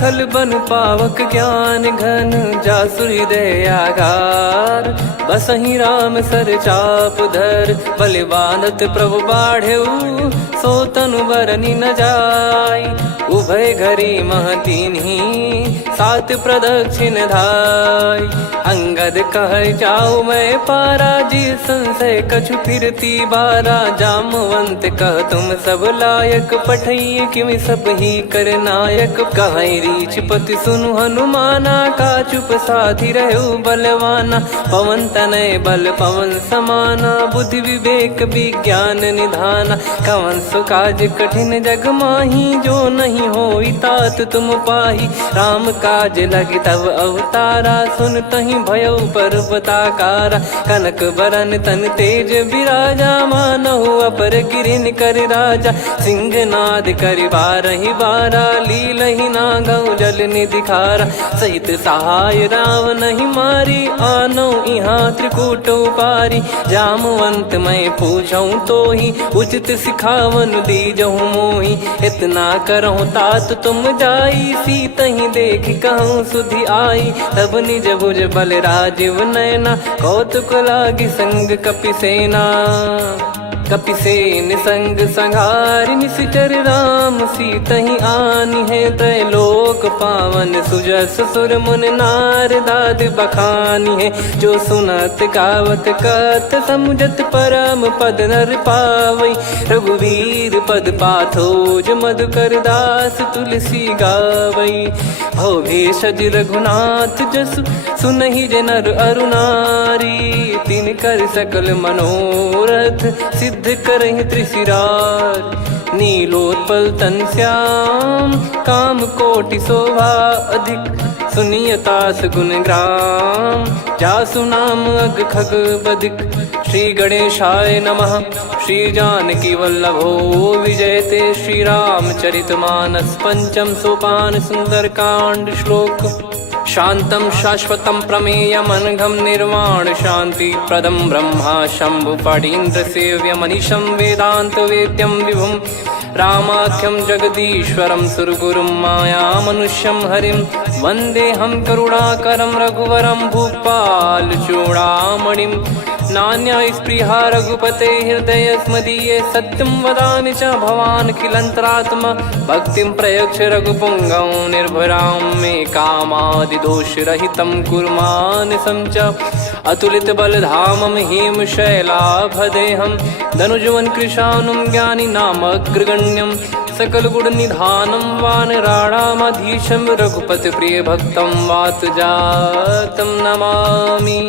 खल बन पावक ज्ञान घन जासु हृदय आगार बसहि राम सर चाप धर बलिवानत प्रभु बाढ़ेऊ सो तनु बरनि न जाय उभय घरी महतीन्ही सात प्रदक्षिण धाय अंगद कह जाऊ मैं पारा जी संशय कछु फिरती बारा जामवंत कह तुम सब लायक पठई किमि सब ही कर नायक कहीं रीछ पति सुनु हनुमाना का चुप साधि रहु बलवाना पवन तनय बल पवन समाना बुद्धि विवेक विज्ञान निधाना कवन सो काज कठिन जग माही जो नहीं होई तात तुम पाही राम काज लगी तब अवतारा सुन तहि भयउ पर्वताकारा कनक बरन तन तेज विराजा मानहु अपर गिरिन कर राजा सिंहनाद करि बारहि बारा लीलहि नागौ जल निधि खारा सहित सहाय राव नहीं मारी आनो इहाँ त्रिकूट पारी जामवंत मैं पूछऊँ तो ही उचित सिखावन दीजहु मोही इतना करहु तात तुम जाई सीतहि देख कहूँ सुधि आई तब निज भुज बल राजीव नयना कौतुक लागी संग कपिसेना कपिसेन संग संघारि निशिचर राम सीतहि आनि है त्रैलोक पावन सुजस सुर मुन नार दाद बखानी है जो सुनत गावत कथ समुझत परम पद नर पावै रघुवीर पद पाथोज मधुकर दास तुलसी गावै भव भेषज रघुनाथ जसु सुनहि जे नर अरु नारी तिन कर सकल मनोरथ सिद्ध करहि त्रिशिरार नीलोत्पल तन श्याम काम कोटि शोभा अधिक सुनियतास गुण ग्राम जासु नाम अग खग बदिक श्री गणेशाय नमः श्री जानकी वल्लभो विजयते श्री रामचरितमानस पंचम सोपान सुंदरकांड श्लोक शांतं शाश्वतं प्रमेयमनघं निर्वाण शांति प्रदं ब्रह्मा शंभु फणीन्द्र सेव्य मनीषं वेदांत वेद्यं विभुं रामाख्यं जगदीश्वरं सुरगुरुं माया मनुष्यं हरिं वन्देऽहं करुणाकरं रघुवरं भूपाल चूडामणिं नान्या स्पृहा रघुपते हृदय स्मदीये सत्यं वदामि च भवान् खिलन्तरात्मा भक्तिं प्रयक्ष रघुपुङ्गं निर्भरां मे कामादिदोषरहितं कुर्मानिसं च अतुलित बलधामं हेमशैलाभदेहं धनुजवन कृशानुं ज्ञानी नामग्रगण्यं सकल गुण निधानं वानराणामधीशं रघुपति प्रिय भक्तं वात जातं नमामि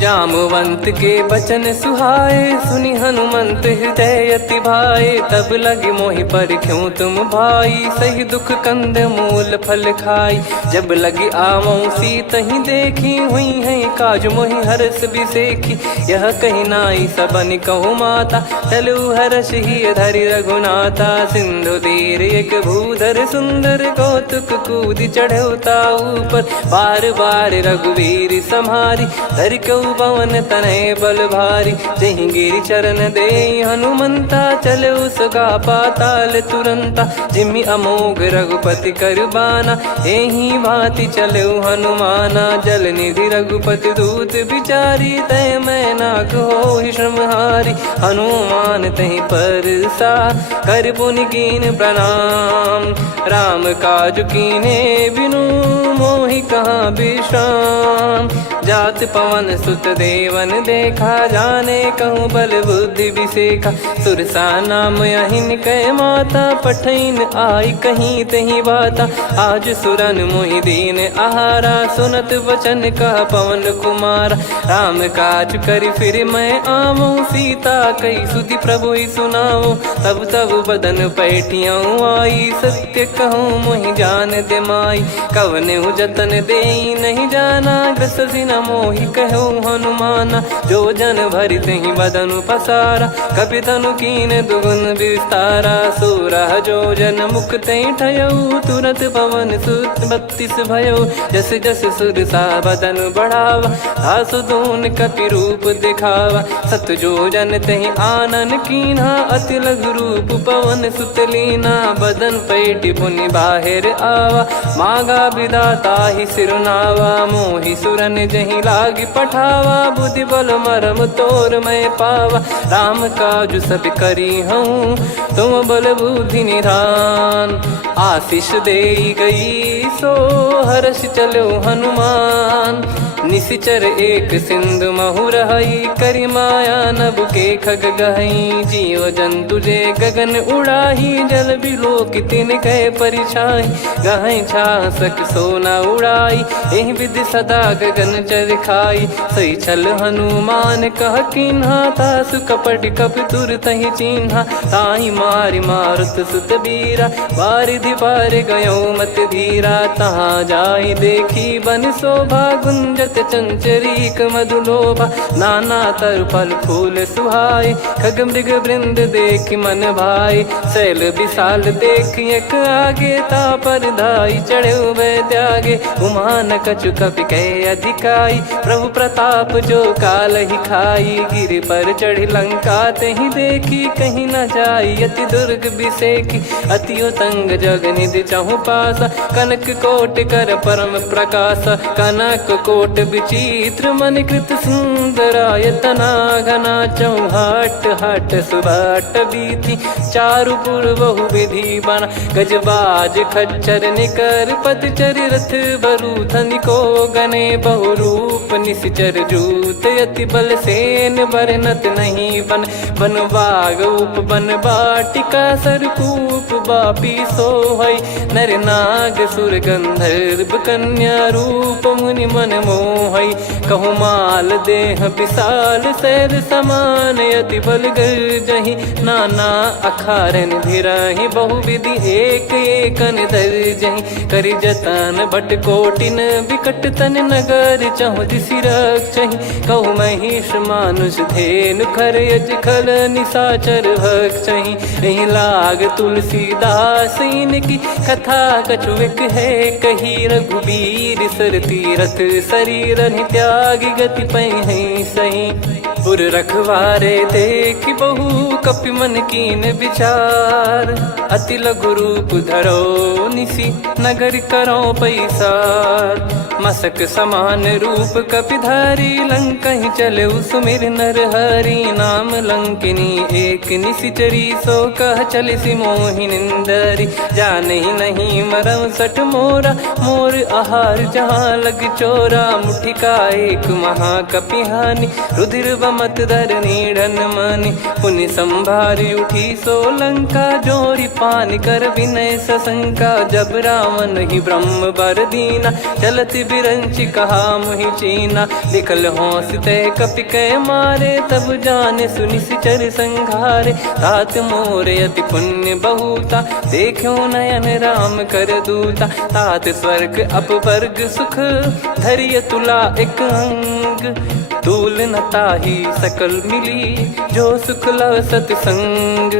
जामवंत के बचन सुहाए सुनि हनुमंत हृदय अति भाए तब लगे मोहि पर क्यों तुम भाई सही दुख कंद मूल फल खाई जब लगी आवऊं सीतहि देखी हुई है काज मोहि हरस बिसेखी यह कही नाई सबन कहु माता चलु हरष ही धरि रघुनाथा सिंधु तीर एक भूधर सुंदर कौतुक कूद चढ़ौता ऊपर बार बार रघुवीर सम्हारी धर कऊ पवन तनय बल भारी। जहि गिरि चरण दे हनुमंता, चले उसका पाताल तुरंता। जिमि अमोघ रघुपति कर बाना, एहि भांति चले हनुमाना। जल निधि रघुपति दूत बिचारी, तय मैं नाग होहि श्रमहारी। हनुमान तहि परसा, कर पुनि कीन प्रणाम। राम काज कीने बिनु, मोहि कहाँ विश्राम। जात पवन सुत देवन देखा, जाने कहूँ बल बुद्धि विसेखा। सुरसा नाम अहिन कै माता, पठैन आई कहीं तहीं बाता। आज सुरन मोहि दीन आहारा, सुनत वचन कह पवन कुमार। राम काज करि फिर मैं आवूँ, सीता कई सुधि प्रभु ही सुनाऊँ। तब तब बदन पैठियाँ आई, सत्य कहूँ मोहि जान दे माई। कवने जतन दे नहीं जाना, ग्रसि न मोहि कहूँ हनुमाना। जो जन भरि तहि बदन पसारा, कपि तनु कीन दुगुन विस्तारा। सोरह जो जन मुख तहि ठयऊ, तुरत पवन सुत 32 भयऊ। जस जस सुरसा बदन बढ़ावा, आसु दून कपि रूप दिखावा। सत जो जन तहि आनन कीन्हा, अति लघु रूप पवन सुत लीना। बदन पैटि पुनि बाहिर आवा, मागा विधाता ही सिरुनावा। मोहि सुरन जहि लागी पठावा, बुद्धि बल मरम तोर मैं पावा। राम काज सब करी हूँ, तुम बल बुद्धि निधान। आशीष दे गई सो हर्ष चलो हनुमान। निशिचर एक सिंधु महु रहई, करि माया नभ के खग गहई। जीव जंतु जे गगन उड़ाही, जल बिलो की तिन कह परिछाई। गहई छासक सोना उड़ाई, एहि विधि सदा गगन चर खाई। सही छल हनुमान कह कीन्हा, तासु कपट कप तुर तहि चिन्हा। ताहि मारि मारुत सुत बीरा, बारिधि पार गयो मत धीरा। तहाँ जाई देखी बन शोभा, गुंजत चंचरीक मधुलोभा। नाना तर फल फूल सुहाई, खग मृग वृंद देख मन भाई। शैल विशाल देख एक आगे, तापर धाई चढ़े वै त्यागे। उमान कछु कपि कहे अधिकाई, प्रभु प्रताप जो काल ही खाई। गिरि पर चढ़ी लंका तहि देखी, कहीं न जाई अति दुर्ग बिसेखी। अति उतंग जग निधि चहु पासा, कनक कोट कर परम प्रकाशा। कनक कोट विचित्र मन कृत सुंदरायतना। घना चौहाट हाट सुबाट बीथी, चारु पुर बहु विधि बना। गजबाज खच्चर निकर पतचर, रथ बरु धनिको गने। बहु रूप निशिचर जूत, अति बल सेन बरनत नहीं बन। बन बाग उप बन बाटिका, सरकूप बापी सोहई। नर नाग सुर गंधर्व कन्या, रूप मुनि मन मोहई। कहु माल देह विशाल, शैल समान अति बल गर्जहि। नाना अखारन भिरहि, बहु विधि एक एकन दर्जहि। करि जतन भट कोटिन, विकट तन नगर चहु दिसि रक्षहि। कहु महिष मानुष धेनु, खर यज खल निशाचर भक्षहि। एहि लाग तुलसीदास इनकी, कथा कछु एक है कही। रघुबीर सर तीरथ शरीर, त्यागी गति पै सही। पुर रखवारे देख बहु, कपि मन कीन विचार। अति लघु रूप धरो निसी, नगर करो पैसार। मसक समान रूप कपिधारी, लंकहि चले सुमिर नर हरि। नाम लंकिनी एक निशिचरी, सो कह चलिसि मोहि निंदरी। जानहि नहीं मरम सठ मोरा, मोर आहार जहाँ लग चोरा। मुठिका एक महाकपिहानि, रुधिर बमत धरनी ढन मानि। पुनि संभारी उठी सो लंका, जोरी पान कर विनय सशंका। जब रावण ही ब्रह्म बर दीना, चलत बिरंचि कहा मुहि चीना। लिखल होंस तय कपि कै मारे, तब जाने सुनि सिचर संघारे। तात मोर अति पुण्य बहुता, देखो नयन राम कर दूता। तात स्वर्ग अपवर्ग सुख, धैर्य तुला एक अंग। तूल न ताहि सकल मिली, जो सुख लव सतसंग।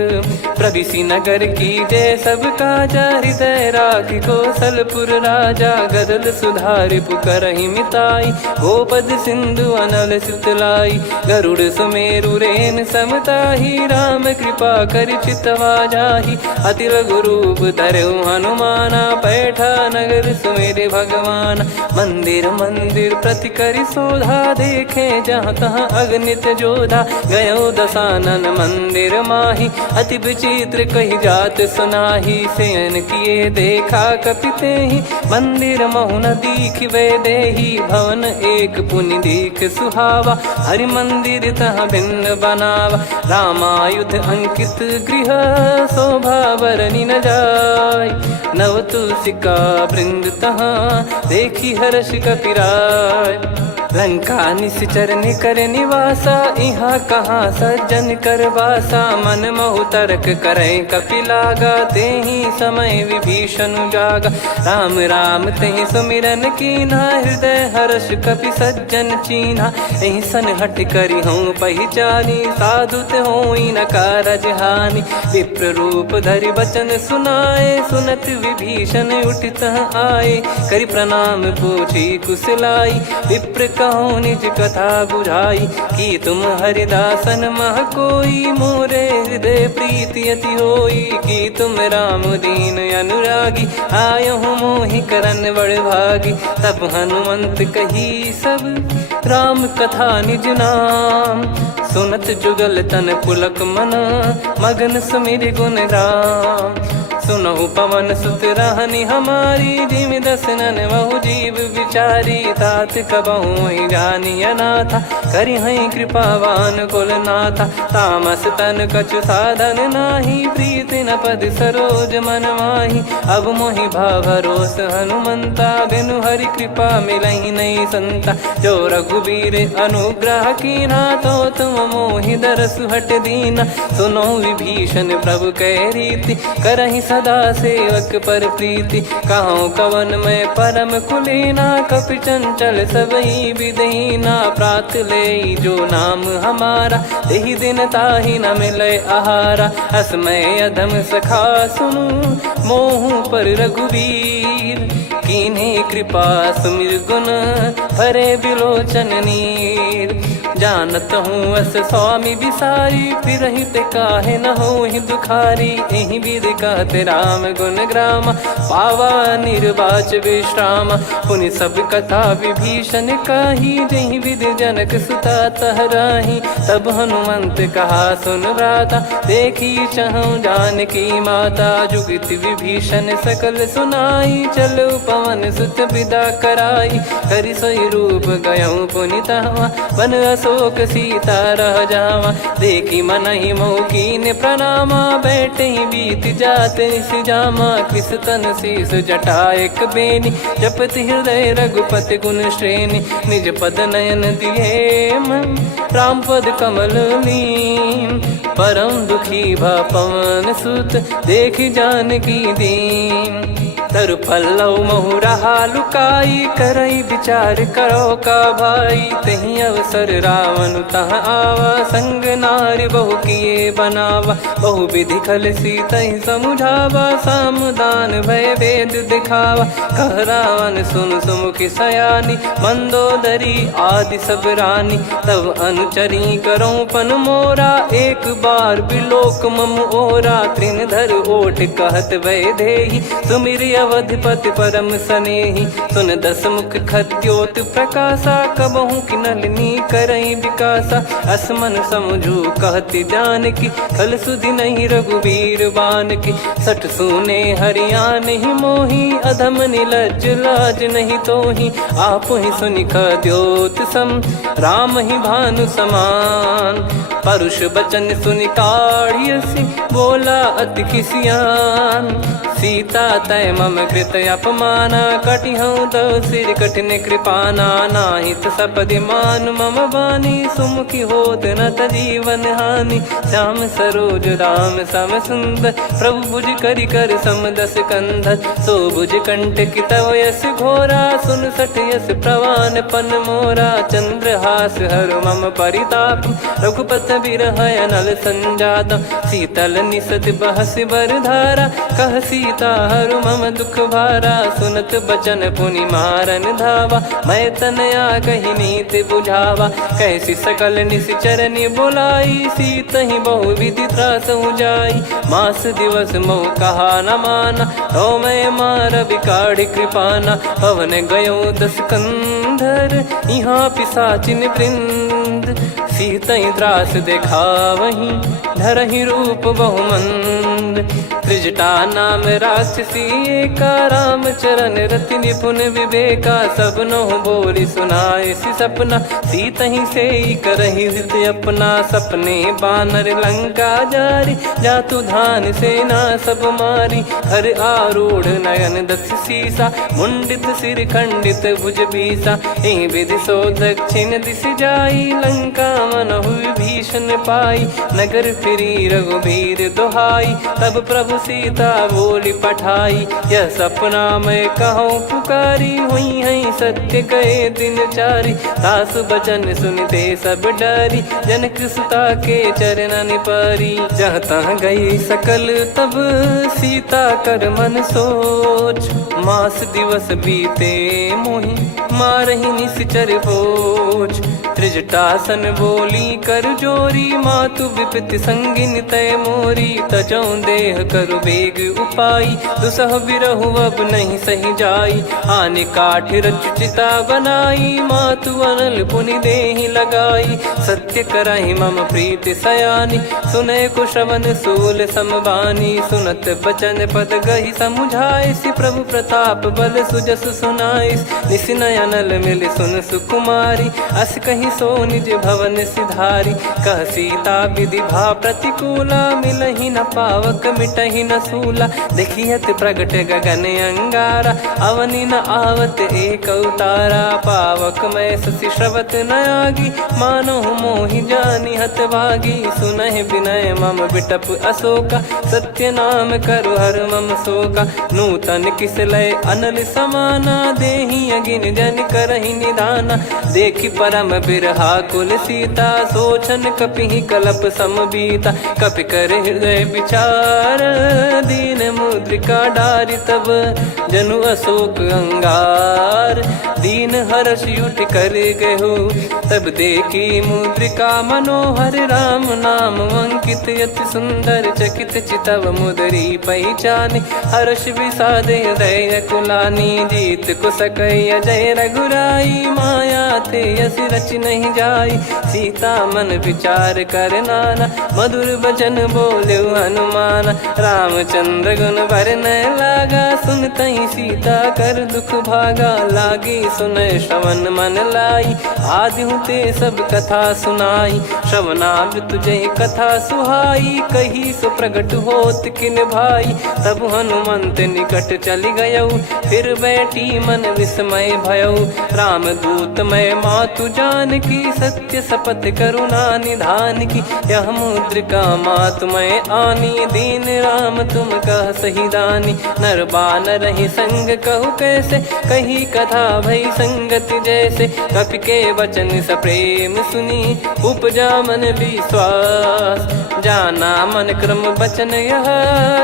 प्रविशि नगर की जय सब काजा, हृदय राखि कौशलपुर राजा। गदल सुधार रिपु करहि मिताई, गोपद सिंधु अनल सितलाई, गरुड़ सुमेरु रेन समताही, राम कृपा कर चितवा जाही, अति लघु रूप धरऊ हनुमाना, पैठा नगर सुमेरे भगवान, मंदिर मंदिर प्रति करि शोधा, देखे जहाँ तहाँ अगणित जोधा, गयो दशानन मंदिर माही, अति विचित्र कही जात सुनाही, सेन किए देखा कपिते ही, मंदिर महु न दीख वे देही, भवन एक पुनि दीख सुहावा, हरि मंदिर तह भिन्न बनावा, रामायुध अंकित गृह, शोभा बरनि न जाय, नव तुलसिका वृंद तहाँ, देखी हर्ष कपिराय, लंका निश्चर निकर निवासा, यहाँ कहाँ सज्जन कर वासा, मन महु तर्क करें कपिलागा, तेहि समय विभीषण जागा, राम राम तेहि सुमिरन कीन्हा, हृदय हर्ष कपि सज्जन चीन्हा, एहि सन हट करि हूँ पहिचानी, साधुत होई न कारज हानि, विप्र रूप धरि बचन सुनाए, सुनत विभीषण उठित आए, करि प्रणाम पूछी कुशलाई, विप्र कहो निज कथा बुझाई, कि तुम हरिदासन मह कोई, मोरे हृदय प्रीति अति होई, कि तुम राम दीन अनुरागी, आयहु मोहि करन बड़ भागी, तब हनुमंत कही सब राम कथा निज नाम, सुनत जुगल तन पुलक मना, मगन सुमिर गुण राम, सुनहु पवन सुत रहनी हमारी, जिमि दसनन बहु जीव विचारी, तात कबहु जानी अनाथा, करि हई कृपावान कुल नाथा, तामस तन कछु साधन नाही, प्रीति न पद सरोज मन माही, अब मोहि भावरोस हनुमंता, बिनु हरि कृपा मिलहि नहीं संता, जो रघुबीर अनुग्रह कीना, तो तुम मोहि दरसु हट दीना, सुनो विभीषण प्रभु कह रीति, करहि सदा सेवक पर प्रीति, कहो कवन में परम कुलीना, कपि चंचल सबई विदहीना, प्रात ले जो नाम हमारा, तेहि दिन ताहि न मिले आहारा, असमय अधम सखा सुनु, मोहु पर रघुवीर, कीन्हे कृपा सुमिर गुण, भरे बिलोचन नीर, जानत हूँ अस स्वामी बिसारी, फिरहित काहे न होहि दुखारी, एहि विध कहत राम गुण ग्राम, पावा निर्वाच विश्राम, पुनि सब कथा विभीषण काही, जहि विध जनक सुता तहराही, तब हनुमंत कहा सुन भ्राता, देखी चहु जानकी माता, जुगित विभीषण सकल सुनाई, चलो पवन सुत विदा कराई, करि सोई रूप गयऊँ पुनि तहवा, बन अशोक सीता रह जावा, देखी मनहि मौकीन प्रणामा, बैठे ही बीत जात निस जामा, किस तन शीस जटा एक बेनी, जपति हृदय रघुपति गुण श्रेणी, निज पद नयन दिए मन, राम पद कमल लीन, परम दुखी भा पवन सुत, देखि जानकी दीन, तरु पल्लव महु रहा लुकाई, करई विचार करो का भाई, तहि अवसर रावण तह आवा, संग नारी बहु किए बनावा, बहु विधि खल सीतहि समुझावा, सामदान भय वेद दिखावा, कह रावण सुन सुमुखि सयानी, मंदोदरी आदि सब रानी, तब अनुचरी करो पन मोरा, एक बार बिलोक मम ओरा, तृण धर ओट कहत भय देहि, सुमिर अवधिपति परम सनेहि, सुन दस मुख खद्योत प्रकाशा, कबहु कि नलिनी करई विकासा, असमन समझू कहति जानकी, खल सुधि नहीं रघुबीर बान की, सठ सुने हरियान ही मोही, अधम निलज लाज नहीं तोही, आप ही सुनि खद्योत सम, राम ही भानु समान, परुष बचन सुनि काढ़ियसि, बोला अति किसियान, सीता तय मम कृत अपमाना, कटिहऊँ तव सिर कठिन कृपाना, नाहित सपदि मान मम बानी, सुमुखी होत न जीवन हानि, श्याम सरोज राम सम सुंदर, प्रभु भुज करि कर सम दस कंधर, सो भुज कंठ की तव यस घोरा, सुन सठ यस प्रवान पन मोरा, चंद्रहास हर मम परिताप, रघुपत बिरह अनल संजात, शीतल निसत बहस बर धारा, कह सीता हर मम दुख भारा, सुनत बचन पुनि मारन धावा। मैं तनया कही नीत बुझावा, कैसी सकल निश्चर बोलाई। सीत ही बहु विधि त्रास जाई, मास दिवस मोह कहा न माना। तो मैं मार बिकाढ़ कृपाना, पवन गयो 10 कंधर, यहाँ पिशाचिन वृंद। सीतई त्रास देखा वहीं, धरहि रूप बहुमंद। त्रिजटा नाम राक्षसी एका, राम चरण रति निपुण विवेका। सबनो बोली सुनाए सी सपना, सीतहि से करहि हृदय अपना। सपने बानर लंका जारी, जातु धान सेना सब मारी। हर आरूढ़ नयन 10 सीसा, मुंडित सिर खंडित भुज बीसा। एहि विधि सो दक्षिण दिश जाई, लंका मनहु भीषण पाई। नगर फिरी रघुबीर दोहाई, तब प्रभु सीता बोली पठाई। यह सपना मैं कहूँ पुकारी, हुई है सत्य गए दिन चारी। सासु बचन सुनते सब डरी, जनक सुता के चरण पारी। जहाँ तहाँ गई सकल तब, सीता कर मन सोच। मास दिवस बीते मोहि, मारहि निश्चर बोझ। त्रिजटासन बोली कर जोरी, मातु विपत्ति संगिन तय मोरी। तजौ देह करु बेग उपाई, दुसह बिरहु अब नहीं सही जाई। आने काठ रचिता बनाई, मातु अनल पुनि देहि लगाई। सत्य करहि मम प्रीति सयानी, सुनय को श्रवण सूल समबानी। सुनत बचन पद गहि समुझाए, सि प्रभु प्रताप बल सुजस सुनाइस। निसिनय अनल मिल सुन सुकुमारी, अस कहीं सो निज भवन सिधारी। कह सीता विधि भा प्रतिकूला, मिलहि न पावक मिटहि न सूला। देखियत प्रगट गगन अंगारा, अवनि न आवत एक अवतारा। पावक मैं शशि श्रवत न आगी, मानो मोहि जानि हत भागी। सुनहि विनय मम बिटप अशोका, सत्य नाम करु हर मम शोका। नूतन किस लय अनल समाना, देहि अगिन जन करहि निदाना। देखि परम बिरहा कुल सीता, सोचन कपिहि कलप समबीता। कपि कर हृदय विचार, दीन मुद्रिका डारि तब। जनु अशोक अंगार, दीन हर्ष उठ कर गहु। तब देखी मुद्रिका मनोहर, राम नाम अंकित अति सुंदर। चकित चितव मुदरी पहचाने, हर्ष विषाद हृदय कुलानी। जीत को सकय जय रघुराई, माया थे यस रच नहीं जाई। सीता मन विचार कर नाना, मधुर बचन बोले हनुमान। रामचंद्र गुण वरन लागा, सुनतहि सीता कर दुख भागा। लागी सुनय श्रवण मन लाई, आदि ते सब कथा सुनाई। श्रवणामृत जय कथा सुहाई, कही सो प्रगट होत किन भाई। तब हनुमंत निकट चली गयऊ, फिर बैठी मन विस्मय भयऊ। राम दूत मैं मातु जान की, सत्य शपथ करुणा निधान की। यह मुद्रिका मातु मैं आनी, दीन राम तुम कह सही दानी। नर बानर ही संग कहु कैसे, कही कथा भई संगति जैसे। कपि के वचन सप्रेम सुनी, उपजा मन विश्वास। जाना मन क्रम बचन यह,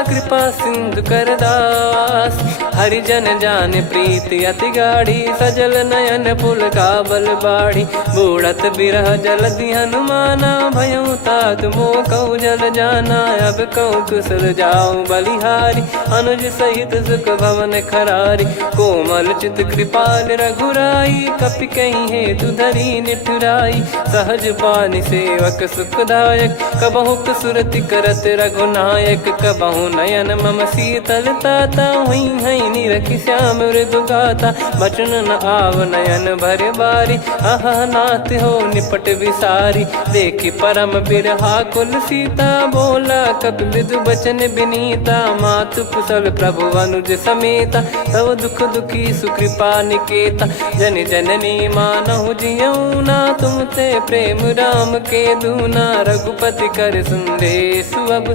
कृपा सिंधु कर दास। हरिजन जान प्रीति अति गाढ़ी, सजल नयन पुल का बल बाढ़ी। बूढ़त बिरह जलधि हनुमाना, भयउ तात मोह कहु जल जाना। अब कहु कुशल जाऊं बलिहारी, अनुज सहित सुख भवन खरारी। कोमल चित कृपाल रघुराई, कपि कहीं हेतु धरी निठुराई। सहज पानि सेवक सुखदायक, कबहु सुरति करत रघुनायक। कबहु नयन मम शीतल ताता, हुई है निरखि श्याम मृदु गाता। बचन न आव नयन भर बारी, अह नाथ हो निपट विसारी। देखि परम बिरहा कुल सीता, बोला कपि मृदु बचन बिनीता। मातु कुशल प्रभु अनुज समेता, तव दुख दुखी सुकृपा निकेता। जन जननी मानहु जियऊ ना, तुम ते प्रेम राम के दूना। रघुपति कर संदेशु अब,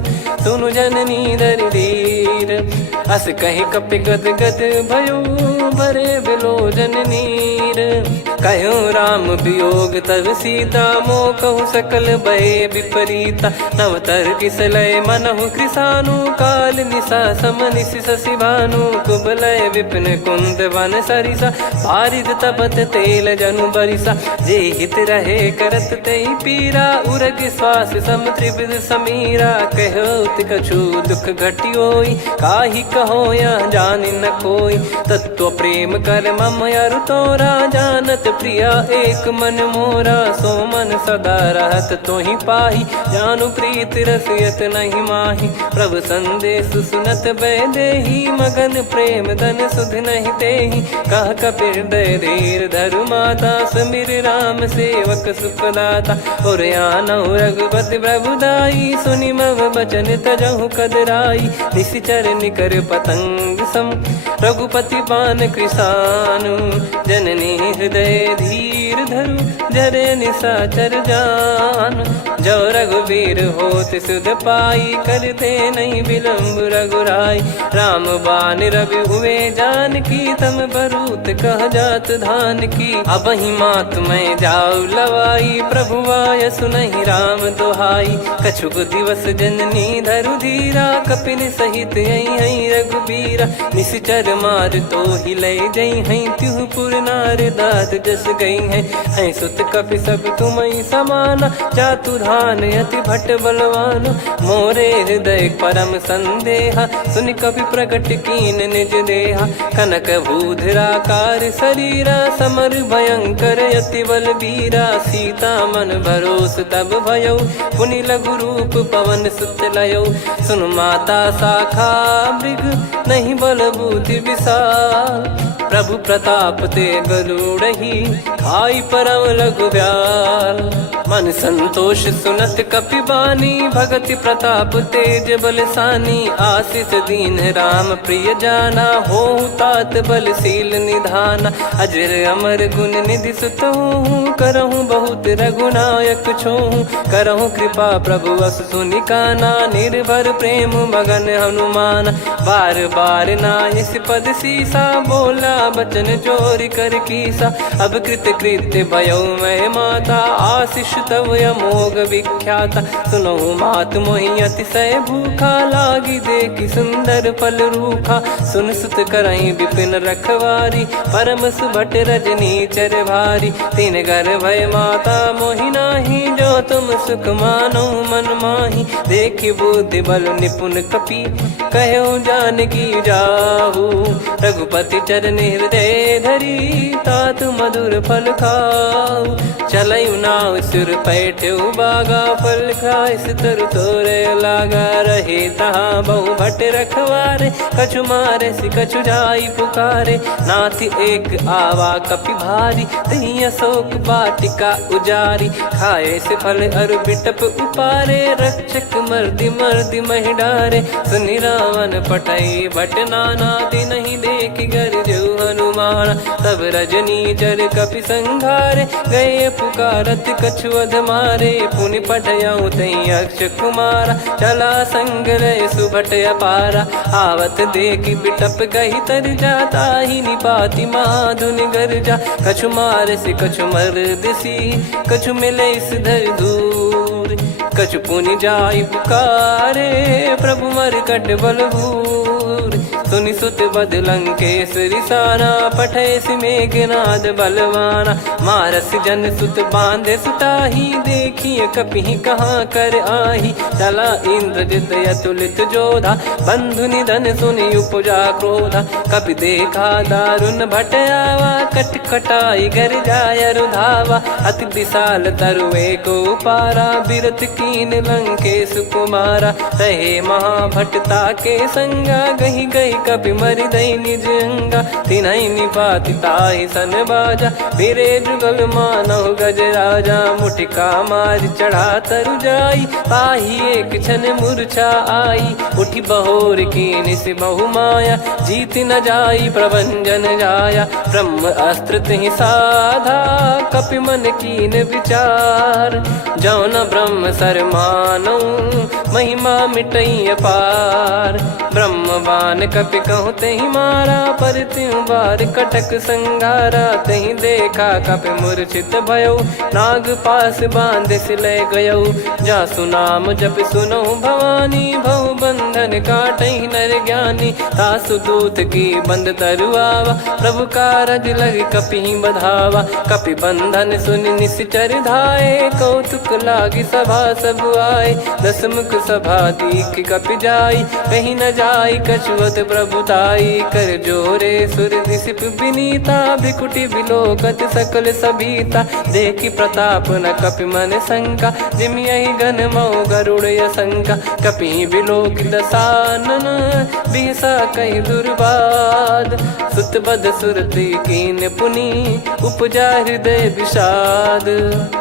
सुनु जननी दरिदीर। अस कहीं कपि गद गद भयो भरे बिलोचन नीर। कहो राम वियोग तब सीता मोह कहूँ सकल भय विपरीता। नवतर किसलय मनहु कृसानु काल निशा समनिश शशि भानु। कुबलय विपिन कुंद वन सरिसा पारिद तपत तेल जनु बरिसा। जे हित रहे करत तई पीरा उरग श्वास सम त्रिविध समीरा। कहो कछु दुख घटियोई काहि कहो या जान न कोई। तत्व प्रेम कर मम अरु तोरा जानत प्रिया एक मन मोरा। सो मन सदा रहत तोहि पाही जानु प्रीत रसियत नहीं माही। प्रभु संदेश सुनत बैदेही मगन प्रेम धन सुध नहीं तेहि। कह कपिर दय धीर धरु माता समिर राम सेवक सुखदाता। और आनौ रघुपति प्रभुदाई सुनि मम बचन तजहु कदराई। निशिचर निकर पतंग सम रघुपति पान कृसानु। जननी हृदय धीर धरु जरे निशाचर जान। जो रघुवीर होत सुध पाई करते नहीं विलम्ब रघुराई। राम बान रवि हुए जान की तम बरूत कह जात धान की। अब ही मात मैं जाऊ लवाई प्रभु आय सुनहि राम दोहाई। कछुक दिवस जननी धरु धीरा कपिन सहित यही रघुबीरा। निश्चर मार तो ही ले जई हैं त्युह पुर नार दाद जस गई हैं। सुत कपि सब तुमई समाना जातु धान अति भट बलवान। मोरे हृदय परम संदेहा सुनि कपि प्रकट कीन निज देहा। कनक भूधराकार शरीरा समर भयंकर अति बल बीरा। सीता मन भरोस तब भयो पुनि लघु रूप पवन सुत लयो। सुन माता शाखा मृग नहीं बल बुद्धि विशाल। प्रभु प्रताप ते गरुड़ही खाई परम लघु ब्याल। मन संतोष सुनत कपि बानी भगति प्रताप तेज बलसानी। आशीष दीन राम प्रिय जाना हो तात बलशील निधाना। अजर अमर गुण निधि सुत हूँ करहूँ बहुत रघुनायक छोहूँ। करहूँ कृपा प्रभु अस सुनि काना निर्भर प्रेम मगन हनुमान। बार बार नायस पद सीसा बोला बचन चोरी कर कीसा। अब कृत कृत्य भयो मैं माता आशीष तव अमोघ विख्याता। सुनो मात मोहि अतिशय भूखा लागी देखी सुंदर फल रूखा। सुन सुत करई विपिन रखवारी परम सुभट रजनी चर भारी। तीन घर भय माता मोहि नाही जो तुम सुख मानो मन माही। देखी बुद्धि बल निपुण कपि कहो जानकी जाहू। रघुपति चरण हृदय धरी तात मधुर फल खाऊ। चलऊ नाव सुर पैठ्यु बागा फल खाय सितर तोरे लागा। रहे तहाँ बहु भट रखवारे कछु मारे सि कछु जाई पुकारे। नाथ एक आवा कपि भारी तही अशोक वाटिका उजारी। खाए से फल अरु बिटप उपारे रक्षक मर्दि मर्दि महि डारे। सुनि रावण पटई भट नाना नहीं देखि गर जो हनुमान। तब रजनी चर कपि संघारे गए पुकारत कछु अध मारे। पुनि पटयऊ तई अक्ष कुमारा चला संग रहे सुभट अपारा। आवत देखि बिटप गही तर जाता ही निपाति माधुनि गर्जा। कछु मार से कछु मर्द सी कछु मिले इस धर दूर। कछु पुनि जाई पुकारे प्रभु मरकट बलभूर। सुनि सुत बद लंकेश रिसाना पठैसि मेघनाद बलवाना। मारस जन सुत बांधे सुताही देखिए कपि कहाँ कर आही। चला इंद्रजित अतुलित जोधा बंधु निधन सुनि उपजा क्रोधा। कपि देखा दारुण भट आवा कट कटाई घर जाय रुधावा। अति विशाल तरुए को पारा बिरत कीन लंकेश कुमारा। रहे महाभटता के संगा गही गही कपि मरि दई निज अंगा। तिन्हि निपाति ताहि सन बाजा फिरे जुगल मानव गज राजा। मुटिका मार चढ़ा तरु जाई ताहि एक क्षण मूर्छा आई। उठी बहोर कीन से बहु माया जीत न जाई प्रभंजन जाया। ब्रह्म अस्त्र तिहि साधा कपि कपि मन कीन विचार। जौ न ब्रह्म सर मानौ महिमा मिटई अपार। ब्रह्मवान कपि कहूँ तहि मारा, पर त्यों बार कटक संगारा। तहि देखा कपि मूर्छित भयो, नाग पास बांध सिले गयो। जासु नाम जप सुनो भवानी, भव बंधन काटहि नर ज्ञानी। तासु दूत की बंद तरुआवा, प्रभु कारज लग कपि बधावा। कपि बंधन सुनि निश्चर धाये, कौतुक लागी सभा सब आए। दस मुख सभा दीख कपि जाई, कहीं न जाई कछुअत प्रभुताई। कर जोरे सुर दिसिप विनीता, भिकुटी विलोकत सकल सबीता। देखी प्रताप न कपि मन शंका, जिमि यही गन मऊ गरुड़ असंका। कपि विलोक दसानन, बिहसा कहीं दुर्बाद। सुत बद सुरति कीन पुनि, उपजा हृदय विषाद।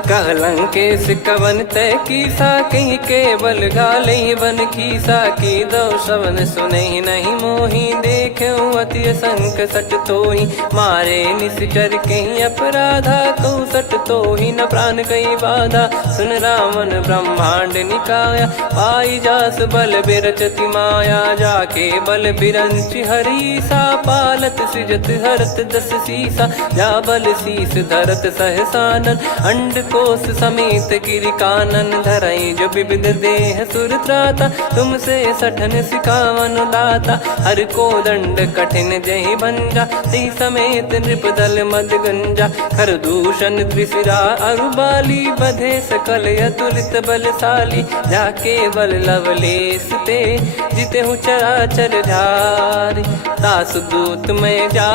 कहलंकेश कवन तय कीसा, कहीं केवल गाले बन कीसा। की दो श्रवण सुने नहीं मोही, देखे अति संक सट तोही। मारे निश्चर कहीं अपराधा, कहूँ सट तोही न प्राण कहीं बाधा। सुन रावण ब्रह्मांड निकाया, पाई जास बल बिरचति माया। जाके बल बिरंच हरीसा, पालत सृजत हरत दस सीसा। जा बल शीस धरत सहसानन, अंड कोश समेत गिरि कानन। धरई जो विविध देह सुर त्राता, तुमसे सठन सिखावन दाता। हर को दंड कठिन जहि भंजा, ती समेत नृप दल मद गंजा। खर दूषण त्रिशिरा अरुबाली, बधे सकल अतुलित बलशाली। जाके बल लवलेस ते, जिते हूँ चराचर झारी। दासु दूत में जा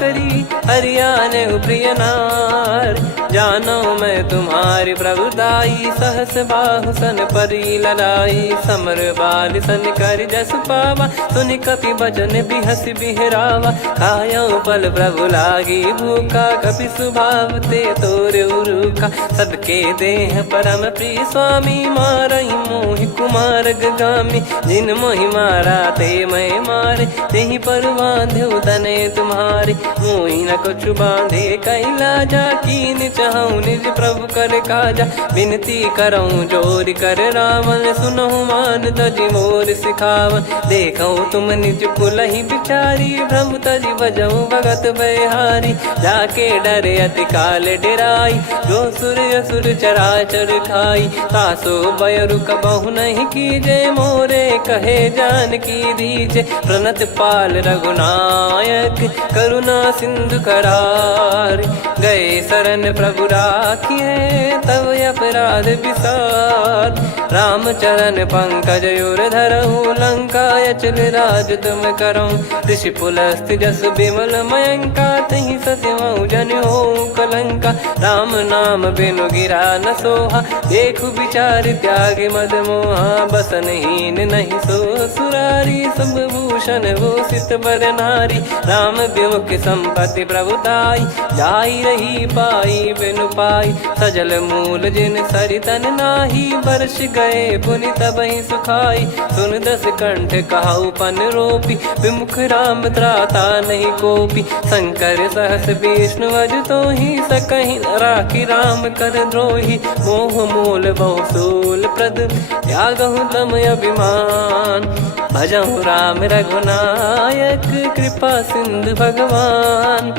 करी, हरियाने प्रिय नार। जानो मैं तुम्हारी प्रभुताई, सहस बाहु सन परी ललाई। समर बाल सन कर जस पावा, सुनि कपि बचन बिहस बिहरावा। खायो पल प्रभु लागी भूखा, कपि स्वभाव ते तोरे उरुखा। सबके देह परम प्रिय स्वामी, मारई मोहि कुमार गामी। जिन मोहि मारा ते मैं मारे, तेहि पर बांधे तने तुम्हारे। मोहि न कुछ बांधे कैलाजा, कीन चाहूँ निज प्रभु कर काजा। विनती करऊँ जोर कर रावण, सुनहु मान तजि मोर सिखावन। देखऊँ तुम निज कुलहि बिचारी, भ्रम तजि बजऊँ भगत बहारी। जाके डरे अति काल डेराई, जो सुर असुर चराचर खाई। तासो बयरु कबहु नहीं कीजे, मोरे कहे जान की दीजे। प्रणत पाल रघुनायक, करुणा सिंधु करार। गए शरण प्रभु राखिए, तब अपराध विसार। राम चरण पंकज उर धरहु, लंका अचल राज तुम करऊँ। ऋषि पुलस्त्य जस विमल मयंका, तहि ससिमऊ जन हो कलंका। राम नाम बिनु गिरा न सोहा, देखु विचार त्याग मद मोहा। बसनहीन नहीं सो सुरारी, सब भूषण भूषित बर नारी। राम विमुख संपत्ति प्रभुताई, जाई रही पाई बिनु पाई। सजल मूल जिन सरितन नाही, बरस गए पुनि तबहि सुखाई। सुन दस कंठ कहाऊ पन रोपी, विमुख राम त्राता नहीं कोपी। शंकर सहस विष्णु अज तोहि, सकहि न राखी राम कर द्रोही। मोह मूल बहु सूल प्रद, त्यागहु तम अभिमान। भजहु राम रघुनायक, कृपा सिंधु भगवान।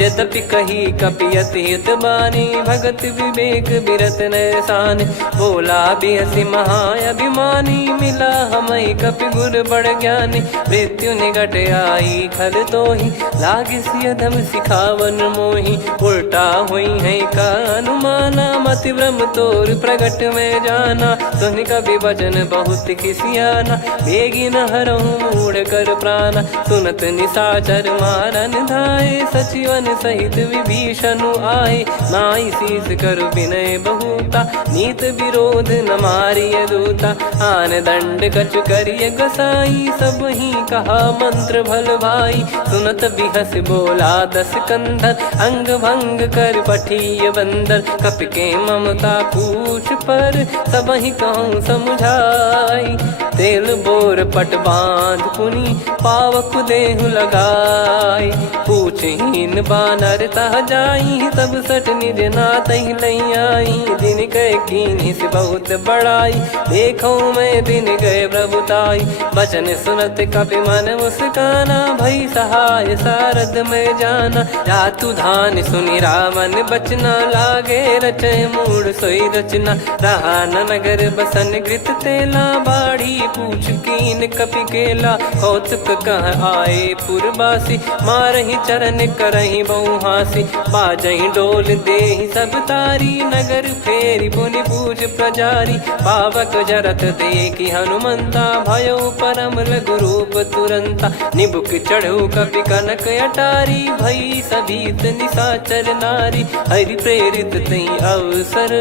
यद्यपि कही कपि अति हित बानी, भगत विवेक बिरत नैसान। बोला बिहसि महाअभिमानी, मिला हमई कपि गुर बड़ ज्ञानी। मृत्यु निकट आई खल तोहि, लागे सियधम सिखावन मोहि। उल्टा हुई है का अनुमाना, मति भ्रम तोर प्रगट में जाना। सुन कवि वचन बहुत खिसियाना, बेगी न हरहु मूढ़ कर प्राणा। सुनत निशाचर मारन धाये, सचिवन सहित विभीषणु आए। नाई शीस करु विनय बहुता, नीत विरोध न मारिय दूता। आन दंड कछु करिय गसाई, सब ही कहा मंत्र भल भाई। सुनत बिहस बोला दस कंधर, अंग भंग कर पठिय बंदर। कपि के ममता पूछ पर सबहि कहूँ समझाई। तेल बोर पट बांध पुनि पावक देहु लगाई। पूछहीन बानर तह जाई तब सट निज नातहि लई आई। दिन गए कीन्ही से बहुत बड़ाई देखो मैं दिन गए प्रभुताई। बचन सुनत कपि मन मुस्काना भई सहाय सारद में जाना। जातु धान सुनि रामन बचना लागे रचय मूड सोई रचना। रहा न नगर बसन घृत तेला बाढ़ी पूछ कीन कपि केला। कौतुक कह आए पुरबासी मारहि चरण करहि बहु हासी। बाजहि डोल देहि सब तारी नगर फेरी पुनि पूछ प्रजारी। पावक जरत देखि हनुमंता भयो परम रघुरूप तुरंता। निबुक चढ़ऊ कपि कनक अटारी भई सभीत निशाचर नारी। हरि प्रेरित तई अवसर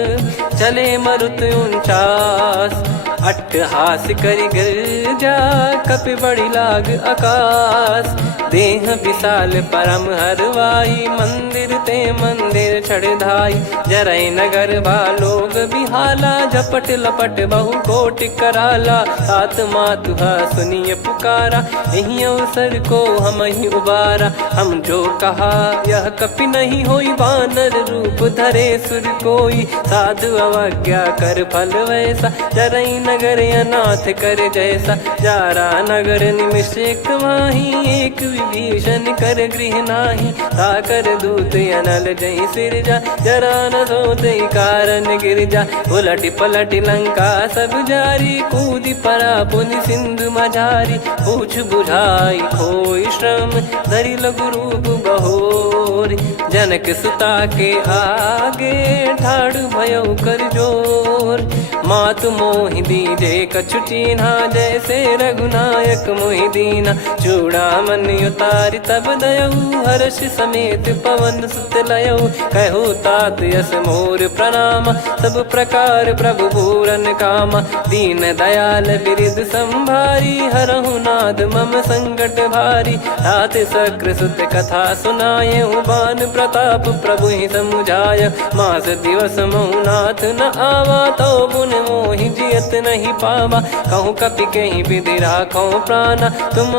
चले मरुत 49। अट्टहास करि गिरजा कपि बड़ी लाग आकाश। देह विशाल परम हरवाई मंदिर ते मंदिर चढ़धाई। जरय नगर भालोग बिहाला झपट लपट बहु कोटि कराला। सात मातुहा सुनिय पुकारा यही अवसर को हम ही उबारा। हम जो कहा यह कपि नहीं होई वानर रूप धरे सुर कोई। साधु अवज्ञा कर फल वैसा जरई नगर अनाथ कर जैसा। जारा नगर निमिष एक माही एक विभीषण कर गृह नाही। ताकर दूत अनल जय सिरजा जरा न सोते कारण गिरजा। उलट पलट लंका सब जारी कूदी परा पुनि सिंधु मझारी। पूछ बुझाई खोई श्रम धरि लघु रूप बहोरी। जनक सुता के आगे ठाड़ भयो कर जोर। मातु मोहि दीजे कछु चीन्हा जैसे रघुनायक मोहि दीना। चूड़ामन उतारि तब दयऊ हर्ष समेत पवन सुत लयऊ। कहु तात यस मोर प्रणाम सब प्रकार प्रभु पूरन कामा। दीन दयाल बिरिद संभारी हरहु नाद मम संकट भारी। तात सक्र सुत कथा सुनाय बान प्रताप प्रभु ही समुझाय। मास दिवस महुनाथ न आवा तो पुन मोहि जियत नहीं पावा। कहूँ कपि कहीं विधि राखो प्राणा तुम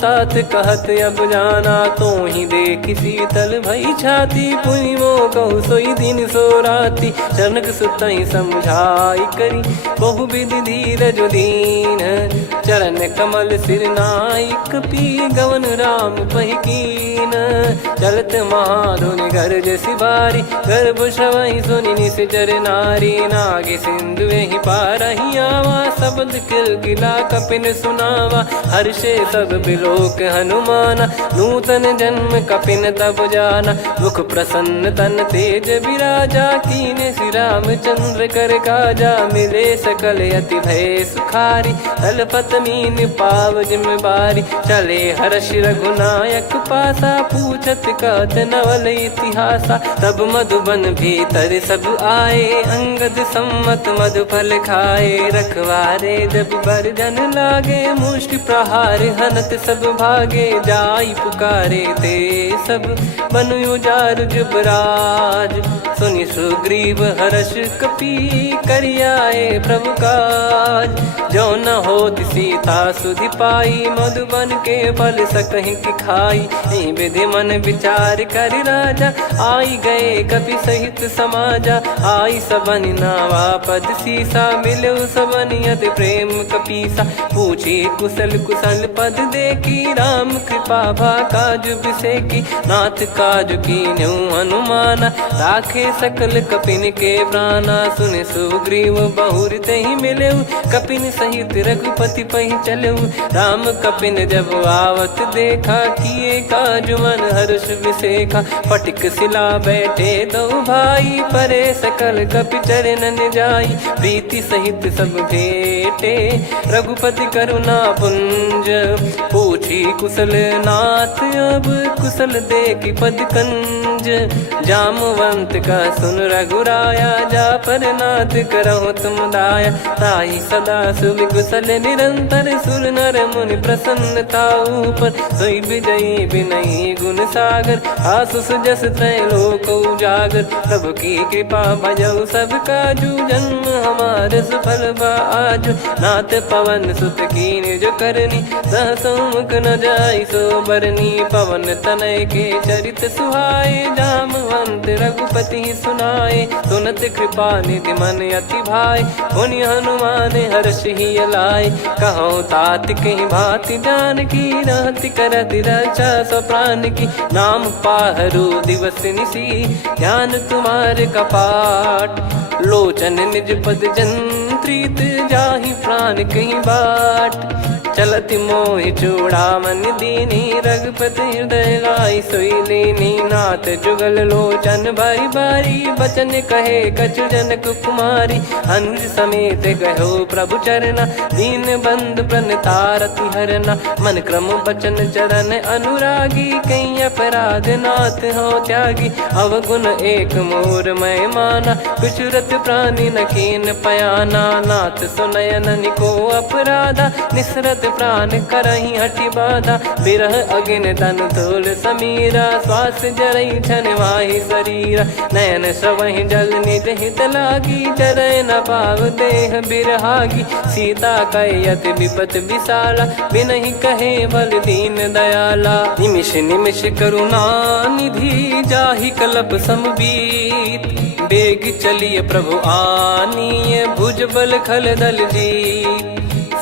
तात कहत अब जाना। तो ही देख शीतल भई छाती पुनि मो कहु सोई दिन सो राती। जनक सुतहि समझाई करी बहु विधि धीरज दीन। चरण कमल सिर नाई कपि गवन राम पहिकीन। चलत महाधुनि गरज सिबारी गर्भ श्रवहि सुनि निश्चर नारी। नागे सिंधु ही पारहि आवा शब्द किलकिला कपिन सुनावा। हर्षे सब बिलोक हनुमाना नूतन जन्म कपिन तब जाना। मुख प्रसन्न तन तेज विराजा कीने श्री रामचंद्र कर काजा। मिले सकल अति भय सुखारी तलपत मीन पाव जिम्मेवारी। चले हर्ष रघुनायक पासा पूछत कहत नवल इतिहासा। तब मधुबन भीतर सब आए अंगद सम्मत मधुफल खाए। रखवारे जब बरजन लागे मुष्टि प्रहार हनत सब भागे। जाई पुकारे ते सब बनु उजार जुबराज। सुनि सुग्रीव हर्ष कपि करियाए प्रभु काज। जो न होत सीता सुधि पाई मधुबन के फल सकहि की खाई। विधि मन विचार कर राजा आई गए कपि सहित समाजा। आई सबन नावा पद सीसा मिलो सबन यत प्रेम कपीसा। पूछी कुशल कुशल पद देखी राम कृपा भा काज बिसेकी। नाथ काज कीन्हु हनुमाना राखे सकल कपिन के प्राणा। सुन सुग्रीव बहुर तहि मिलेऊ कपिन सहित रघुपति पहि चलेऊ। राम कपिन जब आवत देखा किए काज मन हर्ष विसेखा। फटिक सिला बैठे दो भाई परे सकल कपि चरणन जाई। प्रीति सहित सब भेटे रघुपति करुणा पुंज। पूछी कुशल नाथ अब कुशल देखि पद कंज। निज जामवंत का सुन रघुराया, जा पर नाथ करहु तुम दाया। ताहि सदा सुविकुशल निरंतर, सुर नर मुनि प्रसन्नता ऊपर। सोई विजयी विनयी गुण सागर, आसुस जस त्रैलोक उजागर। प्रभु की कृपा भजऊ सब काजू, जन्म हमार सफल बा आजु। नाथ पवन सुत की निज करनी, सहसो मुख न जाई सो बरनी। पवन तनय के चरित सुहाए, जामवंत रघुपति सुनाए। सुनत कृपा निधि मन अति भाई, पुनि हनुमान हर्ष ही लाए। कहो तात कहीं भांति जानकी, रहति करति रक्षा सो प्राण की। नाम पाहरु दिवस निसी, ध्यान तुम्हारे कपाट। लोचन निज पद जंत्रित, जाहि प्राण कहीं बाट। चलति मोहि चूड़ामणि दीनी, रघुपति हृदय लाई सोई लीनी। नाथ जुगल लोचन बारी बारी, बचन कहे कछु जनक कुमारी। अनुज समेत गयो प्रभु चरना, दीन बंधु प्रणतारति हरना। मन क्रम बचन चरण अनुरागी, कहीं अपराध नाथ हो त्यागी। अवगुण एक मोर मैं माना, कुछुरत प्राणी न कीन पयाना। नाथ सुनयन निको अपराधा, निसरत प्राण करही हटि बाधा। बिरह अगिन तन तोल समीरा, श्वास जरई छन माही शरीरा। नयन सवहि जल निज हित लागी, चरय न पाव देह बिरहागी। सीता कयत विपत विशाला, बिनहि कहे बल दीन दयाला। निमिष निमिष करुणा निधि, जाहि कलप समबीत। बेग चलिय प्रभु आनीय, भुज बल खल दल जीत।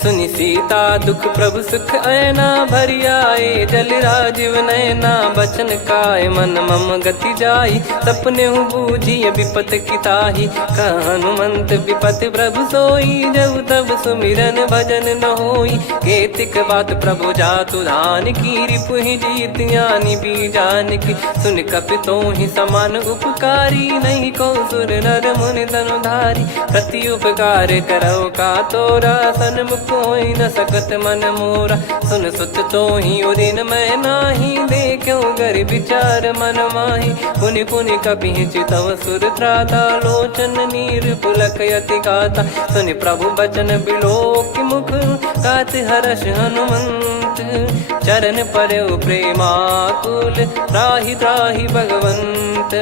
सुनि सीता दुख प्रभु सुख ऐना, भरि आए जल राजीव नैना। बचन काय मन मम गति जाई, सपने हूँ बूझिय विपत किताही। हनुमंत विपत प्रभु सोई, जब तब सुमिरन भजन न होई। केतिक बात प्रभु जातु धान की, रिपुहि जीत ज्ञानी बीजान की। सुन कपि तोहि समान उपकारी, नहीं को सुर नर मुनि तनुधारी। प्रति उपकार करौ का तोरा, सन्मुख कोई न सकत मन मोरा। सुन सुत तो ही उदिन मैं नाही, देखो गर विचार मन माही। पुनि पुनि कपि चितव सुर त्राता, लोचन नीर पुलक यति गाता। सुनि प्रभु बचन बिलोक मुख, गात हर्ष हनुमंत। चरण परौ प्रेमाकुल, त्राहि त्राहि भगवंत।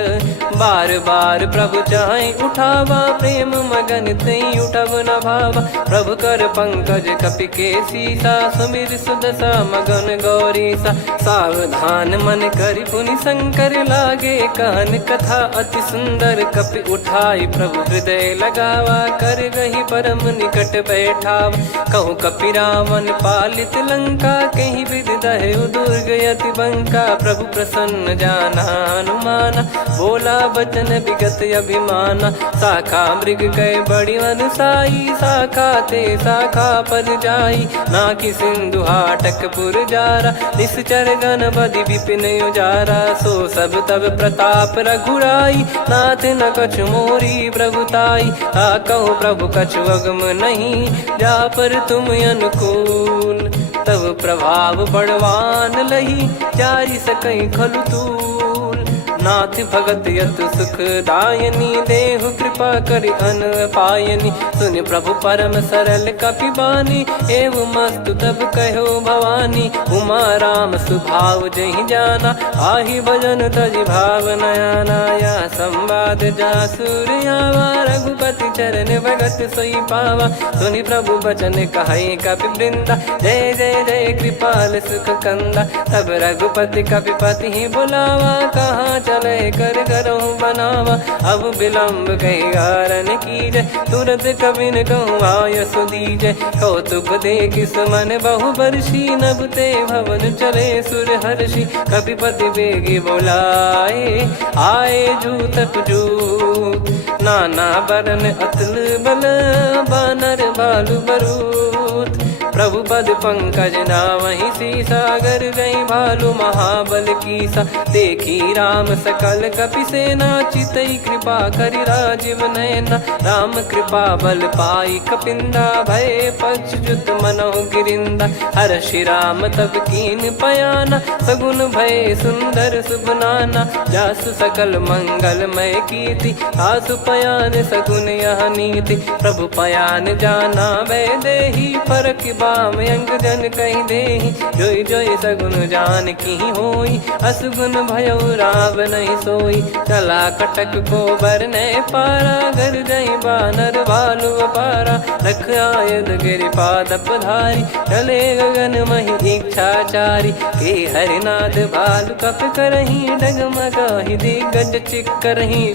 बार बार प्रभु चाहि उठावा, प्रेम मगन तई उठब न भावा। प्रभु कर पंकज कपि के सीसा, सुमिर सुदशा मगन गौरीसा। सावधान मन करि पुनि शंकर लागे, कहन कथा अति सुंदर। कपि उठाई प्रभु हृदय लगावा, कर गही परम निकट बैठावा। कहूँ कपि रावण पालित लंका, कहीं विधि दहु दुर्ग यति बंका। प्रभु प्रसन्न जाना हनुमाना, बोला बचन विगत अभिमाना। शाखा मृग कह बड़ी अनुसाई, शाखा ते शाखा पर जाई। नाकि सिंधु हाटक पुर जारा, निश्चर गण बधि विपिन उजारा। सो सब तब प्रताप रघुराई, नाथ न कछु मोरी प्रभुताई। कहो प्रभु कछु अगम नहीं, जा पर तुम अनुकूल। तब प्रभाव बड़वान लही, जारी सकई खलु तूल। नाथ भगत यत सुख दायनी, देहु कृपा करि अन पायनी। सुनि प्रभु परम सरल कपि बानी, एव मस्तु तब कहो भवानी। उमा राम सुभाव जहि जाना, आहि भजन तजि भाव नयाना। या संवाद जासुर आवा, रघुपति चरण भगत सोई पावा। सुनि प्रभु बचन कहै कपि वृंदा, जय जय जय कृपाल सुख कंदा। तब रघुपति कपि पति ही बुलावा, कहाँ चले कर करहु बनावा। अब विलम्ब कही कारण कीजय, तुरत कबिन कहूँ आयस दीजय। कौतुक देखि सुमन बहु बरसी, नभ ते भवन चले सुर हर्षि। कपिपति बेगी बोलाए, आए जूतक जूत। नाना बरन अतुल बल, बानर बालु बरूत। प्रभु पद पंकज नावहि सीसा। गर गई भालू महाबल कीसा, देखी राम सकल कपि सेना। चितई कृपा करि राजीव नयना, राम कृपा बल पाई कपिंदा। भय पक्षजुत मनोह गिरिंदा, हर्षि राम तब कीन पयाना। सगुन भय सुंदर सुगुनाना, जासु सकल मंगलमय कीर्ति। आसु पयान सगुन यह नीति, प्रभु पयान जाना वैदेही। फरक बाम अंग जन कहि देहि, जोई जोई सगुन जान की होई। असगुन भयो राव नहीं सोई, चला कटक को बरने पारा। घर जई बानर भालु अपारा, रख आयद गिरि पाद पधारी। चले गगन मही इच्छाचारी, के हरिनाथ भालु कप करही। डगमगाहि दिग्गज चिक्करही,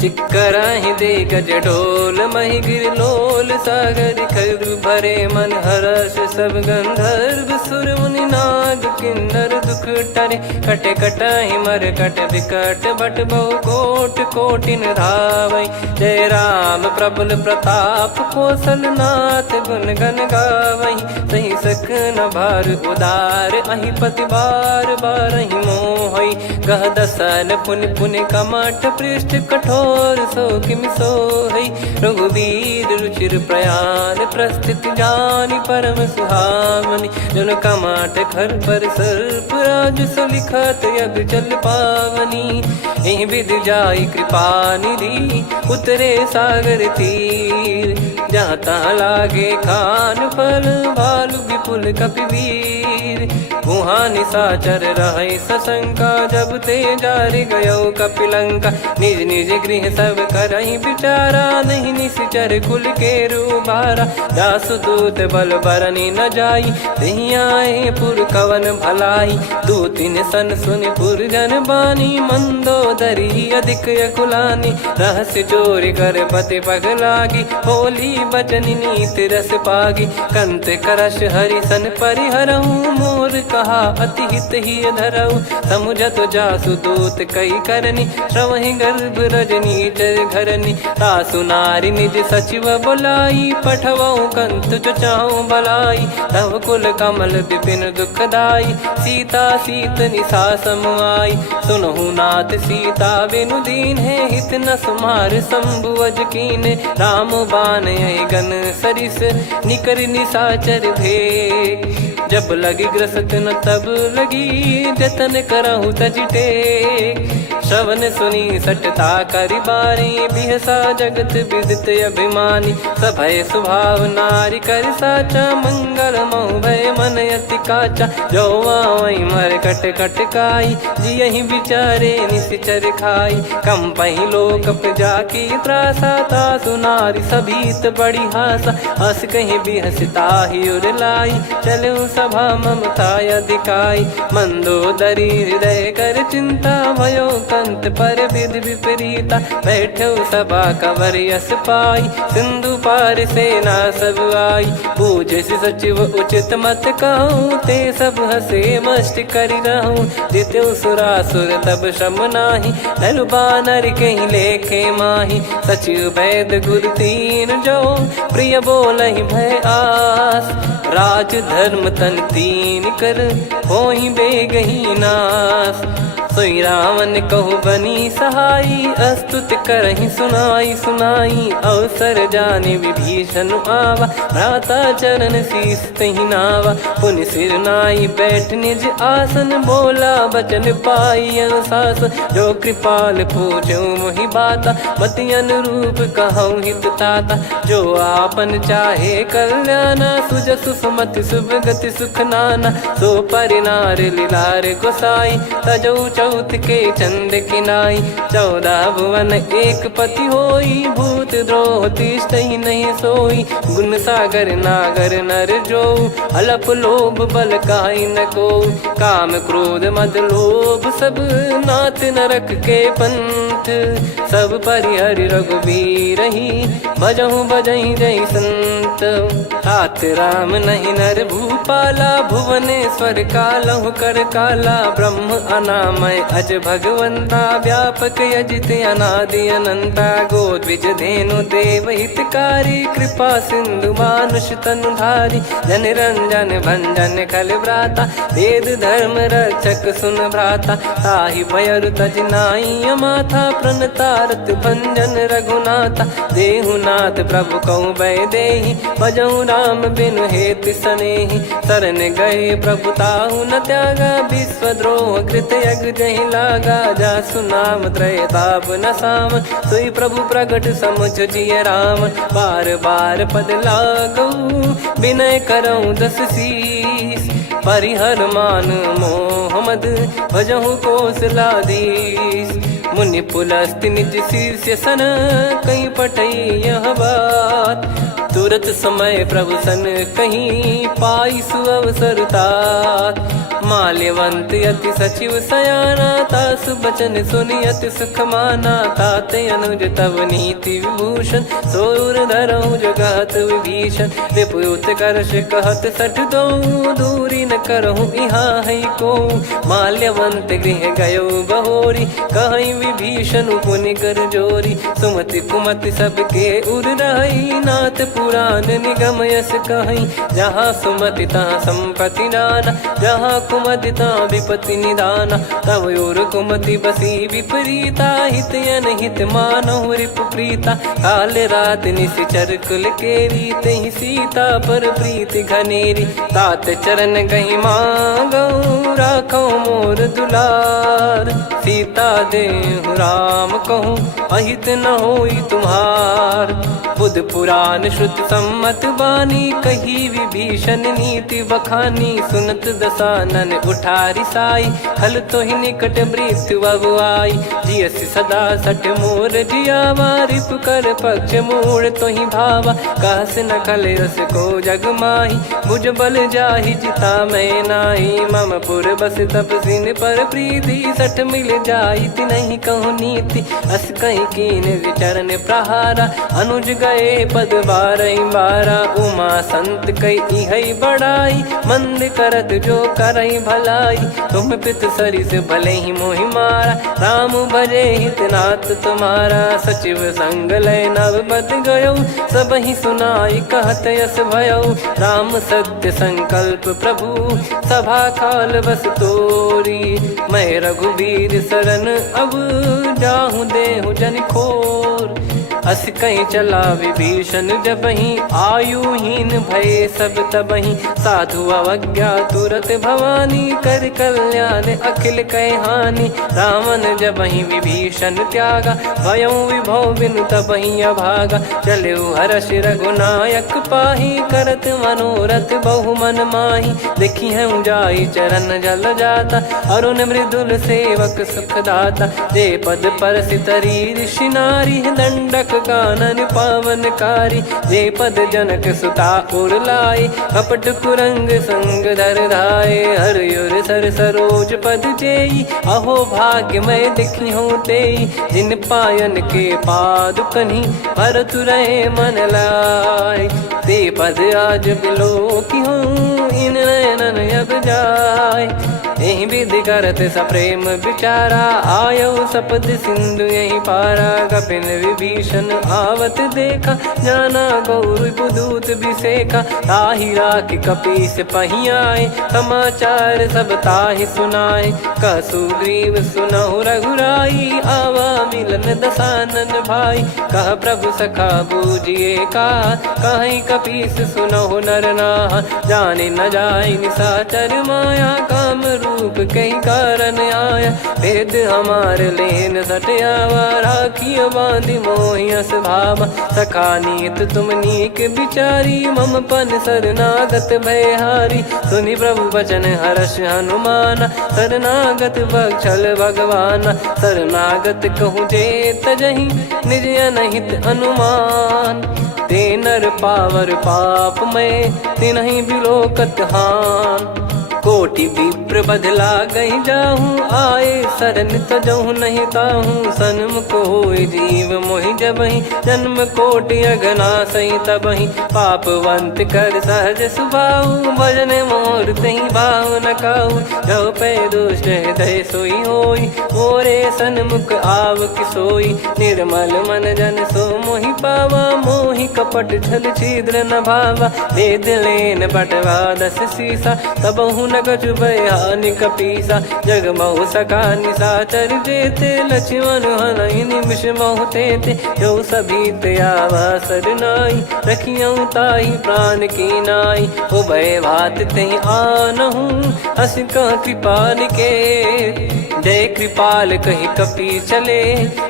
चिक्कराहि दिग्गज ढोल। मही गिर लोल सागर खरु भरे मन हर्ष। सब गंधर्व सुर मुनि नाग किन्नर दुख टरे। कटे कटाहि मर कट विकट भट बहु कोट कोटिन धावै। जय राम प्रबल प्रताप कौशल नाथ, गुण गन गावै। सही सकन भार उदार, अहि पति बार बारहि मोहै। गह दसन पुन पुन कमठ पृष्ठ कठोर। सो किम सोहै, रघुवीर रुचिर प्रयाण। प्रस्थित जानि परम सुहावनी, जन कमाट खर पर सर्प राज। सलिखत यग चल पावनी, एहि विध जाई कृपा निधि। उतरे सागर तीर, जहाँ तहाँ लागे खान फल। भालु विपुल कपिवीर, वहाँ निशाचर रहै सशंका। जब ते जारि गयो कपिलंका, निज निज गृह सब करहि विचारा। नहीं निश्चर कुल के रूबारा, जासु दूत बल बरनी न जाई। तेहि आए पुर कवन भलाई, दूतिन सन सुनि पुर जन बानी। मंदोदरी अधिक अकुलानी, रहस्य चोरी कर पति पगलागी। होली बचन नीति रस पागी, कंत करश हरि सन परिहरहु। मोर कहा अति हित ही धरऊ, समुझत जासु दूत कई करनी। श्रवहि गर्भ रजनी चर घरनी, तासु नारी निज सचिव बुलाई। पठवऊ कंत जो चाहूं भलाई, तव कुल कमल विपिन दुखदाई। सीता सीत निशा समुआई, सुनहु नाथ सीता बिनु दीन है। हित न सुमार शंभु अज कीने, राम बान यही गन सरिस। निकर निशाचर भेग, जब लगी ग्रसत न तब लगी। जतन करहु तज टेक, श्रवण सुनी सटता करि बारी। बिहसा जगत विदित अभिमानी, सभय स्वभाव नारी कर साचा। मंगल मऊ भय मन अति काचा, जो आवई मर कट कट काई। जियहि विचारे निश्चर खाई, कम पही लोक प्रजा की त्रासा। तासु नारी सभीत बड़ी हासा, हस कहीं बिहसता ही उर लाई। चलऊ सभा ममता अधिकाई, मंदोदरी हृदय कर चिंता। भयो कंत पर विध विपरीता, बैठो सभा कवर यस पाई। सिंधु पार सेना सब आई, पूजे सचिव उचित मत कहूँ। ते सब हसे मस्त करि रहूं, जित्यु सुरासुर तब श्रम नाही। नल बानर कहीं लेखे माही, सचिव वैद गुरु तीन जो। प्रिय बोलहि भय आस, राज धर्म तन तीन कर। होहि बेगहि नाश, सोई रावण कहु बनी सहाई। अस्तुत करहि सुनाई सुनाई, अवसर जाने विभीषण आवा। भ्राता चरण शीस तहि नावा, पुनि सिर नाई बैठ निज आसन। बोला बचन पाई अनुशासन, जो कृपाल पूछो मोहि बाता। मति अनुरूप कहूँ हित ताता, जो आपन चाहे कल्याणा। सुजसु सुमति शुभ गति सुख नाना, सो परिनार लीलार गोसाई। तजौ चौथ के चंद किनाई, 14 भुवन एक पति होई। भूत द्रोह तिष्ठहि नहीं सोई, गुण सागर नागर नर जो। अलप लोभ बल काई न को, काम क्रोध मद लोभ सब। नाथ नरक के पंथ, सब परिहरि रघुबीर ही, भजहु भजहि जय संत। तात राम नहीं नर भूपाला, भुवनेश्वर कालहु कर काला। ब्रह्म अनामय अज भगवंता, व्यापक यजित अनादि अनंता। गोद्विज धेनु देव हितकारी, कृपा सिंधु मानुष तनुधारी। जन रंजन भंजन खल भ्राता, वेद धर्म रक्षक सुन भ्राता। ताहि भयरु तज नाई माथा, प्रणतारत भंजन रघुनाथा। देहुनाथ प्रभु कहु बै देहि, भजहु राम बिनु हेति सनेहि। शरण गए प्रभु ताहु न त्यागा, विश्वद्रोह कृत यज्ञ जहि लागा। जासु नाम त्रयताप न सावन, सोई प्रभु प्रगट समुझ जिय रामन। बार बार पद लागऊ, विनय करऊँ दस शीस। परिहर मान मोहम्मद, भजहु कौशलाधीश। मुनि पुलस्त्य निज शीर्ष सन, कहीं पटई यह बात। तुरत समय प्रभु सन कहीं, पाई सुअवसर तात। माल्यवंत अति सचिव सयाना, तासु बचन सुनि अति सुख माना। ताते अनुज तव नीति विभूषण, सोर धरहु जगत विभीषण। विपुत करश कहत सठ दो, दूरी न करहु यहाँ है को। माल्यवंत गृह गयो बहोरी, कहीं विभीषण पुनि कर जोरी। सुमति कुमति सबके उर रही, नाथ पुराण निगम यस कहीं। जहाँ सुमति तहाँ संपत्ति नाना, जहाँ कुमति तहाँ विपत्ति निदाना। तव और कुमति बसी विपरीता, हित अनहित मानहु रिपु प्रीता। काल रात निशिचर कुल केरी, तहि सीता पर प्रीति घनेरी। तात चरण गहि मांगऊ, राखो मोर दुलार। सीता देहु राम कहूँ, अहित न होई तुम्हार। बुध पुराण श्रुत सम्मत बानी, कही विभीषण नीति बखानी। सुनत दसानन उठारी साई, खल तो ही निकट मृत्यु अब आई। जियसि सदा सठ मोर जियावा, रिपु कर पक्ष मूड़ तो ही भावा। कहस न खल रस को जग माही, भुज बल जाहि जिता मैं नाई। मम पुर बस तपसिन पर प्रीति, सठ मिल जाई तिनहि कहु नीति। अस कहीं कीन विचरण प्रहारा, अनुज गए पद बारहि बारा। उमा संत कई है बड़ाई, मंद करत जो करई भलाई। तुम पित सरिस भले ही मोहि मारा, राम भजे हितनाथ तुम्हारा। सचिव संग लय नव बद गयो, सब ही सुनाई कहत यस भयो। राम सत्य संकल्प प्रभु, सभा काल बस तोरी। मैं रघुबीर शरण अब, जाहु देहु जन खोर। अस कहीं चला विभीषण जबहि, आयुहीन भय सब तबहि। साधु अवज्ञा तुरत भवानी, कर कल्याण अखिल कह हानि। रावण जबहि विभीषण त्यागा, भयउ विभव बिनु तबहि अभागा। चलऊ हर्ष रघुनायक पाहि, करत मनोरथ बहु मन माहि। देखी हूँ जाई चरण जल जाता, अरुण मृदुल सेवक सुखदाता। जे पद पर सितरी ऋषि नारी, दंडक कानन पावनकारी। जे पद जनक सुता उर लाए, कपट कुरंग संग धर धाये। हरियुर सर सरोज पद जेई, अहो भाग्य मैं दिखी हूँ तेई। जिन पायन के पादुकनि, भरत रहे मन लाय। ते पद आज बिलो की हूँ, इन नयनन अब जाय। यही विधि करत सप्रेम विचारा, आयो सपद सिंधु यही पारा। कपिल विभीषण आवत देखा, जाना गौर बुदूत बिसेखा। ताहि राखि कपीस पही आए, समाचार सब ताहि सुनाए। कह सुग्रीव सुनहु रघुराई, आवा मिलन दसानन भाई। कह प्रभु सखा बूझिए का, कहीं कपीस सुनहु नर नाहा। जाने न जाय निशाचर माया, काम रूप कई कारण आया। भेद हमार लेन सटयावा, राखिय बांधि मोहियस भावा। सखा नीत तुम नीक बिचारी, मम पन शरणागत भयहारी। सुनि प्रभु वचन हर्ष हनुमाना, शरणागत बक्षल भगवाना। शरणागत कहूँ जे तजहि, निज अनहित अनुमान। ते नर पावर पाप में, तिन्हि बिलोकत हान। कोटि विप्र बदला गई जाहूँ, आए शरण तजहु नहीं ताहूँ। सन्मुख होई जीव मोहि जबहि, जन्म कोटि अगना सही तबहि। पापवंत कर सहज सुभाऊ, भजन मोर तहि भाव न काऊ। जो पै दुष्ट हृदय सोई होई, मोरे सन्मुख आव किसोई। निर्मल मन जन सो मोहि पावा, मोहि कपट छल छिद्र न भावा। भेद लेन बटवा 10 सीसा, तबहु न कछु भय हानि कपीसा। जग महु सका निशाचर जेते, लक्ष्मण हनहि निमिष महु तेते। जो सभी ते आवा सरनाई, रखियऊ ताहि प्राण की नाई। उभय भात तेहि आनहु, अस कह कृपाल के। जय कृपाल कहि कपि चले,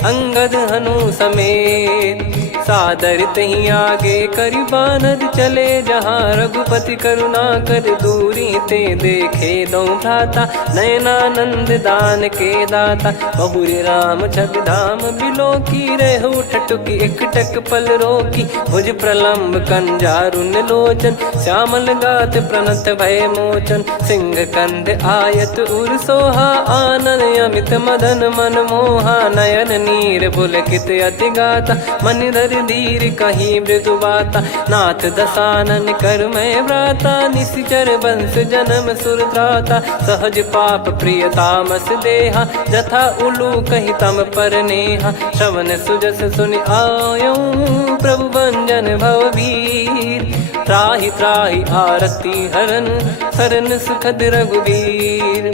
अंगद हनु समेत। सादर तही आगे करि बानर चले, जहाँ रघुपति करुणा कर दूरी ते देखे दो भ्राता। नयनानंद दान के दाता, बहुरी राम छवि धाम बिलो की। रहु ठटुकी एकटक पल रोकी, भुज प्रलम्ब कंजारुन लोचन। श्यामल गात प्रणत भय मोचन, सिंह कंद आयत उर सोहा। आनन अमित मदन मन मोहा, नयन नीर पुलकित अति गाता। मन धर धीर कहीं मृदु बाता, नाथ दसानन कर मैं व्राता। निश्चर वंश जन्म सुर त्राता, सहज पाप प्रिय तामस देहा। जथा उलू कही तम पर नेहा, श्रवण सुजस सुन आयो। प्रभु भंजन भववीर, त्राहि त्राहि आरती हरन। शरण सुखद रघुवीर,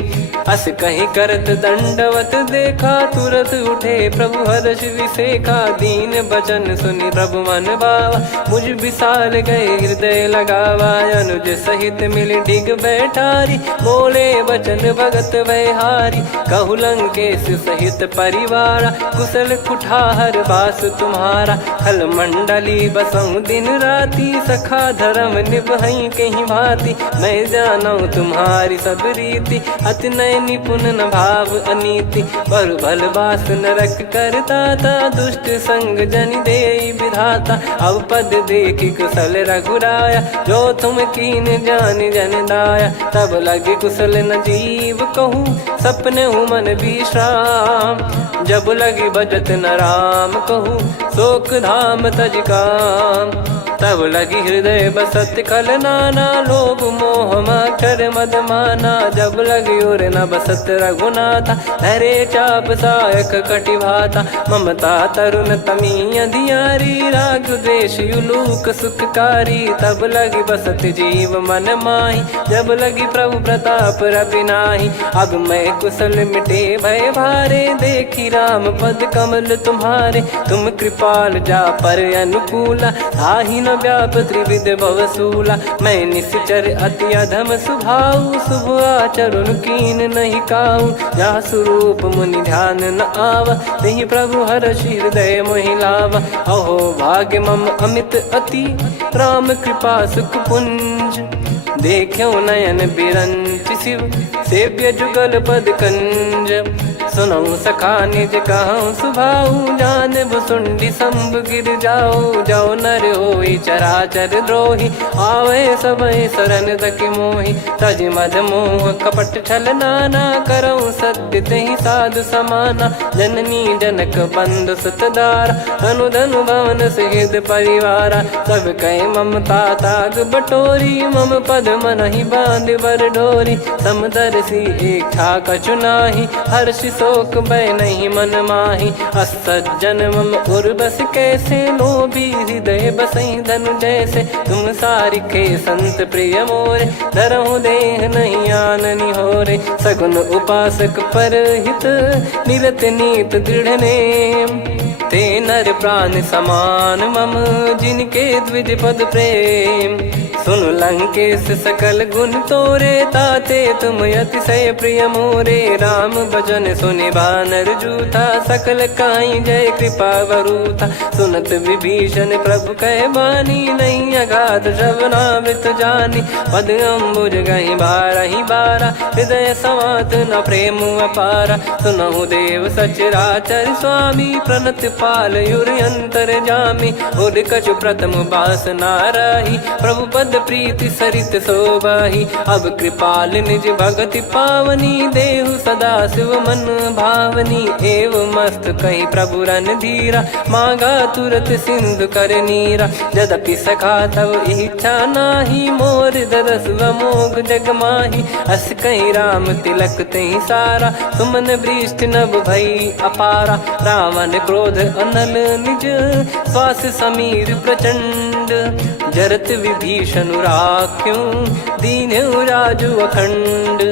अस कहीं करत दंडवत देखा। तुरत उठे प्रभु हर्ष विसेखा, दीन बचन सुनि प्रभु मन भावा। मुझ विसार गए हृदय लगावा, अनुज सहित मिल डिग बैठारी। बोले बचन भगत वैहारी, कहु लंकेश सहित परिवारा। कुशल कुठार बास तुम्हारा, खल मंडली बसऊं दिन राती। सखा धर्म निभई कहीं भांति, मैं जानू तुम्हारी सब रीति। अति नय निपुण न भाव अनीति, पर भल बास नरक करता था। दुष्ट संग जन दे विधाता, अब पद देखी कुशल रघुराया। जो तुम कीन जान जन दाया, तब लगे कुशल न जीव कहूँ। सपने मन विश्राम, जब लगी बजत न राम कहूँ। शोक धाम तज काम, तब लगी हृदय बसत कल नाना। लोभ मोह मकर मद माना, जब लगी उर न बसत रघुनाथा। धरे चाप सायक कटि भाता, ममता तरुण तमी अधियारी। राग द्वेष युलूक सुखकारी, तब लगी बसत जीव मन माही। जब लगी प्रभु प्रताप रवि नाही, अब मैं कुशल मिटे भय भारे। देखी राम पद कमल तुम्हारे, तुम कृपाल जा पर अनुकूला। ताहि न व्याप त्रिविध भवसूला, मैं निश्चर अति अधम स्वभाव। शुभ आचरण कीन नहीं काऊ, जा स्वरूप मुनि ध्यान न आवा। नहीं प्रभु हर्षि हृदय मोहि लावा। अहो भाग्य मम अमित अति, राम कृपा सुख पुंज। देख्यो नयन बिरंच शिव, सेव्य जुगल पद कंज। सुनऊ सखा निज कहूँ सुभाऊ, जान भुसुंडी संभ गिर जाओ। जाओ नर होई चराचर द्रोही, आवे सबय शरण तकी मोहि। तज मद मोह कपट छल नाना, करऊँ सत्य तेहि साधु समाना। जननी जनक बंधु सुतदारा, धनु धनु भवन सहित परिवारा। सब कहे ममता ताग बटोरी, मम पद मनहि बांध बर डोरी। समदर्शी इच्छा कछु नाही, हर्षि शोक भय नहीं मन माही। असज्जन मम उर बस कैसे, लोभी हृदय बसई धनु जैसे। तुम सारिखे संत प्रिय मोरे, धरहु देह नहीं आननि होरे। सगुन उपासक पर हित, निरत नीत दृढ़ नेम। ते नर प्राण समान मम, जिनके द्विज पद प्रेम। सुन लंकेश सकल गुण तोरे, ताते तुम अतिशय प्रिय मोरे। राम भजन सुनि बानर जूथा, सकल काई जय कृपा वरूथा। सुनत विभीषण प्रभु कह बानी, नहीं अगाध श्रवणामृत जानी। पद अम्बुज गहि बारहि बारा, हृदय समात न प्रेम अपारा। सुनहु देव सचराचर स्वामी, प्रणत पाल युर अंतर जामी। उर कछु प्रथम बास नाराही, प्रभु पद पद प्रीति सरित शोभाही। अब कृपाल निज भगति पावनी, देहु सदा शिव मन भावनी। एव मस्त कही प्रभु रन धीरा, मांगा तुरत सिंधु कर नीरा। यद्यपि सखा तब इच्छा नाही, मोर दरस मोग जग माही। अस कहीं राम तिलक तही सारा, सुमन वृष्ट नभ भई अपारा। रावण क्रोध अनल निज, श्वास समीर प्रचंड। जरत विभीषण राख्यों, दीन्हु राजु अखंड।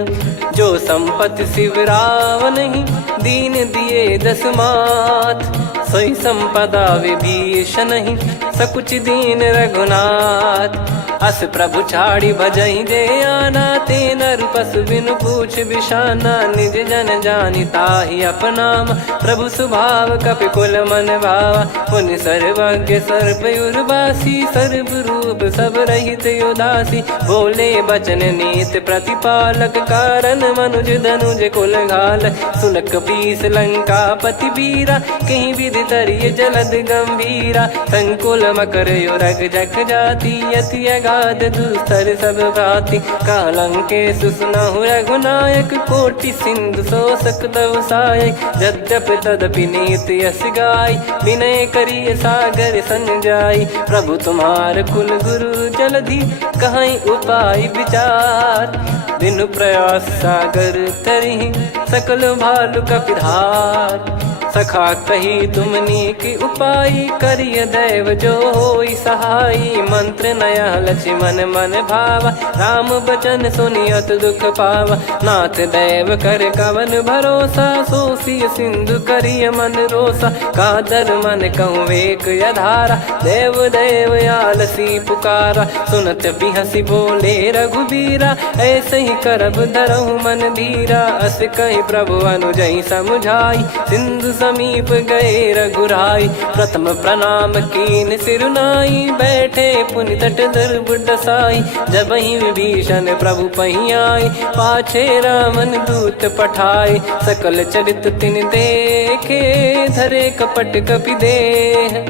जो संपत्ति शिव रावण ही, दीन दिए दस मात। सोई संपदा विभीषण ही, सकुच दीन रघुनाथ। अस प्रभु छाड़ी भजई जे आना, ते नर पशु बिनु पूछ बिशाना। निज जन जानि ताहि अपनाम, प्रभु स्वभाव कपि कुल मन भावा। पुनि सर्वज्ञ सर्व उर्वासी, सर्व रूप सब रहित उदासी। बोले बचन नीत प्रतिपालक, कारण मनुज धनुज कुल घाल। सुनक बीस लंका पति वीरा, कहीं विधि तरिय जलद गंभीरा। संकुल मकर युरग जग जाति, यति अगाध दुस्तर सब भांति। कालंकेश सुनहु रघुनायक, कोटि सिंधु शोषक तव सहायक। यद्यपि तदपि नीति यस गाय, विनय करिय सागर संग जाई। प्रभु तुम्हार कुल गुरु जलधि, कहीं उपाय विचार। बिनु प्रयास सागर तरिहि, सकल भालु कपिधार। सखा कही तुमनी की उपाय, करिय दैव जो होई सहाई। मंत्र नया लक्ष्मण मन भावा, राम बचन सुनियत दुख पावा। नाथ दैव कर कवन भरोसा, सोसी सिंधु करिय मन रोसा। कादर मन कहूँ एक यधारा, देव देव आलसी पुकारा। सुनत बिहसी बोले रघुबीरा, ऐसे ही करब धरहु मन धीरा। अस कही प्रभु अनुजई समुझाई, सिंधु समीप गए रघुराई। प्रथम प्रणाम कीन सिरुनाई, बैठे पुनि तट दर्भ डसाई। जब ही विभीषण प्रभु पही आए, पाछे रामन दूत पठाए। सकल चरित तिन देखे, धरे कपट कपि देह।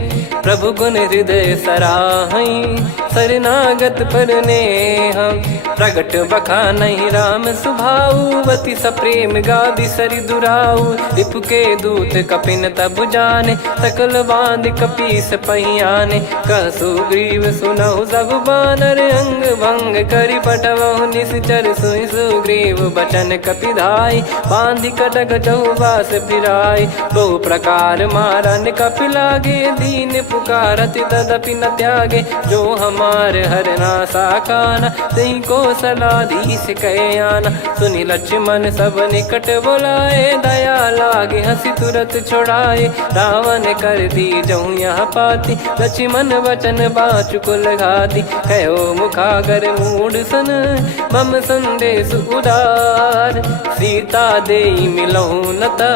प्रभु गुण हृदय सराहई, शरणागत पर नेह। प्रगट बखानहि राम सुभाऊ, बति सप्रेम गादि सरि दुराऊ। रिपु के दूत कपिन तब जाने, सकल बांध कपीस पहियाने। कह सुग्रीव सुनहु सब बानर, अंग भंग करि पटवहु निश्चर। सुनि सुग्रीव बचन कपिधाई, बांधि कटक चौबास फिराई। बहु प्रकार मारन कपि लागे, दीन पुकारत तदपि न त्यागे। जो हमार हरना साकाना, तही को सलाधीश कहे आना। सुनि लक्ष्मण सब निकट बोलाए, दया लागे हंसी तुरत छोड़ाए। रावण कर दी जहूँ यहाँ पाती, लक्ष्मण वचन बाचु कुल घाती। कहो मुखागर मूढ़ सन, मम संदेश उदार। सीता देई मिलहु नता,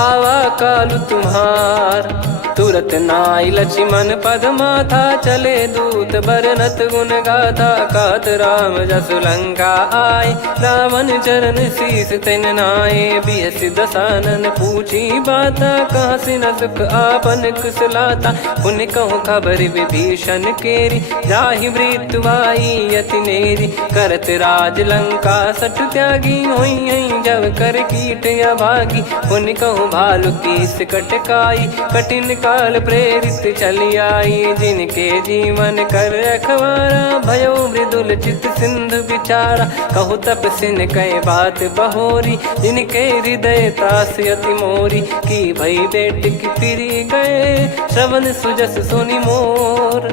आवा कालु तुम्हार। तुरत नाई लक्ष्मण पद माथा, चले दूत बरनत गुण गाथा। कहत राम जसु लंका आए, रावण चरण शीस तिन नाये। बिहस दसानन पूछी बाता, कहाँ से न सुख आपन कुशलाता। पुन कहूँ खबर विभीषण केरी, जाहि मृत्यु आई यति नेरी। करत राज लंका सठ त्यागी, होई जब कर कीट अभागी। पुन कहूँ भालु कीस कटकाई, कठिन काल प्रेरित चली आई। जिनके जीवन कर रखवारा, भयो मृदुल चित सिंधु विचारा। कहु तपसिन कई बात बहोरी, जिनके हृदय तास यति मोरी। की भई बेट की फिरी गए, श्रवण सुजस सुनि मोर।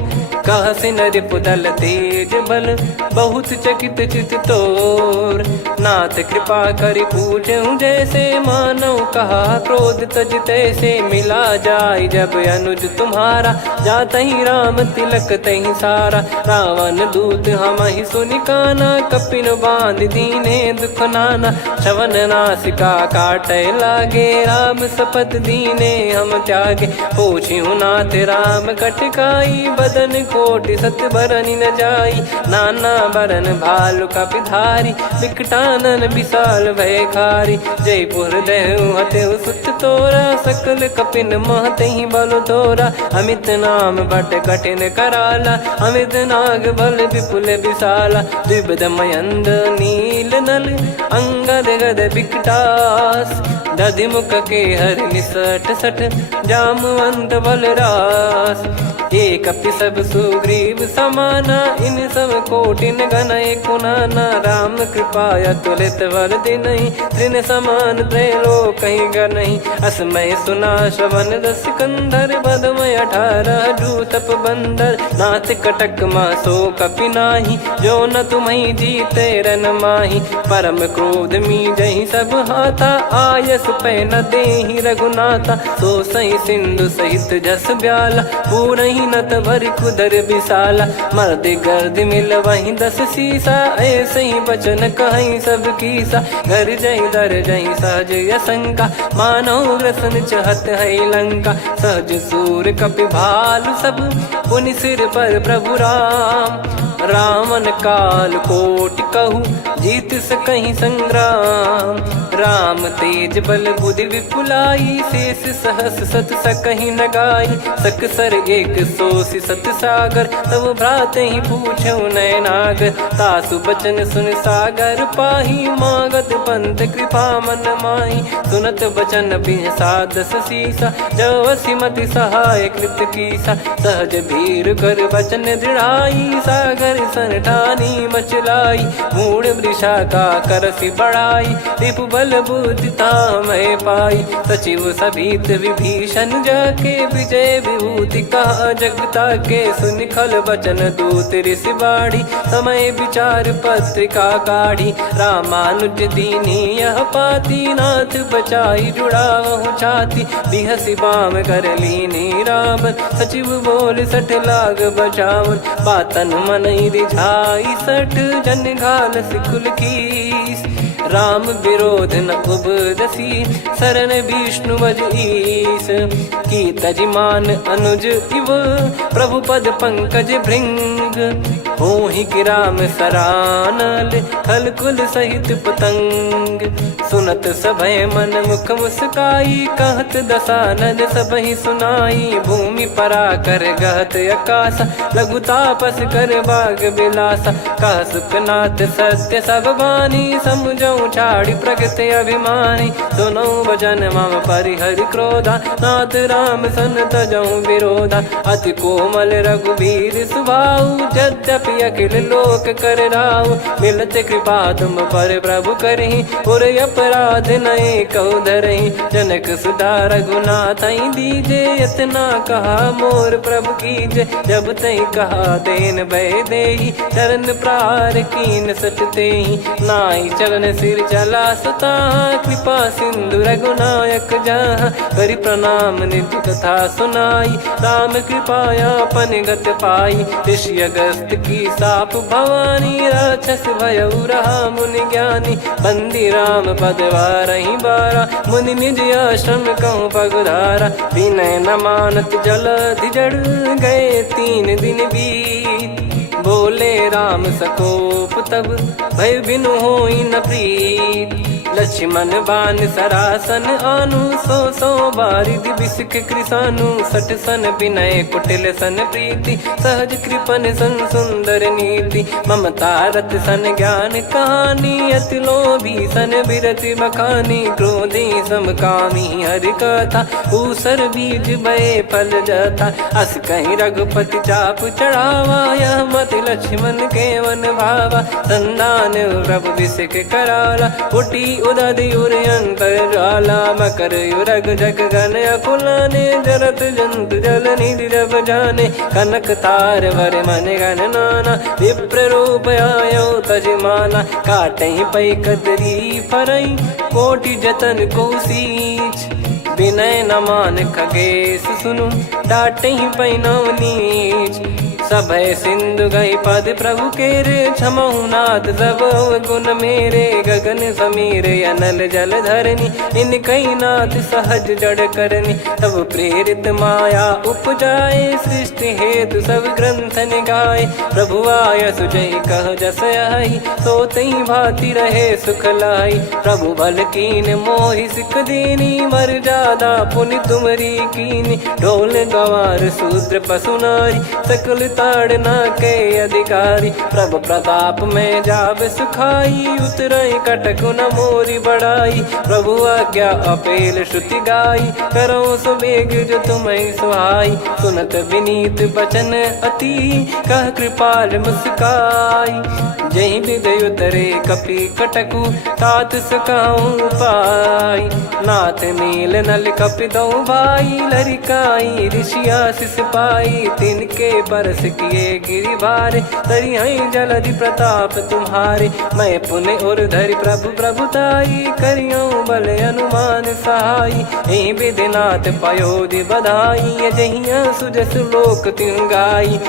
कह सिन रिपुदल तेज बल, बहुत चकित चित तोर। नाथ कृपा करि पूजऊं जैसे, मानव कहा क्रोध तज तैसे। मिला जाय जब अनुज तुम्हारा, जातहि राम तिलक तहि सारा। रावण दूत हमहि सुनि काना, कपिन बांध दीने दुख नाना। श्रवण नासिका काटै लागे, राम शपथ दीने हम त्यागे। पूछिहु नाथ राम कटकाई, बदन कोटि सत बरनि न जाई। नाना बरन भालु कपिधारी, विकटानन विशाल भयखारी। जयपुर देहु हतेउ सुत तोरा, सकल कपिन महतहि बल तोरा। अमित नाम बट कठिन कराला, अमित नाग बल विपुल विशाला। द्विविध मयंद नील नल, अंगद गद विकटास। दधिमुख के हर निसठ सठ, जामवंत बलरास। एक अपि सब सुग्रीव समाना, इन सब कोटिन गणय कुनाना। राम कृपाया तुलित वर दिनहि, तृण समान त्रैलोक कहीं गनहि। असमय सुना श्रवण रस कंधर, बदमय 18 जूतप बंदर। नाथ कटक मां सो कपि नाही, जो न तुम्हि जीते रन माही। परम क्रोध मी जहि सब हाथा, आयस पै न देहि रघुनाथा। सो सही सिंधु सहित जस ब्याला, पूरहि नत भरि कुदर विशाला। मर्द गर्द मिल वहीं 10 सीसा, ऐसे ही बचन कहीं सब कीसा। घर जय दर जय सहज यसंका, मानव ग्रसन चहत है लंका। सहज सूर कपि भालु सब, पुनि सिर पर प्रभु राम। रावण काल कोटि कहूँ, जीत सकहीं संग्राम। राम तेज बल बुद्धि विपुलाई, शेष सहस सत सकहीं न गाई। सकसर एक सोसी सत सागर, तब भ्रात ही पूछो नयनागर। तासु बचन सुन सागर पाही, मागत पंथ कृपा मन माही। सुनत बचन बिहसा 10 सीसा, जवसि मति सहाय कृत कीसा। सहज भीर कर बचन दृढ़ाई, सागर सन ठानी मचलाई। मूढ़ वृषा का करसि बढ़ाई, रिपु बल बुद्धि तामय पाई। सचिव सभीत विभीषण जाके, विजय विभूति कहा जगता के। सुन खल बचन दूत ऋषि बाड़ी, समय विचार पत्रिका काढ़ी। रामानुज दीनी यह पाती, नाथ बचाई जुड़ावहु छाती। बिहसि बाम कर लीनी रावण, सचिव बोल 60 लाग बचावन। बातन मन रिझाई 60, जन घाल सिकुल कीस। राम विरोध न उपदसी, शरण विष्णु बज ईस। की तजिमान अनुज इव, प्रभु पद पंकज भृंग। होहि कि राम सरानल, खल कुल सहित पतंग। सुनत सभय मन मुख मुस्काई, कहत दसानन सबहि सुनाई। भूमि परा कर गहत आकाशा, लघु तापस कर बाग बिलासा। कह सुखनाथ सत्य सब बानी, समझौ छाड़ी प्रकृति अभिमानी। सुनो भजन मम परिहरि क्रोधा, नाथ राम सन तजौ विरोधा। अति कोमल रघुवीर सुभाऊ, यद्यपि अखिल लोक कर राऊ। मिलत कृपा तुम पर प्रभु करहि, पुर अपराध नए कौ धरहि। जनक सुधा रघुनाथ दीजे, इतना कहा मोर प्रभु कीजे। जब तई कहा देन भय देहि, चरण प्रार कीन सटतेहि। नाई चरण सिर चला सता, कृपा सिंधु रघुनायक जहाँ। करि प्रणाम निधि कथा सुनाई, राम कृपाया अपन गत पाई। ऋषि अगस्त की साप भवानी, राक्षस भयउ रहा मुनि ज्ञानी। बंदी राम पद वारहि बारा, मुनि निज आश्रम कहूँ पगधारा। विनय न मानत जलधि जड़, गए 3 दिन बीत। बोले राम सकोप तब, भय बिनु होई न प्रीत। लक्ष्मण बान सरासन आनु, 100 बारिधि बिसक कृसानु। 60 सन विनय कुटिल सन प्रीति, सहज कृपन सन सुंदर नीति। ममता रत सन ज्ञान कहानी, अति लोभी सन बिरति बखानी। क्रोधी समकामी हरि कथा, ऊसर बीज बये फल जथा। अस कहीं रघुपति चाप चढ़ावा, यह मत लक्ष्मण के वन भावा। संदान प्रभु बिसक कराला, उठी उदधि उर अंतर ज्वाला। मकर युरग जग गन अकुलाने, जरत जंतु जल निधि जब जाने। कनक तार वर मन गण नाना, विप्र रूप आयो तजमाना। काटहि पै कदरी फरई, कोटि जतन को सींच। विनय न मान खगेश सुनु, डांटहि पै नव नीच। सभय सिंधु गई पद प्रभु केरे, क्षमहु नाथ सब गुण मेरे, गगन समीर अनल जल धरनी, इन कई नाथ सहज जड़ करनी। तब प्रेरित माया उपजाए, सृष्टि हेतु सब ग्रंथन गाए, प्रभु आय सुजय कह जस आई, सो तई भांति रहे सुख लाई। प्रभु बल कीन मोहि सिख दीनी, मर्यादा पुनि तुमरी कीनी, ढोल गवार शूद्र पशु नारी, सकल ताड़ना के अधिकारी। प्रभु प्रताप में जाब सुखाई, उतरई कटक न मोरी बढ़ाई, प्रभु आज्ञा अपेल श्रुति गाई, करो सो बेग जो तुम्हें सुहाई। सुनत विनीत बचन अति, कह कृपाल मुस्काई, जय विदय उतरे कपि कटकु, तात सकाऊं पाई। नाथ मील नल कपि दो भाई, लरिकाई ऋषि आशीष पाई, तिनके परस किए गिरि भारे, तरिहई जलधि प्रताप तुम्हारे। मैं पुण्य और धरि प्रभु प्रभुताई, करियो बल अनुमान सहाई, ए विधिनाथ पयोधि बधाई, जहिया सुजस लोक तिहु गाई।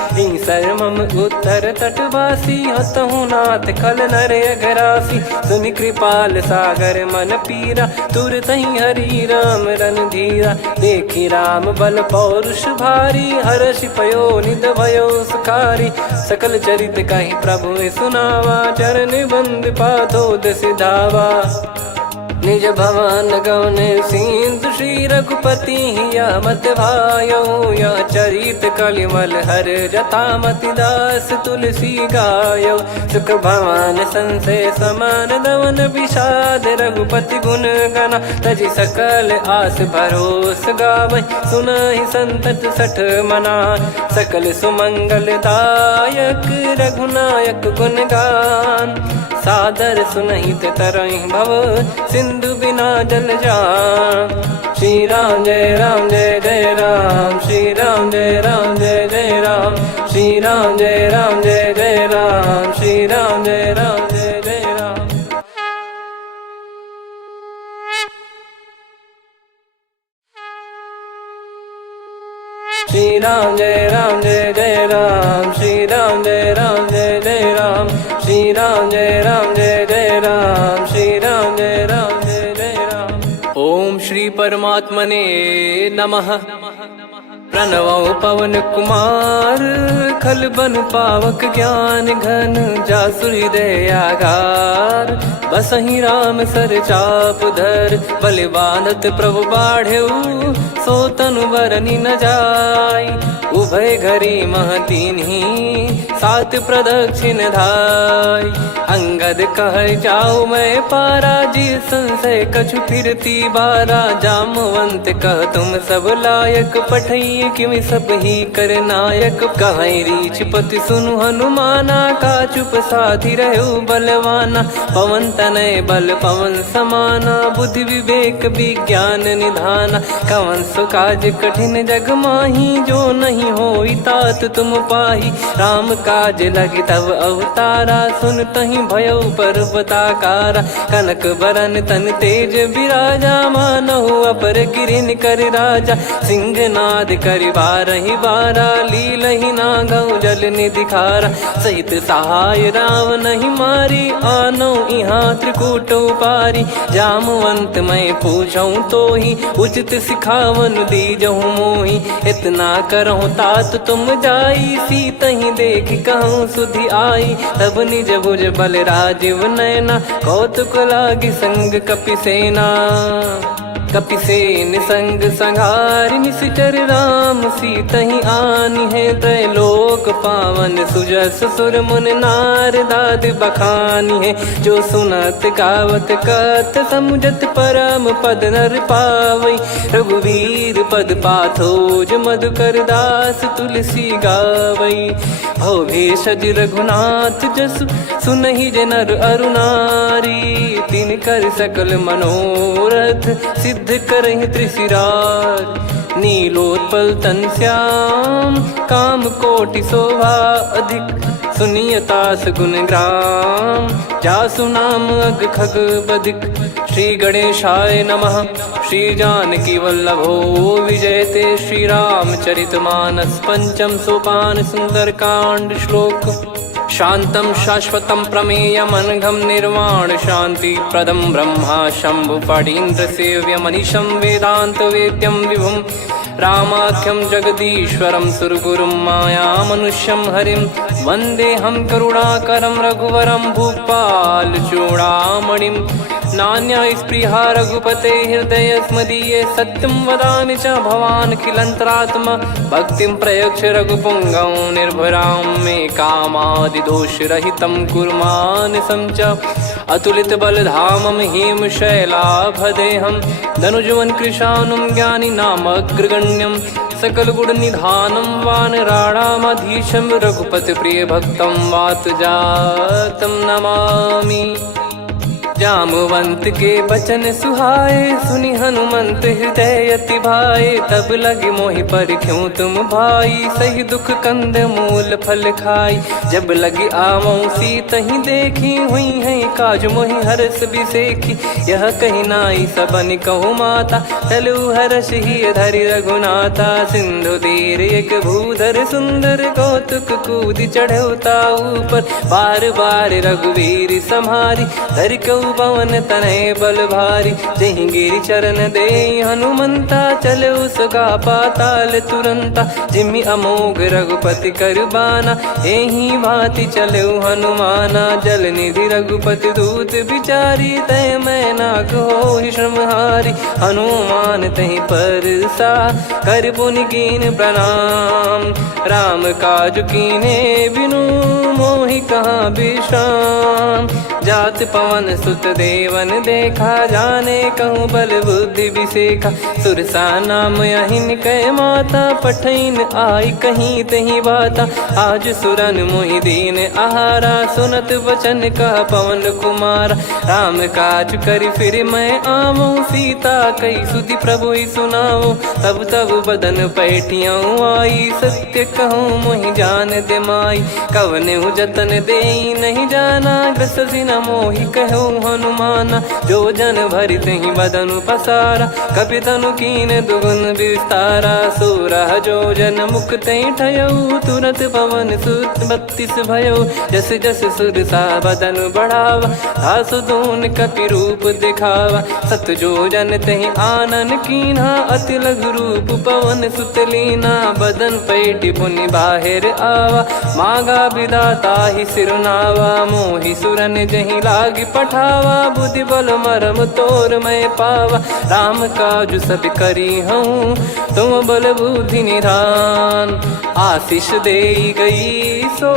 सरमम उत्तर तटवासी, हतहु नाथ खल नर अघरासी, सुनि कृपाल सागर मन पीरा, तुरत ही हरि राम रन धीरा। देखी राम बल पौरुष भारी, हर्ष पयो निध भयो सुखारी, सकल चरित कहि प्रभु सुनावा, चरण बंद पाथोद सिधावा। निज भवन गौन सिंधु श्री रघुपति, या मत भायो या चरित कलिमल हर जथा मति दास तुलसी गायो। सुख भवन संशय समान दवन, विषाद रघुपति गुण गना, तजि सकल आस भरोस गावै, सुनहि संतत सठ मना। सकल सुमंगल दायक रघुनायक गुण गान, सादर सुनहित तरहि भव, सिंधु बिना जल जान। श्री राम जय राम जय जय राम, श्री राम जय राम जय जय राम, श्री राम जय राम जय जय राम, श्री राम जय राम जय जय राम। श्री राम जय राम जय जय राम, श्री राम जय राम जय जय राम, श्री राम जय राम जय जय राम, श्री राम जय राम जय जय राम। ओम श्री परमात्मने नमः। प्रणवो पवन कुमार, खल बन पावक ज्ञान घन, जासु हृदय आगार। बसहि राम सर चाप धर, बलि बांधत प्रभु बाढ़ेऊ, सो तनु बरनि न जाय। उभय घरी महतीन्ही, सात प्रदक्षिण धाय। अंगद कह जाऊ मैं पारा, जी संशय कछु फिरती बारा। जामवंत कह तुम सब लायक, पठई किमि सब ही कर नायक। कहीं रीछ पति सुनु हनुमाना, का चुप साधि रहु बलवाना। पवन तनय बल पवन समाना, बुद्धि विवेक विज्ञान निधाना। कवन सो काज कठिन जग माही, जो नहीं होई तात तुम पाही। राम काज लगी तब अवतारा, सुन तहीं भयो पर्वताकारा। कनक बरन तन तेज विराजा, मानहु अपर गिरिन कर राजा। सिंहनाद करि बारहि बारा, लीलहि नागौ जल निधि खारा। सहित सहाय राम नहीं मारी, आनो इहाँ त्रिकूट उपारी। जामवंत मैं पूछऊँ तोहि, उचित सिखावन दीजहु मोहि। इतना करहु तात तुम जाई, सीतहि देख कहूँ सुधि आई। तब निज भुज बल राजीव नयना, कौतुक लागी संग कपिसेना। कपिसेन संग संघारि निशिचर, राम सीतहि आनि है। त्रैलोक पावन सुजस सुर मुन नार, दाद बखानी है। जो सुनत गावत कथ, समुझत परम पद नर पावै। रघुवीर पद पाथोज, मधुकर दास तुलसी गावै। भव भेषज रघुनाथ जसु, सुनहि जे नर अरु नारी। तिन कर सकल मनोरथ, सिद्ध करहि त्रिशिरार। नीलो पीपल तन श्याम, काम कोटि शोभा अधिक, सुनियतास गुण ग्राम, जासु नाम अग खग बदिक। श्री गणेशाय नमः। श्री जानकी वल्लभो विजयते, श्री रामचरितमानस पंचम सोपान सुंदरकांड श्लोक। शांतं शाश्वतं प्रमेयमनघं निर्वाण शांति प्रदं ब्रह्मा शंभु फणीन्द्र सेव्यमनिशं वेदांत वेद्यं विभुं रामाख्यं जगदीश्वरं सुरगुरुं मायामनुष्यं हरिं वन्देऽहं करुणाकरं रघुवरं भूपाल चूडामणिं। नान्या स्पृहा रघुपते हृदय स्मदीये, सत्यं वदामि च भवान् खिलन्तरात्मा। भक्तिं प्रयच्छ रघुपुङ्गं निर्भरां मे कामादिदोषरहितं कुर्मानसं च। अतुलितबलधामं हेमशैलाभदेहं धनुजवन् कृशानुं ज्ञानिनामग्रगण्यं सकलगुणनिधानं वानराणामधीशं रघुपतिप्रियभक्तं वातजातं नमामि। जामवंत के बचन सुहाए, सुनि हनुमंत हृदय अति भाए। तब लगे मोहि पर क्यों तुम भाई, सही दुख कंद मूल फल खाई। जब लगी आवऊं सीतहि देखी, हुई है काज मोहि हरस बिसेखी। यह कही नाई सबन कहु माता, चलु हरष ही धरि रघुनाथा। सिंधु तीर एक भूधर सुंदर, कौतुक कूद चढ़ौता ऊपर। बार बार रघुवीर सम्हारी, धरि कहु पवन तनय बल भारी। जहि गिरि चरण दे हनुमंता, चले उसका पाताल तुरंता। जिमि अमोघ रघुपति कर बाना, एहि भांति चले हनुमाना। जल निधि रघुपति दूत बिचारी, तय मैं नाग होहि श्रमहारी। हनुमान तहि परसा, कर पुनि कीन प्रणाम। राम काज कीने बिनु, मोहि कहाँ विश्राम। जात पवन सुत देवन देखा, जाने कहूँ बल बुद्धि विसेखा। सुरसा नाम अहिन कै माता, पठैन आई कहीं तहीं बाता। आज सुरन मोहि दीन आहारा, सुनत वचन कह पवन कुमारा। राम काज कर फिर मैं आवूं, सीता कई सुधि प्रभु सुनाऊं। तब तब बदन पैठियाँ आई, सत्य कहूँ मोहि जान दे माई। कवने जतन दे नहीं जाना, ग्रसि न मोहि कहूँ हनुमाना। जो जन भरि तहि बदनु पसारा, कपि तनु कीन दुगुन विस्तारा। सोरह जो जन मुख तहि ठयऊ, तुरत पवन सुत 32 भयऊ। जस जस सुरसा बदन बढ़ावा, आसु दून कपि रूप दिखावा। सत जो जन तहि आनन कीन्हा, अति लघु रूप पवन सुत लीना। बदन पैठि पुनि बाहिर आवा, मागा विधाता ही सिरनावा। मोहि सुरन जहि लागी पठावा, बुद्धि बल मरम तोर मैं पावा। राम काज सब करी हूँ, तुम बल बुद्धि निधान। आशीष दे गई सो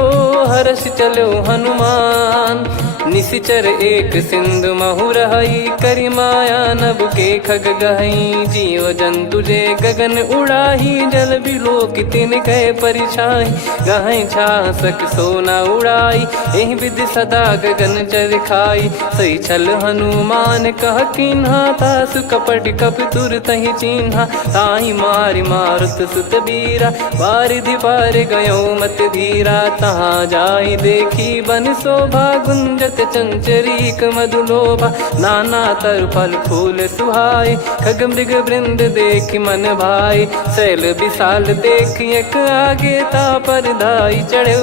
हर्ष चलो हनुमान। निशिचर एक सिंधु महु रहई, करि माया नभ के खग गहई। जीव जंतु जे गगन उड़ाही, जल बिलो की तिन गए परिछाई। गहई छासक सोना उड़ाई, एहि विधि सदा गगन चर खाई। सही छल हनुमान कह कीन्हा, तासु कपट कप तुर तहि चिन्हा। ताहि मारि मारुत सुत बीरा, बारिधि पार गयो मत धीरा। तहाँ जाई देखी बन शोभा, गुंजत चंचरीक मधुलोभा। नाना तर फल फूल सुहाई, खग मृग वृंद देख मन भाई। शैल विशाल देख एक आगे, तापर धाई चढ़े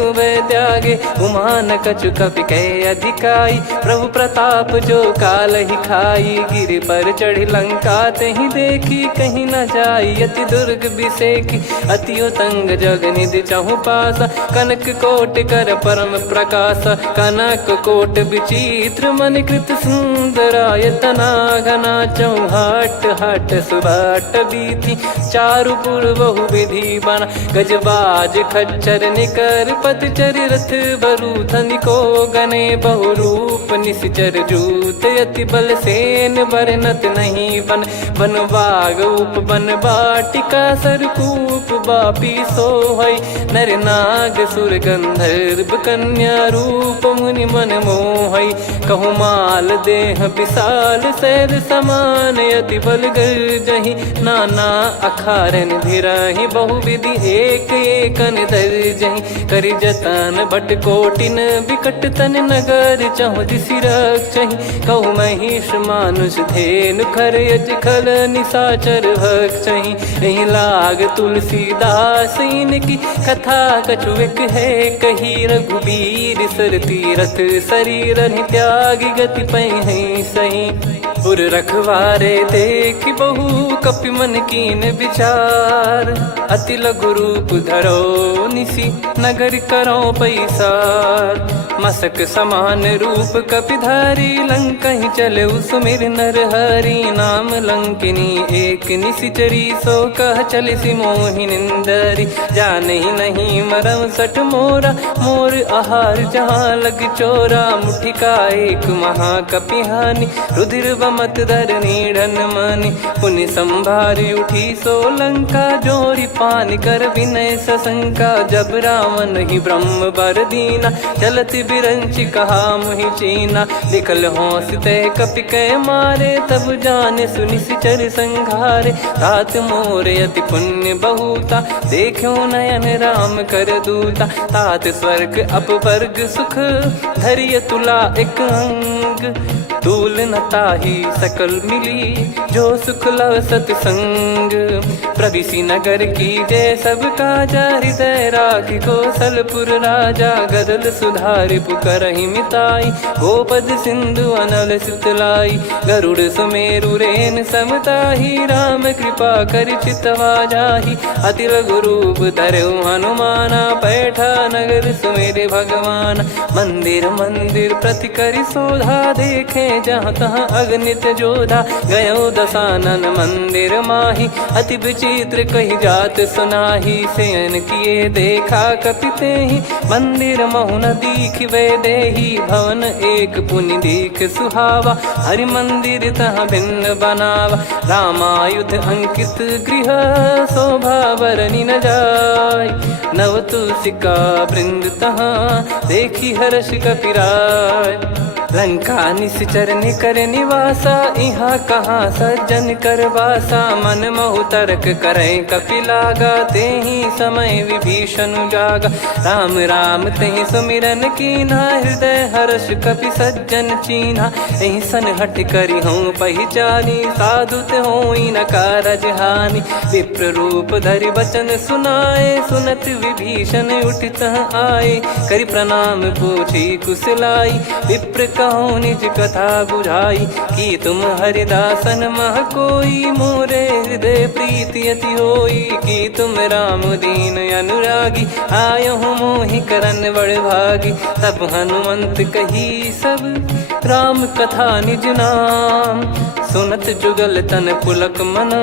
त्यागे। उमान कछु कपि कहे अधिकाई, प्रभु प्रताप जो काल ही खाई। गिरि पर चढ़ी लंका तहि देखी, कहीं न जाई अति दुर्ग बिसेखी। अति उतंग जग निधि चहु पासा, कनक कोट कर परम प्रकाश। कनक कोट विचित्र मन कृत सुंदरायतना। घना चौहाट हाट सुबाट बीती, चारु पुर बहु विधि बना। गजबाज खच्चर निकर पतचर, रथ बरु धनिको गने। बहु रूप निश्चर जूत अति बल सेन बरनत नहीं बन। बन बाग उप बन बाटिका सरकूप बापी सोहै। नर नाग सुर गंधर्व कन्या रूप मुनि मन मोहै। कहु माल देह विशाल सैद समान अति बल गर्जहि। नाना अखारन भिराहि बहुविधि एक एकन दर्जहि। करि जतन भट कोटिन विकट तन नगर चहु दिसि रक्षहि। कहु महिष मानुष धेनु खर यज खल निशाचर भक्षहि। एहि लाग तुलसीदास इनकी कथा कछुक है कही। रघुबीर सर तीरथ शरीर त्यागी गति पै सही। पुर रखवारे देखि बहु कपि मन कीन विचार। अति लघु रूप धरो निसी नगर करो पैसार। मसक समान रूप कपिधारी लंकहि चले सुमिर नर हरि। नाम लंकिनी एक निशिचरी सो कह चलिसि मोहि निंदरी। जानहि नहीं मरम सठ मोरा मोर आहार जहाँ लग चोरा। मुठिका एक महाकपिहानि रुधिर बमत धरनी ढन मानि। पुनि संभारी उठी सो लंका जोरी पान कर विनय सशंका। जब रावण ही ब्रह्म बर दीना चलत बिरंचि कहा मुहि चीना। लिखल होंस तय कपि कै मारे तब जाने सुनि सिचर संघारे। तात मोर अति पुण्य बहुता देखो नयन राम कर दूता। तात स्वर्ग अपवर्ग सुख धैर्य तुला एक अंग। तूल न ताहि सकल मिली जो सुख लव सतसंग। प्रविशि नगर की जय सब काजा हृदय राखि कौशलपुर राजा। गदल सुधारि पुकरहि मिताई गोपद सिंधु अनल सितलाई। गरुड़ सुमेरु रेन समताहि राम कृपा कर चितवा जाहि। अति लघु रूप धरऊ हनुमाना पैठा नगर सुमेरे भगवान। मंदिर मंदिर प्रति करि शोधा देखे जहाँ तहाँ अगणित जोधा। गयो दशानन मंदिर माही अति विचित्र कही जात सुनाही। सेन किए देखा कपिते ही मंदिर महु न दीख वे देही। भवन एक पुनि दीख सुहावा हरि मंदिर तहाँ भिन्न बनावा। रामायुध अंकित गृह शोभा बरनी न जाय। नव तुलसिका वृंद तहाँ देखी हर्ष कपिराय। लंका निश्चर निकर निवासा यहाँ कहाँ सज्जन कर वासा। मन महु तर्क करे कपिलागा तेहि समय विभीषण जागा। राम राम तेहि सुमिरन कीन्हा हृदय हर्ष कपि सज्जन चीन्हा। एहि सन हट करि हूँ पहिचानी साधु होई न कारज हानि। विप्र रूप धरि वचन सुनाए सुनत विभीषण उठित आए। करि प्रणाम पूछी कुशलाई विप्र कहो निज कथा बुझाई। कि तुम हरिदासन मह कोई मोरे हृदय प्रीति अति होई। कि तुम राम दीन अनुरागी आयो हूँ मोहि करन बड़ भागी। तब हनुमंत कही सब राम कथा निज नाम। सुनत जुगल तन पुलक मन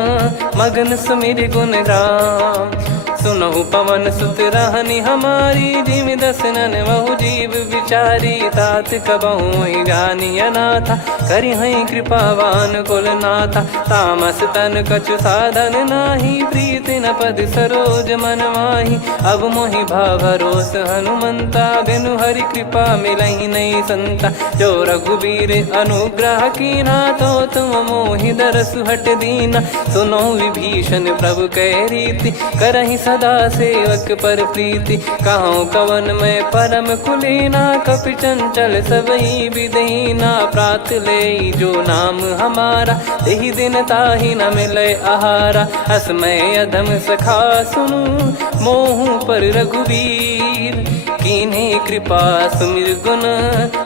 मगन सुमिर गुण राम। सुनहु पवन सुत रहनी हमारी जिम दसनन बहु जीव विचारी। तात कबहु जानी अनाथा करि हई कृपावान कुल नाथा। तामस तन कछु साधन नाही प्रीति न पद सरोज मन माही। अब मोहि भावरोस हनुमंता बिनु हरि कृपा मिलहि नहीं संता। जो रघुबीर अनुग्रह कीना तो तुम मोहि दरसु हट दीना। सुनो विभीषण प्रभु कह रीति करहि सदा सेवक पर प्रीति। कहूँ कवन में परम कुलीना कपि चंचल सबई विदहीना। प्रात ले जो नाम हमारा तेहि दिन ताहि न मिले आहारा। असमय अधम सखा सुनु मोहु पर रघुवीर। कीन्हे कृपा सुमिर गुण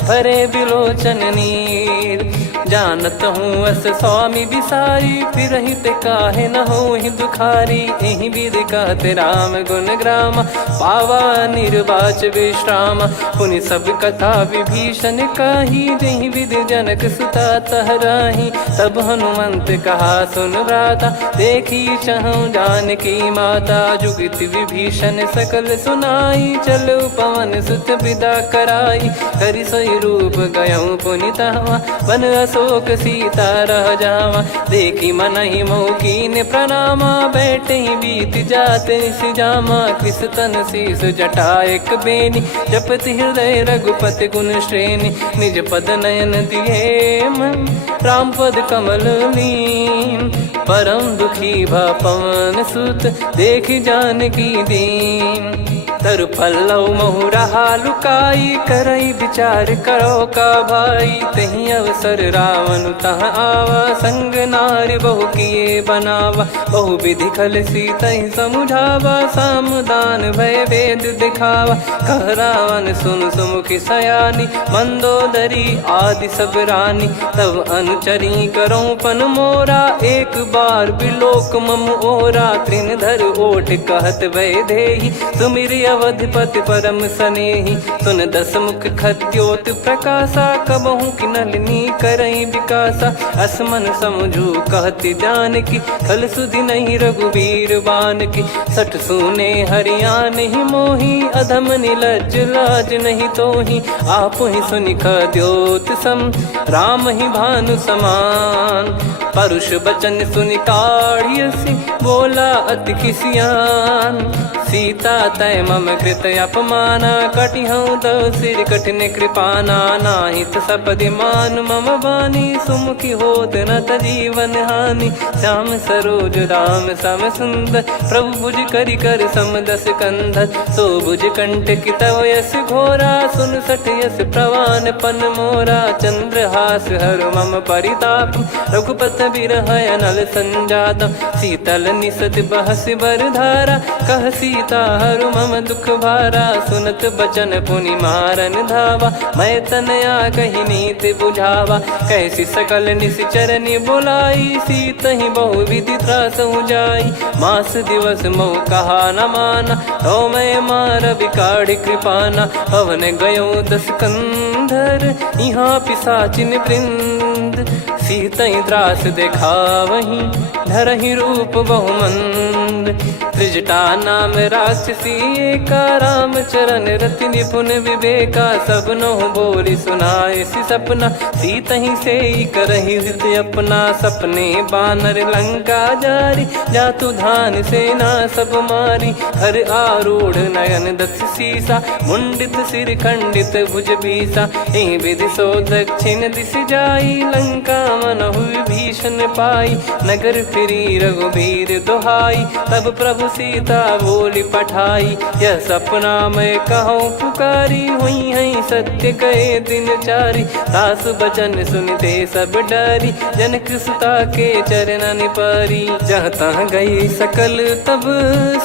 भरे बिलोचन नीर। जानत हूँ अस स्वामी बिसारी, फिर ही ते काहे न हो ही दुखारी। यही विध कहते राम गुण ग्राम, पावा निर्वाच विश्राम। पुनि सब कथा विभीषण काही, जही विध जनक सुता तहराही। तब हनुमंत कहा सुन भ्राता, देखी चहु जानकी माता। जुगित विभीषण सकल सुनाई, चलो पवन सुत विदा कराई। हरि सोई रूप गयऊँ पुनि तहवा, वन अशोक सीता रह जावा। देखी मनहि मौकीन प्रणामा, बैठे ही बीत जाते निस जामा। कृस तन शीस जटा एक बेनी, जपति हृदय रघुपति गुण श्रेणी। निज पद नयन दिए मन, राम पद कमल लीन। परम दुखी भा पवन सुत, देख जानकी दीन। तरु पल्लव महु रहा लुकाई, करई विचार करो का भाई। तही अवसर रावण तह आवा, संग नारी बहु किए बनावा। बहु विधि खल सीतहि समुझावा, सामदान भय वेद दिखावा। कह रावण सुन सुमुखी सयानी, मंदोदरी आदि सब रानी। तब अनुचरी करो पन मोरा, एक बार बिलोक मम ओरा। तृण धर ओठ कहत भय देहि, सुमिर अवधिपति परम सनेहि। सुन दस मुख खद्योत प्रकाशा, कबहु की नलिनी करई विकासा। असमन समझू कहती जानकी, खल सुधि नहीं रघुबीर बान की। सठ सुने हरियाण ही मोही, अधम निलज्ज लाज नहीं तोही। आप ही सुनि खद्योत सम, राम ही भानु समान। परुष बचन सुनि काढ़ियसि, बोला अति किसियान। सीता तय मम कृत अपमाना, कटिहऊँ तव सिर कठिन कृपाना। नाहित सपदि मान मम बानी, सुमुखी होत न त जीवन हानि। श्याम सरोज राम सम सुंदर, प्रभु भुज करि कर सम दस कंधर। सो भुज कंठ की तव यस घोरा, सुन सठ यस प्रवान पन मोरा। चंद्रहास हर मम परिताप, रघुपत बिरह अनल संजात। शीतल निसत बहस बर धारा, कह सीता हरु मम दुख भारा। सुनत बचन पुनि मारन धावा, मैं तनया कही नीति बुझावा। कैसी सकल निश्चरनि बुलाई, सीतहि बहु विधि त्रासहु जाई। मास दिवस मोह कहा न माना, तो मैं मार बिकाढ़ कृपाना। पवन गयो दस कंधर, यहाँ पिशाचिन वृंद। सीतहि त्रास देखावहीं, धरहि रूप बहुमंद। त्रिजटा नाम राक्षसी एका, राम चरण रति निपुण विवेका। सबनो बोली सुनाए सि सपना, सीतहि से करहि हित अपना। सपने बानर लंका जारी, जातु धान सेना सब मारी। हर आरूढ़ नयन दस सीसा, मुंडित सिर खंडित भुज बीसा। एहि विधि सो दक्षिण दिश जाई, लंका मनहु विभीषण पाई। नगर फिरी रघुबीर दुहाई, तब प्रभु सीता बोली पठाई। यह सपना मैं कहूँ पुकारी, हुई है सत्य कहे दिन चारी। सासु बचन सुनते सब डरी, जनक सुता के चरण पारी। जहाँ तहाँ गई सकल तब,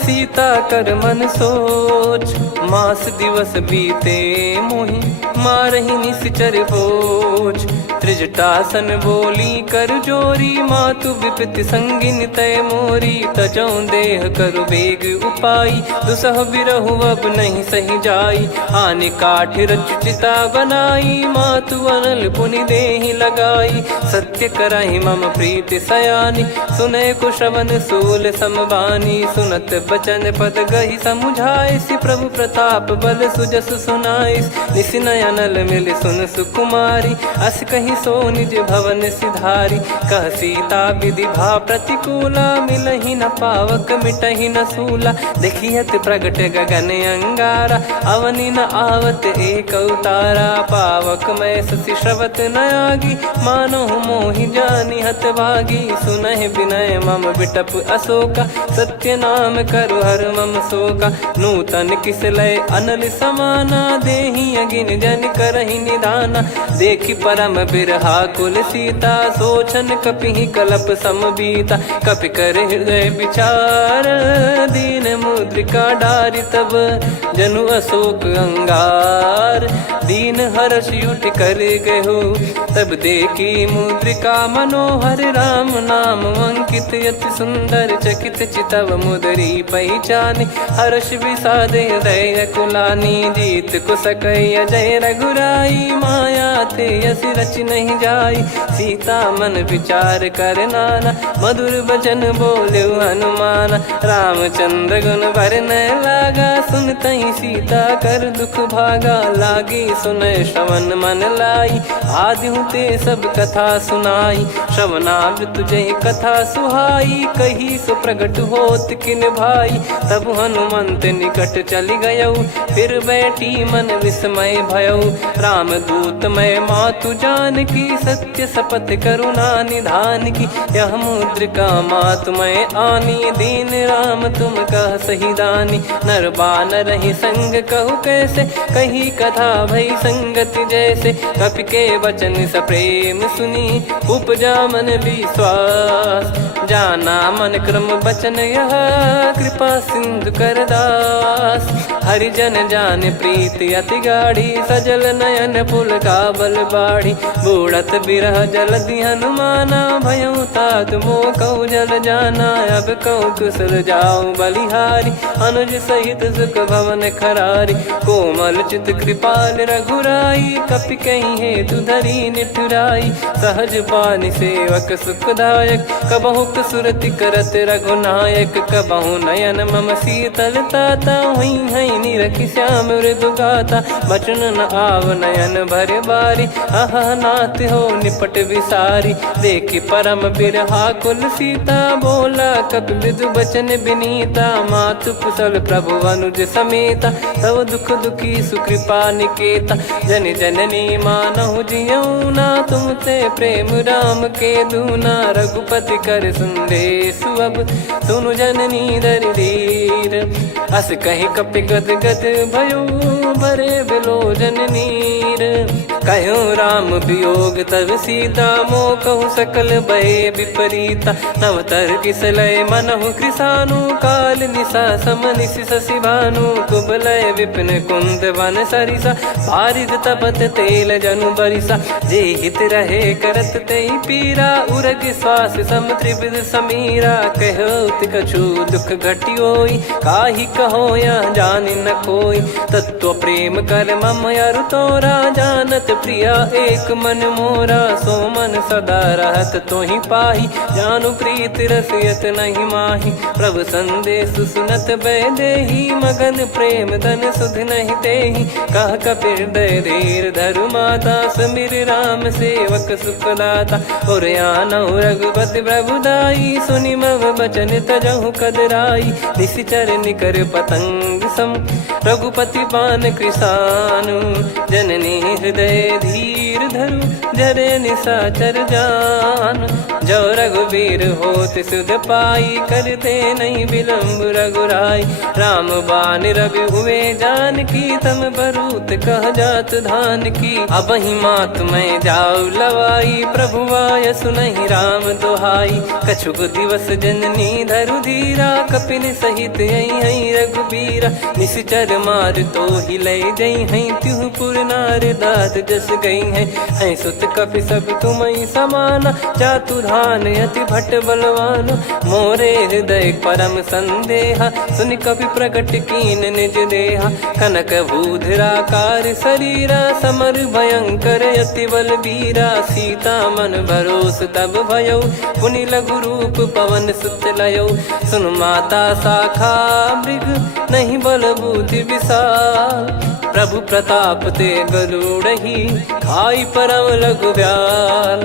सीता कर मन सोच। मास दिवस बीते मोहि, मारहि निश्चर बोझ। त्रिजटासन बोली कर जोरी, मातु विपति संगिन तय मोरी। तजौ देह करु बेग उपाई, दुसह बिरहु अब नहीं सही जाई। आने काठ रचिता बनाई, मातु अनल पुनि देहि लगाई। सत्य करहि मम प्रीति सयानी, सुनय को श्रवण सूल समबानी। सुनत बचन पद गहि समुझाए, सि प्रभु प्रताप बल सुजस सुनाइस। निसि नयनल मिल सुन सुकुमारी, अस कहि सो निज भवन सिधारी। कह सीता विधि भा प्रतिकूला, मिलहि न पावक मिटहि न सूला। देखियत प्रगट गगन अंगारा, अवनि न आवत एक अवतारा। पावक मैं शशि श्रवत न आगी, मानो मोहि जानि हत भागी। सुनहि विनय मम बिटप अशोका, सत्य नाम करु हर मम शोका। नूतन किस लय अनल समाना, देहि अगिन जन करहि निदाना। देखि परम बिरहा कुल सीता, सोचन कपिहि कलप सम बीता। कपि कर हृदय विचार, दीन मुद्रिका डारि तब जनु अशोक अंगार। दीन हर्ष उठ कर गहु, तब देखी मुद्रिका मनोहर। राम नाम अंकित अति सुंदर, चकित चितव मुदरी पहचाने। हर्ष विषाद हृदय कुलानी, जीत को सकय जय रघुराई। माया थे यस रच नहीं जाई, सीता मन विचार कर नाना। मधुर बचन बोले हनुमान, रामचंद्र गुण वरन लागा। सुनतहि सीता कर दुख भागा, लागी सुनय श्रवण मन लाई। आदिहु ते सब कथा सुनाई, श्रवणामृत जय कथा सुहाई। कही सो प्रगट होत किन भाई, तब हनुमंत निकट चली गयऊ। फिर बैठी मन विस्मय भयऊ, राम दूत मैं मातु जान की। सत्य शपथ करुणा निधान की, यह मुद्रिका मातु मैं आनी। दीन राम तुम कह सही दानी, नर बानर ही संग कहु कैसे। कही कथा भई संगति जैसे, कपि के वचन सप्रेम सुनी। उपजा मन विश्वास, जाना मन क्रम बचन यह। कृपा सिंधु कर दास, हरिजन जान प्रीति अति गाढ़ी। सजल नयन पुलकाबल बाढ़ी, बूढ़त बिरह जलधि हनुमाना। भयउ तात मोह कहु जल जाना, अब कहु कुशल जाऊं बलिहारी। अनुज सहित सुख भवन खरारी, कोमल चित कृपाल रघुराई। कपि कहीं हेतु धरी निठुराई, सहज पानि सेवक सुखदायक। कबहु सुरति करत रघुनायक, कबहु नयन मम शीतल ताता। हुई हई निरखि श्याम मृदु गाता, बचन न आव नयन भर बारी। अह नाथ हो निपट विसारी, देखि परम बिरहा कुल सीता। बोला कपि मृदु बचन बिनीता, मातु कुशल प्रभु अनुज समेता। तव दुख दुखी सुकृपा निकेता, जन जननी मानहु जियऊ ना। तुम ते प्रेम राम के दूना, रघुपति कर संदेशु अब सुनु जननी दर धीर। अस कहि कपि गद गद भयो, भरे बिलोचन नीर। कहो राम वियोग तब सीता, मोह कहु सकल भय विपरीता। नवतर किसलय मनहु कृसानु, काल निशा समनिश शशि भानु। कुबलय विपिन कुंद वन सरिसा, पारिद तपत तेल जनु बरिसा। जे हित रहे करत तेहि पीरा, उरग श्वास सम त्रिविध समीरा। कहो कछु दुख घटियोई, काहि कहो या जानि न कोई। तत्व प्रेम कर मम अरु तोरा, जानत प्रिया एक मन मोरा। सो मन सदा रहत तोहि पाही, जानु प्रीत रसियत नहीं माही। प्रभु संदेश सुनत बैदेही, मगन प्रेम धन सुध नहीं तेहि। कह कपि हृदय धीर धरु माता, समिर राम सेवक सुखदाता। और आनहु रघुपति प्रभुदाई, सुनि मम बचन तजहु कदराई। निशिचर निकर पतंग सम, रघुपति पान कृसानु। जननी हृदय धीर धरु, जरे निशाचर जान। जो रघुवीर होत सुध पाई, करते नहीं विलम्ब रघुराई। राम बान रवि हुए जानकी, तम बरूत कह जात धान की। अब ही मात मैं जाऊ लवाई, प्रभु आय सुनहि राम दोहाई। कछुक दिवस जननी धरु धीरा, कपिन सहित यही रघुबीरा। निश्चर मार तो ही ले जई हैं, त्युह पुर नार दाद जस गई हैं। सुत कपि सब तुमहि समाना, जातु धान अति भट बलवान। मोरे हृदय परम संदेहा, सुनि कपि प्रकट कीन निज देहा। कनक भूधराकार शरीरा, समर भयंकर अति बलबीरा। सीता मन भरोस तब भयऊ, पुनि लघु रूप पवन सुत लयऊ। सुन माता शाखा मृग, नहीं बल बुद्धि विशाल। प्रभु प्रताप ते गरुड़हि, खाई परम लघु ब्याल।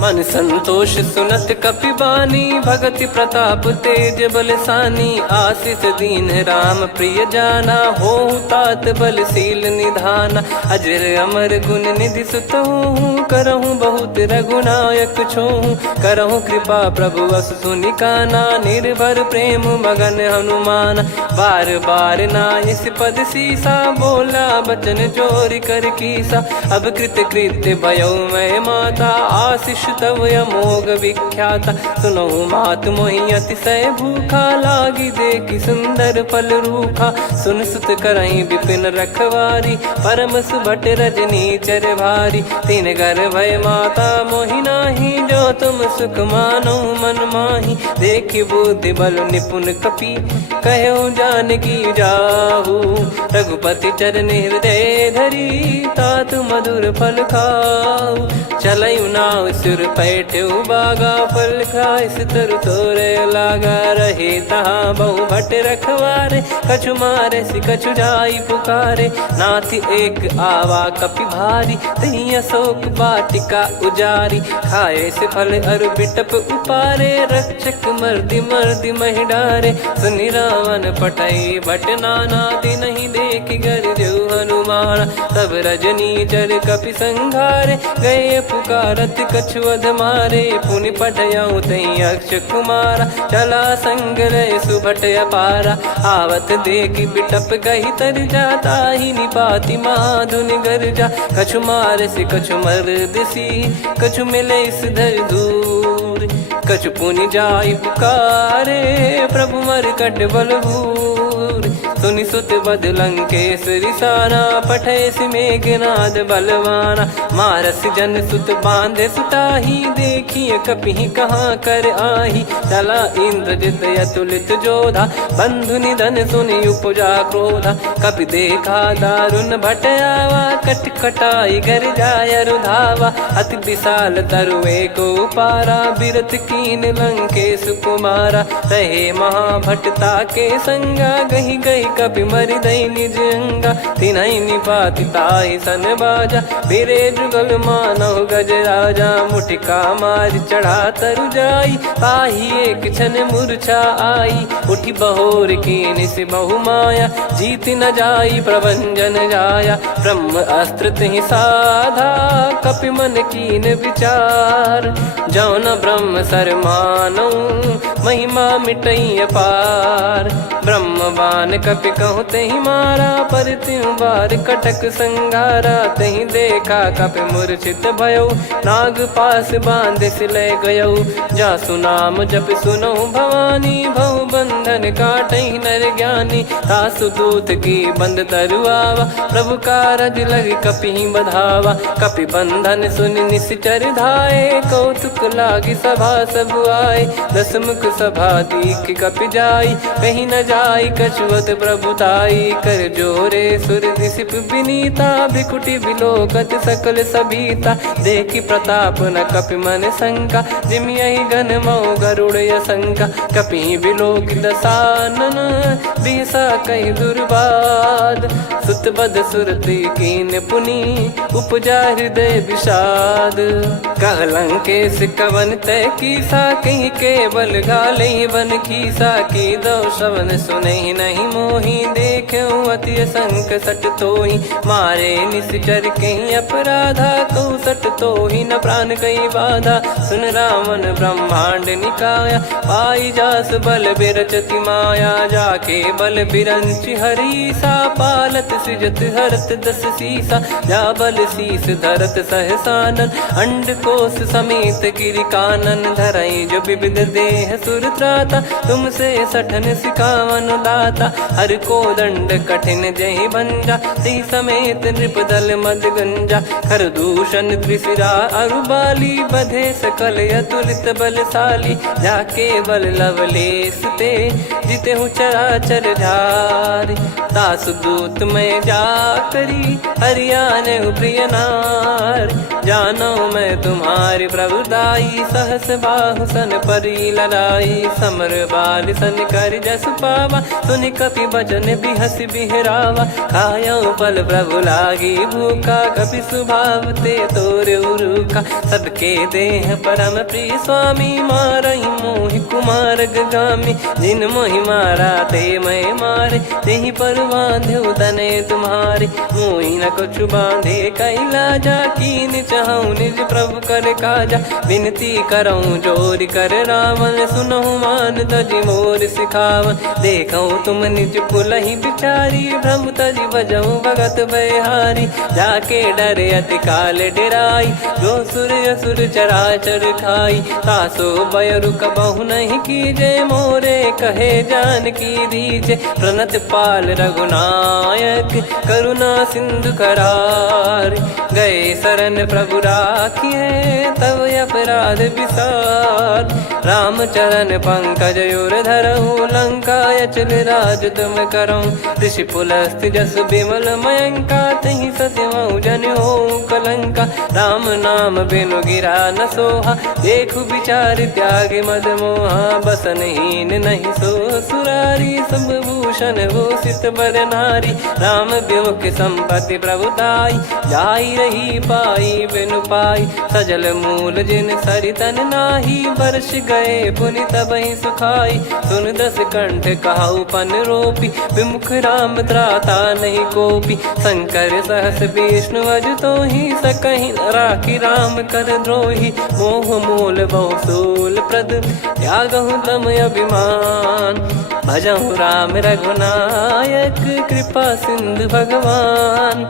मन संतोष सुनत कपि बानी, भगति प्रताप तेज बलसानी। आशीष दीन राम प्रिय जाना, होहु ताहि तात बलशील निधान। अजर अमर गुण निधि सुत हूँ, करहूँ बहुत रघुनायक छोहूँ। करहूँ कृपा प्रभु अस सुनि काना, निर्भर प्रेम मगन हनुमान। बार बार नाइस पद सीसा, बोला बचन चोरी कर कीसा। अब कृत कृत्य भयो मैं माता, आशीष तव अमोघ विख्याता। सुनो मात मोहि अतिशय भूखा, लागी देखी सुंदर फल रूखा। सुन सुत करहीं विपिन रखवारी, परम सुभट रजनी चर भारी। तीन घर भय माता मोहि नाही, जो तुम सुख मानो मन माही। देखी बुद्धि बल निपुण कपि, कहूँ जानकी जाहू। रघुपति चरण हृदय धरी, तात मधुर फल खाऊ। चलऊ नाव सुर पैठऊ बागा, फल खाय सितर तोरे लागा। रहे तहाँ बहु भट रखवारे, कछु मारे सि कछु जाई पुकारे। नाथ एक आवा कपि भारी, तही अशोक वाटिका उजारी। खाए से फल अरु बिटप उपारे, रक्षक मर्दि मर्दि महि डारे। सुनि रावण पटई भट नाना, तिनहि देखि गरजऊ हनुमान। तब रजनी चर कपि संघारे, गए पुकारत कछु अध मारे। पुनि पटयऊ तई अक्ष कुमारा, चला संग रहे सुभट अपारा। आवत देखि बिटप गही तर जाता, ही निपाति माधुनि गर्जा। कछु मार से कछु मर्द सी, कछु मिले इस धर दूर। कछु पुनि जाई पुकारे, प्रभु मरकट बलभूर। सुनि सुत बद लंकेश्वरी साना, पठय मेघनाद बलवाना। मारस जन सुत बांधे सुताही, देखिए कपिहि कहाँ कर आही। चला इंद्रजित अतुलित जोधा, बंधु निधन सुनि उपजा क्रोधा। कपि देखा दारुण भट आवा, कट कटाई घर जाय रुधावा। अति विशाल तरुए को पारा, बिरत कीन लंकेश कुमारा। रहे महाभटता के संगा, गही गही कपि मरि दई निज अंगा। तिन्हि निपाति ताहि सन बाजा, फिरे जुगल मानव गज राजा। मुटिका मार चढ़ा तरु जाई, ताहि एक क्षण मूर्छा आई। उठी बहोर कीन से बहु माया, जीत न जाई प्रभंजन जाया। ब्रह्म अस्त्र तिहि साधा, कपि मन कीन विचार। जौ न ब्रह्म सर मानौ, महिमा मिटई अपार। ब्रह्मवान कपि कहूँ तहि मारा, पर त्यों बार कटक संगारा। तहि देखा कपि मूर्छित भयो, नाग पास बांध सिले गयो। जा सुनाम जप सुनो भवानी, भव बंधन काटहि नर ज्ञानी। तासु दूत की बंद तरुआवा, प्रभु कारज लग कपि बधावा। कपि बंधन सुनि निश्चर धाये, कौतुक लागी सभा सब आए। दस मुख सभा दीख कपि जाई, कहीं न जाई कछुअत प्रभुताई। कर जोरे सुर दिसिप विनीता, भिकुटी बिलोकत सकल सबीता। देखी प्रताप न कपि मन शंका, जिमि यही गन मऊ गरुड़ असंका। कपि बिलोक दसानन, बिहसा कहि दुर्बाद। सुत बद सुरति कीन पुनि, उपजा हृदय विषाद। कह लंकेश कवन तय कीसा, कहीं केवल गाले बन खीसा। की दो श्रवण सुनहि नहीं मोही, देखऊँ अति संक सट तोहि। मारे निश्चर कहीं अपराधा, कहूँ सट तोहि न प्राण कहीं बाधा। सुन रावण ब्रह्मांड निकाया, पाई जास बल बिरचति माया। जाके बल बिरंच हरीसा, पालत सृजत हरत दस सीसा। जा बल शीस धरत सहसानन, अंड कोश समेत गिरि कानन। धरई जो विविध देह सुर त्राता, तुमसे सठन सिखावन दाता। हर को दंड कठिन जहि भंजा, ती समेत नृपदल मद गंजा। खर दूषण त्रिशिरा अरुबाली, बधे सकल अतुलित बलशाली। जाके बल लवलेस ते, जिते हूँ चराचर झारी। तासु दूत मैं जा करी, हरियाने प्रिय नार। जानो मैं तुम्हारी प्रभुताई, सहस बाहु सन परी लड़ाई। समर बाल सन कर जस पावा, सुनि कपि बचन बिहस बिहरावा, खायो पल प्रभु लागी भूखा, कपि स्वभाव ते तोरे उरुका। सबके देह परम प्रिय स्वामी, मारई मोहि कुमार गगामी। जिन मोहि मारा ते मैं मारे, तेहि पर बांध्यो तने तुम्हारे। मोहि न कुछ बांधे कैला जा, कीन चाहूं निज प्रभु कर काजा। विनती करऊं जोर कर रावण, सुनहु मान तजि मोर सिखावन। देखऊं तुम निज पुलहि बिचारी, भ्रम तजि बजऊं भगत बहारी। जाके डरे अति काल डेराई, जो सुर असुर चराचर खाई। तासो भय रुक बहु नहीं कीजे, मोरे कहे जान की दीजे। प्रणत पाल रघुनायक, करुणा सिंधु करार। गए शरण प्रभु राखिए, तब अपराध विसार। राम चरण पंकज उर धरहु, लंका अचल राज तुम करऊं। ऋषि पुलस्त्य जस विमल मयंका, तहि सत्यमऊ जन हो कलंका। राम नाम बिनु गिरा न सोहा, देखु विचार त्याग मद मोहा। बसनहीन नहीं सो सुरारी, सब भूषण भूषित बर नारी। राम विमुख संपत्ति प्रभुताई, जाई रही पाई बिनु पाई। सजल मूल जिन सरितन नाही, वर्ष गए पुनि तबहि सुखाई। सुन दस कंठ कहाऊ पन रोपी, विमुख राम त्राता नहीं कोपी। शंकर सहस विष्णु अज तोहि, सकहि न राखी राम कर द्रोही। मोह मूल बहु सूल प्रद, त्यागहु तम अभिमान। भजहु राम रघुनायक, कृपा सिंधु भगवान।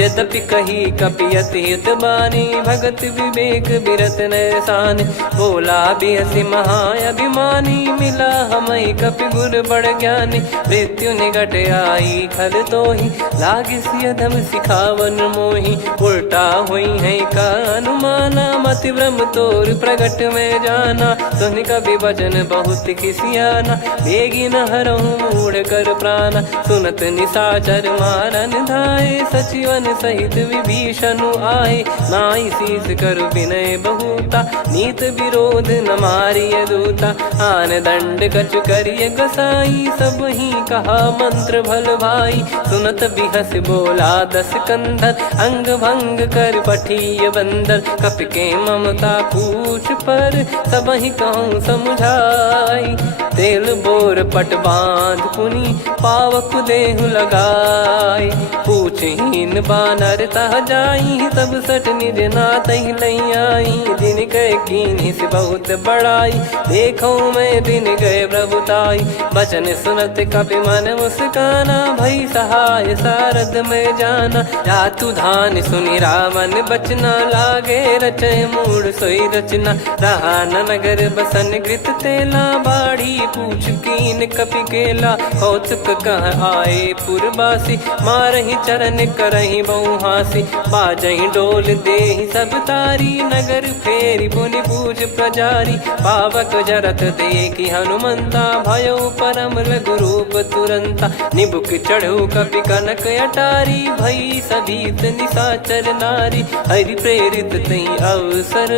यद्यपि कही कपियत हित बानी, भगत विवेक बिरत नैसान। बोला बिहसि महाअभिमानी, मिला हमई कपि गुर बड़ ज्ञानी। मृत्यु निकट आई खल तोहि, लागे सियधम सिखावन मोहि। उल्टा हुई है का अनुमाना, मति भ्रम तोर प्रगट में जाना। सुन कवि वचन बहुत खिसियाना, बेगी न हरहु मूढ़ कर प्राणा। सुनत निशाचर मारन धाये, सचिवन सहित विभीषणु आए। नाई शीस कर विनय बहुता, नीत विरोध न मारिय दूता। आन दंड कछु करिय गसाई, सब ही कहा मंत्र भल भाई। सुनत बिहस बोला दस कंधर, अंग भंग कर पठिय बंदर। कपि के ममता पूछ पर, सब ही कहूँ समझाई। तेल बोर पट बांध पुनि, पावक देहु लगाई। पूछहीन बानर तह जाई, सब सट निज नातहि लई आई। दिन गए कीन्ही से बहुत बड़ाई, देखूं मैं दिन गए प्रभुताई। बचन सुनत कपि मन मुस्काना, भई सहाय सारद में जाना। जातु धान सुनि रामन बचना, लागे रचय मूढ़ सोई रचना। रहा न नगर बसन कृत तेला, बाढ़ी पूछ कीन कपि केला। कौतुक कह आए पुरबासी, मारहि चरण करहि बहु हासी। बाजहि डोल देहि सब तारी, नगर फेरी पुनि पूज प्रजारी। पावक जरत देखि हनुमंता, भयो परम रघुरूप तुरंता। निबुक चढ़ऊ कपि कनक अटारी, भई सभीत निशाचर नारी। हरि प्रेरित तई अवसर,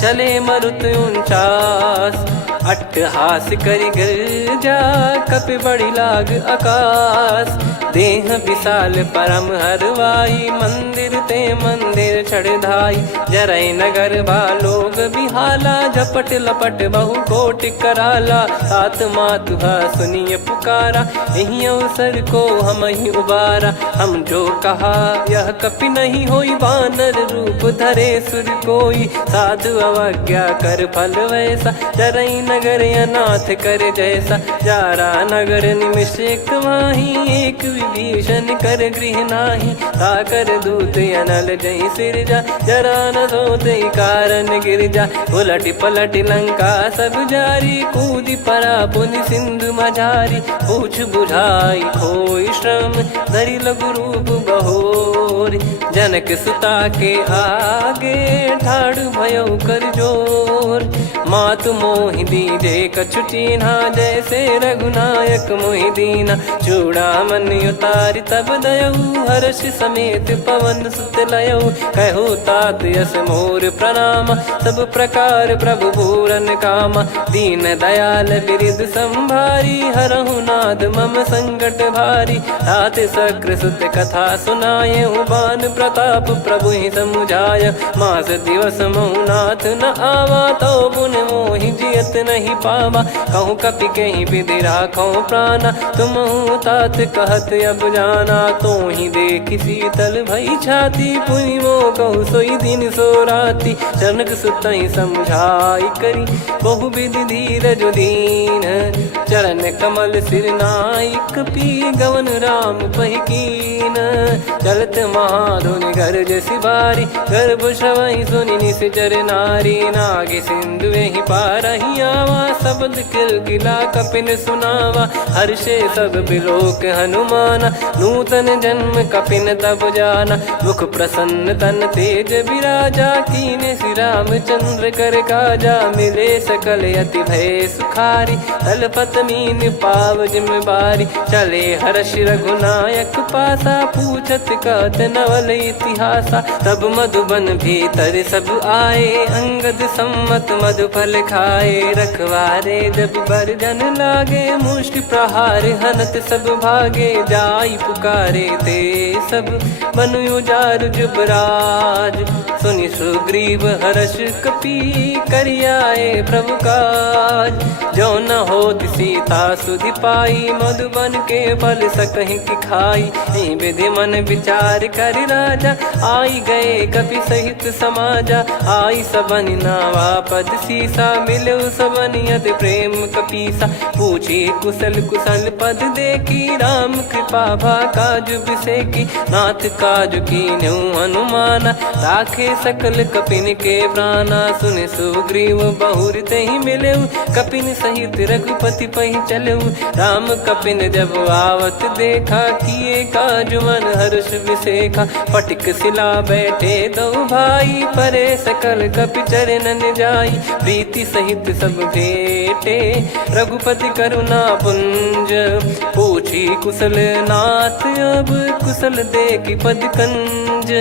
चले मरुत 49। अट्टहास करि गिरजा, कपि बड़ी लाग आकाश। देह विशाल परम हरवाई, मंदिर ते मंदिर चढ़धाई। जरई नगर बालोग बिहाला, झपट लपट बहु कोट कराला। सात मातुहा सुनिय पुकारा, यही अवसर को हम ही उबारा। हम जो कहा यह कपि नहीं होई, वानर रूप धरे सुर कोई। साधु अवज्ञा कर फल वैसा, जरई नगर अनाथ कर जैसा। जारा नगर निमिष एक माही, एक विभीषण कर गृह नाही। ताकर दूत अनल जय सिरजा, जरा न सोते कारण गिर जा। उलट पलट लंका सब जारी, कूदी परा पुनि सिंधु मझारी। पूछ बुझाई खोई श्रम, धरि लघु रूप बहोरी। जनक सुता के आगे, ठाड़ भयो कर जोर। मातु मोहि दीजे कछु चीन्हा, जैसे रघुनायक मोहि दीना। चूड़ामन उतारि तब दयऊ, हर्ष समेत पवन सुत लयऊ। कहु तात यस मोर प्रणाम, सब प्रकार प्रभु पूरन कामा। दीन दयाल बिरिद संभारी, हरहु नाद मम संकट भारी। तात सक्र सुत कथा सुनाए, बान प्रताप प्रभु ही समुझाय। मास दिवस महु नाथ न आवा, तो पुन मोहि जियत नहीं पावा। कहूँ कपि कहीं विधि राखो प्राणा, तुम तात कहत अब जाना। तो ही देख शीतल भई छाती, पुनि मो कहु सोई दिन सो राती। जनक सुतहि समझाई करी, बहु विधि धीरज दीन। चरण कमल सिर नाई, कपि गवन राम पहिकीन। चलत महाधुनि गरज सिबारी, गर्भ श्रवहि सुनि निश्चर नारी। नागे सिंधु ही पारहि आवा, शब्द किलकिला कपिन सुनावा। हर्षे सब बिलोक हनुमाना, नूतन जन्म कपिन तब जाना। मुख प्रसन्न तन तेज विराजा, कीने श्री रामचंद्र कर काजा। मिले सकल अति भय सुखारी, तलपत मीन पाव जिम्मेवारी। चले हर्ष रघुनायक पासा, पूछत कहत नवल इतिहासा। तब मधुबन भीतर सब आए, अंगद सम्मत मधुफल खाए। रखवारे जब बरजन लागे, मुष्टि प्रहार हनत सब भागे। जाई पुकारे ते सब, बनु उजार जुबराज। सुनि सुग्रीव हर्ष कपि, करियाए प्रभु काज। जो न होत सीता सुधि पाई, मधुबन के फल सकहि की खाई। विधि मन विचार कर राजा, आई गए कपि सहित समाजा। आई सबन नावा पद सीसा, मिलो सबन यत प्रेम कपीसा। पूछी कुशल कुशल पद देखी, राम कृपा भा काज बिसेकी। नाथ काज कीन्हु हनुमाना, राखे सकल कपिन के प्राणा। सुन सुग्रीव बहुर तेहि मिलेऊ, कपिन सहित रघुपति पहि चलेऊ। राम कपिन जब आवत देखा, किए काज मन हर्ष विसेखा। फटिक सिला बैठे दो भाई, परे सकल कपि चरणन जाई। प्रीति सहित सब भेटे, रघुपति करुणा पुंज। पूछी कुशल नाथ अब, कुशल देखि पद कंज।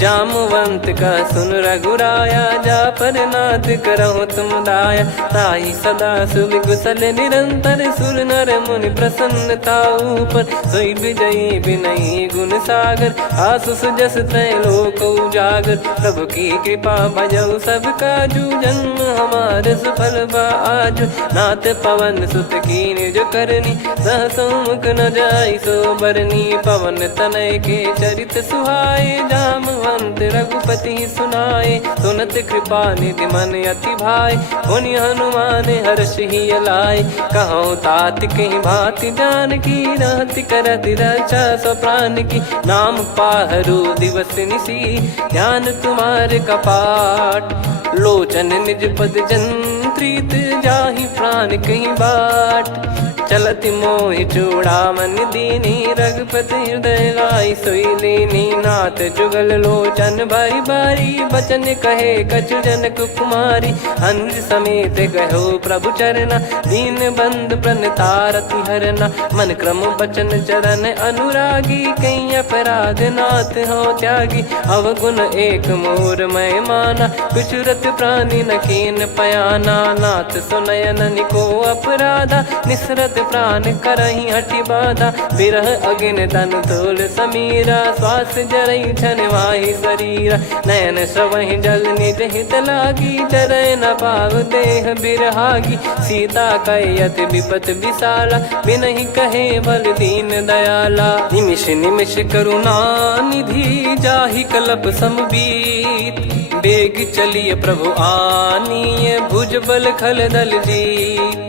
जामवंत का सुन रघुराया, जा पर नाथ करहु तुम दाया। ताहि सदा सुभि कुशल निरंतर, सुर नर मुनि प्रसन्नता ऊपर। सोई विजयी विनयी गुण सागर, आसुस जस त्रैलोक उजागर। प्रभु की कृपा भजऊ सब काजू, जन्म हमार सफल बा आज। नाथ पवन सुत कीन्ह जो करनी, सहसो मुख न जाई सो बरनी। पवन तनय के चरित सुहाए, जामवंत रघुपति सुनाए। सुनत कृपा निधि मन अति भाई, पुनि हनुमान हर्ष ही लाए। कहो तात कहीं भांति जानकी, रहति करति रक्षा सो प्राण की। नाम पाहरु दिवस निसी, ध्यान तुम्हारे कपाट। लोचन निज पद जंत्रित, जाहि प्राण कहीं बाट। चलति मोहि चूड़ामन दीनी, रघुपति हृदय लाई सोई लीनी। नाथ जुगल लोचन बारी बारी, बचन कहे कछु जनक कुमारी। अनुज समेत कहो प्रभु चरना, दीन बंद प्रणतारति हरना। मन क्रम बचन चरण अनुरागी, कहीं अपराध नाथ हो त्यागी। अवगुण एक मोर मैं माना, बिचुरत प्राणी न कीन पयाना। नाथ सुनयन निको अपराधा, निसरत प्राण करहि हटि बाधा। बिरह अगिन तन तोल समीरा, श्वास जरई छन वाहि शरीरा। नयन श्रवहि जल निज हित लागी, जरय न पाव देह बिरहागी। सीता कयत विपत विशाला, बिनहि कहे बल दीन दयाला। निमिष निमिष करुणा निधि, जाहि कलप समबीत। बेग चलिए प्रभु आनीय, भुज बल खल दल जीत।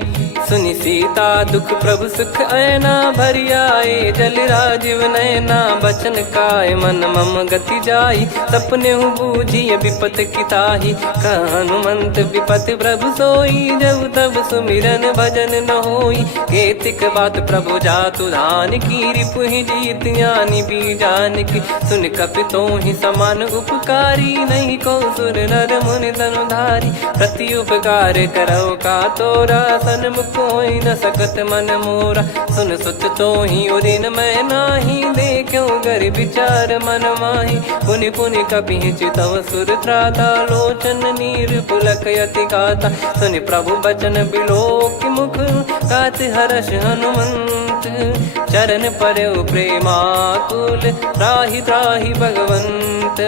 सुनि सीता दुख प्रभु सुख ऐना भरि आए जल राजीव नैना बचन काय मन मम गति जाई सपने हूँ बूझी विपत किताही हनुमंत विपत प्रभु सोई जब तब सुमिरन भजन न होई केतिक बात प्रभु जातु धान की रिपु ही जीत ज्ञानी बीजान की सुन कपि तो ही समान उपकारी नहीं को सुर नर मुनि तनुधारी प्रति उपकार करो का तोरा सन्मुख होई न सकत मन मोरा सुन सुत तो ही उदिन मैं नाही देखो गर विचार मन माही पुनि पुनि कपि चितव सुर त्राता लोचन नीर पुलक यति गाता सुनि प्रभु बचन बिलोक मुख गात हर्ष हनुमंत चरण परयो प्रेमाकुल त्राहि त्राहि भगवंत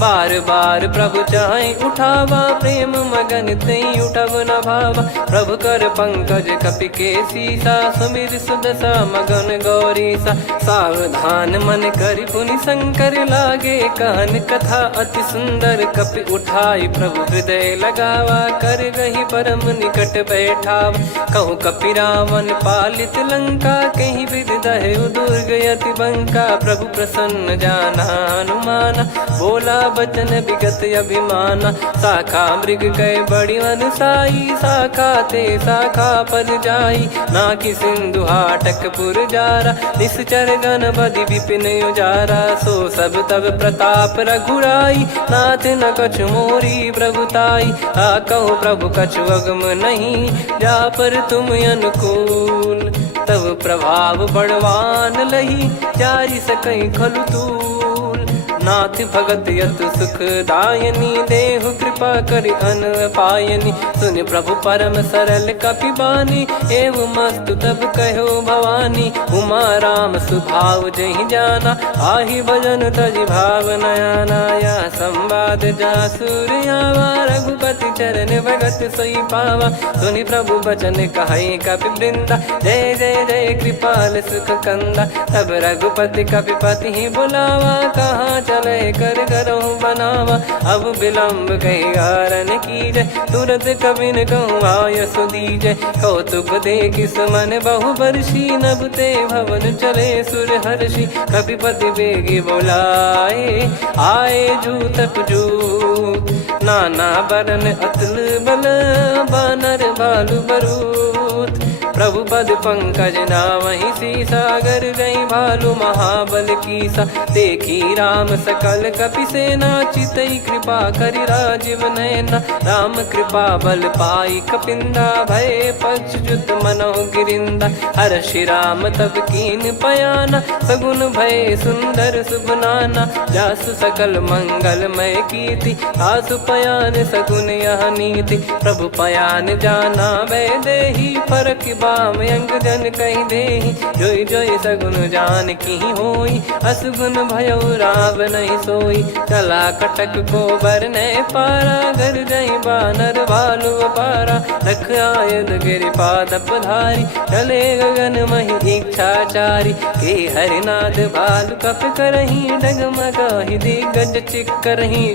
बार बार प्रभु चाहे उठावा प्रेम मगन तई उठब न भावा प्रभु कर पंकज कपि के सीसा सुमिर सुदशा मगन गौरीसा सावधान मन करि पुनि शंकर लागे कहन कथा अति सुंदर कपि उठाई प्रभु हृदय लगावा कर गही परम निकट बैठाव कहूँ कपि रावण पालित लंका कहीं विद दहे दुर्ग यति बंका प्रभु प्रसन्न जाना हनुमाना बोला बचन विगत अभिमाना शाखा मृग गए बड़ी अनुसाई शाखा ते शाखा पर जाई ना कि सिंधु हाटक पुर जारा निश्चर गण बदि विपिन उजारा सो सब तब प्रताप रघुराई नाथ न कछु मोरी प्रभुताई आ कहो प्रभु कछु अगम नहीं जा पर तुम अनुकूल तब प्रभाव बड़वान लही जारी सकई खलु तूल नाथ भगत यत सुख दायनी देहु कृपा करि अन पायनी सुन प्रभु परम सरल कपि बानी एव मस्तु तब कहो भवानी उमा राम सुभाव जहि जाना आहि भजन तजि भाव नयाना या संवाद जासुर आवा रघुपति चरण भगत सोई पावा सुनि प्रभु बचन कहै कपि वृंदा जय जय जय कृपाल सुख कंदा तब रघुपति कपि पति ही बुलावा कहाँ चले कर करहूँ बनावा अब विलम्ब कही कारण की जय तुरंत कभी न कहूँ आयस दीजय कौतुक देखि सुमन बहु बरसी नभ ते भवन चले सुर हर्षि कपिपति बेगी बोलाए आए जूतक जूत नाना बरन अतुल बल बानर भालु बरूत प्रभु पद पंकज नावहि सीसागर गई भालु महाबल कीसा देखी राम सकल कपि सेना चितई कृपा करि राजीव नैना राम कृपा बल पाई कपिंदा भय पक्ष जुत मनो गिरिंदा हर्षि राम तब कीन पयाना सगुन भय सुंदर सुगुनाना जासु सकल मंगलमय कीर्ति आसु पयान सगुन यह नीति प्रभु पयान जाना वै देहि फरक बाम अंग जन कही देहि जोई जोई सगुन जान की होई असगुन भयो राव नहीं सोई चला कटक को बरने पारा घर जई बानर भालु पारा लख आयद गिरिपाद पधारी चले गगन मही इच्छाचारी के हरिनाथ भालु कप करही डगमगाहि दिग्गज चिक्करही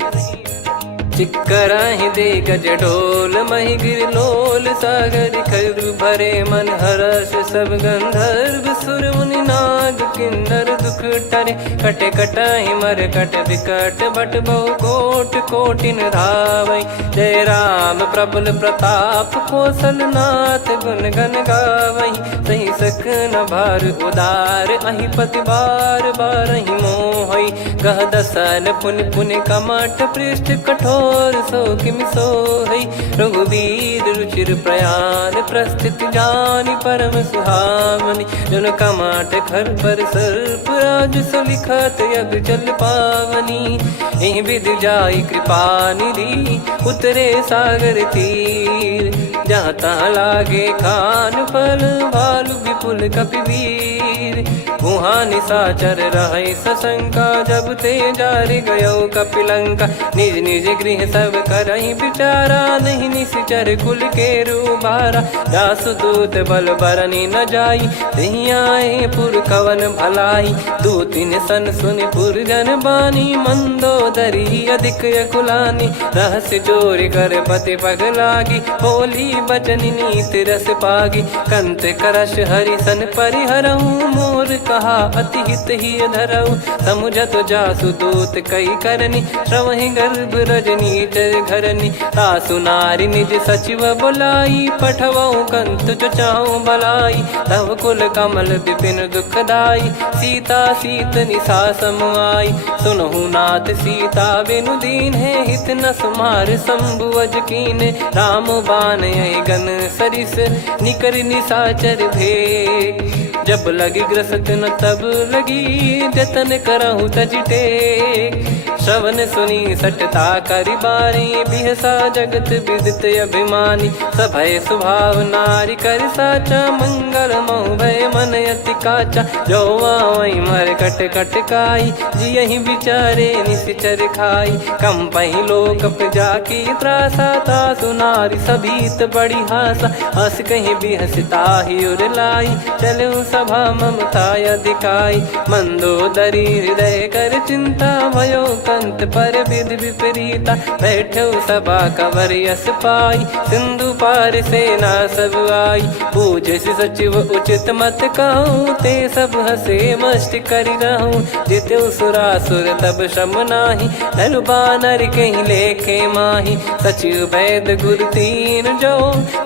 चिक्कराहि दे गज ढोल मही गिर लोल सागर खर भरे मन हर्ष सब गंधर्व सुर मुनि नाग किन्नर दुख टरे कटे कटाहि मर कट विकट बट बहु कोट कोटिन धावै जय राम प्रबल प्रताप कौशल नाथ गुण गन गावै सही सक न भार उदार अहि पति बार बारहि मोहै गह दसन पुन पुन कमठ पृष्ठ कठोर सो किम सोहै रघुवीर रुचिर प्रयाण प्रस्थित जानि परम सुहावनी जन कमाट खर पर सर्प राज सलिखत अब चल पावनी एहि विध जाई कृपा निधि उतरे सागर तीर जहाँ तहाँ लागे खान फल भालु विपुल कपिवीर वीर गुहा निशाचर रहे सशंका जब ते जारि गयो कपिलंका निज निज गृह सब करहि विचारा नहीं निश्चर कुल के रूबारा दास दूत बल बरनी न जाई नहीं आए पुर कवन भलाई दूतिन सन सुन पुर जन बानी मंदोदरी अधिक कुलानी रहस्य चोरी कर पति पग लागी होली बचन नीति रस पागी कंत करश हरिसन परिहरऊ मोर कहा अति हित ही धरऊ समुझत जासु दूत कई करनी श्रवहि गर्भ रजनी चर घरनी तासु नारी निज सचिव बुलाई पठवऊ कंत जो चाहूं भलाई तव कुल कमल विपिन दुखदाई सीता सीत निशा समुआई सुनहु नाथ सीता बिनु दीन है हित न सुमार शंभु अज कीन राम बान गन सरिस निकर निशाचर भेग जब लगी ग्रसत न तब लगी जतन करहु तज टेक श्रवण सुनी सटता करि बारी बिहसा जगत विदित अभिमानी सभय स्वभाव नारी कर साचा मंगल मऊ भय मन अति काचा जो वही मर कट कट काई जियहि विचारे निश्चर खाई कम पही लोक जाकी त्रासा तासु नारी सभीत बड़ी हासा हस कहीं भी हंसता ही उर लाई चलूं सभा ममता अधिकाई मंदोदरी हृदय कर चिंता भयो कंत पर विध विपरीता बैठो सभा कवर यस पाई सिंधु पार सेना सब आई पूजे सचिव उचित मत कहूँ ते सब हसे मस्त करि रहूं जित्यु सुरासुर तब श्रम नाही धनु बानर कहीं लेखे माही सचिव वैद गुरु तीन जो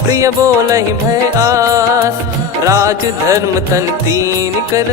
प्रिय बोलहि भय आस राज धर्म तन तीन कर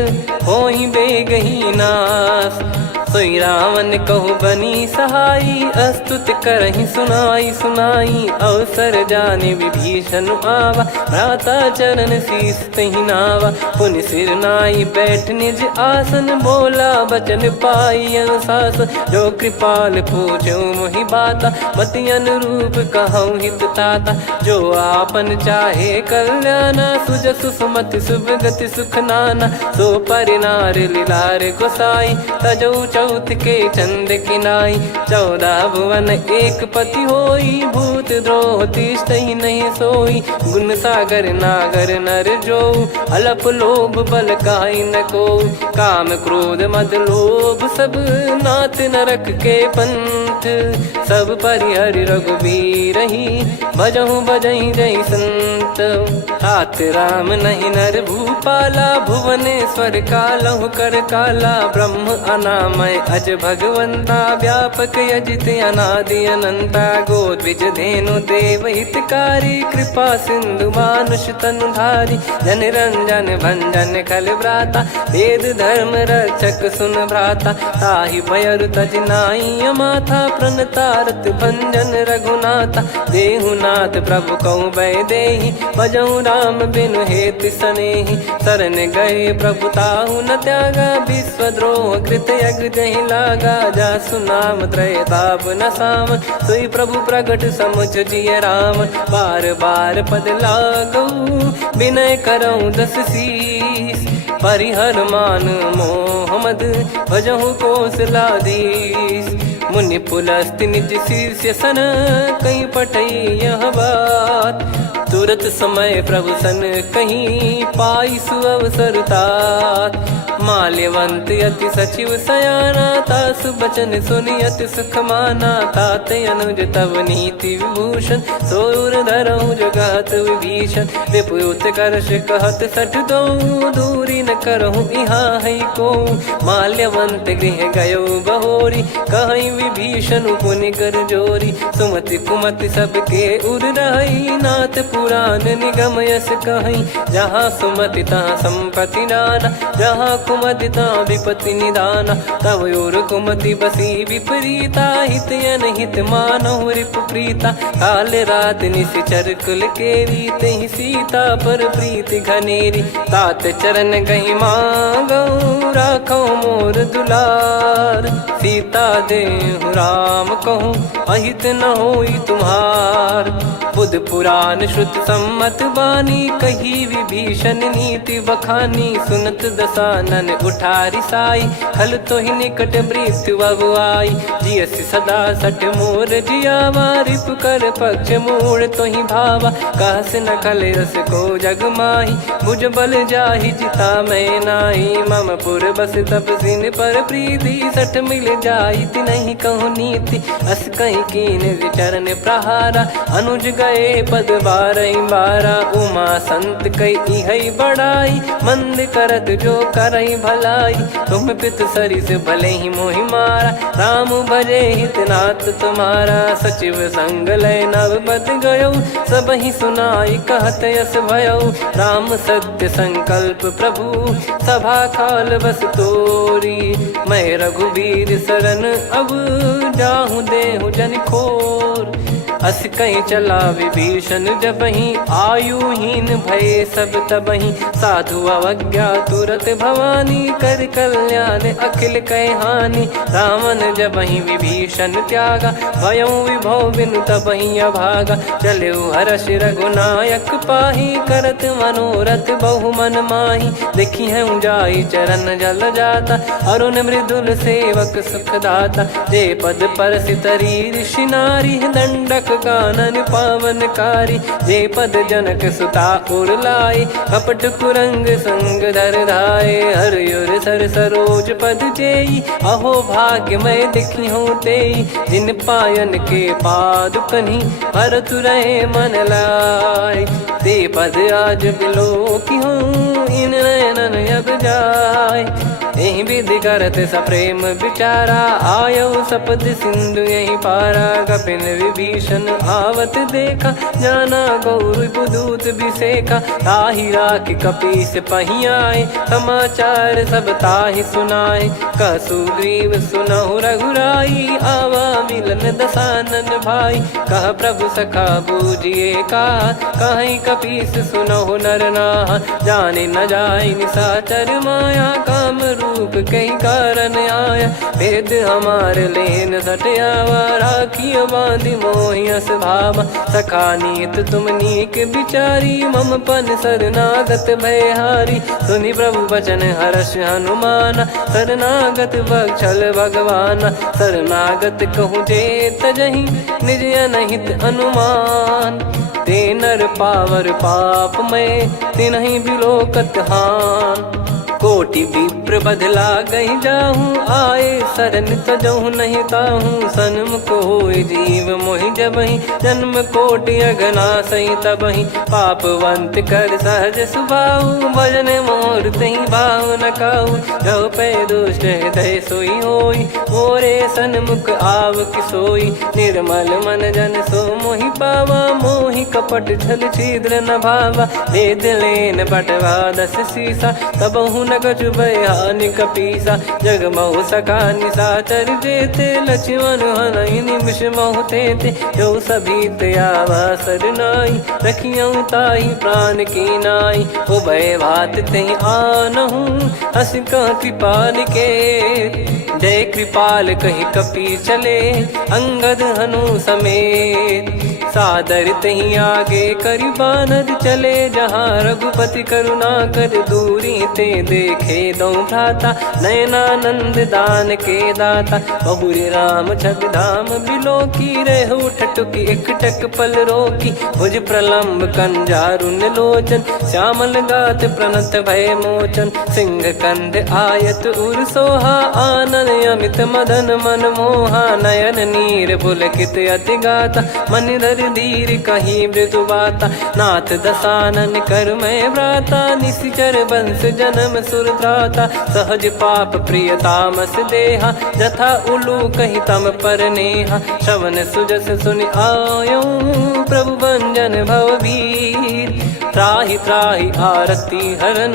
होई बेगही नास सोई रावण कहु बनी सहाई अस्तुत करहि सुनाई सुनाई अवसर जाने विभीषण आवा भ्राता चरण शीस तहि नावा पुनि सिर नाई बैठ निज आसन बोला बचन पाई अनुशास जो कृपाल पूछो मोहि बाता मति अनुरूप कहूँ हित ताता जो आपन चाहे कल्याणा सुजसु सुमति शुभ गति सुख नाना सो परिनार लीलार गोसाई तजौ चौथ के चंद किनाई 14 भुवन एक पति होई भूत द्रोह तिष्ठहि नहीं सोई गुण सागर नागर नर जो अलप लोभ बल काई न को काम क्रोध मद लोभ सब नाथ नरक के पंथ सब परिहरि रघुबीर ही भजहु भजहि जय संत तात राम नहीं नर भूपाला भुवनेश्वर कालहु कर काला ब्रह्म अनामय अज भगवंता व्यापक यजित अनादि अनंता गोद्विज धेनु देव हितकारी कृपा सिंधु मानुष तनुधारी जन रंजन भंजन खल भ्राता वेद धर्म रक्षक सुन भ्राता ताहि भयरु तज नाई माथा प्रणतारत भंजन रघुनाथा देहुनाथ प्रभु कहु भय देहि भजहु राम बिनु हेति सनेहि शरण गए प्रभु ताहु न त्यागा विश्वद्रोह कृत यज्ञ जहि लागा जासु नाम त्रय ताप न साम सोई प्रभु प्रगट समुझ जिय राम बार बार पद लागऊ विनय करऊं 10 शीस परिहर मान मोहम्मद भजहु कौशलाधीश मुनि पुलस्ति निज शीर्ष सन कहीं पटई यह बात तुरत समय प्रभु सन कहीं पाई सुअवसर तात माल्यवंत अति सचिव सयाना तासु बचन सुनि अति सुख माना तात अनुज तव नीति विभूषण सोर धरहु जगत विभीषण विपुत करश कहत सठ दो दूरी न करहु यहाँ है को माल्यवंत गृह गयो बहोरी कहीं विभीषण पुनि कर जोरी सुमति कुमति सबके उर रही नाथ पुराण निगम यस कहीं जहाँ सुमति तहाँ संपत्ति नाना जहाँ कुमति तहाँ विपत्ति निदाना तव और कुमति बसी विपरीता हित अनहित मानहु रिपु प्रीता काल रात निशिचर कुल केरी तहि सीता पर प्रीति घनेरी तात चरण गही मांगऊ राखो मोर दुलार सीता देहु राम कहूँ अहित न होई तुम्हार। बुध पुराण श्रुत सम्मत बानी कही विभीषण नीति बखानी। सुनत दसानन उठारी साई खल तो ही निकट मृत्यु अब आई। जियसि सदा सठ मोर जियावा रिप कर पक्ष मूड़ तो ही भावा। कहस न खल रस को जग माही भुज बल जाहि जिता मैं नाई। मम पुर बस तब सिन पर प्रीति सठ मिल जाई नहीं कहूँ नीति। अस कहीं कीन विचरण प्रहारा अनुज गए पद बारा। उमा संत कई हई बड़ाई मंद करत जो करई भलाई। तुम पित सरिस भले ही मोहि मारा राम भजे हितनाथ तुम्हारा। सचिव संग लय नव बद गयो सब ही सुनाई कहत यस भयो। राम सत्य संकल्प प्रभु सभा खाल बस तोरी। मैं रघुबीर शरण अब जाहूँ देहु जन खोर। अस कहीं चला विभीषण जबहि आयुहीन भय सब तबहि। साधु अवज्ञा तुरत भवानी कर कल्याण अखिल कह हानि। रावण जबहि विभीषण त्यागा भयउ विभव बिनु तबहि अभागा। चले हर्ष रघुनायक पाही करत मनोरथ बहु मन माही। देखी है जाई चरण जल जाता अरुण मृदुल सेवक सुखदाता। जे पद पर सितरी ऋषि नारी दंडक कानन पावनकारी। जे पद जनक सुता उर लाए कपट कुरंग संग धर धाये। हरियुर सर सरोज पद जेई अहो भाग्य मैं दिखी हूँ तेई। जिन पायन के पाद कन्ही भरत रहे मन लाए। ते पद आज बिलो की हूँ इन नयनन अब जाय। यही विधि करत सप्रेम विचारा आयो सपद सिंधु यही पारा। कपिन विभीषण आवत देखा जाना गौर बुदूत बिसेखा। ताहि राखि कपीस पही आए समाचार सब ताहि सुनाए। कह सुग्रीव सुनहु रघुराई आवा मिलन दसानन भाई। कह प्रभु सखा बूझिए का कहीं कपीस सुनहु नर नाहा। जाने न जाय निशाचर माया काम रूप कई कारण आया। भेद हमार लेन सटयावा राखियो बांधि मोहियस भावा। सखा नीत तुम नीक बिचारी मम पन शरणागत भयहारी। सुनि प्रभु वचन हर्ष हनुमाना शरणागत बक्षल भगवाना। शरणागत कहूँ जे तजहि निज अनहित अनुमान। ते नर पावर पाप में तिन्हि बिलोकत हान। कोटि विप्र बदला गई जाहूँ आए शरण तजहु नहीं ताहूँ। सन्मुख होय जीव मोहि जबहि जन्म कोटि अगना सही तबहि। पापवंत कर सहज सुभाऊ भजन मोर तहि भाव न काऊ। जो पै दुष्ट हृदय सोई होई मोरे सन्मुख आव किसोई। निर्मल मन जन सो मोहि पावा मोहि कपट छल छिद्र न भावा। वेद लेन बटवा दस सीसा तबहु न कछु भयानि कपीसा। जग महु सखा निशाचर जेते लक्ष्मण हनहि निमिष महु तेते। जो सभी त्यावा सरनाई रखियऊ ताहि प्राण की नाई। उभय भात तेहि आनहु हस कह कृपाल के। जय कृपाल कहि कपी चले अंगद हनु समेत। सादर तही आगे करि बानर चले जहाँ रघुपति करुणा कर दूरी ते देखे दो भ्राता। नयनानंद दान के दाता बहुरी राम छग धाम बिलो की रेहु ठटुकी एकटक पल रोकी। भुज प्रलंब कंजारुन लोचन श्यामल गात प्रणत भय मोचन। सिंह कंध आयत उर सोहा आनन अमित मदन मन मोहा। नयन नीर पुलकित अति गाता मन धर धीर कहीं मृदु बाता। नाथ दसानन कर मैं व्राता निशिचर बंस जन्म सुर त्राता। सहज पाप प्रिय तामस देहा जथा उलू कहीं तम पर नेहा। श्रवण सुजस सुन आयो प्रभु भंजन भववीर। त्राहि त्राहि आरती हरन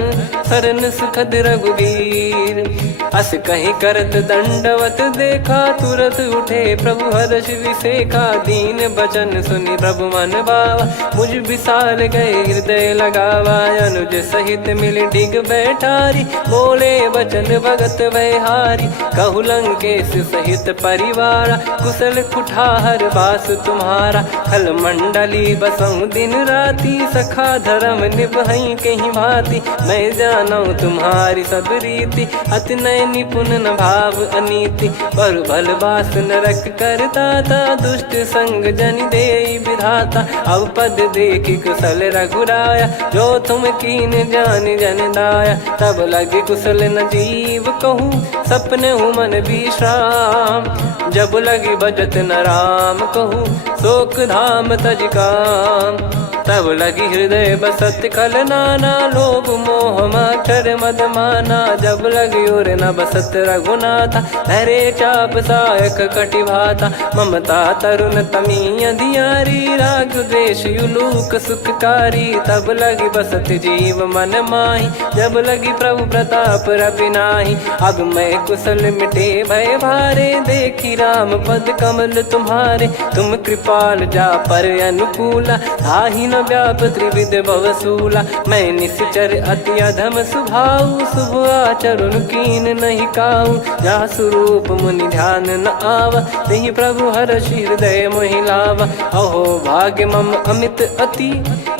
सरन सुखद रघुबीर। अस कहीं करत दंडवत देखा, तुरत उठे प्रभु हर्ष विसेखा। दीन बचन सुनी प्रभु मन भावा, मुझ विसाल गए हृदय लगावा। अनुज सहित मिल डिग बैठारी, बोले बचन भगत वैहारी। कहु लंकेश सहित परिवारा, कुशल कुठार बास तुम्हारा। खल मंडली बसऊं दिन राती, सखा धर्म निभई कहीं भांति। मैं जानू तुम्हारी सब रीति, अति नय निपुण न भाव अनीति। पर भल बास नरक करता था, दुष्ट संग जन दे विधाता। अब पद देखी कुशल रघुराया, जो तुम कीन जान जन दाया। तब लगे कुशल न जीव कहूँ, सपने मन विश्राम। जब लगी बजत न राम कहूँ, शोक धाम तज काम। तब लगी हृदय बसत खल नाना, लोभ मोह मक्षर मद माना। जब लगी और न बसत रघुनाथा, हरे चाप सायक कटि भाता। ममता तरुण तमी अधियारी, राग द्वेष युलूक सुखकारी। तब लगी बसत जीव मन माही, जब लगी प्रभु प्रताप रवि नाही। अब मैं कुशल मिटे भय भारे, देखी राम पद कमल तुम्हारे। तुम कृपाल जा पर अनुकूला, ताहि न व्याप त्रिविध भवसूला। मैं निश्चर अति अधम सुभाऊ, शुभ आचरण कीन नहीं काऊ। जा स्वरूप मुनि ध्यान न आवा, नहीं प्रभु हर्ष हृदय मोहि लावा। अहो भाग्य मम अमित अति,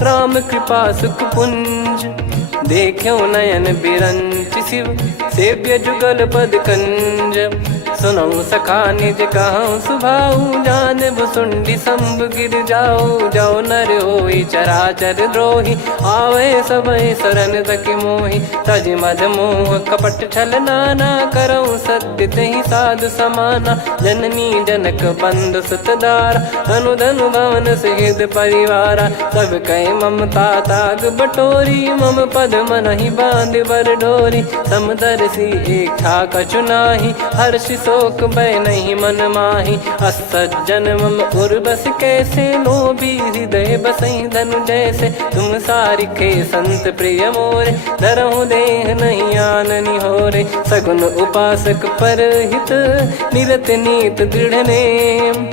राम कृपा सुख पुंज। देखो नयन बिरंच शिव, सेव्य जुगल पद कंज। सुनऊ सखा निज कहूँ सुभाऊ, जान भुसुंडी संभ गिर जाओ। जाओ नर होई चराचर द्रोही, आवे सबय शरण तक मोहि। तज मद मोह कपट छल नाना, करऊँ सत्य तहि साधु समाना। जननी जनक बंधु सुतदारा, धनु धनु भवन सहित परिवारा। सब कहे ममता ताग बटोरी, मम पद मनहि बांध बर डोरी। समदर्शी इच्छा कछु नाही, हर्षि शोक भय नहीं मन माही। असज्जन मम उर्वश कैसे, लोभी हृदय बसई धनु जैसे। तुम सारिखे संत प्रिय मोरे, धरहु देह नहीं आननि होरे। सगुन उपासक पर हित, निरत नीत दृढ़ नेम।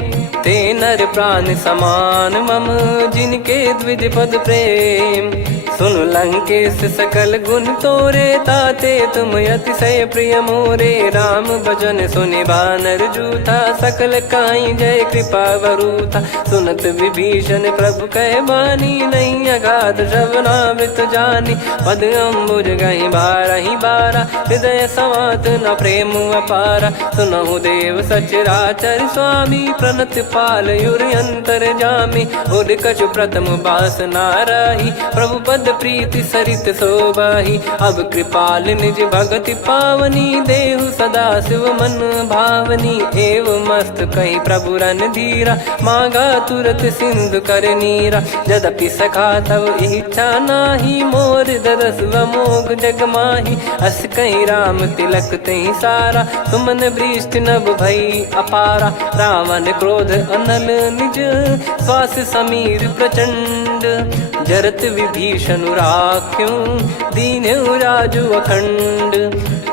ते नर प्राण समान मम, जिनके द्विज पद प्रेम। सुन लंकेश सकल गुण तोरे, ताते तुम अतिशय प्रिय मोरे। राम भजन सुनि बानर जूथा, सकल काई जय कृपा वरूथा। सुनत विभीषण प्रभु कह बानी, नहीं अगाध श्रवणामृत जानी। पद अम्बुज गहि बारहि बारा, हृदय समात न प्रेम अपारा। सुनहु देव सचराचर स्वामी, प्रणत पाल युर अंतर जामी। उद कछु प्रथम बास नाराही, प्रभु पद प्रीति सरित शोभाही। अब कृपाल निज भगति पावनी, देहु सदा शिव मन भावनी। एव मस्त कहीं प्रभु रन धीरा, मांगा तुरत सिंधु कर नीरा। यद्यपि सखा तब इच्छा नाही, मोर दरस मोग जग माही। अस कहीं राम तिलक तही सारा, सुमन वृष्ट नभ भई अपारा। रावण क्रोध अनल निज, श्वास समीर प्रचंड। जरत विभीषण राख्यूं, दीन्हु राजु अखंड।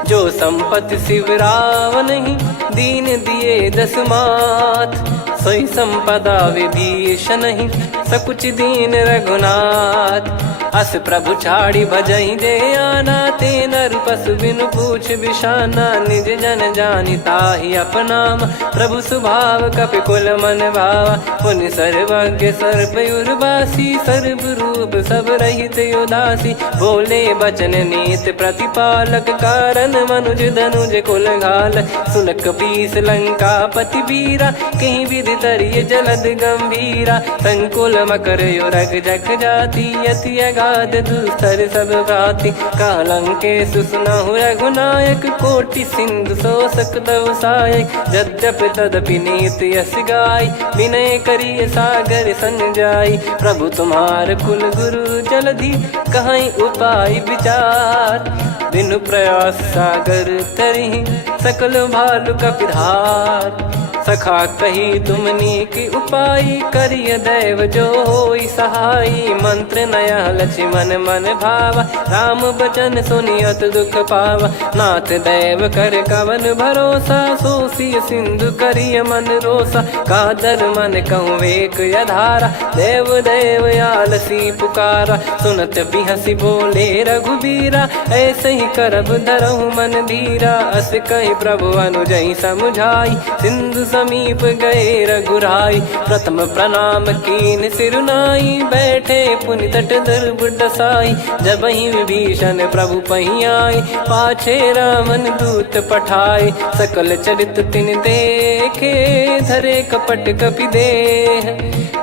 जो संपत्ति शिव रावण ही, दीन दिए दस मात। सोई संपदा विभीषण ही, सकुच दीन रघुनाथ। अस प्रभु छाड़ी भजहि जे आना, ते नर पशु बिनु पूछ बिशाना। निज जन जानि ताहि अपनाम, प्रभु स्वभाव कपि कुल मन भावा। मुनि सर्वज्ञ सर्वयुर्वासी, सर्व रूप सब रहित उदासी। बोले बचन नीत प्रतिपालक, कारण मनुज धनुज कुल घाल। सुन कपीस लंका पति वीरा, कहीं विधि तरिय जलद गंभीरा। संकुल मकर युरग जग जाति, अति अगाध दुस्तर सब भांति। कालंकेश सुनहु रघुनायक, कोटि सिंधु शोषक तव सहायक। यद्यपि तदपि नीति यस गाय, विनय करिय सागर सन जाई। प्रभु तुम्हार कुल गुरु जलधि, कहीं उपाय विचार। बिनु प्रयास सागर तरिहि, सकल भालु कपिधार। सखा कही तुमनी की उपाय, करिय दैव जो होई सहाई। मंत्र नया लक्ष्मण मन भावा, राम बचन सुनियत दुख पावा। नाथ दैव कर कवन भरोसा, सोसी सिंधु करिय मन रोसा। कादर मन कहूँ एक यधारा, देव देव आलसी पुकारा। सुनत बिहसी बोले रघुबीरा, ऐसे ही करब धरहु मन धीरा। अस कही प्रभु अनुजई समुझाई, सिंधु समीप गए रघुराई। प्रथम प्रणाम कीन सिरुनाई, बैठे पुनि तट दर्भ डसाई। जब ही विभीषण प्रभु पहियाई, पाछे रामन दूत पठाए। सकल चरित तिन देखे, धरे कपट कपि देह।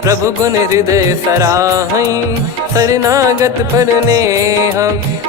प्रभु गुण हृदय सराहई, शरणागत पर नेह।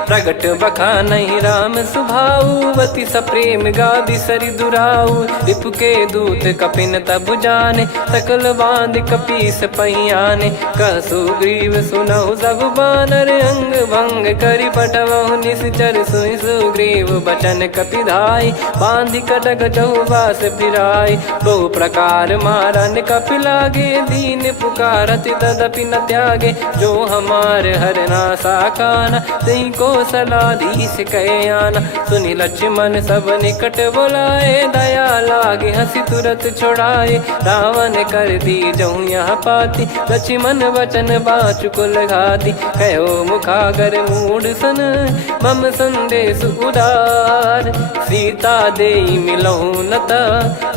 प्रगट बखानहि राम सुभाऊ, अति सप्रेम गादि सरि दुराऊ। रिपु के दूत कपिन तब जाने, सकल बांध कपीस पहियाने। कह सुग्रीव सुनहु सब बानर, अंग भंग करि पठवहु निश्चर। सुनि सुग्रीव बचन कपिधाई, बांधि कटक चौबास फिराई। बहु प्रकार मारन कपि लागे, दीन पुकारत तदपि न त्यागे। जो हमार हरना साकाना, तई को सलाधीश कहे आना। सुनि लक्ष्मण सब निकट बुलाए, दया लागे हंसी तुरत छुड़ाए। रावण कर दी जहु यहाँ पाती, लक्ष्मण वचन बाचुकुल घाती। कहो मुखागर मूढ़ सन, मम संदेश उदार। सीता देई मिलहु नता,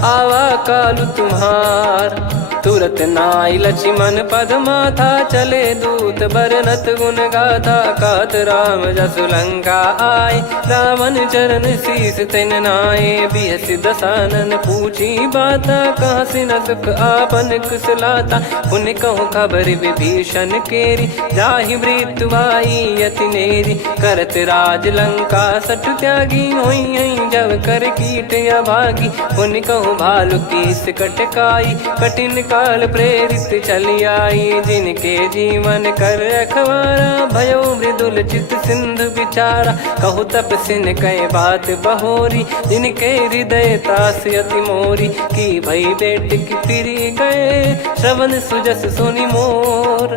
आवा कालु तुम्हार। तुरत नाई लक्ष्मण पद माथा, चले दूत बरनत गुण गाथा। कहत राम जसु लंका आए, रावण चरण शीस तिन नाए। बिहस दसानन पूछी बाता, कहाँ से न सुख आपन कुशलाता। पुन कहूँ खबर विभीषण केरी, जाहि मृत्यु आई अति नेरी। करत राज लंका सठ त्यागी, होई जब कर कीट अभागी। पुन कहूँ भालु कीस कटकाई, कठिन काल प्रेरित चली आई। जिनके जीवन कर रखवारा, भयो मृदुल चित सिंधु विचारा। कहु तपसिन कह बात बहोरी, जिनके हृदय तास अति मोरी। की भई बेट की फिरी गए, श्रवण सुजस सुनि मोर।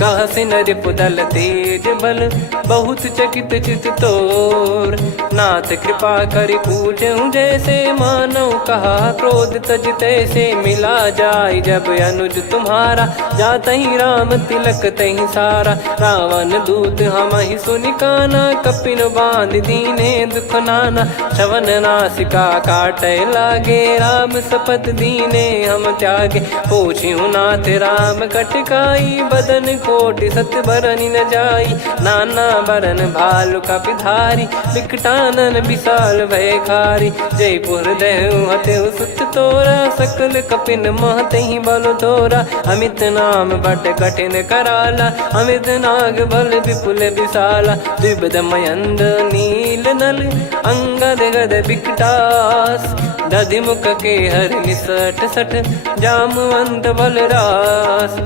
कह सिन रिपुदल तेज बल, बहुत चकित चित तोर। नाथ कृपा करि पूछऊं जैसे, मानव कहा क्रोध तज तैसे। मिला जाय जब अनुज तुम्हारा, जातहि राम तिलक तहि सारा। रावण दूत हमहि सुनि काना, कपिन बांध दीने दुख नाना। श्रवण नासिका काटै लागे, राम सपथ दीने हम त्यागे। पूछिहु नाथ राम कटकाई, बदन कोटि सत बरनि न जाई। नाना बरन भालु कपिधारी, विकटानन विशाल भयकारी। जयपुर देहु हतेहु सुत तोरा, सकल कपिन महतहि बल तोरा। अमित नाम बट कठिन कराला, अमित नाग बल विपुल विशाला। द्विविध मयंद नील नल, अंगद गद विकटास। दधिमुख के हर निसठ सठ, जामवंत बलरास।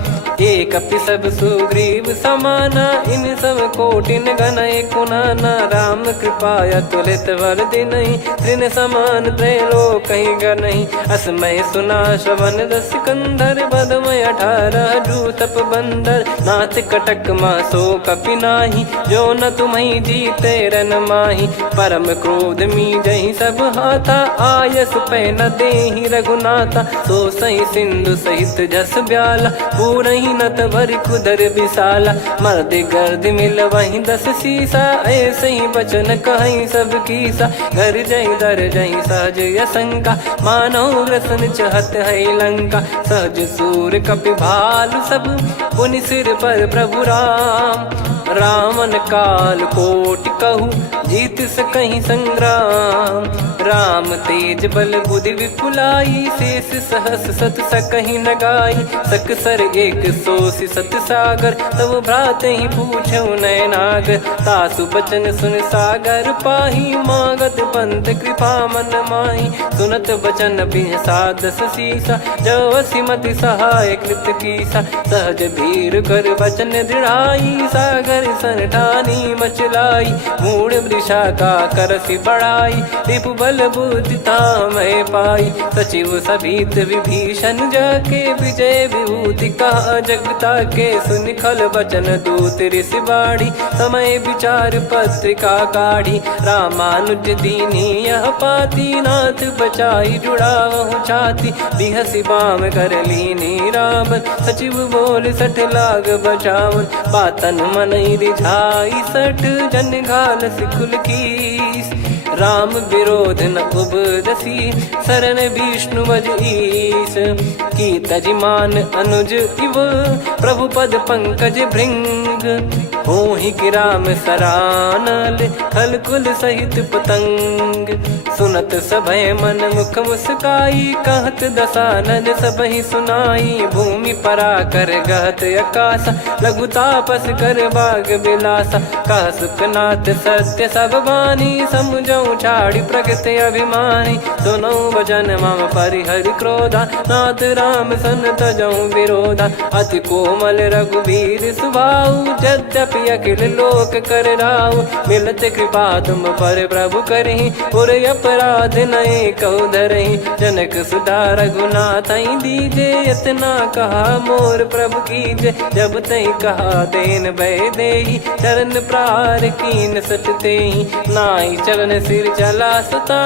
एक कपि सब सुग्रीव समाना, इन सब कोटिन गनय कुनाना। राम कृपा अतुलित वर दिनहि, तृण समान त्रैलोक कहीं गनहि। असमय सुना श्रवण दस कंधर, बदमय 18 जूतप बंदर। नाथ कटक मां सो कपि नाही, जो न तुम्हि जीते रन माही। परम क्रोध मीजहि सब हाथा, आयस पै न देहि रघुनाथा। सो सही सिंधु सहित जस ब्याला, पूरहि नत भरि कुदर विशाला। मर्द गर्द मिल वहीं 10 सीसा, ऐसे ही बचन कहीं सब कीसा। घर जय दर जय सहज यसंका, मानव रसन चहत है लंका। सहज सूर कपि भालु सब, पुनि सिर पर प्रभु राम। रावण काल कोटि कहूँ, जीत सकहि संग्राम। राम तेज बल बुद्धि विपुलाई, शेष सहस सत सकहि न गाई। सकसर एक सोसी सत सागर, तब भ्रात ही पूछऊ नयनागर। तासु बचन सुन सागर पाही, मागत पंथ कृपा मन माही। सुनत बचन बिहसा 10 सीसा, जो असिमति सहाय कृत कीसा। सहज भीर कर बचन दृढ़ाई, सागर सन ठानी मचलाई। मूढ़ वृषा का करसी बढ़ाई, रिपु बल बुद्धि तामय पाई। सचिव सभीत विभीषण जाके, विजय विभूति कहा जगता के। सुन खल बचन दूत ऋषि बाड़ी, समय विचार पत्रिका काढ़ी। रामानुज दीनी यह पाती, नाथ बचाई जुड़ावहु छाती। बिहसी बाम कर लीनी रावण, सचिव बोल सठ लाग बचावन। बातन मनई रिझाई सठ, जन घाल सिकुल कीस। राम विरोध न उपदसी, शरण विष्णु बज ईस। की तजिमान अनुज इव, प्रभु पद पंकज भृंग। होहि कि राम सरानल, खल कुल सहित पतंग। सुनत सभय मन मुख मुस्काई, कहत दसानन सबहि सुनाई। भूमि परा कर गहत आकाशा, लघु तापस कर बाग बिलासा। कह सुखनाथ सत्य सब बानी, समझौ छाड़ी प्रगति अभिमानी। सुनो भजन मम परिहरि क्रोधा, नाथ राम सन तजौ विरोधा। अति कोमल रघुवीर सुभाऊ, यद्यपि अखिल लोक कर राऊ। मिलत कृपा तुम पर प्रभु करहि, पुर अपराध नए कौ धरहि। जनक सुधा रघुनाथ दीजे, इतना कहा मोर प्रभु कीजे। जब तई कहा देन भय देहि, चरण प्रार कीन सट तेहि। नाई चरण सिर चला सता,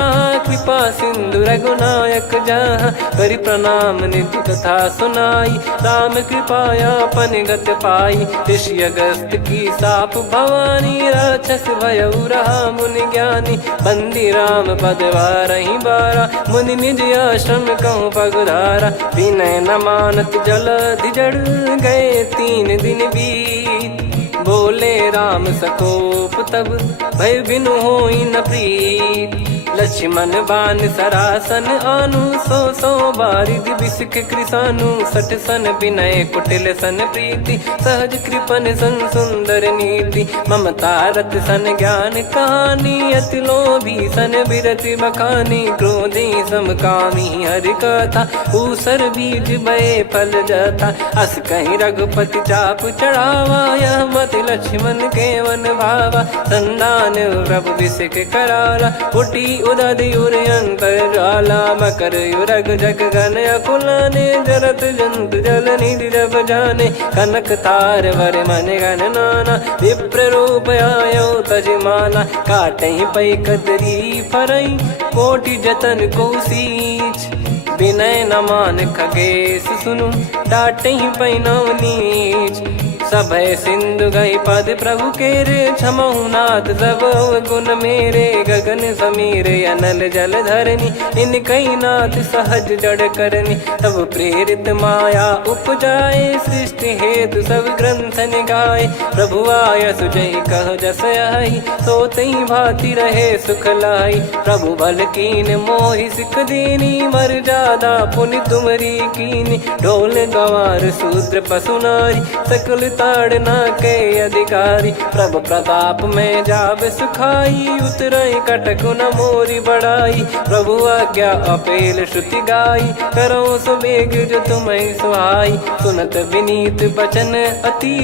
कृपा सिंधु रघुनायक जहाँ। करि प्रणाम निधि कथा सुनाई, राम कृपाया अपन गत पाई। ऋषि अगस्त की साप भवानी, राक्षस भयउ रहा मुनि ज्ञानी। बंदी राम पद वारहि बारा, मुनि निज आश्रम कहूँ पगधारा। विनय न मानत जलधि जड़, गए 3 दिन बीत। बोले राम सकोप तब, भय बिनु होई न प्रीत। लक्ष्मण बान सरासन आनु, 100 बारिद बिसक कृसानु। 60 सन विनय कुटिल सन प्रीति, सहज कृपन सन सुंदर नीति। ममता रत सन ज्ञान कहानी, अति लोभी सन बिरति बखानी। क्रोधी समकामी हरि कथा, ऊसर बीज बये फल जथा। अस कहीं रघुपति चाप चढ़ावा, यह मत लक्ष्मण के वन भावा। संदान प्रभु बिसक कराला, उठी उदधि उर अंतर ज्वाला। मकर युरग जग गन अकुलाने, जरत जंतु जल निधि जब जाने। कनक तार वर मन गण नाना, विप्र रूप आयो तजमाना। काटहि पै कतरी फरई, कोटि जतन को सींच। विनय न मान खगेश सुनु, डांटहि पै नव नीच। सभय सिंधु गई पद प्रभु केरे, क्षमहु नाथ सब गुण मेरे। गगन समीर अनल जल धरनी, इनकई नाथ सहज जड़ करनी। तब प्रेरित माया उपजाए, सृष्टि हेतु सब ग्रंथ निगाए। प्रभु आय सुजय कह जस आई, सोतई भांति रहे सुख लाई। प्रभु बल कीन मोहि सिख दीनी, मर्यादा पुनि तुमरी कीनी। ढोल गवार शूद्र पशु नारी, सकल ताड़ना के अधिकारी। प्रभु प्रताप में जाब सुखाई, उतरई कटक न मोरी बढ़ाई। प्रभु आज्ञा अपेल श्रुति गाई, करो सो बेग जो तुम्हें सुहाई। सुनत विनीत बचन अति,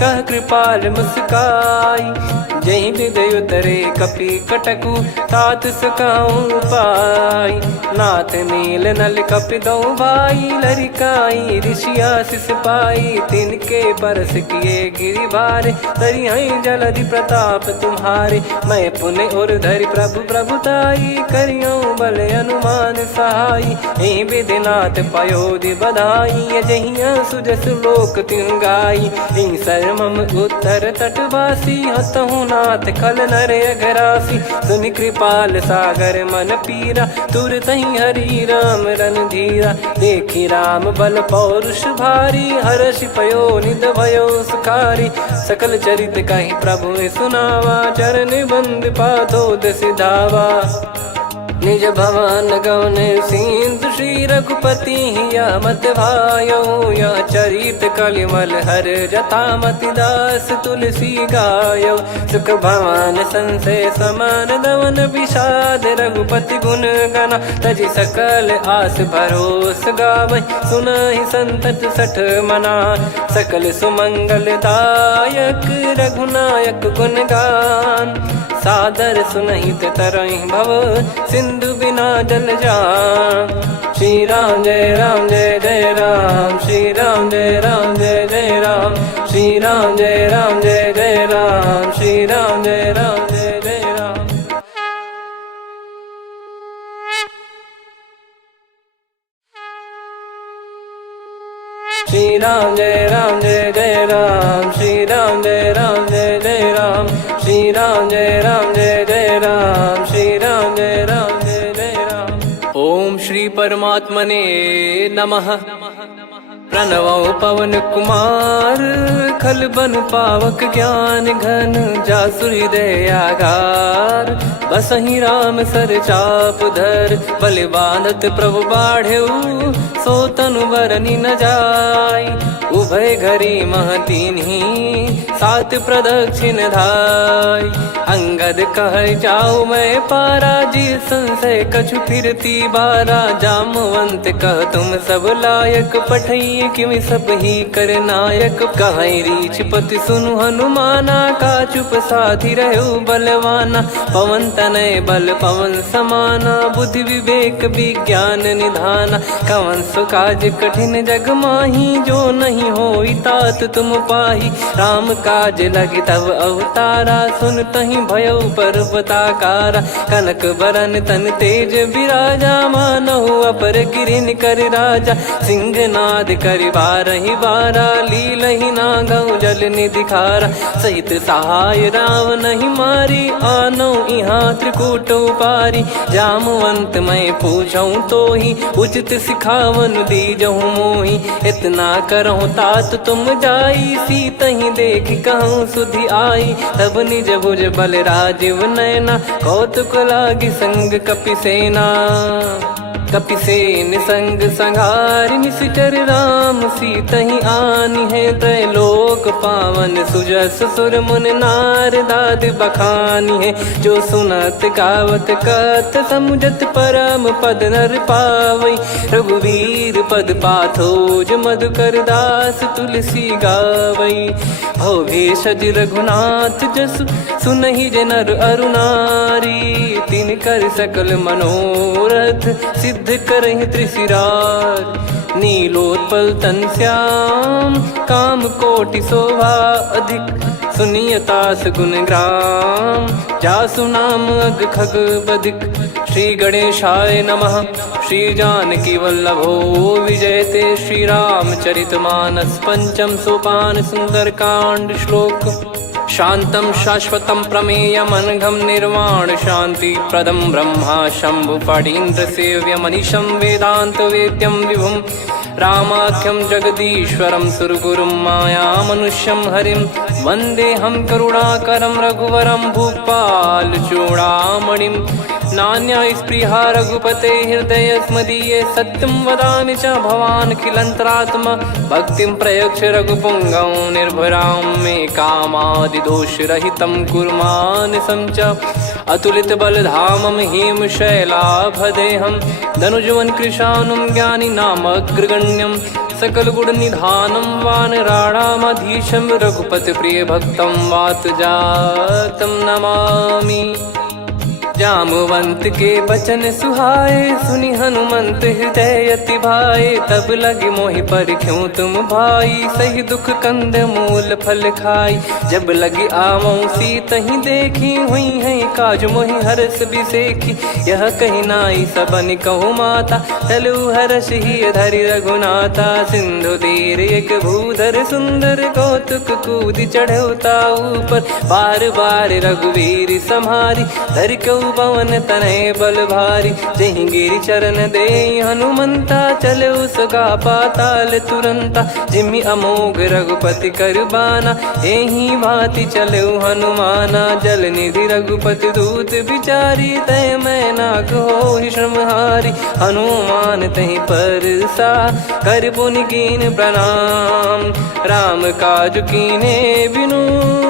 कह कृपाल मुस्काई। जहि हृदय उतरे कपि कटकु, तात सकाऊं पाई। नाथ नील नल कपि दो भाई, लरिकाई ऋषि आशीष पाई। तिनके परस किए गिरि भारे, तरिहै जलधि प्रताप तुम्हारे। मैं पुण्य और धरि प्रभु प्रभुताई, करियौ बल अनुमान सहाई। एहि विधिनाथ पयोधि बधाई, जहिया सुजस लोक तिहुँ गाई। हिंसर मम उत्तर तटवासी, हतहु नाथ खल नर अघरासी। सुनि कृपाल सागर मन पीरा, तुरतहि हरि राम रणधीरा। देखि राम बल पौरुष भारी, हर्षि पयो निध भयो सुखारी। सकल चरित कहि प्रभु सुनावा, चरण बंद पाथोद सिधावा। निज भवन गौन सिंधु, श्री रघुपति हिया मत भायो। या चरित कलिमल हर जथा, मति दास तुलसी गायो। सुख भवन संशय समान दवन, विषाद रघुपति गुण गना। तजि सकल आस भरोस गावै, सुनहि संतत सठ मना। सकल सुमंगल दायक, रघुनायक गुण गान। सादर सुनहित तरहि भव सिंधु बिना जल जान। श्री राम जय राम जय जय राम, श्री राम जय राम जय जय राम, श्री राम जय राम जय जय राम, श्री राम जय राम जय जय राम। श्री राम जय राम जय जय राम, श्री राम जय राम जय जय राम, श्री राम जय राम जय जय राम, श्री राम जय राम जय जय राम। ओम श्री परमात्मने नमः। प्रणवो पवन कुमार खल बन पावक ज्ञान घन जासु हृदय आगार। बसहि राम सर चाप धर बलि बांधत प्रभु बाढ़ेऊ सो तनु बरनि न जाय। उभय घरी महतीन्ही सात प्रदक्षिण धाय। अंगद कह जाऊ मैं पारा जी संशय कछु फिरती बारा। जामवंत कह तुम सब लायक पठई किमि सब ही कर नायक। कहीं रीछ पति सुनु हनुमाना का चुप साधि रहु बलवाना। पवन तनय बल पवन समाना बुद्धि विवेक विज्ञान निधाना। कवन सो काज कठिन जग माही जो नहीं होई तात तुम पाही। राम काज लगी तब अवतारा सुन तहि भयउ पर्वताकारा। कनक बरन तन तेज विराजा मानहु अपर गिरिन कर राजा। सिंहनाद करि बारहि बारा लीलहि नागौ जल निधि खारा। सहित सहाय राम नहीं मारी आनो इहाँ त्रिकूट पारी। जामवंत मैं पूछऊँ तो ही उचित सिखावन दीजहु मोही। इतना करहु तात तुम जाई सीतहि देख कहूँ सुधि आई। तब निज भुज बल राजीव नैना कौतुक लागी संग कपिसेना। कपिसेन संग संघार निश्चर राम सीतहि आनी है। त्रैलोक पावन सुजस सुर मुन नार दाद बखानी है। जो सुनत गावत कथ समुझत परम पद नर पावई। रघुवीर पद पाथोज मधुकर दास तुलसी गावई। भव भेषज रघुनाथ जसु सुनहि जे नर अरु नारी। तिन कर सकल मनोरथ सिद्ध करहि त्रिशिरार। नीलोत्पल तन श्याम काम कोटि शोभा अधिक। सुनियतास गुण ग्राम जासु नाम अग खग बधिक। श्री गणेशाय नमः। श्री जानकी वल्लभो विजयते श्री रामचरितमानस। पंचम सोपान सुंदरकांड श्लोक। शांतं शाश्वतं प्रमेयमनघं निर्वाण शांति प्रदं ब्रह्मा शंभु फणीन्द्र सेव्यमनिशं वेदांत वेद्यं विभुं। रामाख्यं जगदीश्वरं सुरगुरुं मायामनुष्यं हरिं। वन्देऽहं करुणाकरं रघुवरं भूपाल चूडामणिं। नान्या स्पृहा रघुपते हृदय स्मदीये। सत्यं वदामि च भवान् खिलन्तरात्मा। भक्तिं प्रयच्छ रघुपुङ्गं निर्भरां मे कामादिदोषरहितं कुर्मानसं च। अतुलित बलधामं हेमशैलाभदेहं धनुजवन कृशानुं ज्ञानी नामग्रगण्यं। सकल गुण निधानं वानराणामधीशं। रघुपति प्रिय भक्तं वातजातं नमामि। जामवंत के बचन सुहाए सुनि हनुमंत हृदय अति भाए। तब लगे मोहि पर क्यों तुम भाई सही दुख कंद मूल फल खाई। जब लगे आवऊं सीतहि देखी हुई है काज मोहि हरस बिसेखी। यह कही नाई सबन कहु माता चलु हरष ही धरि रघुनाथा। सिंधु तीर एक भूधर सुंदर कौतुक कूद चढ़ौता ऊपर। बार बार रघुवीर सम्हारी धरि कऊ पवन तनय बल भारी। जहि गिरि चरण दे हनुमंता चले उसका पाताल तुरंता। जिमि अमोघ रघुपति कर बाना एहि भांति चले हनुमाना। जल निधि रघुपति दूत बिचारी तय मैं नाक होहि श्रमहारी। हनुमान तहि परसा कर पुनि कीन प्रणाम। राम काज कीने बिनु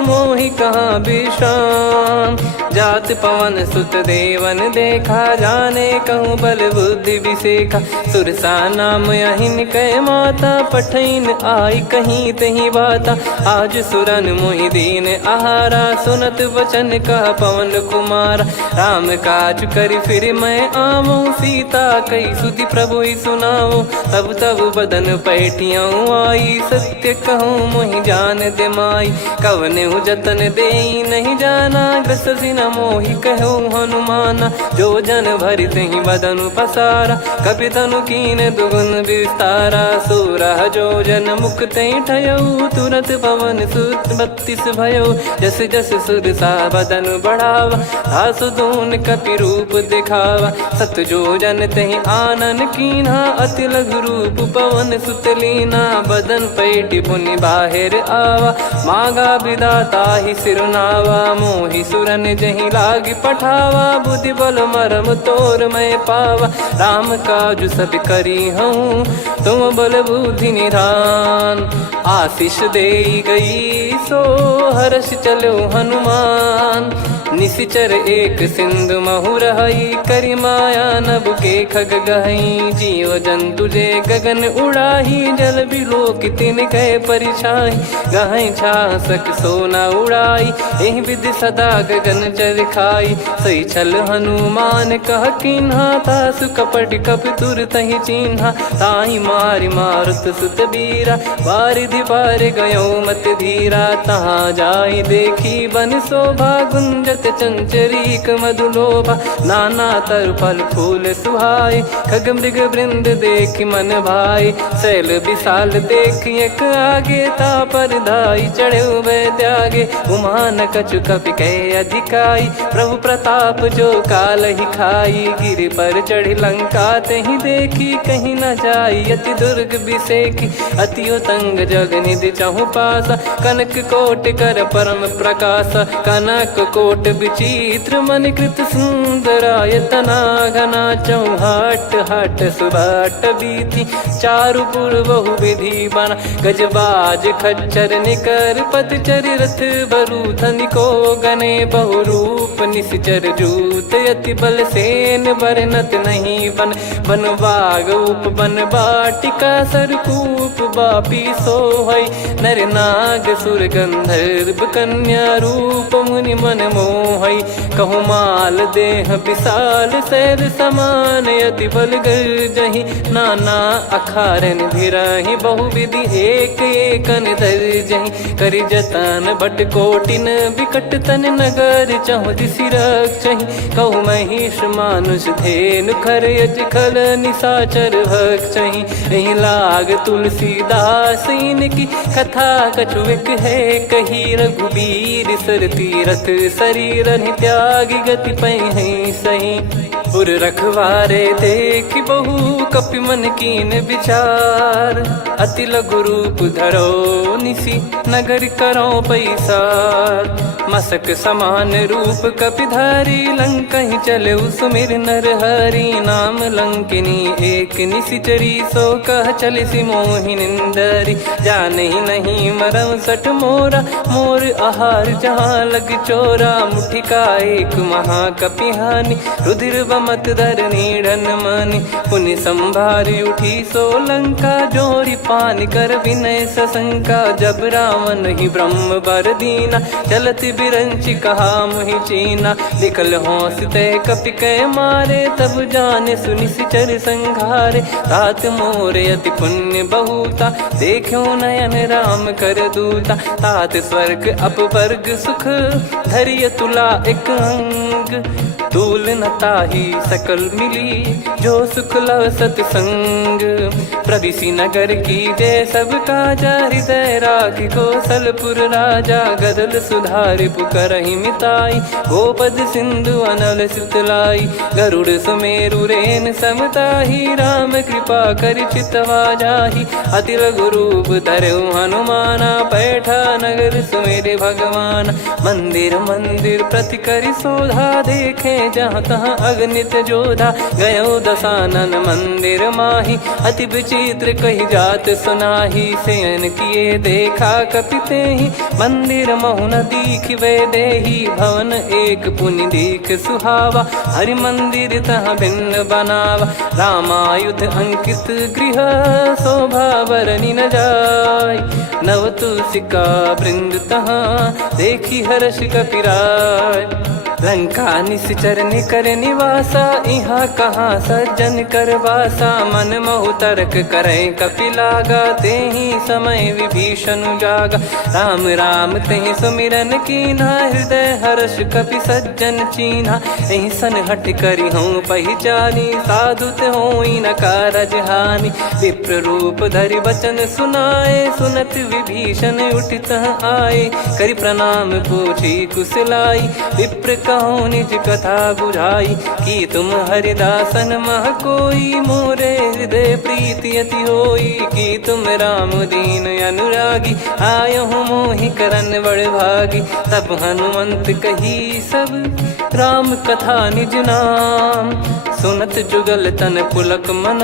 मोहि कहाँ विश्राम। जात पवन सुत देवन देखा, जाने कहूँ बल बुद्धि विसेखा। सुरसा नाम अहिन कै माता, पठैन आई कहीं तही बाता। आज सुरन मोहि दीन आहारा, सुनत वचन कह पवन कुमारा। राम काज करि फिर मैं आवूँ, सीता कई सुधि प्रभु ही सुनाऊँ। तब तब बदन पैठियाँ आई, सत्य कहूँ मोहि जान दे माई। कवने जतन दे नहीं जाना, ग्रसि न मोहि कहो हनुमाना। जो जन भरि तहि बदन पसारा, कपि तनु कीन दुगुन विस्तारा। 16 जो जन मुख तहि ठयऊ, तुरत पवन सुत 32 भयऊ। जस जस सुरसा बदन बढ़ावा, आसु दून कपि रूप दिखावा। 7 जो जन तहि आनन कीन्हा, अति लघु रूप पवन सुत लीना। बदन पैठि पुनि बाहिर आवा, मागा विधाता ही सिरुनावा। मोहि सुरन जहि लागी पठावा, बुद्धि बल मरम तोर मैं पावा। राम काज सब करी हूँ, तुम बल बुद्धि निधान। आशीष दे गई सो हर्ष चलो हनुमान। निशिचर एक सिंधु महु रहई, करि माया नभ के खग गहई। जीव जंतु जे गगन उड़ाही, जल बिलोक तिन गए परिछाई। गहई छासक सोना उड़ाई, एहि विधि सदा गगन चर खाई। सही छल हनुमान कह कीन्हा, तासु कपट कप तुर तहि चिन्हा। ताहि मारि मारुत सुत बीरा, बारिधि पार गयो मत धीरा। तहाँ जाई देखी बन शोभा, गुंजत चंचरीक मधुलोभा। नाना तर फल फूल सुहाई, खग मृग वृंद देख मन भाई। शैल विशाल देख एक आगे, तापर धाई चढ़े वै त्यागे। उमान कछु कपि कह अधिकाई, प्रभु प्रताप जो काल ही खाई। गिर पर चढ़ी लंका तहि देखी, कहीं न जाई अति दुर्ग विसेखी। अति उतंग जग निधि चहु पासा, कनक कोट कर परम प्रकाश। कनक कोट विचित्र मन कृत सुंदरायतना। घना चौहाट हाट सुबाट बीती, चारु पुर बहु विधि बना। गजबाज खच्चर निकर पदचर, रथ बरु धनिको गने। बहु रूप निश्चर जूत, अति बल सेन बरनत नहीं बन। बन बाग उप बन बाटिका, सरकूप बापी सोहई। नर नाग सुर गंधर्व कन्या, रूप मुनि मन मोहई। कहु माल देह विशाल, शैल समान अति बल गर्जहि। नाना अखारन भिरहि, बहु विधि एक एकन दर्जहि। करि जतन बट कोटिन, विकट तन नगर चहु दिसि रक्षहि। कहु महिष मानुष धेनु, खर यज खल निशाचर भक्षहि। एहि लाग तुलसीदास इनकी, कथा कछु एक है कही। रघुबीर सर तीरथ शरीर त्यागी, गति पै सही। उर रखवारे देख बहु, कपि मन कीन विचार। अति लघु रूप धरो निसी, नगर करो पैसार। मसक समान रूप कपिधारी, लंकहि चले सुमिर नर हरि। नाम लंकिनी एक निशिचरी, सो कह चलिसि मोहि निंदरी। जानहि नहीं मरम सठ मोरा, मोर आहार जहाँ लग चोरा। मुठिका एक महाकपिहानि, रुधिर बमत धरनी ढन मानि। पुनि संभारी उठी सो लंका, जोरी पान कर विनय सशंका। जब रावण ही ब्रह्म बर दीना, चलत बिरंचि कहा मुहि चीना। निकल होंस ते कपि कै मारे, तब जाने सुनिश्चर संघारे। तात मोरे अति पुण्य बहुता, देखो नयन राम कर दूता। तात स्वर्ग अपवर्ग सुख, धैर्य तुला एक अंग। तूल न ताहि सकल मिली, जो सुख लव सतसंग। प्रविशि नगर की जय सब काजा, हृदय राखि कौशलपुर राजा। गदल सुधारि पुकरहि मिताई, गोपद सिंधु अनल सितलाई। गरुड़ सुमेरु रेन समताहि, राम कृपा करि चितवा जाहि। अति लघु रूप धरऊ हनुमाना, बैठा नगर सुमेरे भगवान। मंदिर मंदिर प्रति करि शोधा, देखे जहाँ तहाँ अगणित जोधा। गयो दशानन मंदिर माहि, अति विचित्र विचित्र कही जात सुनाही, सेन किए देखा कपिते ही, मंदिर महु न दीख वे देही, भवन एक पुनि दीख सुहावा, हरि मंदिर तह भिन्न बनावा, रामायुध अंकित गृह शोभा बरनी न जाय, नव तुलसी का वृंद तहाँ देखी हर्ष कपिराय, लंका निश्चर निकर निवासा, यहाँ कहाँ सज्जन कर वासा, मन महु तर्क करें कपिलागा, ते ही समय विभीषण जागा, राम राम ते सुमिरन कीन्हा, हृदय हर्ष कपि सज्जन चीन्हा, यही सन हट करी हूँ पहचानी, साधुत होई न कारज हानि, विप्र रूप धरि बचन सुनाए, सुनत विभीषण उठित आए, करि प्रणाम पूछी कुशलाई, विप्र कहो निज कथा बुझाई, कि तुम हरिदासन मह कोई, मोरे हृदय प्रीति अति होई, कि तुम राम दीन अनुरागी, आयो हूँ मोहि करन बड़ भागी, तब हनुमंत कही सब राम कथा निज नाम, सुनत जुगल तन पुलक मन,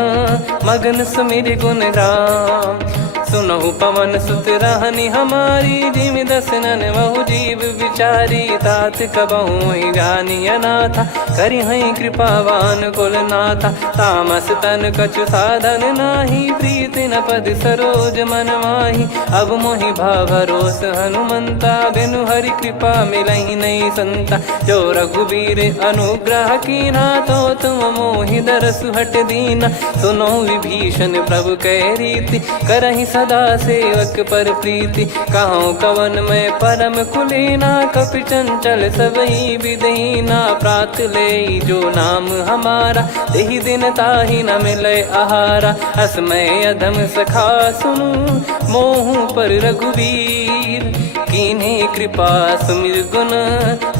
मगन सुमिर गुण राम, सुनहु पवन सुत रहनी हमारी, जिमि दसनन महु जीव विचारी, तात कबहु ज्ञानी अनाथा, करि हई कृपावान कुल नाथा, तामस तन कछु साधन नाही, प्रीति न पद सरोज मन माही, अब मोहि भरोस हनुमंता, बिनु हरि कृपा मिलहि नहीं संता, जो रघुबीर अनुग्रह कीना, तो तुम मोहि दरसु हट दीना, सुनो विभीषण प्रभु कह रीति, करहि सदा सेवक पर प्रीति, कहूँ कवन में परम कुलीना, कपि चंचल सबई विदहीना, प्रात ले जो नाम हमारा, तेहि दिन ताहि न मिले आहारा, असमय अधम सखा सुनु, मोहु पर रघुवीर, कीन्हे कृपा सुमिर गुण,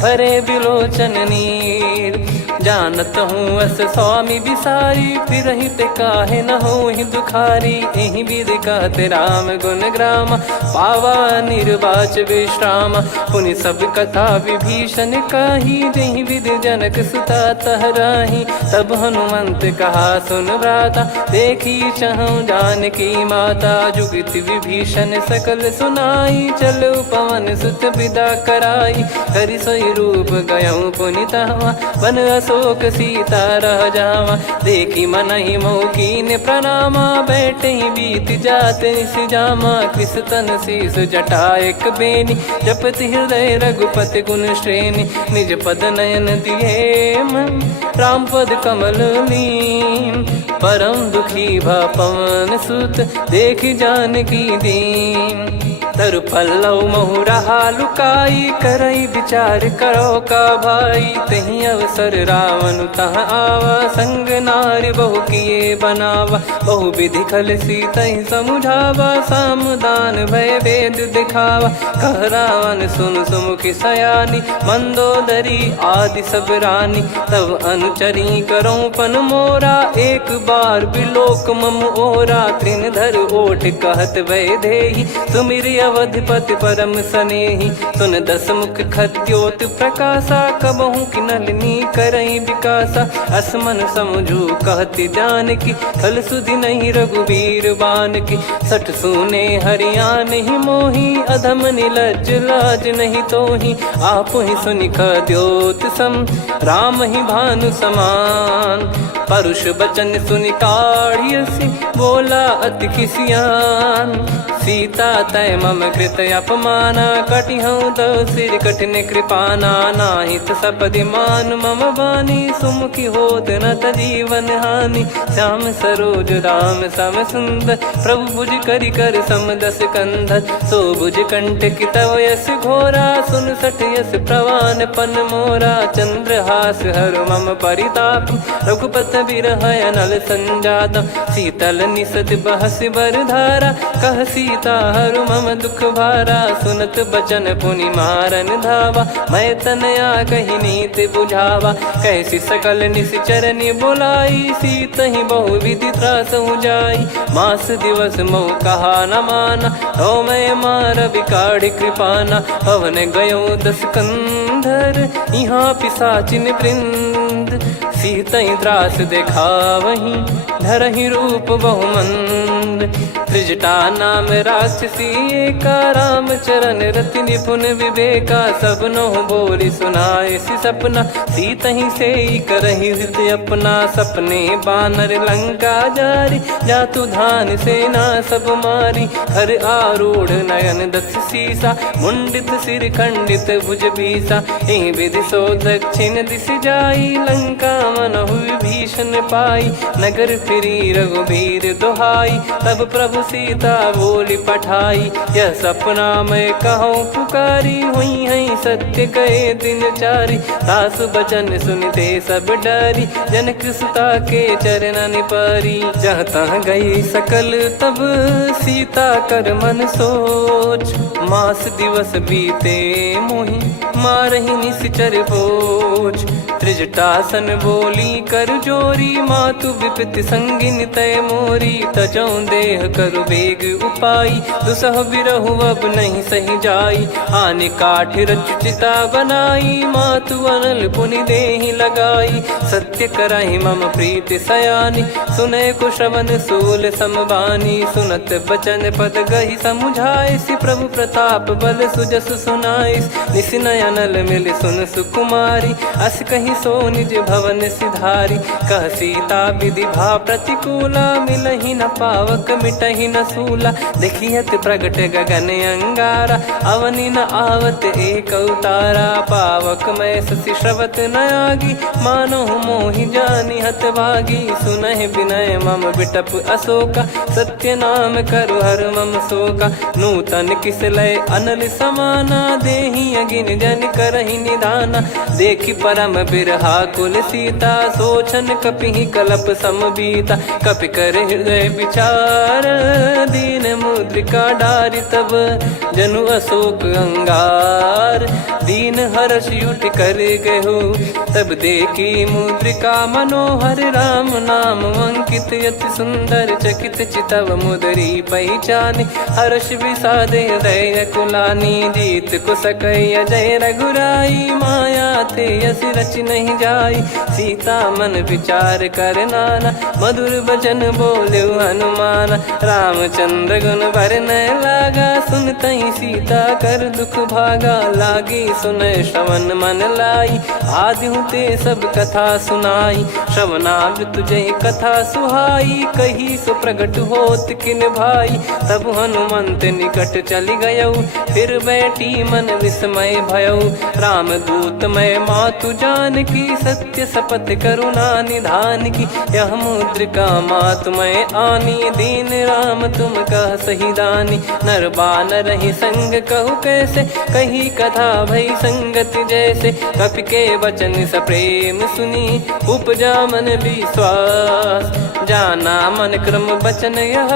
भरे बिलोचन नीर, जानत हूँ अस स्वामी बिसारी, फिर ही ते काहे न हो ही दुखारी, यही विध कहते राम गुण ग्राम, पावा निर्वाच विश्राम, पुनि सब कथा विभीषण काही, जही विध जनक सुता तहराही, तब हनुमंत कहा सुन भ्राता, देखी चहु जानकी माता, जुगति विभीषण सकल सुनाई, चलो पवन सुत विदा कराई, हरि सोई रूप गयऊँ पुनि तहवा, वन अशोक सीता रह जावा, देखी मन ही मौकीन प्रणामा, बैठे ही बीत जात निस जामा, कृष तन शीस जटा एक बेनी, जपति हृदय रघुपति गुण श्रेणी, निज पद नयन दिए मन, राम पद कमल लीन, परम दुखी भा पवन सुत, देखी जानकी दीन, तरु पल्लव महु रहा लुकाई, करई विचार करो का भाई, तही अवसर रावण तह आवा, संग नारी बहु किए बनावा, बहु विधि खल सीतहि समुझावा, सामदान भय वेद दिखावा, कह रावण सुन सुमुखि सयानी, मंदोदरी आदि सब रानी, तब अनुचरी करो पन मोरा, एक बार बिलोक मम ओरा, तृण धर ओठ कहत भय देहि, सुमिर अवधिपति परम सनेहि, सुन दस मुख खद्योत प्रकाशा, कबहु कि नलिनी करई विकासा, असमन समझू कहती जानकी, खल सुधि नहीं रघुवीर बान की, सठ सुने हरियाण ही मोही, अधम निलज्ज लाज नहीं तोही, आप ही सुनि खद्योत सम, राम ही भानु समान, परुष बचन सुनि काढ़ियसि, बोला अति किसियान, सीता तय मम कृत अपमाना, कटिहऊँ तो सिर कठिन कृपाना, नाहित सपदि मान मम बानी, सुमुखी होत न जीवन हानि, श्याम सरोज राम सम सुंदर, प्रभु भुज करि कर सम दस कंधर, सो भुज कंठ की तव यस घोरा, सुन सठ यस प्रवान पन मोरा, चंद्रहास हर मम परिताप, रघुपत बिरह अनल संजात, शीतल निसत बहस बर धारा, कह सीता हर मम दुख भारा, सुनत बचन पुनि मारन धावा, मैं तनया कही नीत बुझावा, कैसी सकल निश्चरनि बोलाई, सीत ही बहु विधि त्रास जाई, मास दिवस मोह कहा न माना, तो मैं मार बिकाढ़ कृपाना, पवन गयो दस कंधर, यहाँ पिसाचिन वृंद, सीत ही त्रास देखा वहीं, धरहि रूप बहुमंद, मुंड। त्रिजटा नाम राक्षसी एका, राम चरण रति निपुण विवेका। सबनो बोली सुनाए सी सपना, सीत ही से करही हृदय अपना। सपने बानर लंका जारी, जातु धान सेना सब मारी। हर आरूढ़ नयन दस सीसा, मुंडित सिर खंडित भुज बीसा। एहि विधि सो दक्षिण दिश जाई, लंका मनहु विभीषण पाई। नगर फिरी रघुबीर दुहाई, तब प्रभु सीता बोली पठाई। यह सपना मैं कहूँ पुकारी, हुई है सत्य गए दिन चारी। सासु बचन सुनते सब डरी, जनक सुता के चरण पारी। जहाँ तहाँ गई सकल तब सीता कर मन सोच। मास दिवस बीते मोहि मारहि निश्चर बोझ। त्रिजटासन बोली कर जोरी, मातु विपति संगिन तय मोरी। तजौ देह करु बेग उपाई, दुसह बिरहु अब नहीं सही जाई। आने काठ रचिता बनाई, मातु अनल पुनि देहि लगाई। सत्य करहि मम प्रीति सयानी, सुनय को श्रवण सूल समबानी। सुनत बचन पद गहि समुझाए, सि प्रभु प्रताप बल सुजस सुनाइस। निसि नयनल मिल सुन सुकुमारी, अस कहि सो निज भवन सिधारी। कह सीता विधि भा प्रतिकूला, मिलहि न पावक मिटहि न सूला। देखियत प्रगट गगन अंगारा, अवनि न आवत एक उतारा। पावक मैं शशि श्रवत न आगी, मानो मोहि जानि हत भागी। सुनहि विनय मम बिटप अशोका, सत्य नाम करु हर मम शोका। नूतन किस लय अनल समाना, देहि अगिन जन करहि निदाना। देखि परम बिरहा कुल सीता, सोचन कपिहि कलप समबीता। कपि कर हृदय विचार, दीन मुद्रिका डारि तब। जनु अशोक अंगार, दीन हर्ष उठ कर गहु। तब देखी मुद्रिका मनोहर, राम नाम अंकित अति सुंदर। चकित चितव मुदरी पहचान, हर्ष विषाद हृदय कुलानी। जीत को सकय जय रघुराई, माया थे यस रच नहीं जाई। सीता मन विचार कर नाना, मधुर वचन बोले हनुमान। रामचंद्र गुण भरन लागा, सुनतहि सीता कर दुख भागा। लागी सुनय श्रवण मन लाई, आदिहु ते सब कथा सुनाई। श्रवणामृत जय कथा सुहाई, कही सो प्रगट होत किन भाई। तब हनुमंत निकट चली गयौ, फिर बैठी मन विस्मय भयौ। राम दूत मैं मातु जान की, सत्य शपथ करुणा निधान की। यह मुद्रिका मातु मैं आनी, दीन राम तुम कह सही दानी। नर बानर ही संग कहु कैसे, कही कथा भई संगति जैसे। कपि के वचन सप्रेम सुनी, उपजा मन विश्वास। जाना मन क्रम बचन यह,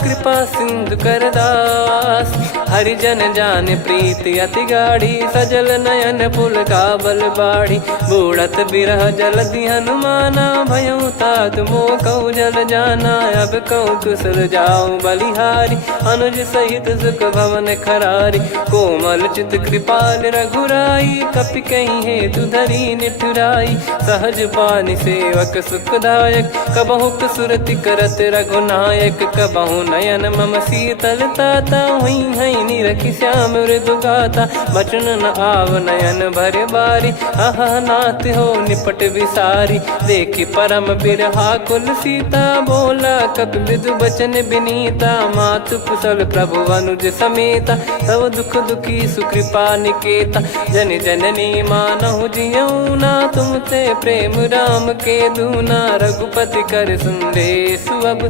कृपा सिंधु कर दास। हरिजन जान प्रीति अति गाढ़ी, सजल नयन पुल का बल बाढ़ी। बूढ़त बिरह जल दी हनुमाना, भयउ तात मोह कहु जल जाना। अब कहु कुशल जाऊं बलिहारी, अनुज सहित सुख भवन खरारी। कोमल चित कृपाल रघुराई, कपि कहीं हेतु धरी निठुराई। सहज पानि सेवक सुखदायक, कबहु सुरति करत रघुनायक। कबहु नयन मम शीतल ताता, हुई है निरखि श्याम मृदु गाता। बचन न आव नयन भर बारी, आहा नाथ हो निपट विसारी। देखि परम बिरहा कुल सीता, बोला कपि विदु बचन बिनीता। मातु कुशल प्रभु अनुज समेता, तव दुख दुखी सुकृपा निकेता। जन जननी मानहु जियऊ ना, तुम ते प्रेम राम के दूना। रघुपति कर संदेशु अब,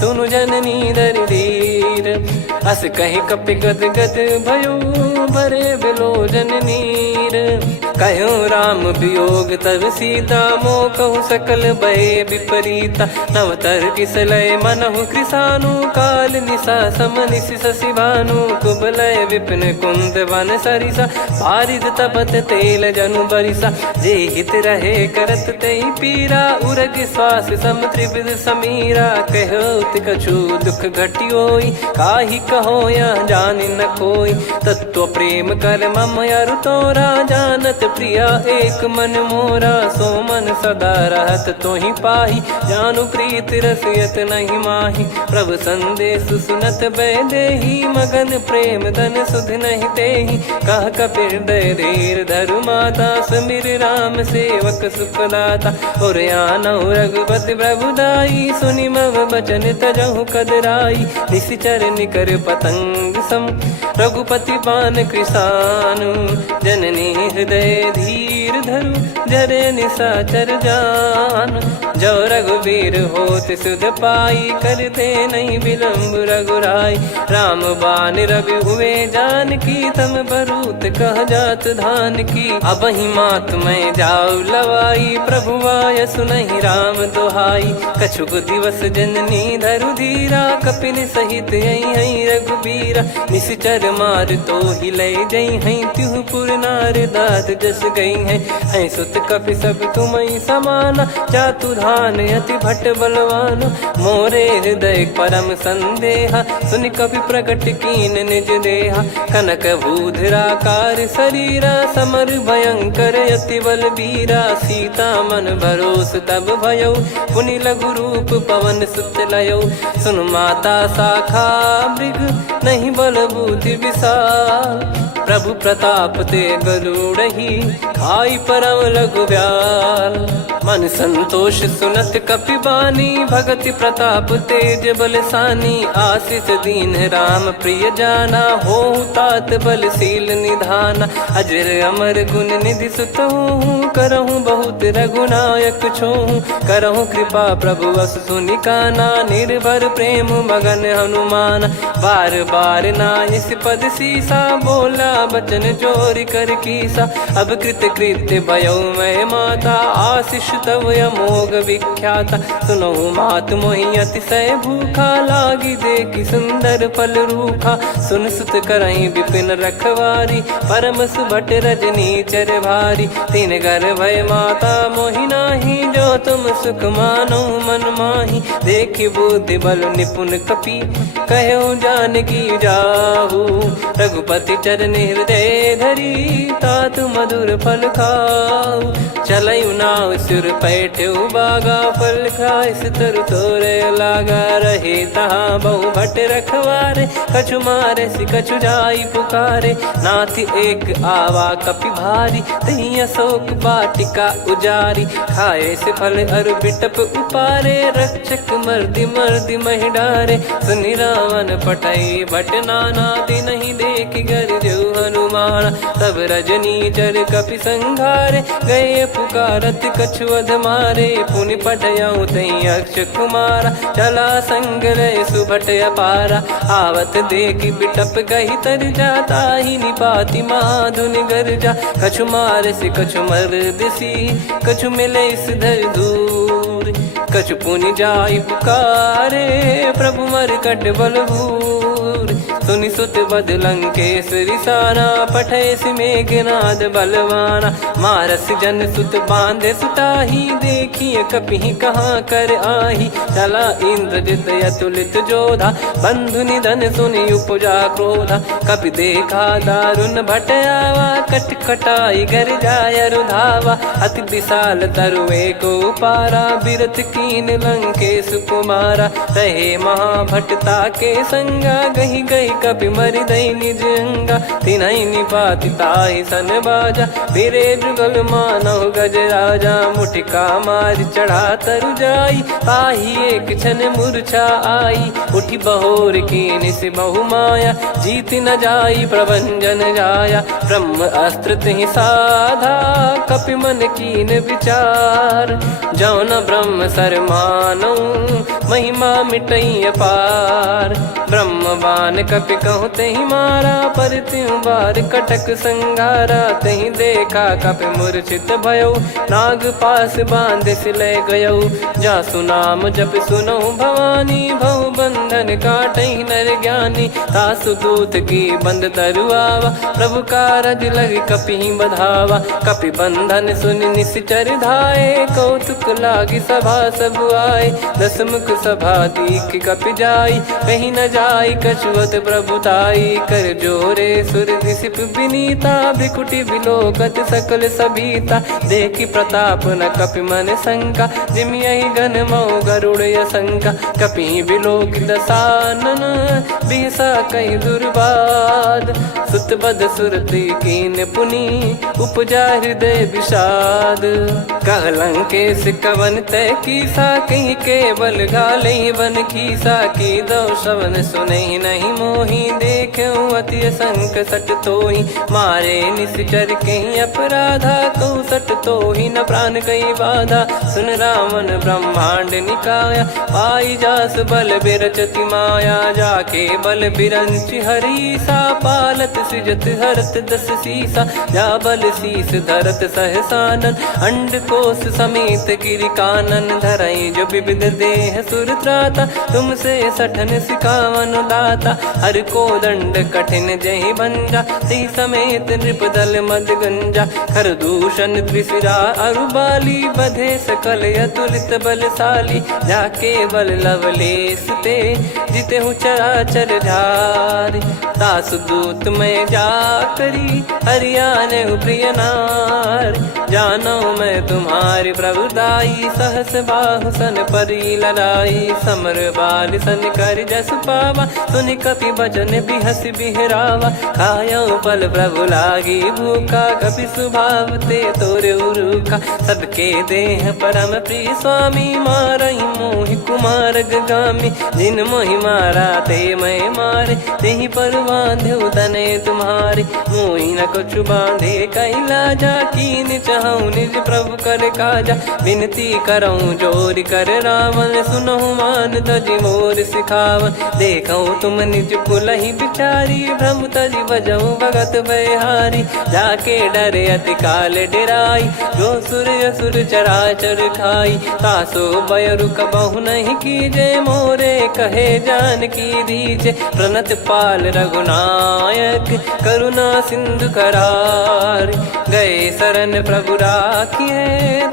सुनु जननी दर धीर। अस कहि कपि गद गद भयो, भरे बिलोचन नीर। कहूँ राम वियोग तब सीता, मोह कहूँ सकल भय विपरीता। नवतर किसलय मनहु कृसानु, काल निशा समनिशि शशि भानु। कुबलय विपिन कुंद वन सरिसा, पारिद तपत तेल जनु बरिसा। जे हित रहे करत तेहि पीरा, उरग श्वास सम त्रिविध समीरा। कहो कछु दुख घटियोई, काहि कहो या जानि न कोई। तत्व प्रेम कर मम अरु तोरा, जानत प्रिया एक मन मोरा, सो मन सदा रहत तो ही पाही। जानु प्रीत रसियत नहीं माही, प्रभु संदेश सुनत बैदेही। मगन प्रेम धन सुध नहीं तेहि, कह कपिर दय धीर धरु माता। सुमिर राम सेवक सुखदाता, और आनौ रघुपति प्रभुदाई। सुनि मम बचन तजहु कदराई, निशिचर निकर पतंग सम। रघुपति पान कृसानु, जननी हृदय धीर धरु। जरे निशाचर जान, जो रघुवीर होत सुध पाई। करते नहीं विलम्ब रघुराई, राम बान रवि हुए जानकी। तम बरूत कह जात धान की, अब ही मात मैं जाऊ लवाई। प्रभु आय सुनहि राम दोहाई, कछुक दिवस जननी धरु धीरा। कपिन सहित यही रघुबीरा, निशिचर मार तो ही ले जई हैं। त्युह पुर नार दाद जस गई हैं, सुत कपि सब तुमहि समाना। जातु धान अति भट बलवान, मोरे हृदय परम संदेहा। सुनि कपि प्रकट कीन निज देहा, कनक भूधराकार शरीरा। समर भयंकर अति बलबीरा, सीता मन भरोस तब भयौ। पुनि लघु रूप पवन सुत लयौ, सुन माता शाखा मृग नहीं बल बुद्धि विशाल। प्रभु प्रताप ते गरुड़हि, खाई परम लघु ब्याल। मन संतोष सुनत कपि बानी, भगति प्रताप तेज बलसानी। आशीष दीन राम प्रिय जाना, होहु तात बलशील निधाना। अजर अमर गुण निधि सुतहु, करहु बहुत रघुनायक छोहु। करहु कृपा प्रभु अस सुनि काना, निर्भर प्रेम मगन हनुमान। बार बार नायस पद सीसा, बोला बचन चोरी कर कीसा। अब कृत कृत्य भयो मैं माता, आशीष तव अमोघ विख्याता। सुनो मात मोहि अतिशय भूखा, लागी देखी सुंदर फल रूखा। सुन सुत करई विपिन रखवारी, परम सुभट रजनी चर भारी। तीन घर भय माता मोहि नाही, जो तुम सुख मानो मन माही। देखि बुद्धि बल निपुण कपि, कहु जानकी जाहु। रघुपति चरण हृदय धरी, तात मधुर फल खाऊ। चलयु नाव सिर पैठ्यु बागा, फल खाइस तरु तोरे लागा। रहे तहाँ बहु भट रखवारे, कछु मारे सि कछु जाई पुकारे। नाथ एक आवा कपि भारी, तही अशोक वाटिका उजारी। खाए से फल अरु बिटप उपारे, रक्षक मर्दि मर्दि महि डारे। सुनि रावण पटई भट नाना, तिनहि देखि गर्जउ हनुमान। तब रजनी चर कपि संघारे, गए पुकारत कछु अध मारे। पुनि पटयउ तई अक्ष कुमारा, चला संग रहे सुभट अपारा। आवत देखि बिटप गही तर जाता, ही निपाति महाधुनि गर्जा। कछु मार से कछु मर्दिसी, कछु मिले इस धर दूर। कछु पुनि जाई पुकारे, प्रभु मरकट बलभूर। सुनि सुत बद लंकेश रिसाना, पठय मेघनाद बलवाना। मारस जन सुत बांधे सुताही, देखिए कपिहि कहाँ कर आही। चला इंद्रजित अतुलित जोधा, बंधु निधन सुनि उपजा क्रोधा। कपि देखा दारुण भट आवा, कट कटाई घर जाय रुधावा। अति विशाल तरु एको पारा, बिरत कीन लंकेश कुमारा। रहे महाभटता के संगा, गही गही कपि मरि दई निज अंगा। तिनहि निपाति ताहि सन बाजा, फिरे जुगल मानव गज राजा। मुटिका मार चढ़ा तरु जाई, ताहि एक क्षण मूर्छा आई। उठि बहोर कीन से बहु माया, जीत न जाई प्रभंजन जाया। ब्रह्म अस्त्र तिहि साधा, कपि मन कीन विचार। जौ न ब्रह्म सर मानौ, महिमा मिटई अपार। ब्रह्म बान कपि कहु तहि मारा, पर त्यों बार कटक संगारा। तहि देखा कपि मूर्छित भयउ, नाग पास बांध सिले गयउ। जासु नाम जप सुनहु भवानी, भव बंधन काटहि नर ज्ञानी। तासु दूत की बंद तरुआवा, प्रभु कारज लग कपि बधावा। कपि बंधन सुन निश्चर धाये, कौतुक लागी सभा सब आए। दसमुख सभा दीख कपि जाई, कहीं न जाई कछुवत प्रभुताई कर जोरे सुर दिसिप विनीता भ्रिकुटी बिलोकत सकल सबीता देखी प्रताप न कपि मन शंका जिमियहि गण मऊ गरुड़ असंका कपि बिलोक दसानन बिहसा कई दुर्बाद सुत बद सुरति कीन पुनि उपजा हृदय विषाद कहलंकेश कवन तय कीसा कहीं केवल गाले बन खीसा की दो शवन सुने नहीं मोही देखूं अति संक सट तोही मारे निश्चर कहीं अपराधा को सट तोही न प्राण कहीं बाधा सुन रावण ब्रह्मांड निकाया पाई जास बल बिरचति माया जाके बल बिरंच हरीसा पालत सृजत हरत दस सीसा जा बल शीस धरत सहसानन अंड कोश समेत गिरि कानन धरई जो विविध देह सुर त्राता तुमसे सठन सिखावन दाता हर को दंड कठिन जय भंजा ती समेत नृपदल मद गंजा खर दूषण त्रिशिरा अरुबाली बधे सकल अतुलित बलशाली जाके बल लवलेस ते जिते हूँ चराचर झारी दास दूत में जा करी हरियाणे प्रिय नार जानो मैं तुम्हारी प्रभुताई सहस बाहु सन परी लड़ाई समर बाल सन कर जस पावा सुनि कपि बचन बिहस बिहरावा खायो पल प्रभु लागी भूखा कपि स्वभाव ते तोरे उरुखा सबके देह परम प्रिय स्वामी मारई मोहि कुमार गामी जिन मोहि मारा ते मैं मारे तेहि पर बांधे तने तुम्हारे मोहि न कुछ बांधे कैला जा कीन चाहूं निज प्रभु कर काजा विनती करऊं जोर कर रावण सुनहु मान तजि मोर सिखावन देखऊं तुम निज कुलहि बिचारी भ्रम तजि बजऊं भगत बहारी जाके डरे अति काल डेराई जो सुर असुर चराचर खाई तासो भय रुक बहु नहीं कीजे मोरे कहे जान की दीजे प्रणत पाल रघुनायक करुणा सिंधु करार गए शरण प्रभु राखिए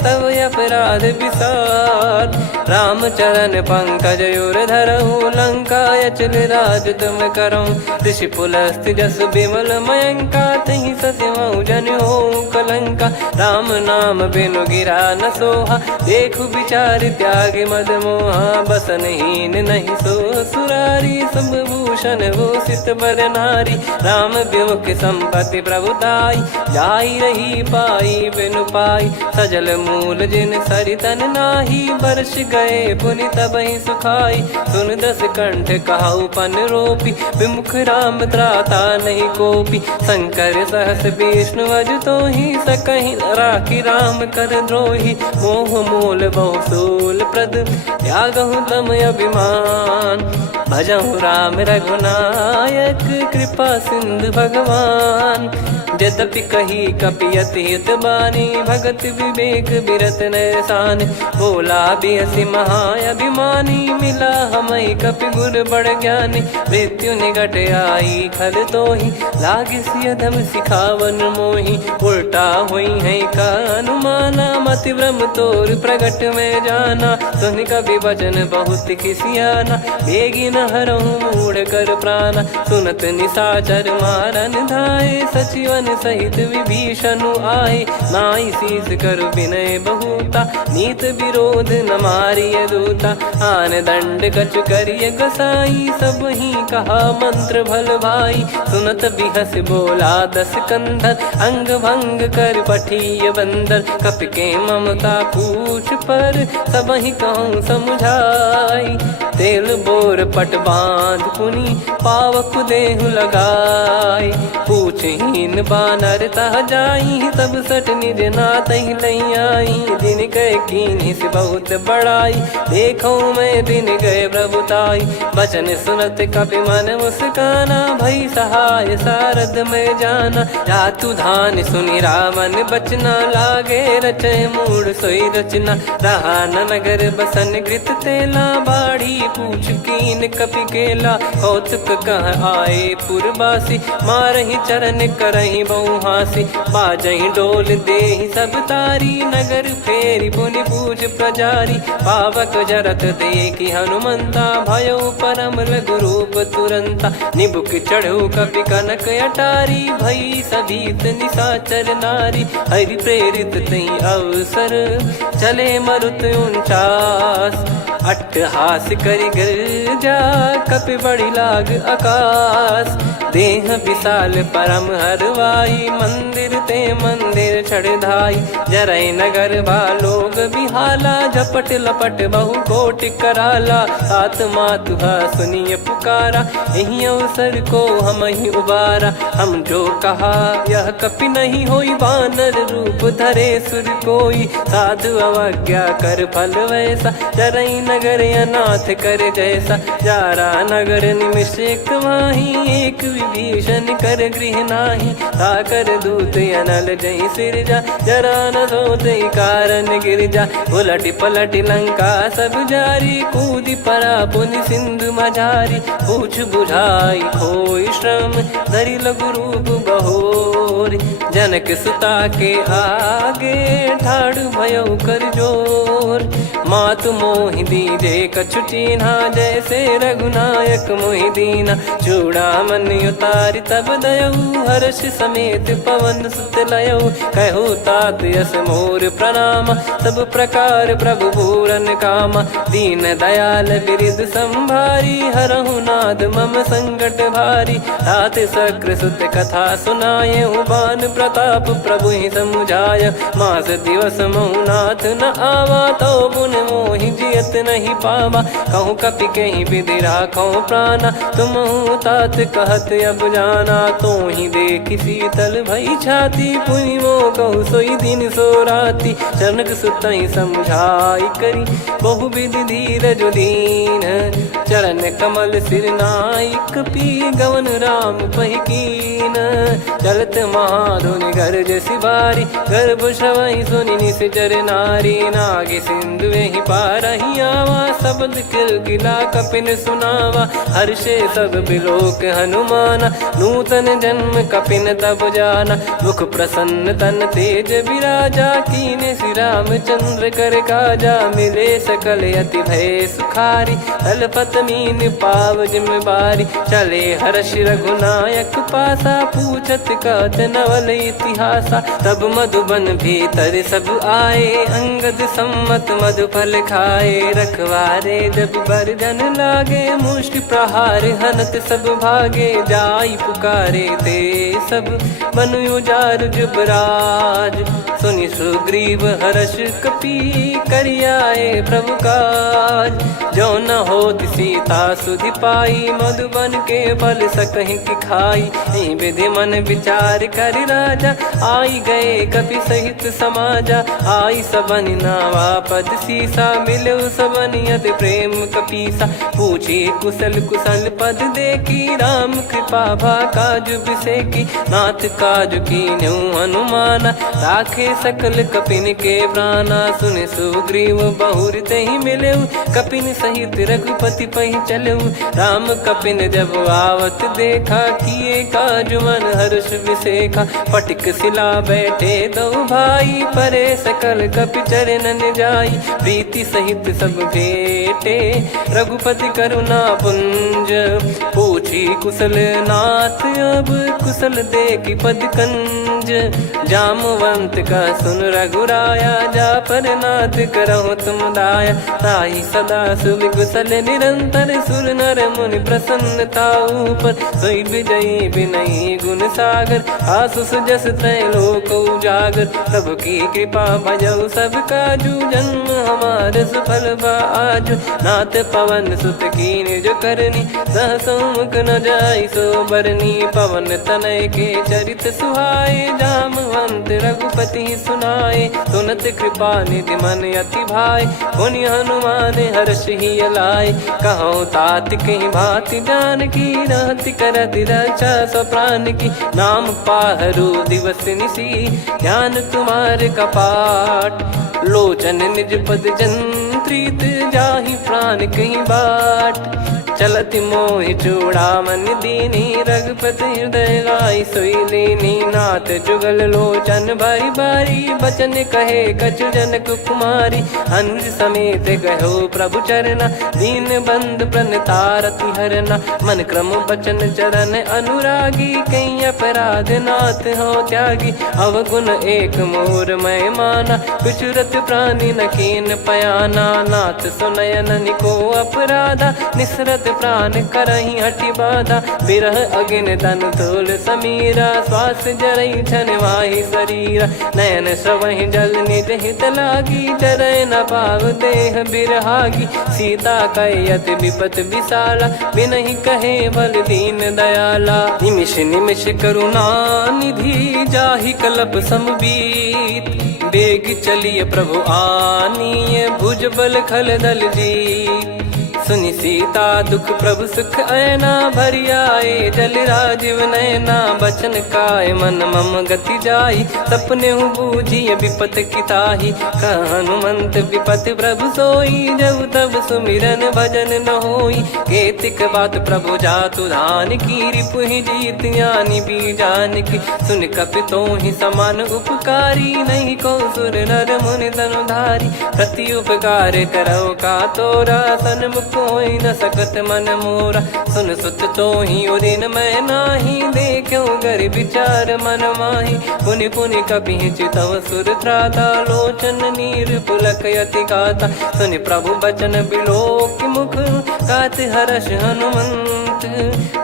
तब अपराध विसार राम चरण पंकज उर धरहु लंका अचल राज तुम करऊं ऋषि पुलस्त्य जस विमल मयंका तहि ससिमऊ जन हो कलंका राम नाम बिनु गिरा न सोहा देखु विचार त्याग मद मोहा बसनहीन नहीं सो सुरारी सब भूषण भूषित बर नारी राम विमुख संपत्ति प्रभुताई जाई रही पाई बिनु पाई सजल मूल जिन सरितन नाही वर्ष गए पुनि तबहि सुखाई सुन दस कंठ कहाऊ पन रोपी विमुख राम त्राता नहीं कोपी शंकर सहस विष्णु अज तो ही सकहि राखी राम कर द्रोही मोह मोल बहु सूल प्रद त्यागहु तम अभिमान भजहु राम रघुनायक कृपा सिंधु भगवान यद्यपि कही कपियत हित बानी भगत विवेक बिरत नैसान बोला बिहसी महाअभिमानी मिला हमई कपि गुर बड़ ज्ञानी मृत्यु निकट आई खल तो ही लागे सियधम सिखावन मोही उल्टा हुई है का अनुमाना मति ब्रह्म तोर प्रगट में जाना सुन कभी वचन बहुत खिसियाना बेगी न हरहु मूढ़ कर प्राणा सुनत निशाचर मारन धाये सचिवन सहित विभीषणु आए नाई शीस कर विनय बहुता नीत विरोध न मारिय दूता आन दंड कछ करिय गसाई सब ही कहा मंत्र भल भाई सुनत बिहस बोला दस कंधर अंग भंग कर पठिय बंदर कप के ममता पूछ पर सब ही कहूँ समझाई तेल बोर पट बांध पुनि पावक देहु लगाई पूछहीन बानर तह जाई सब सट निज नाथ लई आई दिन गए कीनी से बहुत बड़ाई देखो मैं दिन गए प्रभुताई बचन सुनत कपि मन मुस्काना भई सहाय सारद में जाना जातु धान सुनि रावण बचना लागे रचय मूड सोई रचना रहा न नगर बसन कृत तेला बाड़ी पूछ कीन कपि केला कौतुक कह आए पुरवासी मारहि चरण करहि बहु हासी बाजही डोल दे सब तारी नगर फेरी पुनि पूज प्रजारी पावक जरत देखी हनुमंता भयो परम लघु रूप तुरंता निबुक चढ़ो कपि कनक अटारी भई सभीत निशाचर नारी हरि प्रेरित तई अवसर चले मरुत 49 अट्टहास करि गिरजा कपि बड़ी लाग आकाश देह विशाल परम हरवाई मंदिर ते मंदिर चढ़धाई जरई नगर बालोग बिहाला झपट लपट बहु कोटि कराला सात मातुहा सुनिय पुकारा यही अवसर को हम ही उबारा हम जो कहा यह कपि नहीं होई वानर रूप धरे सुर कोई साधु अवज्ञा कर फल वैसा जरई नगर अनाथ कर जैसा जारा नगर निमिष एक माही एक विभीषण कर गृह नाही ताकर दूत अनल जय सिरजा जरा न सोते कारण गिरजा उलट पलट लंका सब जारी कूदी परा पुनि सिंधु मझारी पूछ बुझाई खोई श्रम धरि लघु रूप बहोरी जनक सुता के आगे ठाड़ भयो कर जोर मातु मोहि दीजे कछु चीन्हा जैसे रघुनायक मोहि दीना चूड़ामन उतारि तब दयऊ हर्ष समेत पवन सुत लयऊ कहो तात यस मोर प्रणाम सब प्रकार प्रभु पूरन कामा दीन दयाल बिरिद संभारी हरहु नाद मम संकट भारी तात सक्र सुत कथा सुनाये बान प्रताप प्रभु ही समुझाय मास दिवस महुनाथ न आवा तो गुण मोहि जियत नहीं पावा कहूँ कपि कहीं विधि राखो प्राणा तुम तात कहत अब जाना तो ही देख शीतल भई छाती पुनि मो कहु सोई दिन सो राती जनक सुतई समझाई करी बहु विधि धीरज दीन चरण कमल सिर नायक पी गवन राम पहिकीन चलत महाधुनि गर्ज सिबारी गर्भ श्रवई सुनि निश्चर नारी नागे सिंधु ही पारही आवा शब्द किल गिला कपिन सुनावा हर्षे सब बिलोक हनुमाना नूतन जन्म कपिन तब जाना मुख प्रसन्न तन तेज विराजा कीने श्री रामचंद्र कर काजा मिले सकल अति भय सुखारी तलपत मीन पाव जिम्मेवारी चले हर्ष रघुनायक पासा पूछत कहत नवल इतिहासा तब मधुबन भीतर सब आए अंगद सम्मत मधुफल खाए रखवारे जब बरजन लागे मुष्टि प्रहार हनत सब भागे जाई पुकारे ते सब बनु उजार जुबराज सुनि सुग्रीव हर्ष कपि करियाए प्रभु काज जो न होत सीता सुधि पाई मधुबन के फल सकहि की खाई विधि मन विचार कर राजा आई गए कपि सहित समाजा आई सबन नावा पद सीसा मिलो सबन यत प्रेम कपीसा पूछी कुशल कुशल पद देखी राम कृपा भा काज बिसेकी नाथ काज की न्यू हनुमाना राखे सकल कपिन के प्राणा सुन सुग्रीव बहुर तहि मिले कपिन सहित रघुपति पहि चले राम कपिन जब आवत देखा किए काज मन हर्ष विसेखा फटिक सिला बैठे दो भाई परे सकल कपि चरणन जाई प्रीति सहित सब भेटे रघुपति करुणा पुंज पूछी कुशल नाथ अब कुशल देखी पद कंज जामवंत का सुन रघुराया जा पर नाथ करहु तुम दाया ताई सदा सुभि कुशल निरंतर सुर नर मुनि प्रसन्नता ऊपर सोई विजयी विनयी गुण सागर आसुस जस तय लोक उजागर प्रभु की कृपा भजऊ सब काजू जन्म हमार सफल आज नाथ पवन सुत की निज करनी सहसमुख न जाई सो बरनी पवन तनय के चरित सुहाए जामवंत रघुपति सुनाए सुनत कृपा निधि मन अति भाई पुनि हनुमान हर्ष ही अलाय कहो तात कहीं भांति जान की रहति करति रक्षा सो प्राण की नाम पाहरू दिवस निसी ध्यान तुम्हारे कपाट लोचन निज पद जंत्रित जाहि प्राण कहीं बाट चलति मोहि चूड़ामणि दीनी रघुपति हृदय लाई सोई लीनी नाथ जुगल लोचन बारी बारी बचन कहे कछु जनक कुमारी अनुज समेत गहो प्रभु चरना दीन बंद प्रणतारति हरना मन क्रम बचन चरण अनुरागी कई अपराध नाथ हो त्यागी अवगुण एक मोर मैं माना कुचुरत प्राणी न कीन पयाना नाथ सुनयन निको अपराधा निसरत प्राण करही हटि बाधा बिरह अगिन तन तोल समीरा श्वास जरई छन माही शरीरा नयन सवहि जल निज हित लागी जरय न पाव देह बिरहागी सीता कयत विपत विशाला बिनहि कहे बल दीन दयाला निमिष निमिष करुणा निधि जाहि कलप समबीत बेग चलिए प्रभु आनीय भुज बल खल दल जी सुनि सीता दुख प्रभु सुख ऐना भरि आए जल राजीव नैना बचन काय मन मम गति जाई सपने हूँ बूझिए विपत किताही हनुमंत विपत प्रभु सोई जब तब सुमिरन भजन न होई केतिक बात प्रभु जातु धान की रिपुहि जीत ज्ञानी बीजान की सुन कपितो ही समान उपकारी नहीं को सुर नर मुनि तनुधारी प्रति उपकार करो का तोरा सन्मुख कोई न सकत मन मोरा सुन सुत तो ही उदिन मैं नाही देखो गर विचार मन माही पुनि पुनि कपि चितव सुर त्राता लोचन नीर पुलक यति गाता सुनि प्रभु बचन बिलोक मुख गात हर्ष हनुमंत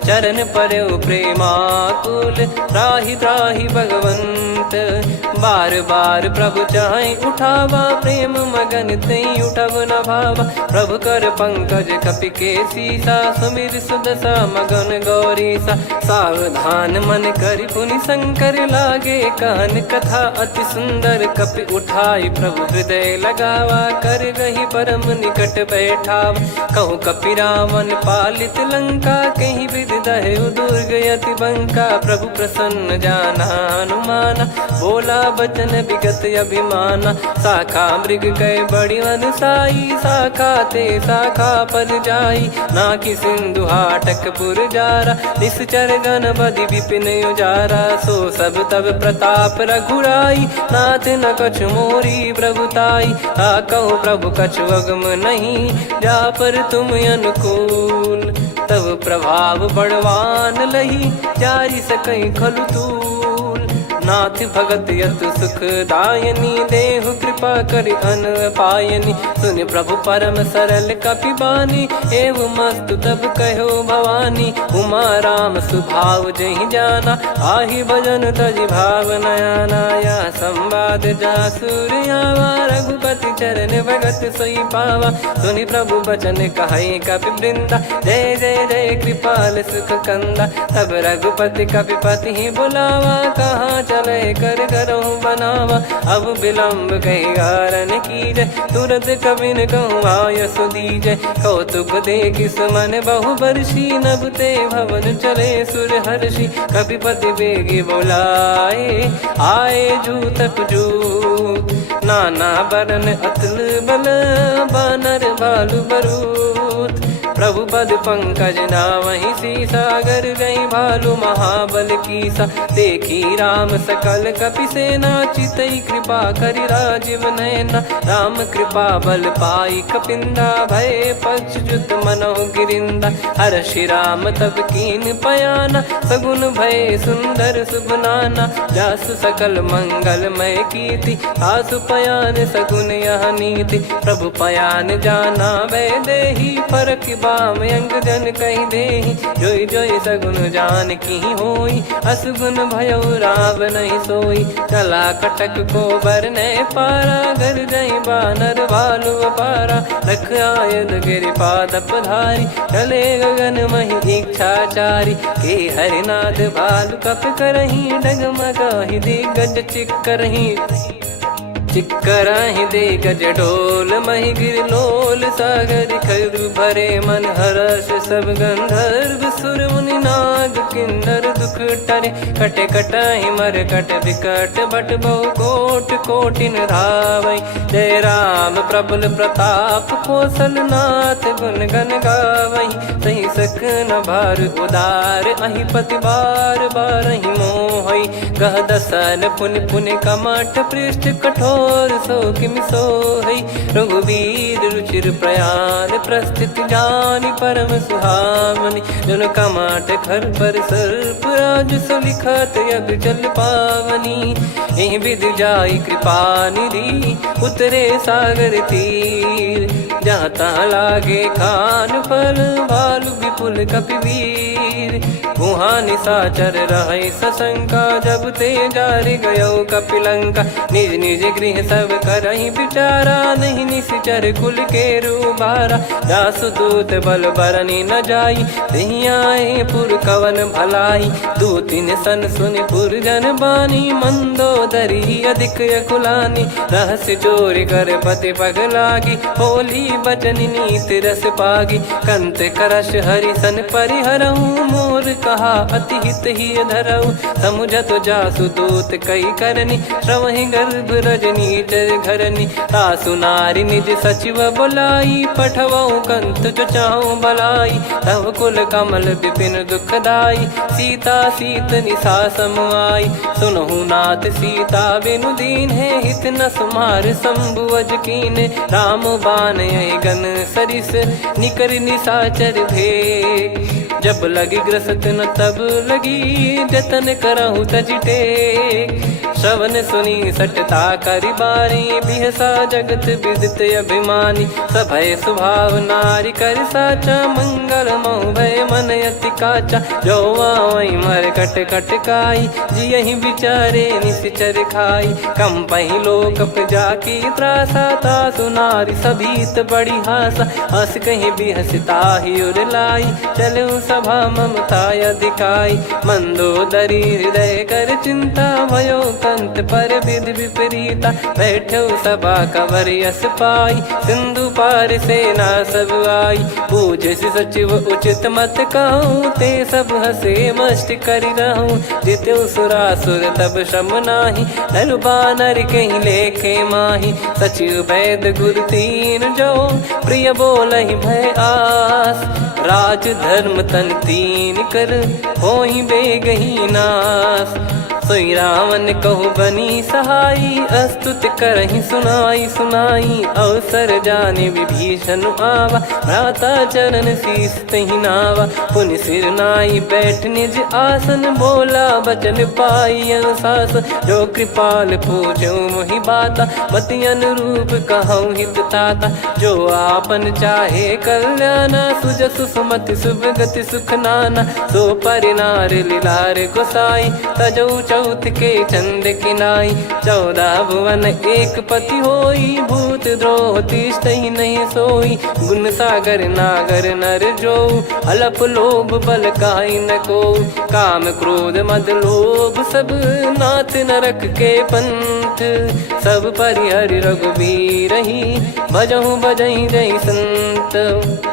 चरण परयो प्रेमाकुल त्राहि त्राहि भगवंत बार बार प्रभु चाहे उठावा प्रेम मगन तई उठब न भावा प्रभु कर पंकज कपि के सीसा सुमिर सुदशा मगन गौरीसा सावधान मन करि पुनि शंकर लागे कहन कथा अति सुंदर कपि उठाई प्रभु हृदय लगावा कर गही परम निकट बैठाव कहूँ कपि रावण पालित लंका कहीं विद दहु दुर्ग यति बंका प्रभु प्रसन्न जाना हनुमाना बोला बचन विगत अभिमाना शाखा मृग गए बड़ी अनुसाई शाखा ते शाखा पर जाई ना कि सिंधु हाटक पुर जारा निश्चर गण बधि विपिन उजारा सो सब तब प्रताप रघुराई नाथ न कछु मोरी प्रभुताई कहो प्रभु कछु अगम नहीं जा पर तुम अनुकूल तब प्रभाव बड़वान लही जारी सकई खलु तूल नाथ भगत यत सुख दायनी देहु कृपा करि अन पायनी सुन प्रभु परम सरल कपि बानी एव मस्तु तब कहो भवानी उमा राम सुभाव जहि जाना आहि भजन तजि भाव नयाना या संवाद जासुर आवा रघुपति चरण भगत सोई पावा सुनि प्रभु बचन कहै कपि वृंदा जय जय जय कृपाल सुख कंदा तब रघुपति कपिपति ही बुलावा कहाँ चले कर करहूँ बनावा अब विलम्ब कही कारण कीजय तुरंत कबिन कहूँ आयस दीजय कौतुक देखि सुमन बहु बरसी नभ ते भवन चले सुर हर्षि कपिपति बेगी बोलाए आए जूतक जूत नाना बरन अतुल बल बानर भालु बरूत प्रभु पद पंकज नावहि सीसागर गई भालू महाबल कीसा देखी राम सकल कपि सेना चितई कृपा करि राजीव नयना राम कृपा बल पाई कपिंदा भय पक्ष जुत मनोह गिरिंदा हर्षि राम तब कीन पयाना सगुन भय सुंदर सुबनाना जासु सकल मंगलमय कीर्ति आसु पयान सगुन यह नीति प्रभु पयान जाना वै देही फरक बाम अंग जन कही देही जोई जोई सगुन जान की होई असगुन भयो राव नहीं सोई चला कटक को बरने पारा घर जई बानर भालु अपारा रख आयद गिरि पाद पधारी चले गगन मही इच्छाचारी के हरिनाथ भालु कप करही डगमगाही दिग्गज चिक्करही चिक्कराहि दे गज डोल महि गिर लोल सागर खर भरे मन हर्ष सब गंधर्व सुर मुनि नाग किन्नर दुख टरे। कटे कटाहि मर कट विकट बट बहु कोट कोटिन धावै। जय राम प्रबल प्रताप कौशलनाथ गुण गण गावै। सही सक न भार उदार अहि पति बार बारहि मोहै। गह दसन पुन पुन कमठ पृष्ठ कठोर सो किम सोहै। रघुवीर रुचिर प्रयाण प्रस्थित जानि परम सुहावनि। जन कमठ खर पर सर्प राज सलिखत यग जल पावनी। एहि विधि जाई कृपा निधि उतरे सागर तीर। जहाँ तहाँ लागे खान फल भालु विपुल कपिवीर। वहाँ निशाचर रहै सशंका जब ते जारि गयो कपिलंका। निज निज गृह सब करहि विचारा नहीं निश्चर कुल के रूबारा। जासु दूत बल बरनि न जाई तेहि आए पुर कवन भलाई। दूतिन सन सुनि पुर जन बानी मंदोदरी अधिक अकुलानी। रहस्य चोरी कर पति पग लागी होली बचन नीति रस पागी। कंत करश हरि सन परिहरहु मोर कहा अति हित ही धरऊ। समुझत जासु दूत कई करनी श्रवहि गर्भ रजनी चर घरनी। तासु नारी निज सचिव बुलाई पठवऊ कंत जो चाहूं भलाई। तव कुल कमल विपिन दुखदाई सीता सीत निशा समाई। सुनहु नाथ सीता बिनु दीन है हित न सुमार शंभु अज कीने। राम बान गन सरिस निकर निशाचर भेग। जब लगी ग्रसत न तब लगी जतन करहु तज टेक। श्रवण सुनी सटता करि बारी बिहसा जगत विदित अभिमानी। सभय स्वभाव नारी कर साचा मंगल मऊ भय मन अति काचा। जो आवै मर कट कट काई जियहि विचारे निश्चर खाई। कम पहि लोक जाकी त्रासा तासु नारी सभीत बड़ी हासा। हस कहीं बिहसता ही उर लाई चलऊ सभा ममता अधिकाई। मंदोदरी हृदय कर चिंता भयो कंत पर विधि विपरीता। बैठो सभा कवर यस पाई सिंधु पार सेना सब आई। पूज सचिव उचित मत कहूँ ते सब हसे मस्त करि रहूँ। जित्यु सुरासुर तब श्रम नाही नर बानर कहीं लेखे माही। सचिव वैद गुरु तीन जो प्रिय बोलहि भय आस। राज धर्म तन तीन कर होई बेगही नास। सोई रावण कहु बनी सहाई अस्तुत करहि सुनाई सुनाई। अवसर जाने विभीषण आवा भ्राता चरण शीस तहि नावा। पुनि सिर नाई बैठ निज आसन बोला बचन पाई अनुशास। जो कृपाल पूछो मोहि बाता मति अनुरूप कहूँ हित ताता। जो आपन चाहे कल्याणा सुजसु सुमति शुभ गति सुख नाना। सो परिनार लीलार गोसाई तजौ चौथ के चंद किनाई। 14 भुवन एक पति होई भूत द्रोह तिष्ठहि नहीं सोई। गुण सागर नागर नर जो अलप लोभ बल काई न को। काम क्रोध मद लोभ सब नाथ नरक के पंथ। सब परिहरि रघुबीर ही भजहु भजहि जय संत।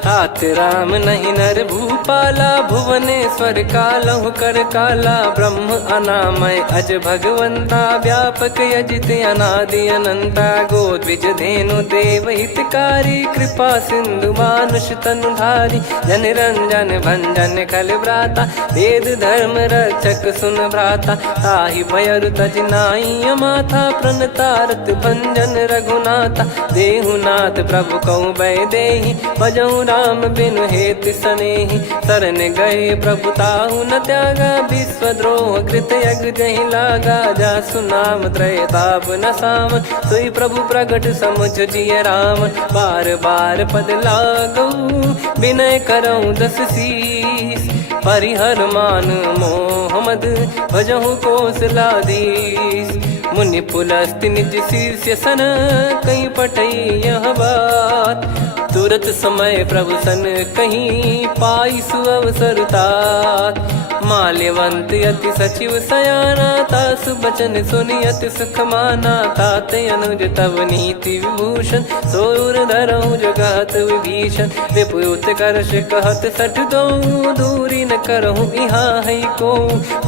हाथ राम नहीं नर भूपाला भुवनेश्वर कालहु कर काला। ब्रह्म अनामय अज भगवंता व्यापक यजित अनादि अनंता। गोद्विज धेनु देव हितकारी कृपा सिंधु मानुष तनुधारी। जन रंजन भंजन खल भ्राता वेद धर्म रक्षक सुन भ्राता। ताहि भयरु तज नाई माथा प्रणतारत भंजन रघुनाथा। देहुनाथ प्रभु कहु भय देहि भजहु राम बिनु हेतु सनेहि। शरण गए प्रभु ताहु न त्यागा विश्वद्रोह कृत यज्ञ जहि लागा। जासु नाम त्रयताप न सावन सोई प्रभु प्रगट समुझ जिय राम। बार बार पद लागऊ विनय करऊँ 10 शीस। परिहर मान मोह मद भजहु कौशलाधीश। मुनि पुलस्त्य निज शीर्ष सन कहीं पटई यह बात। तुरत समय प्रभु सन कहीं पाई सुअवसर तात। माल्यवंत अति सचिव सयाना, तासु बचन सुनि अति सुख माना। ताते अनुज तव नीति विभूषण, सोर धरहु जगत विभीषण। विपुत करश कहत सठ दो, दूरी न करहु इहाँ है को।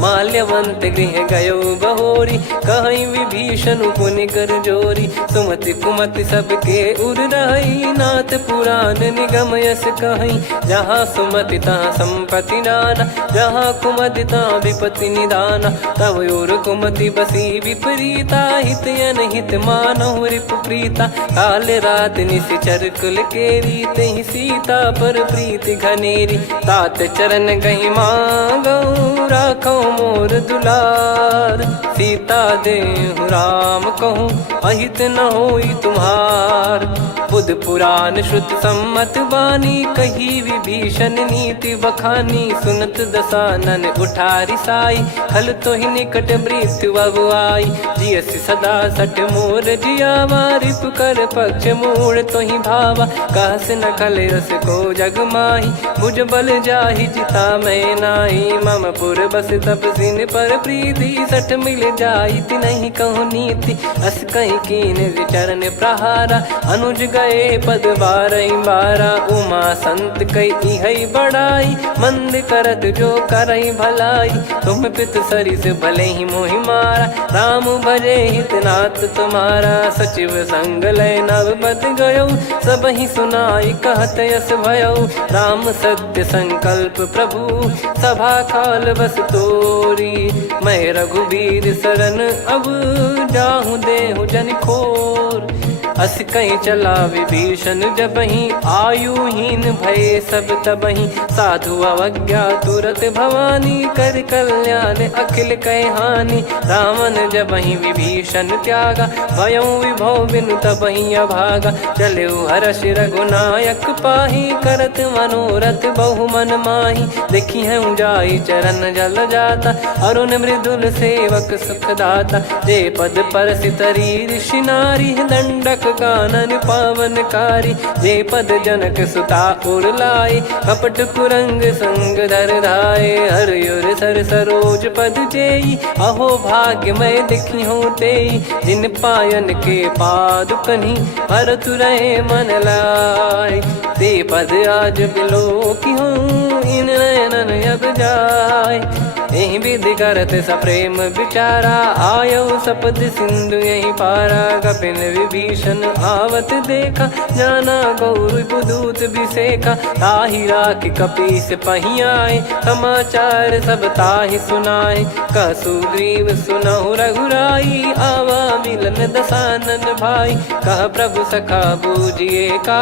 माल्यवंत गृह गयो बहोरी, कहीं विभीषण पुनि कर जोरी। सुमति कुमति सबके उर रही, नाथ पुराण निगम यस कहीं। जहाँ सुमति तहाँ संपत्ति नाना, जहाँ कुमति तहाँ विपत्ति निदाना। तब और कुमति बसी विपरीता, हित अनहित मानहु रिपु प्रीता। काल रात निशिचर कुल केरी, तेहि सीता पर प्रीति घनेरी। तात चरण गहि मांगऊ, राखो मोर दुलार। सीता देहु राम कहूँ, अहित न होई तुम्हार। बुध पुराण श्रुत सम्मत बानी, कही विभीषण नीति बखानी। सुनत दसानन उठारी साई, खल तो ही निकट मृत्यु अब आई। जियसि सदा सठ मोर जियावा, रिप कर पक्ष मूड़ तो ही भावा। कहस न खलयस को जग माही, भुज बल जाहि जिता मैं नाई। मम पुर बस तब सिन पर प्रीति, सठ मिल जाई तिनहि कहूँ नीति। अस कहीं कीन विचरण प्रहारा, अनुज गए पद बारही बारा। उमा संत कई है बड़ाई, मंद करत जो करई भलाई। तुम पित सरिस भले ही मोहि मारा, राम भजे हितनाथ तुम्हारा। सचिव संग लय नव बद गयो, सब ही सुनाई कहत यस भयो। राम सत्य संकल्प प्रभु, सभा काल बस तोरी। मैं रघुबीर शरण अब, जाहु देहु जन खोर। अस कहीं चला विभीषण जबहि, आयुहीन भय सब तबहि। साधु अवज्ञा तुरत भवानी, कर कल्याण अखिल कह हानि। रावण जबहि विभीषण त्यागा, भयउ विभव बिनु तबहि अभागा। चलऊ हर्ष रघुनायक पाही, करत मनोरथ बहु मन माही। देखी हूँ जाई चरण जल जाता, अरुण मृदुल सेवक सुखदाता। जे पद पर सितरी ऋषि नारी, दंडक कानन पावनकारी। जे पद जनक सुता उर लाए, कपट कुरंग संग धर धाये। हरियुर सर सरोज पद जेई, अहो भाग्य मैं दिखी हूँ तेई। जिन पायन के पादुकनी, भरत रहे मन लाए। ते पद आज बिलो की हूँ, इन नयनन अब जाय। यही विधि करत सप्रेम विचारा, आयो सपद सिंधु यही पारा। कपिन विभीषण आवत देखा, जाना गौर बुदूत बिसेखा। ताहि राखि कपीस पही आए, समाचार सब ताहि सुनाए। कह सुग्रीव सुनहु रघुराई, आवा मिलन दसानन भाई। कह प्रभु सखा बूझिए का,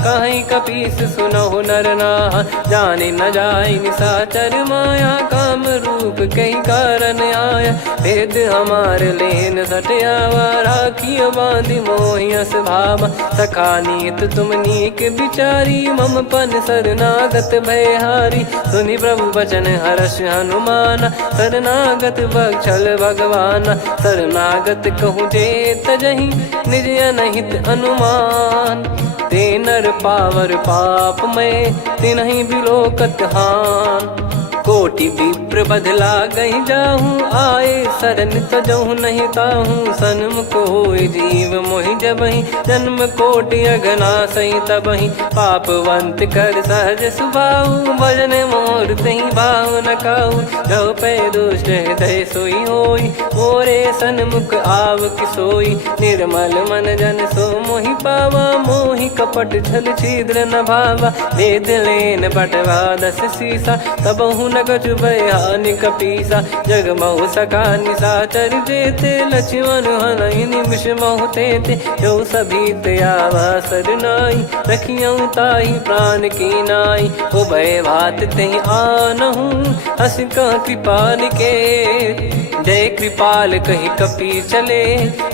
कहीं कपीस सुनहु नर नाहा। जाने न जाय निशाचर माया, काम रूप कई कारण आया। भेद हमार लेन सटयावा, राखिय बांधि मोहियस भावा। सखा नीत तुम नीक बिचारी, मम पन शरणागत भयहारी। सुनि प्रभु वचन हर्ष हनुमाना, शरणागत बक्षल भगवाना। शरणागत कहूँ जे तजहि, निज अनहित अनुमान। ते नर पावर पाप में, तिन्हि बिलोकत हान। कोटि विप्र बदला गई जाहूँ, आए शरण तजहु नहीं ताहूँ। सन्मुख होय जीव मोहि जबहि, जन्म कोटि अघना सही तबहि। पापवंत कर सहज सुभाऊ, भजन मोर तहि भाव न काऊ। जो पै दुष्ट हृदय सोई होई, मोरे सन्मुख आव किसोई। निर्मल मन जन सो मोहि पावा, मोहि कपट छल छिद्र न भावा। वेद लेन बटवा दस सीसा, तबहु न कछु भय हानि कपीसा। जग महु सखा निशाचर जेते, लक्ष्मण हनहि निमिष महु तेते। जो सभी त्यावा सरनाई, रखियऊ ताहि प्राण की नाई। उभय भात तेहि आनहु, हस कह कृपाल के। जय कृपाल कहि कपी चले,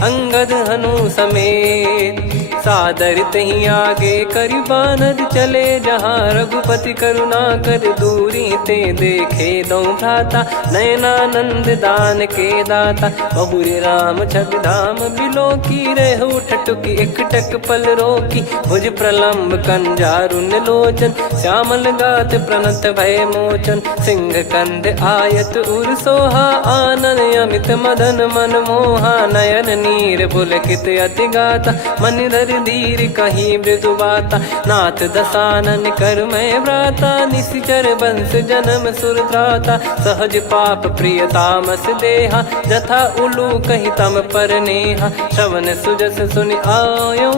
अंगद हनु समेत। सादर तही आगे करी बानर चले जहाँ रघुपति करुणा कर दूरी ते देखे दो भ्राता नयनानंद दान के दाता बहुरी राम छवि धाम बिलो की रेहु ठटुकी एकटक पल रोकी भुज प्रलम्ब कंजारुन लोचन श्यामल गात प्रणत भय मोचन सिंह कंद आयत उर सोहा आनन अमित मदन मन मोहा नयन नीर पुलकित अति गाता मन धर धीर कहीं मृदु बाता नाथ दसानन कर मैं व्राता निशिचर बंस जन्म सुर त्राता सहज पाप प्रिय तामस देहा जथा उलू कही तम पर नेहा श्रवण सुजस सुन आयो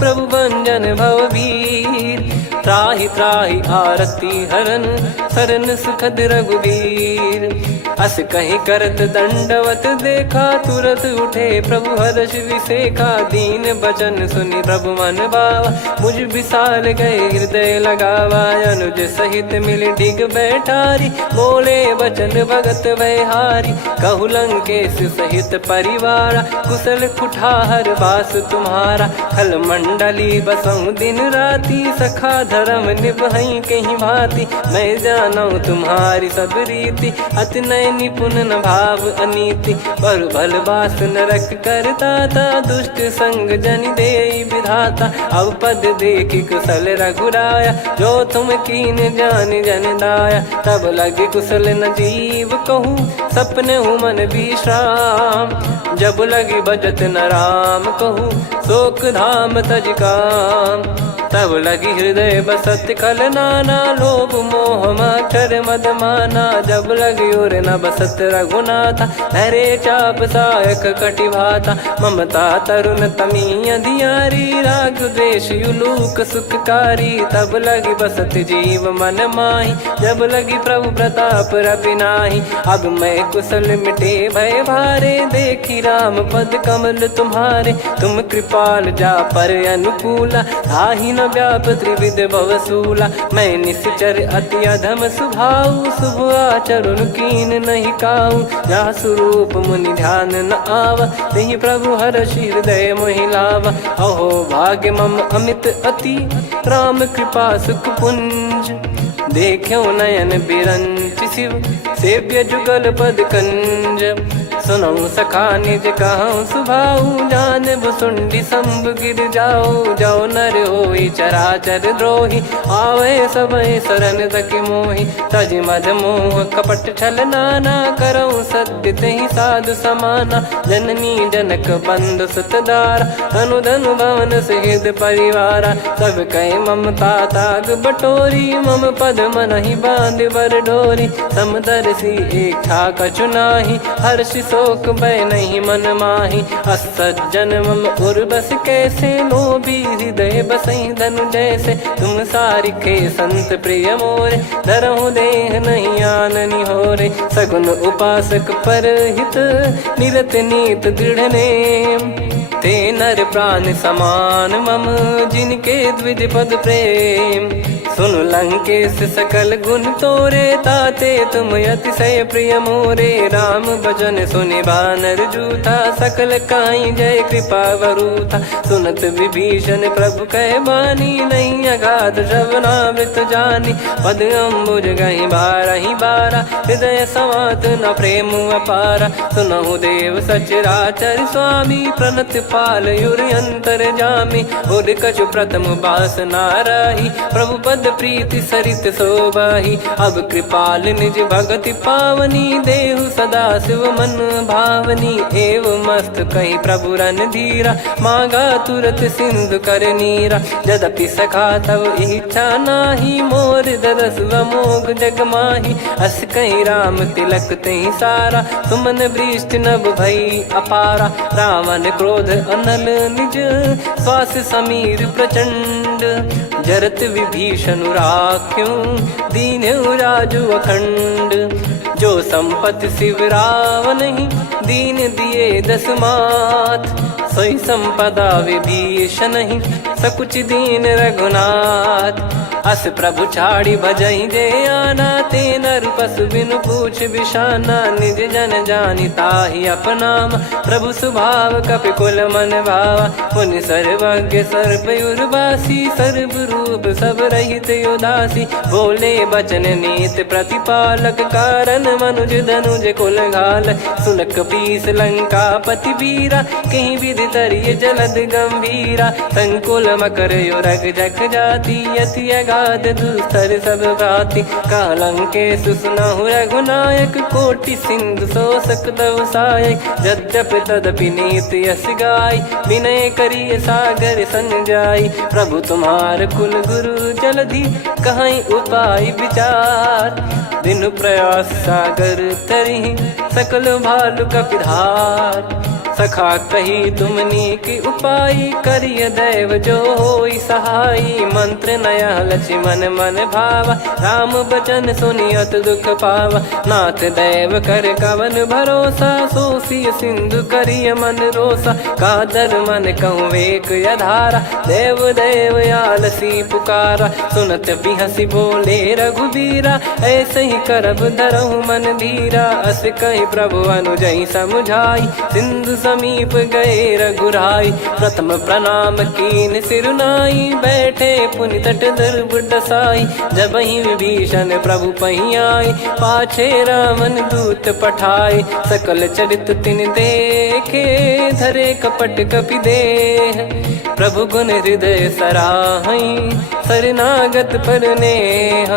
प्रभु भंजन भववीर त्राहि त्राहि आरती हरन सरन सुखद रघुवीर अस कहीं करत दंडवत देखा तुरत उठे प्रभु हर्ष विसेखा दीन बचन सुनि प्रभु मन भावा मुझ विशाल गए हृदय लगावा अनुज सहित मिल डिग बैठारी बोले बचन भगत वैहारी कहु लंकेश सहित परिवारा कुशल कुठार बास तुम्हारा खल मंडली बसऊं दिन राती सखा धर्म निभई कहीं भांति मैं जानू तुम्हारी सब रीति अति नय निपुण न भाव अनीति पर भल बास नरक करता था दुष्ट संग जन दे विधाता अब पद देखी कुशल रघुराया जो तुम कीन जान जन दाया तब लगे कुशल न जीव कहूँ सपने मन विश्राम जब लगी बजत न राम कहूँ शोक धाम तज काम तब लगी हृदय बसत खल नाना लोभ मोह मकर मद माना जब लगी और न बसत रघुनाथा हरे चाप सायक कटि भाता ममता तरुण तमी अधियारी राग द्वेष युलूक सुखकारी तब लगी बसत जीव मन माही जब लगी प्रभु प्रताप रवि नाही अब मैं कुशल मिटे भय भारे देखी राम पद कमल तुम्हारे तुम कृपाल जा पर अनुकूला ताहि न व्याप त्रिविध भवसूला मैं निश्चर अति अधम सुभाऊ शुभ आचरण कीन नहीं काऊ जा स्वरूप मुनि ध्यान न आवा नहीं प्रभु हर्ष हृदय मोहि लावा अहो भाग्य मम अमित अति राम कृपा सुख पुंज देखो नयन बिरंच शिव सेव्य जुगल पद कंज सुनऊ सखा निज कहूँ सुभाऊ जान भुसुंडी संभ गिर जाओ जाओ नर होई चराचर द्रोही आवे सबय शरण तक मोहि तज मद मोह कपट छल नाना करऊँ सत्य तहि साधु समाना जननी जनक बंधु सुतदारा धनु धनु भवन सहित परिवारा सब कहे ममता ताग बटोरी मम पद मनहि बांध बर डोरी समदर्शी इच्छा कछु नाही हर्षि शोक भय नहीं मन माही असज्जन मम उर बस कैसे लोभी हृदय बसई धनु जैसे तुम सारिखे संत प्रिय मोरे धरहु देह नहीं आननि होरे सगुन उपासक पर हित निरत नीत दृढ़ नेम ते नर प्राण समान मम जिनके द्विज पद प्रेम सुन लंकेश सकल गुण तोरे ताते तुम अतिशय प्रिय मोरे राम भजन सुनि बानर जूथा सकल काई जय कृपा वरूथा सुनत विभीषण प्रभु कह बानी नहीं अगाध श्रवणामृत जानी पद अम्बुज गहि बारहि बारा हृदय समात न प्रेम अपारा सुनहु देव सचराचर स्वामी प्रणत पाल युर अंतर जामी उद कछु प्रथम बास नाराही प्रभु पद प्रीति सरित शोभाही अब कृपाल निज भगति पावनी देहु सदा शिव मन भावनी एव मस्त कही प्रभु रन धीरा मांगा तुरत सिंधु कर नीरा यद्यपि सखा तब इच्छा नाही मोर दरस मोग जग माही अस कहीं राम तिलक तही सारा सुमन वृष्ट नभ भई अपारा रावण क्रोध अनल निज श्वास समीर प्रचंड जरत विभीषण राख्यों दीन्हु राजु अखंड जो संपत्ति शिव रावण ही दीन दिए दस मात सोई संपदा विभीषण ही सकुच दीन रघुनाथ अस प्रभु छाड़ी भजई जे आना, ते नर पशु बिनु पूछ बिशाना, निज जन जानी ताहि अपनाम, प्रभु स्वभाव कपि कुल मन भावा, मुनि सर्वज्ञ सर्प उर्वासी, सर्व रूप सब रहित उदासी, बोले बचन नीत प्रतिपालक, कारण मनुज धनुज कुल घाल, सुन कपीस लंका पति वीरा, कहीं विधि तरिय जलद गंभीरा, संकुल मकर युरग जख जाति, यति अगाध दुस्तर सब भाति, कालंकेश सुनहु रघुनायक, कोटि सिंधु शोषक तव सहायक, यद्यपि तदपि नीति यस गाय, विनय करिय सागर संजाई, प्रभु तुम्हार कुल गुरु जलधि, कहीं उपाय विचार, बिनु प्रयास सागर तरि, सकल भालु कपिधार, सखा कही तुमनी की उपाय, करिय दैव जो होई सहाई, मंत्र नया लक्ष्मण मन भावा, राम बचन सुनियत दुख पावा, नाथ दैव कर कवन भरोसा, सोसी सिंधु करिय मन रोसा, कादर मन कहूँ एक यधारा, देव देव आलसी पुकारा, सुनत बिहसी बोले रघुबीरा, ऐसे ही करब धरहु मन धीरा, अस कही प्रभु अनुजई समुझाई, सिंधु समीप गए रघुराई, प्रथम प्रणाम कीन सिरुनाई, बैठे पुनि तट दर्भ डसाई, जब ही विभीषण प्रभु पहियाई, पाछे रावण दूत पठाई, सकल चरित तिन देखे, धरे कपट कपि देह, प्रभु गुण हृदय सराहई, शरणागत पर नेह,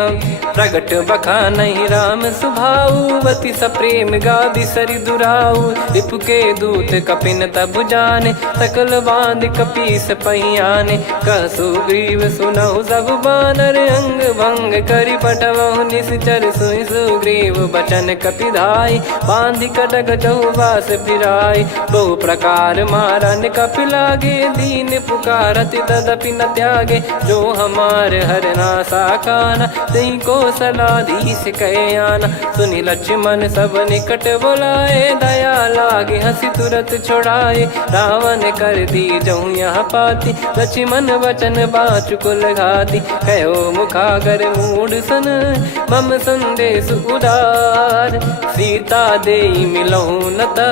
प्रगट बखानहि राम सुभाऊ, अति सप्रेम गादि सरि दुराऊ, रिपु के दूत कपिन तब जाने, सकल बांध कपीस पहियाने, कह सुग्रीव सुनहु सब बानर, अंग भंग करि पटवहु निश्चर, सुनि सुग्रीव बचन कपिधाई, बांधि कटक चौबास फिराई, बहु प्रकार मारन कपि लागे, दीन पुकारत तदपि न त्यागे, जो हमार हरना साकाना, तई को सलाधीश कहे आना, सुनि लक्ष्मण सब निकट बुलाए, दया लागे हंसी तुरत छोड़ाए, रावण कर दी जऊँ यहाँ पाती, लक्ष्मण वचन बाचु कुल घाती, कहो मुखागर मूड सन, मम संदेश उदार, सीता देई मिलहु नता,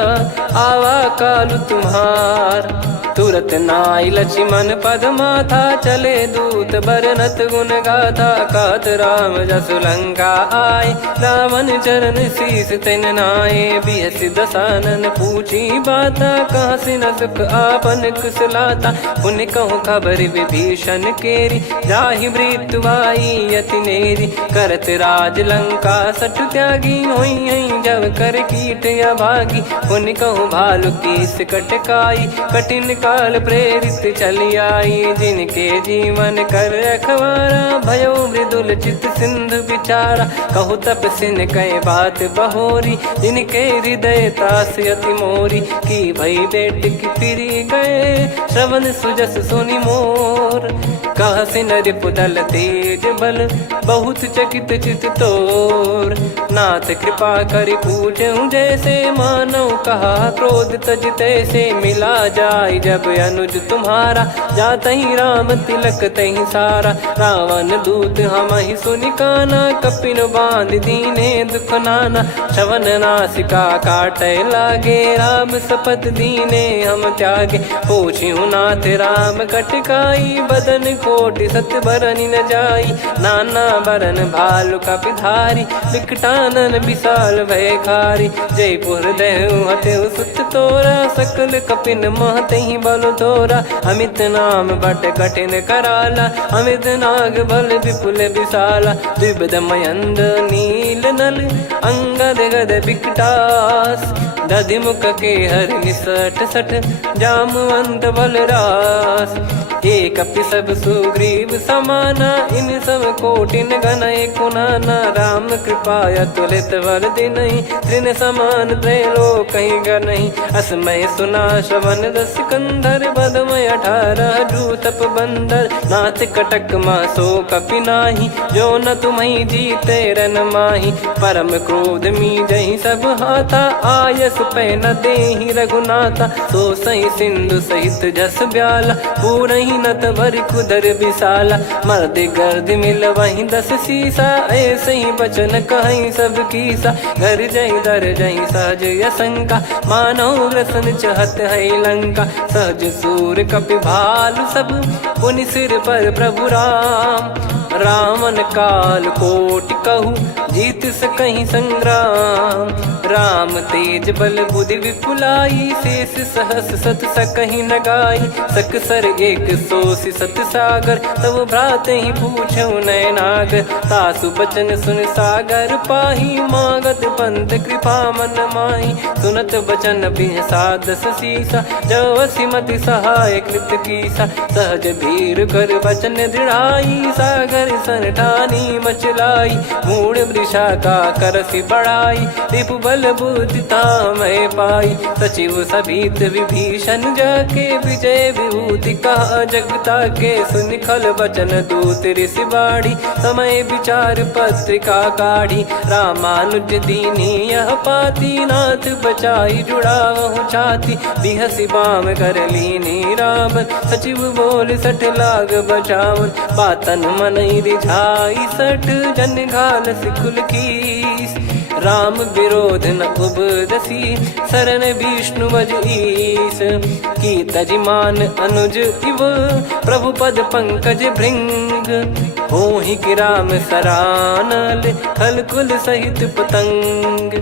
आवा कालु तुम्हार, तुरत नाई लक्ष्मण पद माथा, चले दूत बरनत गुण गाथा, कात राम जसु लंका आए, रावण चरण शीस तिन नाये, बिहस दसानन पूछी बाता, कहाँ से न सुख आपन कुशलाता, पुण्य कहूँ खबर विभीषण केरी, जाहि मृत्यु आई यति नेरी, करत राज लंका सठ त्यागी, होई जब कर कीट अभागी, पुण्य कहूँ भालु कीस कटकाई, कठिन काल प्रेरित चली आई, जिनके जीवन कर रखवारा, भयो मृदुल चित सिंधु विचारा, कहु तप सिन कई बात बहोरी, जिनके हृदय तास अति मोरी, की भई बेट की फिरी गए, श्रवण सुजस सुनि मोर, कह सिन रिपुदल तेज बल, बहुत चकित चित तोर, नाथ कृपा करि पूछऊं जैसे, मानव कहा क्रोध तज तैसे, मिला जाय जब अनुज तुम्हारा, जाता ही राम तिलक तही सारा, रावण दूत हम ही सुनि काना, कपिन बांध दीने दुख नाना, श्रवण नासिका काटे लागे, राम सपत दीने हम त्यागे, पूछिहु नाथ राम कटकाई, बदन कोटि सत बरनि न जाई, नाना बरन भालु कपिधारी, विकटानन विशाल भयखारी, जयपुर देहु हतेउ सुत तोरा, सकल कपिन महतहि बल तोरा, अमित नाम बट कठिन कराला, अमित नाग बल विपुल विशाला, द्विविध मयंद नील नल, अंगद गद विकटास, दधिमुख के हर सठ सठ, जामवंत बलरास, एक कपि सब सुग्रीव समाना, इन सब कोटिन गण कुनाना, राम कृपा अतुलित वर दिनहि, तृण समान त्रैलोक कहीं गनहि, असमय सुना श्रवण दस कंधर, बदमय 18 जूतप बंदर, नाथ कटक मासो कपि नाही, जो न तुम्हि जीते रन माही, परम क्रोध मी जहि सब हाथा, आयस पै न देहि रघुनाथा, सो सही सिंधु सहित जस ब्याला, पूरहि कहीं न तबर कुदर विशाला। मर्द गर्द मिल वहीं 10 सीसा, ऐसे ही बचन कहीं सब कीसा। घर जई दर जई सहज यसंका, मानव ग्रसन चहत है लंका। सहज सूर कपि भालु सब, पुनि सिर पर प्रभु राम। रावण काल कोटि कहूँ, जीत सकहीं संग्राम। राम तेज बल बुद्धि विपुलाई, शेष सहस सत सकहीं न गाई। सकसर एक सोसी सत सागर, तब भ्रात ही पूछो नयनागर। तासु बचन सुन सागर पाही, मागत पंथ कृपा मन माही। सुनत बचन बिहसा 10 सीसा, जो सिमति सहाय कृत कीसा। सहज भीर कर बचन दृढ़ाई, सागर सन ठानी मचलाई। मूढ़ वृषा का करसी बढ़ाई, रिपु बल बुद्धि मैं पाई। सचिव सभीत विभीषण जाके, विजय विभूति कहा जगता के। सुन खल बचन दूत ऋषि बाड़ी, समय विचार पत्रिका काढ़ी। रामानुज दीनी यह पाती, नाथ बचाई जुड़ावहु छाती। बिहसी बाम कर लीनी राम, सचिव बोल 60 लाग बचावन। बातन मन रिझाई 60, जन घाल सिकुल कीस। राम विरोध न उपदसी, शरण विष्णु बज ईस। की तजिमान अनुज इव, प्रभु पद पंकज भृंग। होहि कि राम सरानल, खल कुल सहित पतंग।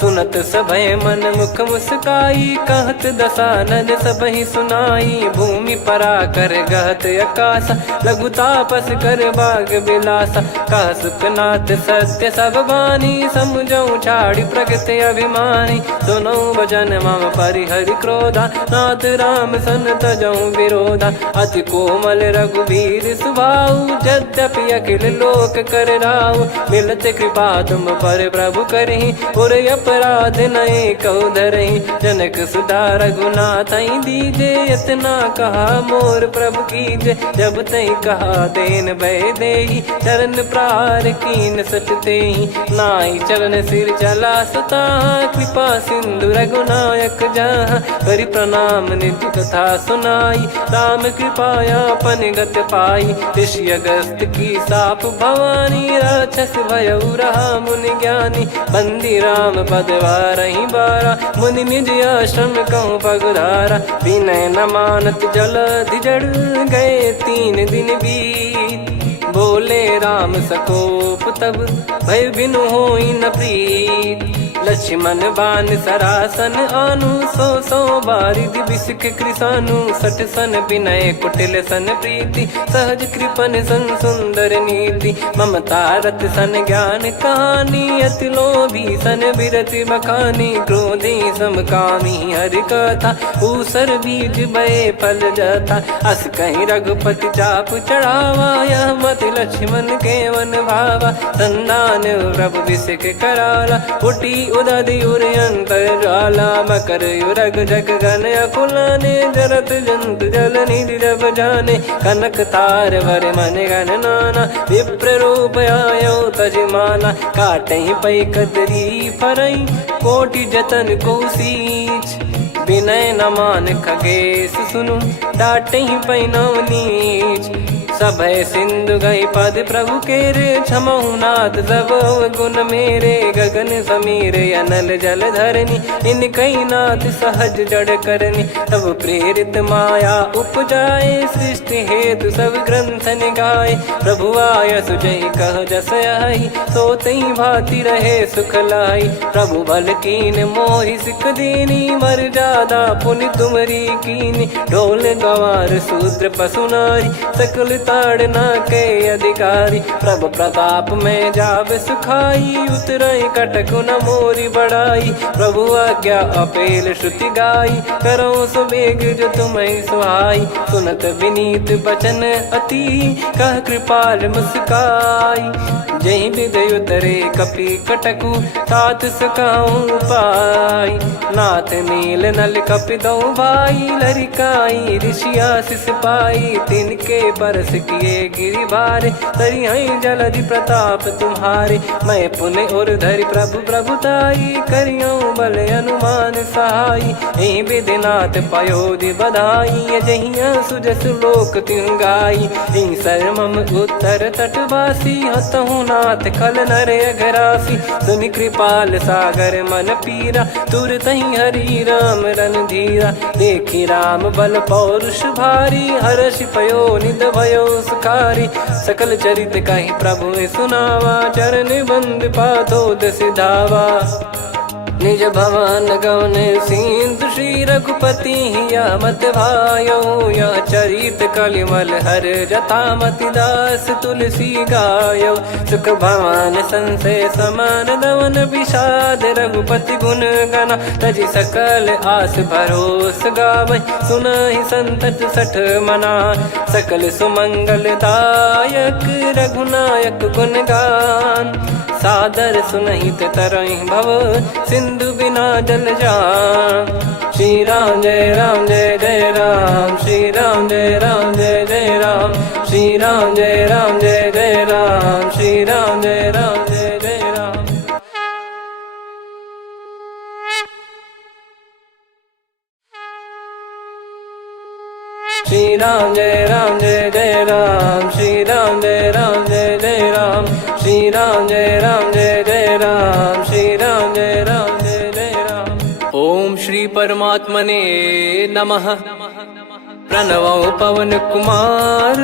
सुनत सभय मन मुख मुस्काई, कहत दसानन सबहि सुनाई। भूमि परा कर गहत आकाशा, लघु तापस कर बाग बिलासा। कह सुखनाथ सत्य सब बानी, समझौ छाड़ी प्रगति अभिमानी। सुनो भजन मम परिहरि क्रोधा, नाथ राम सन तजौ विरोधा। अति कोमल रघुवीर सुभाऊ, यद्यपि अखिल लोक कर राऊ। मिलत कृपा तुम पर प्रभु करहि, पुर अपराध नए कौ धरहि। जनक सुधा रघुनाथ दीजे, इतना कहा मोर प्रभु कीजे। जब तई कहा देन भय देहि, चरण प्रार कीन सटतेहि। नाई चरण सिर चला सता, कृपा सिंधु रघुनायक जहाँ। करि प्रणाम निज कथा सुनाई, राम कृपाया अपन गत पाई। ऋषि अगस्त की साप भवानी, राक्षस भयउ रहा मुनि ज्ञानी। बंदी राम पद वारहि बारा, मुनि निज आश्रम कहूँ पगधारा। विनय न मानत जलधि जड़, गए 3 दिन बीत। बोले राम सकोप तब, भय बिनु होई न प्रीत। लक्ष्मण बान सरासन आनु, 100 बारिधि बिसक कृसानु। 60 सन विनय कुटिल सन प्रीति, सहज कृपन सन सुंदर नीति। ममता रत सन ज्ञान कहानी, अति लोभी सन बिरति बखानी। क्रोधी समकामी हरि कथा, ऊसर बीज बये फल जथा। अस कहीं रघुपति चाप चढ़ावा, यह मत लक्ष्मण के वन भावा। संदान प्रभु बिसक कराला, उठी उदधि उर अंतर ज्वाला। मकर युरग जग गन अकुलाने, जरत जंतु जल निधि जब जाने। कनक तार वर मन गण नाना, विप्र रूप आयो तजमाना। काटहि पै कदरी फरई, कोटि जतन को सींच। विनय न मान खगेश सुनु, डांटहि पै नव नीच। सभय सिंधु गई पद प्रभु केरे, क्षमहु नाथ सब गुण मेरे। गगन समीर अनल जल धरनी, इनकई नाथ सहज जड़ करनी। तब प्रेरित माया उपजाए, सृष्टि हेतु सब ग्रंथ निगाए। प्रभु आय सुजई कह जस आई, सोतई भांति रहे सुख लाई। प्रभु बल कीन मोहि सिख दीनी, मर्यादा पुनि तुमरी कीनी। ढोल गवार शूद्र पशु नारी, सकल ताड़ना के अधिकारी। प्रभु प्रताप में जाब सुखाई, उतरई कटक न मोरी बढ़ाई। प्रभु आज्ञा अपेल श्रुति गाई, करो सुबेग जो तुम्हें सुहाई। सुनत विनीत बचन अति, कह कृपाल मुस्काई। जय विदय उतरे कपि कटकु, तात सकाऊं पाई। नाथ नील नल कपि दो भाई, लरिकाई ऋषि आशीष पाई। तिनके पर किए गिरिबारे, तरी हैं जलधि प्रताप तुम्हारे। मैं पुण्य और धरि प्रभु प्रभुताई, करियो बल अनुमान सहाई। यही विधिनाथ पयोधि बधाई, जहिया सुजस लोक तिहु गाई। यही सरमम उत्तर तटवासी, हतहु नाथ खल नर अघरासी। सुनि कृपाल सागर मन पीरा, तुरत ही हरि राम रणधीरा। देखी राम बल पौरुष भारी, हर्षि पयो निध भयो सुखारी। सकल चरित कहि प्रभु सुनावा, चरण बंद पाथोद सिधावा। निज भवन गवन सिंधु श्री रघुपति या मत भायो। या चरित कलिमल हर जथा मति दास तुलसी गायो। सुख भवन संशय समान दवन विषाद, रघुपति गुण गना तजि सकल आस भरोस गावै। सुनहि संतत सठ मना, सकल सुमंगल दायक रघुनायक गुण गान। सादर सुनहित तरहि भव, सिंधु बिना जल जान। श्री राम जय राम जय जय राम, श्री राम जय राम जय जय राम। श्री राम जय राम जय जय राम, श्री राम जय राम जय जय राम। श्री राम जय राम जय जय राम, श्री राम जय राम जय जय राम। श्री राम जय राम जय जय राम, श्री राम जय राम जय जय राम। ओम श्री परमात्मने नमः। प्रणवो पवन कुमार,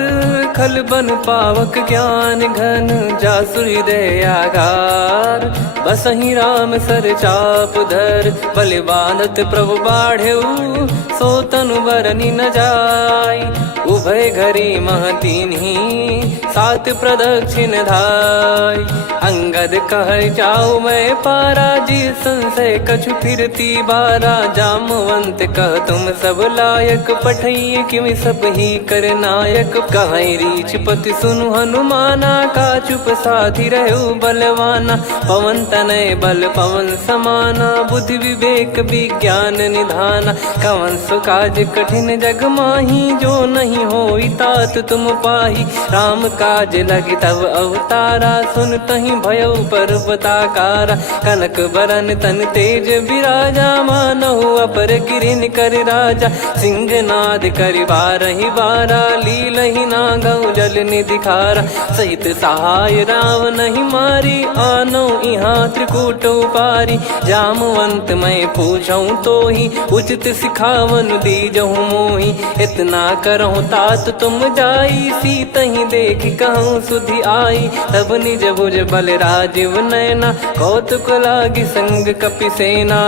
खल बन पावक ज्ञान घन। जासु हृदय आगार, बसहि राम सर चाप धर। बलि बांधत प्रभु बाढ़ेऊ, सो तनु बरनि न जाय। उभय घरी महतीन्ही, सात प्रदक्षिण धाय। अंगद कह जाऊ मैं पारा, जी संशय कछु फिरती बारा। जामवंत कह तुम सब लायक, पठइय किमि सब ही कर नायक। कहीं रीछ पति सुनु हनुमाना, का चुप साधि रहु बलवाना। पवन तनय बल पवन समाना, बुद्धि विवेक विज्ञान निधाना। कवन सो काज कठिन जग माही, जो नहीं होई तात तुम पाही। राम काज लगी तब अवतारा, सुन तहि भयो पर्वताकारा। कनक बरन तन तेज विराजा, मानहु अपर गिरिन कर राजा। सिंहनाद करि बारहि बारा, लीलहि नागौ जल निधि खारा। सहित सहाय राम नहीं मारी, आनो इहाँ त्रिकूट उपारी। जामवंत मैं पूछऊँ तोहि, उचित सिखावन दीजहु मोहि। इतना करहु तात तुम जाई, सीतहि देख कहूँ सुधि आई। तब निज भुज बल राजीव नैना, कौतुक लागी संग कपिसेना।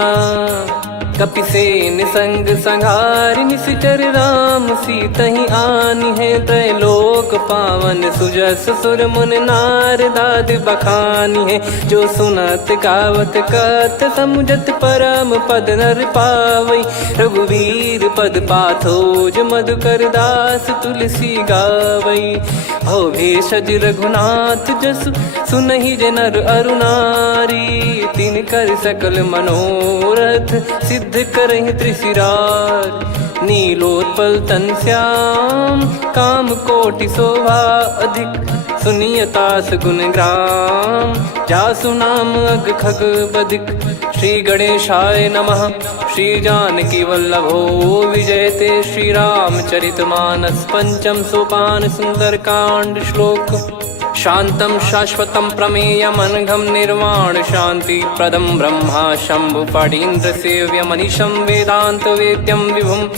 कपिसेन संग संघारि, निशिचर राम सीतहि आनि है। त्रैलोक पावन सुजस सुर मुन नार, दाद बखानी है। जो सुनत गावत कथ, समुझत परम पद नर पावै। रघुवीर पद पाथोज, मधुकर दास तुलसी गावै। भव भेषज रघुनाथ जसु, सुनहि जे नर अरु नारी। तिन कर सकल मनोरथ, सिद्ध करहि त्रिशिरार। नीलोत्पल तन श्याम, काम कोटि शोभा अधिक। सुनियतास गुण ग्राम, जासु नाम अग खग बदिक। श्री गणेशाय नमः। श्री जानकी वल्लभो विजयते, श्री रामचरितमानस। पंचम सोपान सुंदरकांड श्लोक। शांतं शाश्वतं प्रमेयमनघं निर्वाण शांति प्रदं ब्रह्मा शंभु फणीन्द्र सेव्यमनिशं वेदांत वेद्यं विभुं।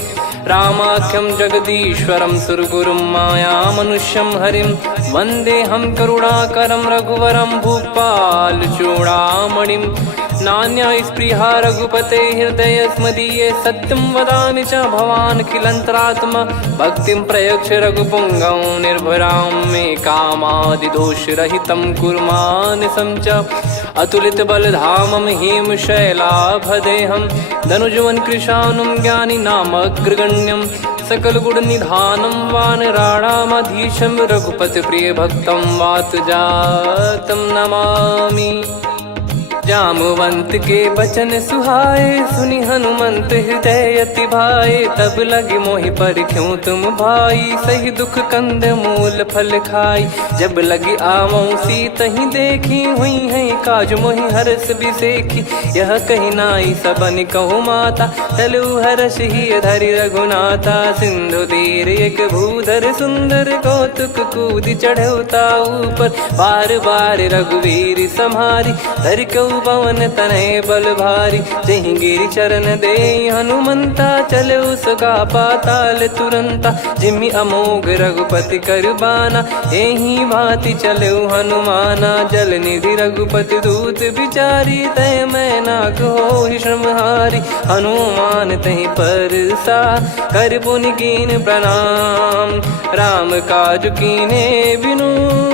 रामाख्यं जगदीश्वरं सुरगुरुं मायामनुष्यं हरिं। वन्देऽहं करुणाकरं रघुवरं भूपाल चूडामणिं। नान्या स्पृहा रघुपते हृदय स्मदीये, सत्यं वदामि च भवान् खिलन्तरात्मा। भक्तिं प्रयच्छ रघुपुङ्गं निर्भरां मे कामादिदोषरहितं कुर्मानसं च। अतुलित बलधामं हेमशैलाभदेहं, धनुजवन कृशानुं ज्ञानी नामग्रगण्यं। सकल गुण निधानं वानराणामधीशं, रघुपति प्रिय भक्तं वात जातं नमामि। जामवंत के बचन सुहाए, सुनि हनुमंत हृदय अति भाए। तब लगे मोहि पर क्यों तुम भाई, सही दुख कंद मूल फल खाई। जब लगी आवऊं सीत ही देखी, हुई है काज मोहि हरस बिसेखी। यह कही नाई सबन कहु माता, चलु हरष ही धरि रघुनाथा। सिंधु तीर एक भूधर सुंदर, कौतुक कूद चढ़ौता ऊपर। बार बार रघुवीर सम्हारी, धर कऊ पवन तनय बल भारी। जहि गिरि चरण दे हनुमंता, चले उसका पाताल तुरंता। जिमि अमोघ रघुपति कर बाना, एहि भांति चले हनुमाना। जल निधि रघुपति दूत बिचारी, तय मैं नाक होहि श्रमहारी। हनुमान तहि परसा, कर पुनि कीन प्रणाम। राम काज कीने बिनु,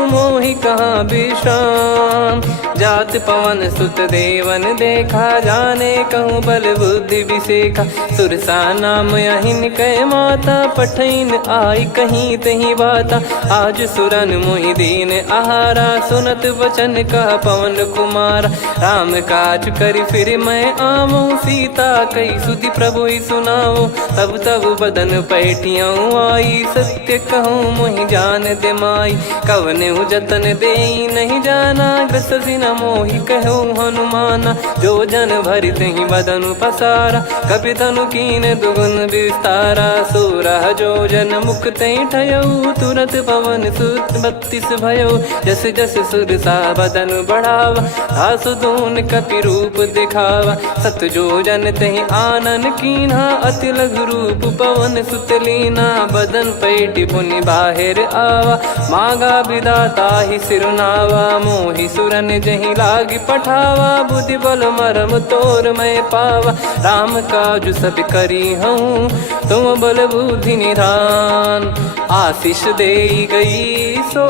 मोहि कहाँ विश्राम। जात पवन सुत देवन देखा, जाने कहूँ बल बुद्धि विसेखा। सुरसा नाम अहिन कै माता, पठैन आई कहीं तही बाता। आज सुरन मोहि दीन आहारा, सुनत वचन कह पवन कुमारा। राम काज करि फिर मैं आवऊं, सीता कई सुधि प्रभु ही सुनाओ। तब तब बदन पैठियाँ आई, सत्य कहूँ मोहि जान दे माई। कवने जतन दे नहीं जाना, ग्रसि न मोहि कहूँ हनुमाना। जो जन भरि तहि बदन पसारा, कपि तनु कीन दुगुन विस्तारा। 16 जो जन मुख तहि ठयऊ, तुरत पवन सुत 32 भयऊ। जस जस सुरसा बदन बढ़ावा, आसु दून कपि रूप दिखावा। 7 जो जन तहि आनन कीन्हा, अति लघु रूप पवन सुत लीना। बदन पैठि पुनि बाहिर आवा, मांगा विधाता ही सिरुनावा। मोहि सुरन जहि लागी पठावा, बुद्धि बल मरम तोर मैं पावा। राम काज सब करी हूँ, तुम बल बुद्धि निधान। आशीष दे गई सो,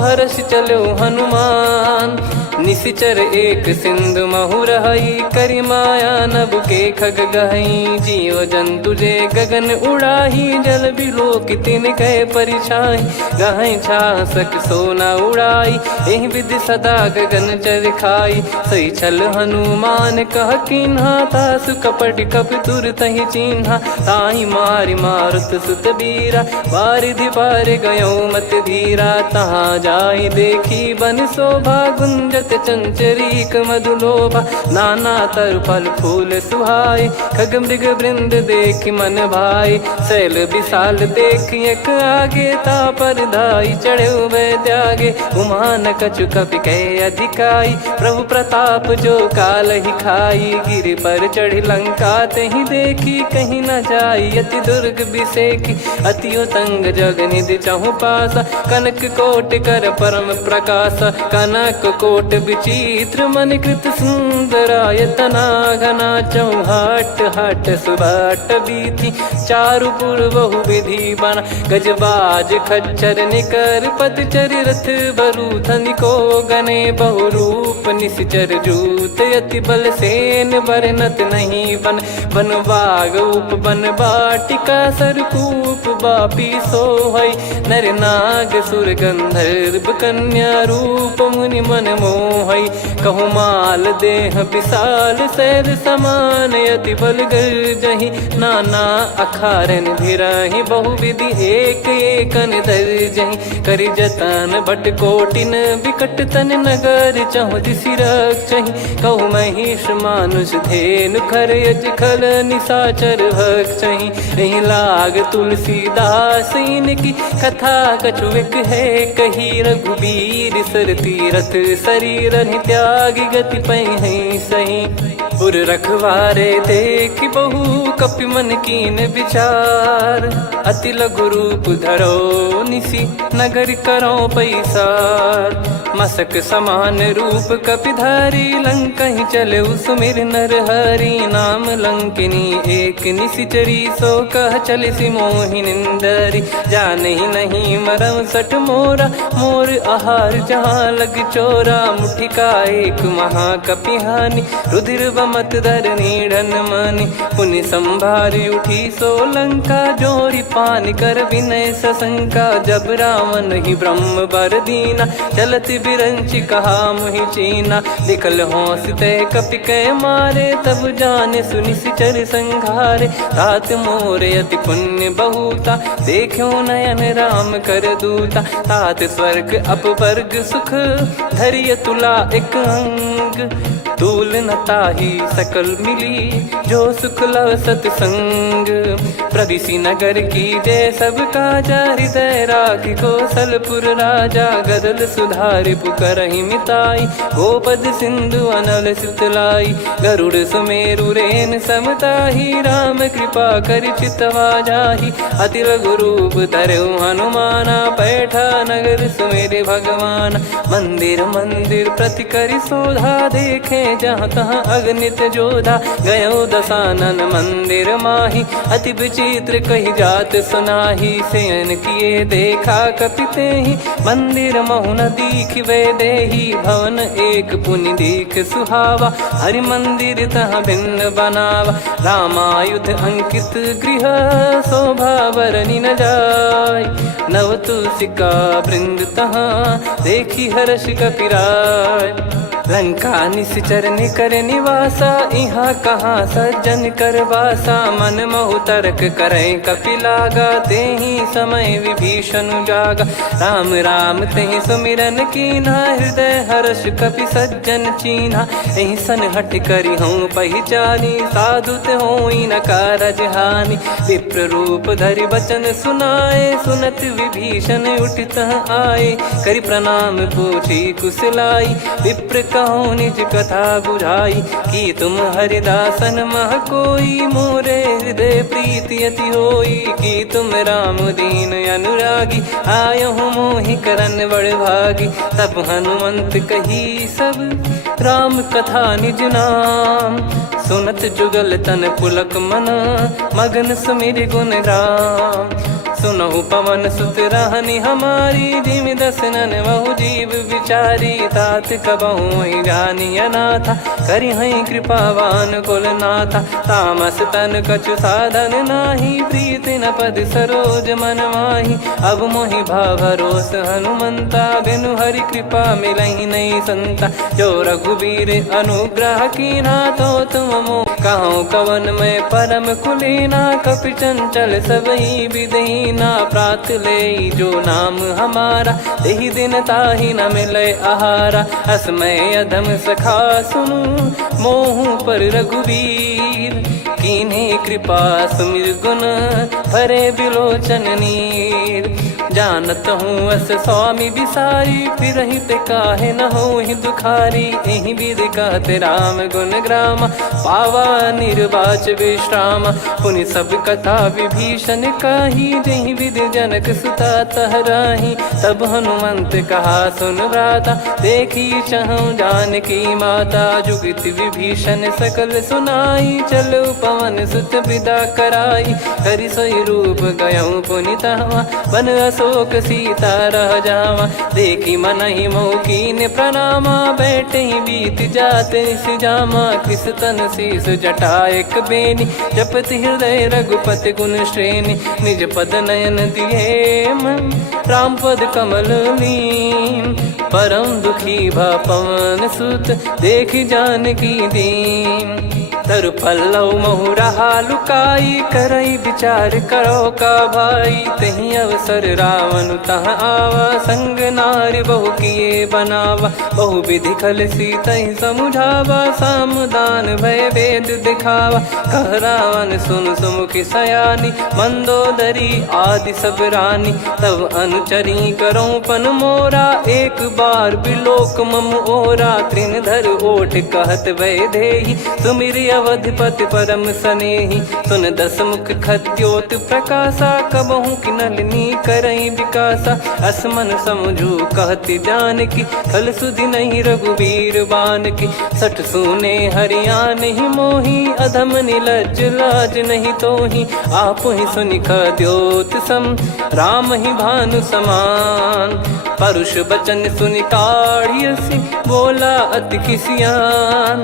हर्ष चलो हनुमान। निशिचर एक सिंधु महु रहई, करि माया नभ के खग गहई। जीव जंतु जे गगन उड़ाही, जल बिलोक तिन कह परिछाई। गहई छासक सोना उड़ाई, एहि विधि सदा गगन चर खाई। सही छल हनुमान कह कीन्हा, तासु कपट कपि तुर तहि चिन्हा। ताहि मारि मारुत सुत बीरा, बारिधि पार गयो मत धीरा। तहाँ जाई देखी बन शोभा, गुंजत चंचरीक मधुलोभा। नाना तर फल फूल सुहाई, खग मृग वृंद देख मन भाई। शैल विशाल देख एक आगे, तापर धाई चढ़े वै त्यागे। उमान कछु कपि कह अधिकाई, प्रभु प्रताप जो काल ही खाई। गिरि पर चढ़ी लंका तहि देखी, कहीं न जाई अति दुर्ग बिसेखी। अति उतंग जग निधि चहु पासा, कनक कोट कर परम प्रकाश। कनक कोट विचित्र मन कृत सुंदरायतना। घना चौहाट हाट सुबाट बीथी, चारु पुर बहु विधि बना। गजबाज खच्चर निकर पतचर, रथ बरु धनिको गने। बहु रूप निशिचर जूत, अति बल सेन बरनत नहीं बन। बन बाग उप बन बाटिका, सरकूप बापी सोहई। नर नाग सुर गंधर्व कन्या, रूप मुनि मन मोहई। कहु माल देह विशाल, शैल समान अति बल गर्जहि। नाना अखारन भिरहि, बहु विधि एक एकन दर्जहि। करि जतन भट कोटिन, विकट तन नगर चहु दिसि रक्षहि। कहु महिष मानुष धेनु, खर यज खल निशाचर भक्षहि। एहि लाग तुलसीदास इनकी, कथा कछु एक है कही। रघुबीर सर तीरथ शरीर, त्यागी गति पै सही। पुर रखवारे देखि बहु, कपि मन कीन विचार। अति लघु रूप धरो निसी, नगर करो पैसार। मसक समान रूप कपिधारी, लंकहि चले सुमिर नर हरि। नाम लंकिनी एक निशिचरी, सो कह चलिसि मोहि निंदरी। जानहि नहीं मरम सठ मोरा, मोर आहार जहाँ लग चोरा। मुठिका एक महाकपिहानि, रुधिर बमत धरनी ढन मानि। पुनि संभारी उठी सो लंका, जोरी पान कर विनय सशंका। जब रावण ही ब्रह्म बर दीना, चलत बिरंच कहा मुहि चीना, लिखल होंस तय कपि कै मारे, तब जाने सुनि सिचर संघारे। तात मोरे अति पुण्य बहुता, देखो नयन राम कर दूता। तात स्वर्ग अपवर्ग सुख, धैर्य तुला एक अंग। तूल न ताहि सकल मिली, जो सुख लव सतसंग। प्रविशि नगर की जय सब काजा, हृदय राखि कौशलपुर राजा। गदल सुधारि पुकारहि मिताई, गोपद सिंधु अनल सितलाई। गरुड़ सुमेरु रेन समताहि, राम कृपा करि चितवा जाहि। अति लघु रूप धरऊ हनुमाना, बैठा नगर सुमेरे भगवान। मंदिर मंदिर प्रति करि शोधा, देखे जहाँ तहाँ अगणित जोधा। गयो दशानन मंदिर माही, अति विचित्र कही जात सुनाही। शयन किए देखा कपिते ही, मंदिर महु न दीख वे देही। भवन एक पुनि दीख सुहावा, हरि मंदिर तहाँ भिन्न बनावा। रामायुध अंकित गृह, शोभा बरनि न जाय। नव तुलसिका वृंद तहाँ, देखी हर्ष कपिराय। लंका निश्चर निकर निवासा, इहाँ कहाँ सज्जन कर वासा। मन महु तर्क करें कपिलागा, तेहि समय विभीषण जागा। राम राम तेहि सुमिरन कीन्हा, हृदय हर्ष कपि सज्जन चीन्हा। एहि सन हठ करि हूँ पहिचानी, साधु ते होई न कारज हानि। विप्र रूप धरि बचन सुनाए, सुनत विभीषण उठित आए। करि प्रणाम पूछी कुशलाई, विप्र कहूँ निज कथा बुझाई। कि तुम हरिदासन मह कोई, मोरे हृदय प्रीति अति होई। कि तुम राम दीन अनुरागी, आयहु मोहि करन बड़ भागी। तब हनुमंत कही सब, राम कथा निज नाम। सुनत जुगल तन पुलक मन, मगन सुमिर गुण राम। सुनहु पवन सुत रहनि हमारी, जिमि दसनन महु जीव विचारी। तात कबहु ही जानी अनाथा, करि हई कृपावान कुल नाथा। तामस तन कछु साधन नाही, प्रीति न पद सरोज मन माही। अब मोहि भावरोस हनुमंता, बिनु हरि कृपा मिलहि नहीं संता। जो रघुबीर अनुग्रह कीन्हा, तो तुम मोह कहूँ कवन में परम कुलीना। कपि चंचल सबई विदहीना, प्रात ले जो नाम हमारा। तेहि दिन ताहि न मिले आहारा, असमय अधम सखा सुनु, मोहु पर रघुवीर। कीन्हे कृपा सुमिर गुण, भरे बिलोचन नीर। जानत हूँ अस स्वामी बिसारी, फिरहि ते काहे न होहि दुखारी। एहि विधि कहते राम गुण ग्राम, पावा निर्वाच विश्राम। पुनि सब कथा विभीषण काही, जहि विधि जनक सुता तहराही। तब हनुमंत कहा सुन भ्राता, देखी चहु जानकी माता। जुगति विभीषण सकल सुनाई, चलो पवन सुत विदा कराई। हरि सोई रूप गयऊँ पुनि तहवा, बन अशोक सीता रह जावा। देखी मनहि मोह कीन्ह प्रणामा, बैठे ही बीत जात निस जामा। कृस तन शीस जटा एक बेनी, जपति हृदय रघुपति गुण श्रेणी। निज पद नयन दिए मन, राम पद कमल लीन। परम दुखी भा पवन सुत, देखि जानकी दीन। तरु पल्लव महु रहा लुकाई, करई विचार करो का भाई। तहि अवसर रावण तह आवा, संग नारी बहु किए बनावा। बहु विधि खल सीतहि समुझावा, सामदान भय वेद दिखावा। कह रावण सुन सुमुखि सयानी, मंदोदरी आदि सब रानी। तब अनुचरी करो पन मोरा, एक बार बिलोक मम ओरा। तृण धर ओठ कहत भय देहि, सुमिर अवधिपति परम सनेहि। सुन दस मुख खद्योत प्रकाशा, कबहु कि नलिनी करई विकासा। असमन समझू कहति जानकी, खल सुधि नहीं रघुबीर बानकी। सठ सुने हरियाण ही मोही, अधम निलज्ज लाज नहीं तोहि। आप ही सुनि खद्योत सम, राम ही भानु समान। परुष बचन सुनि काढ़ियसि बोला अति किसियान।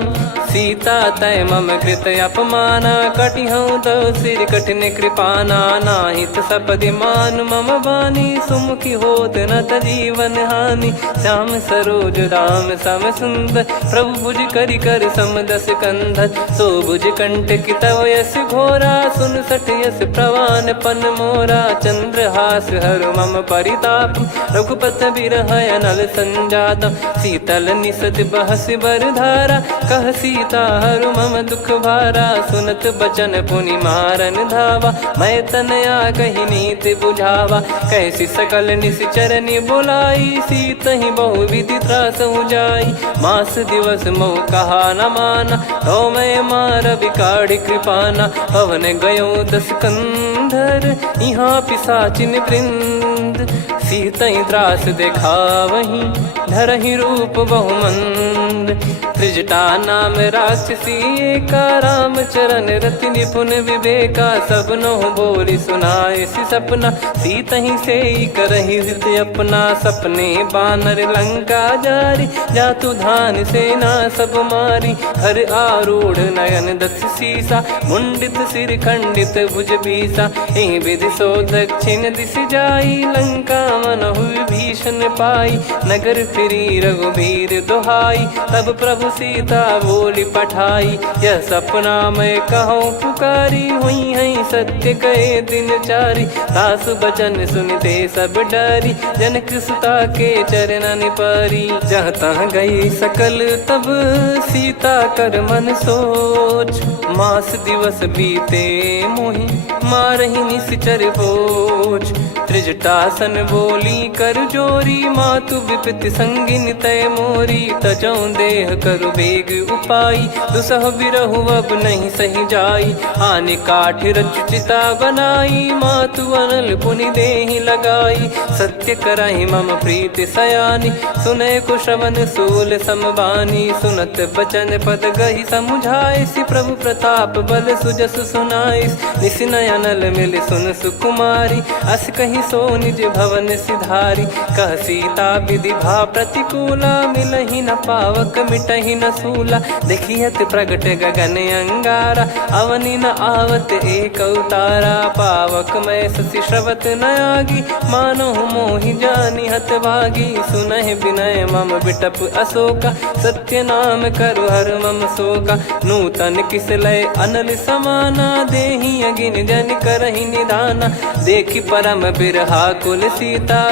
सीता तय मम कृत अपमाना कटिहऊँ तो सिर कठिन कृपाना। नाहित सपदि मान मम बानी सुमुखी होत न त जीवन हानि। श्याम सरोज राम सम सुंदर प्रभु भुज करि कर सम दस कंधर। सो भुज कंटक तव यस घोरा सुन सठ यस प्रवान पन मोरा। चंद्रहास हर मम परिताप रघुपत बिरह अनल संजात। शीतल निसत बहस बर धारा कह सीता हर मम दुख भारा। सुनत बचन पुनि मारन धावा मैं तनया कही नीति बुझावा। कैसी सकल निश्चरनि बुलाई सीतहि बहु विधि त्रास जाई। मास दिवस मोह कहा न माना तो मैं मार बिकाढ़ कृपाना। पवन गयो दस कंधर यहाँ पिशाचिन वृंद। सीतहि त्रास देखावहीं धरहि रूप बहुमंद। त्रिजटा नाम राक्षसी एका राम चरण रति निपुण विवेका। सबनो बोली सुनाए सि सपना सीतहि से करहि हृदय अपना। सपने बानर लंका जारी जातु धान सेना सब मारी। हर आरूढ़ नयन दस सीसा मुंडित सिर खंडित भुज बीसा। एहि विधि सो दक्षिण दिश जाई लंका मनहु भीषण पाई। नगर फिरी रघुबीर दुहाई तब प्रभु सीता बोली पठाई। यह सपना मैं कहूँ पुकारी हुई है सत्य कहे दिन चारी। सासु बचन सुनते सब डरी जनक सुता के चरण पारी। जहाँ तहाँ गई सकल तब सीता कर मन सोच। मास दिवस बीते मोहि मारहि निश्चर बोझ। त्रिजटासन बोली कर जोरी मातु विपति संगिन तय मोरी। तजौ देह करु बेग उपाई दुसह बिरहु अब नहीं सही जाई। आने काठ रचिता बनाई मातु अनल पुनि देहि लगाई। सत्य करहि मम प्रीति सयानी सुनय कुशवन सूल समबानी। सुनत बचन पद गहि समुझाई सि प्रभु प्रताप बल सुजस सुनाइस। निस नयनल मिल सुन सुकुमारी अस कहीं सो निज भवन सिधारी। कह सीता विधि भा प्रतिकूला मिलहि न पावक मिटहि न सूला। देखियत प्रगट गगन अंगारा अवनि न आवत एक अवतारा। पावक मैं शशि श्रवत न आगी मानो मोहि जानि हत भागी। सुनहि विनय मम बिटप अशोका सत्य नाम करु हर मम शोका। नूतन किस लय अनल समाना देहि अगिन जन करहि निदाना। देखि परम बिरहा कुल सीता